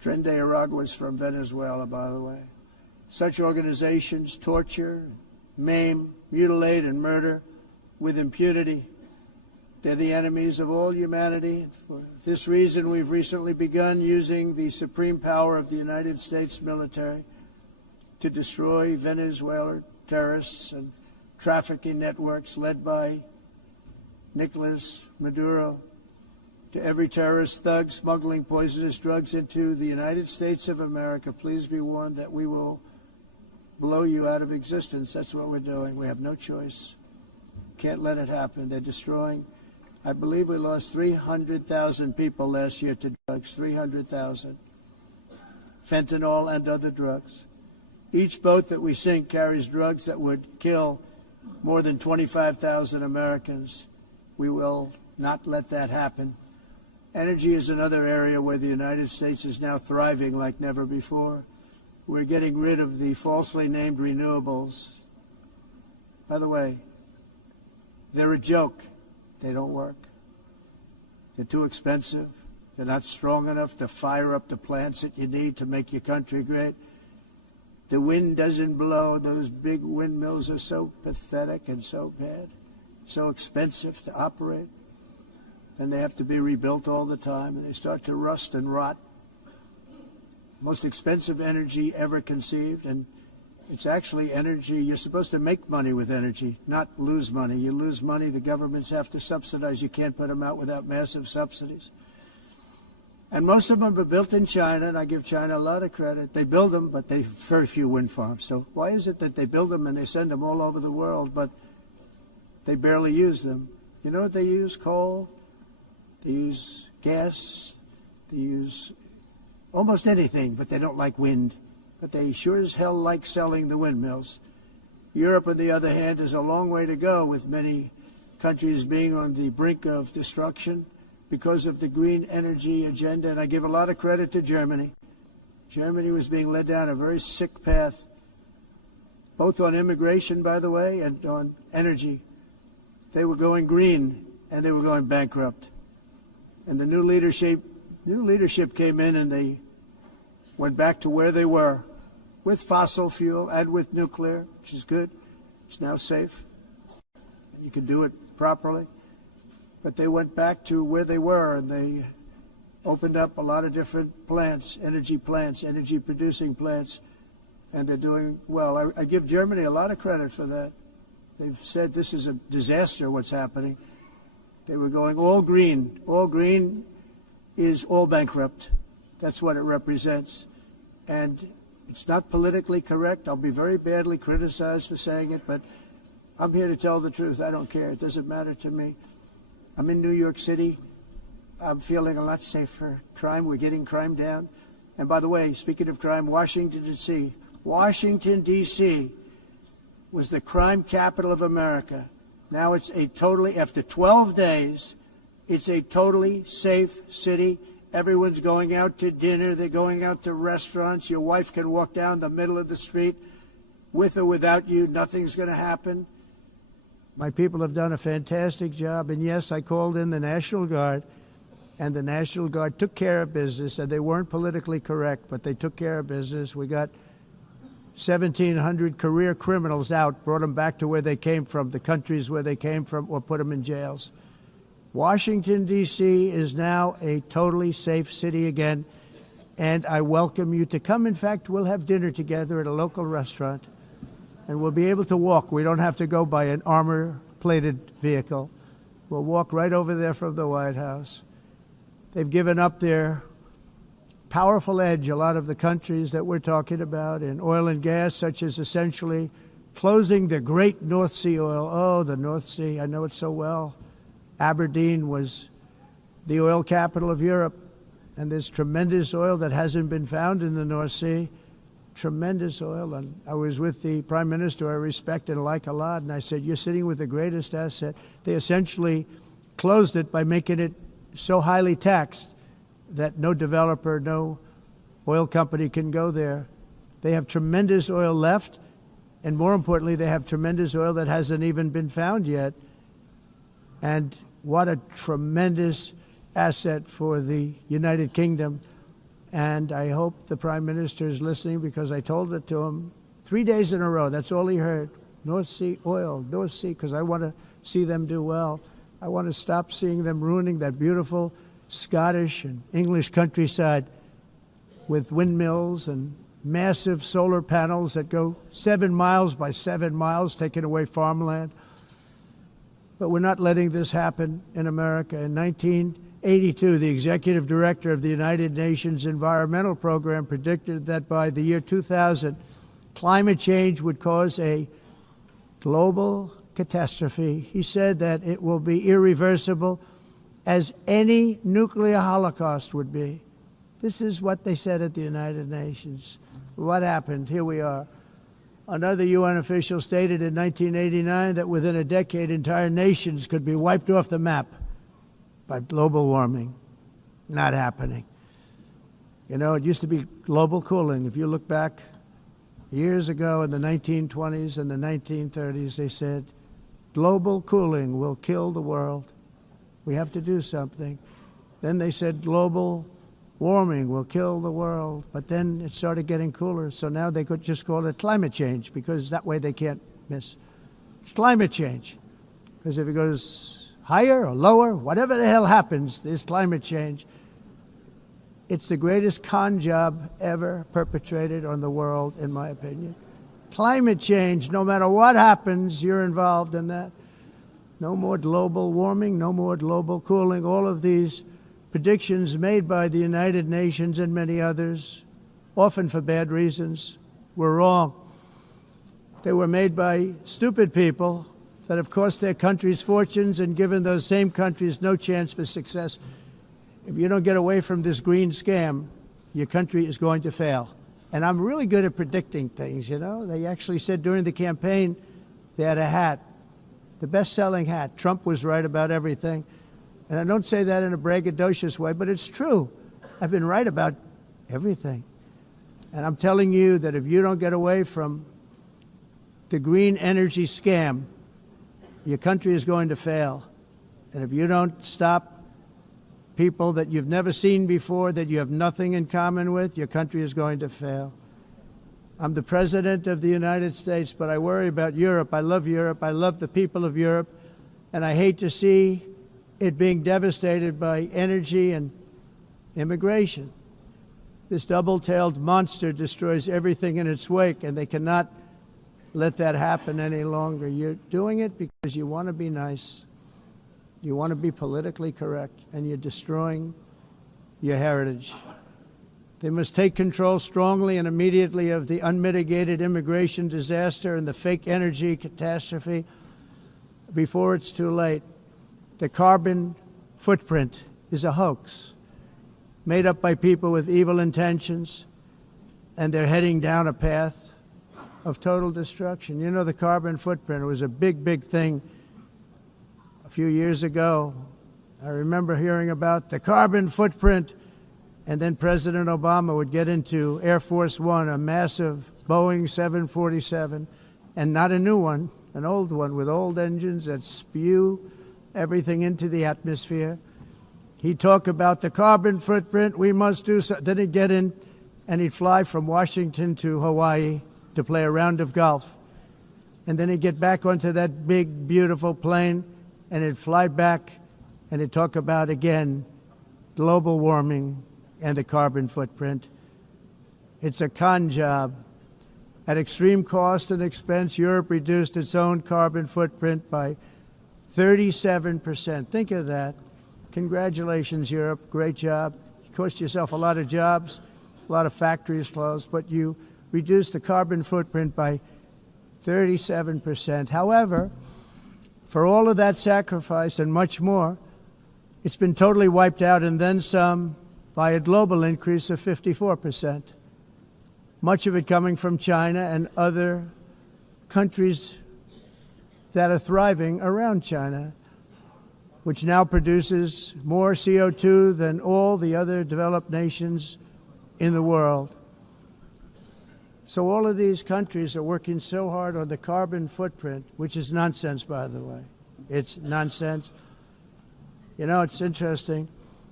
Tren de Aragua was from Venezuela, by the way. Such organizations torture, maim, mutilate, and murder with impunity. They're the enemies of all humanity. For this reason, we've recently begun using the supreme power of the United States military to destroy Venezuelan terrorists and trafficking networks led by Nicolas Maduro. To every terrorist thug smuggling poisonous drugs into the United States of America, please be warned that we will blow you out of existence. That's what we're doing. We have no choice. Can't let it happen. They're destroying. I believe we lost 300,000 people last year to drugs, 300,000. Fentanyl and other drugs. Each boat that we sink carries drugs that would kill more than 25,000 Americans. We will not let that happen. Energy is another area where the United States is now thriving like never before. We're getting rid of the falsely named renewables. By the way, they're a joke. They don't work. They're too expensive. They're not strong enough to fire up the plants that you need to make your country great. The wind doesn't blow. Those big windmills are so pathetic and so bad, so expensive to operate. And they have to be rebuilt all the time, and they start to rust and rot. Most expensive energy ever conceived, and it's actually energy. You're supposed to make money with energy, not lose money. You lose money, the governments have to subsidize. You can't put them out without massive subsidies. And most of them are built in China, and I give China a lot of credit. They build them, but they have very few wind farms. So why is it that they build them and they send them all over the world, but they barely use them? You know what they use? Coal. They use gas. They use almost anything, but they don't like wind. But they sure as hell like selling the windmills. Europe, on the other hand, is a long way to go, with many countries being on the brink of destruction because of the green energy agenda. And I give a lot of credit to Germany. Germany was being led down a very sick path, both on immigration, by the way, and on energy. They were going green, and they were going bankrupt. And the new leadership came in, and they went back to where they were with fossil fuel and with nuclear, which is good. It's now safe. You can do it properly. But they went back to where they were, and they opened up a lot of different plants, energy-producing plants, and they're doing well. I give Germany a lot of credit for that. They've said this is a disaster, what's happening. They were going all green. All green is all bankrupt. That's what it represents. And it's not politically correct. I'll be very badly criticized for saying it, but I'm here to tell the truth. I don't care. It doesn't matter to me. I'm in New York City. I'm feeling a lot safer. Crime, we're getting crime down. And by the way, speaking of crime, Washington, D.C. was the crime capital of America. Now it's after 12 days, it's a totally safe city. Everyone's going out to dinner. They're going out to restaurants. Your wife can walk down the middle of the street with or without you. Nothing's going to happen. My people have done a fantastic job. And yes, I called in the National Guard, and the National Guard took care of business. And they weren't politically correct, but they took care of business. We got 1,700 career criminals out, brought them back to where they came from, the countries where they came from, or put them in jails. Washington, D.C. is now a totally safe city again, and I welcome you to come. In fact, we'll have dinner together at a local restaurant, and we'll be able to walk. We don't have to go by an armor-plated vehicle. We'll walk right over there from the White House. They've given up their powerful edge, a lot of the countries that we're talking about, in oil and gas, such as essentially closing the great North Sea oil. Oh, the North Sea, I know it so well. Aberdeen was the oil capital of Europe, and there's tremendous oil that hasn't been found in the North Sea, tremendous oil. And I was with the Prime Minister I respect and like a lot, and I said, you're sitting with the greatest asset. They essentially closed it by making it so highly taxed that no developer, no oil company can go there. They have tremendous oil left, and more importantly, they have tremendous oil that hasn't even been found yet. And what a tremendous asset for the United Kingdom. And I hope the Prime Minister is listening, because I told it to him 3 days in a row. That's all he heard. North Sea oil, North Sea, because I want to see them do well. I want to stop seeing them ruining that beautiful Scottish and English countryside with windmills and massive solar panels that go 7 miles by 7 miles, taking away farmland. But we're not letting this happen in America. In 1982, the executive director of the United Nations Environmental Program predicted that by the year 2000, climate change would cause a global catastrophe. He said that it will be irreversible, as any nuclear holocaust would be. This is what they said at the United Nations. What happened? Here we are. Another UN official stated in 1989 that within a decade, entire nations could be wiped off the map by global warming. Not happening. You know, it used to be global cooling. If you look back years ago in the 1920s and the 1930s, they said, global cooling will kill the world. We have to do something. Then they said global warming will kill the world. But then it started getting cooler, so now they could just call it climate change, because that way they can't miss. It's climate change. Because if it goes higher or lower, whatever the hell happens, there's climate change. It's the greatest con job ever perpetrated on the world, in my opinion. Climate change, no matter what happens, you're involved in that. No more global warming, no more global cooling. All of these predictions made by the United Nations and many others, often for bad reasons, were wrong. They were made by stupid people that have cost their countries fortunes and given those same countries no chance for success. If you don't get away from this green scam, your country is going to fail. And I'm really good at predicting things, you know. They actually said during the campaign they had a hat, the best-selling hat. Trump was right about everything. And I don't say that in a braggadocious way, but it's true. I've been right about everything. And I'm telling you that if you don't get away from the green energy scam, your country is going to fail. And if you don't stop people that you've never seen before, that you have nothing in common with, your country is going to fail. I'm the President of the United States, but I worry about Europe. I love Europe. I love the people of Europe. And I hate to see it being devastated by energy and immigration. This double-tailed monster destroys everything in its wake, and they cannot let that happen any longer. You're doing it because you want to be nice. You want to be politically correct, and you're destroying your heritage. They must take control strongly and immediately of the unmitigated immigration disaster and the fake energy catastrophe before it's too late. The carbon footprint is a hoax made up by people with evil intentions, and they're heading down a path of total destruction. You know, the carbon footprint was a big, big thing a few years ago. I remember hearing about the carbon footprint, and then President Obama would get into Air Force One, a massive Boeing 747, and not a new one, an old one with old engines that spew everything into the atmosphere. He'd talk about the carbon footprint, we must do so. Then he'd get in and he'd fly from Washington to Hawaii to play a round of golf. And then he'd get back onto that big, beautiful plane and he'd fly back and he'd talk about, again, global warming and the carbon footprint. It's a con job. At extreme cost and expense, Europe reduced its own carbon footprint by 37%. Think of that. Congratulations, Europe. Great job. You cost yourself a lot of jobs, a lot of factories closed, but you reduced the carbon footprint by 37%. However, for all of that sacrifice and much more, it's been totally wiped out and then some by a global increase of 54%. Much of it coming from China and other countries that are thriving around China, which now produces more CO2 than all the other developed nations in the world. So all of these countries are working so hard on the carbon footprint, which is nonsense, by the way. It's nonsense. You know, it's interesting.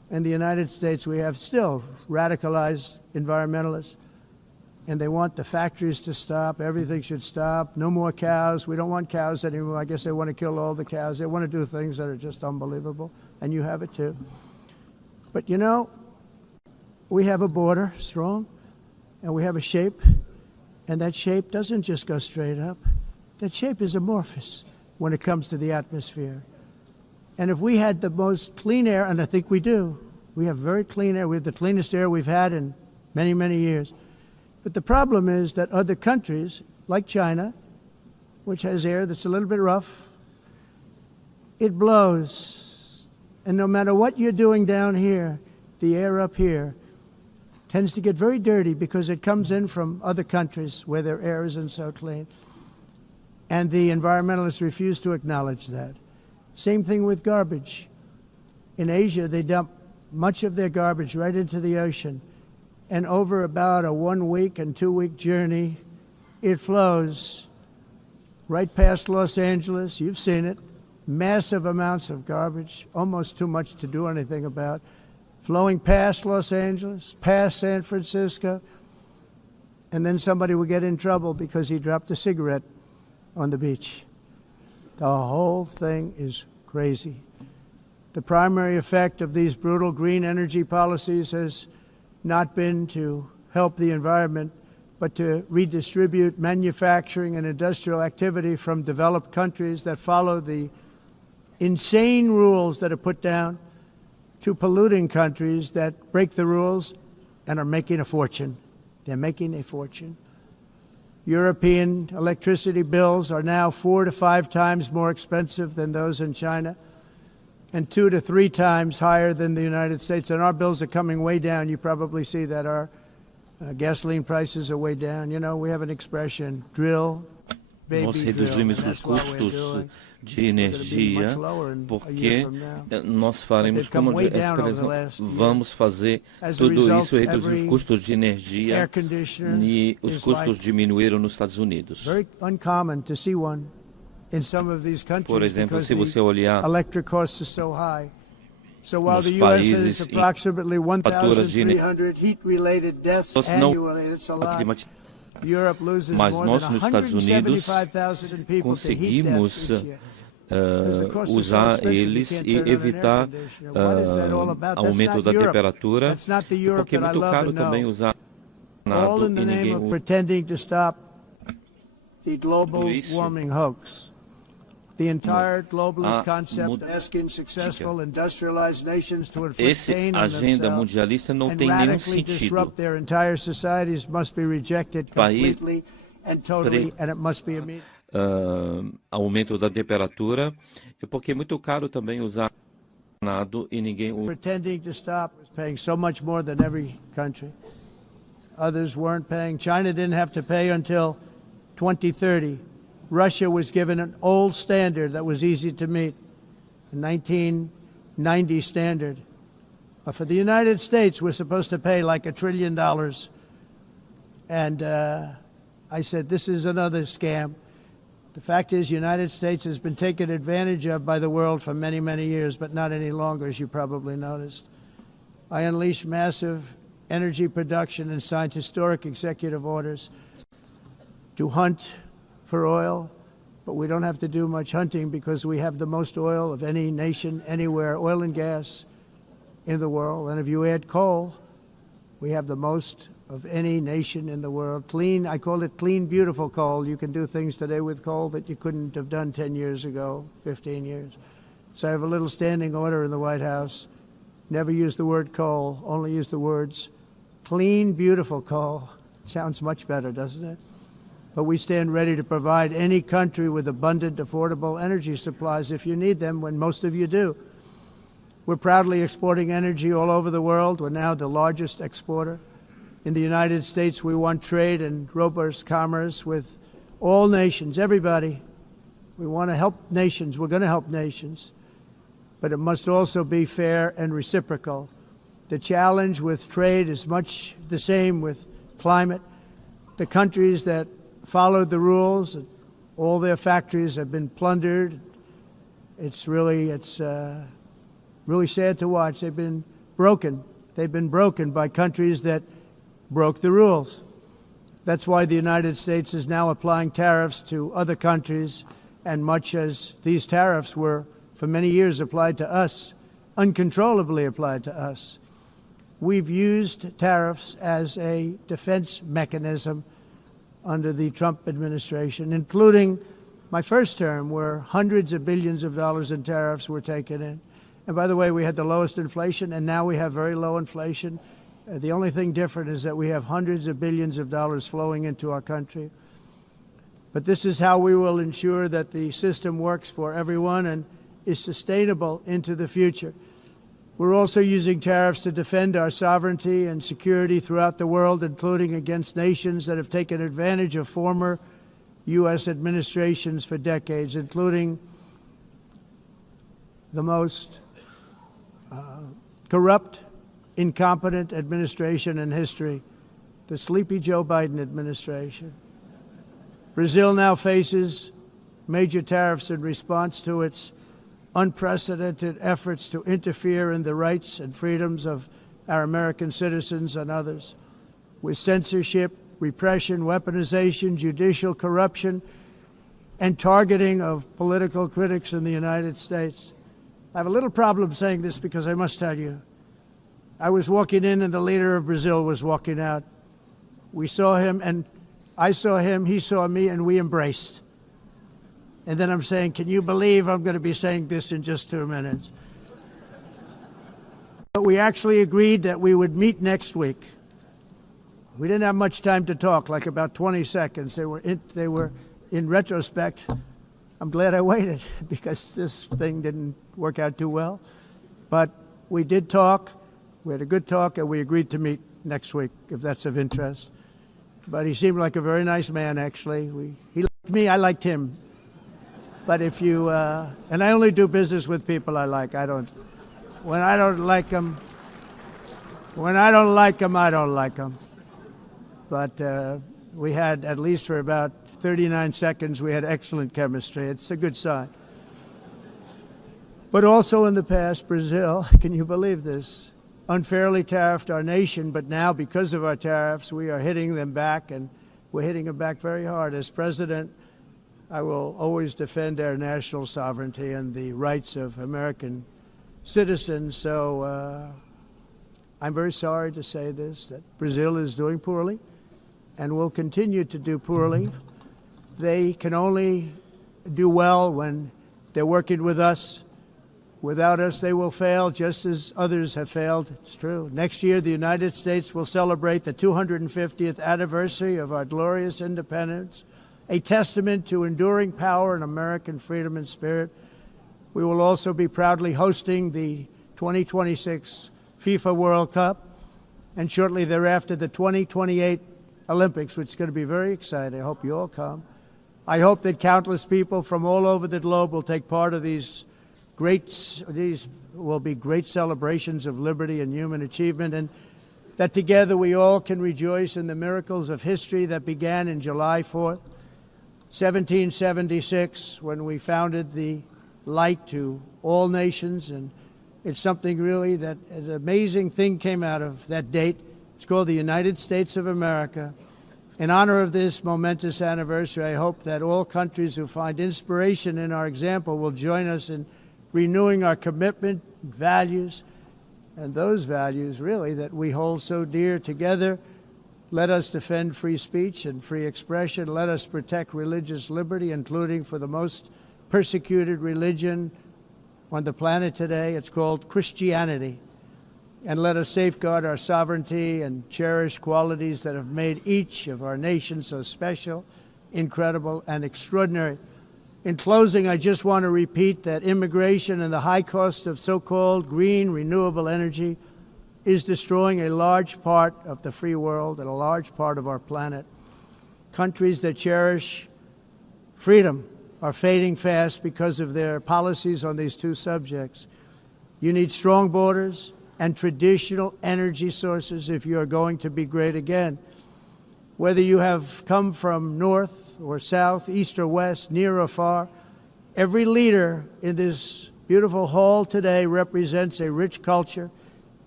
In the United States, we have still radicalized environmentalists, and they want the factories to stop. Everything should stop. No more cows. We don't want cows anymore. I guess they want to kill all the cows. They want to do things that are just unbelievable, and you have it too. But you know, we have a border, strong, and we have a shape, and that shape doesn't just go straight up. That shape is amorphous when it comes to the atmosphere. And if we had the most clean air, and I think we do, we have very clean air. We have the cleanest air we've had in many, many years. But the problem is that other countries, like China, which has air that's a little bit rough, it blows. And no matter what you're doing down here, the air up here tends to get very dirty because it comes in from other countries where their air isn't so clean. And the environmentalists refuse to acknowledge that. Same thing with garbage. In Asia, they dump much of their garbage right into the ocean. And over about a 1 week and 2 week journey, it flows right past Los Angeles. You've seen it. Massive amounts of garbage, almost too much to do anything about, flowing past Los Angeles, past San Francisco. And then somebody will get in trouble because he dropped a cigarette on the beach. The whole thing is crazy. The primary effect of these brutal green energy policies has not been to help the environment, but to redistribute manufacturing and industrial activity from developed countries that follow the insane rules that are put down to polluting countries that break the rules and are making a fortune. They're making a fortune. European electricity bills are now 4 to 5 times more expensive than those in China, and 2 to 3 times higher than the United States. And our bills are coming way down. You probably see that our gasoline prices are way down. You know, we have an expression, drill, baby, nós reduzimos os custos de energia porque nós faremos, como vamos fazer tudo isso, reduzir os custos de energia, e os custos diminuíram nos Estados Unidos. Por exemplo, se você olhar nos países em fatura de energia não mas nós nos Estados Unidos conseguimos usar eles e evitar aumento da temperatura, porque é muito caro também usar nada e ninguém usa isso. The entire globalist concept of asking successful industrialized nations to inflict pain on themselves and radically disrupt their entire societies must be rejected completely and totally, and it must be immediate. Aumento da temperatura, porque é muito caro também usar nada e ninguém usa. Pretending to stop was paying so much more than every country. Others weren't paying. China didn't have to pay until 2030. Russia was given an old standard that was easy to meet, a 1990 standard. But for the United States, we're supposed to pay like $1 trillion. And I said, this is another scam. The fact is, the United States has been taken advantage of by the world for many, many years, but not any longer, as you probably noticed. I unleashed massive energy production and signed historic executive orders to hunt for oil, but we don't have to do much hunting because we have the most oil of any nation anywhere, oil and gas in the world. And if you add coal, we have the most of any nation in the world. Clean, I call it clean, beautiful coal. You can do things today with coal that you couldn't have done 10 years ago, 15 years. So I have a little standing order in the White House. Never use the word coal, only use the words clean, beautiful coal. Sounds much better, doesn't it? But we stand ready to provide any country with abundant, affordable energy supplies if you need them, when most of you do. We're proudly exporting energy all over the world. We're now the largest exporter. In the United States, we want trade and robust commerce with all nations, everybody. We want to help nations. We're going to help nations. But it must also be fair and reciprocal. The challenge with trade is much the same with climate. The countries that followed the rules, all their factories have been plundered. It's really sad to watch. They've been broken. They've been broken by countries that broke the rules. That's why the United States is now applying tariffs to other countries, and much as these tariffs were for many years applied to us, uncontrollably applied to us, we've used tariffs as a defense mechanism under the Trump administration, including my first term, where hundreds of billions of dollars in tariffs were taken in. And by the way, we had the lowest inflation, and now we have very low inflation. The only thing different is that we have hundreds of billions of dollars flowing into our country. But this is how we will ensure that the system works for everyone and is sustainable into the future. We're also using tariffs to defend our sovereignty and security throughout the world, including against nations that have taken advantage of former U.S. administrations for decades, including the most corrupt, incompetent administration in history, the sleepy Joe Biden administration. Brazil now faces major tariffs in response to its unprecedented efforts to interfere in the rights and freedoms of our American citizens and others, with censorship, repression, weaponization, judicial corruption, and targeting of political critics in the United States. I have a little problem saying this because I must tell you, I was walking in and the leader of Brazil was walking out. We saw him, and I saw him, he saw me, and we embraced. And then I'm saying, can you believe I'm going to be saying this in just 2 minutes? But we actually agreed that we would meet next week. We didn't have much time to talk, like about 20 seconds. They were in retrospect, I'm glad I waited because this thing didn't work out too well. But we did talk. We had a good talk, and we agreed to meet next week, if that's of interest. But he seemed like a very nice man, actually. He liked me, I liked him. But if you, and I only do business with people I like. When I don't like them, I don't like them. But we had, at least for about 39 seconds, we had excellent chemistry. It's a good sign. But also in the past, Brazil, can you believe this, unfairly tariffed our nation, but now because of our tariffs, we are hitting them back, and we're hitting them back very hard. As president, I will always defend our national sovereignty and the rights of American citizens. So I'm very sorry to say this, that Brazil is doing poorly and will continue to do poorly. They can only do well when they're working with us. Without us, they will fail, just as others have failed. It's true. Next year, the United States will celebrate the 250th anniversary of our glorious independence, a testament to enduring power and American freedom and spirit. We will also be proudly hosting the 2026 FIFA World Cup, and shortly thereafter, the 2028 Olympics, which is going to be very exciting. I hope you all come. I hope that countless people from all over the globe will take part of these will be great celebrations of liberty and human achievement, and that together we all can rejoice in the miracles of history that began in July 4th, 1776, when we founded the light to all nations. And it's something really that an amazing thing came out of that date. It's called the United States of America. In honor of this momentous anniversary, I hope that all countries who find inspiration in our example will join us in renewing our commitment, values, and those values, really, that we hold so dear together. Let us defend free speech and free expression. Let us protect religious liberty, including for the most persecuted religion on the planet today. It's called Christianity. And let us safeguard our sovereignty and cherish qualities that have made each of our nations so special, incredible, and extraordinary. In closing, I just want to repeat that immigration and the high cost of so-called green renewable energy is destroying a large part of the free world and a large part of our planet. Countries that cherish freedom are fading fast because of their policies on these two subjects. You need strong borders and traditional energy sources if you are going to be great again. Whether you have come from north or south, east or west, near or far, every leader in this beautiful hall today represents a rich culture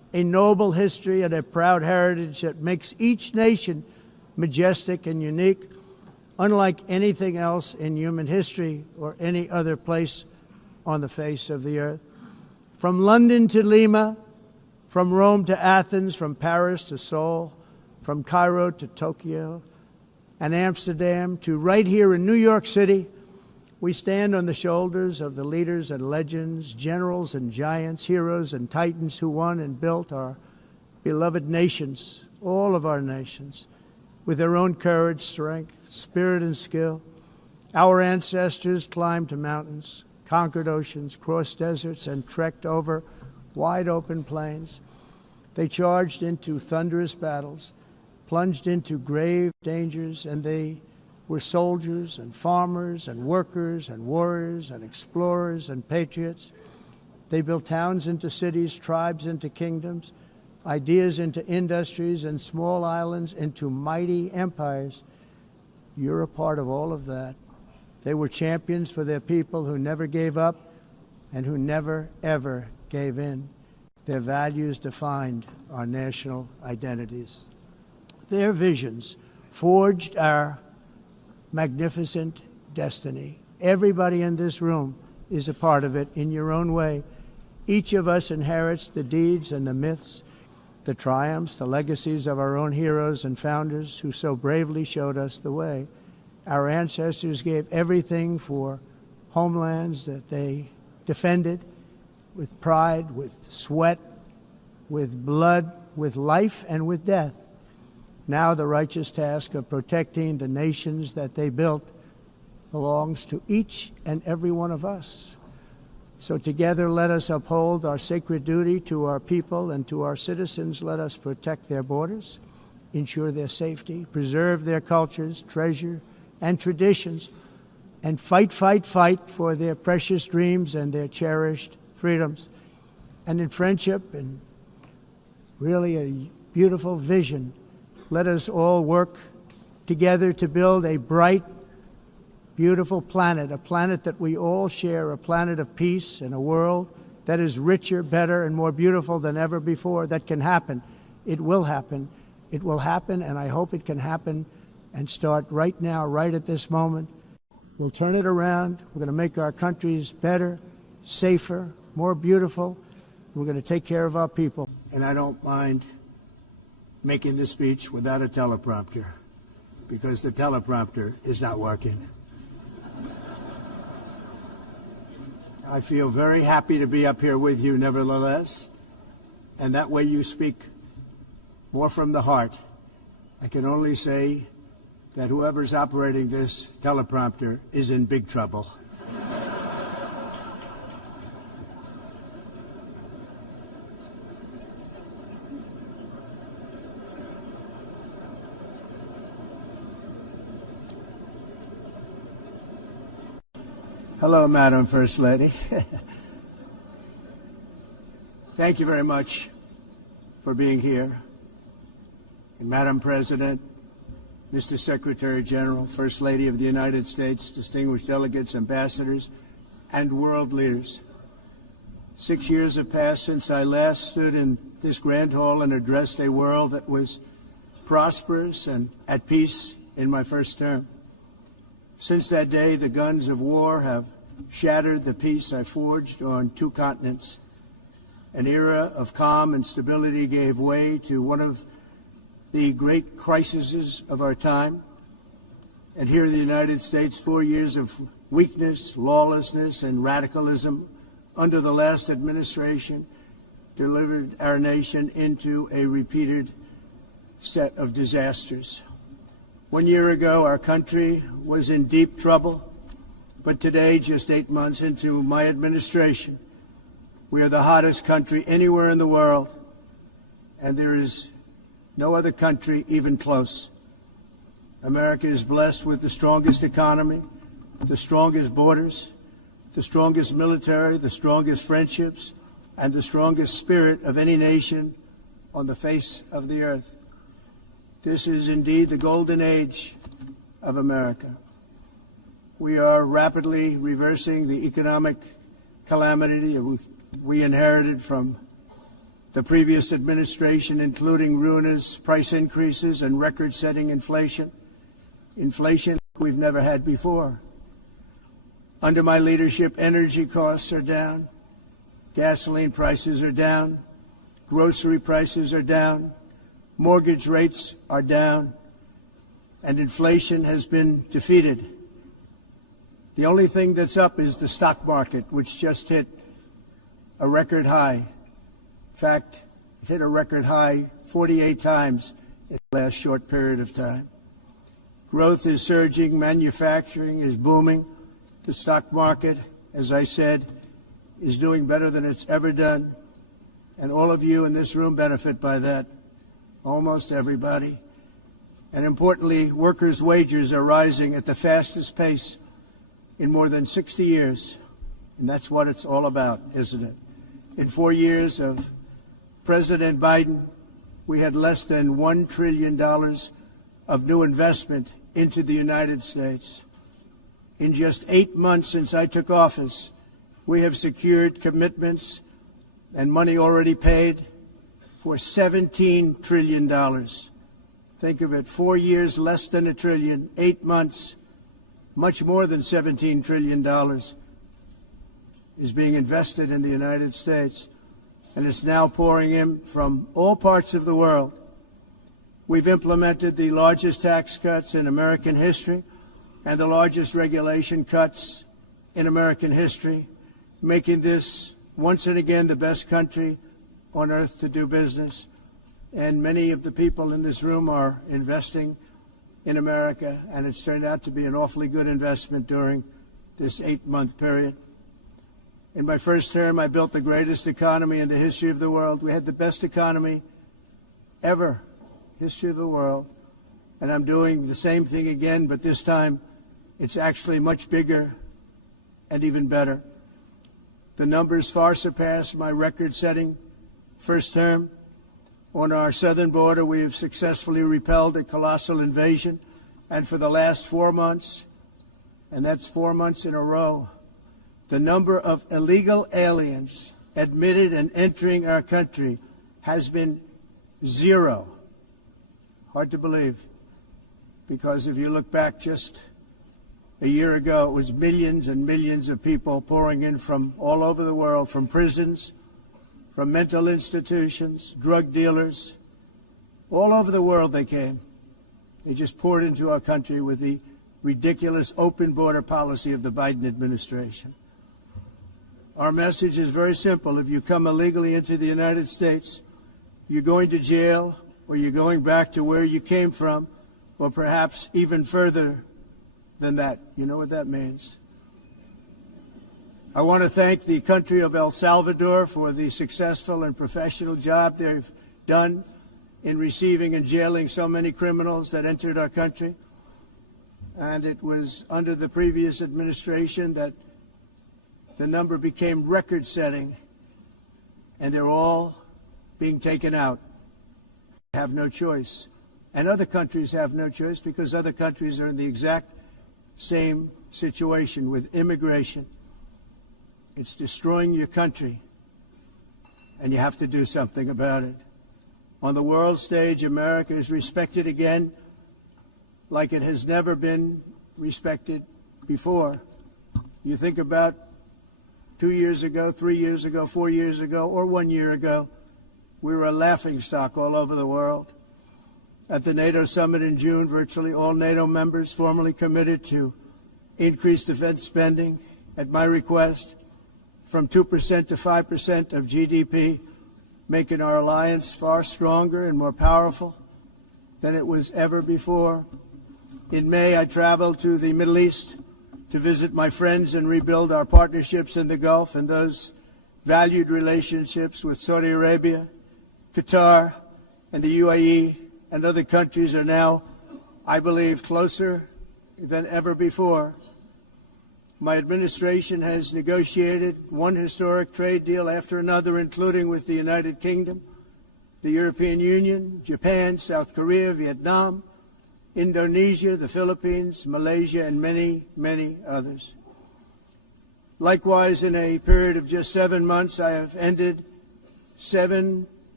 a noble history and a proud heritage that makes each nation majestic and unique, unlike anything else in human history or any other place on the face of the earth. From London to Lima, from Rome to Athens, from Paris to Seoul, from Cairo to Tokyo and Amsterdam to right here in New York City, we stand on the shoulders of the leaders and legends, generals and giants, heroes and titans who won and built our beloved nations, all of our nations, with their own courage, strength, spirit, and skill. Our ancestors climbed mountains, conquered oceans, crossed deserts, and trekked over wide open plains. They charged into thunderous battles, plunged into grave dangers, and they were soldiers and farmers and workers and warriors and explorers and patriots. They built towns into cities, tribes into kingdoms, ideas into industries, and small islands into mighty empires. You're a part of all of that. They were champions for their people who never gave up and who never, ever gave in. Their values defined our national identities. Their visions forged our magnificent destiny. Everybody in this room is a part of it in your own way. Each of us inherits the deeds and the myths, the triumphs, the legacies of our own heroes and founders who so bravely showed us the way. Our ancestors gave everything for homelands that they defended with pride, with sweat, with blood, with life, and with death. Now the righteous task of protecting the nations that they built belongs to each and every one of us. So together let us uphold our sacred duty to our people and to our citizens. Let us protect their borders, ensure their safety, preserve their cultures, treasure, and traditions, and fight, fight, fight for their precious dreams and their cherished freedoms. And in friendship and really a beautiful vision, let us all work together to build a bright, beautiful planet, a planet that we all share, a planet of peace and a world that is richer, better, and more beautiful than ever before. That can happen. It will happen. It will happen, and I hope it can happen and start right now, right at this moment. We'll turn it around. We're going to make our countries better, safer, more beautiful. We're going to take care of our people. And I don't mind making this speech without a teleprompter, because the teleprompter is not working. I feel very happy to be up here with you, nevertheless, and that way you speak more from the heart. I can only say that whoever's operating this teleprompter is in big trouble. Hello, Madam First Lady. Thank you very much for being here. And Madam President, Mr. Secretary General, First Lady of the United States, distinguished delegates, ambassadors, and world leaders. 6 years have passed since I last stood in this grand hall and addressed a world that was prosperous and at peace in my first term. Since that day, the guns of war have shattered the peace I forged on 2 continents. An era of calm and stability gave way to one of the great crises of our time. And here in the United States, 4 years of weakness, lawlessness, and radicalism under the last administration delivered our nation into a repeated set of disasters. 1 year ago, our country was in deep trouble, but today, just 8 months into my administration, we are the hottest country anywhere in the world, and there is no other country even close. America is blessed with the strongest economy, the strongest borders, the strongest military, the strongest friendships, and the strongest spirit of any nation on the face of the earth. This is indeed the golden age of America. We are rapidly reversing the economic calamity we inherited from the previous administration, including ruinous price increases and record-setting inflation we've never had before. Under my leadership, energy costs are down, gasoline prices are down, grocery prices are down, mortgage rates are down, and inflation has been defeated. The only thing that's up is the stock market, which just hit a record high. In fact, it hit a record high 48 times in the last short period of time. Growth is surging, manufacturing is booming. The stock market, as I said, is doing better than it's ever done. And all of you in this room benefit by that, almost everybody. And importantly, workers' wages are rising at the fastest pace in more than 60 years. And that's what it's all about, isn't it? In 4 years of President Biden, we had less than $1 trillion of new investment into the United States. In just 8 months since I took office, we have secured commitments and money already paid for $17 trillion. Think of it, 4 years, less than $1 trillion, 8 months, much more than $17 trillion is being invested in the United States, and it's now pouring in from all parts of the world. We've implemented the largest tax cuts in American history and the largest regulation cuts in American history, making this once and again the best country on earth to do business. And many of the people in this room are investing in America, and it's turned out to be an awfully good investment during this 8-month period. In my first term, I built the greatest economy in the history of the world. We had the best economy ever, history of the world. And I'm doing the same thing again, but this time it's actually much bigger and even better. The numbers far surpass my record-setting first term. On our southern border, we have successfully repelled a colossal invasion. And for the last 4 months, and that's 4 months in a row, the number of illegal aliens admitted and entering our country has been 0. Hard to believe, because if you look back just a year ago, it was millions and millions of people pouring in from all over the world, from prisons, from mental institutions, drug dealers. All over the world they came. They just poured into our country with the ridiculous open border policy of the Biden administration. Our message is very simple. If you come illegally into the United States, you're going to jail, or you're going back to where you came from, or perhaps even further than that. You know what that means. I want to thank the country of El Salvador for the successful and professional job they've done in receiving and jailing so many criminals that entered our country. And it was under the previous administration that the number became record-setting, and they're all being taken out. They have no choice. And other countries have no choice, because other countries are in the exact same situation with immigration. It's destroying your country, and you have to do something about it. On the world stage, America is respected again like it has never been respected before. You think about 2 years ago, 3 years ago, 4 years ago, or 1 year ago, we were a laughingstock all over the world. At the NATO summit in June, virtually all NATO members formally committed to increase defense spending, at my request, from 2% to 5% of GDP, making our alliance far stronger and more powerful than it was ever before. In May, I traveled to the Middle East to visit my friends and rebuild our partnerships in the Gulf and those valued relationships with Saudi Arabia, Qatar, and the UAE, and other countries are now, I believe, closer than ever before. My administration has negotiated one historic trade deal after another, including with the United Kingdom, the European Union, Japan, South Korea, Vietnam, Indonesia, the Philippines, Malaysia, and many, many others. Likewise, in a period of just 7 months, I have ended 7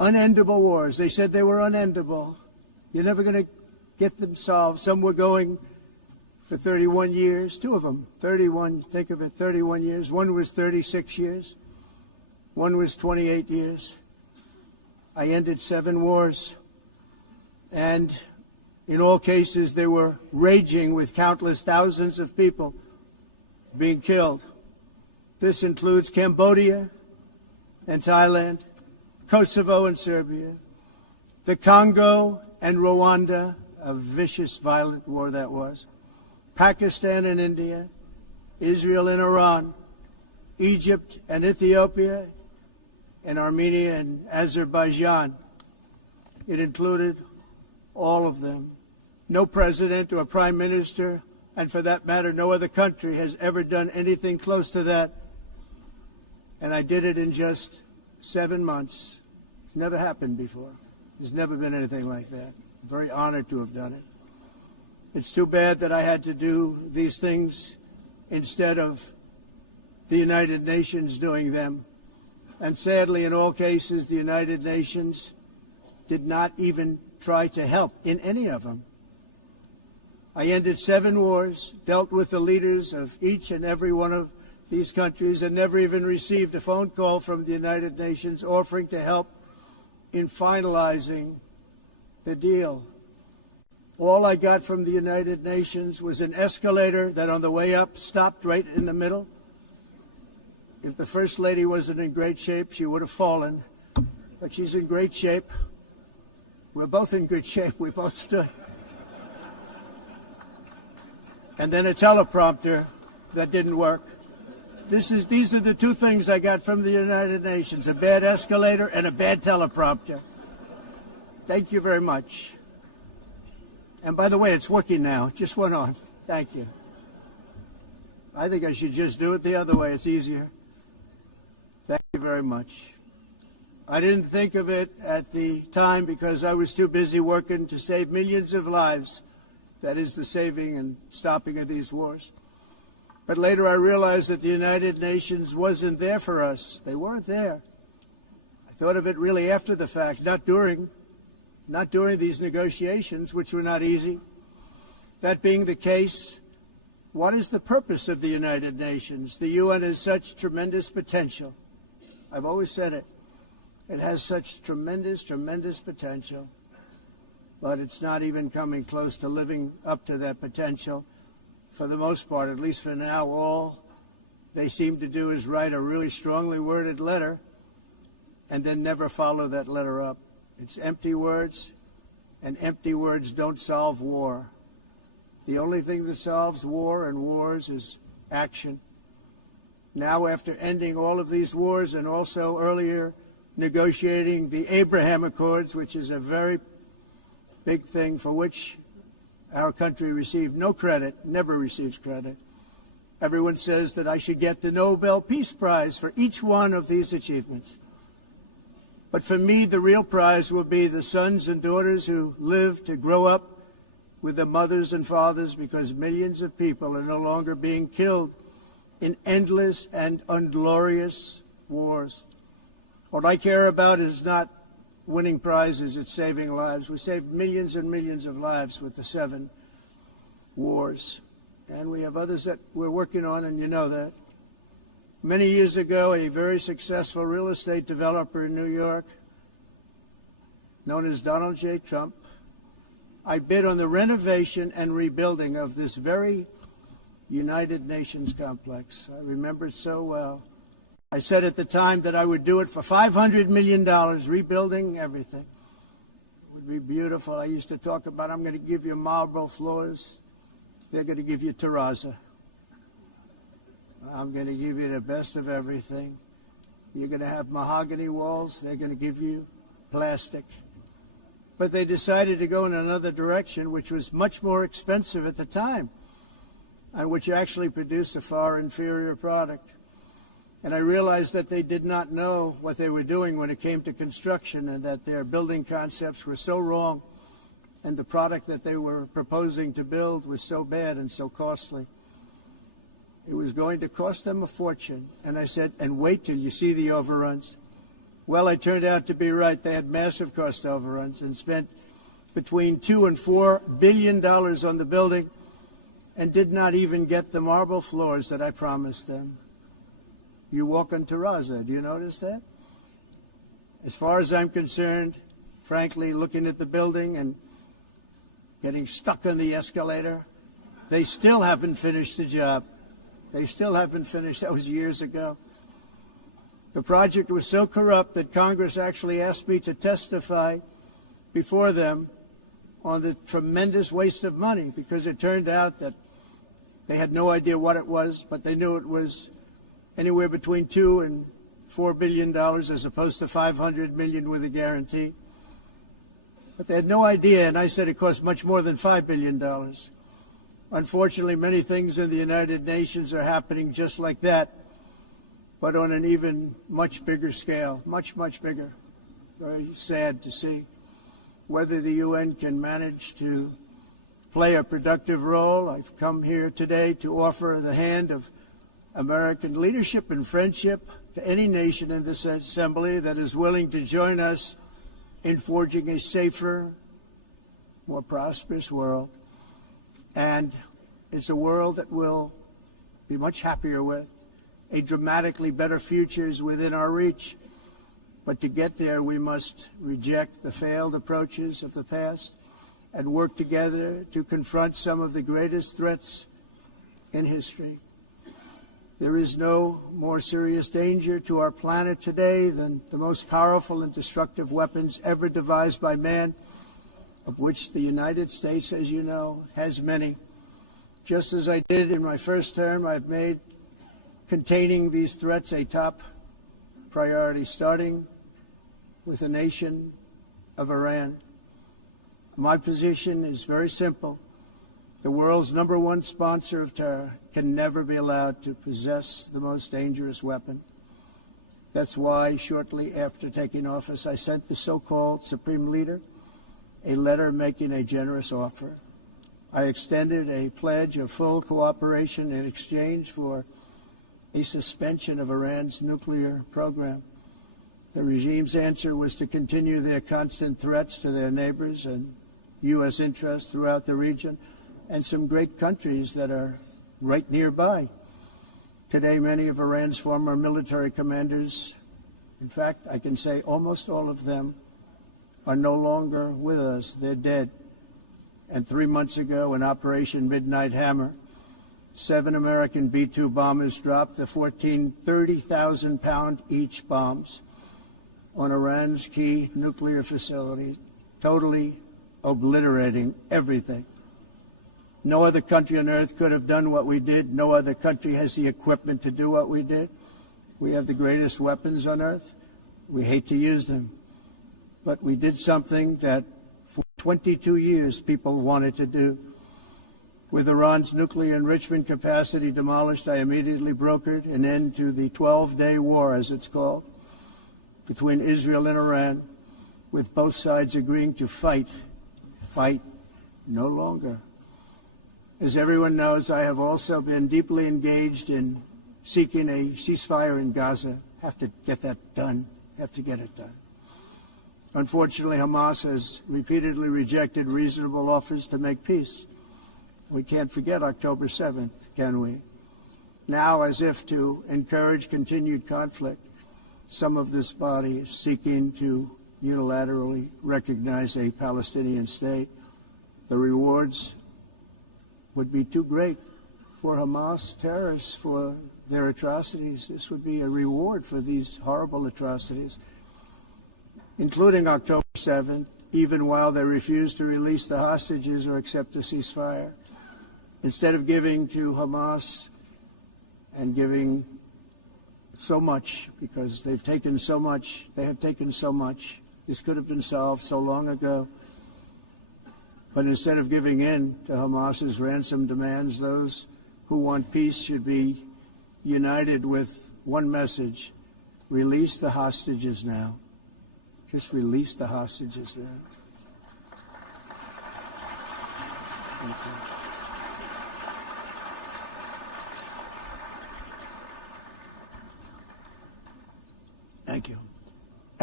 unendable wars. They said they were unendable. You're never going to get them solved. Some were going for 31 years, two of them, 31, think of it, 31 years. One was 36 years. One was 28 years. I ended 7 wars. And in all cases, they were raging with countless thousands of people being killed. This includes Cambodia and Thailand, Kosovo and Serbia, the Congo and Rwanda, a vicious, violent war that was, Pakistan and India, Israel and Iran, Egypt and Ethiopia, and Armenia and Azerbaijan. It included all of them. No president or prime minister, and for that matter, no other country has ever done anything close to that. And I did it in just 7 months. It's never happened before. There's never been anything like that. I'm very honored to have done it. It's too bad that I had to do these things instead of the United Nations doing them. And sadly, in all cases, the United Nations did not even try to help in any of them. I ended 7 wars, dealt with the leaders of each and every one of these countries, and never even received a phone call from the United Nations offering to help in finalizing the deal. All I got from the United Nations was an escalator that on the way up stopped right in the middle. If the First Lady wasn't in great shape, she would have fallen. But she's in great shape. We're both in good shape. We both stood. And then a teleprompter that didn't work. These are the 2 things I got from the United Nations, a bad escalator and a bad teleprompter. Thank you very much. And by the way, it's working now. It just went on. Thank you. I think I should just do it the other way. It's easier. Thank you very much. I didn't think of it at the time because I was too busy working to save millions of lives. That is the saving and stopping of these wars. But later I realized that the United Nations wasn't there for us. They weren't there. I thought of it really after the fact, not during these negotiations, which were not easy. That being the case, what is the purpose of the United Nations? The UN has such tremendous potential. I've always said it. It has such tremendous, tremendous potential. But it's not even coming close to living up to that potential. For the most part, at least for now, all they seem to do is write a really strongly worded letter and then never follow that letter up. It's empty words, and empty words don't solve war. The only thing that solves war and wars is action. Now, after ending all of these wars and also earlier negotiating the Abraham Accords, which is a very big thing for which our country received no credit, never receives credit. Everyone says that I should get the Nobel Peace Prize for each one of these achievements. But for me, the real prize will be the sons and daughters who live to grow up with the mothers and fathers, because millions of people are no longer being killed in endless and unglorious wars. What I care about is not winning prizes, it's saving lives. We saved millions and millions of lives with the 7 wars. And we have others that we're working on, and you know that. Many years ago, a very successful real estate developer in New York, known as Donald J. Trump, I bid on the renovation and rebuilding of this very United Nations complex. I remember it so well. I said at the time that I would do it for $500 million, rebuilding everything. It would be beautiful. I used to talk about, I'm going to give you marble floors. They're going to give you terrazzo. I'm going to give you the best of everything. You're going to have mahogany walls. They're going to give you plastic. But they decided to go in another direction, which was much more expensive at the time, and which actually produced a far inferior product. And I realized that they did not know what they were doing when it came to construction, and that their building concepts were so wrong, and the product that they were proposing to build was so bad and so costly. It was going to cost them a fortune. And I said, and wait till you see the overruns. Well, I turned out to be right. They had massive cost overruns and spent between $2 and $4 billion on the building and did not even get the marble floors that I promised them. You walk on terrazzo. Do you notice that? As far as I'm concerned, frankly, looking at the building and getting stuck on the escalator, they still haven't finished the job. They still haven't finished. That was years ago. The project was so corrupt that Congress actually asked me to testify before them on the tremendous waste of money, because it turned out that they had no idea what it was, but they knew it was anywhere between $2 and $4 billion as opposed to $500 million with a guarantee. But they had no idea, and I said it cost much more than $5 billion. Unfortunately, many things in the United Nations are happening just like that, but on an even much bigger scale, much, much bigger. Very sad to see. Whether the UN can manage to play a productive role, I've come here today to offer the hand of American leadership and friendship to any nation in this assembly that is willing to join us in forging a safer, more prosperous world. And it's a world that we'll be much happier with. A dramatically better future is within our reach. But to get there, we must reject the failed approaches of the past and work together to confront some of the greatest threats in history. There is no more serious danger to our planet today than the most powerful and destructive weapons ever devised by man, of which the United States, as you know, has many. Just as I did in my first term, I've made containing these threats a top priority, starting with the nation of Iran. My position is very simple. The world's #1 sponsor of terror can never be allowed to possess the most dangerous weapon. That's why, shortly after taking office, I sent the so-called Supreme Leader a letter making a generous offer. I extended a pledge of full cooperation in exchange for a suspension of Iran's nuclear program. The regime's answer was to continue their constant threats to their neighbors and U.S. interests throughout the region and some great countries that are right nearby. Today, many of Iran's former military commanders, in fact, I can say almost all of them, are no longer with us. They're dead. And 3 months ago, in Operation Midnight Hammer, 7 American B-2 bombers dropped the 14 30,000-pound each bombs on Iran's key nuclear facility, totally obliterating everything. No other country on earth could have done what we did. No other country has the equipment to do what we did. We have the greatest weapons on earth. We hate to use them. But we did something that for 22 years people wanted to do. With Iran's nuclear enrichment capacity demolished, I immediately brokered an end to the 12-day war, as it's called, between Israel and Iran, with both sides agreeing to fight no longer. As everyone knows, I have also been deeply engaged in seeking a ceasefire in Gaza. Have to get that done. Have to get it done. Unfortunately, Hamas has repeatedly rejected reasonable offers to make peace. We can't forget October 7th, can we? Now, as if to encourage continued conflict, some of this body is seeking to unilaterally recognize a Palestinian state. The rewards would be too great for Hamas terrorists for their atrocities. This would be a reward for these horrible atrocities, including October 7th, even while they refuse to release the hostages or accept a ceasefire. Instead of giving to Hamas and giving so much, because they've taken so much, they have taken so much. This could have been solved so long ago. But instead of giving in to Hamas's ransom demands, those who want peace should be united with one message: release the hostages now. Just release the hostages now. Thank you. Thank you.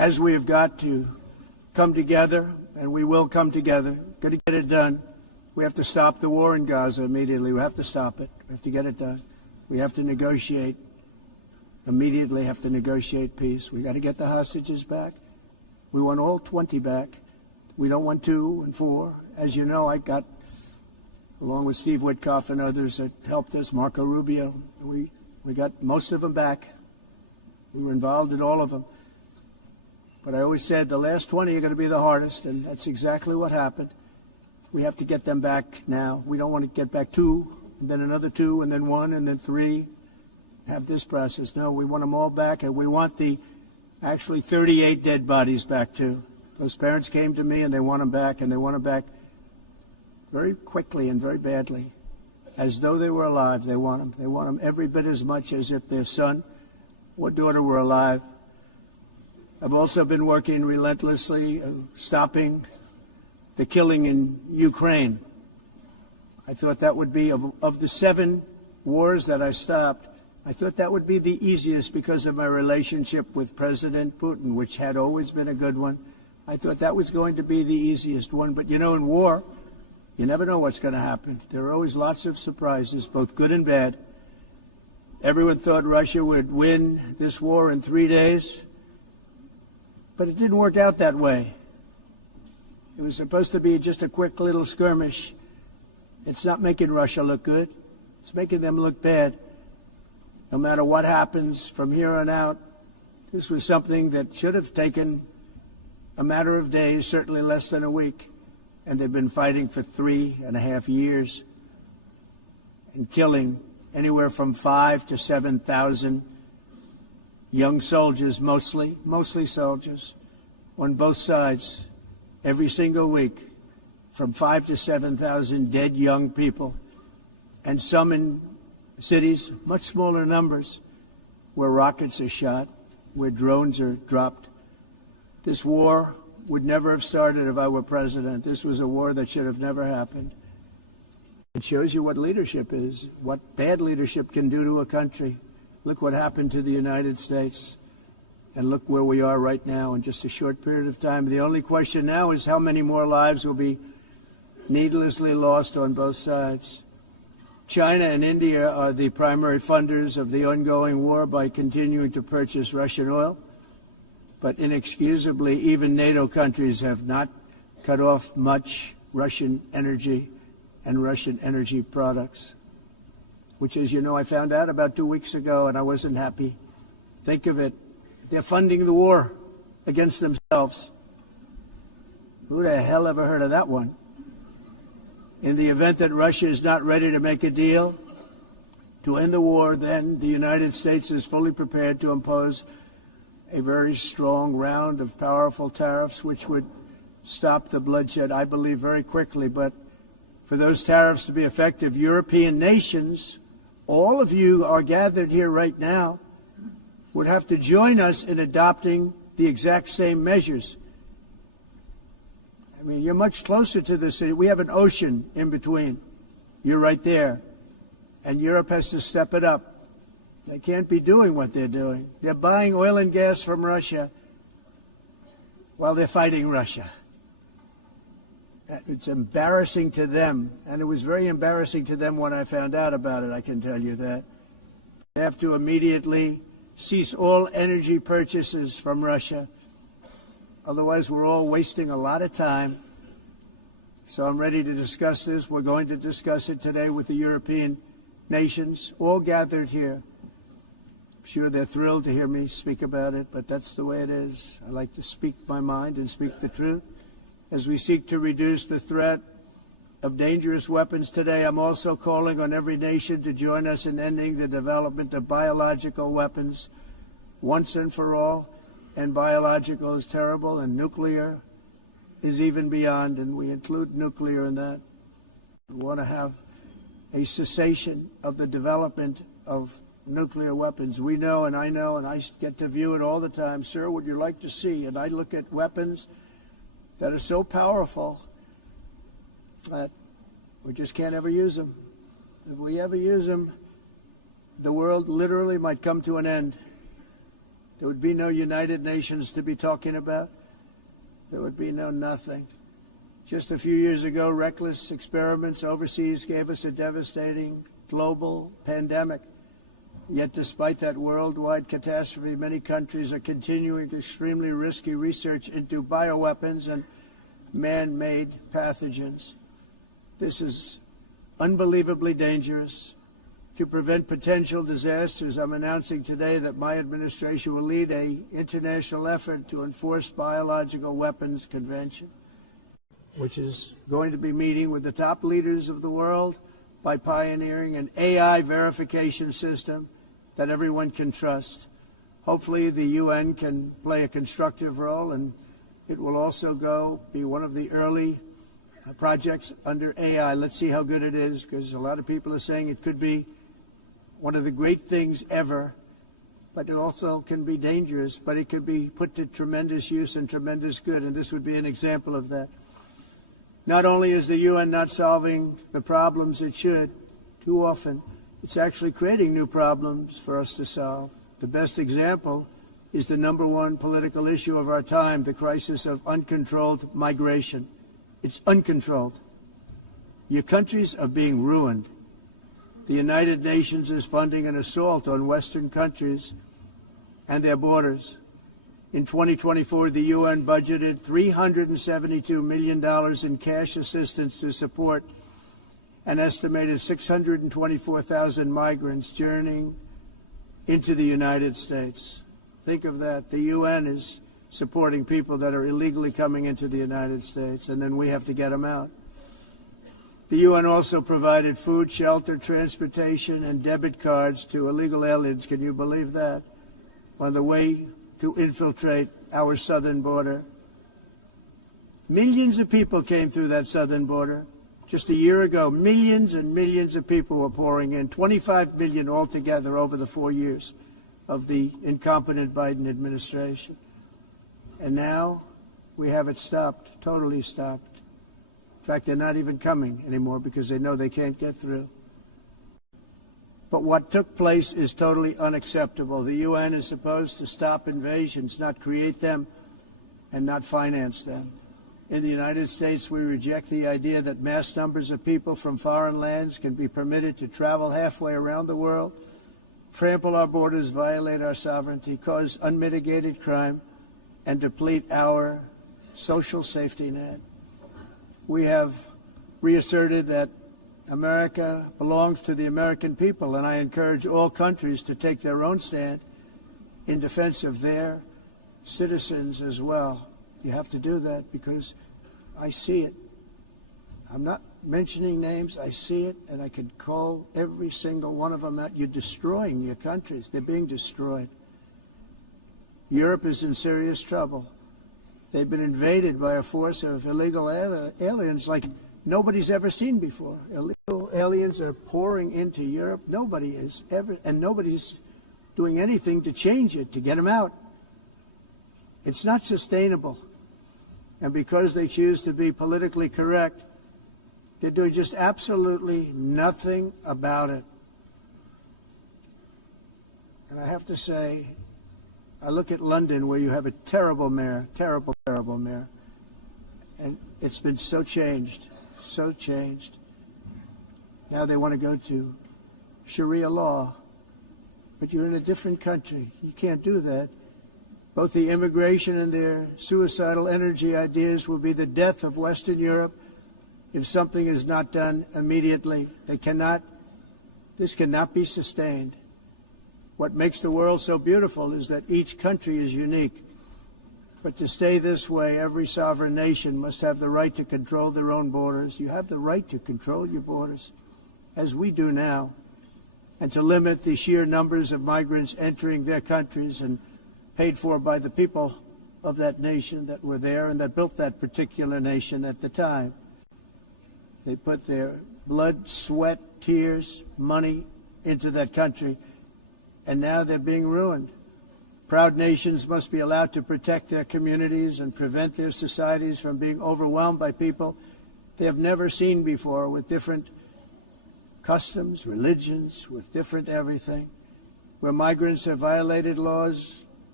as we have got to come together, and we will come together, got to get it done. We have to stop the war in Gaza immediately. We have to stop it. We have to get it done. We have to negotiate, immediately have to negotiate peace. We got to get the hostages back. We want all 20 back. We don't want 2 and 4. As you know, I got, along with Steve Witkoff and others that helped us, Marco Rubio, we got most of them back. We were involved in all of them. But I always said the last 20 are going to be the hardest, and that's exactly what happened. We have to get them back now. We don't want to get back 2, and then another 2, and then 1, and then 3. Have this process. No, we want them all back, and we want the actually 38 dead bodies back too. Those parents came to me, and they want them back, and they want them back very quickly and very badly, as though they were alive. They want them. They want them every bit as much as if their son or daughter were alive. I've also been working relentlessly, stopping the killing in Ukraine. I thought that would be, of the 7 wars that I stopped, I thought that would be the easiest because of my relationship with President Putin, which had always been a good one. I thought that was going to be the easiest one. But, you know, in war, you never know what's going to happen. There are always lots of surprises, both good and bad. Everyone thought Russia would win this war in 3 days, but it didn't work out that way. It was supposed to be just a quick little skirmish. It's not making Russia look good. It's making them look bad. No matter what happens from here on out, this was something that should have taken a matter of days, certainly less than a week. And they've been fighting for 3.5 years and killing anywhere from 5,000 to 7,000 young soldiers, mostly soldiers, on both sides, every single week, from 5,000 to 7,000 dead young people, and some in cities, much smaller numbers, where rockets are shot, where drones are dropped. This war would never have started if I were president. This was a war that should have never happened. It shows you what leadership is, what bad leadership can do to a country. Look what happened to the United States, and look where we are right now in just a short period of time. The only question now is how many more lives will be needlessly lost on both sides. China and India are the primary funders of the ongoing war by continuing to purchase Russian oil. But inexcusably, even NATO countries have not cut off much Russian energy and Russian energy products, which, as you know, I found out about 2 weeks ago, and I wasn't happy. Think of it. They're funding the war against themselves. Who the hell ever heard of that one? In the event that Russia is not ready to make a deal to end the war, then the United States is fully prepared to impose a very strong round of powerful tariffs, which would stop the bloodshed, I believe, very quickly. But for those tariffs to be effective, European nations, all of you are gathered here right now, would have to join us in adopting the exact same measures. I mean, you're much closer to the city. We have an ocean in between. You're right there. And Europe has to step it up. They can't be doing what they're doing. They're buying oil and gas from Russia while they're fighting Russia. It's embarrassing to them, and it was very embarrassing to them when I found out about it, I can tell you that. They have to immediately cease all energy purchases from Russia. Otherwise, we're all wasting a lot of time. So I'm ready to discuss this. We're going to discuss it today with the European nations, all gathered here. I'm sure they're thrilled to hear me speak about it, but that's the way it is. I like to speak my mind and speak the truth. As we seek to reduce the threat of dangerous weapons today, I'm also calling on every nation to join us in ending the development of biological weapons once and for all. And biological is terrible, and nuclear is even beyond, and we include nuclear in that. We want to have a cessation of the development of nuclear weapons. We know, and I get to view it all the time. Sir, would you like to see? And I look at weapons that are so powerful that we just can't ever use them. If we ever use them, the world literally might come to an end. There would be no United Nations to be talking about. There would be no nothing. Just a few years ago, reckless experiments overseas gave us a devastating global pandemic. Yet despite that worldwide catastrophe, many countries are continuing extremely risky research into bioweapons and man-made pathogens. This is unbelievably dangerous. To prevent potential disasters, I'm announcing today that my administration will lead an international effort to enforce Biological Weapons Convention, which is going to be meeting with the top leaders of the world by pioneering an AI verification system that everyone can trust. Hopefully the UN can play a constructive role, and it will also be one of the early projects under AI. Let's see how good it is, because a lot of people are saying it could be one of the great things ever, but it also can be dangerous, but it could be put to tremendous use and tremendous good, and this would be an example of that. Not only is the UN not solving the problems it should, too often, it's actually creating new problems for us to solve. The best example is the number one political issue of our time, the crisis of uncontrolled migration. It's uncontrolled. Your countries are being ruined. The United Nations is funding an assault on Western countries and their borders. In 2024, the UN budgeted $372 million in cash assistance to support an estimated 624,000 migrants journeying into the United States. Think of that. The UN is supporting people that are illegally coming into the United States, and then we have to get them out. The UN also provided food, shelter, transportation, and debit cards to illegal aliens. Can you believe that? On the way to infiltrate our southern border. Millions of people came through that southern border. Just a year ago, millions and millions of people were pouring in, 25 million altogether over the 4 years of the incompetent Biden administration. And now we have it stopped, totally stopped. In fact, they're not even coming anymore because they know they can't get through. But what took place is totally unacceptable. The UN is supposed to stop invasions, not create them and not finance them. In the United States, we reject the idea that mass numbers of people from foreign lands can be permitted to travel halfway around the world, trample our borders, violate our sovereignty, cause unmitigated crime, and deplete our social safety net. We have reasserted that America belongs to the American people, and I encourage all countries to take their own stand in defense of their citizens as well. You have to do that because I see it. I'm not mentioning names. I see it, and I could call every single one of them out. You're destroying your countries. They're being destroyed. Europe is in serious trouble. They've been invaded by a force of illegal aliens like nobody's ever seen before. Illegal aliens are pouring into Europe. Nobody is ever, and nobody's doing anything to change it, to get them out. It's not sustainable. And because they choose to be politically correct, they're doing just absolutely nothing about it. And I have to say, I look at London, where you have a terrible mayor, terrible mayor, and it's been so changed. Now they want to go to Sharia law, but you're in a different country. You can't do that. Both the immigration and their suicidal energy ideas will be the death of Western Europe if something is not done immediately. This cannot be sustained. What makes the world so beautiful is that each country is unique. But to stay this way, every sovereign nation must have the right to control their own borders. You have the right to control your borders, as we do now, and to limit the sheer numbers of migrants entering their countries and paid for by the people of that nation that were there and that built that particular nation at the time. They put their blood, sweat, tears, money into that country, and now they're being ruined. Proud nations must be allowed to protect their communities and prevent their societies from being overwhelmed by people they have never seen before, with different customs, religions, with different everything. Where migrants have violated laws,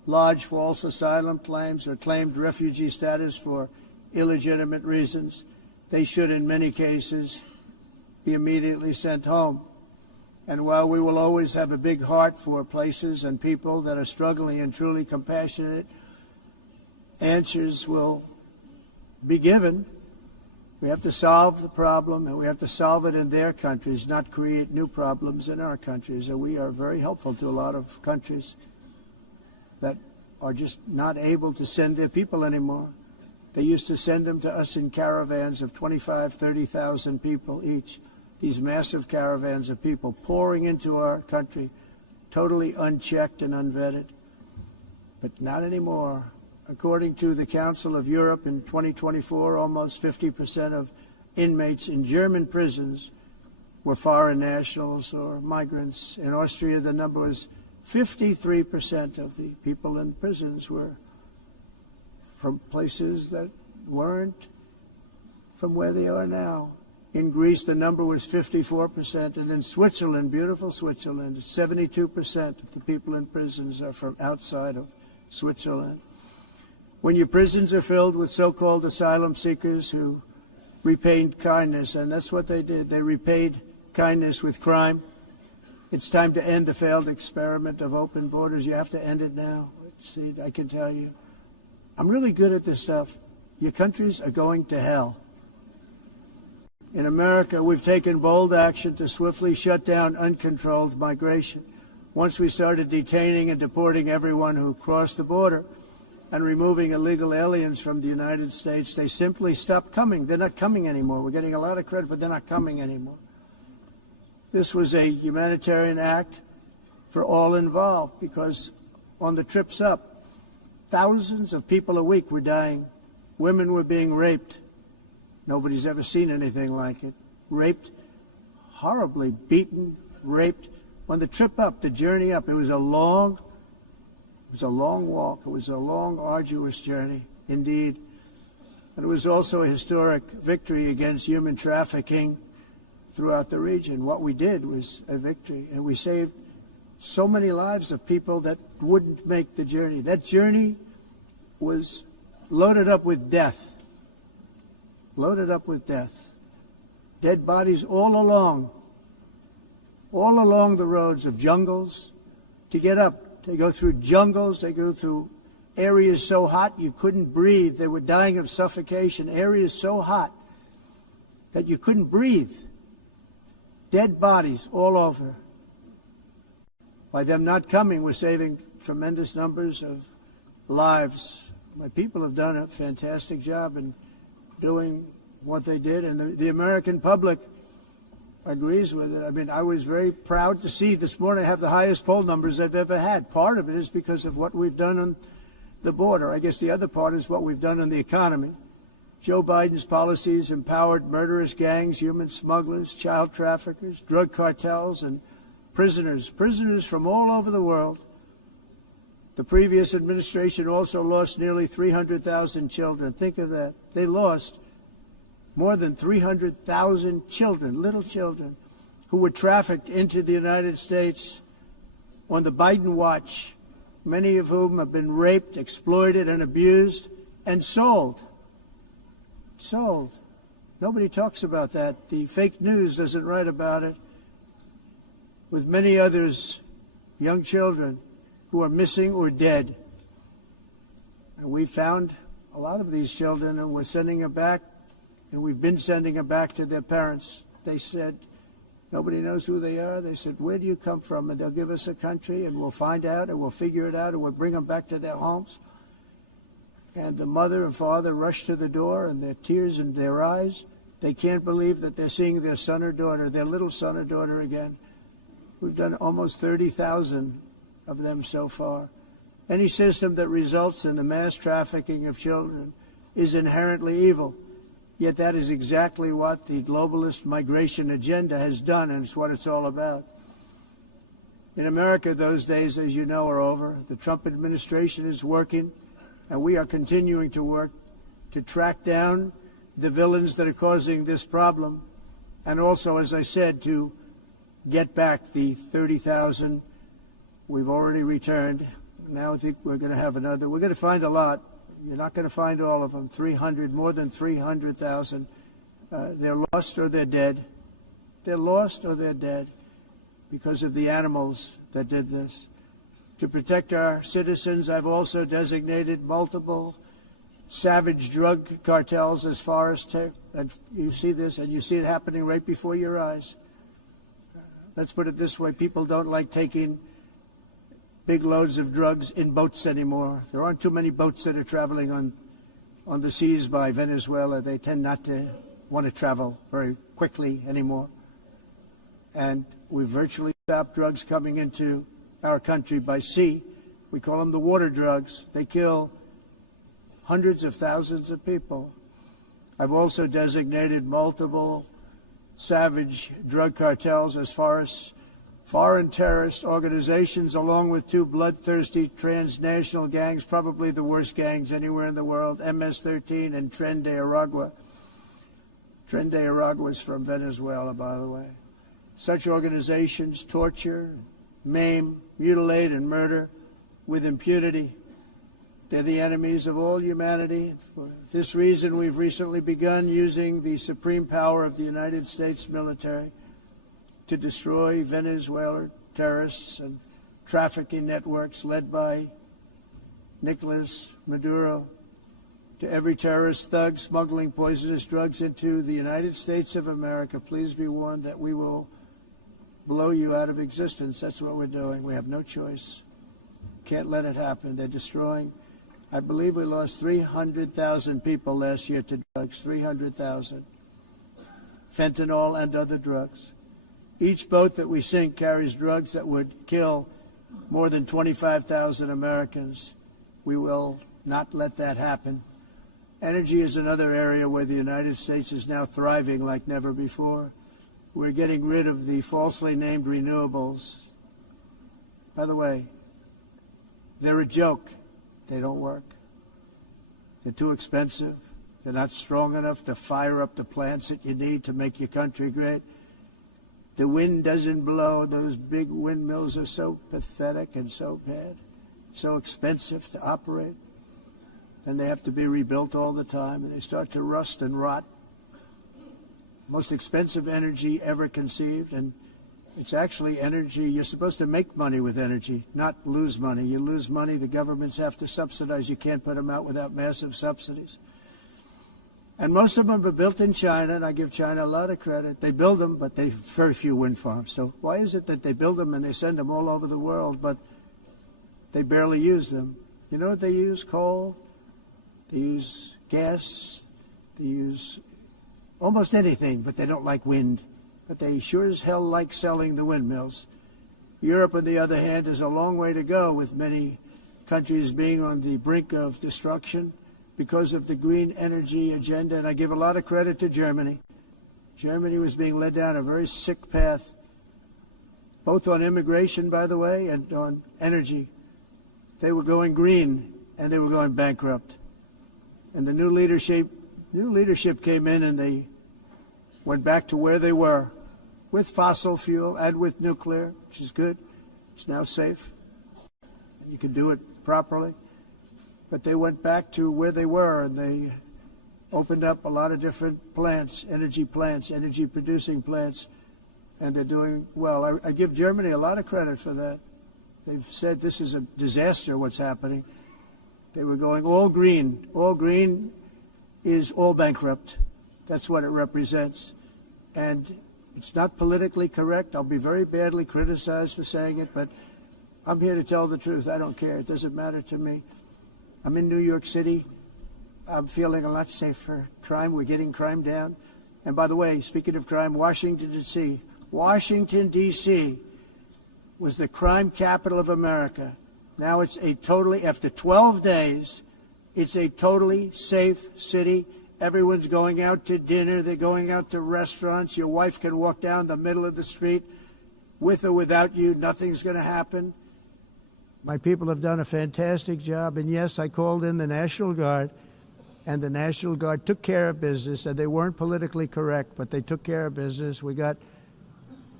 lodge false asylum claims or claimed refugee status for illegitimate reasons, they should, in many cases, be immediately sent home. And while we will always have a big heart for places and people that are struggling and truly compassionate, answers will be given. We have to solve the problem, and we have to solve it in their countries, not create new problems in our countries. And we are very helpful to a lot of countries that are just not able to send their people anymore. They used to send them to us in caravans of 25,000, 30,000 people each. These massive caravans of people pouring into our country, totally unchecked and unvetted. But not anymore. According to the Council of Europe in 2024, almost 50% of inmates in German prisons were foreign nationals or migrants. In Austria, the number was 53% of the people in prisons were from places that weren't from where they are now. In Greece, the number was 54%, and in Switzerland, beautiful Switzerland, 72% of the people in prisons are from outside of Switzerland. When your prisons are filled with so-called asylum seekers who repaid kindness, and that's what they did, they repaid kindness with crime, it's time to end the failed experiment of open borders. You have to end it now. See, I can tell you, I'm really good at this stuff. Your countries are going to hell. In America, we've taken bold action to swiftly shut down uncontrolled migration. Once we started detaining and deporting everyone who crossed the border and removing illegal aliens from the United States, they simply stopped coming. They're not coming anymore. We're getting a lot of credit, but they're not coming anymore. This was a humanitarian act for all involved because on the trips up, thousands of people a week were dying. Women were being raped. Nobody's ever seen anything like it. Raped, horribly beaten, raped. On the trip up, the journey up, it was a long walk. It was a long, arduous journey, indeed. And it was also a historic victory against human trafficking throughout the region. What we did was a victory, and we saved so many lives of people that wouldn't make the journey. That journey was loaded up with death. Loaded up with death. Dead bodies all along the roads of jungles to get up. They go through jungles, they go through areas so hot you couldn't breathe. They were dying of suffocation, areas so hot that you couldn't breathe. Dead bodies all over. By them not coming, we're saving tremendous numbers of lives. My people have done a fantastic job in doing what they did, and the American public agrees with it. I mean, I was very proud to see this morning I have the highest poll numbers I've ever had. Part of it is because of what we've done on the border. I guess the other part is what we've done on the economy. Joe Biden's policies empowered murderous gangs, human smugglers, child traffickers, drug cartels, and prisoners from all over the world. The previous administration also lost nearly 300,000 children. Think of that. They lost more than 300,000 children, little children, who were trafficked into the United States on the Biden watch, many of whom have been raped, exploited, and abused, and sold. Sold. Nobody talks about that. The fake news doesn't write about it. With many others, young children who are missing or dead. And we found a lot of these children, and we're sending them back, and we've been sending them back to their parents. They said, nobody knows who they are. They said, where do you come from? And they'll give us a country, and we'll find out, and we'll figure it out, and we'll bring them back to their homes. And the mother and father rush to the door, and their tears in their eyes. They can't believe that they're seeing their son or daughter, their little son or daughter again. We've done almost 30,000 of them so far. Any system that results in the mass trafficking of children is inherently evil. Yet that is exactly what the globalist migration agenda has done, and it's what it's all about. In America, those days, as you know, are over. The Trump administration is working, and we are continuing to work to track down the villains that are causing this problem, and also, as I said, to get back the 30,000 we've already returned. now I think we're going to have another. We're going to find a lot. You're not going to find all of them. More than 300,000. They're lost or they're dead. They're lost or they're dead because of the animals that did this. To protect our citizens, I've also designated multiple savage drug cartels as far as and you see this, and you see it happening right before your eyes. Let's put it this way. People don't like taking big loads of drugs in boats anymore. There aren't too many boats that are traveling on the seas by Venezuela. They tend not to want to travel very quickly anymore. And we've virtually stopped drugs coming into our country by sea. We call them the water drugs. They kill hundreds of thousands of people. I've also designated multiple savage drug cartels as far as foreign terrorist organizations, along with two bloodthirsty transnational gangs, probably the worst gangs anywhere in the world, MS-13 and Tren de Aragua. Tren de Aragua is from Venezuela, by the way. Such organizations torture, maim, mutilate, and murder with impunity. They're the enemies of all humanity. For this reason, we've recently begun using the supreme power of the United States military to destroy Venezuelan terrorists and trafficking networks led by Nicolas Maduro. To every terrorist thug smuggling poisonous drugs into the United States of America, please be warned that we will blow you out of existence. That's what we're doing. We have no choice. Can't let it happen. They're destroying. I believe we lost 300,000 people last year to drugs, 300,000. Fentanyl and other drugs. Each boat that we sink carries drugs that would kill more than 25,000 Americans. We will not let that happen. Energy is another area where the United States is now thriving like never before. We're getting rid of the falsely named renewables. By the way, they're a joke. They don't work. They're too expensive. They're not strong enough to fire up the plants that you need to make your country great. The wind doesn't blow. Those big windmills are so pathetic and so bad, so expensive to operate. And they have to be rebuilt all the time, and they start to rust and rot. Most expensive energy ever conceived, and it's actually energy. You're supposed to make money with energy, not lose money. You lose money, the governments have to subsidize. You can't put them out without massive subsidies. And most of them are built in China, and I give China a lot of credit. They build them, but they have very few wind farms. So why is it that they build them and they send them all over the world, but they barely use them? You know what they use? Coal. They use gas. They use almost anything, but they don't like wind. But they sure as hell like selling the windmills. Europe, on the other hand, is a long way to go, with many countries being on the brink of destruction because of the green energy agenda. And I give a lot of credit to Germany. Germany was being led down a very sick path, both on immigration, by the way, and on energy. They were going green, and they were going bankrupt. And the new leadership came in, and they went back to where they were, with fossil fuel and with nuclear, which is good. It's now safe. You can do it properly. But they went back to where they were, and they opened up a lot of different plants, energy-producing plants, and they're doing well. I give Germany a lot of credit for that. They've said this is a disaster, what's happening. They were going all green. All green is all bankrupt. That's what it represents. And it's not politically correct. I'll be very badly criticized for saying it, but I'm here to tell the truth. I don't care. It doesn't matter to me. I'm in New York City. I'm feeling a lot safer. Crime, we're getting crime down. And by the way, speaking of crime, Washington, D.C. was the crime capital of America. Now it's after 12 days, it's a totally safe city. Everyone's going out to dinner. They're going out to restaurants. Your wife can walk down the middle of the street with or without you. Nothing's going to happen. My people have done a fantastic job. And yes, I called in the National Guard, and the National Guard took care of business. And they weren't politically correct, but they took care of business. We got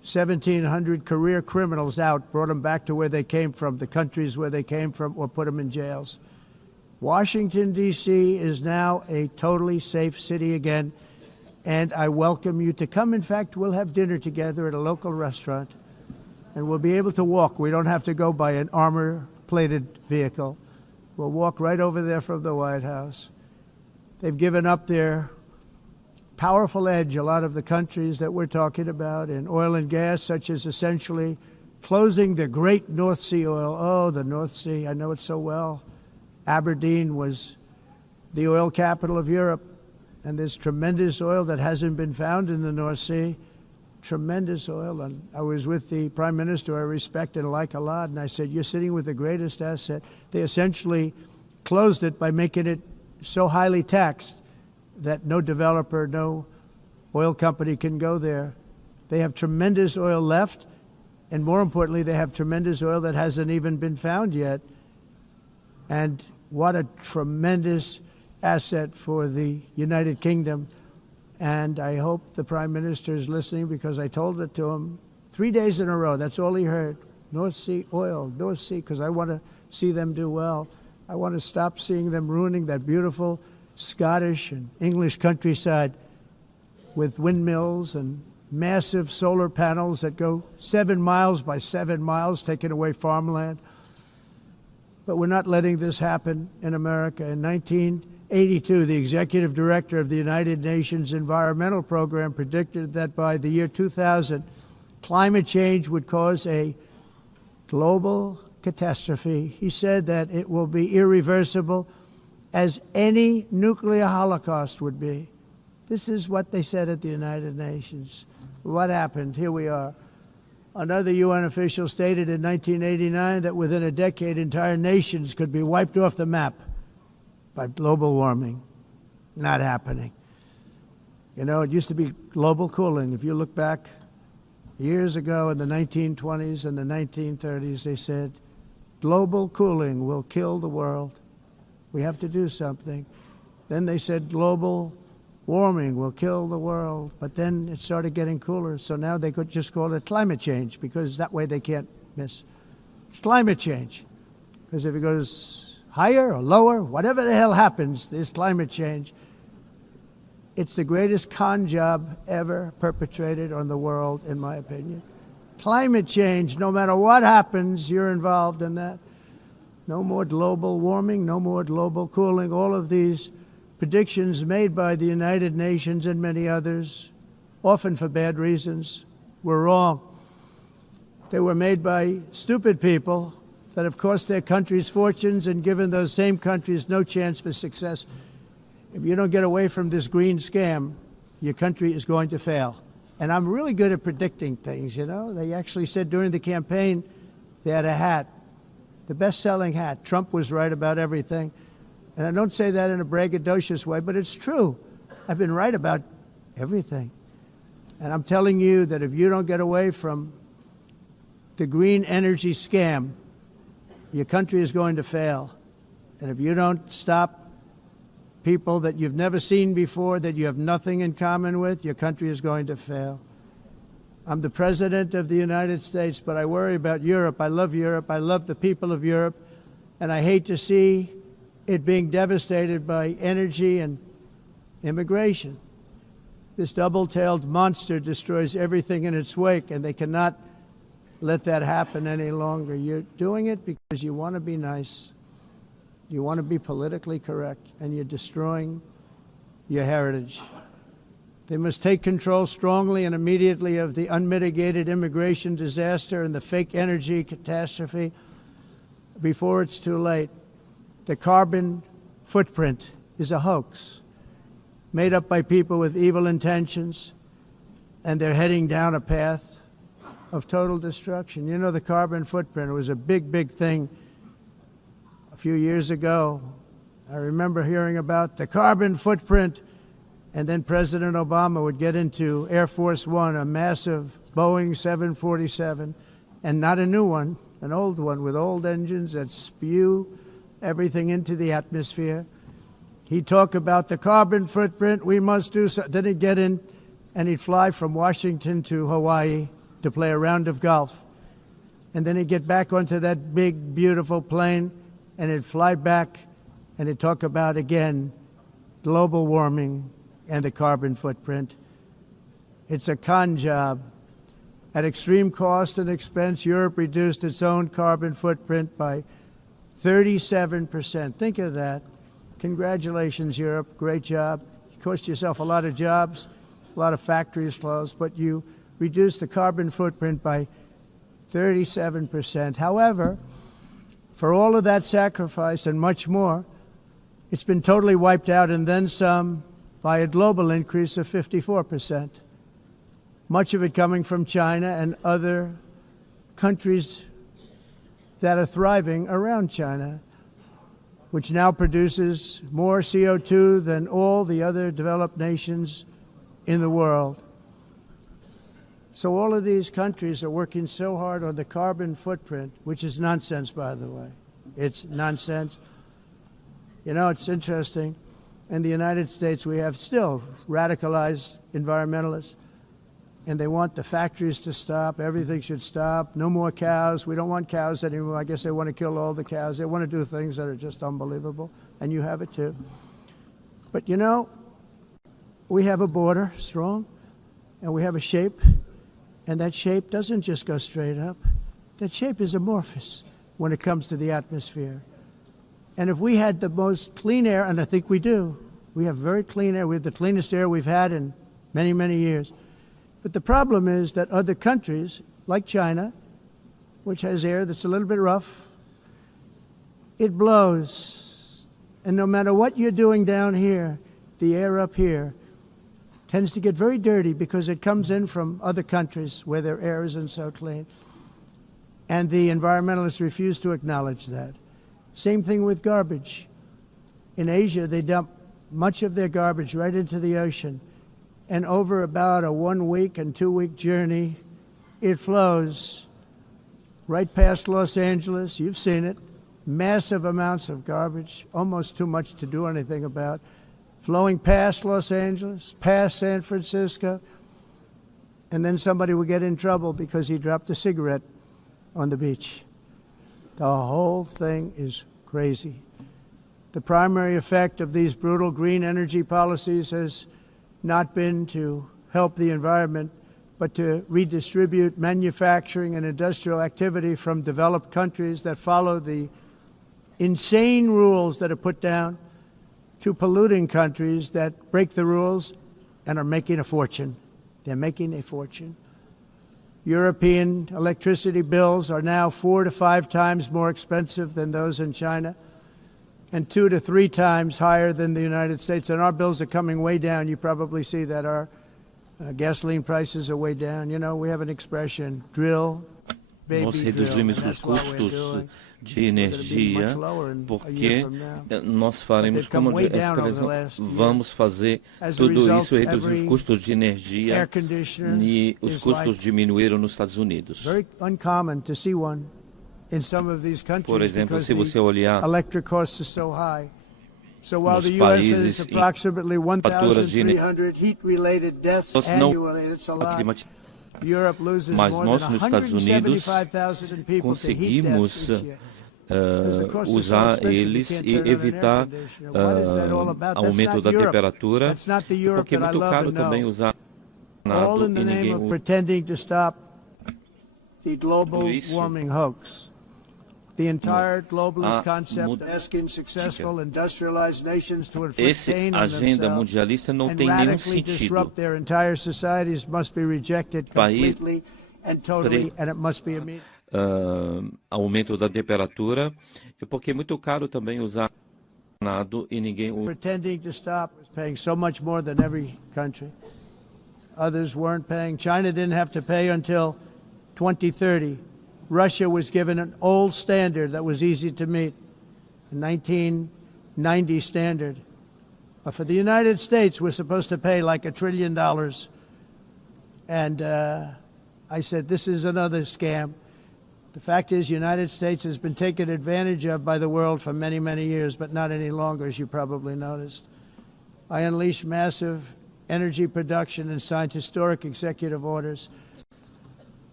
1,700 career criminals out, brought them back to where they came from, the countries where they came from, or put them in jails. Washington, D.C. is now a totally safe city again, and I welcome you to come. In fact, we'll have dinner together at a local restaurant, and we'll be able to walk. We don't have to go by an armor-plated vehicle. We'll walk right over there from the White House. They've given up their powerful edge, a lot of the countries that we're talking about, in oil and gas, such as essentially closing the great North Sea oil. Oh, the North Sea, I know it so well. Aberdeen was the oil capital of Europe, and there's tremendous oil that hasn't been found in the North Sea. Tremendous oil. And I was with the Prime Minister I respect and like a lot, and I said, you're sitting with the greatest asset. They essentially closed it by making it so highly taxed that no developer, no oil company can go there. They have tremendous oil left, and more importantly, they have tremendous oil that hasn't even been found yet. And what a tremendous asset for the United Kingdom. And I hope the Prime Minister is listening, because I told it to him 3 days in a row. That's all he heard. North Sea oil, North Sea, because I want to see them do well. I want to stop seeing them ruining that beautiful Scottish and English countryside with windmills and massive solar panels that go 7 miles by 7 miles, taking away farmland. But we're not letting this happen in America. In 1982, the executive director of the United Nations Environmental Program predicted that by the year 2000, climate change would cause a global catastrophe. He said that it will be irreversible, as any nuclear holocaust would be. This is what they said at the United Nations. What happened? Here we are. Another UN official stated in 1989 that within a decade, entire nations could be wiped off the map by global warming. Not happening. You know, it used to be global cooling. If you look back years ago in the 1920s and the 1930s, they said, global cooling will kill the world. We have to do something. Then they said global warming will kill the world. But then it started getting cooler. So now they could just call it climate change, because that way they can't miss. It's climate change. Because if it goes higher or lower, whatever the hell happens, there's climate change. It's the greatest con job ever perpetrated on the world, in my opinion. Climate change, no matter what happens, you're involved in that. No more global warming, no more global cooling. All of these predictions made by the United Nations and many others, often for bad reasons, were wrong. They were made by stupid people that have cost their countries fortunes and given those same countries no chance for success. If you don't get away from this green scam, your country is going to fail. And I'm really good at predicting things, you know. They actually said during the campaign they had a hat, the best-selling hat. Trump was right about everything. And I don't say that in a braggadocious way, but it's true. I've been right about everything. And I'm telling you that if you don't get away from the green energy scam, your country is going to fail. And if you don't stop people that you've never seen before, that you have nothing in common with, your country is going to fail. I'm the President of the United States, but I worry about Europe. I love Europe. I love the people of Europe. And I hate to see it being devastated by energy and immigration. This double-tailed monster destroys everything in its wake, and they cannot let that happen any longer. You're doing it because you want to be nice. You want to be politically correct, and you're destroying your heritage. They must take control strongly and immediately of the unmitigated immigration disaster and the fake energy catastrophe before it's too late. The carbon footprint is a hoax made up by people with evil intentions, and they're heading down a path of total destruction. You know, the carbon footprint was a big, big thing a few years ago. I remember hearing about the carbon footprint, and then President Obama would get into Air Force One, a massive Boeing 747, and not a new one, an old one with old engines that spew everything into the atmosphere. He'd talk about the carbon footprint, we must do so. Then he'd get in and he'd fly from Washington to Hawaii, to play a round of golf. And then he'd get back onto that big, beautiful plane, and he'd fly back, and he'd talk about, again, global warming and the carbon footprint. It's a con job. At extreme cost and expense, Europe reduced its own carbon footprint by 37%. Think of that. Congratulations, Europe. Great job. You cost yourself a lot of jobs, a lot of factories closed, but you reduced the carbon footprint by 37%. However, for all of that sacrifice and much more, it's been totally wiped out and then some by a global increase of 54%. Much of it coming from China and other countries that are thriving around China, which now produces more CO2 than all the other developed nations in the world. So all of these countries are working so hard on the carbon footprint, which is nonsense, by the way. It's nonsense. You know, it's interesting. In the United States, we have still radicalized environmentalists, and they want the factories to stop. Everything should stop. No more cows. We don't want cows anymore. I guess they want to kill all the cows. They want to do things that are just unbelievable, and you have it too. But, you know, we have a border, strong, and we have a shape, and that shape doesn't just go straight up. That shape is amorphous when it comes to the atmosphere. And if we had the most clean air, and I think we do, we have very clean air. We have the cleanest air we've had in many, many years. But the problem is that other countries, like China, which has air that's a little bit rough, it blows. And no matter what you're doing down here, the air up here tends to get very dirty because it comes in from other countries where their air isn't so clean. And the environmentalists refuse to acknowledge that. Same thing with garbage. In Asia, they dump much of their garbage right into the ocean. And over about a 1 week and 2 week journey, it flows right past Los Angeles. You've seen it. Massive amounts of garbage, almost too much to do anything about, flowing past Los Angeles, past San Francisco, and then somebody will get in trouble because he dropped a cigarette on the beach. The whole thing is crazy. The primary effect of these brutal green energy policies has not been to help the environment, but to redistribute manufacturing and industrial activity from developed countries that follow the insane rules that are put down to polluting countries that break the rules and are making a fortune. They're making a fortune. European electricity bills are now 4 to 5 times more expensive than those in China, and 2 to 3 times higher than the United States. And our bills are coming way down. You probably see that our gasoline prices are way down. You know, we have an expression, drill, baby, nós reduzimos os custos de energia porque nós faremos como vamos fazer tudo isso, reduzir os custos de energia, e os custos diminuíram nos Estados Unidos. Por exemplo, se você olhar nos países em faturas de mas nós nos Estados Unidos conseguimos usar eles e evitar aumento da temperatura, porque é muito caro também usar nada e ninguém usa isso. The entire globalist concept asking successful industrialized nations to inflict pain on themselves and radically disrupt their entire societies must be rejected completely and totally, and it must be immediate. Aumento da temperatura, porque é muito caro também usar nada e ninguém usa. Pretending to stop was paying so much more than every country. Others weren't paying. China didn't have to pay until 2030. Russia was given an old standard that was easy to meet, a 1990 standard. But for the United States, we're supposed to pay like $1 trillion. And I said, this is another scam. The fact is, the United States has been taken advantage of by the world for many, many years, but not any longer, as you probably noticed. I unleashed massive energy production and signed historic executive orders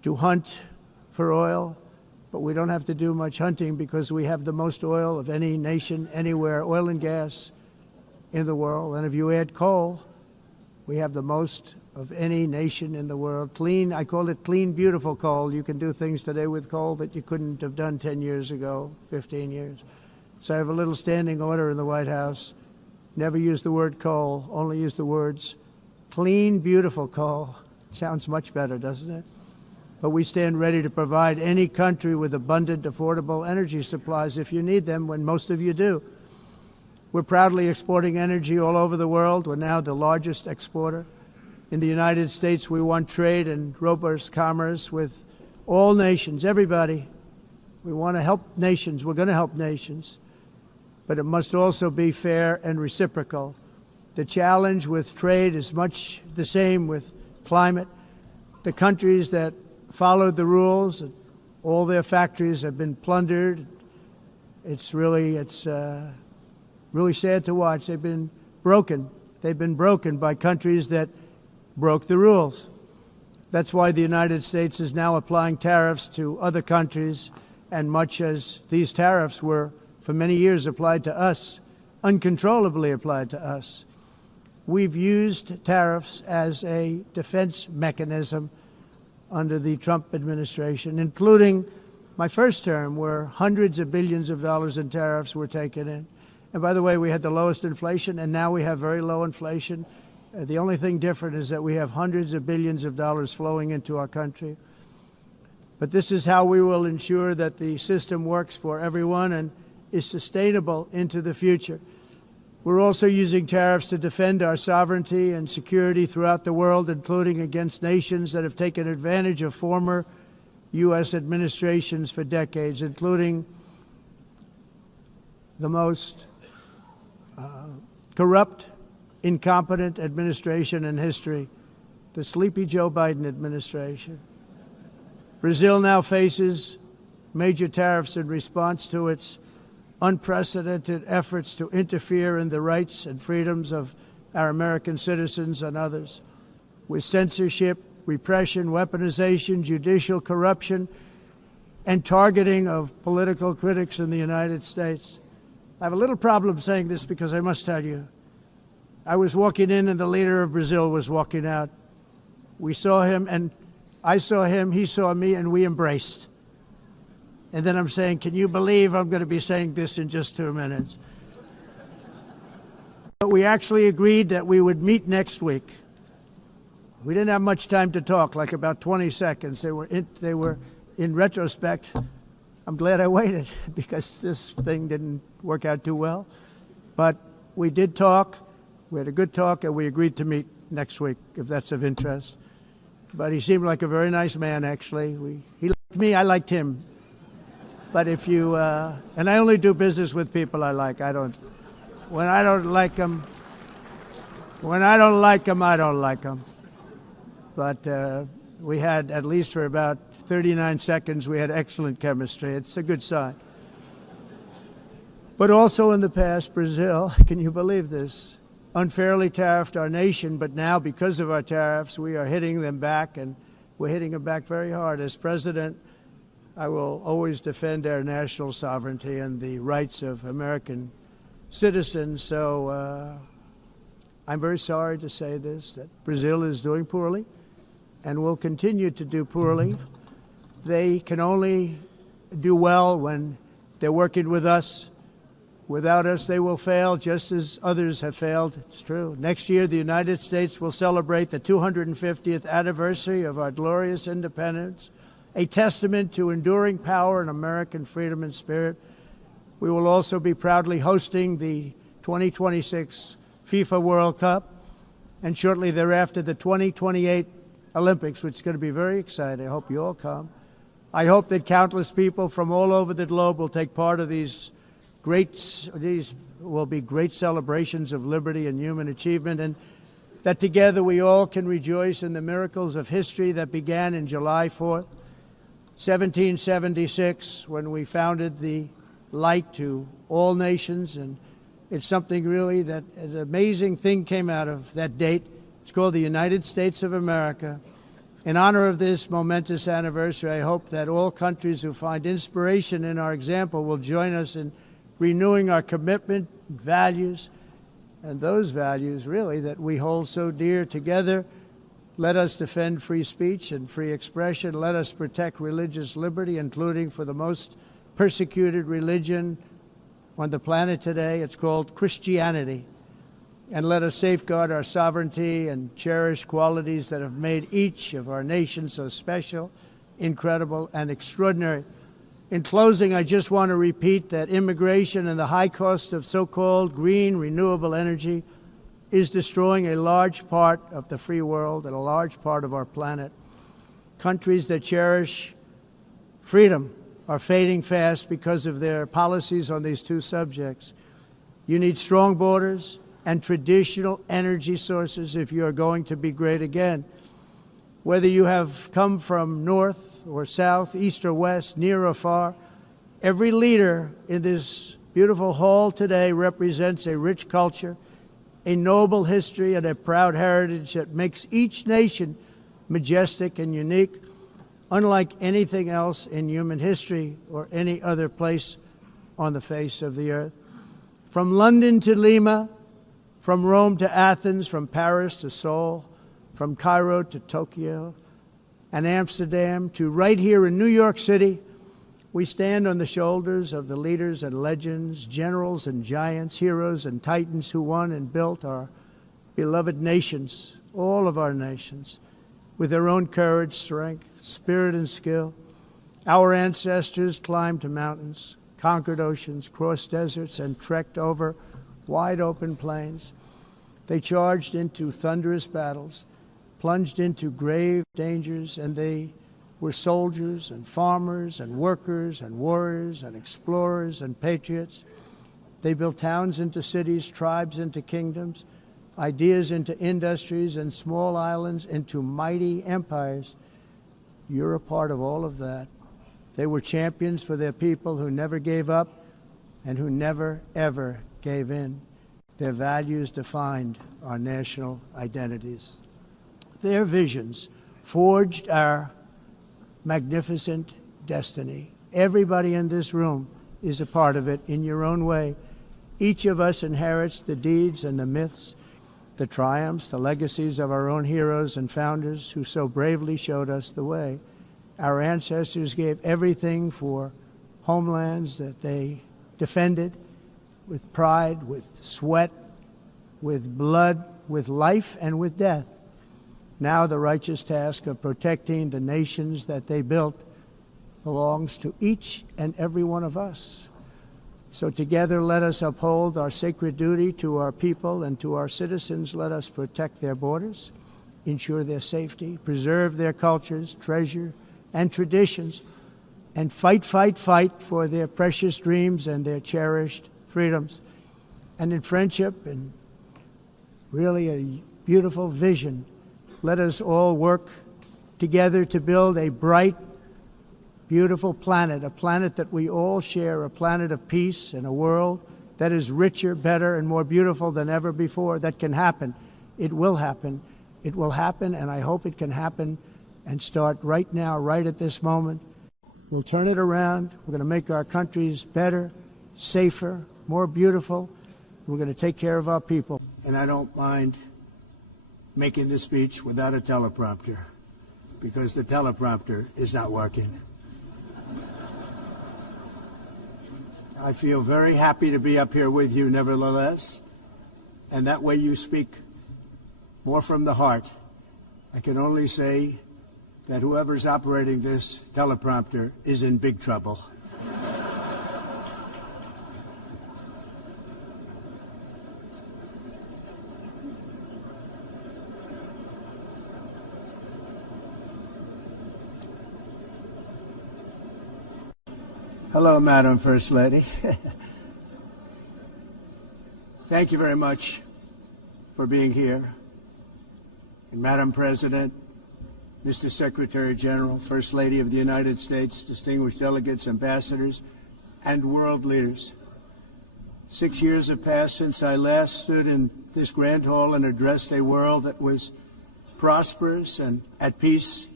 to hunt for oil, but we don't have to do much hunting because we have the most oil of any nation anywhere, oil and gas in the world. And if you add coal, we have the most of any nation in the world. Clean, I call it clean, beautiful coal. You can do things today with coal that you couldn't have done 10 years ago, 15 years. So I have a little standing order in the White House. Never use the word coal, only use the words clean, beautiful coal. Sounds much better, doesn't it? But we stand ready to provide any country with abundant, affordable energy supplies if you need them, when most of you do. We're proudly exporting energy all over the world. We're now the largest exporter. In the United States, we want trade and robust commerce with all nations, everybody. We want to help nations. We're going to help nations. But it must also be fair and reciprocal. The challenge with trade is much the same with climate. The countries that followed the rules, all their factories have been plundered. It's really sad to watch. They've been broken. They've been broken by countries that broke the rules. That's why the United States is now applying tariffs to other countries, and much as these tariffs were for many years applied to us, uncontrollably applied to us. We've used tariffs as a defense mechanism under the Trump administration, including my first term, where hundreds of billions of dollars in tariffs were taken in. And by the way, we had the lowest inflation, and now we have very low inflation. The only thing different is that we have hundreds of billions of dollars flowing into our country. But this is how we will ensure that the system works for everyone and is sustainable into the future. We're also using tariffs to defend our sovereignty and security throughout the world, including against nations that have taken advantage of former U.S. administrations for decades, including the most corrupt, incompetent administration in history, the sleepy Joe Biden administration. Brazil now faces major tariffs in response to its unprecedented efforts to interfere in the rights and freedoms of our American citizens and others, with censorship, repression, weaponization, judicial corruption, and targeting of political critics in the United States. I have a little problem saying this because I must tell you, I was walking in and the leader of Brazil was walking out. We saw him, and I saw him, he saw me, and we embraced. And then I'm saying, can you believe I'm going to be saying this in just 2 minutes? But we actually agreed that we would meet next week. We didn't have much time to talk, like about 20 seconds. They were in retrospect, I'm glad I waited because this thing didn't work out too well. But we did talk. We had a good talk, and we agreed to meet next week, if that's of interest. But he seemed like a very nice man, actually. He liked me, I liked him. But if you, and I only do business with people I like. When I don't like them, I don't like them. But we had, at least for about 39 seconds, we had excellent chemistry. It's a good sign. But also in the past, Brazil, can you believe this, unfairly tariffed our nation, but now because of our tariffs, we are hitting them back, and we're hitting them back very hard. As president, I will always defend our national sovereignty and the rights of American citizens. So I'm very sorry to say this, that Brazil is doing poorly and will continue to do poorly. They can only do well when they're working with us. Without us, they will fail, just as others have failed. It's true. Next year, the United States will celebrate the 250th anniversary of our glorious independence, a testament to enduring power and American freedom and spirit. We will also be proudly hosting the 2026 FIFA World Cup, and shortly thereafter, the 2028 Olympics, which is going to be very exciting. I hope you all come. I hope that countless people from all over the globe will take part of these will be great celebrations of liberty and human achievement, and that together we all can rejoice in the miracles of history that began in July 4th, 1776, when we founded the light to all nations. And it's something really that an amazing thing came out of that date. It's called the United States of America. In honor of this momentous anniversary, I hope that all countries who find inspiration in our example will join us in renewing our commitment, values, and those values, really, that we hold so dear together. Let us defend free speech and free expression. Let us protect religious liberty, including for the most persecuted religion on the planet today. It's called Christianity. And let us safeguard our sovereignty and cherish qualities that have made each of our nations so special, incredible, and extraordinary. In closing, I just want to repeat that immigration and the high cost of so-called green renewable energy is destroying a large part of the free world and a large part of our planet. Countries that cherish freedom are fading fast because of their policies on these two subjects. You need strong borders and traditional energy sources if you are going to be great again. Whether you have come from north or south, east or west, near or far, every leader in this beautiful hall today represents a rich culture, a noble history, and a proud heritage that makes each nation majestic and unique, unlike anything else in human history or any other place on the face of the earth. From London to Lima, from Rome to Athens, from Paris to Seoul, from Cairo to Tokyo and Amsterdam to right here in New York City, we stand on the shoulders of the leaders and legends, generals and giants, heroes and titans who won and built our beloved nations, all of our nations, with their own courage, strength, spirit, and skill. Our ancestors climbed mountains, conquered oceans, crossed deserts, and trekked over wide open plains. They charged into thunderous battles, plunged into grave dangers, and they were soldiers and farmers and workers and warriors and explorers and patriots. They built towns into cities, tribes into kingdoms, ideas into industries, and small islands into mighty empires. You're a part of all of that. They were champions for their people who never gave up and who never, ever gave in. Their values defined our national identities. Their visions forged our magnificent destiny. Everybody in this room is a part of it in your own way. Each of us inherits the deeds and the myths, the triumphs, the legacies of our own heroes and founders who so bravely showed us the way. Our ancestors gave everything for homelands that they defended with pride, with sweat, with blood, with life, and with death. Now the righteous task of protecting the nations that they built belongs to each and every one of us. So together let us uphold our sacred duty to our people and to our citizens. Let us protect their borders, ensure their safety, preserve their cultures, treasure, and traditions, and fight, fight, fight for their precious dreams and their cherished freedoms. And in friendship and really a beautiful vision, let us all work together to build a bright, beautiful planet, a planet that we all share, a planet of peace and a world that is richer, better, and more beautiful than ever before. That can happen. It will happen. It will happen, and I hope it can happen and start right now, right at this moment. We'll turn it around. We're going to make our countries better, safer, more beautiful. We're going to take care of our people. And I don't mind making this speech without a teleprompter, because the teleprompter is not working. I feel very happy to be up here with you, nevertheless, and that way you speak more from the heart. I can only say that whoever's operating this teleprompter is in big trouble. Hello, Madam First Lady. Thank you very much for being here. And Madam President, Mr. Secretary General, First Lady of the United States, distinguished delegates, ambassadors, and world leaders. 6 years have passed since I last stood in this grand hall and addressed a world that was prosperous and at peace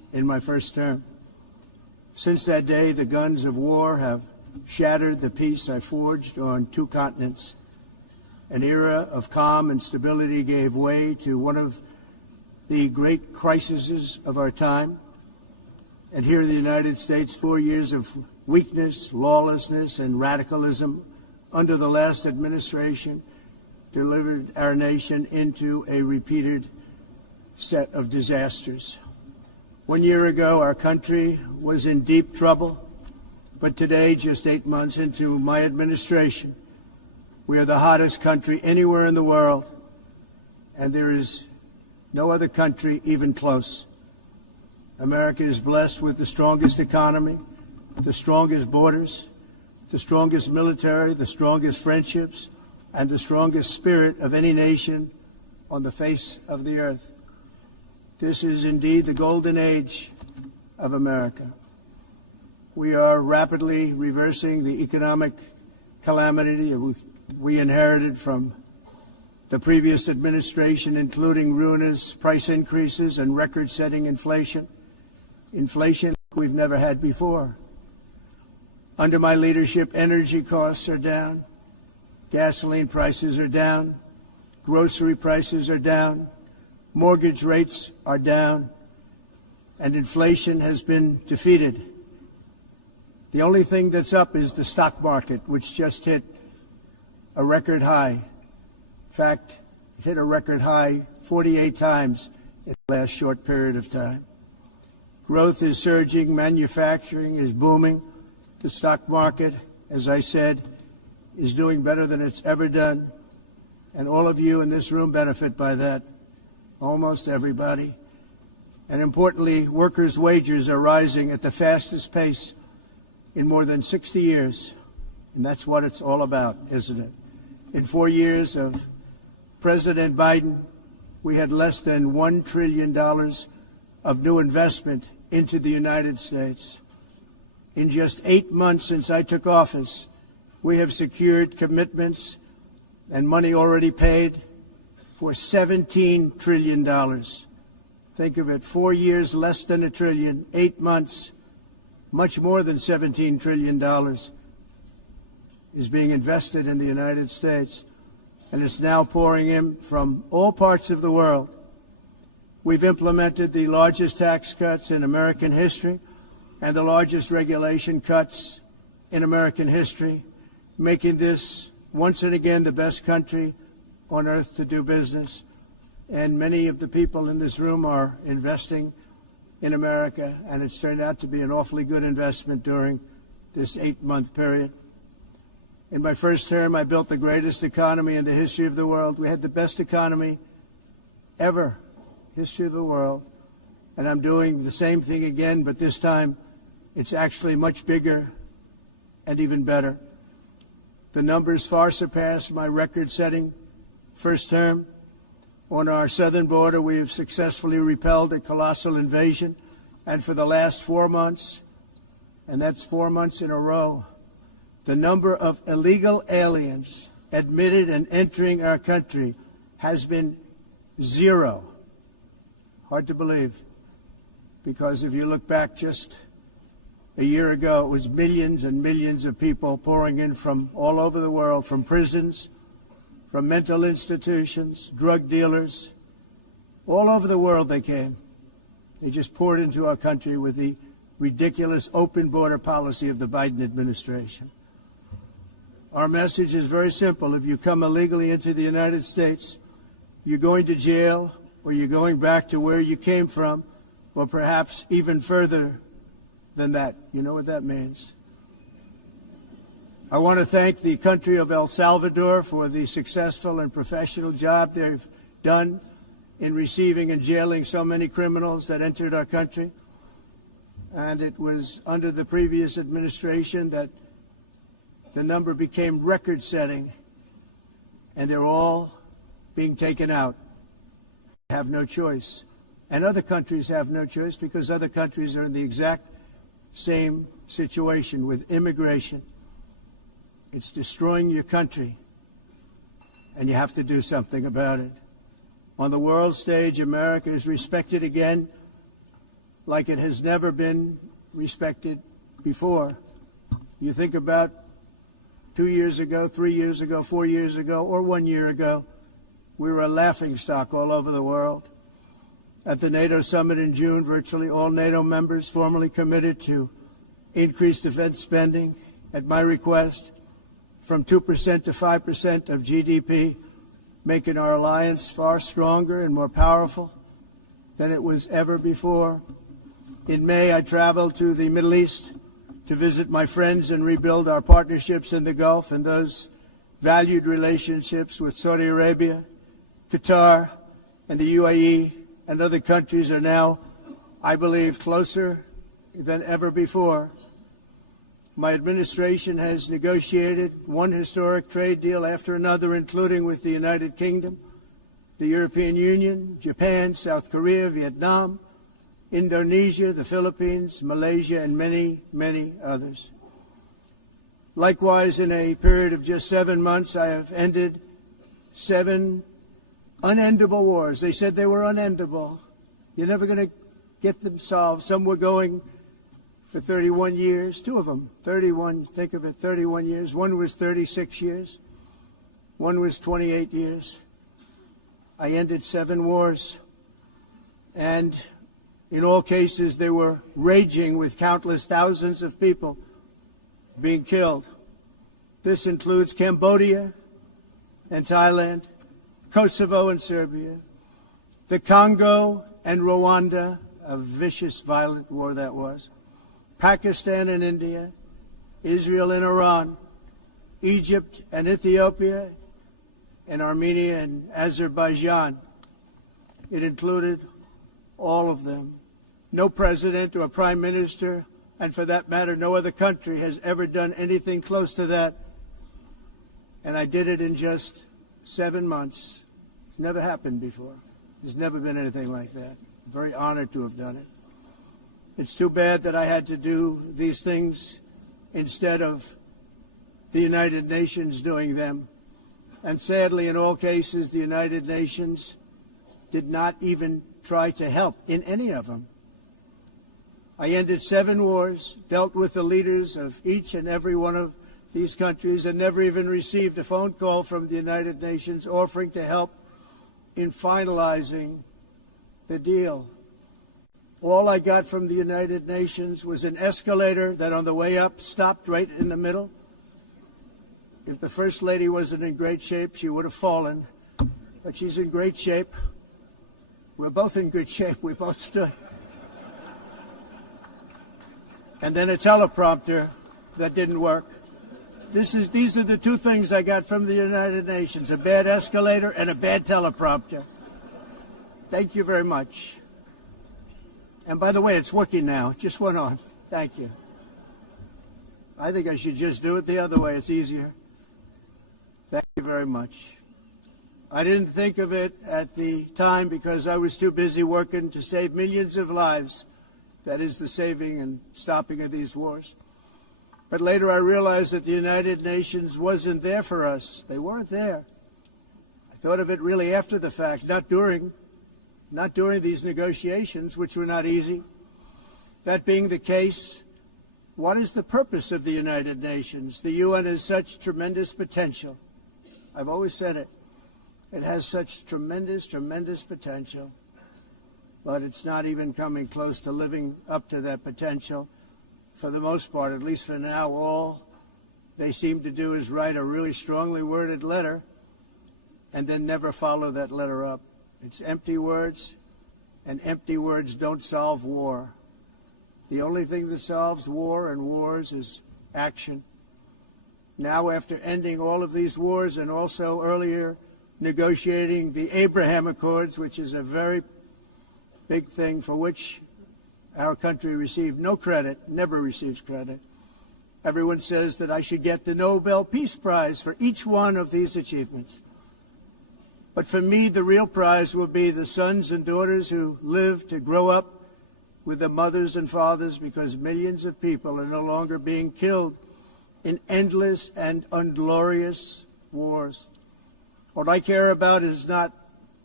in my first term. Since that day, the guns of war have shattered the peace I forged on 2 continents. An era of calm and stability gave way to one of the great crises of our time. And here in the United States, 4 years of weakness, lawlessness, and radicalism under the last administration delivered our nation into a repeated set of disasters. 1 year ago, our country was in deep trouble, but today, just 8 months into my administration, we are the hottest country anywhere in the world, and there is no other country even close. America is blessed with the strongest economy, the strongest borders, the strongest military, the strongest friendships, and the strongest spirit of any nation on the face of the earth. This is indeed the golden age of America. We are rapidly reversing the economic calamity we inherited from the previous administration, including ruinous price increases and record-setting inflation we've never had before. Under my leadership, energy costs are down, gasoline prices are down, grocery prices are down, mortgage rates are down, and inflation has been defeated. The only thing that's up is the stock market, which just hit a record high. In fact, it hit a record high 48 times in the last short period of time. Growth is surging, manufacturing is booming. The stock market, as I said, is doing better than it's ever done. And all of you in this room benefit by that, almost everybody. And importantly, workers' wages are rising at the fastest pace in more than 60 years. And that's what it's all about, isn't it? In 4 years of President Biden, we had less than $1 trillion of new investment into the United States. In just 8 months since I took office, we have secured commitments and money already paid for $17 trillion. Think of it, 4 years, less than $1 trillion, 8 months, much more than $17 trillion is being invested in the United States, and it's now pouring in from all parts of the world. We've implemented the largest tax cuts in American history and the largest regulation cuts in American history, making this once and again the best country on earth to do business. And many of the people in this room are investing in America, and it's turned out to be an awfully good investment during this 8-month period. In my first term, I built the greatest economy in the history of the world. We had the best economy ever, history of the world. And I'm doing the same thing again, but this time it's actually much bigger and even better. The numbers far surpass my record-setting first term. On our southern border, we have successfully repelled a colossal invasion. And for the last 4 months, and that's 4 months in a row, the number of illegal aliens admitted and entering our country has been 0. Hard to believe, because if you look back just a year ago, it was millions and millions of people pouring in from all over the world, from prisons, from mental institutions, drug dealers. All over the world they came. They just poured into our country with the ridiculous open border policy of the Biden administration. Our message is very simple. If you come illegally into the United States, you're going to jail, or you're going back to where you came from, or perhaps even further than that. You know what that means. I want to thank the country of El Salvador for the successful and professional job they've done in receiving and jailing so many criminals that entered our country. And it was under the previous administration that the number became record-setting, and they're all being taken out. They have no choice. And other countries have no choice, because other countries are in the exact same situation with immigration. It's destroying your country, and you have to do something about it. On the world stage, America is respected again like it has never been respected before. You think about 2 years ago, 3 years ago, 4 years ago, or 1 year ago, we were a laughingstock all over the world. At the NATO summit in June, virtually all NATO members formally committed to increase defense spending, at my request, from 2% to 5% of GDP, making our alliance far stronger and more powerful than it was ever before. In May, I traveled to the Middle East to visit my friends and rebuild our partnerships in the Gulf and those valued relationships with Saudi Arabia, Qatar, and the UAE and other countries are now, I believe, closer than ever before. My administration has negotiated one historic trade deal after another, including with the United Kingdom, the European Union, Japan, South Korea, Vietnam, Indonesia, the Philippines, Malaysia, and many, many others. Likewise, in a period of just 7 months, I have ended 7 unendable wars. They said they were unendable. You're never going to get them solved. Some were going for 31 years, 2 of them, 31, think of it, 31 years. One was 36 years. One was 28 years. I ended 7 wars. And in all cases, they were raging with countless thousands of people being killed. This includes Cambodia and Thailand, Kosovo and Serbia, the Congo and Rwanda, a vicious, violent war that was, Pakistan and India, Israel and Iran, Egypt and Ethiopia, and Armenia and Azerbaijan. It included all of them. No president or prime minister, and for that matter, no other country has ever done anything close to that. And I did it in just 7 months. It's never happened before. There's never been anything like that. I'm very honored to have done it. It's too bad that I had to do these things instead of the United Nations doing them. And sadly, in all cases, the United Nations did not even try to help in any of them. I ended 7 wars, dealt with the leaders of each and every one of these countries, and never even received a phone call from the United Nations offering to help in finalizing the deal. All I got from the United Nations was an escalator that on the way up stopped right in the middle. If the First Lady wasn't in great shape, she would have fallen. But she's in great shape. We're both in good shape. We both stood. And then a teleprompter that didn't work. These are the 2 things I got from the United Nations, a bad escalator and a bad teleprompter. Thank you very much. And by the way, it's working now. It just went on. Thank you. I think I should just do it the other way. It's easier. Thank you very much. I didn't think of it at the time because I was too busy working to save millions of lives. That is the saving and stopping of these wars. But later I realized that the United Nations wasn't there for us. They weren't there. I thought of it really after the fact, not during these negotiations, which were not easy. That being the case, what is the purpose of the United Nations? The UN has such tremendous potential. I've always said it. It has such tremendous, tremendous potential. But it's not even coming close to living up to that potential. For the most part, at least for now, all they seem to do is write a really strongly worded letter and then never follow that letter up. It's empty words, and empty words don't solve war. The only thing that solves war and wars is action. Now, after ending all of these wars and also earlier negotiating the Abraham Accords, which is a very big thing for which our country received no credit, never receives credit. Everyone says that I should get the Nobel Peace Prize for each one of these achievements. But for me, the real prize will be the sons and daughters who live to grow up with the mothers and fathers, because millions of people are no longer being killed in endless and unglorious wars. What I care about is not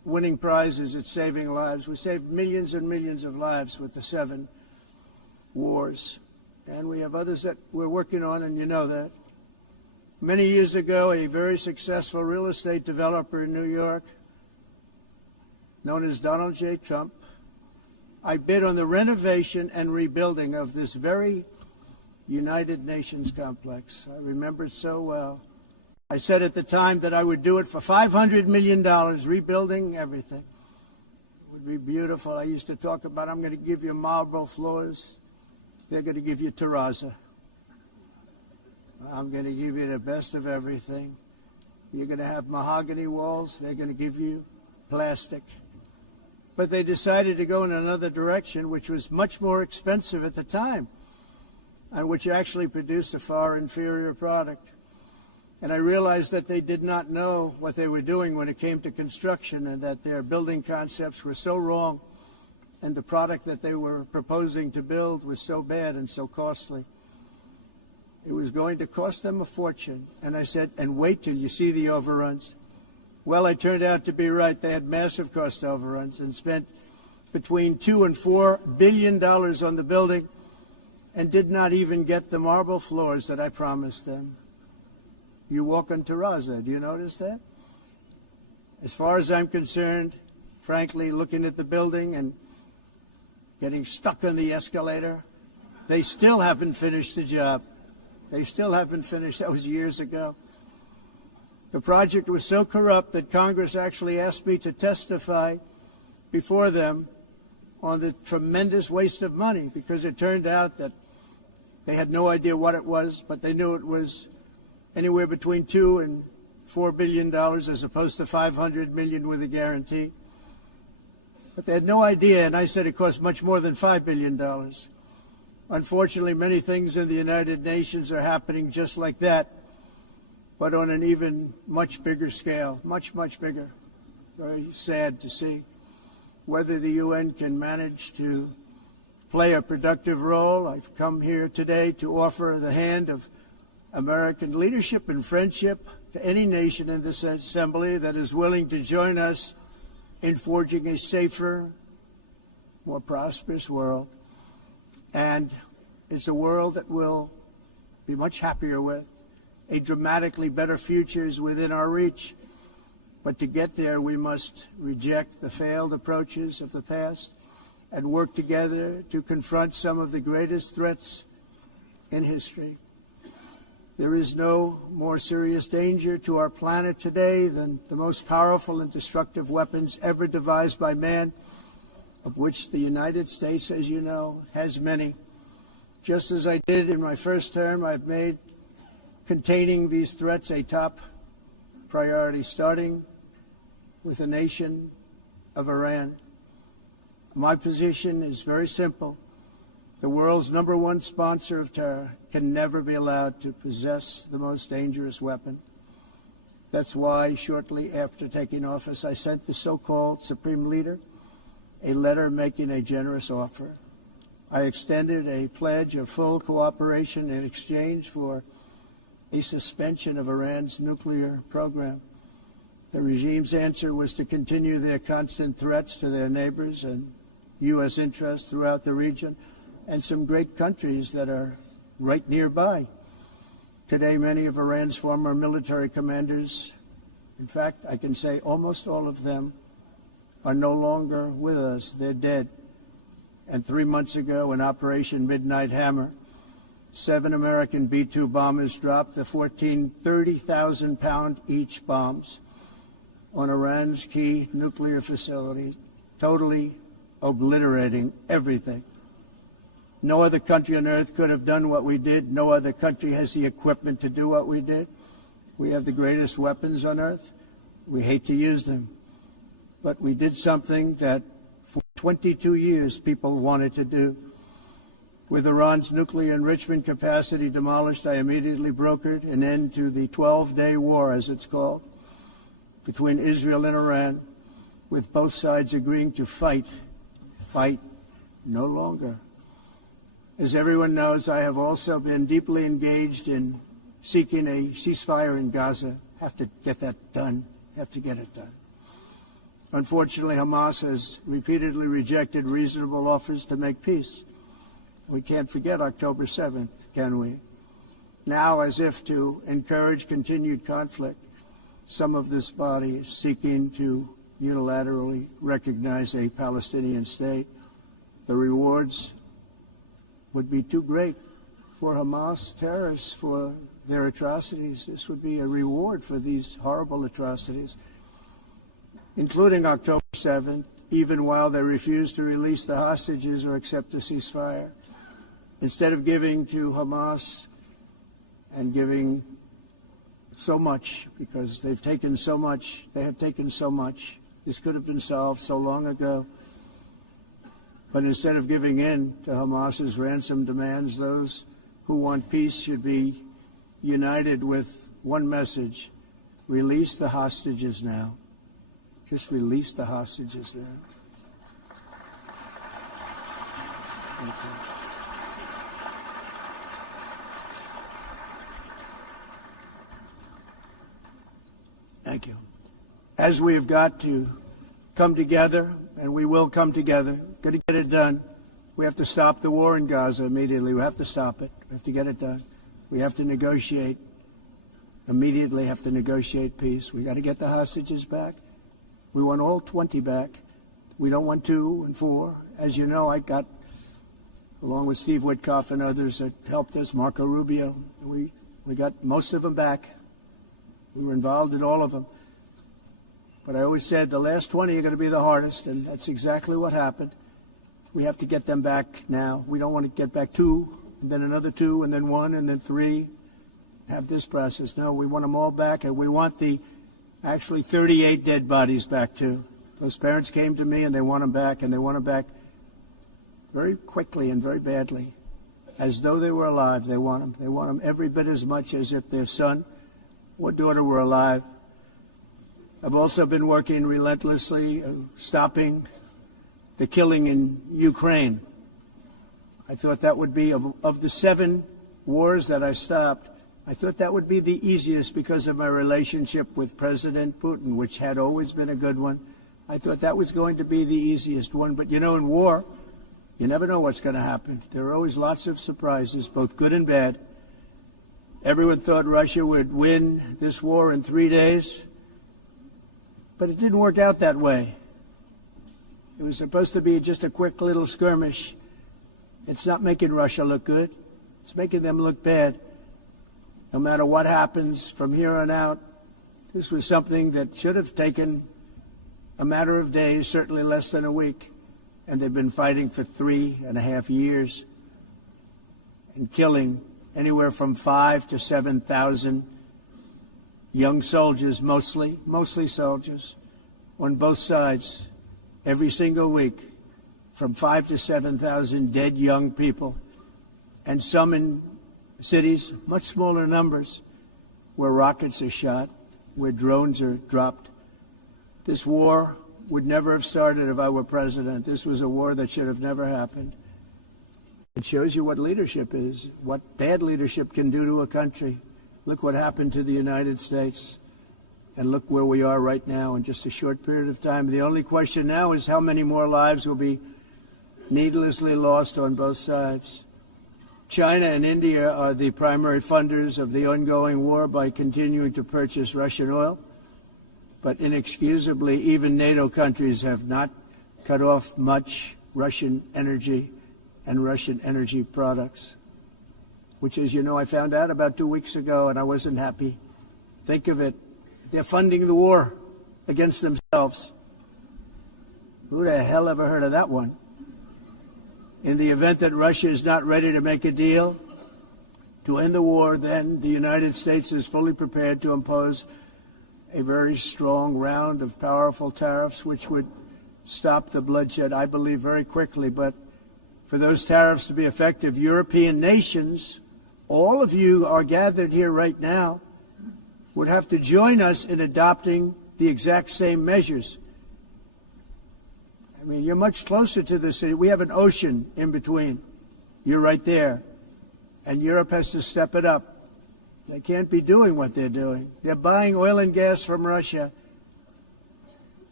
winning prizes at saving lives. We saved millions and millions of lives with the 7 wars. And we have others that we're working on, and you know that. Many years ago, a very successful real estate developer in New York, known as Donald J. Trump, I bid on the renovation and rebuilding of this very United Nations complex. I remember it so well. I said at the time that I would do it for $500 million, rebuilding everything. It would be beautiful. I used to talk about, I'm going to give you marble floors. They're going to give you terrazzo. I'm going to give you the best of everything. You're going to have mahogany walls. They're going to give you plastic. But they decided to go in another direction, which was much more expensive at the time, and which actually produced a far inferior product. And I realized that they did not know what they were doing when it came to construction, and that their building concepts were so wrong, and the product that they were proposing to build was so bad and so costly. It was going to cost them a fortune. And I said, and wait till you see the overruns. Well, I turned out to be right. They had massive cost overruns and spent between $2 and $4 billion on the building and did not even get the marble floors that I promised them. You walk on terrazzo. Do you notice that? As far as I'm concerned, frankly, looking at the building and getting stuck on the escalator, they still haven't finished the job. They still haven't finished. That was years ago. The project was so corrupt that Congress actually asked me to testify before them on the tremendous waste of money, because it turned out that they had no idea what it was, but they knew it was anywhere between $2 and $4 billion as opposed to $500 million with a guarantee. But they had no idea, and I said it cost much more than $5 billion. Unfortunately, many things in the United Nations are happening just like that, but on an even much bigger scale, much, much bigger. Very sad to see. Whether the UN can manage to play a productive role, I've come here today to offer the hand of American leadership and friendship to any nation in this assembly that is willing to join us in forging a safer, more prosperous world. And it's a world that we'll be much happier with. A dramatically better future is within our reach. But to get there, we must reject the failed approaches of the past and work together to confront some of the greatest threats in history. There is no more serious danger to our planet today than the most powerful and destructive weapons ever devised by man, of which the United States, as you know, has many. Just as I did in my first term, I've made containing these threats a top priority, starting with the nation of Iran. My position is very simple. The world's #1 sponsor of terror can never be allowed to possess the most dangerous weapon. That's why, shortly after taking office, I sent the so-called Supreme Leader a letter making a generous offer. I extended a pledge of full cooperation in exchange for a suspension of Iran's nuclear program. The regime's answer was to continue their constant threats to their neighbors and U.S. interests throughout the region and some great countries that are right nearby. Today, many of Iran's former military commanders, in fact, I can say almost all of them, are no longer with us. They're dead. And 3 months ago, in Operation Midnight Hammer, 7 American B-2 bombers dropped the 14 30,000-pound each bombs on Iran's key nuclear facility, totally obliterating everything. No other country on earth could have done what we did. No other country has the equipment to do what we did. We have the greatest weapons on earth. We hate to use them. But we did something that for 22 years people wanted to do. With Iran's nuclear enrichment capacity demolished, I immediately brokered an end to the 12-day war, as it's called, between Israel and Iran, with both sides agreeing to fight no longer. As everyone knows, I have also been deeply engaged in seeking a ceasefire in Gaza. Have to get that done. Have to get it done. Unfortunately, Hamas has repeatedly rejected reasonable offers to make peace. We can't forget October 7th, can we? Now, as if to encourage continued conflict, some of this body is seeking to unilaterally recognize a Palestinian state. The rewards would be too great for Hamas terrorists for their atrocities. This would be a reward for these horrible atrocities, including October 7th, even while they refuse to release the hostages or accept a ceasefire. Instead of giving to Hamas and giving so much, because they've taken so much, they have taken so much. This could have been solved so long ago. But instead of giving in to Hamas's ransom demands, those who want peace should be united with one message: release the hostages now. Just release the hostages now. Thank you. Thank you. As we have got to come together, and we will come together, got to get it done. We have to stop the war in Gaza immediately. We have to stop it. We have to get it done. We have to negotiate. Immediately have to negotiate peace. We got to get the hostages back. We want all 20 back. We don't want 2 and 4. As you know, I got, along with Steve Witkoff and others that helped us, Marco Rubio, we got most of them back. We were involved in all of them. But I always said the last 20 are going to be the hardest, and that's exactly what happened. We have to get them back now. We don't want to get back 2, and then another 2, and then 1, and then 3. Have this process. No, we want them all back, and we want the actually 38 dead bodies back too. Those parents came to me, and they want them back, and they want them back very quickly and very badly. As though they were alive, they want them. They want them every bit as much as if their son or daughter were alive. I've also been working relentlessly, stopping the killing in Ukraine. I thought that would be, of the 7 wars that I stopped, I thought that would be the easiest because of my relationship with President Putin, which had always been a good one. I thought that was going to be the easiest one. But, you know, in war, you never know what's going to happen. There are always lots of surprises, both good and bad. Everyone thought Russia would win this war in 3 days, but it didn't work out that way. It was supposed to be just a quick little skirmish. It's not making Russia look good. It's making them look bad. No matter what happens from here on out, this was something that should have taken a matter of days, certainly less than a week. And they've been fighting for 3.5 years and killing anywhere from 5,000 to 7,000 young soldiers, mostly soldiers, on both sides, every single week, from 5,000 to 7,000 dead young people, and some in cities, much smaller numbers, where rockets are shot, where drones are dropped. This war would never have started if I were president. This was a war that should have never happened. It shows you what leadership is, what bad leadership can do to a country. Look what happened to the United States, and look where we are right now in just a short period of time. The only question now is how many more lives will be needlessly lost on both sides. China and India are the primary funders of the ongoing war by continuing to purchase Russian oil. But inexcusably, even NATO countries have not cut off much Russian energy and Russian energy products, which, as you know, I found out about 2 weeks ago, and I wasn't happy. Think of it. They're funding the war against themselves. Who the hell ever heard of that one? In the event that Russia is not ready to make a deal to end the war, then the United States is fully prepared to impose a very strong round of powerful tariffs, which would stop the bloodshed, I believe, very quickly. But for those tariffs to be effective, European nations, all of you are gathered here right now, would have to join us in adopting the exact same measures. I mean, you're much closer to the city. We have an ocean in between. You're right there. And Europe has to step it up. They can't be doing what they're doing. They're buying oil and gas from Russia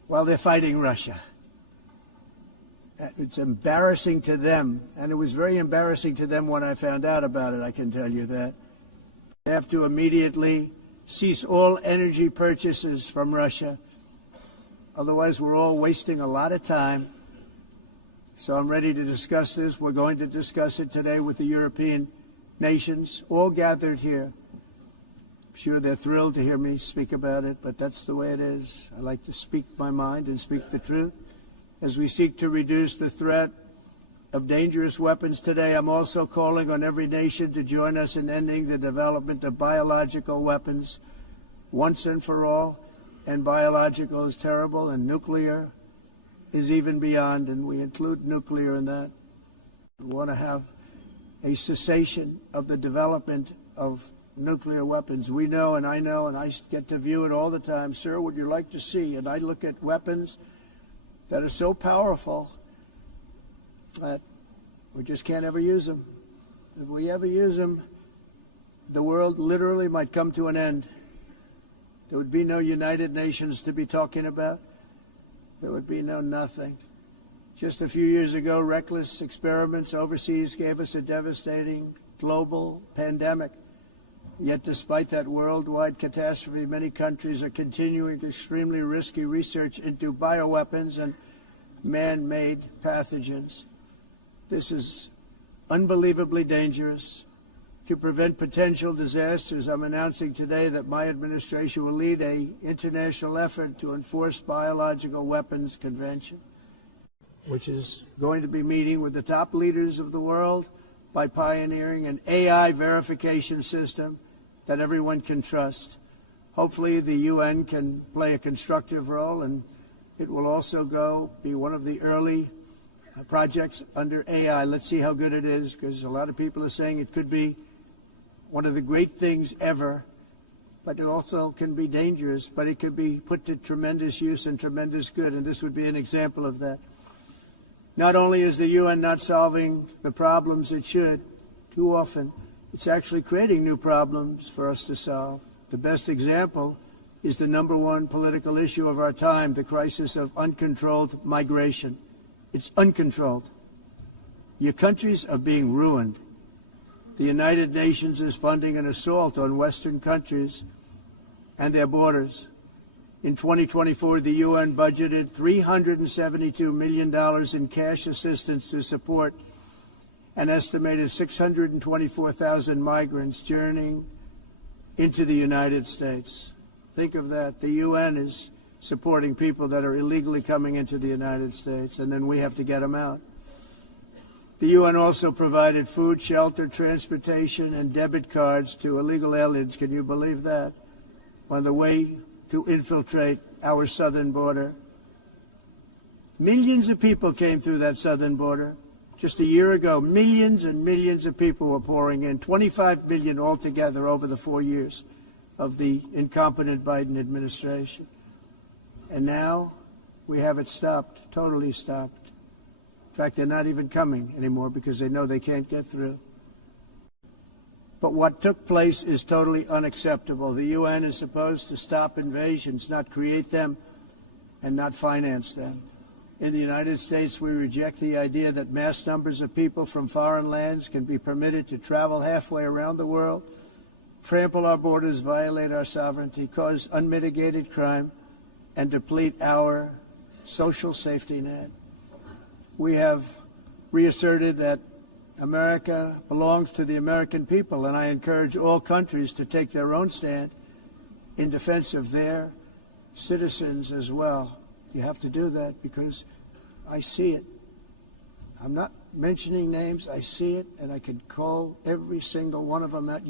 while they're fighting Russia. It's embarrassing to them, and it was very embarrassing to them when I found out about it, I can tell you that. They have to immediately cease all energy purchases from Russia. Otherwise, we're all wasting a lot of time. So I'm ready to discuss this. We're going to discuss it today with the European nations, all gathered here. I'm sure they're thrilled to hear me speak about it, but that's the way it is. I like to speak my mind and speak the truth. As we seek to reduce the threat of dangerous weapons today, I'm also calling on every nation to join us in ending the development of biological weapons once and for all. And biological is terrible, and nuclear is even beyond, and we include nuclear in that. We want to have a cessation of the development of nuclear weapons. We know, and I get to view it all the time. Sir, would you like to see? And I look at weapons that are so powerful that we just can't ever use them. If we ever use them, the world literally might come to an end. There would be no United Nations to be talking about. There would be no nothing. Just a few years ago, reckless experiments overseas gave us a devastating global pandemic. Yet despite that worldwide catastrophe, many countries are continuing extremely risky research into bioweapons and man-made pathogens. This is unbelievably dangerous. To prevent potential disasters, I'm announcing today that my administration will lead an international effort to enforce biological weapons convention, which is going to be meeting with the top leaders of the world by pioneering an AI verification system that everyone can trust. Hopefully the UN can play a constructive role, and it will also be one of the early projects under AI. Let's see how good it is, because a lot of people are saying it could be one of the great things ever, but it also can be dangerous, but it could be put to tremendous use and tremendous good, and this would be an example of that. Not only is the UN not solving the problems it should, too often, it's actually creating new problems for us to solve. The best example is the number one political issue of our time, the crisis of uncontrolled migration. It's uncontrolled. Your countries are being ruined. The United Nations is funding an assault on Western countries and their borders. In 2024, the UN budgeted $372 million in cash assistance to support an estimated 624,000 migrants journeying into the United States. Think of that. The UN is supporting people that are illegally coming into the United States, and then we have to get them out. The UN also provided food, shelter, transportation, and debit cards to illegal aliens. Can you believe that? On the way to infiltrate our southern border. Millions of people came through that southern border. Just a year ago, millions and millions of people were pouring in, 25 million altogether over the 4 years of the incompetent Biden administration. And now we have it stopped, totally stopped. In fact, they're not even coming anymore because they know they can't get through. But what took place is totally unacceptable. The UN is supposed to stop invasions, not create them and not finance them. In the United States, we reject the idea that mass numbers of people from foreign lands can be permitted to travel halfway around the world, trample our borders, violate our sovereignty, cause unmitigated crime, and deplete our social safety net. We have reasserted that America belongs to the American people, and I encourage all countries to take their own stand in defense of their citizens as well. You have to do that because I see it. I'm not mentioning names. I see it, and I could call every single one of them out.